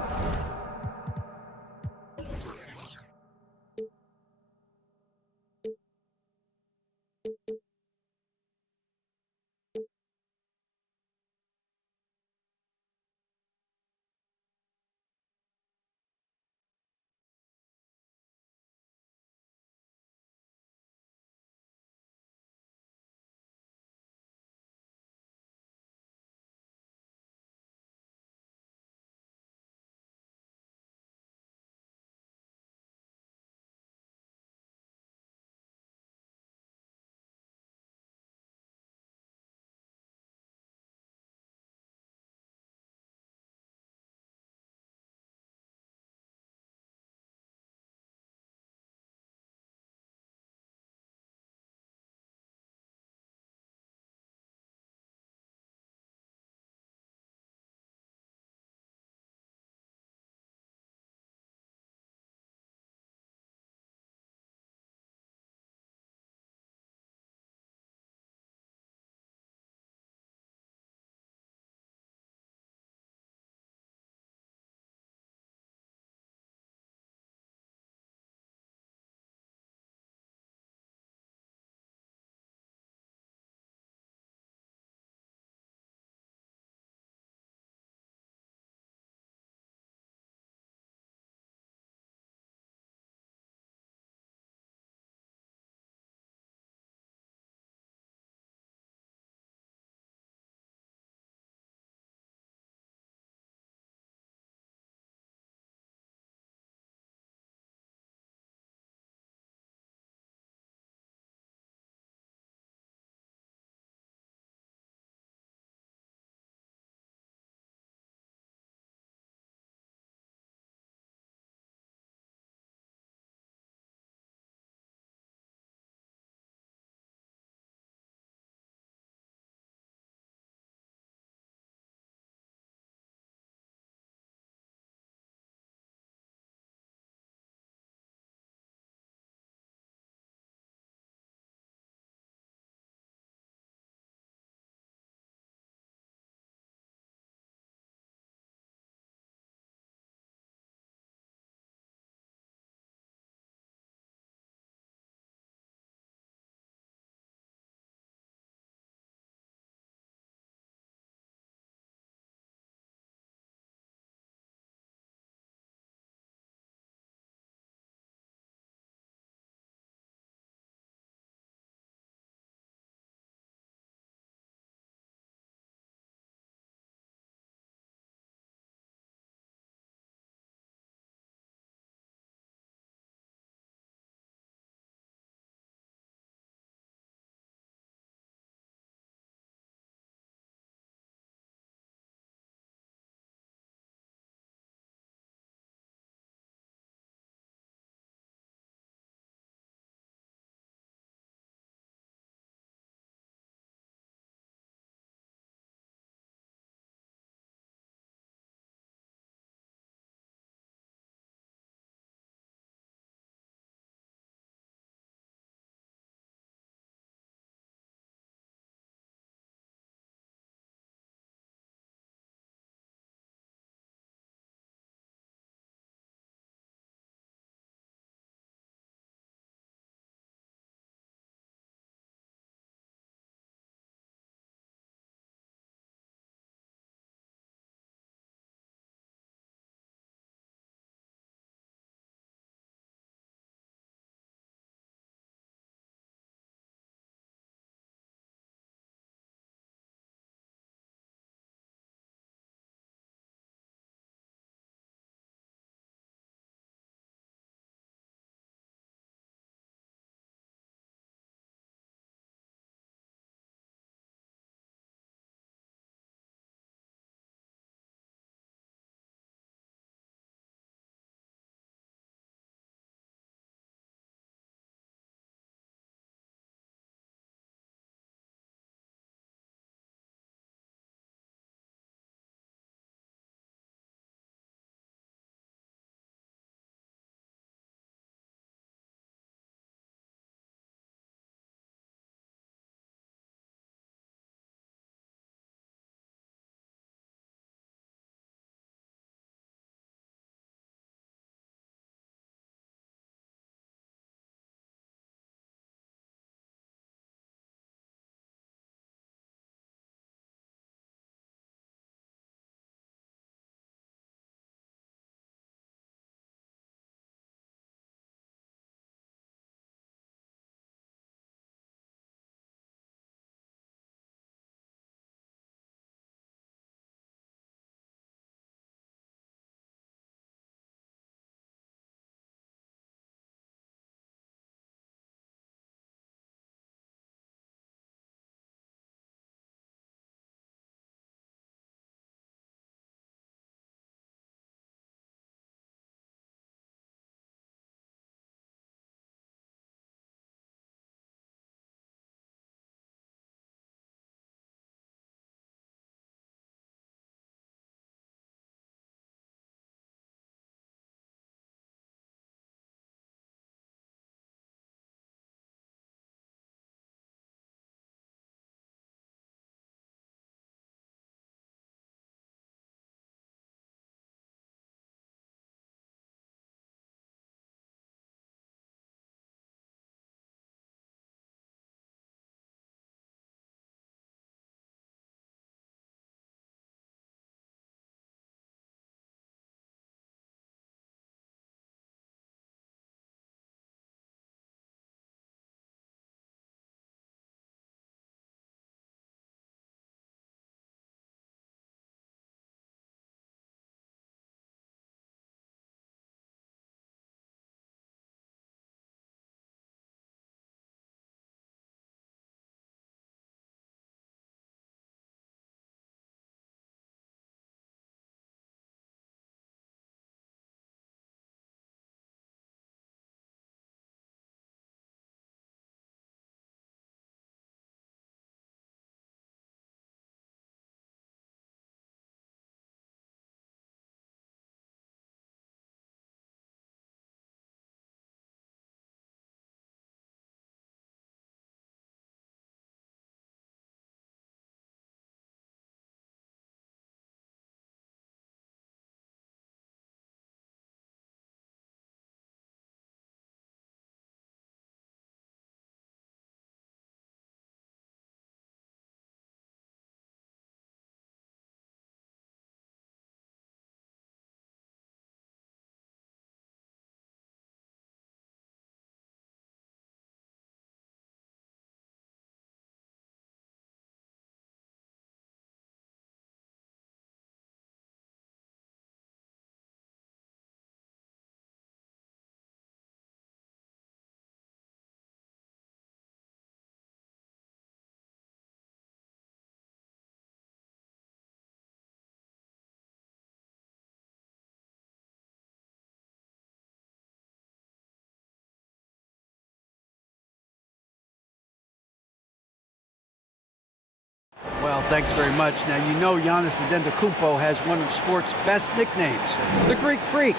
thanks very much. Now, you know Giannis Antetokounmpo has one of sports' best nicknames, the Greek Freak.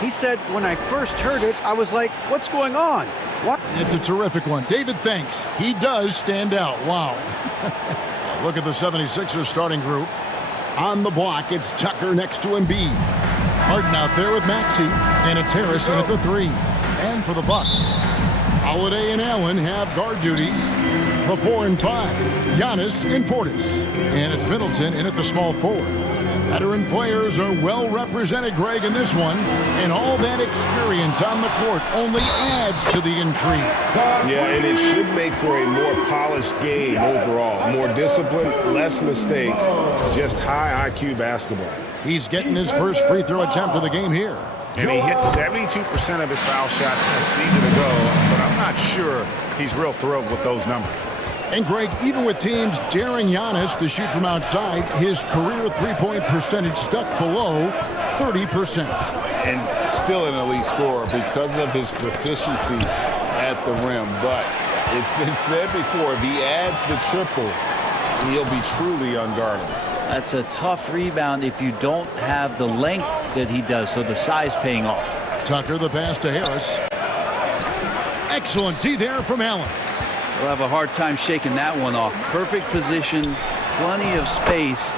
He said, when I first heard it, I was like, what's going on? What? It's a terrific one. David, thanks. He does stand out. Wow. Look at the 76ers starting group. On the block, it's Tucker next to Embiid. Harden out there with Maxey, and it's Harrison at the 3. And for the Bucks, Holiday and Allen have guard duties. The 4 and 5, Giannis and Portis. And it's Middleton in at the small forward. Veteran players are well represented, Greg, in this one. And all that experience on the court only adds to the intrigue. Yeah, and it should make for a more polished game overall. More discipline, less mistakes, just high IQ basketball. He's getting his first free throw attempt of the game here. And he hit 72% of his foul shots a season ago, but I'm not sure he's real thrilled with those numbers. And, Greg, even with teams daring Giannis to shoot from outside, his career three-point percentage stuck below 30%. And still an elite scorer because of his proficiency at the rim. But it's been said before, if he adds the triple, he'll be truly unguardable. That's a tough rebound if you don't have the length that he does, so the size paying off. Tucker, the pass to Harris. Excellent D there from Allen. We'll have a hard time shaking that one off. Perfect position, plenty of space.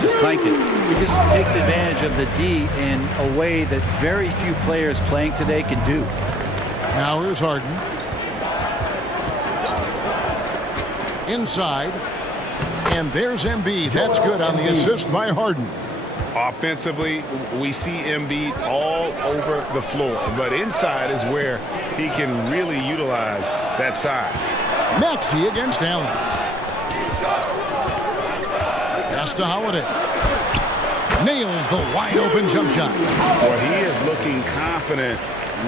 Just clanked it. He just takes advantage of the D in a way that very few players playing today can do. Now here's Harden. Inside. And there's Embiid. That's good on the assist by Harden. Offensively, we see Embiid all over the floor. But inside is where he can really utilize that size. Maxey against Allen. Pass to Holiday. Nails the wide open jump shot. Boy, he is looking confident.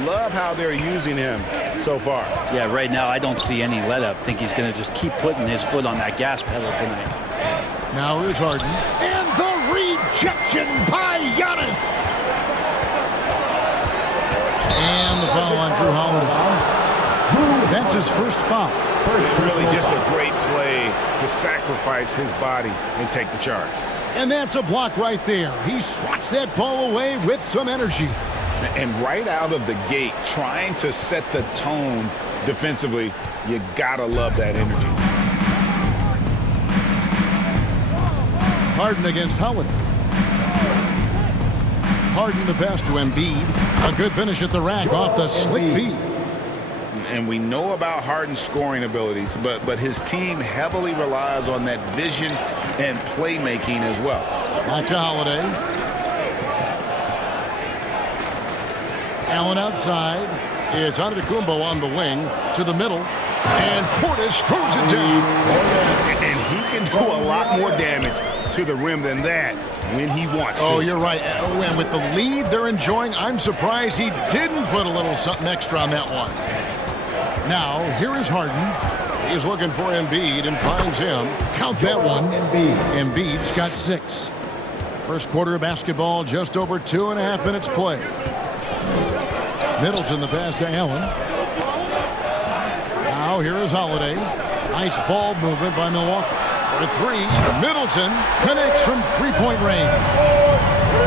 Love how they're using him so far. Yeah, right now I don't see any let up. I think he's going to just keep putting his foot on that gas pedal tonight. Now here's Harden. And the rejection by Giannis. And the foul on Drew Holiday. That's his first foul. Really just a great play to sacrifice his body and take the charge. And that's a block right there. He swats that ball away with some energy. And right out of the gate, trying to set the tone defensively, you gotta love that energy. Harden against Holiday. Harden the pass to Embiid. A good finish at the rack off the slick feed. And we know about Harden's scoring abilities, but his team heavily relies on that vision and playmaking as well. Back to Holiday. Allen outside. It's Antetokounmpo on the wing to the middle. And Portis throws it down. And he can do a lot more damage to the rim than that when he wants to. Oh, you're right. And with the lead they're enjoying, I'm surprised he didn't put a little something extra on that one. Now, here is Harden. He's looking for Embiid and finds him. Count that one. Embiid's got 6. First quarter of basketball, just over 2.5 minutes play. Middleton the pass to Allen. Now here is Holiday. Nice ball movement by Milwaukee. For 3, Middleton connects from three-point range.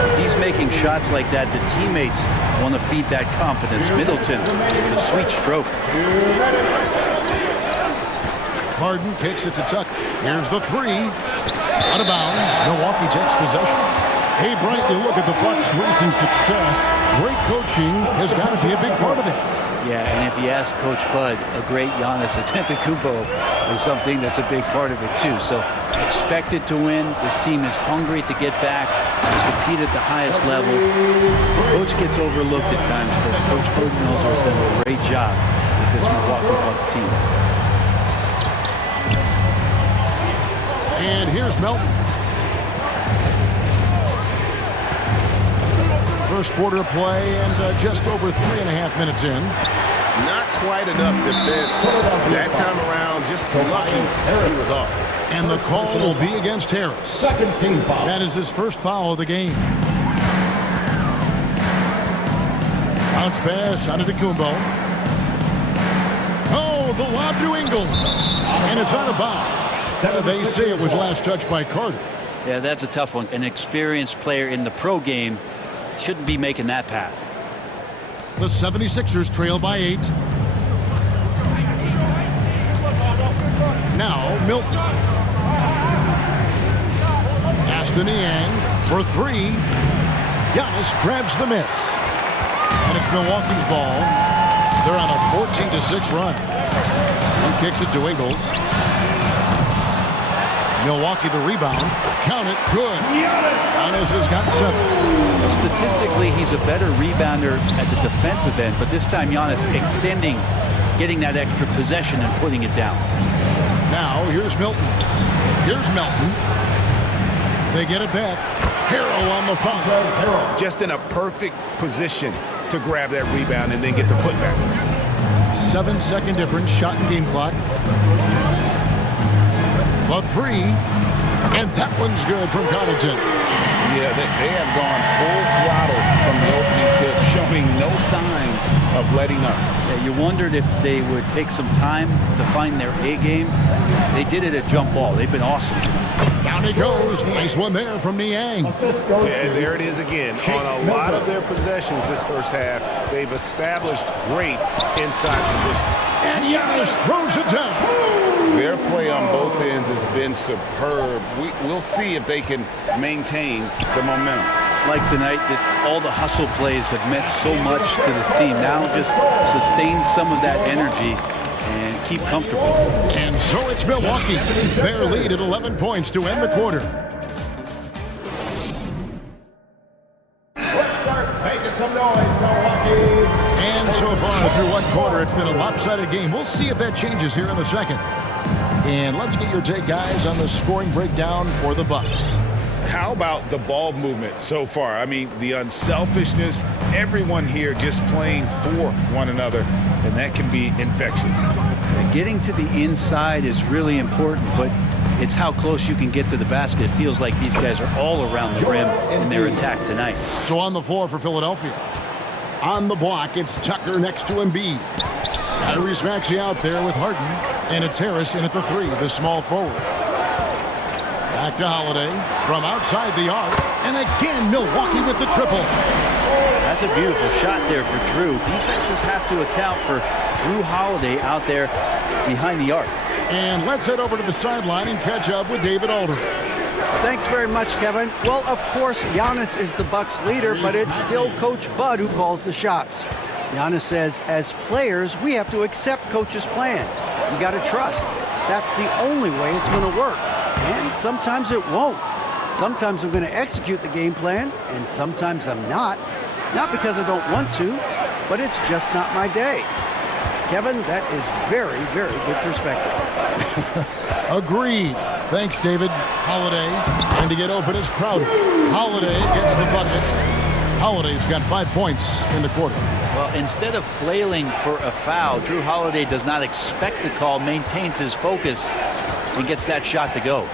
If he's making shots like that, the teammates want to feed that confidence. Middleton with a sweet stroke. Harden kicks it to Tucker. Here's the 3. Out of bounds. Milwaukee takes possession. Hey, Bright, you look at the Bucks' recent success. Great coaching has got to be a big part of it. Yeah, and if you ask Coach Bud, a great Giannis Antetokounmpo is something that's a big part of it too. So expected to win. This team is hungry to get back and compete at the highest level. Coach gets overlooked at times, but Coach Budenholzer has done a great job with this Milwaukee Bucks team. And here's Melton. First quarter of play and just over 3.5 minutes in. Not quite enough defense. That time around, just lucky he was off. And the call will be against Harris. Second team foul. That is his first foul of the game. Bounce pass out of Antetokounmpo. Oh, the lob to Ingles. And it's out of bounds. They say it was last touched by Carter. Yeah, that's a tough one. An experienced player in the pro game shouldn't be making that pass. The 76ers trail by 8. Now Milton. Aston Yang for 3. Giannis grabs the miss. And it's Milwaukee's ball. They're on a 14-6 run. He kicks it to Ingles. Milwaukee the rebound. Count it. Good. Giannis has got 7. Statistically, he's a better rebounder at the defensive end, but this time Giannis extending, getting that extra possession and putting it down. Now here's Milton. Here's Melton. They get it back. Harrell on the foul. Just in a perfect position to grab that rebound and then get the putback. 7-second difference, shot and game clock. The 3, and that one's good from Connaughton. Yeah, they have gone full throttle from the opening tip, showing no signs of letting up. Yeah, you wondered if they would take some time to find their A game. They did it at jump ball. They've been awesome. Down he goes. Nice one there from Niang. And there it is again. On a lot of their possessions this first half, they've established great inside position. And Giannis throws it down. Their play on both ends has been superb. We'll see if they can maintain the momentum. Like tonight, that all the hustle plays have meant so much to this team. Now just sustain some of that energy and keep comfortable. And so it's Milwaukee. Their lead at 11 points to end the quarter. Let's start making some noise, Milwaukee. And so far through one quarter, it's been a lopsided game. We'll see if that changes here in the second. And let's get your take, guys, on the scoring breakdown for the Bucks. How about the ball movement so far? I mean, the unselfishness, everyone here just playing for one another, and that can be infectious. Getting to the inside is really important, but it's how close you can get to the basket. It feels like these guys are all around the rim in their attack tonight. So on the floor for Philadelphia. On the block, it's Tucker next to Embiid. Tyrese Maxey out there with Harden, and it's Harris in at the 3, the small forward. Back to Holiday from outside the arc, and again Milwaukee with the triple. That's a beautiful shot there for Drew. Defenses have to account for Drew Holiday out there behind the arc. And let's head over to the sideline and catch up with David Alder. Thanks very much, Kevin. Well, of course, Giannis is the Bucks leader, but it's still Coach Bud who calls the shots. Giannis says, as players, we have to accept Coach's plan. We got to trust. That's the only way it's going to work. And sometimes it won't. Sometimes I'm going to execute the game plan, and sometimes I'm not. Not because I don't want to, but it's just not my day. Kevin, that is very, very good perspective. Agreed. Thanks, David. Holiday, and to get open is Crowder. Holiday gets the bucket. Holiday's got 5 points in the quarter. Well, instead of flailing for a foul, Drew Holiday does not expect the call, maintains his focus, and gets that shot to go.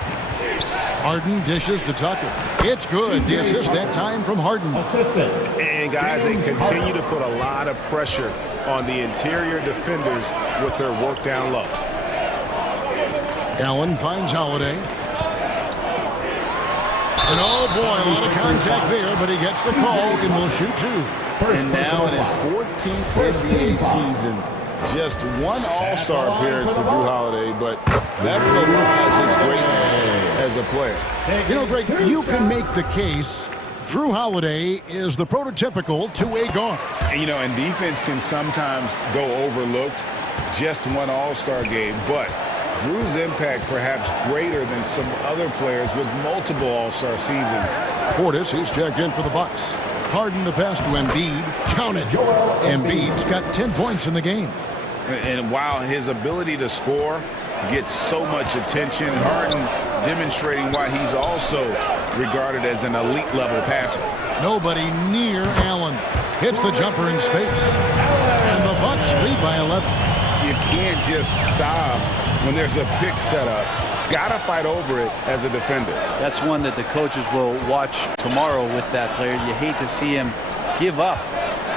Harden dishes to Tucker. It's good. The assist that time from Harden. And guys, they continue to put a lot of pressure on the interior defenders with their work down low. Allen finds Holiday. And oh boy, a lot of contact there, but he gets the call and will shoot 2. And now in his 14th NBA season, just one All-Star appearance for Drew Holiday, but that belies his greatness as a player. You know, Greg, you can make the case Drew Holiday is the prototypical two-way guard. You know, and defense can sometimes go overlooked. Just one All-Star game, but Drew's impact perhaps greater than some other players with multiple All-Star seasons. Portis, who's checked in for the Bucks. Harden the pass to Embiid. Count it. Embiid's got 10 points in the game. And while his ability to score gets so much attention, Harden demonstrating why he's also regarded as an elite level passer. Nobody near Allen. Hits the jumper in space. And the Bucks lead by 11. You can't just stop when there's a pick set up. Gotta fight over it as a defender. That's one that the coaches will watch tomorrow with that player. You hate to see him give up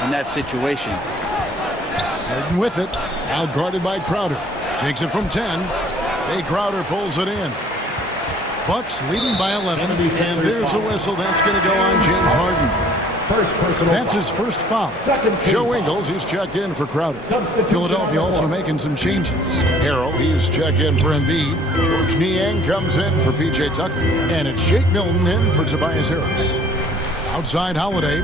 in that situation. Harden with it. Now guarded by Crowder. Takes it from 10. Jay Crowder pulls it in. Bucks leading by 11, and there's a whistle. That's going to go on James Harden. That's his first foul. Joe Ingles, he's checked in for Crowder. Philadelphia also making some changes. Harrell, he's checked in for Embiid. George Niang comes in for P.J. Tucker. And it's Jake Milton in for Tobias Harris. Outside Holiday.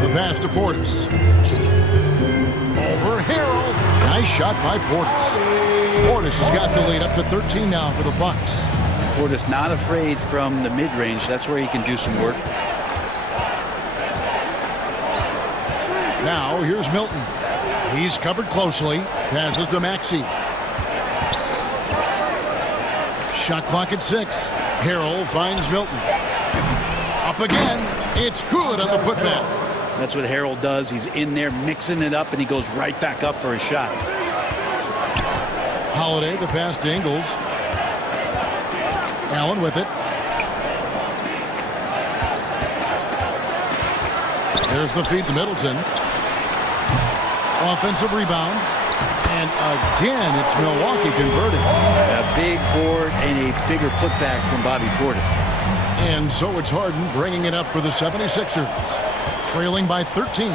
The pass to Portis. Over Harrell. Nice shot by Portis. Portis has got the lead up to 13 now for the Bucks. Portis not afraid from the mid-range. That's where he can do some work. Now, here's Milton. He's covered closely. Passes to Maxey. Shot clock at 6. Harrell finds Milton. Up again. It's good on the putback. That's what Harrell does. He's in there mixing it up, and he goes right back up for a shot. Holiday, the pass to Ingles. Allen with it. There's the feed to Middleton. Offensive rebound. And again, it's Milwaukee converting. A big board and a bigger putback from Bobby Portis. And so it's Harden bringing it up for the 76ers. Trailing by 13.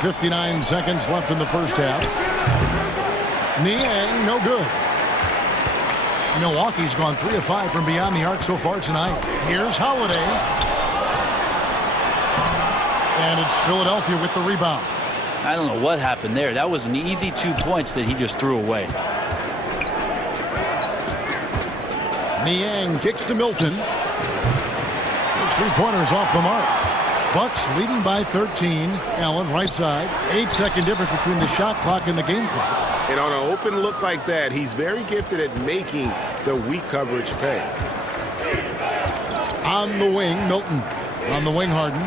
59 seconds left in the first half. Niang, no good. Milwaukee's gone 3 of 5 from beyond the arc so far tonight. Here's Holiday. And it's Philadelphia with the rebound. I don't know what happened there. That was an easy 2 points that he just threw away. Niang kicks to Milton. His 3-pointers off the mark. Bucks leading by 13. Allen right side. 8-second difference between the shot clock and the game clock. And on an open look like that, he's very gifted at making the weak coverage pay. On the wing, Milton. On the wing, Harden.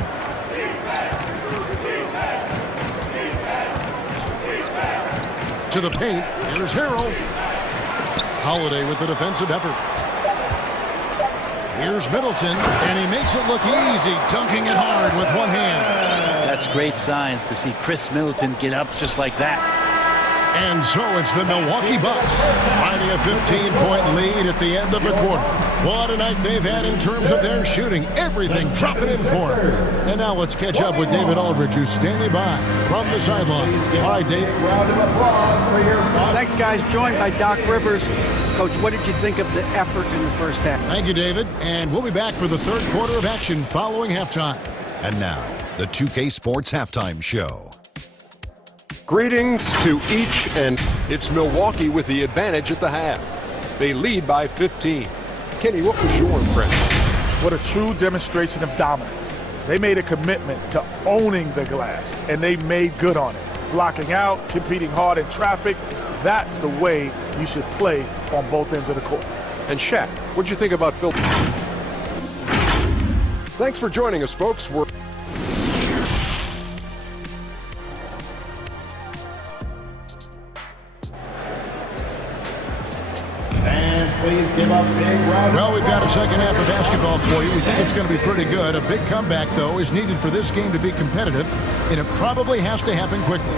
To the paint. Here's Harrell. Holiday with the defensive effort. Here's Middleton, and he makes it look easy, dunking it hard with one hand. That's great signs to see Chris Middleton get up just like that. And so it's the Milwaukee Bucks finding a 15-point lead at the end of the quarter. What a night they've had in terms of their shooting. Everything dropping in for them. And now let's catch up with David Aldridge, who's standing by from the sideline. All right, Dave. Thanks, guys. Joined by Doc Rivers. Coach, what did you think of the effort in the first half? Thank you, David. And we'll be back for the third quarter of action following halftime. And now, the 2K Sports Halftime Show. Greetings to each, and it's Milwaukee with the advantage at the half. They lead by 15. Kenny, what was your impression? What a true demonstration of dominance. They made a commitment to owning the glass, and they made good on it. Blocking out, competing hard in traffic, that's the way you should play on both ends of the court. And Shaq, what'd you think about Phil? Thanks for joining us, folks. Please give a big round. Well, we've got a second half of basketball for you. We think it's going to be pretty good. A big comeback, though, is needed for this game to be competitive, and it probably has to happen quickly.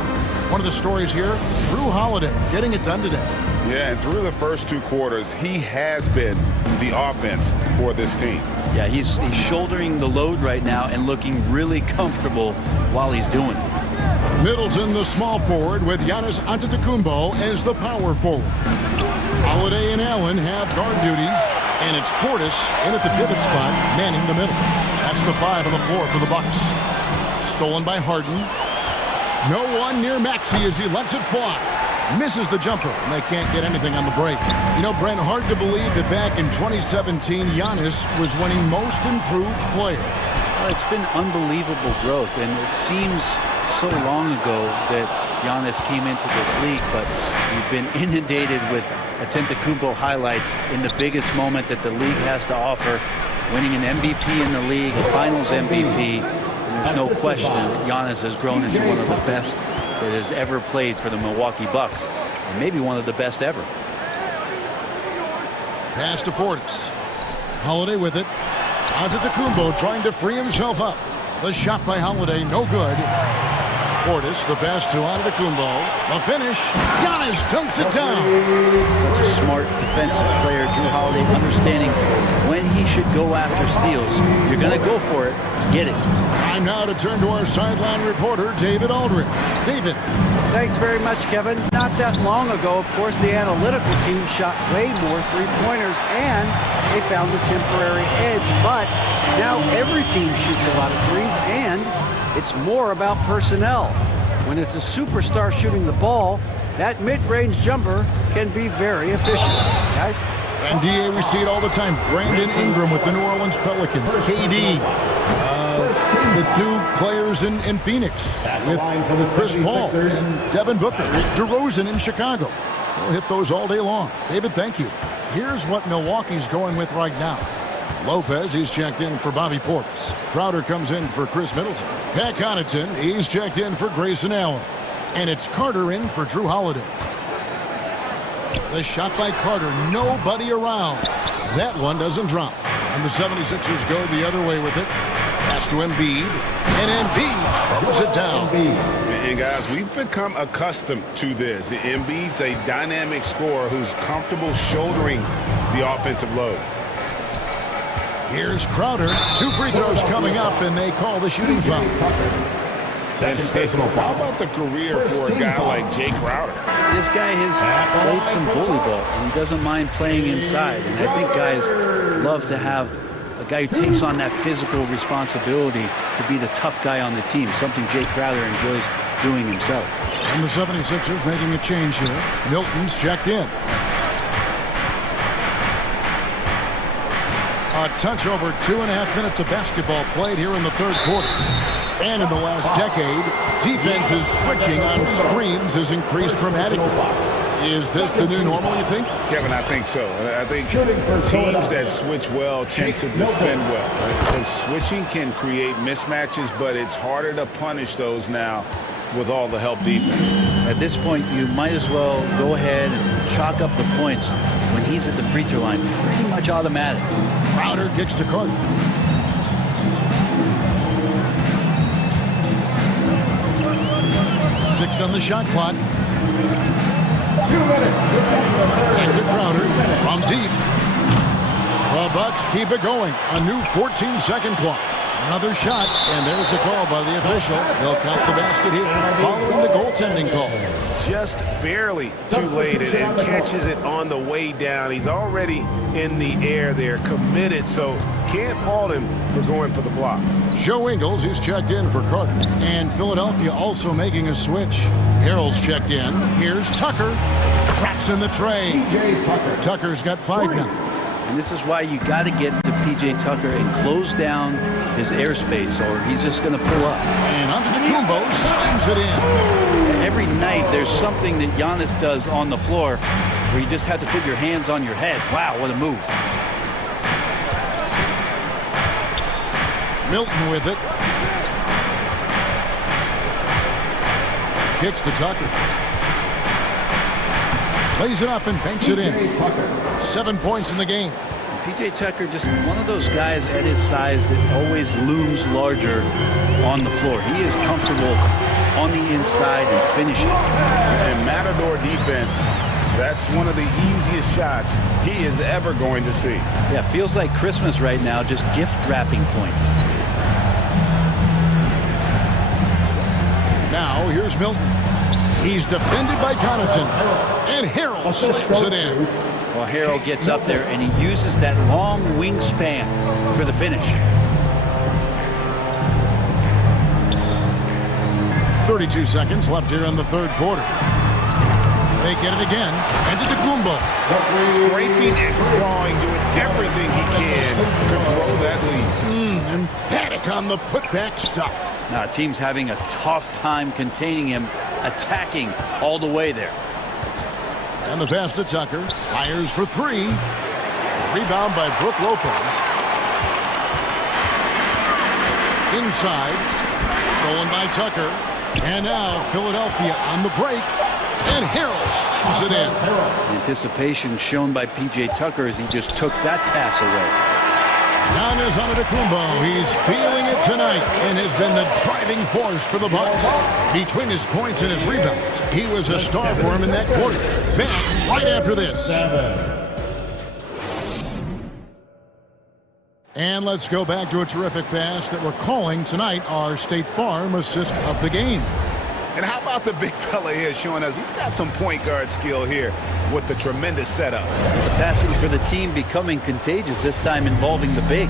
One of the stories here, Drew Holiday getting it done today. Yeah, and through the first 2 quarters, he has been the offense for this team. Yeah, he's shouldering the load right now and looking really comfortable while he's doing it. Middleton, the small forward, with Giannis Antetokounmpo as the power forward. Holiday and Allen have guard duties, and it's Portis in at the pivot spot, manning the middle. That's the 5 on the floor for the Bucks. Stolen by Harden. No one near Maxey as he lets it fly. Misses the jumper, and they can't get anything on the break. You know, Brent, hard to believe that back in 2017, Giannis was winning most improved player. Well, it's been unbelievable growth, and it seems so long ago that Giannis came into this league, but we've been inundated with Antetokounmpo highlights in the biggest moment that the league has to offer, winning an MVP in the league, a finals MVP. And there's no question that Giannis has grown into one of the best that has ever played for the Milwaukee Bucks, and maybe one of the best ever. Pass to Portis. Holiday with it. Antetokounmpo trying to free himself up. The shot by Holiday, no good. Portis, the pass to Antetokounmpo. The finish. Giannis dunks it down. Such a smart defensive player, Drew Holiday, understanding when he should go after steals. You're going to go for it. Get it. Time now to turn to our sideline reporter, David Aldridge. David. Thanks very much, Kevin. Not that long ago, of course, the analytical team shot way more three-pointers, and they found a temporary edge. But now every team shoots a lot of threes, and it's more about personnel. When it's a superstar shooting the ball, that mid-range jumper can be very efficient. Guys? And DA, we see it all the time. Brandon Ingram with the New Orleans Pelicans. KD. The two players in Phoenix with Chris Paul, Devin Booker, DeRozan in Chicago. We'll hit those all day long. David, thank you. Here's what Milwaukee's going with right now. Lopez, he's checked in for Bobby Portis. Crowder comes in for Chris Middleton. Pat Connaughton, he's checked in for Grayson Allen. And it's Carter in for Drew Holiday. The shot by Carter, nobody around. That one doesn't drop. And the 76ers go the other way with it. Pass to Embiid. And Embiid throws it down. And guys, we've become accustomed to this. Embiid's a dynamic scorer who's comfortable shouldering the offensive load. Here's Crowder. 2 free throws coming up, and they call the shooting foul. How about the career for a guy like Jay Crowder? This guy has played some bully ball, and he doesn't mind playing inside. And I think guys love to have a guy who takes on that physical responsibility to be the tough guy on the team, something Jay Crowder enjoys doing himself. And the 76ers making a change here. Milton's checked in. A touch over 2.5 minutes of basketball played here in the third quarter. And in the last decade, defenses switching on screens has increased dramatically. Is this the new normal, you think? Kevin, I think so. I think teams that switch well tend to defend well. Because switching can create mismatches, but it's harder to punish those now with all the help defense. At this point, you might as well go ahead and chalk up the points when he's at the free throw line. Pretty much automatic. Crowder kicks to Carter. Six on the shot clock. 2 minutes. Back to Crowder from deep. The Bucks keep it going. A new 14-second clock. Another shot, and there's the call by the official. They'll count the basket here following the goaltending call. Just barely too late and catches it on the way down. He's already in the air there, committed, so can't fault him for going for the block. Joe Ingles, who's checked in for Carter. And Philadelphia also making a switch. Harrell's checked in. Here's Tucker. Traps in the tray. P.J. Tucker. Tucker's got 5 now. And this is why you got to get to P.J. Tucker and close down his airspace, or he's just going to pull up. And Antetokounmpo slams it in. Every night there's something that Giannis does on the floor where you just have to put your hands on your head. Wow, what a move. Milton with it. Kicks to Tucker. Plays it up and banks it in. 7 points in the game. P.J. Tucker, just one of those guys at his size that always looms larger on the floor. He is comfortable on the inside and finishing. And Matador defense, that's one of the easiest shots he is ever going to see. Yeah, feels like Christmas right now, just gift wrapping points. Now, here's Milton. He's defended by Connaughton. And Harrell slams it in. Well, Harrell gets up there, and he uses that long wingspan for the finish. 32 seconds left here in the third quarter. They get it again. Antetokounmpo. Scraping and clawing, doing everything he can to grow that lead. Emphatic on the putback stuff. Now, team's having a tough time containing him, attacking all the way there. And the pass to Tucker. Fires for 3. Rebound by Brook Lopez. Inside. Stolen by Tucker. And now Philadelphia on the break. And Harrell slams it in. The anticipation shown by P.J. Tucker as he just took that pass away. Giannis Antetokounmpo, he's feeling it tonight and has been the driving force for the Bucks. Between his points and his rebounds, he was a star for him in that quarter. Back right after this. And let's go back to a terrific pass that we're calling tonight our State Farm assist of the game. And how about the big fella here showing us he's got some point guard skill here with the tremendous setup. The passing for the team becoming contagious, this time involving the big.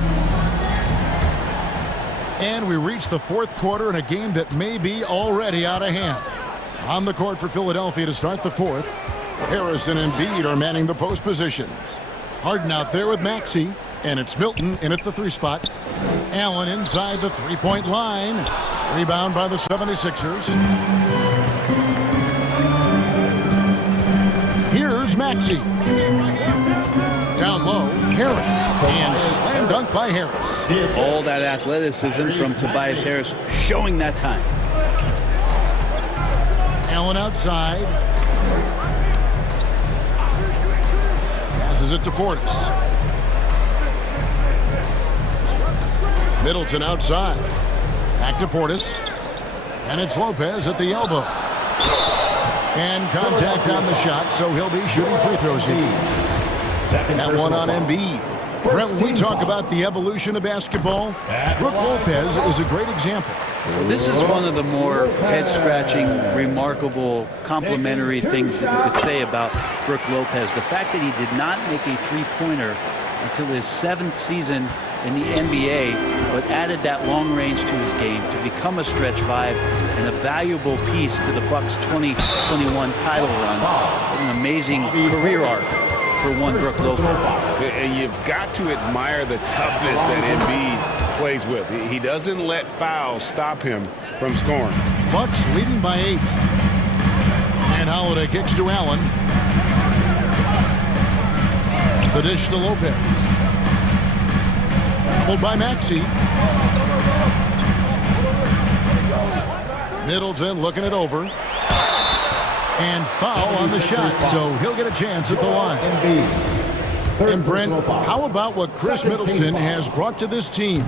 And we reach the fourth quarter in a game that may be already out of hand. On the court for Philadelphia to start the fourth, Harrison and Embiid are manning the post positions. Harden out there with Maxey, and it's Milton in at the 3 spot. Allen inside the three-point line. Rebound by the 76ers. Here's Maxey. Down low, Harris. And slam dunk by Harris. All that athleticism from Tobias Harris showing that time. Allen outside. Passes it to Portis. Middleton outside. Back to Portis. And it's Lopez at the elbow. And contact on the shot, so he'll be shooting free throws here. That one on Embiid. Brent, when we talk about the evolution of basketball, Brook Lopez is a great example. Well, this is one of the more head-scratching, remarkable, complimentary things that you could say about Brook Lopez. The fact that he did not make a three-pointer until his 7th season in the NBA, but added that long range to his game to become a stretch 5 and a valuable piece to the Bucks' 2021 title run. An amazing career arc for one Brook Lopez. And you've got to admire the toughness that Embiid plays with. He doesn't let fouls stop him from scoring. Bucks leading by 8. And Holiday kicks to Allen. The dish to Lopez. Doubled by Maxey. Middleton looking it over. And foul on the shot, so he'll get a chance at the line. And Brent, how about what Chris Middleton has brought to this team?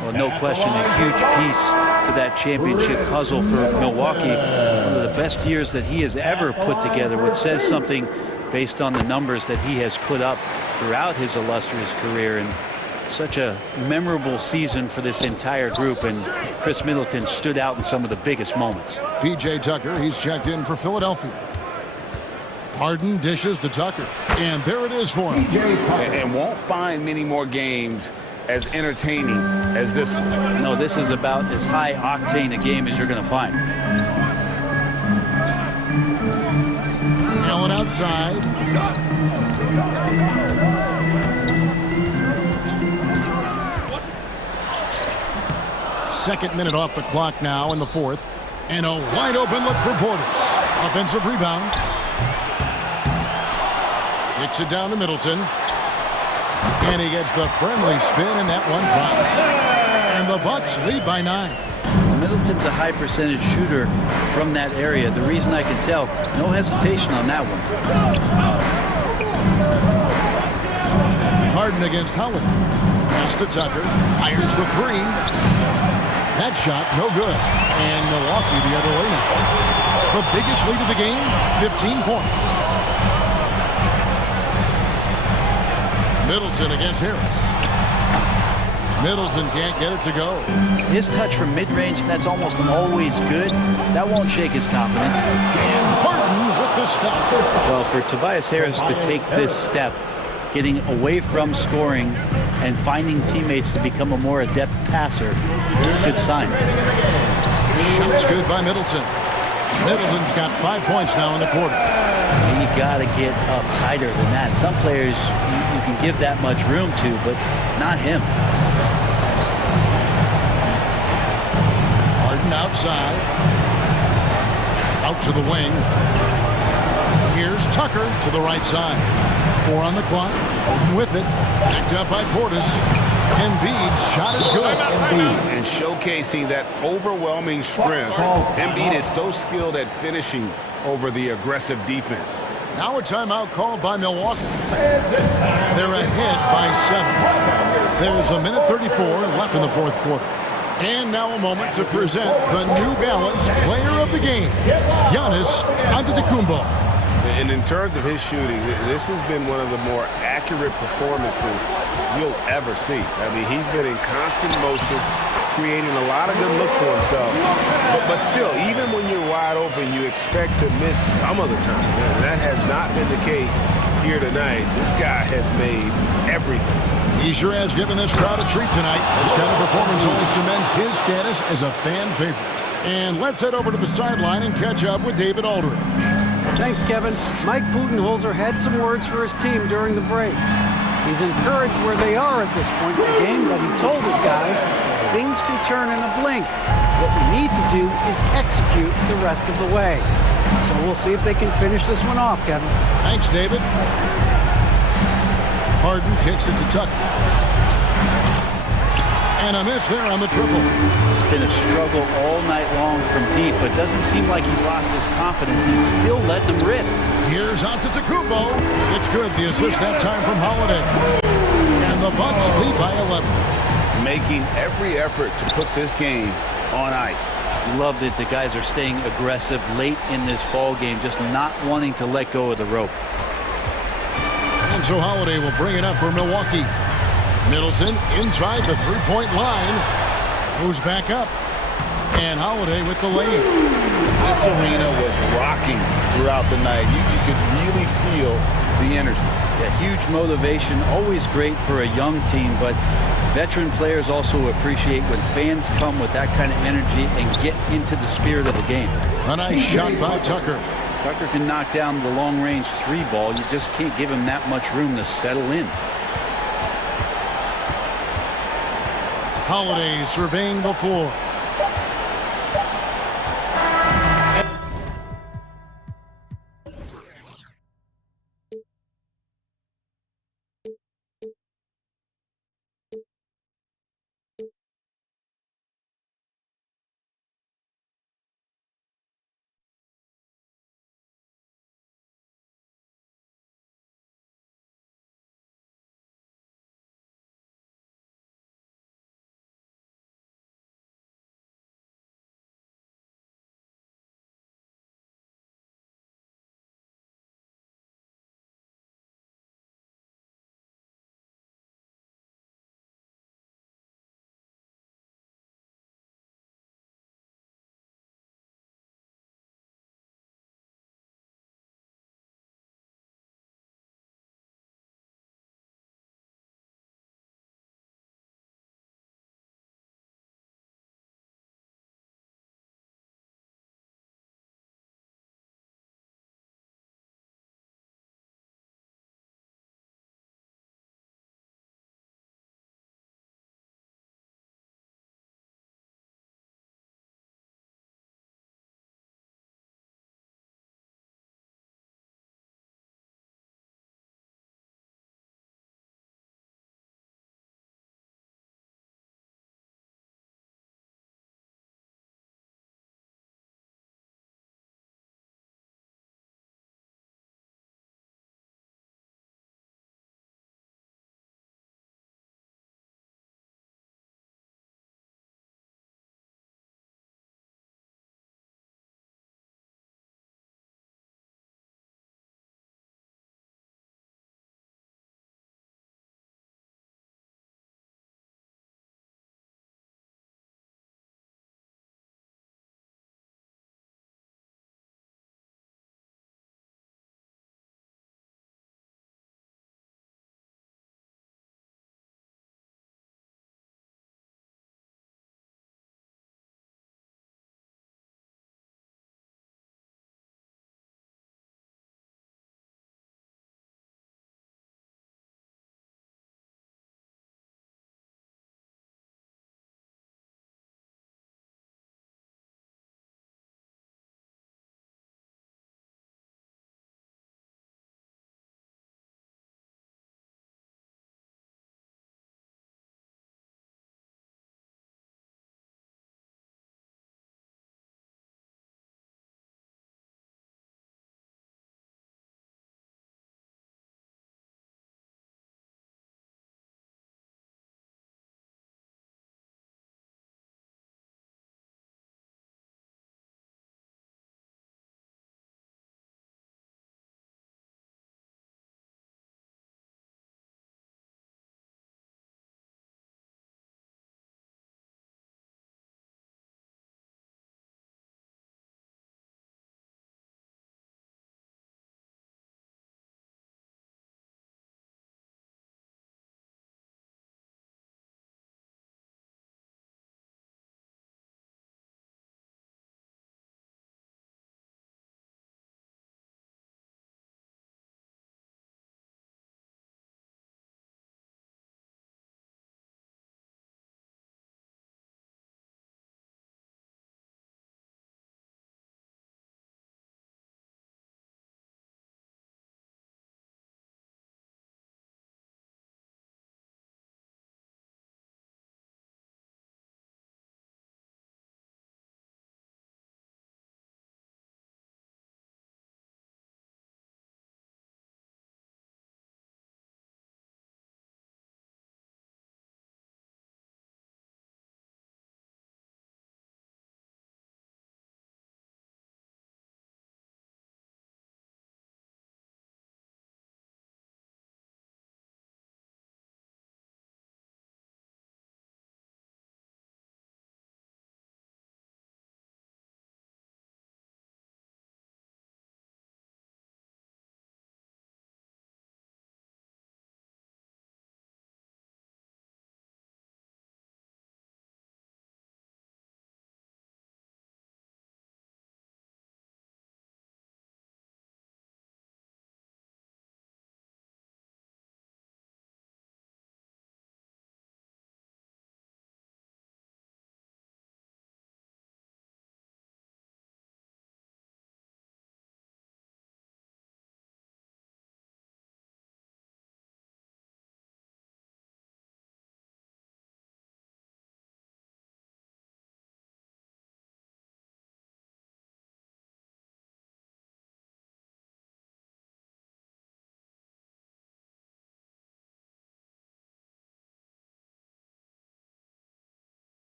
Well, no question, a huge piece to that championship puzzle for Milwaukee. One of the best years that he has ever put together, which says something based on the numbers that he has put up throughout his illustrious career. And such a memorable season for this entire group, and Chris Middleton stood out in some of the biggest moments. P.J. Tucker, he's checked in for Philadelphia. Harden dishes to Tucker, and there it is for him. And won't find many more games as entertaining as this one. No, this is about as high octane a game as you're going to find. Allen outside. Second minute off the clock now in the fourth. And a wide open look for Portis. Offensive rebound. Kicks it down to Middleton. And he gets the friendly spin, and that one drops. And the Bucks lead by 9. Middleton's a high percentage shooter from that area. The reason I can tell, no hesitation on that one. Harden against Holiday. Pass to Tucker. Fires the 3. That shot, no good. And Milwaukee the other way now. The biggest lead of the game, 15 points. Middleton against Harris. Middleton can't get it to go. His touch from mid-range, that's almost always good. That won't shake his confidence. And Harden with the step. Well, for Tobias Harris to take this step, getting away from scoring and finding teammates to become a more adept passer is good signs. Shots good by Middleton. Middleton's got 5 points now in the quarter. And you got to get up tighter than that. Some players you can give that much room to, but not him. Harden outside. Out to the wing. Here's Tucker to the right side. 4 on the clock. Harden with it. Picked up by Portis. Embiid's shot is good. And showcasing that overwhelming strength. Embiid is so skilled at finishing over the aggressive defense. Now a timeout called by Milwaukee. They're ahead by 7. There's a minute 34 left in the fourth quarter. And now a moment to present the New Balance Player of the Game, Giannis Antetokounmpo. And in terms of his shooting, this has been one of the more accurate performances you'll ever see. I mean, he's been in constant motion, creating a lot of good looks for himself. But still, even when you're wide open, you expect to miss some of the time. And that has not been the case here tonight. This guy has made everything. He sure has given this crowd a treat tonight. This kind of performance only cements his status as a fan favorite. And let's head over to the sideline and catch up with David Aldridge. Thanks, Kevin. Mike Budenholzer had some words for his team during the break. He's encouraged where they are at this point in the game, but he told his guys things can turn in a blink. What we need to do is execute the rest of the way. So we'll see if they can finish this one off, Kevin. Thanks, David. Harden kicks it to Tucker. And a miss there on the triple. It's been a struggle all night long from deep, but doesn't seem like he's lost his confidence. He's still letting them rip. Here's Antetokounmpo. It's good. The assist that time from Holiday. And the Bucks lead by 11. Making every effort to put this game on ice. Love that the guys are staying aggressive late in this ball game, just not wanting to let go of the rope. And so Holiday will bring it up for Milwaukee. Middleton inside the three-point line. Moves back up. And Holiday with the lane. This arena was rocking throughout the night. You could really feel the energy. Yeah, huge motivation. Always great for a young team, but veteran players also appreciate when fans come with that kind of energy and get into the spirit of the game. A nice shot by Tucker. Tucker can knock down the long-range three ball. You just can't give him that much room to settle in. Holiday surveying the floor.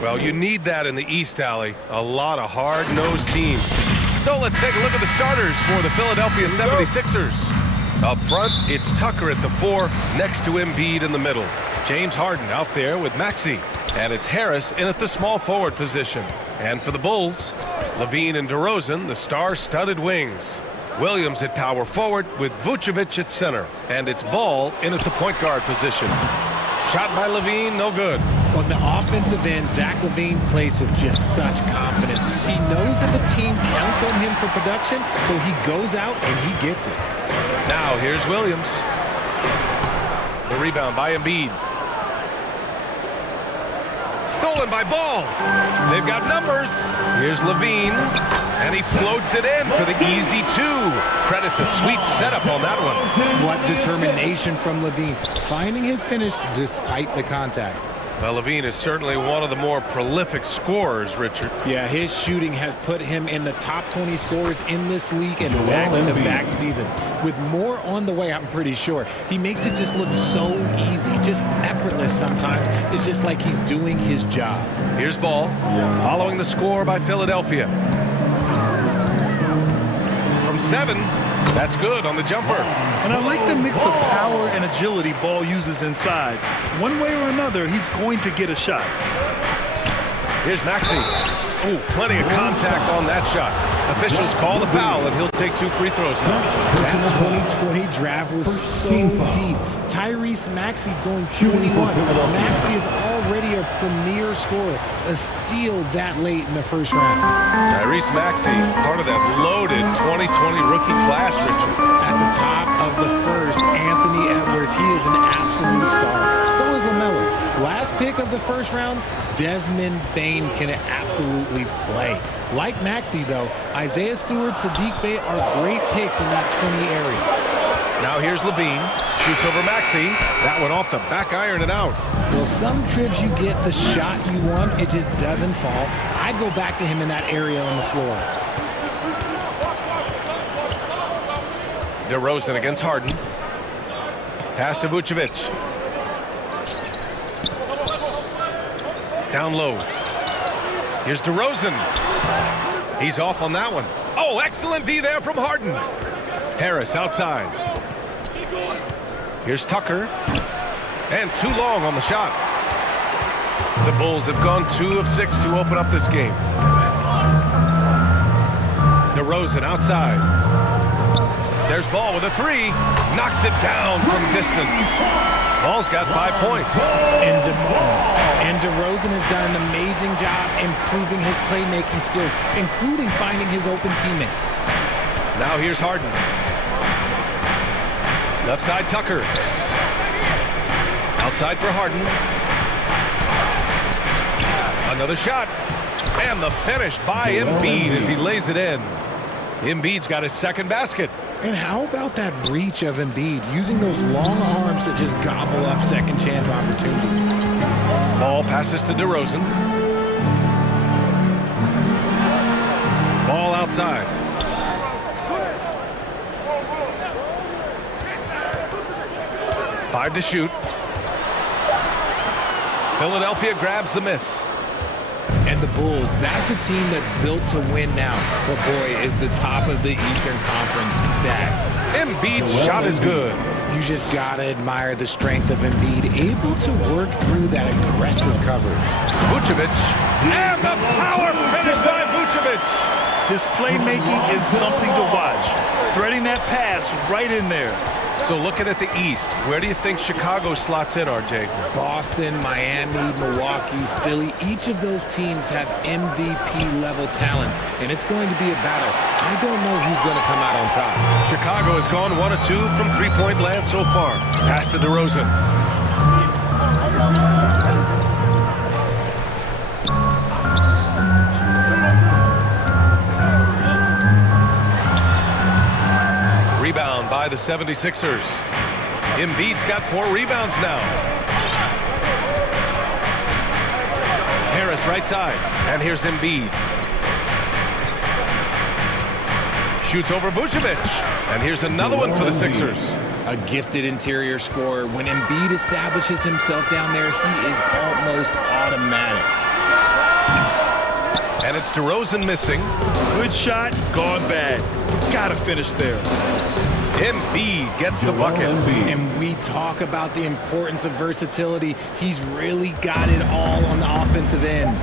Well, you need that in the East, Alley. A lot of hard-nosed teams. So let's take a look at the starters for the Philadelphia 76ers. Up front, it's Tucker at the 4, next to Embiid in the middle. James Harden out there with Maxey. And it's Harris in at the small forward position. And for the Bulls, Levine and DeRozan, the star-studded wings. Williams at power forward with Vucevic at center. And it's Ball in at the point guard position. Shot by Levine, no good. On the offensive end, Zach LaVine plays with just such confidence. He knows that the team counts on him for production, so he goes out and he gets it. Now here's Williams. The rebound by Embiid. Stolen by Ball. They've got numbers. Here's Levine, and he floats it in for the easy 2. Credit the sweet setup on that one. What determination from Levine, finding his finish despite the contact. Well, Levine is certainly one of the more prolific scorers, Richard. Yeah, his shooting has put him in the top 20 scorers in this league in back-to-back seasons. With more on the way, I'm pretty sure. He makes it just look so easy, just effortless sometimes. It's just like he's doing his job. Here's Ball, following the score by Philadelphia. From 7, that's good on the jumper. And I like the mix of power and agility Ball uses inside. One way or another, he's going to get a shot. Here's Maxey. Ooh, plenty of contact on that shot. Officials call the foul, and he'll take 2 free throws now. That 2020 draft was so deep. Tyrese Maxey going 21. Maxey is already a premier scorer. A steal that late in the first round. Tyrese Maxey, part of that loaded 2020 rookie class, Richard. At the top of the first, Anthony Edwards, he is an absolute star. So is LaMelo. Last pick of the first round, Desmond Bane can absolutely play. Like Maxey, though, Isaiah Stewart, Sadiq Bey are great picks in that 20 area. Now here's Levine. Shoots over Maxey. That one off the back iron and out. Well, some trips you get the shot you want, it just doesn't fall. I'd go back to him in that area on the floor. DeRozan against Harden. Pass to Vucevic. Down low. Here's DeRozan. He's off on that one. Oh, excellent D there from Harden. Harris outside. Here's Tucker. And too long on the shot. The Bulls have gone 2 of 6 to open up this game. DeRozan outside. There's Ball with a 3. Knocks it down from distance. Ball's got 5 points. And DeRozan has done an amazing job improving his playmaking skills, including finding his open teammates. Now here's Harden. Left side Tucker. Outside for Harden. Another shot. And the finish by Embiid as he lays it in. Embiid's got his second basket. And how about that reach of Embiid, using those long arms that just gobble up second chance opportunities? Ball passes to DeRozan. Ball outside. Five to shoot. Philadelphia grabs the miss. And the Bulls, that's a team that's built to win now. But boy, is the top of the Eastern Conference stacked. Embiid's shot is good. You just gotta admire the strength of Embiid, able to work through that aggressive coverage. Vucevic, and the power finish by Vucevic. This playmaking is something to watch. Threading that pass right in there. So looking at the East, where do you think Chicago slots in, RJ? Boston, Miami, Milwaukee, Philly, each of those teams have MVP-level talents, and it's going to be a battle. I don't know who's going to come out on top. Chicago has gone 1 of 2 from three-point land so far. Pass to DeRozan. Rebound by the 76ers. Embiid's got 4 rebounds now. Harris right side. And here's Embiid. Shoots over Vucevic. And here's another one for the Sixers. A gifted interior scorer. When Embiid establishes himself down there, he is almost automatic. And it's DeRozan missing. Good shot, gone bad. Gotta finish there. Embiid gets the bucket. And we talk about the importance of versatility. He's really got it all on the offensive end.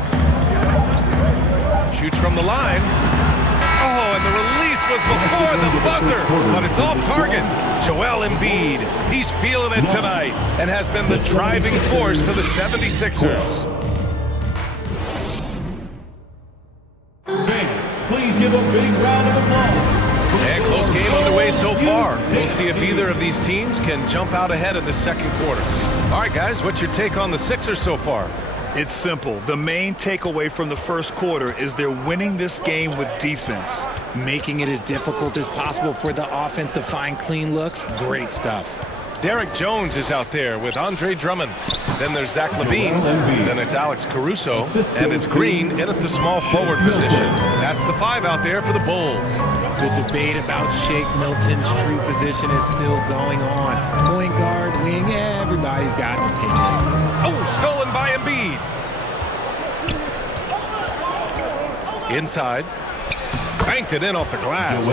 Shoots from the line. Oh, and the release was before the buzzer, but it's off target. Joel Embiid, he's feeling it tonight and has been the driving force for the 76ers. Please give a big round of applause. And close game underway so far. We'll see if either of these teams can jump out ahead in the second quarter. All right, guys, what's your take on the Sixers so far? It's simple. The main takeaway from the first quarter is they're winning this game with defense. Making it as difficult as possible for the offense to find clean looks. Great stuff. Derek Jones is out there with Andre Drummond. Then there's Zach LaVine. Then it's Alex Caruso. And it's Green in at the small forward position. That's the 5 out there for the Bulls. The debate about Shake Milton's true position is still going on. Point guard, wing, everybody's got an opinion. Oh, stolen by Embiid. Inside. Banked it in off the glass.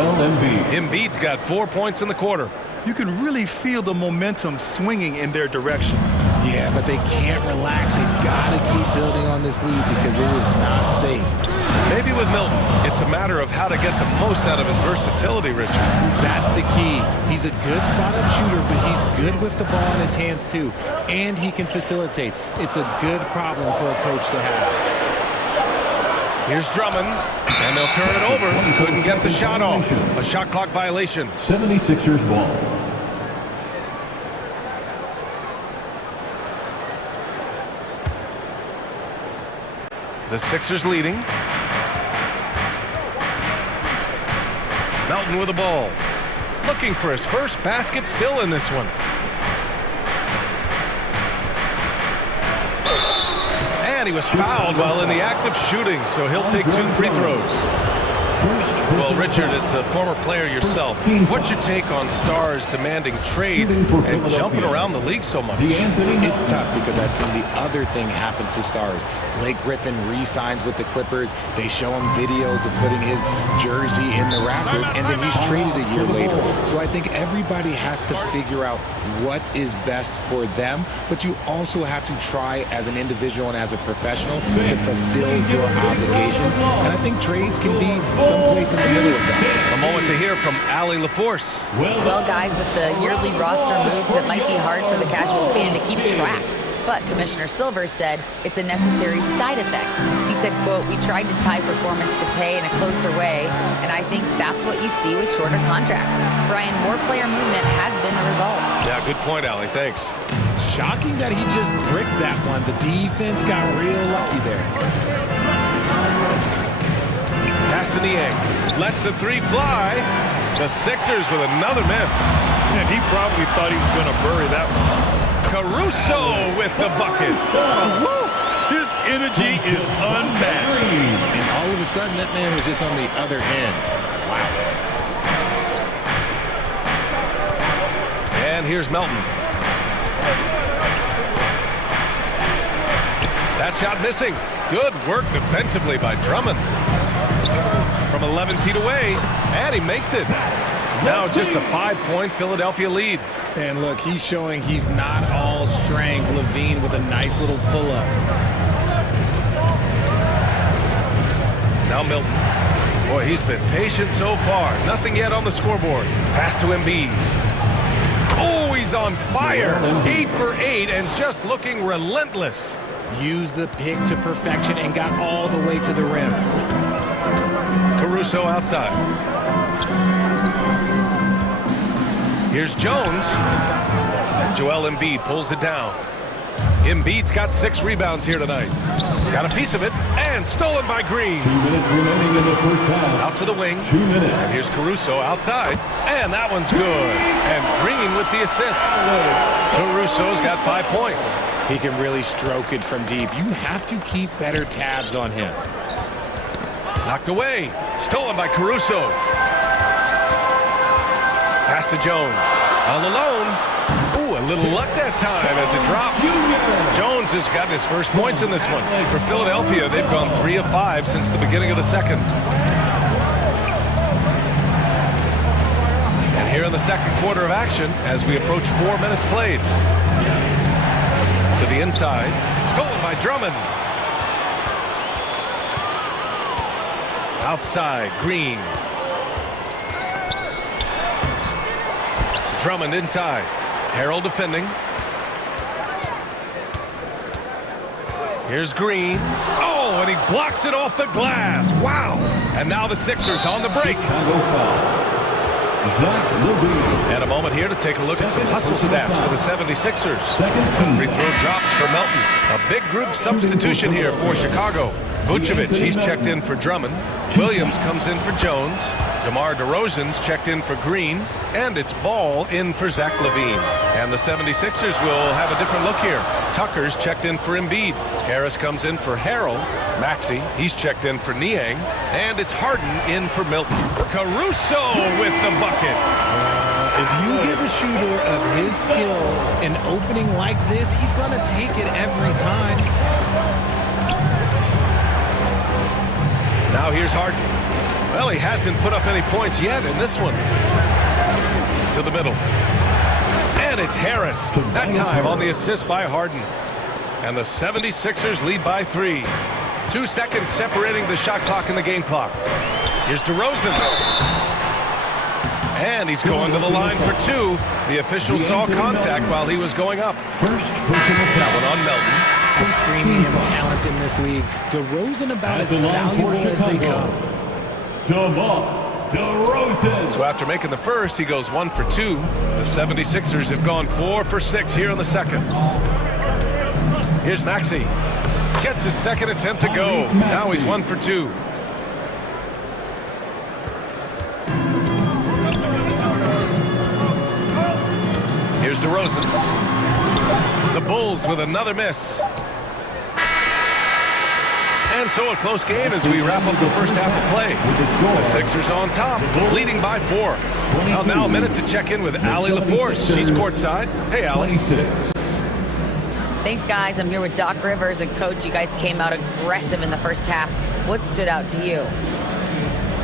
Embiid's got 4 points in the quarter. You can really feel the momentum swinging in their direction. Yeah, but they can't relax. They've got to keep building on this lead because it is not safe. Maybe with Milton, it's a matter of how to get the most out of his versatility, Richard. That's the key. He's a good spot-up shooter, but he's good with the ball in his hands, too. And he can facilitate. It's a good problem for a coach to have. Here's Drummond, and they'll turn it over. Couldn't get the shot off. A shot clock violation. 76ers ball. The Sixers leading. Melton with the ball. Looking for his first basket, still in this one. And he was fouled while in the act of shooting, so he'll take 2 free throws. Well, Richard, as a former player yourself, what's your take on stars demanding trades and jumping around the league so much? It's tough because I've seen the other thing happen to stars. Blake Griffin re-signs with the Clippers. They show him videos of putting his jersey in the rafters, and then he's traded a year later. So I think everybody has to figure out what is best for them, but you also have to try as an individual and as a professional to fulfill your obligations. And I think trades can be someplace in the middle of that. A moment to hear from Allie LaForce. Well, guys, with the yearly roster moves, it might be hard for the casual fan to keep track. But Commissioner Silver said it's a necessary side effect. He said, quote, "We tried to tie performance to pay in a closer way, and I think that's what you see with shorter contracts." Brian, more player movement has been the result. Yeah, good point, Allie. Thanks. Shocking that he just bricked that one. The defense got real lucky there. Pass to Niang. Lets the 3 fly. The Sixers with another miss. And he probably thought he was going to bury that one. Caruso with the bucket. His energy is unmatched. And all of a sudden, that man was just on the other end. Wow. And here's Melton. That shot missing. Good work defensively by Drummond. From 11 feet away, and he makes it. Now just a 5-point Philadelphia lead. And look, he's showing he's not all strength. LaVine with a nice little pull-up. Now Milton. Boy, he's been patient so far. Nothing yet on the scoreboard. Pass to Embiid. Oh, he's on fire. 8 for 8 and just looking relentless. Used the pick to perfection and got all the way to the rim. Caruso outside. Here's Jones. And Joel Embiid pulls it down. Embiid's got 6 rebounds here tonight. Got a piece of it, and stolen by Green. 2 minutes remaining in the first half. Out to the wing. 2 minutes. And here's Caruso outside. And that one's good. And Green with the assist. Caruso's got 5 points. He can really stroke it from deep. You have to keep better tabs on him. Knocked away. Stolen by Caruso. Pass to Jones. All alone. Ooh, a little luck that time as it drops. Jones has gotten his first points in this one. For Philadelphia, they've gone 3 of 5 since the beginning of the second. And here in the second quarter of action, as we approach 4 minutes played. To the inside, stolen by Drummond. Outside, Green. Drummond inside. Harrell defending. Here's Green. Oh, and he blocks it off the glass. Wow. And now the Sixers on the break. And a moment here to take a look at some hustle stats for the 76ers. Free throw drops for Melton. A big group substitution here for Chicago. Vucevic, he's checked in for Drummond. Williams comes in for Jones. DeMar DeRozan's checked in for Green. And it's Ball in for Zach LaVine. And the 76ers will have a different look here. Tucker's checked in for Embiid. Harris comes in for Harrell. Maxey, he's checked in for Niang. And it's Harden in for Milton. Caruso with the bucket. If you give a shooter of his skill an opening like this, he's going to take it every time. Now here's Harden. Well, he hasn't put up any points yet in this one. To the middle. And it's Harris. That time on the assist by Harden. And the 76ers lead by 3. 2 seconds separating the shot clock and the game clock. Here's DeRozan. And he's going to the line for 2. The official saw contact while he was going up. First personal foul on Melton. Premium talent in this league. DeRozan about as valuable as they come. So after making the first, he goes 1 for 2. The 76ers have gone 4 for 6 here in the second. Here's Maxey. Gets his second attempt to go. Now he's 1 for 2. Here's DeRozan. The Bulls with another miss. And so a close game as we wrap up the first half of play. The Sixers on top, leading by 4. Well, now a minute to check in with Allie LaForce. She's courtside. Hey, Allie. Thanks, guys. I'm here with Doc Rivers and Coach. You guys came out aggressive in the first half. What stood out to you?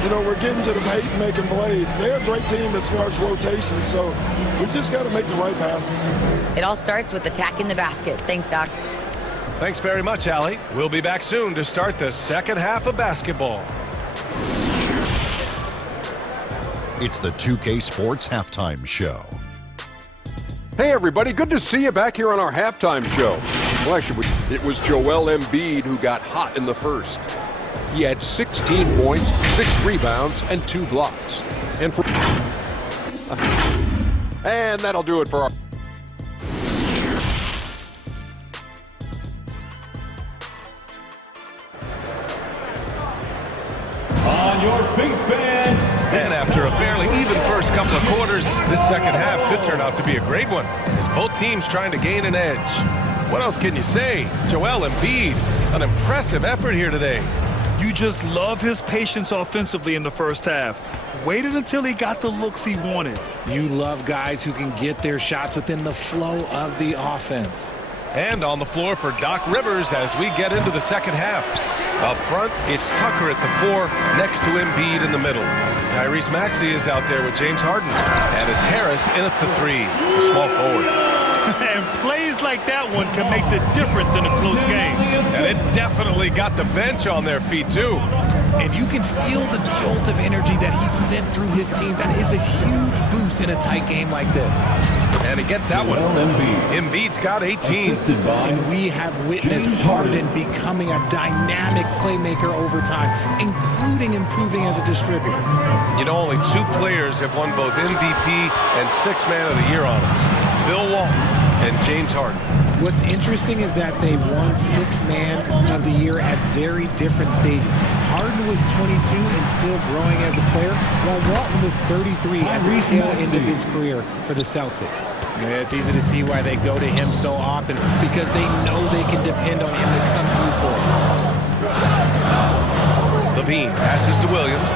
You know, we're getting to the paint and making plays. They're a great team as far as rotation, so we just got to make the right passes. It all starts with attacking the basket. Thanks, Doc. Thanks very much, Allie. We'll be back soon to start the second half of basketball. It's the 2K Sports Halftime Show. Hey, everybody. Good to see you back here on our halftime show. Well, actually, it was Joel Embiid who got hot in the first. He had 16 points, 6 rebounds, and 2 blocks. And that'll do it for our... On your feet, fans. And after a fairly even first couple of quarters, this second half could turn out to be a great one, as both teams trying to gain an edge. What else can you say? Joel Embiid, an impressive effort here today. You just love his patience offensively in the first half. Waited until he got the looks he wanted. You love guys who can get their shots within the flow of the offense. And on the floor for Doc Rivers as we get into the second half. Up front, it's Tucker at the 4, next to Embiid in the middle. Tyrese Maxey is out there with James Harden. And it's Harris in at the 3, a small forward. And plays like that one can make the difference in a close game. And it definitely got the bench on their feet, too. And you can feel the jolt of energy that he sent through his team. That is a huge boost in a tight game like this. And he gets that one. Embiid's got 18. And we have witnessed Harden becoming a dynamic playmaker over time, including improving as a distributor. You know, only 2 players have won both MVP and 6th Man of the Year honors. Bill Walton and James Harden. What's interesting is that they won 6th Man of the Year at very different stages. Harden was 22 and still growing as a player, while Walton was 33 at the tail end of his career for the Celtics. Yeah, it's easy to see why they go to him so often, because they know they can depend on him to come through for them. LaVine passes to Williams.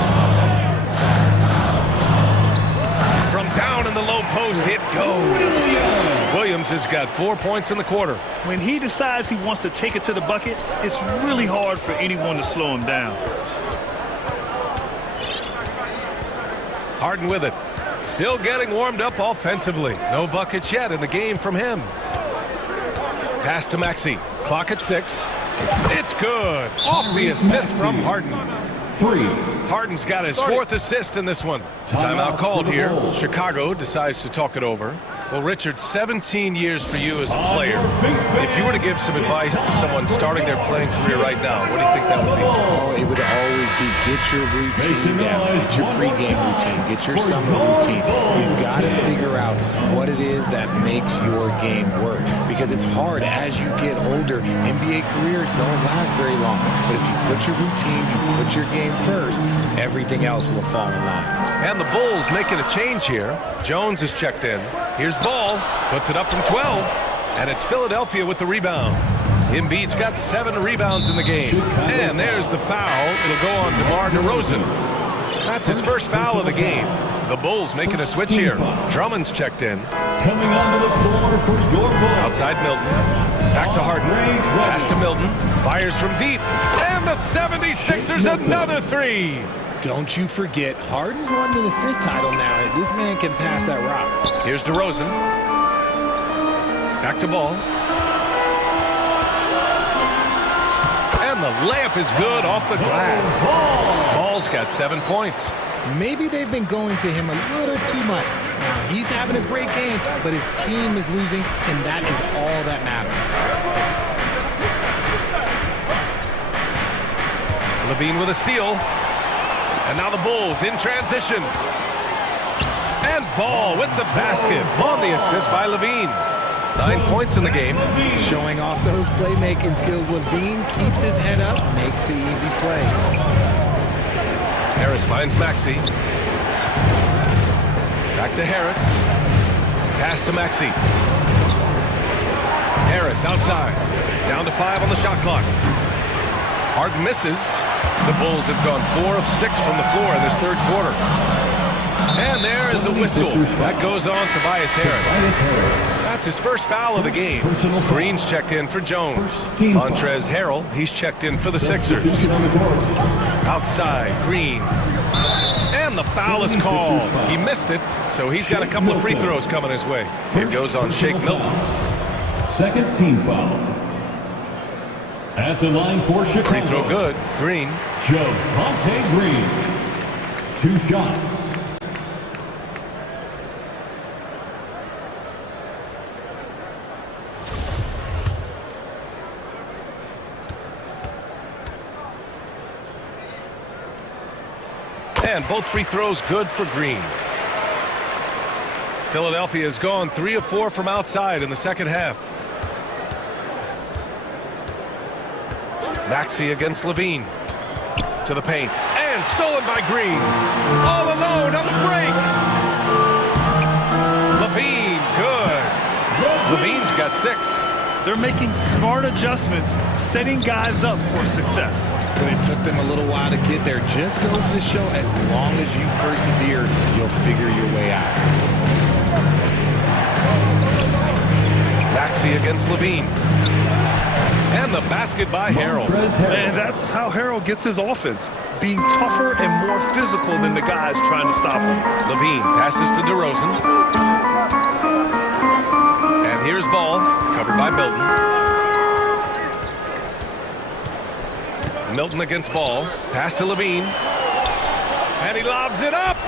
From down in the low post, it goes. Williams has got 4 points in the quarter. When he decides he wants to take it to the bucket, it's really hard for anyone to slow him down. Harden with it. Still getting warmed up offensively. No buckets yet in the game from him. Pass to Maxey. Clock at 6. It's good. Off the assist from Harden. Harden's got his 4th assist in this one. Timeout called here. Chicago decides to talk it over. Well, Richard, 17 years for you as a player. If you were to give some advice to someone starting their playing career right now, what do you think that would be? Oh, it would always be get your routine down, get your pregame routine, get your summer routine. You've got to figure out what it is that makes your game work, because it's hard as you get older. NBA careers don't last very long, but if you put your routine, you put your game first, everything else will fall in line. And the Bulls making a change here. Jones is checked in. Here's Ball, puts it up from 12, and it's Philadelphia with the rebound. Embiid's got 7 rebounds in the game. And there's the foul. It'll go on DeMar DeRozan. That's his first foul of the game. The Bulls making a switch here. Drummond's checked in. Coming onto the floor for your Bulls. Outside Milton. Back to Harden. Pass to Milton. Fires from deep. And the 76ers another 3. Don't you forget, Harden's won an assist title now. This man can pass that rock. Here's DeRozan. Back to Ball. And the layup is good off the glass. Ball's got 7 points. Maybe they've been going to him a little too much. Now, he's having a great game, but his team is losing, and that is all that matters. Levine with a steal. And now the Bulls in transition. And Ball with the basket on the assist by Levine. 9 points in the game. Showing off those playmaking skills. Levine keeps his head up, makes the easy play. Harris finds Maxey. Back to Harris. Pass to Maxey. Harris outside. Down to 5 on the shot clock. Harden misses. The Bulls have gone 4 of 6 from the floor in this third quarter. And there is a whistle. That goes on Tobias Harris. That's his first foul of the game. Green's checked in for Jones. Montrezl Harrell, he's checked in for the Sixers. Outside, Green. And the foul is called. He missed it, so he's got a couple of free throws coming his way. It goes on Shake Milton. Second team foul. At the line for Chicago. Free throw good. Green. Javonte Green. 2 shots. And both free throws good for Green. Philadelphia has gone 3 of 4 from outside in the second half. Maxey against Levine. To the paint. And stolen by Green. All alone on the break. Levine, good. Levine's got 6. They're making smart adjustments, setting guys up for success. But it took them a little while to get there. Just goes to show, as long as you persevere, you'll figure your way out. Maxey against Levine. And the basket by Harrell. And that's how Harrell gets his offense, being tougher and more physical than the guys trying to stop him. Levine passes to DeRozan. And here's Ball, covered by Milton. Milton against Ball. Pass to Levine. And he lobs it up.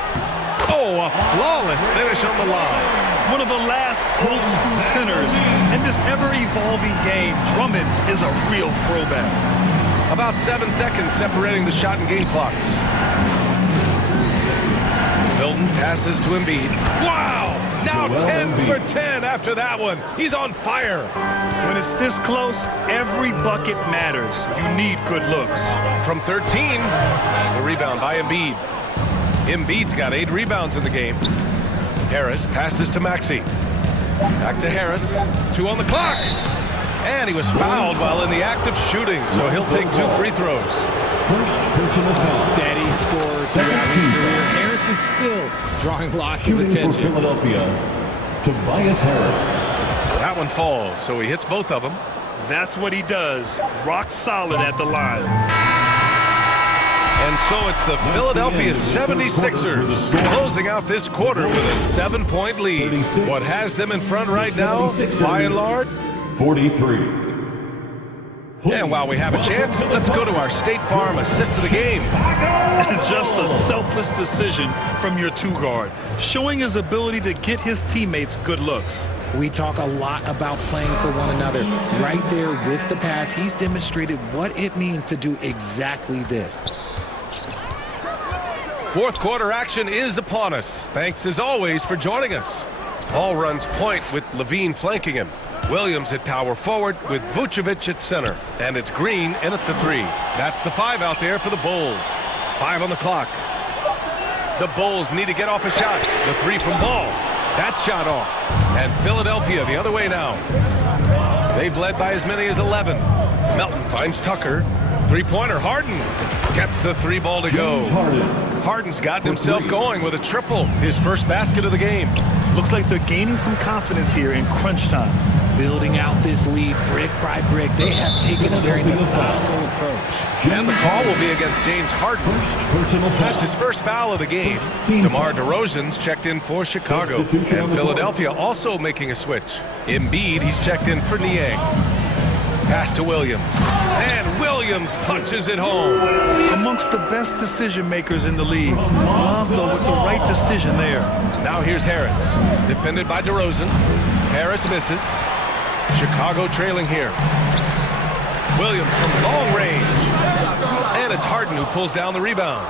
Oh, a flawless finish on the line. One of the last old-school centers in this ever-evolving game. Drummond is a real throwback. About 7 seconds separating the shot and game clocks. Milton passes to Embiid. Wow! Now 10 for 10 after that one. He's on fire. When it's this close, every bucket matters. You need good looks. From 13, the rebound by Embiid. Embiid's got 8 rebounds in the game. Harris passes to Maxey. Back to Harris. 2 on the clock. And he was fouled while in the act of shooting, so he'll take 2 free throws. First personal foul. Steady scorer throughout his career. Harris is still drawing lots of attention. For Philadelphia, Tobias Harris. That one falls, so he hits both of them. That's what he does. Rock solid at the line. And so it's the Philadelphia 76ers closing out this quarter with a 7-point lead. What has them in front right now, by and large? 43. And while we have a chance, let's go to our State Farm assist of the game. Just a selfless decision from your two-guard, showing his ability to get his teammates good looks. We talk a lot about playing for one another. Right there with the pass, he's demonstrated what it means to do exactly this. Fourth quarter action is upon us. Thanks as always for joining us. Ball runs point with Levine flanking him. Williams at power forward with Vucevic at center. And it's Green in at the 3. That's the 5 out there for the Bulls. 5 on the clock. The Bulls need to get off a shot. The 3 from Ball. That shot off. And Philadelphia the other way now. They've led by as many as 11. Melton finds Tucker. Three-pointer. Harden gets the 3 ball to go. Harden's gotten himself going with a triple. His first basket of the game. Looks like they're gaining some confidence here in crunch time. Building out this lead brick by brick. They have taken a very methodical approach. And the call will be against James Harden. That's his first foul of the game. DeMar DeRozan's checked in for Chicago. And Philadelphia also making a switch. Embiid, he's checked in for Niang. Pass to Williams. And Williams punches it home. Amongst the best decision makers in the league. Lonzo with the right decision there. Now here's Harris. Defended by DeRozan. Harris misses. Chicago trailing here. Williams from long range. And it's Harden who pulls down the rebound.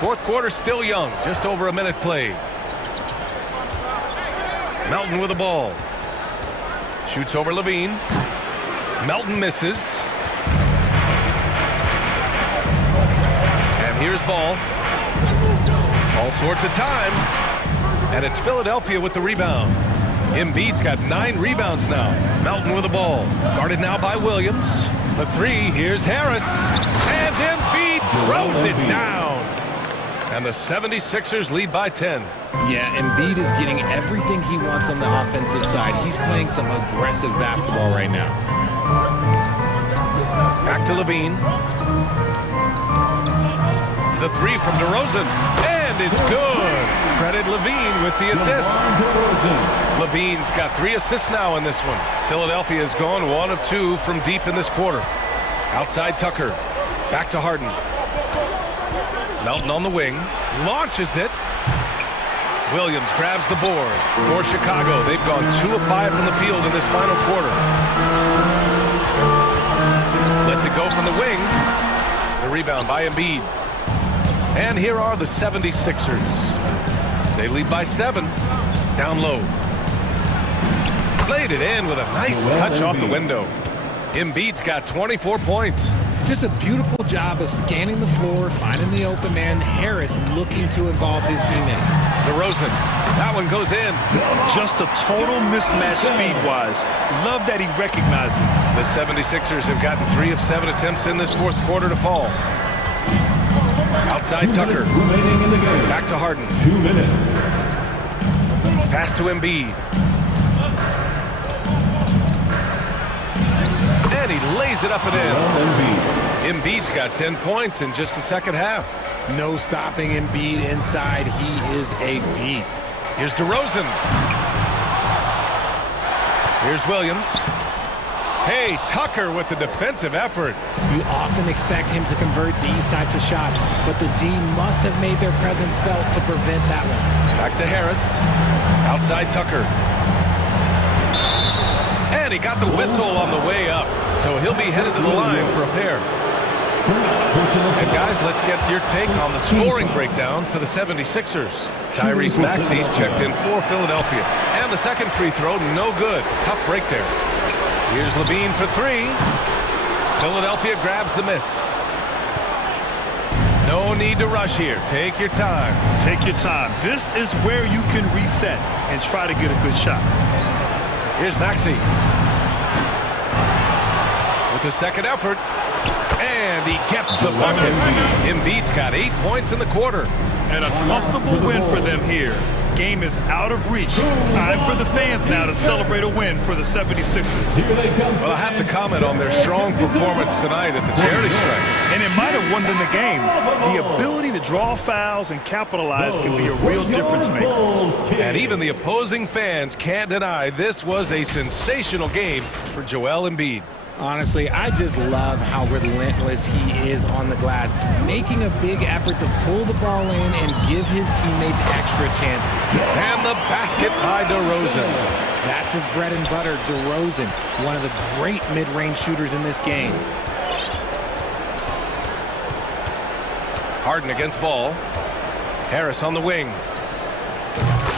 Fourth quarter still young. Just over a minute played. Melton with the ball. Shoots over Levine. Melton misses. And here's Ball. All sorts of time. And it's Philadelphia with the rebound. Embiid's got 9 rebounds now. Melton with the ball. Guarded now by Williams. The 3, here's Harris. And Embiid throws it down. And the 76ers lead by 10. Yeah, Embiid is getting everything he wants on the offensive side. He's playing some aggressive basketball right now. Back to Levine. The 3 from DeRozan. And it's good. Credit Levine with the assist. Levine's got 3 assists now in this one. Philadelphia has gone 1 of 2 from deep in this quarter. Outside Tucker. Back to Harden. Melton on the wing. Launches it. Williams grabs the board for Chicago. They've gone 2 of 5 from the field in this final quarter. Lets it go from the wing. The rebound by Embiid. And here are the 76ers. They lead by 7. Down low. Played it in with a nice touch off the window. Embiid's got 24 points. Just a beautiful job of scanning the floor, finding the open man. Harris looking to involve his teammates. DeRozan. That one goes in. Just a total mismatch speed-wise. Love that he recognized it. The 76ers have gotten 3 of 7 attempts in this fourth quarter to fall. Outside Tucker. Back to Harden. 2 minutes. Pass to Embiid. And he lays it up and in. Embiid's got 10 points in just the second half. No stopping Embiid inside. He is a beast. Here's DeRozan. Here's Williams. Hey, Tucker with the defensive effort. You often expect him to convert these types of shots, but the D must have made their presence felt to prevent that one. Back to Harris. Outside Tucker. And he got the whistle on the way up, so he'll be headed to the line for a pair. And guys, let's get your take on the scoring breakdown for the 76ers. Tyrese Maxey's checked in for Philadelphia. And the second free throw, no good. Tough break there. Here's Levine for 3. Philadelphia grabs the miss. No need to rush here. Take your time. Take your time. This is where you can reset and try to get a good shot. Here's Maxey. With the second effort. And he gets the bucket. Embiid's got 8 points in the quarter. And a comfortable win for them here. Game is out of reach. Time for the fans now to celebrate a win for the 76ers. Well, I have to comment on their strong performance tonight at the charity strike. And it might have won them the game. The ability to draw fouls and capitalize can be a real difference maker. And even the opposing fans can't deny this was a sensational game for Joel Embiid. Honestly, I just love how relentless he is on the glass, making a big effort to pull the ball in and give his teammates extra chances. And the basket by DeRozan. That's his bread and butter, DeRozan, one of the great mid-range shooters in this game. Harden against Ball. Harris on the wing.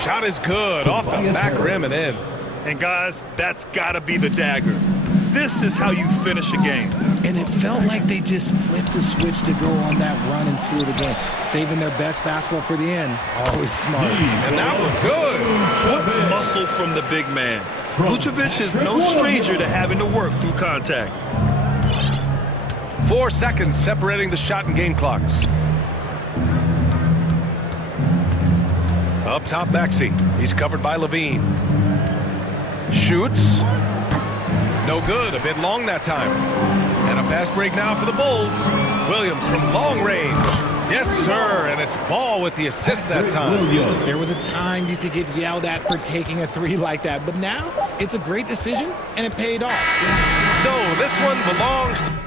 Shot is good, off the back rim and in. And guys, that's got to be the dagger. This is how you finish a game. And it felt like they just flipped the switch to go on that run and seal the game, saving their best basketball for the end. Always smart. And that was good. What muscle from the big man. Vucevic is no stranger to having to work through contact. 4 seconds separating the shot and game clocks. Up top, Maxey. He's covered by Levine. Shoots. No good. A bit long that time. And a fast break now for the Bulls. Williams from long range. Yes, sir. And it's Ball with the assist that time. There was a time you could get yelled at for taking a three like that. But now it's a great decision, and it paid off. So this one belongs to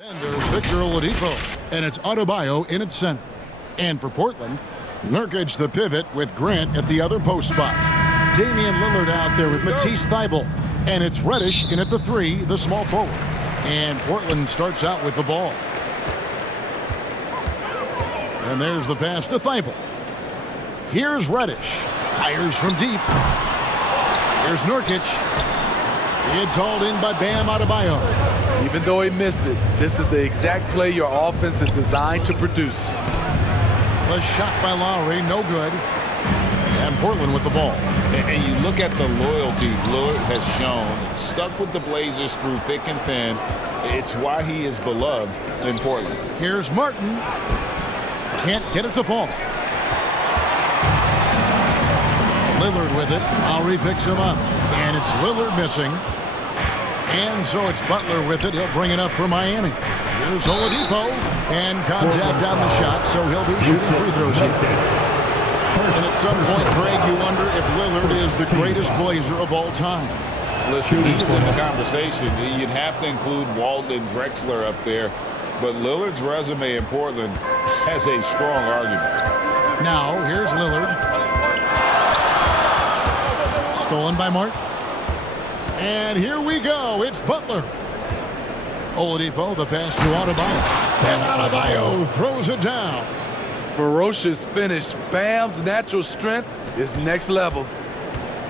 And there's Victor Oladipo, and it's Adebayo in its center. And for Portland, Nurkic the pivot with Grant at the other post spot. Damian Lillard out there with Matisse Thybulle. And it's Reddish in at the 3, the small forward. And Portland starts out with the ball. And there's the pass to Thybulle. Here's Reddish. Fires from deep. Here's Nurkic. It's hauled in by Bam Adebayo. Even though he missed it, this is the exact play your offense is designed to produce. The shot by Lowry, no good. And Portland with the ball. And you look at the loyalty Lillard has shown. Stuck with the Blazers through thick and thin. It's why he is beloved in Portland. Here's Martin. Can't get it to fall. Lillard with it. Lowry picks him up. And it's Lillard missing. And so it's Butler with it. He'll bring it up for Miami. Here's Oladipo. And contact on the shot, so he'll be shooting free throws here. And at some point, Greg, you wonder if Lillard is the greatest Blazer of all time. Listen, he's in the conversation. You'd have to include Walton and Drexler up there. But Lillard's resume in Portland has a strong argument. Now, here's Lillard. Stolen by Martin. And here we go. It's Butler. Oladipo, the pass to Adebayo. And Adebayo throws it down. Ferocious finish. Bam's natural strength is next level.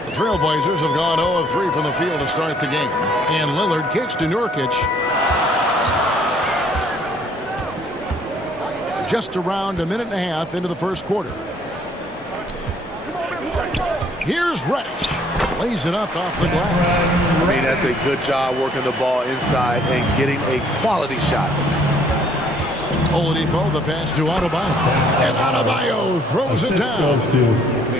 The Trailblazers have gone 0 of 3 from the field to start the game. And Lillard kicks to Nurkic. Just around a minute and a half into the first quarter. Here's Reddish. Lays it up off the glass. I mean, that's a good job working the ball inside and getting a quality shot. Oladipo, the pass to Adebayo. And Adebayo throws it down.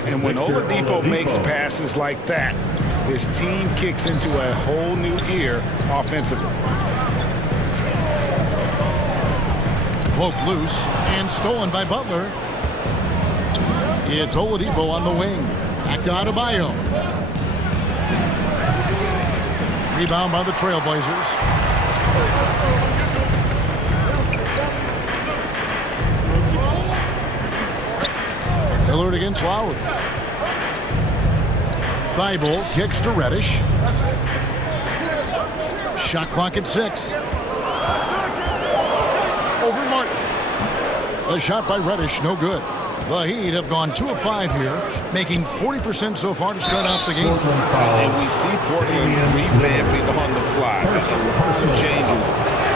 And when Oladipo makes passes like that, his team kicks into a whole new gear offensively. Cloak loose and stolen by Butler. It's Oladipo on the wing. Back to Adebayo. Rebound by the Trailblazers. Lillard against Lowry. Thybulle kicks to Reddish. Shot clock at 6. Over Martin. The shot by Reddish, no good. The Heat have gone 2 of 5 here, making 40% so far to start out the game. And we see Portland revamping on the fly. Some changes,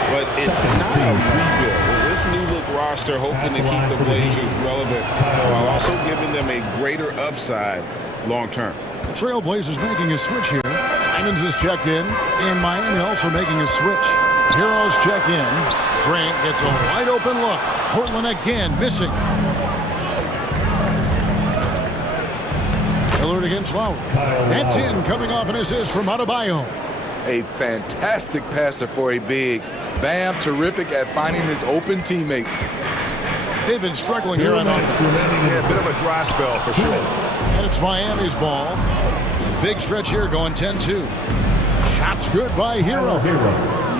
but it's not a rebuild. This new look roster hoping to keep the Blazers relevant while also giving them a greater upside long term. The Trailblazers making a switch here. Simons is checked in, and Miami also making a switch. Heroes check in. Grant gets a wide open look. Portland again missing. Lillard against Lowry. That's in, coming off an assist from Adebayo. A fantastic passer for a big. Bam, terrific at finding his open teammates. They've been struggling here on offense. Yeah, a bit of a dry spell for sure. And it's Miami's ball. Big stretch here going 10-2. Shots good by Hero.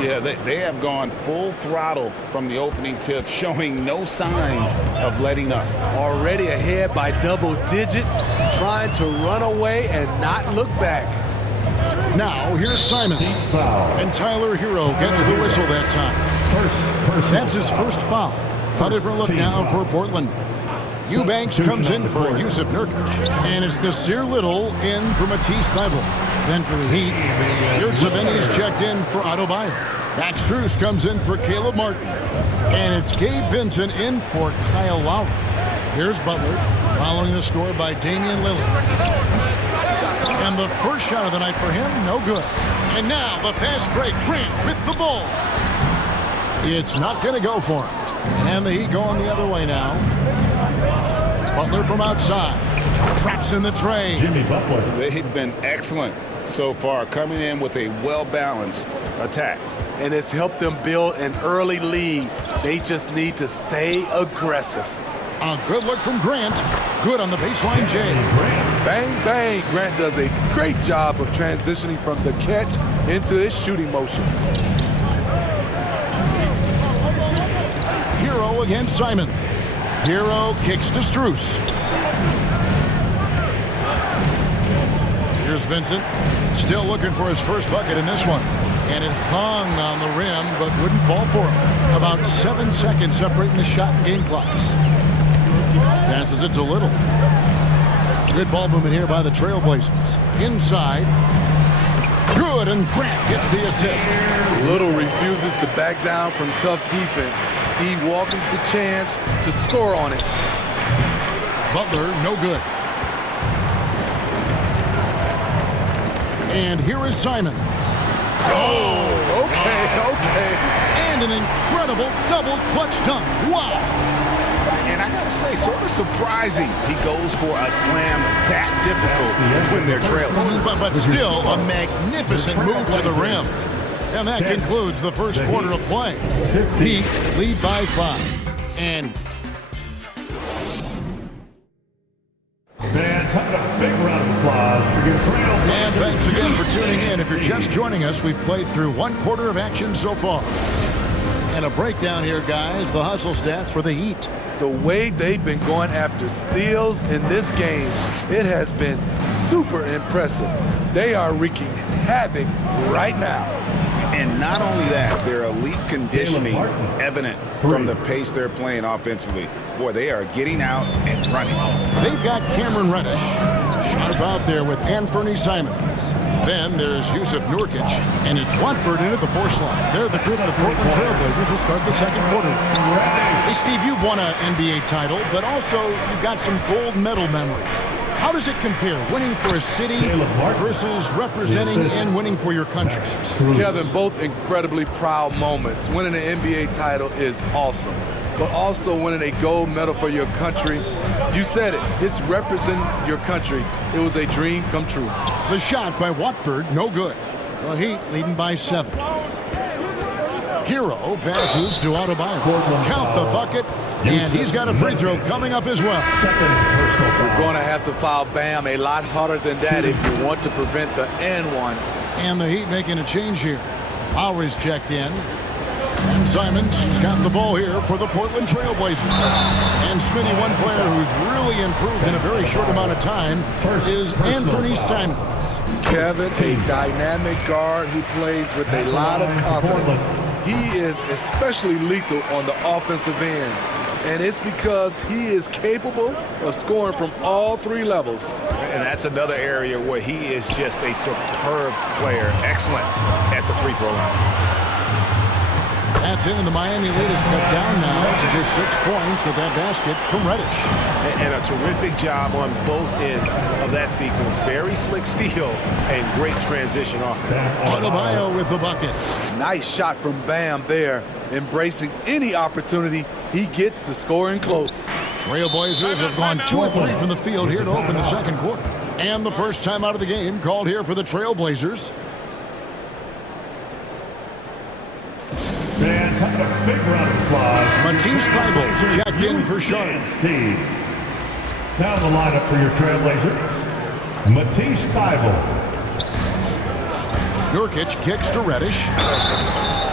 Yeah, they have gone full throttle from the opening tip, showing no signs of letting up. Already ahead by double digits, trying to run away and not look back. Now, here's Simon. And Tyler Hero gets the whistle that time. That's his first foul. A different look now for Portland. Eubanks comes in for Yusuf Nurkic. And it's Nasir Little in for Matisse Thybulle. Then for the Heat, Yurtseven's checked in for Adebayo. Max Strus comes in for Caleb Martin. And it's Gabe Vincent in for Kyle Lowry. Here's Butler, following the score by Damian Lillard. And the first shot of the night for him, no good. And now the fast break, Grant with the ball. It's not going to go for him. And the Heat going the other way now. Butler from outside. Traps in the tray. Jimmy Butler. They've been excellent so far, coming in with a well-balanced attack. And it's helped them build an early lead. They just need to stay aggressive. A good look from Grant. Good on the baseline, Jay. Bang, bang. Grant does a great job of transitioning from the catch into his shooting motion. Hero against Simon. Hero kicks to Strus. Here's Vincent. Still looking for his first bucket in this one. And it hung on the rim, but wouldn't fall for him. About 7 seconds separating the shot and game clocks. Passes it to Little. Good ball movement here by the Trailblazers. Inside. Good, and Grant gets the assist. Little refuses to back down from tough defense. He welcomes the chance to score on it. Butler, no good. And here is Simon. Oh, okay. And an incredible double clutch dunk. Wow. And I got to say, sort of surprising he goes for a slam that difficult when they're trailing. But still a magnificent move to the rim. And that concludes the first quarter of play. Heat lead by 5. And fans, have a big round of applause for your Trail. And thanks again for tuning in. If you're just joining us, we've played through 1 quarter of action so far. And a breakdown here, guys, the hustle stats for the Heat. The way they've been going after steals in this game, it has been super impressive. They are wreaking havoc right now. And not only that, their elite conditioning evident from the pace they're playing offensively. Boy, they are getting out and running. They've got Cameron Reddish sharp out there with Anthony Simons. Then there's Yusuf Nurkic, and it's Watford in at the 4 slot. They're the group the Portland Trailblazers will start the second quarter. Hey, Steve, you've won an NBA title, but also you've got some gold medal memories. How does it compare, winning for a city versus representing and winning for your country? Kevin, both incredibly proud moments. Winning an NBA title is awesome, but also winning a gold medal for your country, you said it, it's representing your country. It was a dream come true. The shot by Watford, no good. The Heat leading by 7. Hero passes to Adebayo. Count the bucket, and he's got a free throw coming up as well. We're going to have to foul Bam a lot harder than that if you want to prevent the N1. And the Heat making a change here. Lowry's checked in. And Simons has got the ball here for the Portland Trailblazers. And Smitty, one player who's really improved in a very short amount of time is Anthony Simons. Kevin, a dynamic guard who plays with a lot of confidence. He is especially lethal on the offensive end. And it's because he is capable of scoring from all 3 levels. And that's another area where he is just a superb player. Excellent at the free throw line. That's it, and the Miami lead is cut down now to just 6 points with that basket from Reddish. And a terrific job on both ends of that sequence. Very slick steal and great transition offense. Adebayo with the bucket. Nice shot from Bam there, embracing any opportunity he gets to scoring close. Trailblazers have gone 2 of 3 from the field here to open the second quarter. And the first time out of the game called here for the Trailblazers. Fans, have a big round of applause. Matisse Thybulle checked in for Sharp. Now the lineup for your Trailblazers. Matisse Thybulle. Nurkic kicks to Reddish.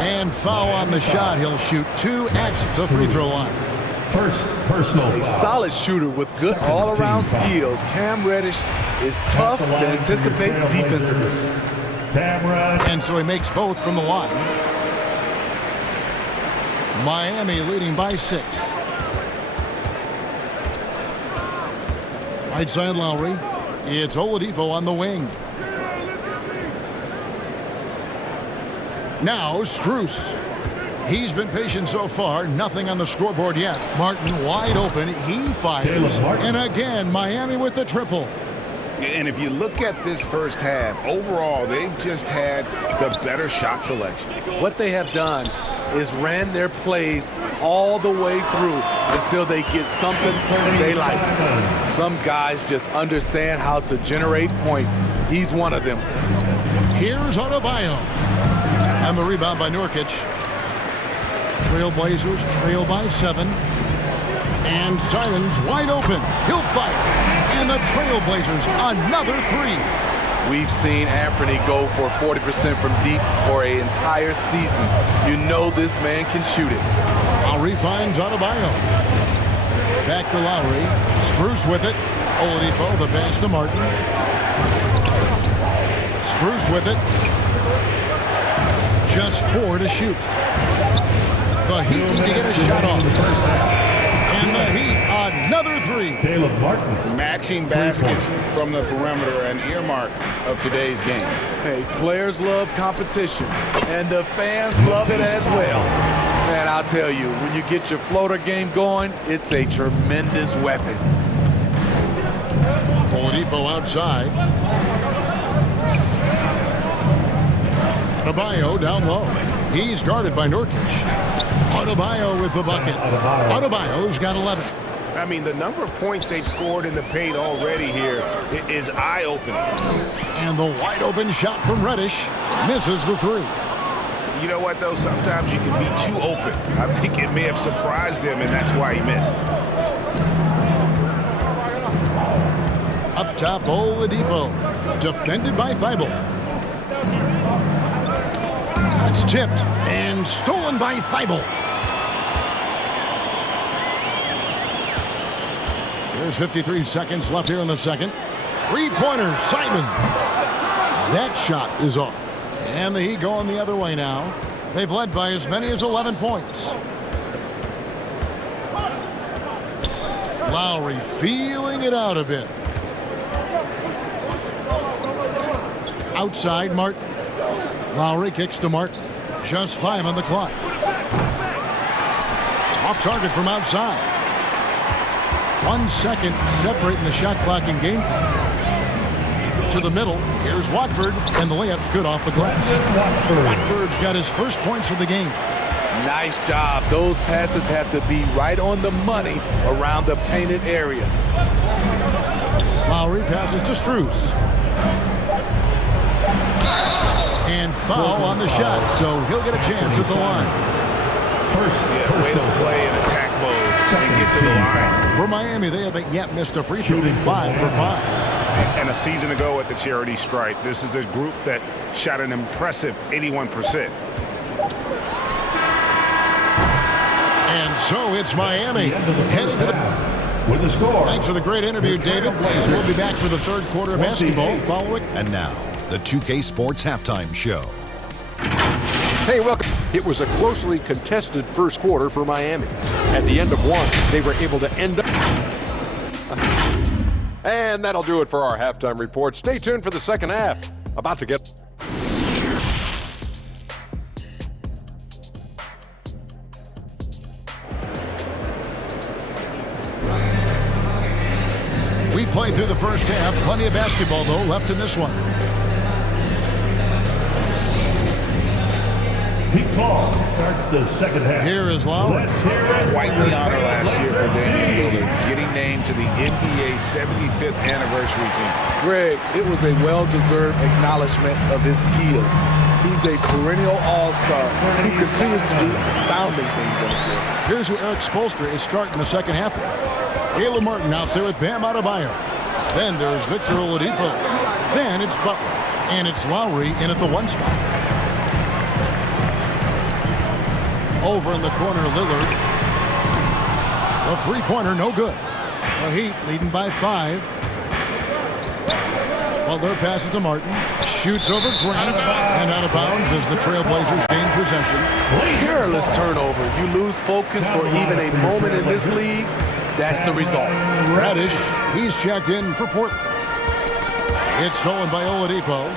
And foul on the shot. He'll shoot 2 at the free throw line. First personal foul. A solid shooter with good all-around skills. Cam Reddish is tough to anticipate defensively. And so he makes both from the line. Miami leading by 6. Right side Lowry. It's Oladipo on the wing. Now Strus. He's been patient so far. Nothing on the scoreboard yet. Martin wide open. He fires. And again, Miami with the triple. And if you look at this first half, overall, they've just had the better shot selection. What they have done is ran their plays all the way through until they get something they like. Some guys just understand how to generate points. He's one of them. Here's Adebayo. And the rebound by Nurkic. Trailblazers trail by 7. And Simons wide open. He'll fire. And the Trailblazers another 3. We've seen Anthony go for 40% from deep for an entire season. You know this man can shoot it. Lowry finds Adebayo. Back to Lowry. Strus with it. Oladipo, the pass to Martin. Strus with it. Just 4 to shoot. The Heat need to get a shot off. And the Heat, another 3. Caleb Martin. Matching baskets from the perimeter, an earmark of today's game. Hey, players love competition, and the fans love it as well. Man, I'll tell you, when you get your floater game going, it's a tremendous weapon. Oladipo outside. Adebayo down low. He's guarded by Nurkic. Adebayo with the bucket. Adebayo's got 11. I mean, the number of points they've scored in the paint already here is eye-opening. And the wide-open shot from Reddish misses the 3. You know what, though? Sometimes you can be too open. I think it may have surprised him, and that's why he missed. Up top, Oladipo. Defended by Thibault. It's tipped and stolen by Thibault. There's 53 seconds left here in the second. 3-pointer, Simon. That shot is off. And the Heat going the other way now. They've led by as many as 11 points. Lowry feeling it out a bit. Outside, Martin. Lowry kicks to Martin. Just 5 on the clock. Off target from outside. 1 second separating the shot clock and game clock. To the middle. Here's Watford, and the layup's good off the glass. Watford's got his first points of the game. Nice job. Those passes have to be right on the money around the painted area. Lowry passes to Strus. And foul on the shot, so he'll get a chance at the line. Way to play in attack mode and get to the line. For Miami, they haven't yet missed a free throw. 5 for 5. And a season ago at the charity stripe, this is a group that shot an impressive 81%. And so it's Miami heading to the... With the score. Thanks for the great interview, David. We'll be back for the third quarter of basketball following. And now, the 2K Sports Halftime Show. Hey, welcome. It was a closely contested first quarter for Miami. At the end of one, they were able to end up. And that'll do it for our halftime report. Stay tuned for the second half. About to get... We played through the first half. Plenty of basketball, though, left in this one. Pete Paul starts the second half. Here is Lowry. Quite the honor last year for Damian Lillard, getting named to the NBA 75th anniversary team. Greg, it was a well-deserved acknowledgement of his skills. He's a perennial all-star who continues to do astounding things on the field. Here's who Eric Spoelstra is starting the second half with. Caleb Martin out there with Bam Adebayo. Then there's Victor Oladipo. Then it's Butler. And it's Lowry in at the 1 spot. Over in the corner, Lillard. The three-pointer, no good. The Heat leading by 5. Butler passes to Martin. Shoots over Grant. And out of bounds as the Trailblazers gain possession. Careless turnover. You lose focus for even a moment in this league. That's the result. Reddish, he's checked in for Portland. It's stolen by Oladipo.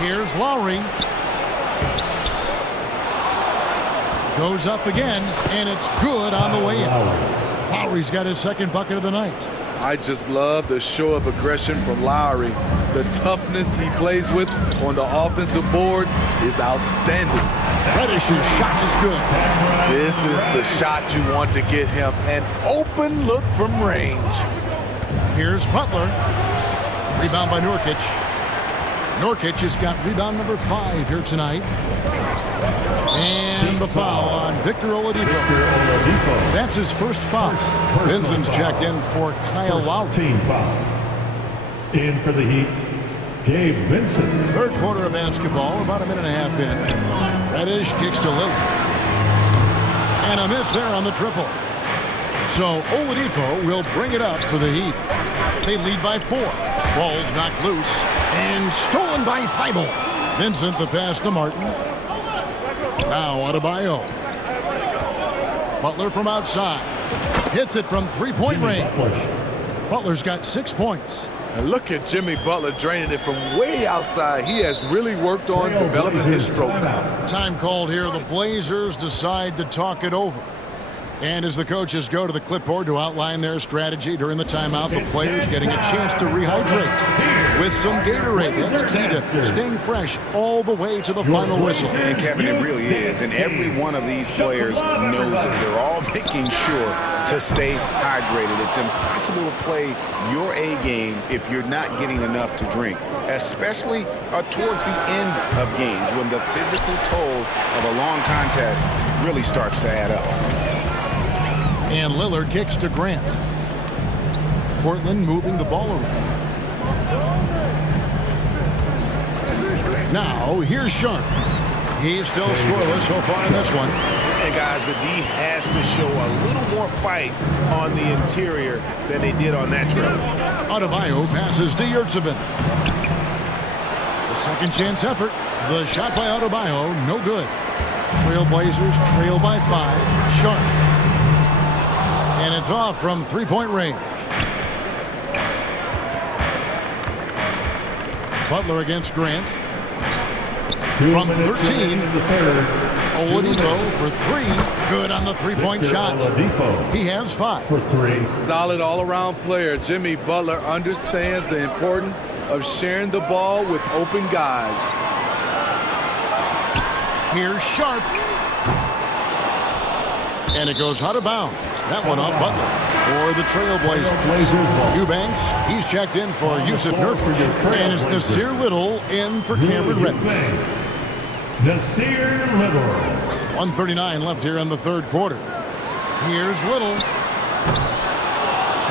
Here's Lowry. Goes up again, and it's good on the way in. Lowry's got his second bucket of the night. I just love the show of aggression from Lowry. The toughness he plays with on the offensive boards is outstanding. Reddish's shot is good. This is the shot you want to get him. An open look from range. Here's Butler. Rebound by Nurkic. Nurkic has got rebound number 5 here tonight. And the foul on Victor Oladipo. That's his first foul. Vincent's checked in for Kyle Lowry. Team foul. In for the Heat, Gabe Vincent. Third quarter of basketball, about a minute and a half in. Reddish kicks to Lillard. And a miss there on the triple. So Oladipo will bring it up for the Heat. They lead by 4. Ball's knocked loose and stolen by Thibault. Vincent the pass to Martin. Now Adebayo. Butler from outside. Hits it from three-point range. Butler's got 6 points. And look at Jimmy Butler draining it from way outside. He has really worked on developing his stroke. Time called here. The Blazers decide to talk it over. And as the coaches go to the clipboard to outline their strategy during the timeout, the players getting a chance to rehydrate with some Gatorade. That's key to staying fresh all the way to the final whistle. And Kevin, it really is. And every one of these players knows it. They're all making sure to stay hydrated. It's impossible to play your A game if you're not getting enough to drink, especially towards the end of games when the physical toll of a long contest really starts to add up. And Lillard kicks to Grant. Portland moving the ball around. Now, here's Sharp. He's still scoreless so far in this one. And guys, the D has to show a little more fight on the interior than they did on that trip. Adebayo passes to Yurtsevin. The second chance effort. The shot by Adebayo, no good. Trailblazers trail by 5. Sharp. And it's off from three-point range. Butler against Grant. From 13. Oladipo for 3. Good on the three-point shot. He has 5. For 3. Solid all-around player. Jimmy Butler understands the importance of sharing the ball with open guys. Here's Sharp. And it goes out of bounds. That one off Butler for the Trailblazers. Eubanks, he's checked in for Yusuf Nurkic. And it's Nasir Little in for Cameron Reddish. Nasir Little. 1:39 left here in the third quarter. Here's Little.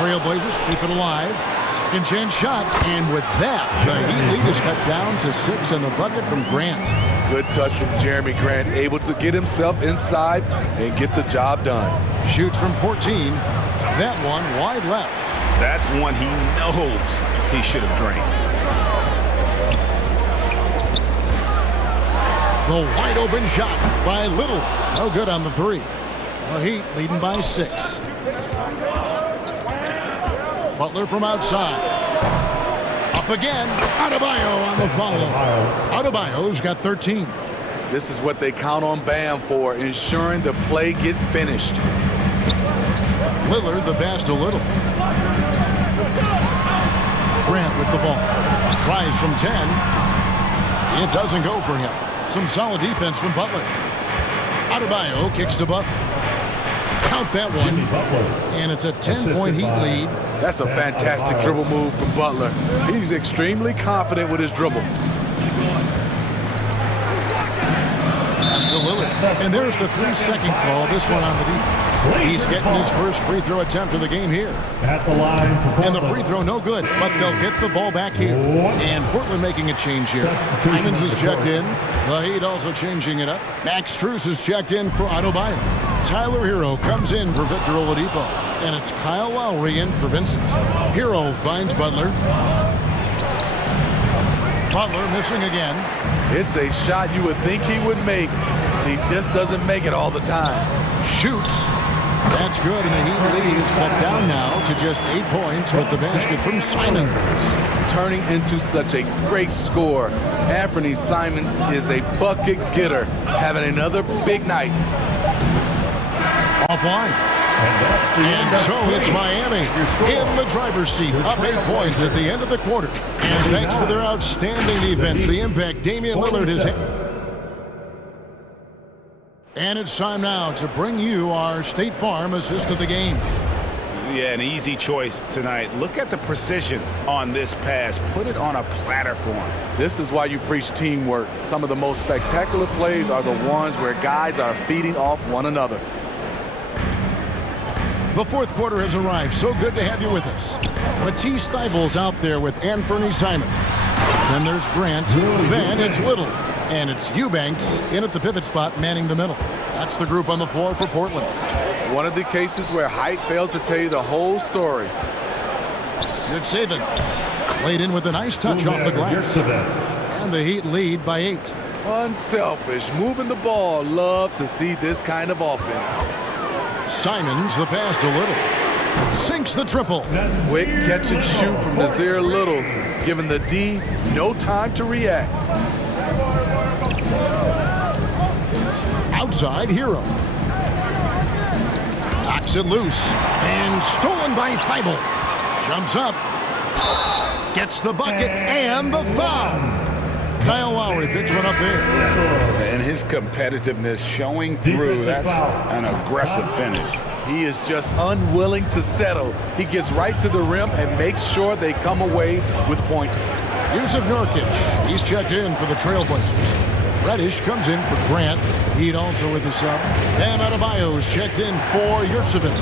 Trailblazers keep it alive. Second chance shot. And with that, the Heat lead is cut down to 6 in the bucket from Grant. Good touch from Jeremy Grant, able to get himself inside and get the job done. Shoots from 14. That one wide left. That's one he knows he should have drained. The wide open shot by Little. No good on the 3. The Heat leading by 6. Butler from outside. Up again. Adebayo on the follow. Adebayo's got 13. This is what they count on Bam for, ensuring the play gets finished. Lillard the pass to Little. Grant with the ball. Tries from 10. It doesn't go for him. Some solid defense from Butler. Adebayo kicks to Butler. Count that one. And it's a 10-point Heat lead. That's a fantastic dribble move from Butler. He's extremely confident with his dribble. Pass to Lillard. And there's the 3-second call. This one on the defense. He's getting his first free throw attempt of the game here. At the line for and the free throw no good, but they'll get the ball back here. And Portland making a change here. Simons is checked in. The Heat also changing it up. Max Strus is checked in for Adebayo. Tyler Hero comes in for Victor Oladipo. And it's Kyle Lowry in for Vincent. Hero finds Butler. Butler missing again. It's a shot you would think he would make. He just doesn't make it all the time. Shoots. That's good, and the Heat lead is cut down now to just 8 points with the basket from Simons. Turning into such a great scorer. Anthony Simons is a bucket getter, having another big night. Offline. And so it's Miami in the driver's seat, up 8 points at the end of the quarter. And thanks to their outstanding defense, the impact Damian Lillard has had. And it's time now to bring you our State Farm assist of the game. Yeah, an easy choice tonight. Look at the precision on this pass. Put it on a platter for him. This is why you preach teamwork. Some of the most spectacular plays are the ones where guys are feeding off one another. The fourth quarter has arrived. So good to have you with us. Matisse Thybulle's out there with Anthony Simons. Then there's Grant. Then it's Little. And it's Eubanks in at the pivot spot, manning the middle. That's the group on the floor for Portland. One of the cases where height fails to tell you the whole story. Good saving. Played in with a nice touch off the glass. And the Heat lead by 8. Unselfish, moving the ball. Love to see this kind of offense. Simons the pass to Little. Sinks the triple. Quick catch and shoot from Nazir Little, giving the D no time to react. Outside Hero. Knocks it loose. And stolen by Thibault. Jumps up. Gets the bucket and the foul. Kyle Lowry picks one up there. And his competitiveness showing through. That's an aggressive finish. He is just unwilling to settle. He gets right to the rim and makes sure they come away with points. Yusuf Nurkic, he's checked in for the Trailblazers. Reddish comes in for Grant. Heat also with the sub. Bam Adebayo's checked in for Yurtseven.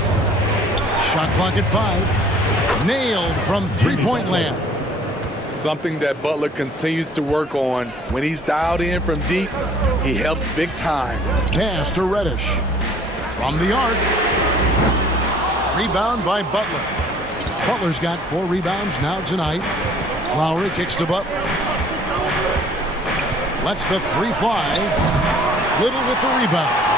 Shot clock at 5. Nailed from three-point land. Something that Butler continues to work on. When he's dialed in from deep, he helps big time. Pass to Reddish. From the arc. Rebound by Butler. Butler's got 4 rebounds now tonight. Lowry kicks to Butler. Lets the 3 fly. Little with the rebound.